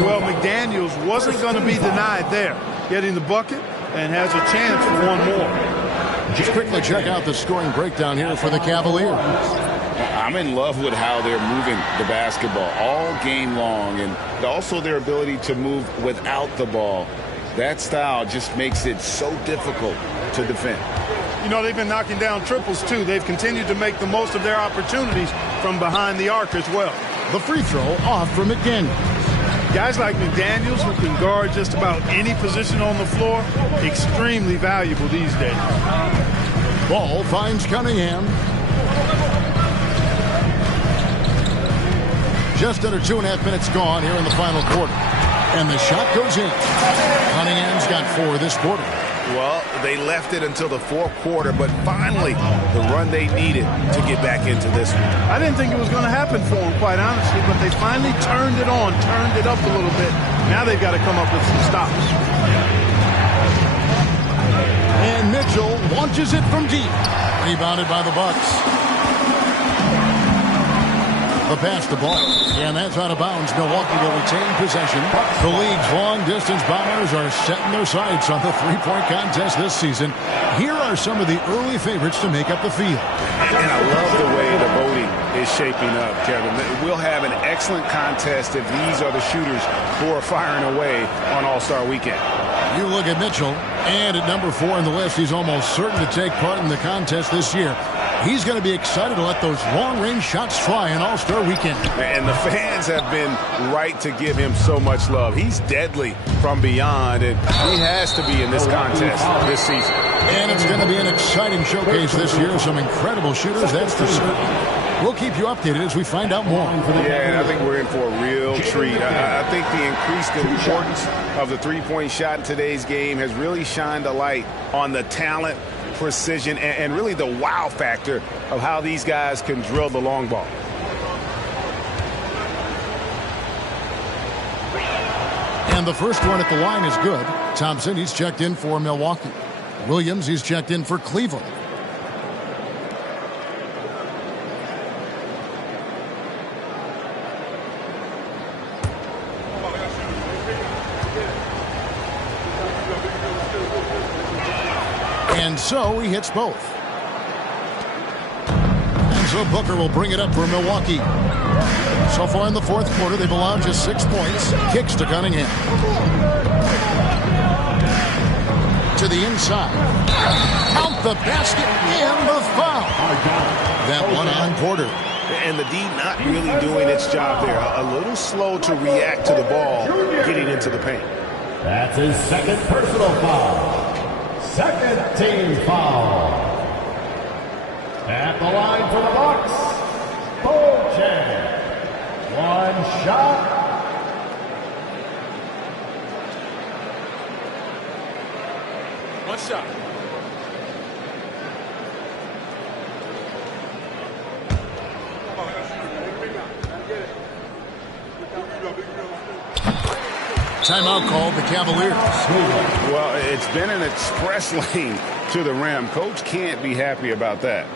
Well, McDaniels wasn't going to be denied there. Getting the bucket and has a chance for one more. Just quickly check out the scoring breakdown here for the Cavaliers. I'm in love with how they're moving the basketball all game long, and also their ability to move without the ball. That style just makes it so difficult to defend. You know, they've been knocking down triples, too. They've continued to make the most of their opportunities from behind the arc as well. The free throw off from McDaniels. Guys like McDaniels, who can guard just about any position on the floor, extremely valuable these days. Ball finds Cunningham. Just under 2.5 minutes gone here in the final quarter. And the shot goes in. Cunningham's got 4 this quarter. Well, they left it until the fourth quarter, but finally the run they needed to get back into this one. I didn't think it was going to happen for them, quite honestly, but they finally turned it on, turned it up a little bit. Now they've got to come up with some stops. And Mitchell launches it from deep. Rebounded by the Bucks. The pass to ball. And that's out of bounds. Milwaukee will retain possession. The league's long-distance bombers are setting their sights on the three-point contest this season. Here are some of the early favorites to make up the field. And I love the way the voting is shaping up, Kevin. We'll have an excellent contest if these are the shooters who are firing away on All-Star Weekend. You look at Mitchell, and at number 4 on the list, he's almost certain to take part in the contest this year. He's going to be excited to let those long-range shots fly on All-Star Weekend. And the fans have been right to give him so much love. He's deadly from beyond, and he has to be in this contest this season. And it's going to be an exciting showcase this year. Some incredible shooters, that's for certain. We'll keep you updated as we find out more. Yeah, and I think we're in for a real treat. I think the increased importance of the three-point shot in today's game has really shined a light on the talent, precision, and really the wow factor of how these guys can drill the long ball. And the first one at the line is good. Thompson, he's checked in for Milwaukee. Williams, he's checked in for Cleveland. And so he hits both. And so Booker will bring it up for Milwaukee. So far in the fourth quarter, they've allowed just 6 points. Kicks to Cunningham. To the inside. Count the basket and the foul. That one on Porter. And the D not really doing its job there. A little slow to react to the ball getting into the paint. That's his second personal foul. Second team foul. At the line for the Bucks, Bojan. One shot. One shot. Timeout called the Cavaliers. Well, it's been an express lane to the rim. Coach can't be happy about that.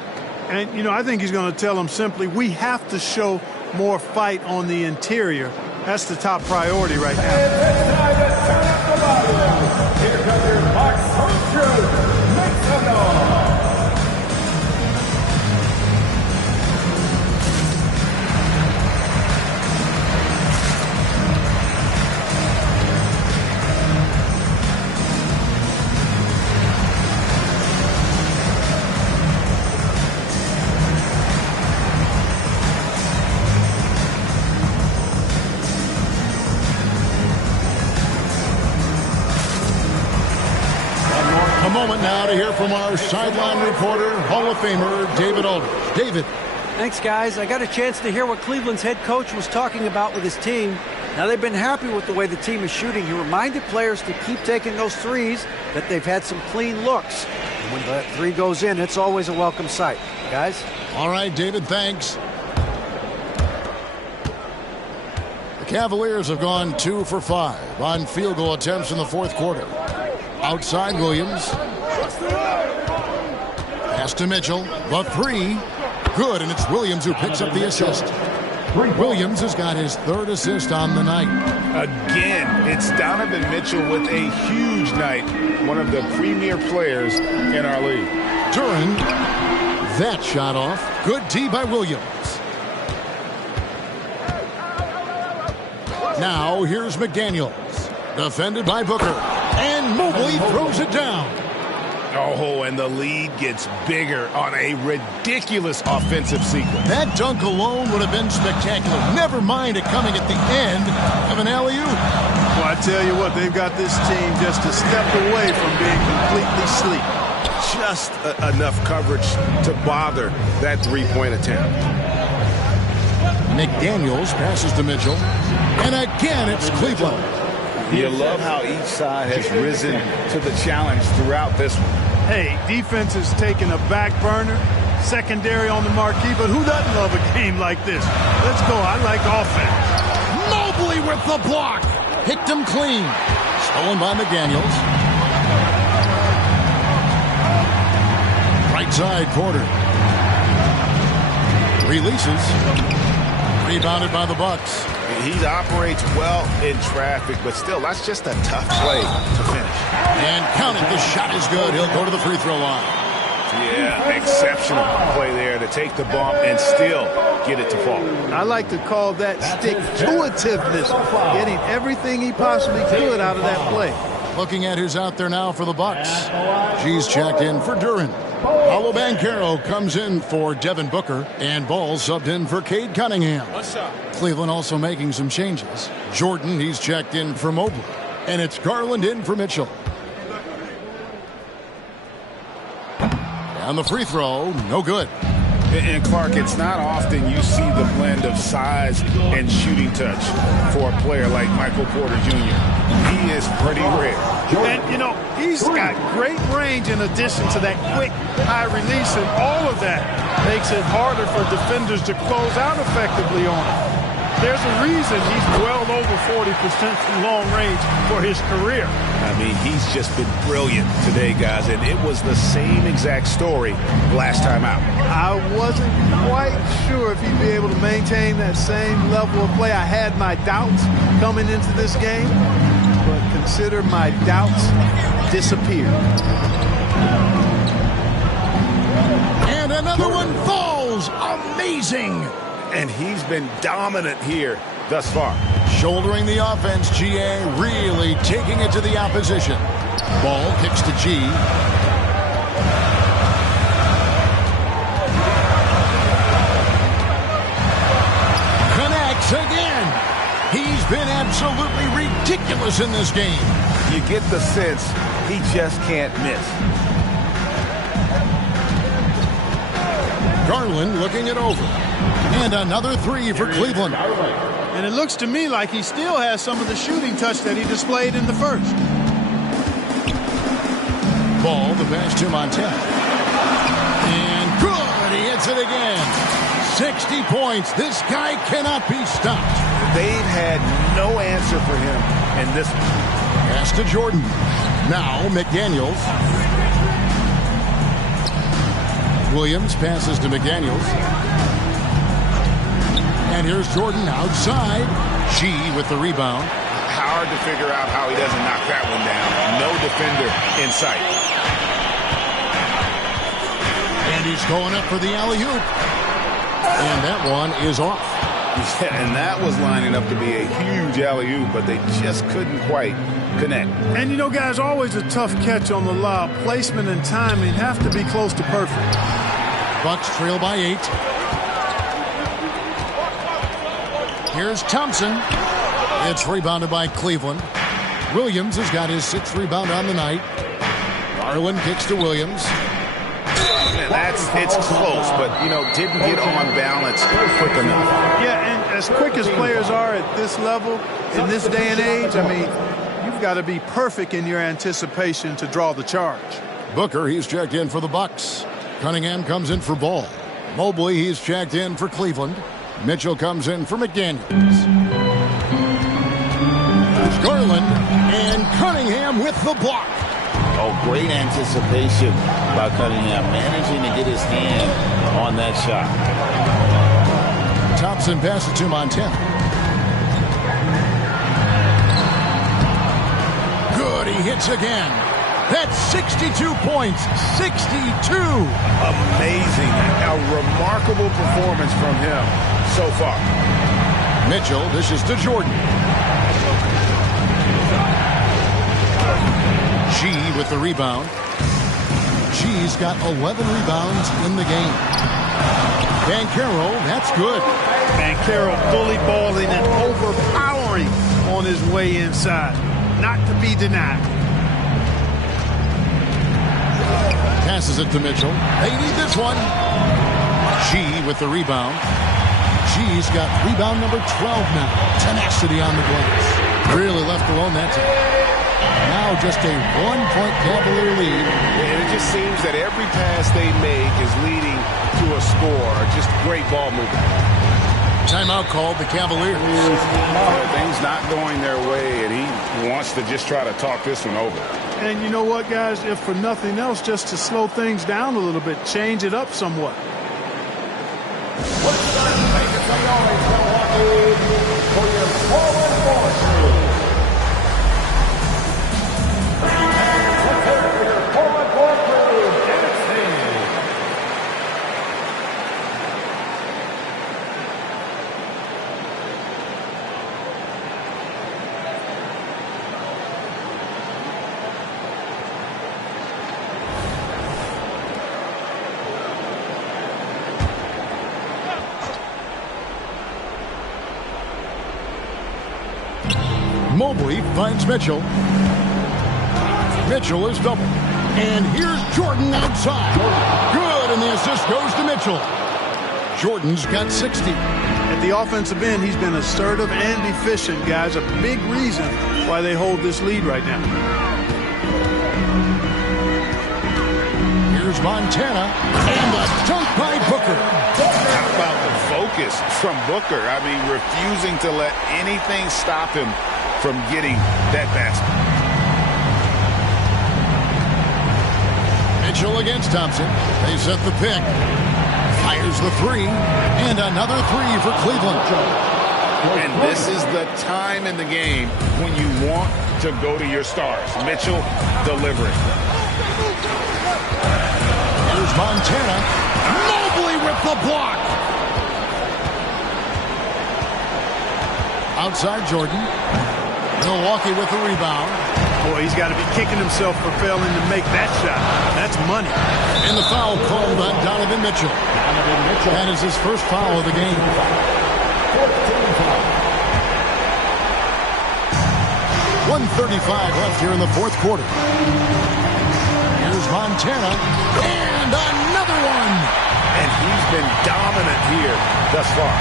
And, you know, I think he's going to tell them simply, we have to show more fight on the interior. That's the top priority right now. It's time to turn up the volume. Here comes your Bucks home crew. Make some noise. A moment now to hear from our sideline reporter, Hall of Famer David Aldridge. David. Thanks, guys. I got a chance to hear what Cleveland's head coach was talking about with his team. Now, they've been happy with the way the team is shooting. He reminded players to keep taking those threes, that they've had some clean looks. And when that three goes in, it's always a welcome sight. Guys? All right, David, thanks. The Cavaliers have gone 2 for 5 on field goal attempts in the fourth quarter. Outside Williams. Pass to Mitchell. The three. Good, and it's Williams who picks up the assist. Williams has got his third assist on the night. Again, it's Donovan Mitchell with a huge night. One of the premier players in our league. Duran. That shot off. Good tee by Williams. Now here's McDaniels. Defended by Booker. And Mobley throws it down. Oh, and the lead gets bigger on a ridiculous offensive sequence. That dunk alone would have been spectacular. Never mind it coming at the end of an alley-oop. Well, I tell you what, they've got this team just a step away from being completely asleep. Just enough coverage to bother that three-point attempt. McDaniels passes to Mitchell. And again, it's Cleveland. You love how each side has risen to the challenge throughout this one. Hey, defense is taking a back burner, secondary on the marquee, but who doesn't love a game like this? Let's go. I like offense. Mobley with the block. Hit them clean. Stolen by McDaniels. Right side, Porter. Releases. Rebounded by the Bucks. He operates well in traffic, but still, that's just a tough play to finish. And count it. The shot is good. He'll go to the free throw line. Yeah, exceptional play there to take the bump and still get it to fall. I like to call that stick-to-itiveness, getting everything he possibly could out of that play. Looking at who's out there now for the Bucks. G's checked in for Duren. Paolo Banchero comes in for Devin Booker, and Ball subbed in for Cade Cunningham. Cleveland also making some changes. Jordan, he's checked in for Mobley, and it's Garland in for Mitchell. And the free throw, no good. And Clark, it's not often you see the blend of size and shooting touch for a player like Michael Porter Jr. He is pretty rare. And, you know, he's got great range in addition to that quick, high release, and all of that makes it harder for defenders to close out effectively on him. There's a reason he's well over 40% from long range for his career. I mean, he's just been brilliant today, guys, and it was the same exact story last time out. I wasn't quite sure if he'd be able to maintain that same level of play. I had my doubts coming into this game, but consider my doubts disappeared. And another one falls. Amazing. And he's been dominant here thus far. Shouldering the offense, GA really taking it to the opposition. Ball kicks to G. Connects again. He's been absolutely ridiculous in this game. You get the sense he just can't miss. Garland looking it over. And another three for Cleveland. And it looks to me like he still has some of the shooting touch that he displayed in the first. Ball, the pass to Montana. And good, he hits it again. 60 points. This guy cannot be stopped. They've had no answer for him in this one. Pass to Jordan. Now McDaniels. Williams passes to McDaniels. And here's Jordan outside. G with the rebound. Hard to figure out how he doesn't knock that one down. No defender in sight. And he's going up for the alley-oop. And that one is off. Yeah, and that was lining up to be a huge alley-oop, but they just couldn't quite connect. And, you know, guys, always a tough catch on the lob. Placement and timing have to be close to perfect. Bucks trail by 8. Here's Thompson. It's rebounded by Cleveland. Williams has got his 6th rebound on the night. Garland kicks to Williams. It's close, but, you know, didn't get on balance quick enough. Yeah, and as quick as players are at this level, in this day and age, I mean, you've got to be perfect in your anticipation to draw the charge. Booker, he's checked in for the Bucks. Cunningham comes in for Ball. Mobley, he's checked in for Cleveland. Mitchell comes in for McDaniels. Garland and Cunningham with the block. Oh, great anticipation by Cunningham, managing to get his hand on that shot. Thompson passes to Montana. Good, he hits again. That's 62 points. 62. Amazing. A remarkable performance from him so far. Mitchell dishes to Jordan. G with the rebound. G's got 11 rebounds in the game. Banchero, that's good. Banchero bully balling and overpowering on his way inside. Not to be denied. Passes it to Mitchell. They need this one. G with the rebound. G's got rebound number 12 now. Tenacity on the glass. Really left alone that time. Now just a 1-point Cavalier lead. And it just seems that every pass they make is leading to a score. Just great ball movement. Timeout called the Cavaliers. Things not going their way, and he wants to just try to talk this one over. And you know what, guys? If for nothing else, just to slow things down a little bit, change it up somewhat. Thank you for always watching. Mobley finds Mitchell. Mitchell is doubled. And here's Jordan outside. Good, and the assist goes to Mitchell. Jordan's got 60. At the offensive end, he's been assertive and efficient, guys. A big reason why they hold this lead right now. Here's Montana, and the dunk by Booker. How about the focus from Booker? I mean, refusing to let anything stop him from getting that basket. Mitchell against Thompson. They set the pick. Fires the three, and another three for Cleveland. And this is the time in the game when you want to go to your stars. Mitchell delivering. Here's Montana. Mobley with the block. Outside Jordan. Milwaukee with the rebound. Boy, he's got to be kicking himself for failing to make that shot. That's money. And the foul called on Donovan Mitchell. That is his first foul of the game. 1:35 left here in the fourth quarter. Here's Montana. And another one. And he's been dominant here thus far.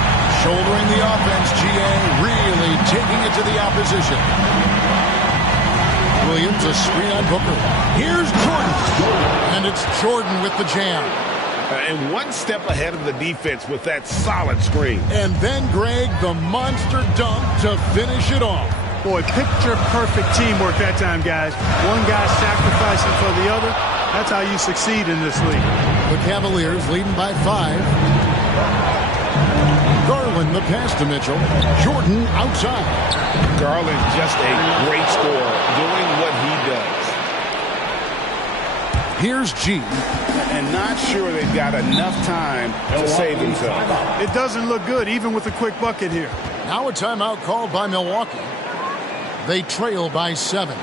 Shouldering the offense, GA really taking it to the opposition. Williams, a screen on Booker. Here's Jordan. And it's Jordan with the jam. And one step ahead of the defense with that solid screen. And then, Greg, the monster dunk to finish it off. Boy, picture-perfect teamwork that time, guys. One guy sacrificing for the other. That's how you succeed in this league. The Cavaliers leading by 5. Garland, the pass to Mitchell. Jordan outside. Garland, just a great scorer, doing what he does. Here's G. And not sure they've got enough time to save themselves. It doesn't look good, even with a quick bucket here. Now a timeout called by Milwaukee. They trail by 7.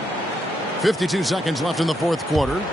52 seconds left in the fourth quarter.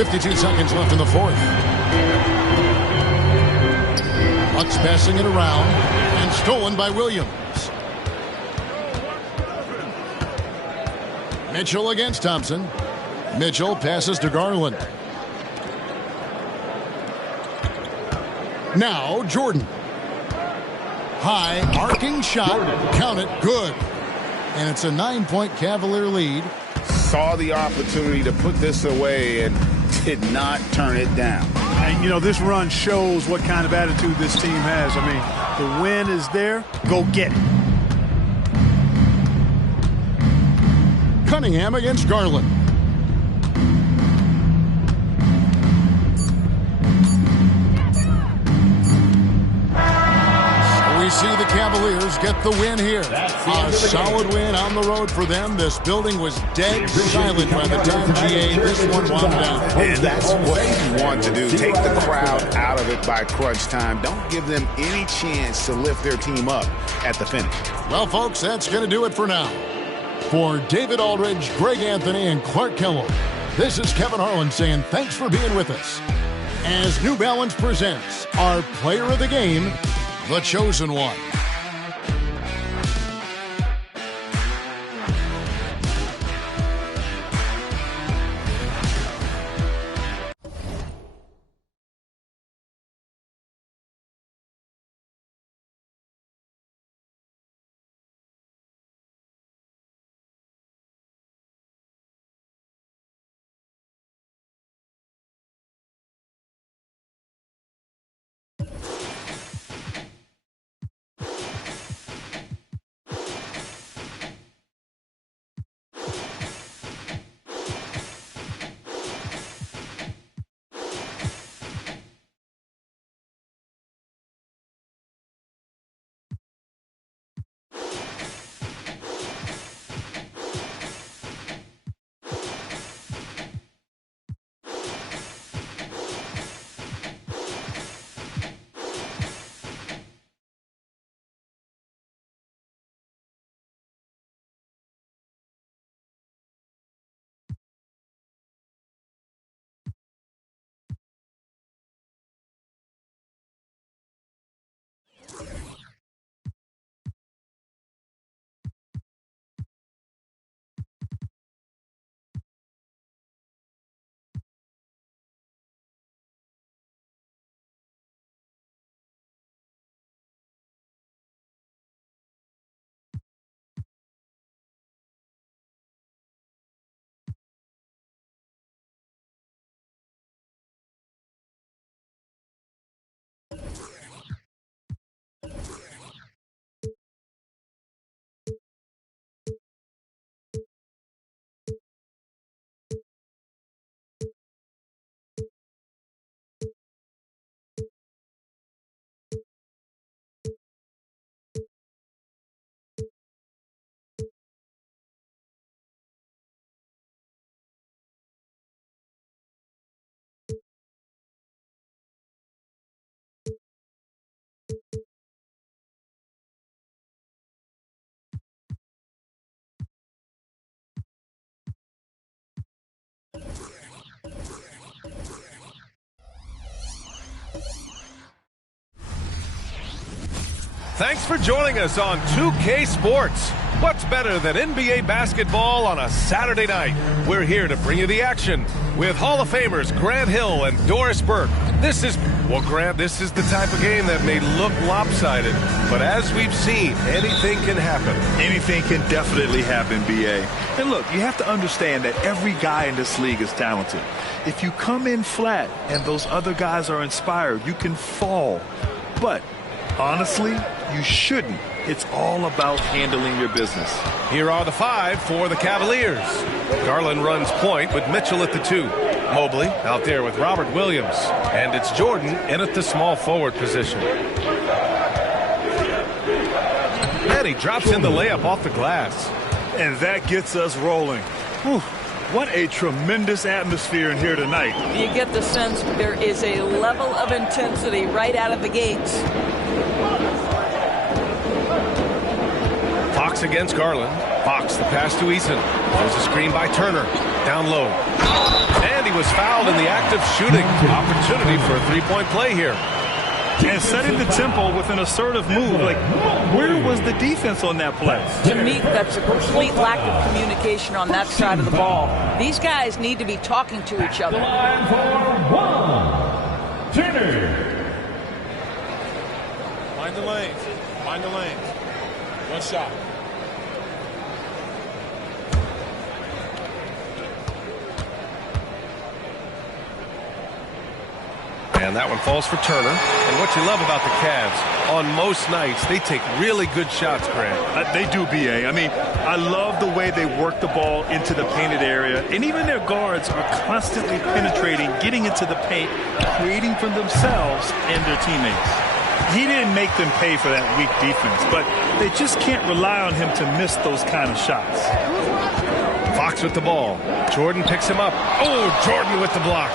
.52 seconds left in the fourth. Bucks passing it around and stolen by Williams. Mitchell against Thompson. Mitchell passes to Garland. Now Jordan. High arcing shot. Count it. Good. And it's a 9-point Cavalier lead. Saw the opportunity to put this away and did not turn it down. And, you know, this run shows what kind of attitude this team has. I mean, the win is there. Go get it. Cunningham against Garland. We see the Cavaliers get the win here. A solid win on the road for them. This building was dead silent by the time GA this one wound down. And that's what you want to do. Take the crowd out of it by crunch time. Don't give them any chance to lift their team up at the finish. Well, folks, that's going to do it for now. For David Aldridge, Greg Anthony, and Clark Kellogg, this is Kevin Harlan saying thanks for being with us as New Balance presents our player of the game, The Chosen One. Thanks for joining us on 2K Sports. What's better than NBA basketball on a Saturday night? We're here to bring you the action with Hall of Famers Grant Hill and Doris Burke. Grant, this is the type of game that may look lopsided, but as we've seen, anything can happen. Anything can definitely happen, B.A. And look, you have to understand that every guy in this league is talented. If you come in flat and those other guys are inspired, you can fall. But honestly, you shouldn't. It's all about handling your business. Here are the 5 for the Cavaliers. Garland runs point with Mitchell at the 2. Mobley out there with Robert Williams. And it's Jordan in at the small forward position. And he drops in the layup off the glass. And that gets us rolling. Whew. What a tremendous atmosphere in here tonight. You get the sense there is a level of intensity right out of the gates. Fox against Garland. Fox, the pass to Eason. There's a screen by Turner. Down low. And he was fouled in the act of shooting. Opportunity for a three-point play here. And setting the tempo with an assertive move. Like, where was the defense on that play? To me, that's a complete lack of communication on that side of the ball. These guys need to be talking to each other. Line for one. Turner. Mind the lanes. Mind the lanes. One shot. And that one falls for Turner. And what you love about the Cavs, on most nights, they take really good shots, Grant. They do, B.A. I mean, I love the way they work the ball into the painted area. And even their guards are constantly penetrating, getting into the paint, creating for themselves and their teammates. He didn't make them pay for that weak defense, but they just can't rely on him to miss those kind of shots. Fox with the ball. Jordan picks him up. Oh, Jordan with the block.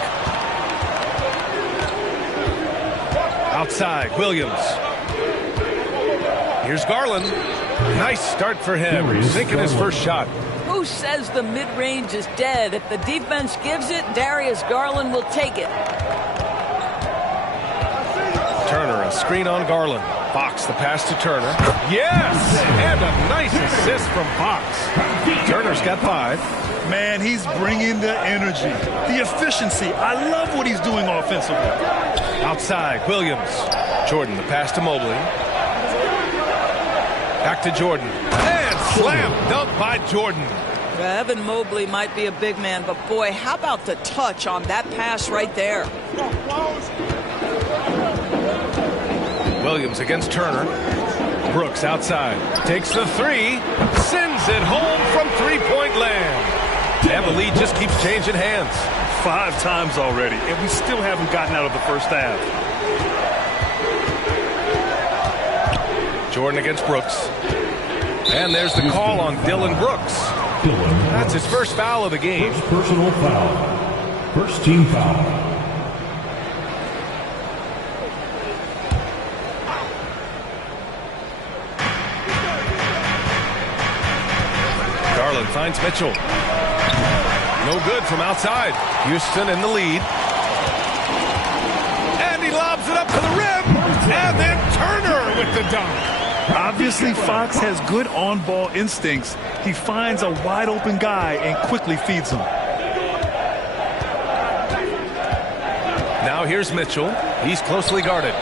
Outside, Williams. Here's Garland. Nice start for him. Sinking his first shot. Who says the mid-range is dead? If the defense gives it, Darius Garland will take it. Turner, a screen on Garland. Fox, the pass to Turner. Yes! And a nice assist from Fox. Turner's got 5. Man, he's bringing the energy, the efficiency. I love what he's doing offensively. Outside, Williams. Jordan, the pass to Mobley. Back to Jordan. And slam dunk by Jordan. Evan Mobley might be a big man, but boy, how about the touch on that pass right there? Williams against Turner. Brooks outside. Takes the 3. Sends it home from three-point land. And the lead just keeps changing hands. 5 times already, and we still haven't gotten out of the first half. Jordan against Brooks. And there's the call on Dylan Brooks. That's his first foul of the game. First personal foul. First team foul. Garland finds Mitchell. No good from outside. Houston in the lead. And he lobs it up to the rim. And then Turner with the dunk. Obviously, Fox has good on-ball instincts. He finds a wide-open guy and quickly feeds him. Now here's Mitchell. He's closely guarded.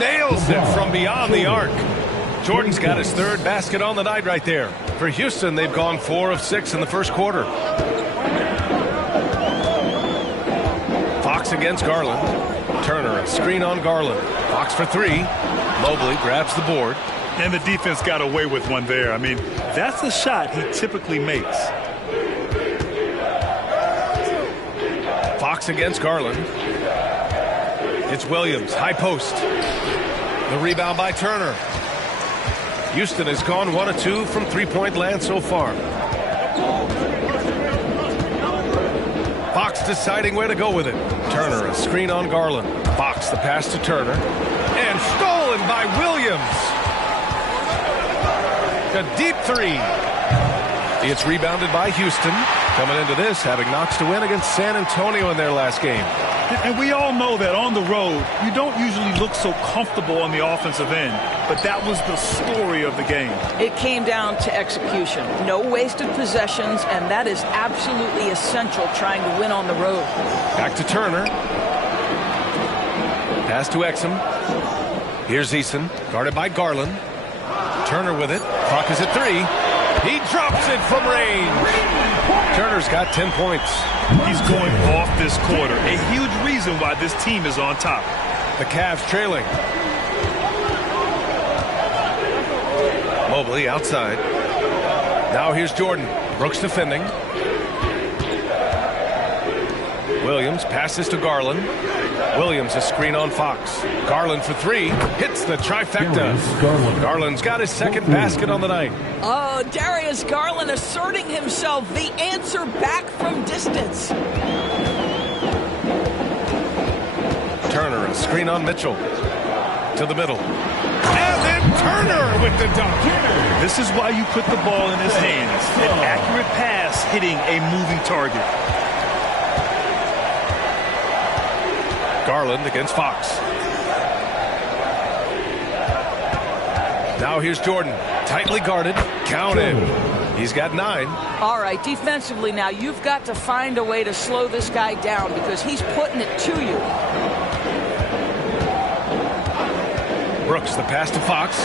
Nails it from beyond the arc. Jordan's got his 3rd basket on the night right there. For Houston, they've gone 4 of 6 in the first quarter. Fox against Garland. Turner, a screen on Garland. Fox for 3. Mobley grabs the board. And the defense got away with one there. I mean, that's a shot he typically makes. Fox against Garland. It's Williams, high post. The rebound by Turner. Houston has gone 1 of 2 from three-point land so far. Fox deciding where to go with it. Turner, a screen on Garland. Fox, the pass to Turner. And stolen by Williams. A deep three. It's rebounded by Houston. Coming into this, having knocks to win against San Antonio in their last game. And we all know that on the road, you don't usually look so comfortable on the offensive end. But that was the story of the game. It came down to execution. No wasted possessions, and that is absolutely essential trying to win on the road. Back to Turner. Pass to Exum. Here's Eason, guarded by Garland. Turner with it. Clock is at 3. He drops it from range. Turner's got 10 points. He's going off this quarter. A huge reason why this team is on top. The Cavs trailing. Mobley outside. Now here's Jordan. Brooks defending. Williams passes to Garland. Williams a screen on Fox. Garland for 3. Hits the trifecta. Garland's got his second basket on the night. Oh, Darius Garland asserting himself. The answer back from distance. Turner a screen on Mitchell. To the middle. And then Turner with the dunk. This is why you put the ball in his hands. An accurate pass hitting a moving target. Garland against Fox. Now here's Jordan. Tightly guarded. Counted. He's got 9. All right, defensively now, you've got to find a way to slow this guy down because he's putting it to you. Brooks, the pass to Fox.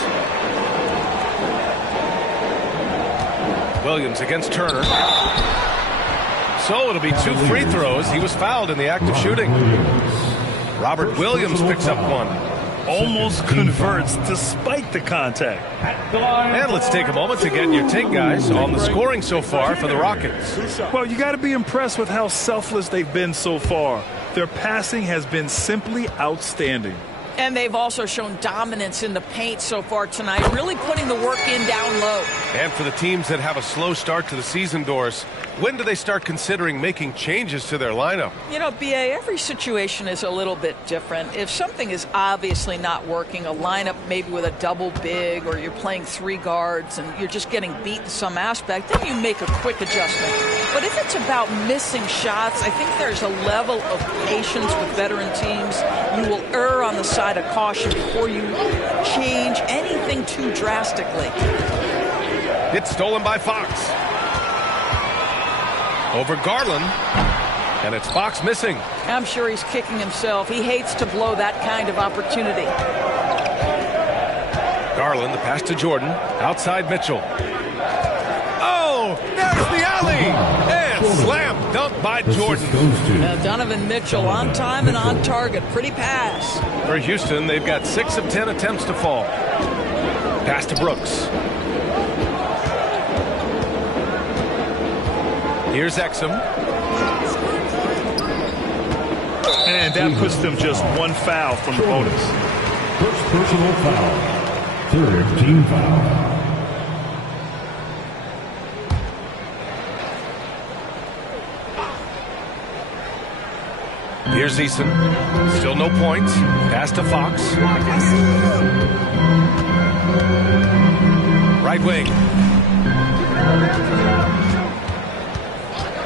Williams against Turner. So it'll be 2 free throws. He was fouled in the act of shooting. Robert Williams picks up 1. Almost converts despite the contact. And let's take a moment to get your take, guys, on the scoring so far for the Rockets. Well, you got to be impressed with how selfless they've been so far. Their passing has been simply outstanding. And they've also shown dominance in the paint so far tonight, really putting the work in down low. And for the teams that have a slow start to the season, Doris, when do they start considering making changes to their lineup? You know, B.A., every situation is a little bit different. If something is obviously not working, a lineup maybe with a double big, or you're playing 3 guards and you're just getting beat in some aspect, then you make a quick adjustment. But if it's about missing shots, I think there's a level of patience with veteran teams. You will err on the side of caution before you change anything too drastically. It's stolen by Fox. Over Garland. And it's Fox missing. I'm sure he's kicking himself. He hates to blow that kind of opportunity. Garland, the pass to Jordan. Outside Mitchell. Oh, there's the alley. And slam dunk by Jordan. Donovan Mitchell on time and on target. Pretty pass. For Houston, they've got 6 of 10 attempts to fall. Pass to Brooks. Here's Exum. And that puts them just 1 foul from the bonus. First personal foul. 3rd team foul. Here's Eason. Still no points. Pass to Fox. Right wing.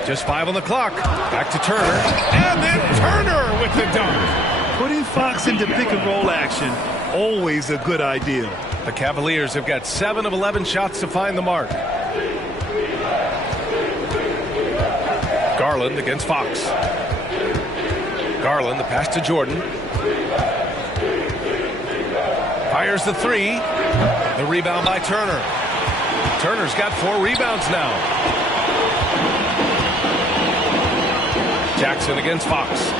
Just 5 on the clock. Back to Turner. And then Turner with the dunk. Putting Fox into pick and roll action, always a good idea. The Cavaliers have got 7 of 11 shots to find the mark. Garland against Fox. Garland, the pass to Jordan. Fires the 3. The rebound by Turner. Turner's got 4 rebounds now. Jackson against Fox.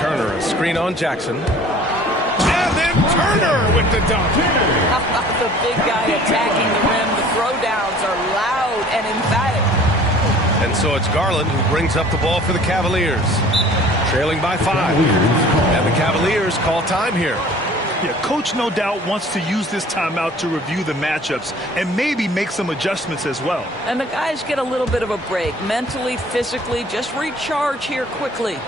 Turner, a screen on Jackson. And then Turner with the dunk. The big guy attacking the rim. The throwdowns are loud and emphatic. And so it's Garland who brings up the ball for the Cavaliers. Trailing by 5. And the Cavaliers call time here. Yeah, coach no doubt wants to use this timeout to review the matchups and maybe make some adjustments as well. And the guys get a little bit of a break, mentally, physically, just recharge here quickly.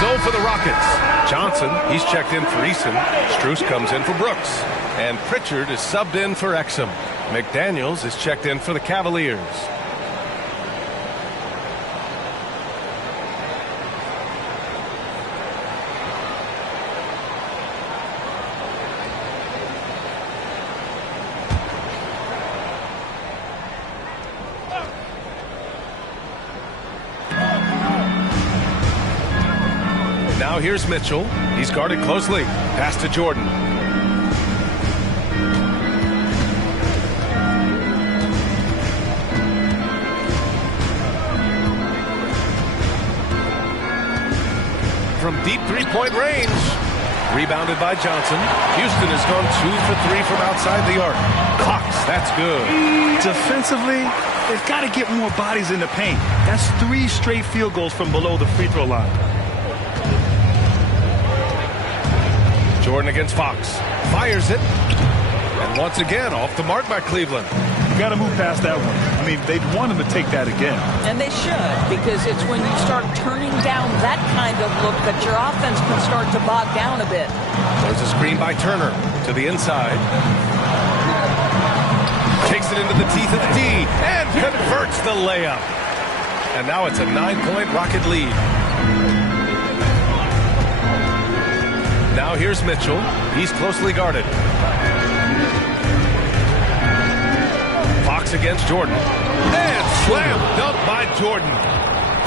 So for the Rockets, Johnson, he's checked in for Eason. Strus comes in for Brooks. And Pritchard is subbed in for Exum. McDaniels is checked in for the Cavaliers. Now here's Mitchell. He's guarded closely. Pass to Jordan. From deep three-point range. Rebounded by Johnson. Houston has gone 2 for 3 from outside the arc. Cox, that's good. Defensively, they've got to get more bodies in the paint. That's 3 straight field goals from below the free throw line. Jordan against Fox. Fires it. And once again, off the mark by Cleveland. You got to move past that one. I mean, they'd want him to take that again. And they should, because it's when you start turning down that kind of look that your offense can start to bog down a bit. There's a screen by Turner to the inside. Takes it into the teeth of the D and converts the layup. And now it's a 9-point Rocket lead. Now here's Mitchell. He's closely guarded. Fox against Jordan. And slam dunk by Jordan.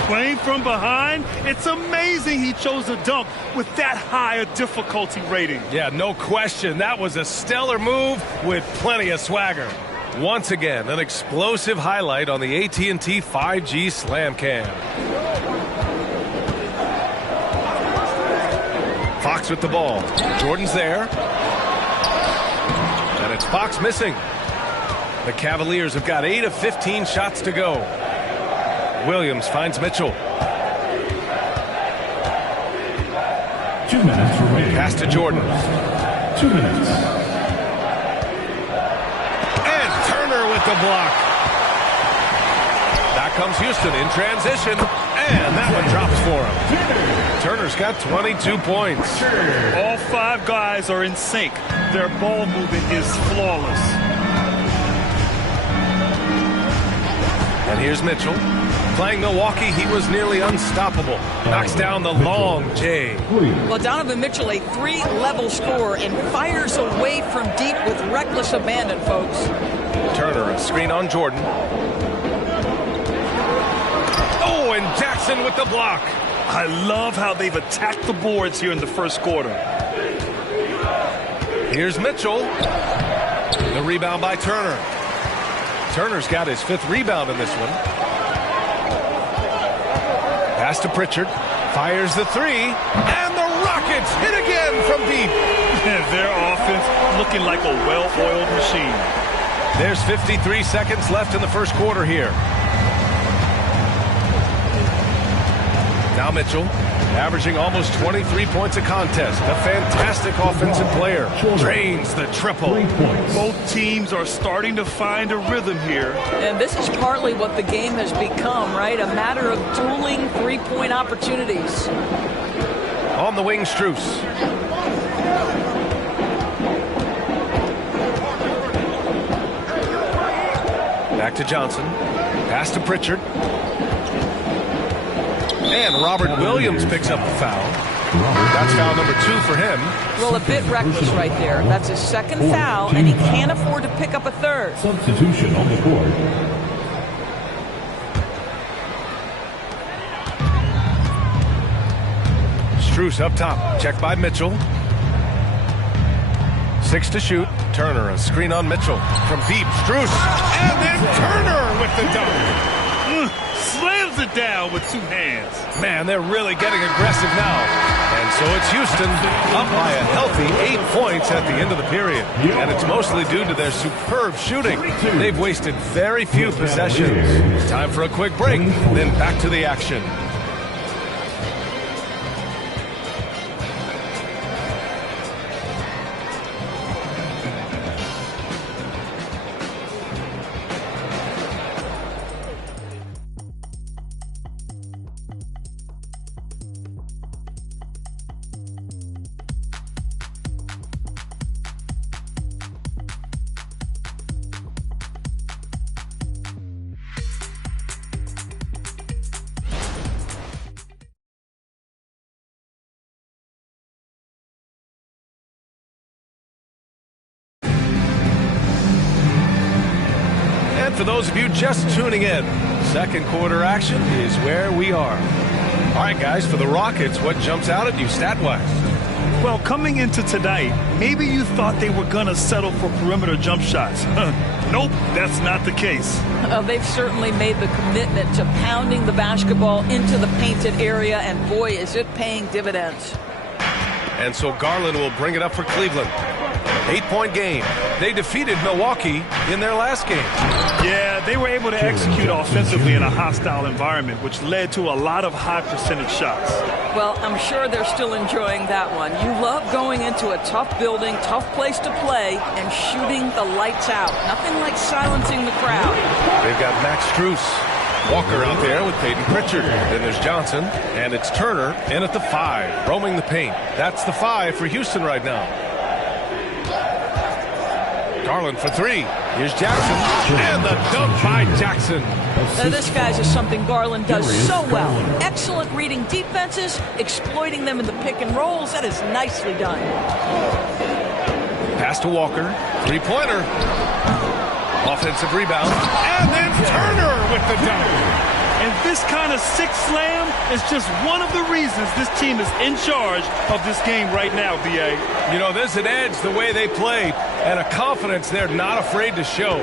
Playing from behind, it's amazing he chose a dunk with that high a difficulty rating. Yeah, no question. That was a stellar move with plenty of swagger. Once again, an explosive highlight on the AT&T 5G Slam Cam. Fox with the ball. Jordan's there. And it's Fox missing. The Cavaliers have got 8 of 15 shots to go. Williams finds Mitchell. 2 minutes remaining. Pass to Jordan. 2 minutes. And Turner with the block. Back comes Houston in transition. And that one drops for him. Turner's got 22 points. All 5 guys are in sync. Their ball movement is flawless. And here's Mitchell. Playing Milwaukee, he was nearly unstoppable. Knocks down the long J. Well, Donovan Mitchell, a 3-level scorer, and fires away from deep with reckless abandon, folks. Turner, a screen on Jordan. Oh, and Jackson with the block. I love how they've attacked the boards here in the first quarter. Here's Mitchell. The rebound by Turner. Turner's got his 5th rebound in this one. Pass to Pritchard. Fires the 3. And the Rockets hit again from deep. Their offense looking like a well-oiled machine. There's 53 seconds left in the first quarter here. Now Mitchell, averaging almost 23 points a contest. A fantastic offensive player. Drains the triple. Both teams are starting to find a rhythm here. And this is partly what the game has become, right? A matter of dueling 3-point opportunities. On the wing, Strus. Back to Johnson. Pass to Pritchard. And Robert Williams picks up the foul. That's foul number 2 for him. Well, a bit reckless right there. That's his 2nd foul, and he can't afford to pick up a 3rd. Substitution on the court. Strus up top. Checked by Mitchell. 6 to shoot. Turner, a screen on Mitchell. From deep, Strus. And then Turner with the dunk. Slams it down with 2 hands. Man, they're really getting aggressive now. And so it's Houston up by a healthy 8 points at the end of the period. And it's mostly due to their superb shooting. They've wasted very few possessions. Time for a quick break, then back to the action. for those of you just tuning in, second quarter action is where we are. All right, guys, for the Rockets, what jumps out at you stat-wise? Well, coming into tonight, maybe you thought they were going to settle for perimeter jump shots. Nope, that's not the case. They've certainly made the commitment to pounding the basketball into the painted area, and boy, is it paying dividends. And so Garland will bring it up for Cleveland. 8-point game. They defeated Milwaukee in their last game. Yeah, they were able to execute offensively in a hostile environment, which led to a lot of high percentage shots. Well, I'm sure they're still enjoying that one. You love going into a tough building, tough place to play, and shooting the lights out. Nothing like silencing the crowd. They've got Max Strus. Walker out there with Peyton Pritchard. Then there's Johnson, and it's Turner in at the 5, roaming the paint. That's the 5 for Houston right now. Garland for 3. Here's Jackson, and the dunk by Jackson. Now this, guys, is something Garland does so well. Excellent reading defenses, exploiting them in the pick and rolls. That is nicely done. Pass to Walker, 3-pointer. Offensive rebound, and then Turner with the dunk. And this kind of sick slam is just one of the reasons this team is in charge of this game right now, B.A. You know, there's an edge the way they play and a confidence they're not afraid to show.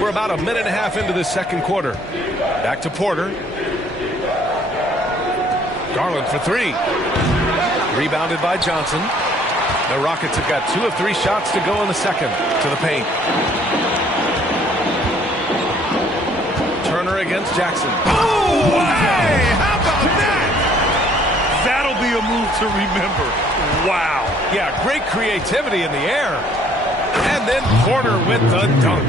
We're about a minute and a half into the second quarter. Back to Porter. Garland for 3. Rebounded by Johnson. The Rockets have got 2 of 3 shots to go in the second. To the paint. Turner against Jackson. Oh, hey! How about that? That'll be a move to remember. Wow. Yeah, great creativity in the air. And then Porter with the dunk.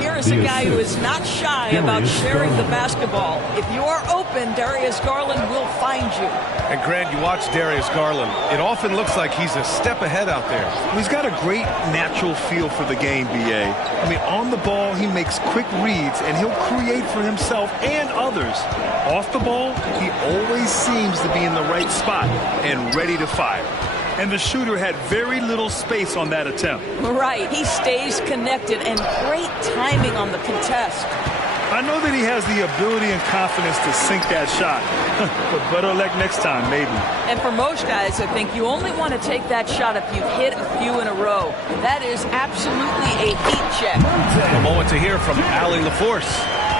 Here is a guy who is not shy about sharing the basketball. If you are open, Darius Garland will find you. And Grant, you watch Darius Garland. It often looks like he's a step ahead out there. He's got a great natural feel for the game, B.A. I mean, on the ball, he makes quick reads, and he'll create for himself and others. Off the ball, he always seems to be in the right spot and ready to fire. And the shooter had very little space on that attempt. Right. He stays connected, and great timing on the contest. I know that he has the ability and confidence to sink that shot. But better luck next time, maybe. And for most guys, I think you only want to take that shot if you've hit a few in a row. That is absolutely a heat check. A moment to hear from Allie LaForce.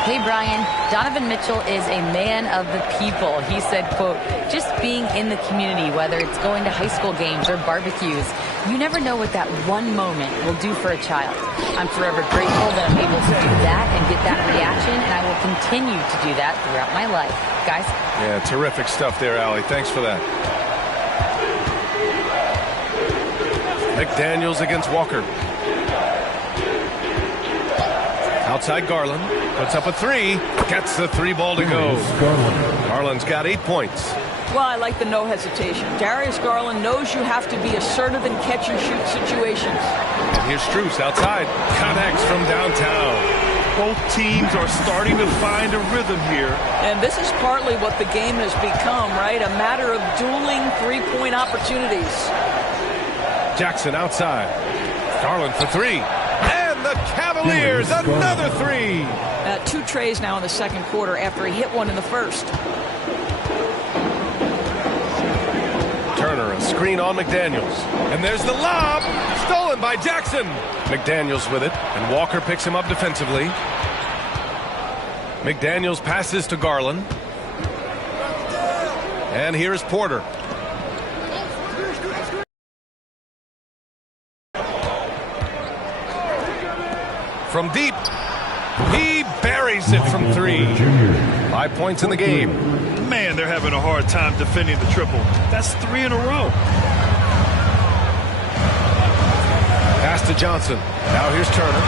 Hey, Brian, Donovan Mitchell is a man of the people. He said, quote, just being in the community, whether it's going to high school games or barbecues, you never know what that one moment will do for a child. I'm forever grateful that I'm able to do that and get that reaction, and I will continue to do that throughout my life. Guys? Yeah, terrific stuff there, Allie. Thanks for that. McDaniels against Walker. Outside Garland. Puts up a 3. Gets the 3 ball to go. Garland's got 8 points. Well, I like the no hesitation. Darius Garland knows you have to be assertive in catch-and-shoot situations. And here's Strus outside. Connects from downtown. Both teams are starting to find a rhythm here. And this is partly what the game has become, right? A matter of dueling three-point opportunities. Jackson outside. Garland for 3. And the Cavaliers, another 3. 2 trays now in the second quarter after he hit one in the first. Turner, a screen on McDaniels. And there's the lob. Stolen by Jackson. McDaniels with it. And Walker picks him up defensively. McDaniels passes to Garland. And here's Porter. From deep. He buries it from 3. 5 points in the game. Man, they're having a hard time defending the triple. That's 3 in a row. Pass to Johnson. Now here's Turner.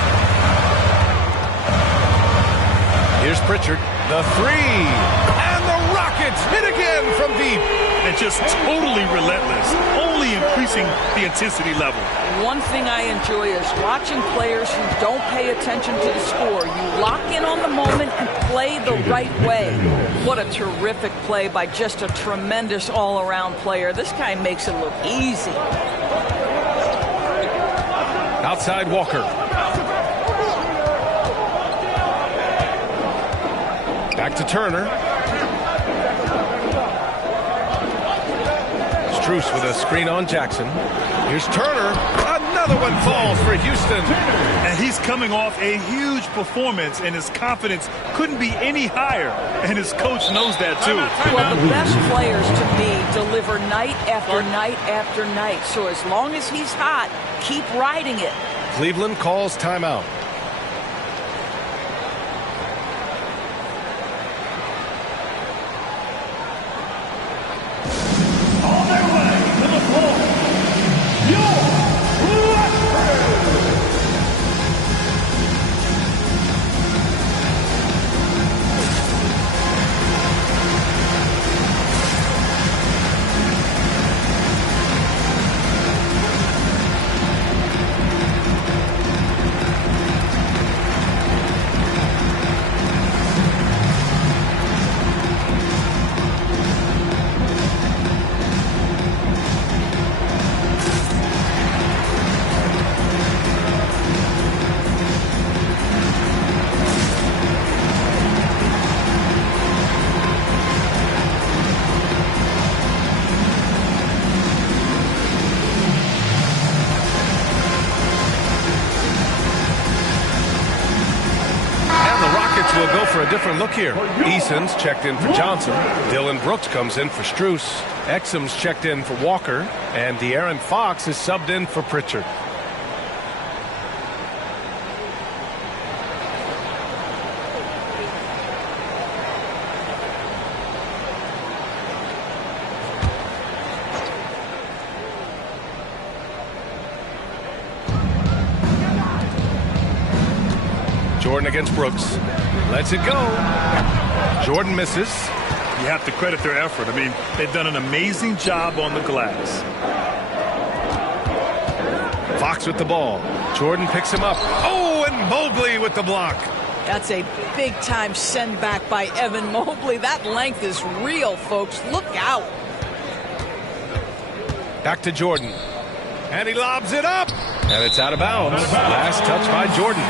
Here's Pritchard. The 3. And the Rockets hit again from deep. And just totally relentless. Only increasing the intensity level. One thing I enjoy is watching players who don't pay attention to the score. You lock in on the moment and play play the right way. What a terrific play by just a tremendous all-around player. This guy makes it look easy. Outside Walker. Back to Turner. Strus with a screen on Jackson. Here's Turner. Another one falls for Houston. And he's coming off a huge performance, and his confidence couldn't be any higher. And his coach knows that, too. Well, the best players, to me, deliver night after night after night. So as long as he's hot, keep riding it. Cleveland calls timeout. Will go for a different look here. Eason's checked in for Johnson. Dylan Brooks comes in for Strus. Exum's checked in for Walker. And De'Aaron Fox is subbed in for Pritchard. Jordan against Brooks. Lets it go. Jordan misses. You have to credit their effort. I mean, they've done an amazing job on the glass. Fox with the ball. Jordan picks him up. Oh, and Mobley with the block. That's a big-time send back by Evan Mobley. That length is real, folks. Look out. Back to Jordan. And he lobs it up. And it's out of bounds. Last touch by Jordan.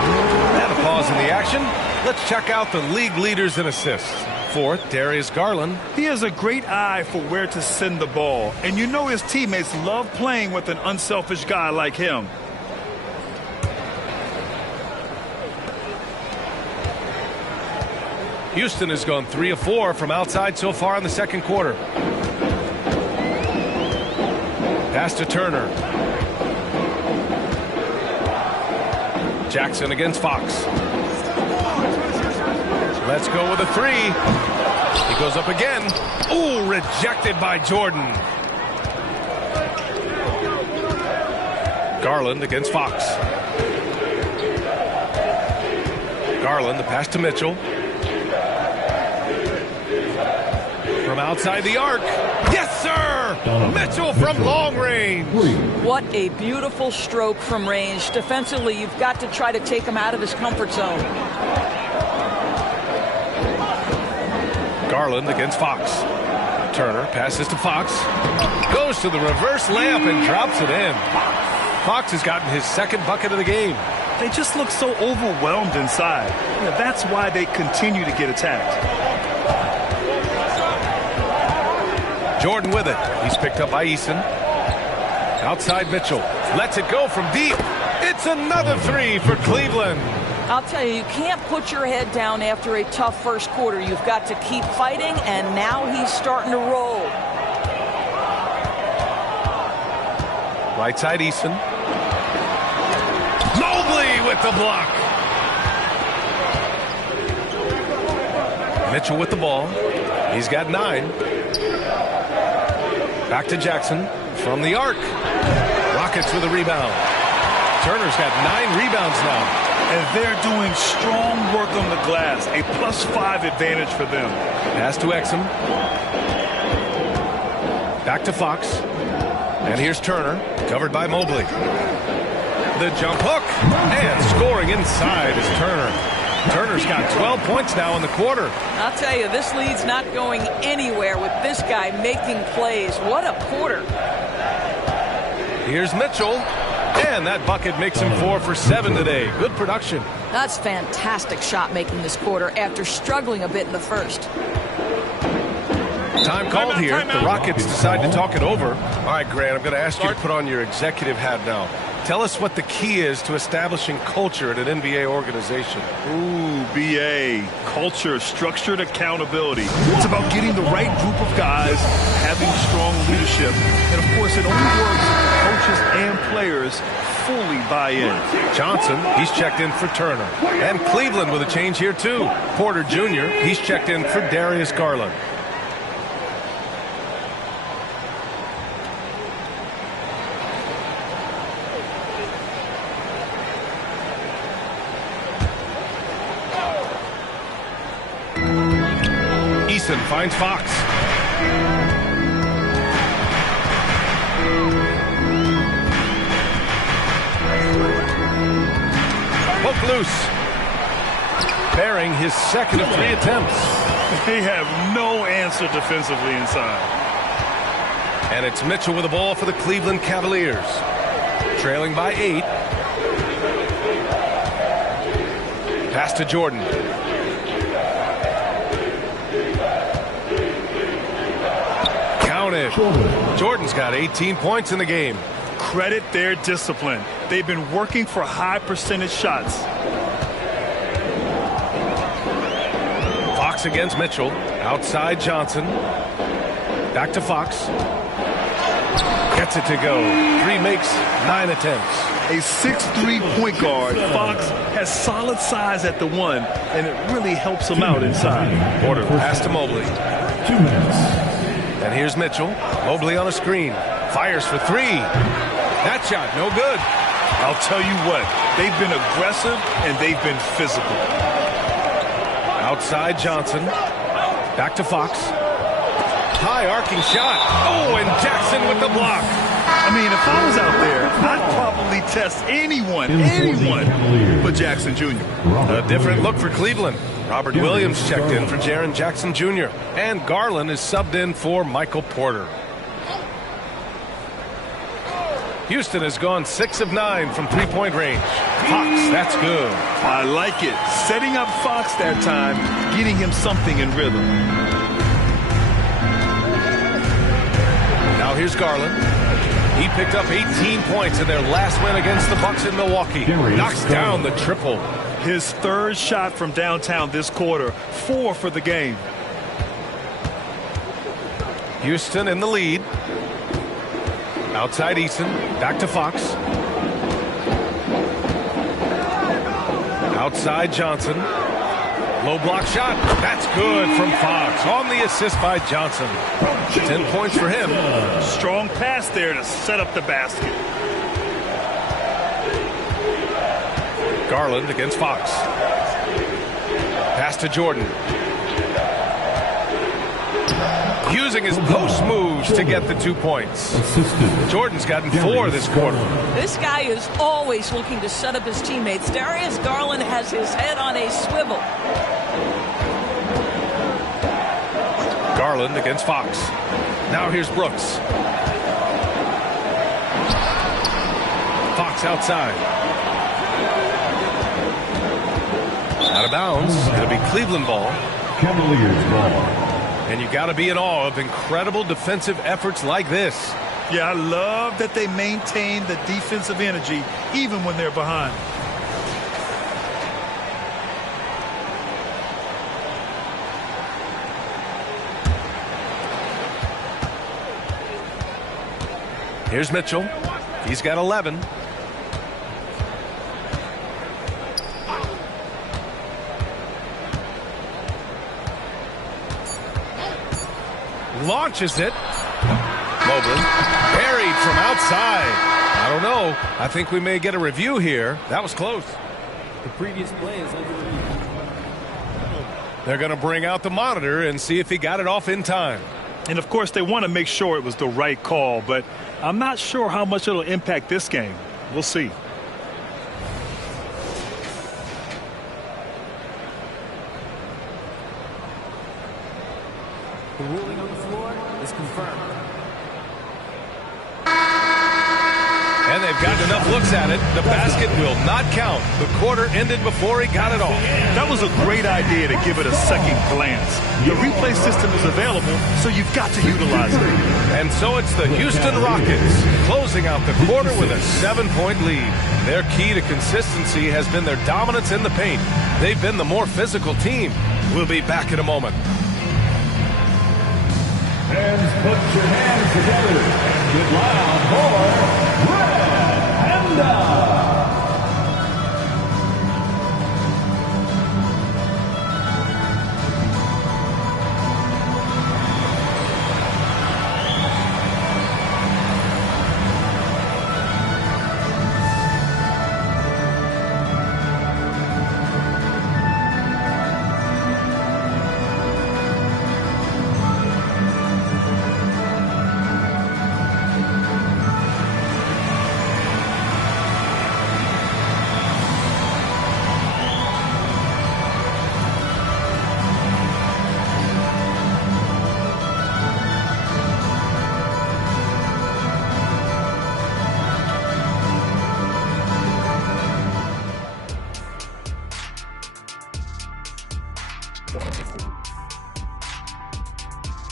And a pause in the action. Let's check out the league leaders in assists. Fourth, Darius Garland. He has a great eye for where to send the ball. And you know his teammates love playing with an unselfish guy like him. Houston has gone 3 of 4 from outside so far in the second quarter. Pass to Turner. Jackson against Fox. Let's go with a 3. He goes up again. Ooh, rejected by Jordan. Garland against Fox. Garland, the pass to Mitchell. From outside the arc. Yes, sir! Mitchell from long range. What a beautiful stroke from range. Defensively, you've got to try to take him out of his comfort zone. Garland against Fox. Turner passes to Fox. Goes to the reverse layup and drops it in. Fox has gotten his second bucket of the game. They just look so overwhelmed inside. Yeah, that's why they continue to get attacked. Jordan with it. He's picked up by Eason. Outside Mitchell. Lets it go from deep. It's another 3 for Cleveland. I'll tell you, you can't put your head down after a tough first quarter. You've got to keep fighting, and now he's starting to roll. Right side Eason. Mobley with the block. Mitchell with the ball. He's got 9. Back to Jackson from the arc. Rockets with a rebound. Turner's got 9 rebounds now. And they're doing strong work on the glass. A +5 advantage for them. Pass to Exum. Back to Fox. And here's Turner, covered by Mobley. The jump hook. And scoring inside is Turner. Turner's got 12 points now in the quarter. I'll tell you, this lead's not going anywhere with this guy making plays. What a quarter. Here's Mitchell. And that bucket makes him 4 for 7 today. Good production. That's fantastic shot making this quarter after struggling a bit in the first. Time called here. The Rockets decide to talk it over. All right, Grant, I'm going to ask you to put on your executive hat now. Tell us what the key is to establishing culture at an NBA organization. Ooh, BA. Culture, structured accountability. It's about getting the right group of guys, having strong leadership. And, of course, it only works if coaches and players fully buy in. Johnson, he's checked in for Turner. And Cleveland with a change here, too. Porter Jr., he's checked in for Darius Garland. Eason finds Fox. Poke loose. Bearing his second of 3 attempts. They have no answer defensively inside. And it's Mitchell with the ball for the Cleveland Cavaliers. Trailing by 8. Pass to Jordan. Jordan's got 18 points in the game. Credit their discipline. They've been working for high percentage shots. Fox against Mitchell. Outside Johnson. Back to Fox. Gets it to go. 3 makes, 9 attempts. A 6'3" point guard. Fox has solid size at the 1, and it really helps him out inside. Porter pass to Mobley. 2 minutes. And here's Mitchell. Mobley on a screen. Fires for 3. That shot, no good. I'll tell you what, they've been aggressive and they've been physical. Outside Johnson. Back to Fox. High arcing shot. Oh, and Jackson with the block. I mean, if I was out there, I'd probably test anyone but Jackson Jr. A different look for Cleveland. Robert Williams checked in for Jaren Jackson Jr. And Garland is subbed in for Michael Porter. Houston has gone 6 of 9 from 3-point range. Fox, that's good. I like it. Setting up Fox that time, getting him something in rhythm. Now here's Garland. He picked up 18 points in their last win against the Bucks in Milwaukee. Knocks down the triple. His 3rd shot from downtown this quarter. 4 for the game. Houston in the lead. Outside Eason. Back to Fox. Outside Johnson. Low block shot. That's good from Fox. On the assist by Johnson. 10 points for him. Strong pass there to set up the basket. Garland against Fox. Pass to Jordan. Using his post moves to get the 2 points. Jordan's gotten 4 this quarter. This guy is always looking to set up his teammates. Darius Garland has his head on a swivel. Garland against Fox. Now here's Brooks. Fox outside. Out of bounds. It'll be Cleveland ball. Cavaliers ball. And you got to be in awe of incredible defensive efforts like this. Yeah, I love that they maintain the defensive energy even when they're behind. Here's Mitchell. He's got 11. Launches it. Mobley buried from outside. I don't know. I think we may get a review here. That was close. The previous play is under review. They're going to bring out the monitor and see if he got it off in time. And, of course, they want to make sure it was the right call, but I'm not sure how much it'll impact this game. We'll see. The ruling on the floor is confirmed. And they've gotten enough looks at it. The basket will not count. The quarter ended before he got it off. That was a great idea to give it a second glance. The replay system is available, so you've got to utilize it. And so it's the Houston Rockets closing out the quarter with a 7-point lead. Their key to consistency has been their dominance in the paint. They've been the more physical team. We'll be back in a moment. Fans, put your hands together and get loud for Red Panda.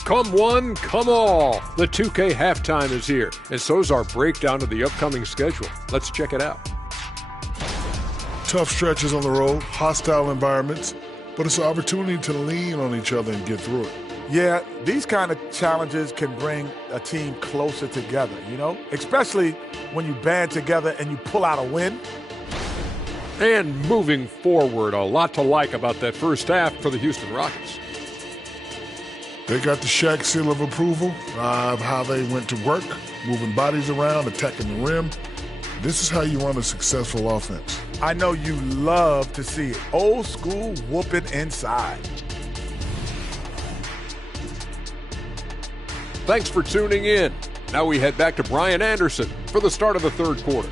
Come one, come all. The 2K halftime is here, and so's our breakdown of the upcoming schedule. Let's check it out. Tough stretches on the road, hostile environments, but it's an opportunity to lean on each other and get through it. Yeah, these kind of challenges can bring a team closer together, you know? Especially when you band together and you pull out a win. And moving forward, a lot to like about that first half for the Houston Rockets. They got the Shaq seal of approval of how they went to work, moving bodies around, attacking the rim. This is how you run a successful offense. I know you love to see it. Old school whooping inside. Thanks for tuning in. Now we head back to Brian Anderson for the start of the third quarter.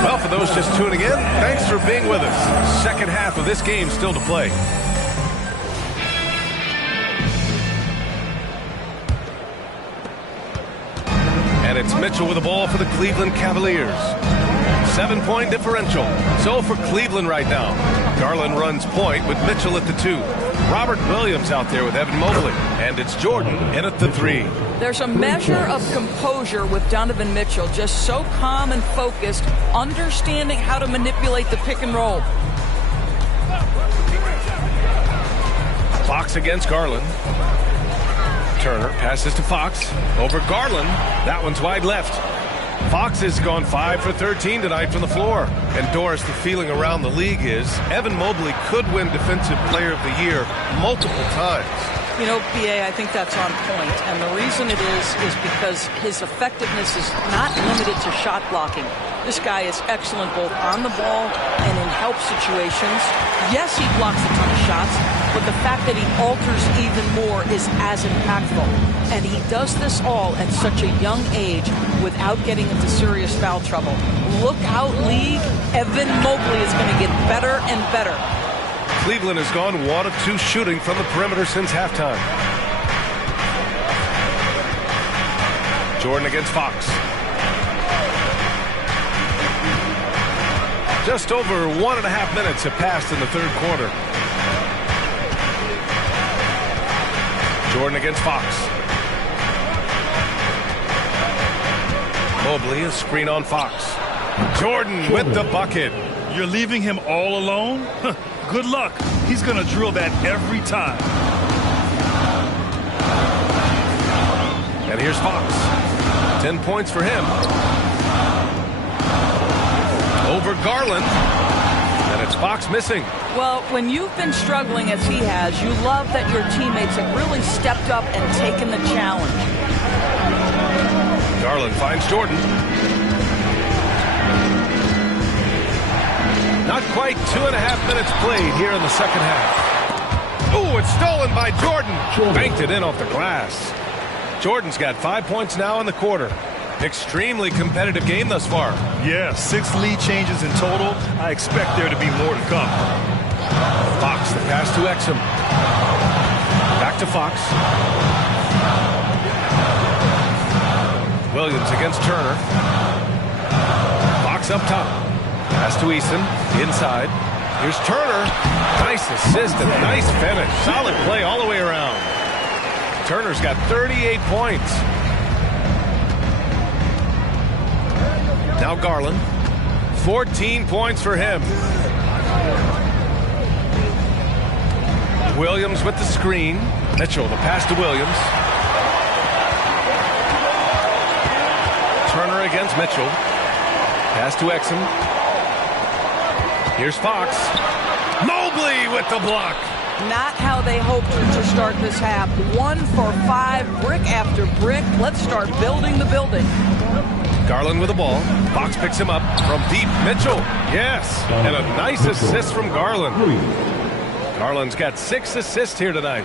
Well, for those just tuning in, thanks for being with us. Second half of this game still to play. And it's Mitchell with the ball for the Cleveland Cavaliers. 7-point differential. So for Cleveland right now. Garland runs point with Mitchell at the 2. Robert Williams out there with Evan Mobley. And it's Jordan in at the 3. There's a measure of composure with Donovan Mitchell, just so calm and focused, understanding how to manipulate the pick and roll. Fox against Garland. Turner passes to Fox. Over Garland. That one's wide left. Fox has gone 5 for 13 tonight from the floor. And Doris, the feeling around the league is Evan Mobley could win Defensive Player of the Year multiple times. You know, PA, I think that's on point. And the reason it is because his effectiveness is not limited to shot blocking. This guy is excellent both on the ball and in help situations. Yes, he blocks a ton of shots, but the fact that he alters even more is as impactful. And he does this all at such a young age without getting into serious foul trouble. Look out, league. Evan Mobley is going to get better and better. Cleveland has gone 1 of 2 shooting from the perimeter since halftime. Jordan against Fox. Just over 1.5 minutes have passed in the third quarter. Jordan against Fox. Mobley, a screen on Fox. Jordan with the bucket. You're leaving him all alone? Good luck. He's going to drill that every time. And here's Fox. 10 points for him. Over Garland. And it's Fox missing. Well, when you've been struggling as he has, you love that your teammates have really stepped up and taken the challenge. Garland finds Jordan. Not quite 2.5 minutes played here in the second half. Ooh, it's stolen by Jordan. Banked it in off the glass. Jordan's got 5 points now in the quarter. Extremely competitive game thus far. Yeah, 6 lead changes in total. I expect there to be more to come. Fox, the pass to Exum. Back to Fox. Williams against Turner. Fox up top. Pass to Eason. Inside. Here's Turner. Nice assist and nice finish. Solid play all the way around. Turner's got 38 points. Now Garland. 14 points for him. Williams with the screen. Mitchell, the pass to Williams. Turner against Mitchell. Pass to Exum. Here's Fox. Mobley with the block. Not how they hoped to start this half. 1 for 5, brick after brick. Let's start building the building. Garland with the ball. Fox picks him up from deep. Mitchell. Yes. And a nice assist from Garland. Garland's got 6 assists here tonight.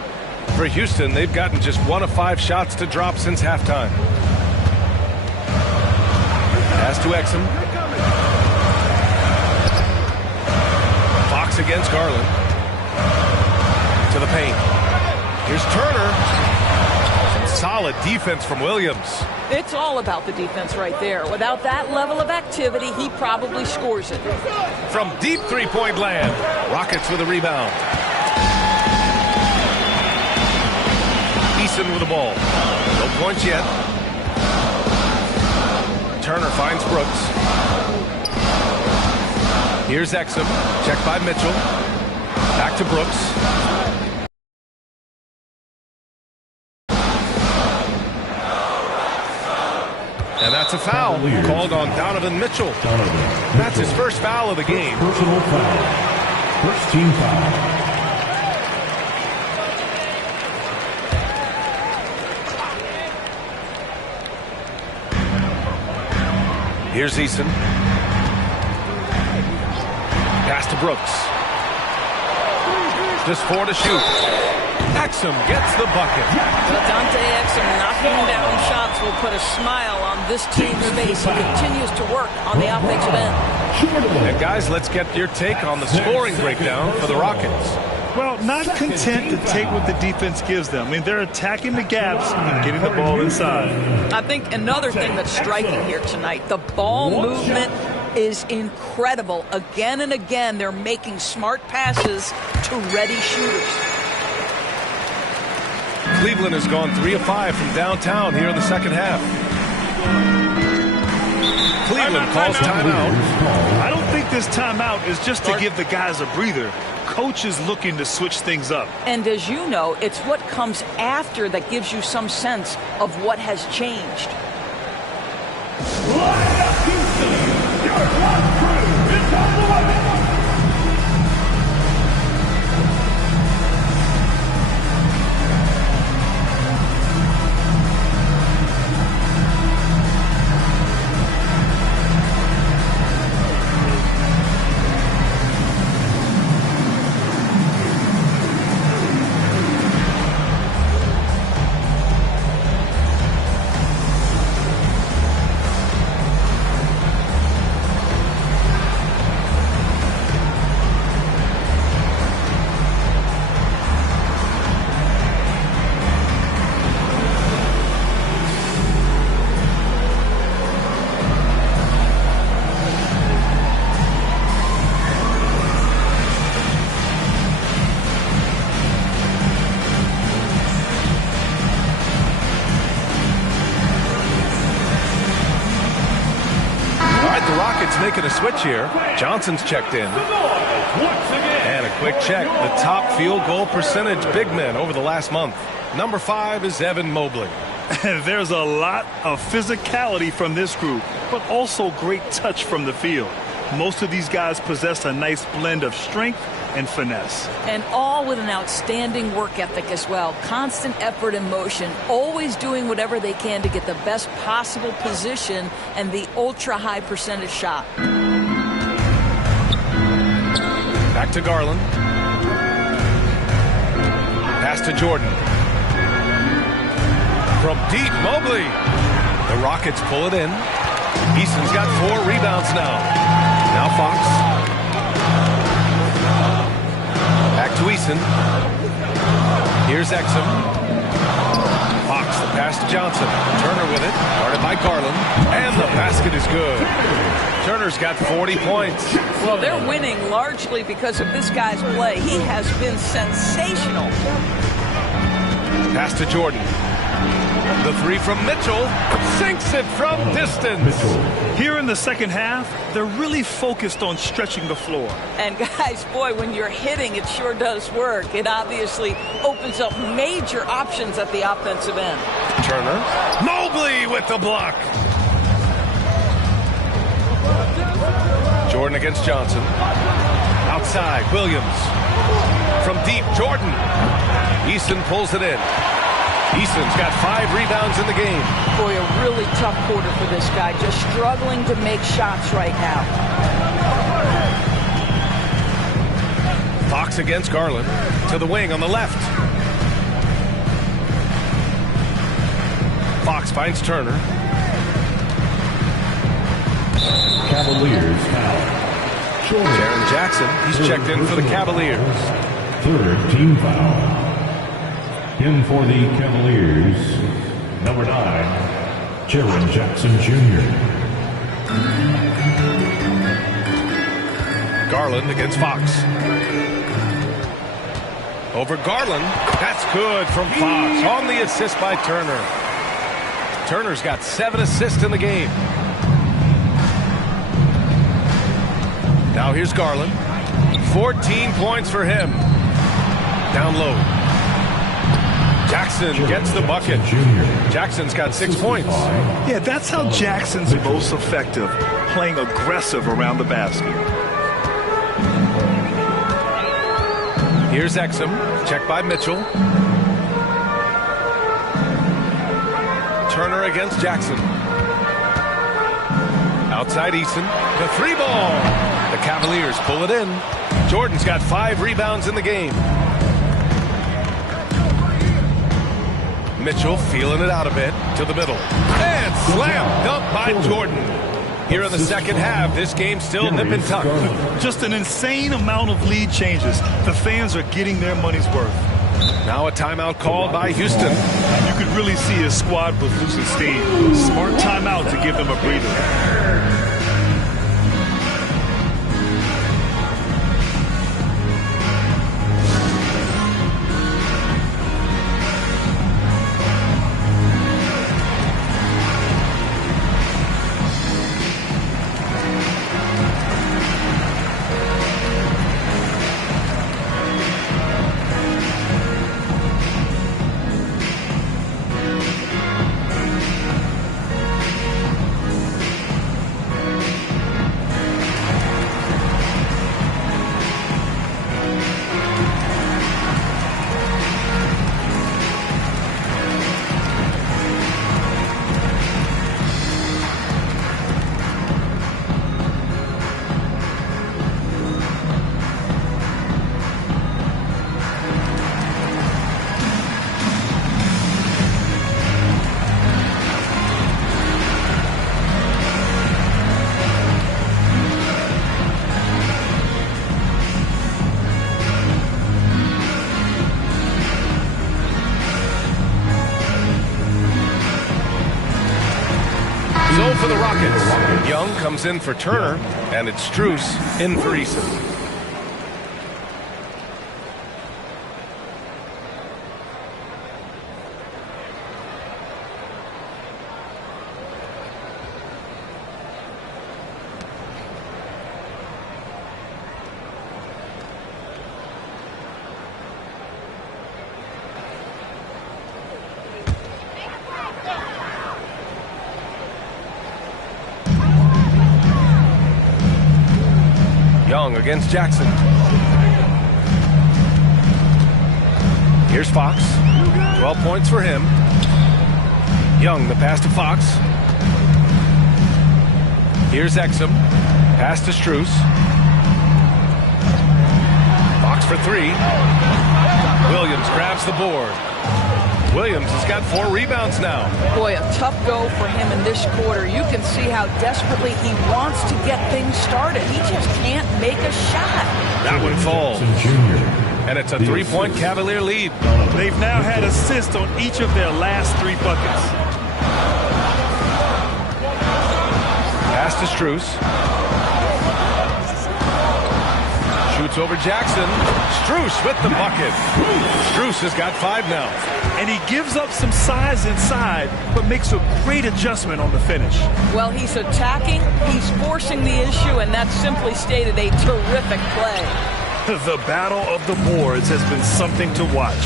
For Houston, they've gotten just 1 of 5 shots to drop since halftime. Pass to Exum. Fox against Garland. To the paint. Here's Turner. Some solid defense from Williams. It's all about the defense right there. Without that level of activity, he probably scores it. From deep three-point land. Rockets with a rebound. Eason with the ball. No points yet. Turner finds Brooks. Here's Exum. Checked by Mitchell. Back to Brooks. And that's a foul called on Donovan Mitchell. That's his first foul of the game. Personal foul. First team foul. Here's Eason. Pass to Brooks. Just 4 to shoot. Exum gets the bucket. Dante Exum knocking down shots will put a smile on this team's face. He continues to work on the offensive end. And guys, let's get your take on the scoring breakdown for the Rockets. Well, not content to take what the defense gives them. I mean, they're attacking the gaps and getting the ball inside. I think another thing that's striking here tonight, the ball movement is incredible. Again and again, they're making smart passes to ready shooters. Cleveland has gone 3 of 5 from downtown here in the second half. Cleveland calls timeout. I don't think this timeout is just to give the guys a breather. Coach is looking to switch things up. And as you know, it's what comes after that gives you some sense of what has changed. Making a switch here. Johnson's checked in. And a quick check. The top field goal percentage big men over the last month. Number 5 is Evan Mobley. There's a lot of physicality from this group, but also great touch from the field. Most of these guys possess a nice blend of strength and finesse. And all with an outstanding work ethic as well. Constant effort and motion, always doing whatever they can to get the best possible position and the ultra-high percentage shot. Back to Garland. Pass to Jordan. From deep, Mobley. The Rockets pull it in. Easton's got 4 rebounds now. Now Fox. Back to Easton. Here's Exum. Fox, the pass to Johnson. Turner with it. Guarded by Garland. And the basket is good. Turner's got 40 points. Well, they're winning largely because of this guy's play. He has been sensational. Pass to Jordan. The 3 from Mitchell. Sinks it from distance. Here in the second half, they're really focused on stretching the floor. And guys, boy, when you're hitting, it sure does work. It obviously opens up major options at the offensive end. Turner. Mobley with the block. Jordan against Johnson. Outside, Williams. From deep, Jordan. Easton pulls it in. Easton's got 5 rebounds in the game. Boy, a really tough quarter for this guy. Just struggling to make shots right now. Fox against Garland. To the wing on the left. Fox finds Turner. Cavaliers foul. Jaren Jackson, he's checked in for the Cavaliers. 3rd team foul. In for the Cavaliers, number 9, Jaren Jackson Jr. Garland against Fox. Over Garland. That's good from Fox. On the assist by Turner. Turner's got 7 assists in the game. Now here's Garland. 14 points for him. Down low. Jackson gets the bucket. Jackson's got 6 points. Yeah, that's how Jackson's most effective, playing aggressive around the basket. Here's Exum, checked by Mitchell. Turner against Jackson. Outside Easton, the 3 ball. The Cavaliers pull it in. Jordan's got 5 rebounds in the game. Mitchell feeling it out a bit to the middle. And slam dunk by Jordan. Here in the second half, this game's still nip and tuck. Just an insane amount of lead changes. The fans are getting their money's worth. Now a timeout called by Houston. You could really see his squad was losing steam. Smart timeout to give them a breather. So for the Rockets, Young comes in for Turner, and it's Strus in for Easton. Young against Jackson. Here's Fox. 12 points for him. Young, the pass to Fox. Here's Exum. Pass to Strus. Fox for 3. Williams grabs the board. Williams has got 4 rebounds now. Boy, a tough go for him in this quarter. You can see how desperately he wants to get things started. He just can't make a shot. That one falls. And it's a 3-point Cavalier lead. They've now had assists on each of their last 3 buckets. Pass to Strus. Shoots over Jackson. Strus with the bucket. Strus has got 5 now. And he gives up some size inside, but makes a great adjustment on the finish. Well, he's attacking, he's forcing the issue, and that's simply stated a terrific play. The battle of the boards has been something to watch.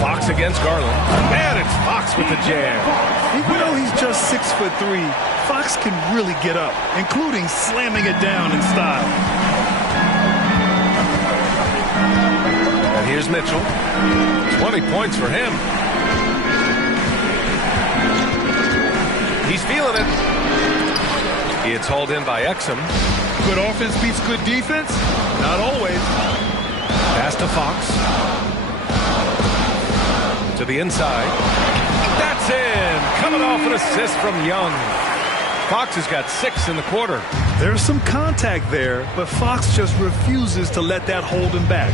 Fox against Garland. And it's Fox with the jam. Even though he's just 6'3", Fox can really get up, including slamming it down in style. And here's Mitchell. 20 points for him. He's feeling it. It's hauled in by Exum. Good offense beats good defense? Not always. Pass to Fox. To the inside. That's in. Coming off an assist from Young. Fox has got 6 in the quarter. There's some contact there, but Fox just refuses to let that hold him back.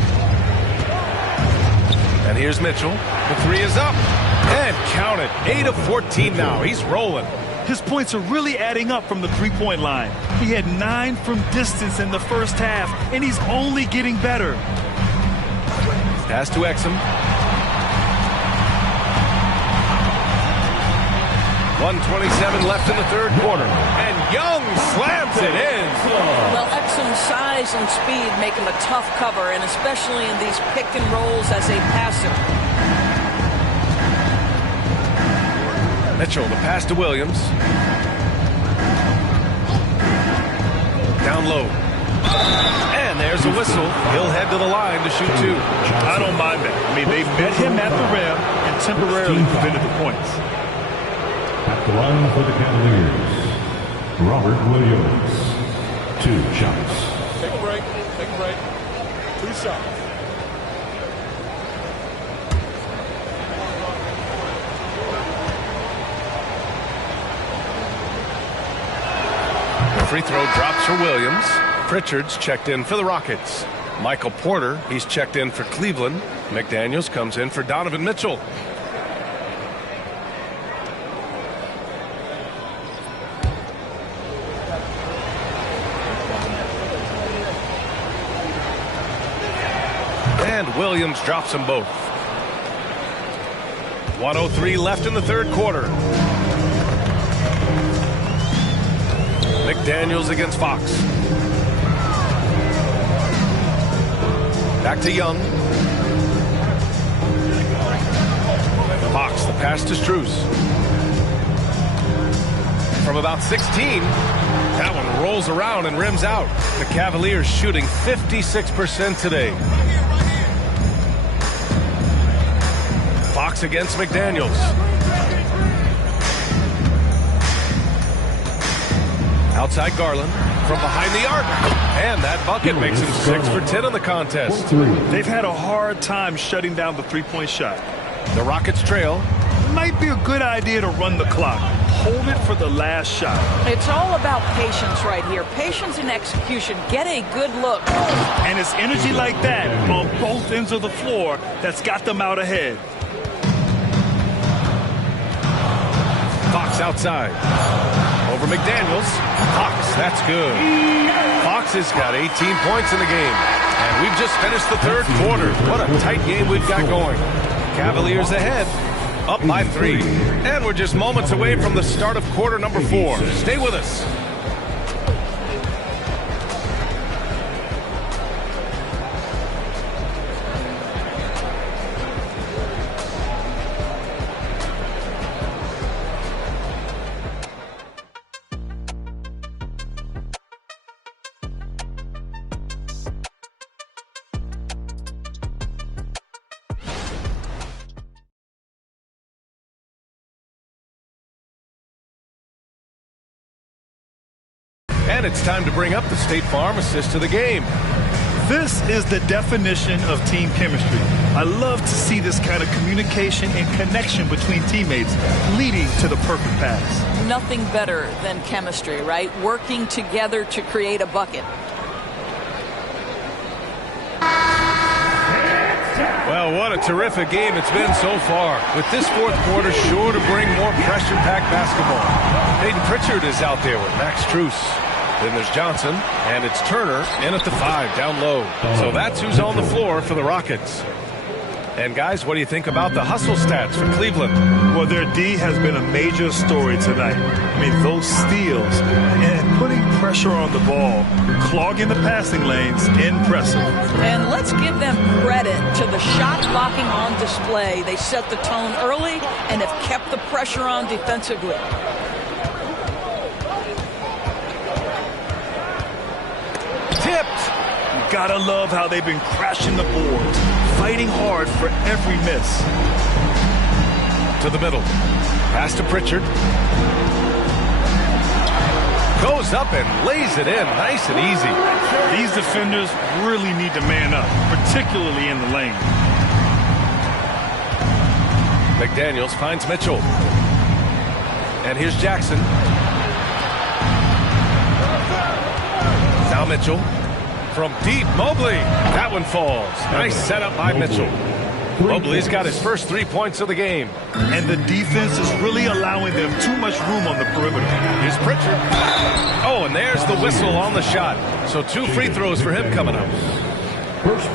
And here's Mitchell. The 3 is up. And count it. 8 of 14 now. He's rolling. His points are really adding up from the 3-point line. He had 9 from distance in the first half, and he's only getting better. Pass to Exum. 1:27 left in the third quarter. And Young slams it in. Well, Exum's size and speed make him a tough cover, and especially in these pick and rolls as a passer. Mitchell, the pass to Williams. Down low. And there's a whistle. He'll head to the line to shoot 2. I don't mind that. I mean, they met him at the rim and temporarily prevented the points. At the line for the Cavaliers, Robert Williams. 2 shots. Take a break. Take a break. 2 shots. Free throw drops for Williams. Pritchard's checked in for the Rockets. Michael Porter, he's checked in for Cleveland. McDaniels comes in for Donovan Mitchell. And Williams drops them both. 1:03 left in the third quarter. McDaniels against Fox. Back to Young. Fox, the pass to Strus. From about 16, that one rolls around and rims out. The Cavaliers shooting 56% today. Fox against McDaniels. Outside Garland from behind the arc. And that bucket makes him 6 for 10 in the contest. They've had a hard time shutting down the 3-point shot. The Rockets trail. Might be a good idea to run the clock. Hold it for the last shot. It's all about patience right here. Patience and execution. Get a good look. And it's energy like that on both ends of the floor that's got them out ahead. Fox outside. Over McDaniels. Fox, that's good. Fox has got 18 points in the game. And we've just finished the third quarter. What a tight game we've got going. Cavaliers ahead, up by 3. And we're just moments away from the start of quarter number 4. Stay with us. And it's time to bring up the State Farm assist to the game. This is the definition of team chemistry. I love to see this kind of communication and connection between teammates leading to the perfect pass. Nothing better than chemistry, right? Working together to create a bucket. Well, what a terrific game it's been so far. With this fourth quarter sure to bring more pressure-packed basketball. Hayden Pritchard is out there with Max Strus. Then there's Johnson, and it's Turner in at the 5, down low. So that's who's on the floor for the Rockets. And guys, what do you think about the hustle stats for Cleveland? Well, their D has been a major story tonight. I mean, those steals and putting pressure on the ball, clogging the passing lanes, impressive. And let's give them credit to the shot blocking on display. They set the tone early and have kept the pressure on defensively. Tipped. You gotta love how they've been crashing the boards, fighting hard for every miss. To the middle. Pass to Pritchard. Goes up and lays it in nice and easy. These defenders really need to man up, particularly in the lane. McDaniels finds Mitchell. And here's Jackson. Now Mitchell. From deep, Mobley. That one falls. Nice setup by Mitchell. Mobley's got his first 3 points of the game. And the defense is really allowing them too much room on the perimeter. Here's Pritchard. Oh, and there's the whistle on the shot. So 2 free throws for him coming up.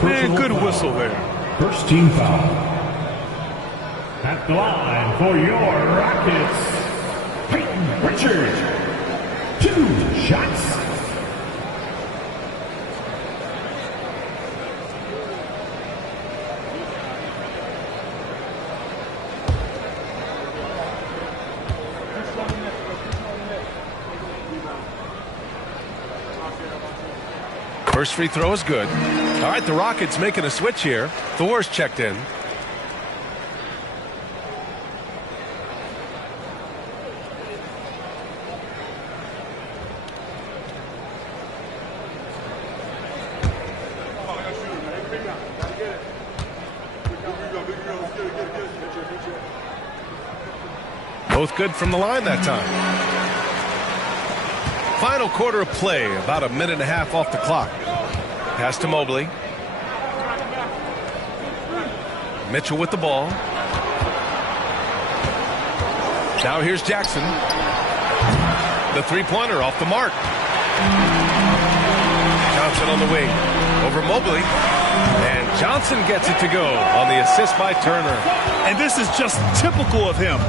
Man, good whistle there. First team foul. At the line for your Rockets, Hayden Pritchard. 2 shots. First free throw is good. All right, the Rockets making a switch here. Thor's checked in. Both good from the line that time. Final quarter of play, about a minute and a half off the clock. Pass to Mobley. Mitchell with the ball. Now here's Jackson. The three-pointer off the mark. Johnson on the wing. Over Mobley. And Johnson gets it to go on the assist by Turner. And this is just typical of him.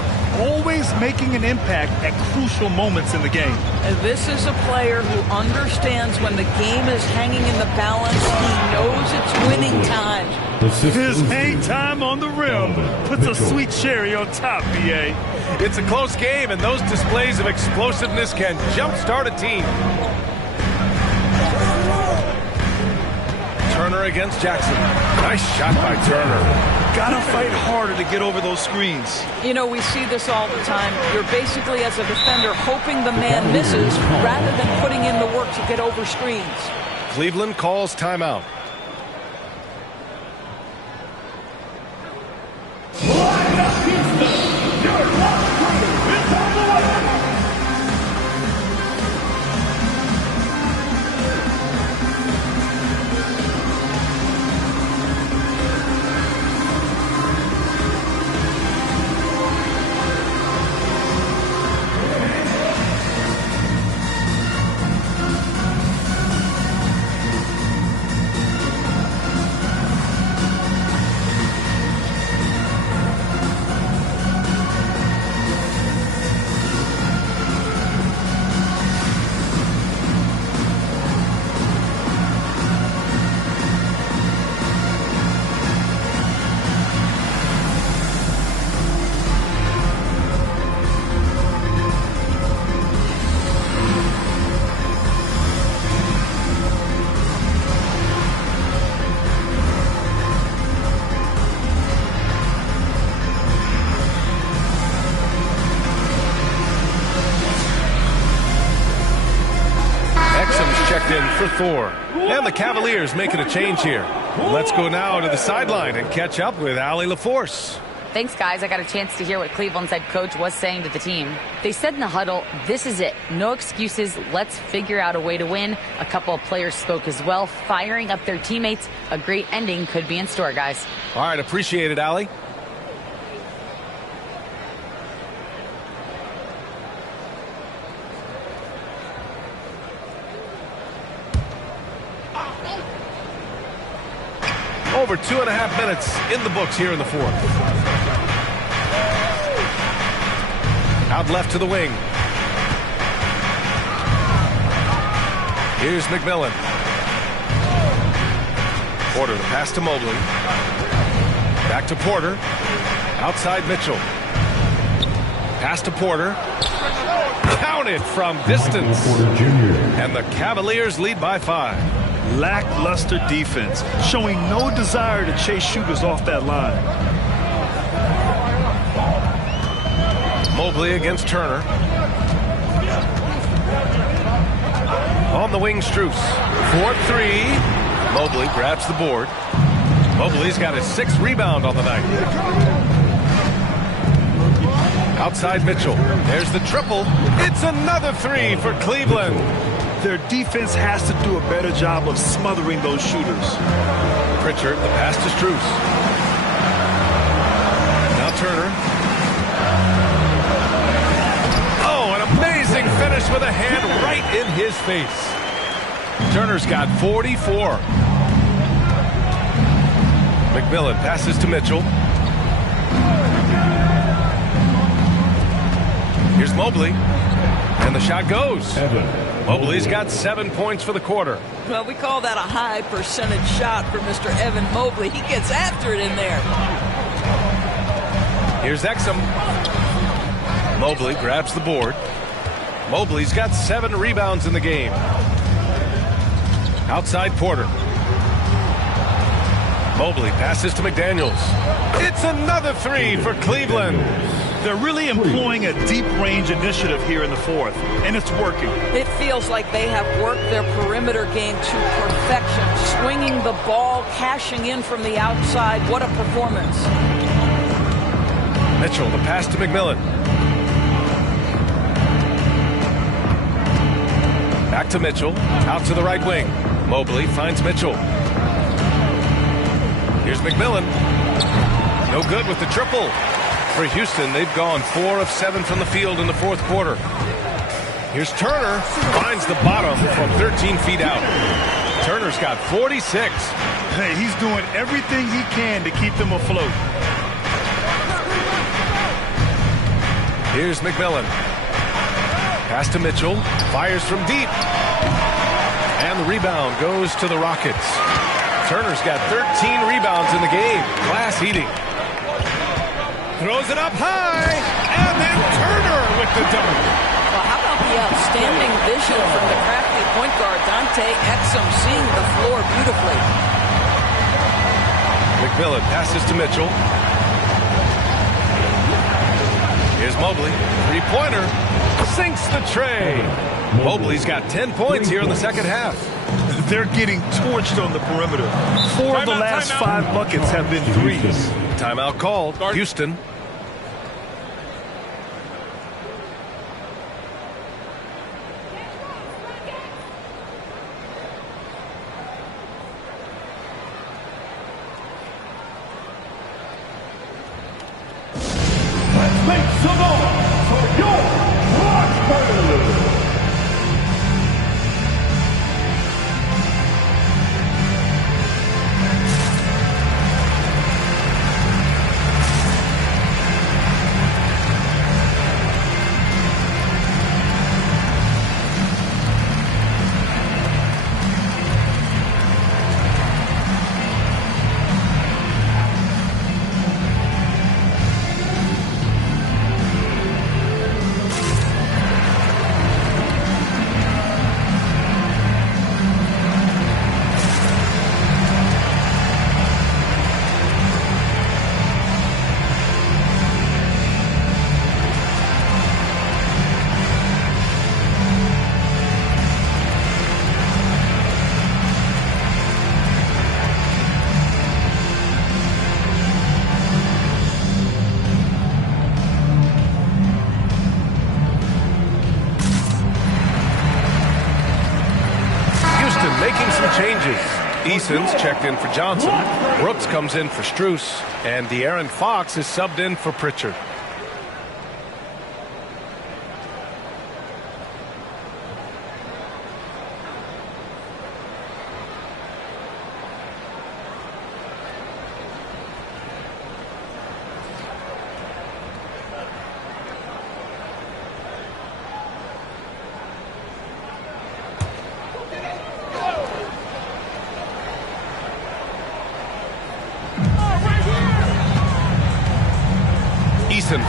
Always making an impact at crucial moments in the game. And this is a player who understands when the game is hanging in the balance. He knows it's winning time. His hang time on the rim puts a sweet cherry on top, B.A. It's a close game, and those displays of explosiveness can jumpstart a team. Turner against Jackson. Nice shot by Turner. Gotta fight harder to get over those screens. You know, we see this all the time. You're basically, as a defender, hoping the man misses rather than putting in the work to get over screens. Cleveland calls timeout. for Thor. And the Cavaliers making a change here. Let's go now to the sideline and catch up with Allie LaForce. Thanks, guys. I got a chance to hear what Cleveland's head coach was saying to the team. They said in the huddle, this is it. No excuses. Let's figure out a way to win. A couple of players spoke as well, firing up their teammates. A great ending could be in store, guys. All right, appreciate it, Allie. Over 2.5 minutes in the books here in the fourth. Out left to the wing. Here's McMillan. Porter, the pass to Mobley. Back to Porter. Outside Mitchell. Pass to Porter. Counted from distance. And the Cavaliers lead by 5. Lackluster defense, showing no desire to chase shooters off that line. Mobley against Turner. On the wing, Strus. 4-3. Mobley grabs the board. Mobley's got his 6th rebound on the night. Outside Mitchell. There's the triple. It's another 3 for Cleveland. Their defense has to do a better job of smothering those shooters. Pritchard, the pass to Strus. Now Turner. Oh, an amazing finish with a hand right in his face. Turner's got 44. McMillan passes to Mitchell. Here's Mobley. And the shot goes. Mobley's got 7 points for the quarter. Well, we call that a high percentage shot for Mr. Evan Mobley. He gets after it in there. Here's Exum. Mobley grabs the board. Mobley's got 7 rebounds in the game. Outside Porter. Mobley passes to McDaniels. It's another 3 for Cleveland. They're really employing a deep range initiative here in the fourth, and it's working. It feels like they have worked their perimeter game to perfection, swinging the ball, cashing in from the outside. What a performance. Mitchell, the pass to McMillan. Back to Mitchell, out to the right wing. Mobley finds Mitchell. Here's McMillan. No good with the triple. For Houston, they've gone 4 of 7 from the field in the fourth quarter. Here's Turner, finds the bottom from 13 feet out. Turner's got 46. Hey, he's doing everything he can to keep them afloat. Here's McMillan. Pass to Mitchell, fires from deep. And the rebound goes to the Rockets. Turner's got 13 rebounds in the game. Glass eating. Throws it up high, and then Turner with the dunk. Well, how about the outstanding vision from the crafty point guard, Dante Exum, seeing the floor beautifully. McMillan passes to Mitchell. Here's Mobley. Three-pointer. Sinks the tray. Mobley's got 10 points here in the second half. They're getting torched on the perimeter. 4 of the last 5 buckets have been threes. Timeout called. Houston. Make some noise for your Rockford. changes. Eason's checked in for Johnson. Brooks comes in for Strus. And De'Aaron Fox is subbed in for Pritchard.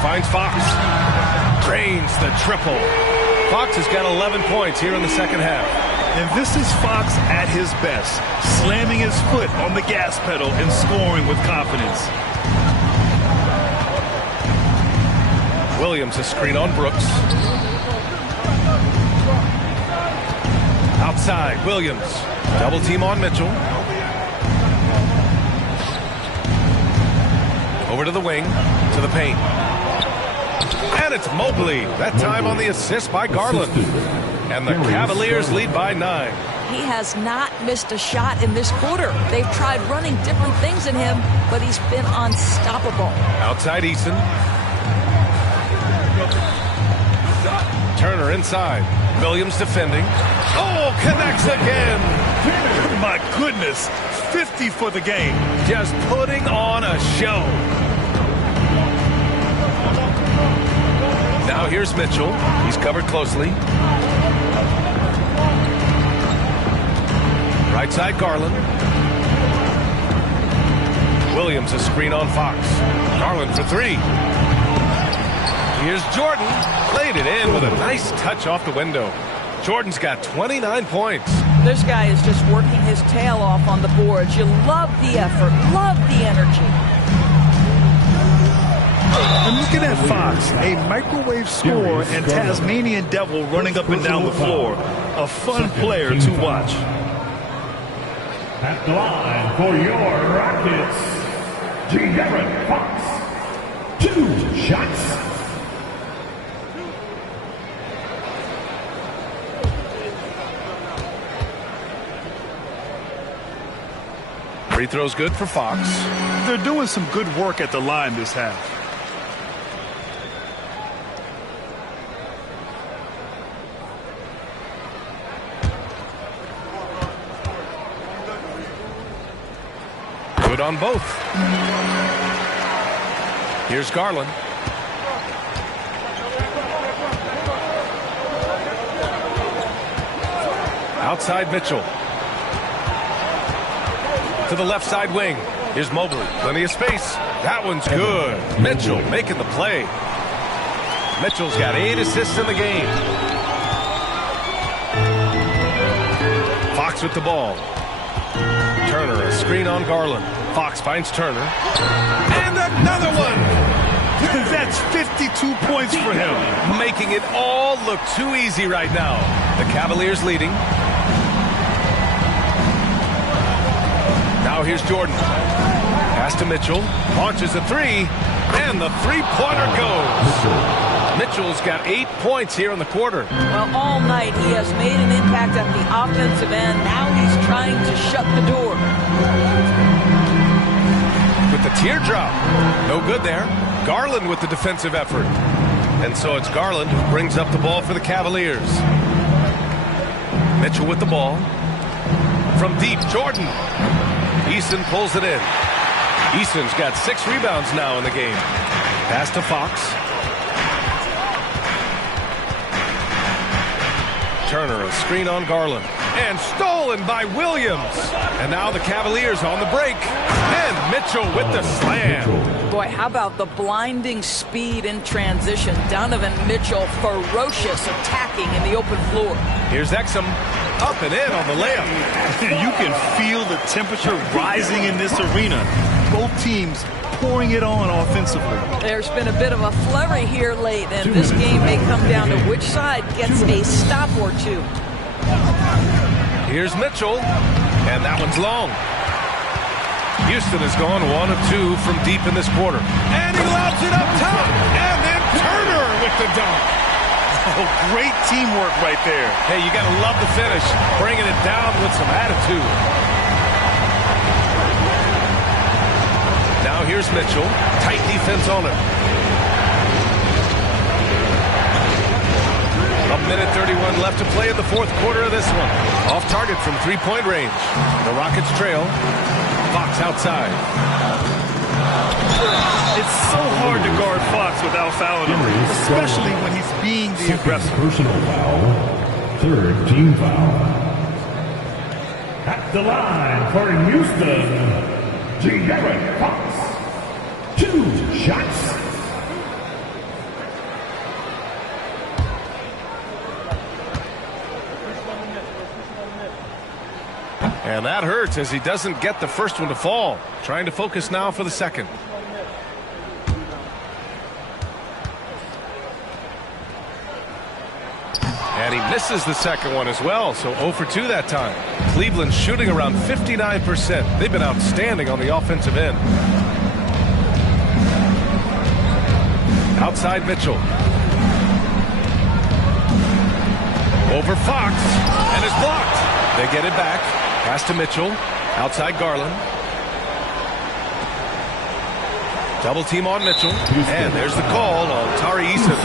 Finds Fox. Drains the triple. Fox has got 11 points here in the second half. And this is Fox at his best, slamming his foot on the gas pedal and scoring with confidence. Williams a screen on Brooks. Outside, Williams. Double team on Mitchell. Over to the wing, to the paint. And it's Mobley. That time on the assist by Garland. And the Cavaliers lead by 9. He has not missed a shot in this quarter. They've tried running different things in him, but he's been unstoppable. Outside Eason. Turner inside. Williams defending. Oh, connects again. My goodness. 50 for the game. Just putting on a show. Now here's Mitchell. He's covered closely. Right side Garland. Williams a screen on Fox. Garland for 3. Here's Jordan. Played it in with a nice touch off the window. Jordan's got 29 points. This guy is just working his tail off on the boards. You love the effort, love the energy. And looking at Fox, a microwave scorer and Tasmanian devil running up and down the floor. A fun player to watch. At the line for your Rockets, De'Aaron Fox. 2 shots. Free throw's good for Fox. They're doing some good work at the line this half. Good on both. Here's Garland. Outside Mitchell. To the left side wing. Here's Mobley. Plenty of space. That one's good. Mitchell making the play. Mitchell's got 8 assists in the game. Fox with the ball. Turner, a screen on Garland. Fox finds Turner. And another one! That's 52 points for him. Making it all look too easy right now. The Cavaliers leading. Now here's Jordan. Pass to Mitchell. Launches a 3. And the three-pointer goes. Mitchell's got 8 points here in the quarter. Well, all night he has made an impact at the offensive end. Now he's trying to shut the door. With the teardrop. No good there. Garland with the defensive effort. And so it's Garland who brings up the ball for the Cavaliers. Mitchell with the ball. From deep, Jordan. Eason pulls it in. Eason's got 6 rebounds now in the game. Pass to Fox. Turner, a screen on Garland. And stolen by Williams. And now the Cavaliers on the break. And Mitchell with the slam. Boy, how about the blinding speed in transition? Donovan Mitchell, ferocious attacking in the open floor. Here's Exum. Up and in on the layup. You can feel the temperature rising in this arena. Both teams pouring it on offensively. There's been a bit of a flurry here late, and this game may come down to which side gets a stop or two. Here's Mitchell, and that one's long. Houston has gone 1 of 2 from deep in this quarter. And he lobs it up top, and then Turner with the dunk. Oh, great teamwork right there. Hey, you got to love the finish, bringing it down with some attitude. here's Mitchell. Tight defense on him. 1:31 left to play in the fourth quarter of this one. Off target from three-point range. The Rockets trail. Fox outside. It's so hard to guard Fox without fouling him, especially when he's being the aggressor. Personal foul. Third team foul. At the line for Houston, De'Aaron Fox. 2 shots. And that hurts as he doesn't get the first one to fall. Trying to focus now for the second. And he misses the second one as well, so 0 for 2 that time. Cleveland's shooting around 59%. They've been outstanding on the offensive end. Outside Mitchell. Over Fox, and is blocked. They get it back. Pass to Mitchell. Outside Garland. Double team on Mitchell. And there's the call on Tari Eason.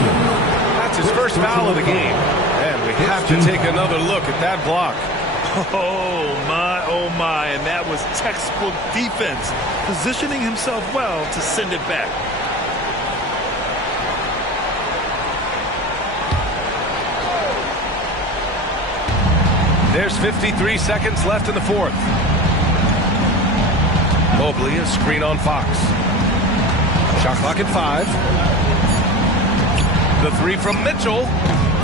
That's his first foul of the game. And we have to take another look at that block. Oh my, and that was textbook defense. Positioning himself well to send it back. There's 53 seconds left in the fourth. Mobley, a screen on Fox. Shot clock at 5. The three from Mitchell.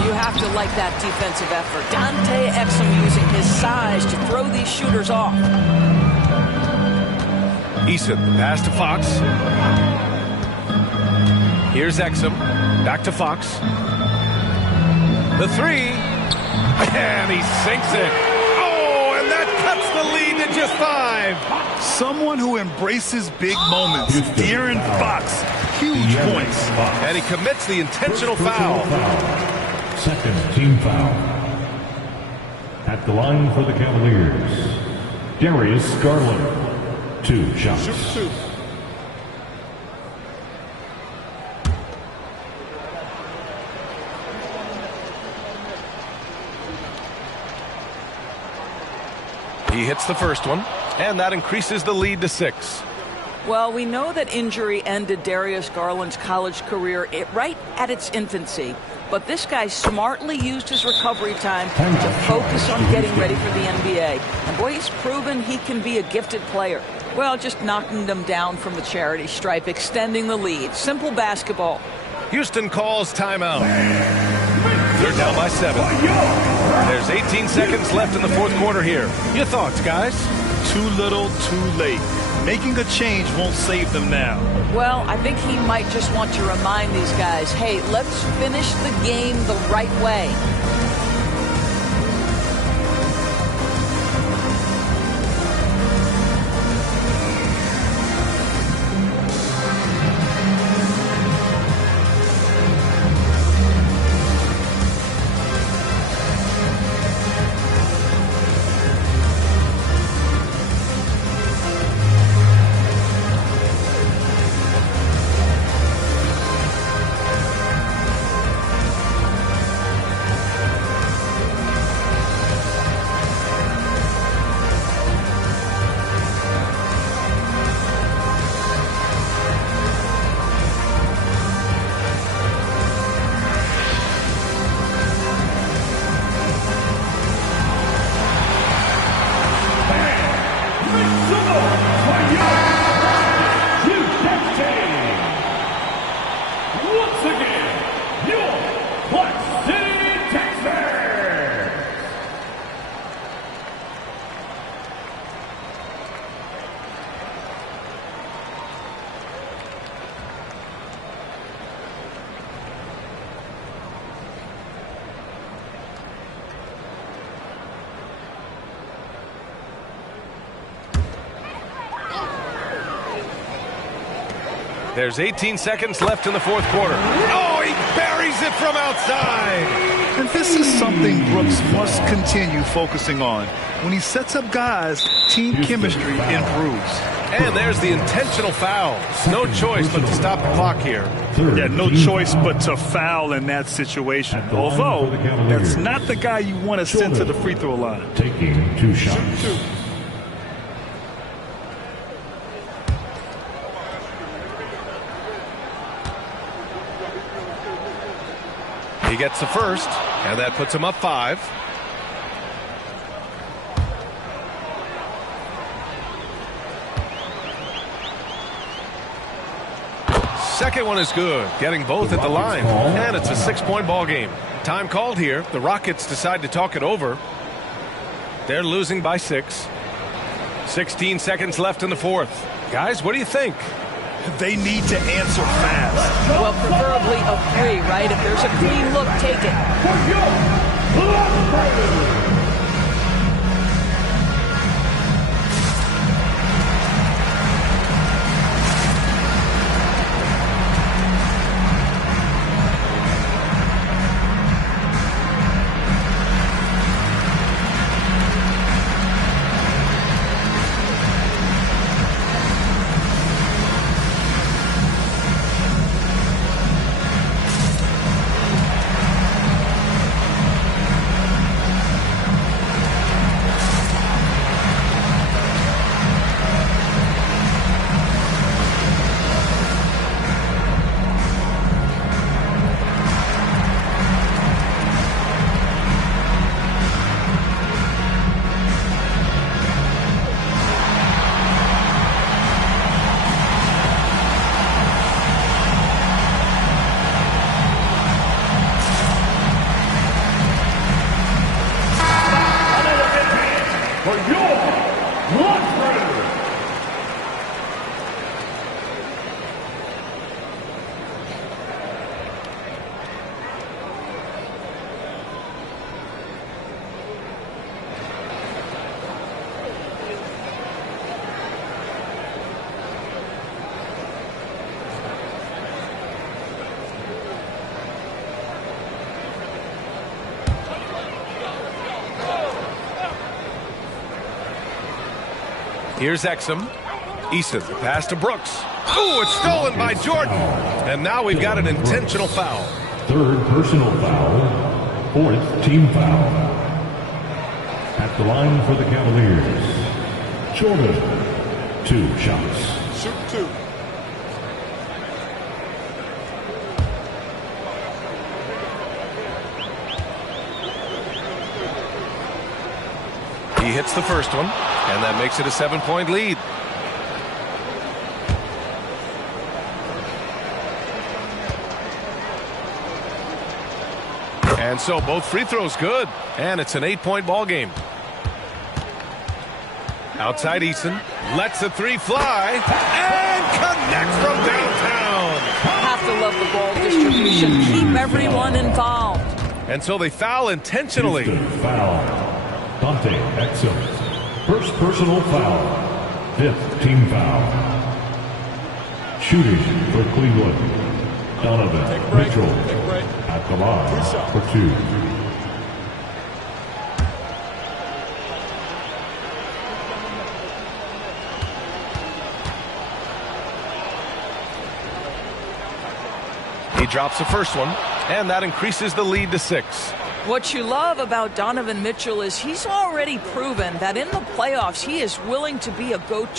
You have to like that defensive effort. Dante Exum using his size to throw these shooters off. Eason, pass to Fox. Here's Exum. Back to Fox. The three. And he sinks it. Oh, and that cuts the lead to just 5. Someone who embraces big moments. De'Aaron Fox. Huge points. And he commits the intentional foul. Second team foul. At the line for the Cavaliers, Darius Garland. 2 shots. He hits the first one, and that increases the lead to 6. Well, we know that injury ended Darius Garland's college career right at its infancy. But this guy smartly used his recovery time to focus on getting ready for the NBA. And boy, he's proven he can be a gifted player. Well, just knocking them down from the charity stripe, extending the lead. Simple basketball. Houston calls timeout. They're down by 7. There's 18 seconds left in the fourth quarter here. Your thoughts, guys? Too little, too late. Making a change won't save them now. Well, I think he might just want to remind these guys, hey, let's finish the game the right way. There's 18 seconds left in the fourth quarter. Oh, he buries it from outside. And this is something Brooks must continue focusing on. When he sets up guys, team chemistry improves. And there's the intentional foul. No choice but to stop the clock here. Yeah, no choice but to foul in that situation. Although, that's not the guy you want to send to the free throw line. Taking 2 shots. He gets the first, and that puts him up 5. Second one is good, getting both at the line, and it's a 6-point ball game. Time called here. The Rockets decide to talk it over. They're losing by 6. 16 seconds left in the fourth. Guys, what do you think? They need to answer fast. Well, preferably a 3, right? If there's a clean look, take it. Here's Exum. Easton, the pass to Brooks. Ooh, it's stolen by Jordan. And now we've got an intentional foul. 3rd personal foul. 4th team foul. At the line for the Cavaliers, Jordan. 2 shots. Shoot 2. He hits the first one, and that makes it a 7-point lead. And so both free throws good, and it's an 8-point ball game. Outside Eason, lets the 3 fly, and connects from downtown. Have to love the ball distribution. Keep everyone involved. And so they foul intentionally. Foul. Dante Exum. 1st personal foul. 5th team foul. Shooting for Cleveland, Donovan Mitchell at the line for 2. He drops the first one, and that increases the lead to 6. What you love about Donovan Mitchell is he's already proven that in the playoffs he is willing to be a go-to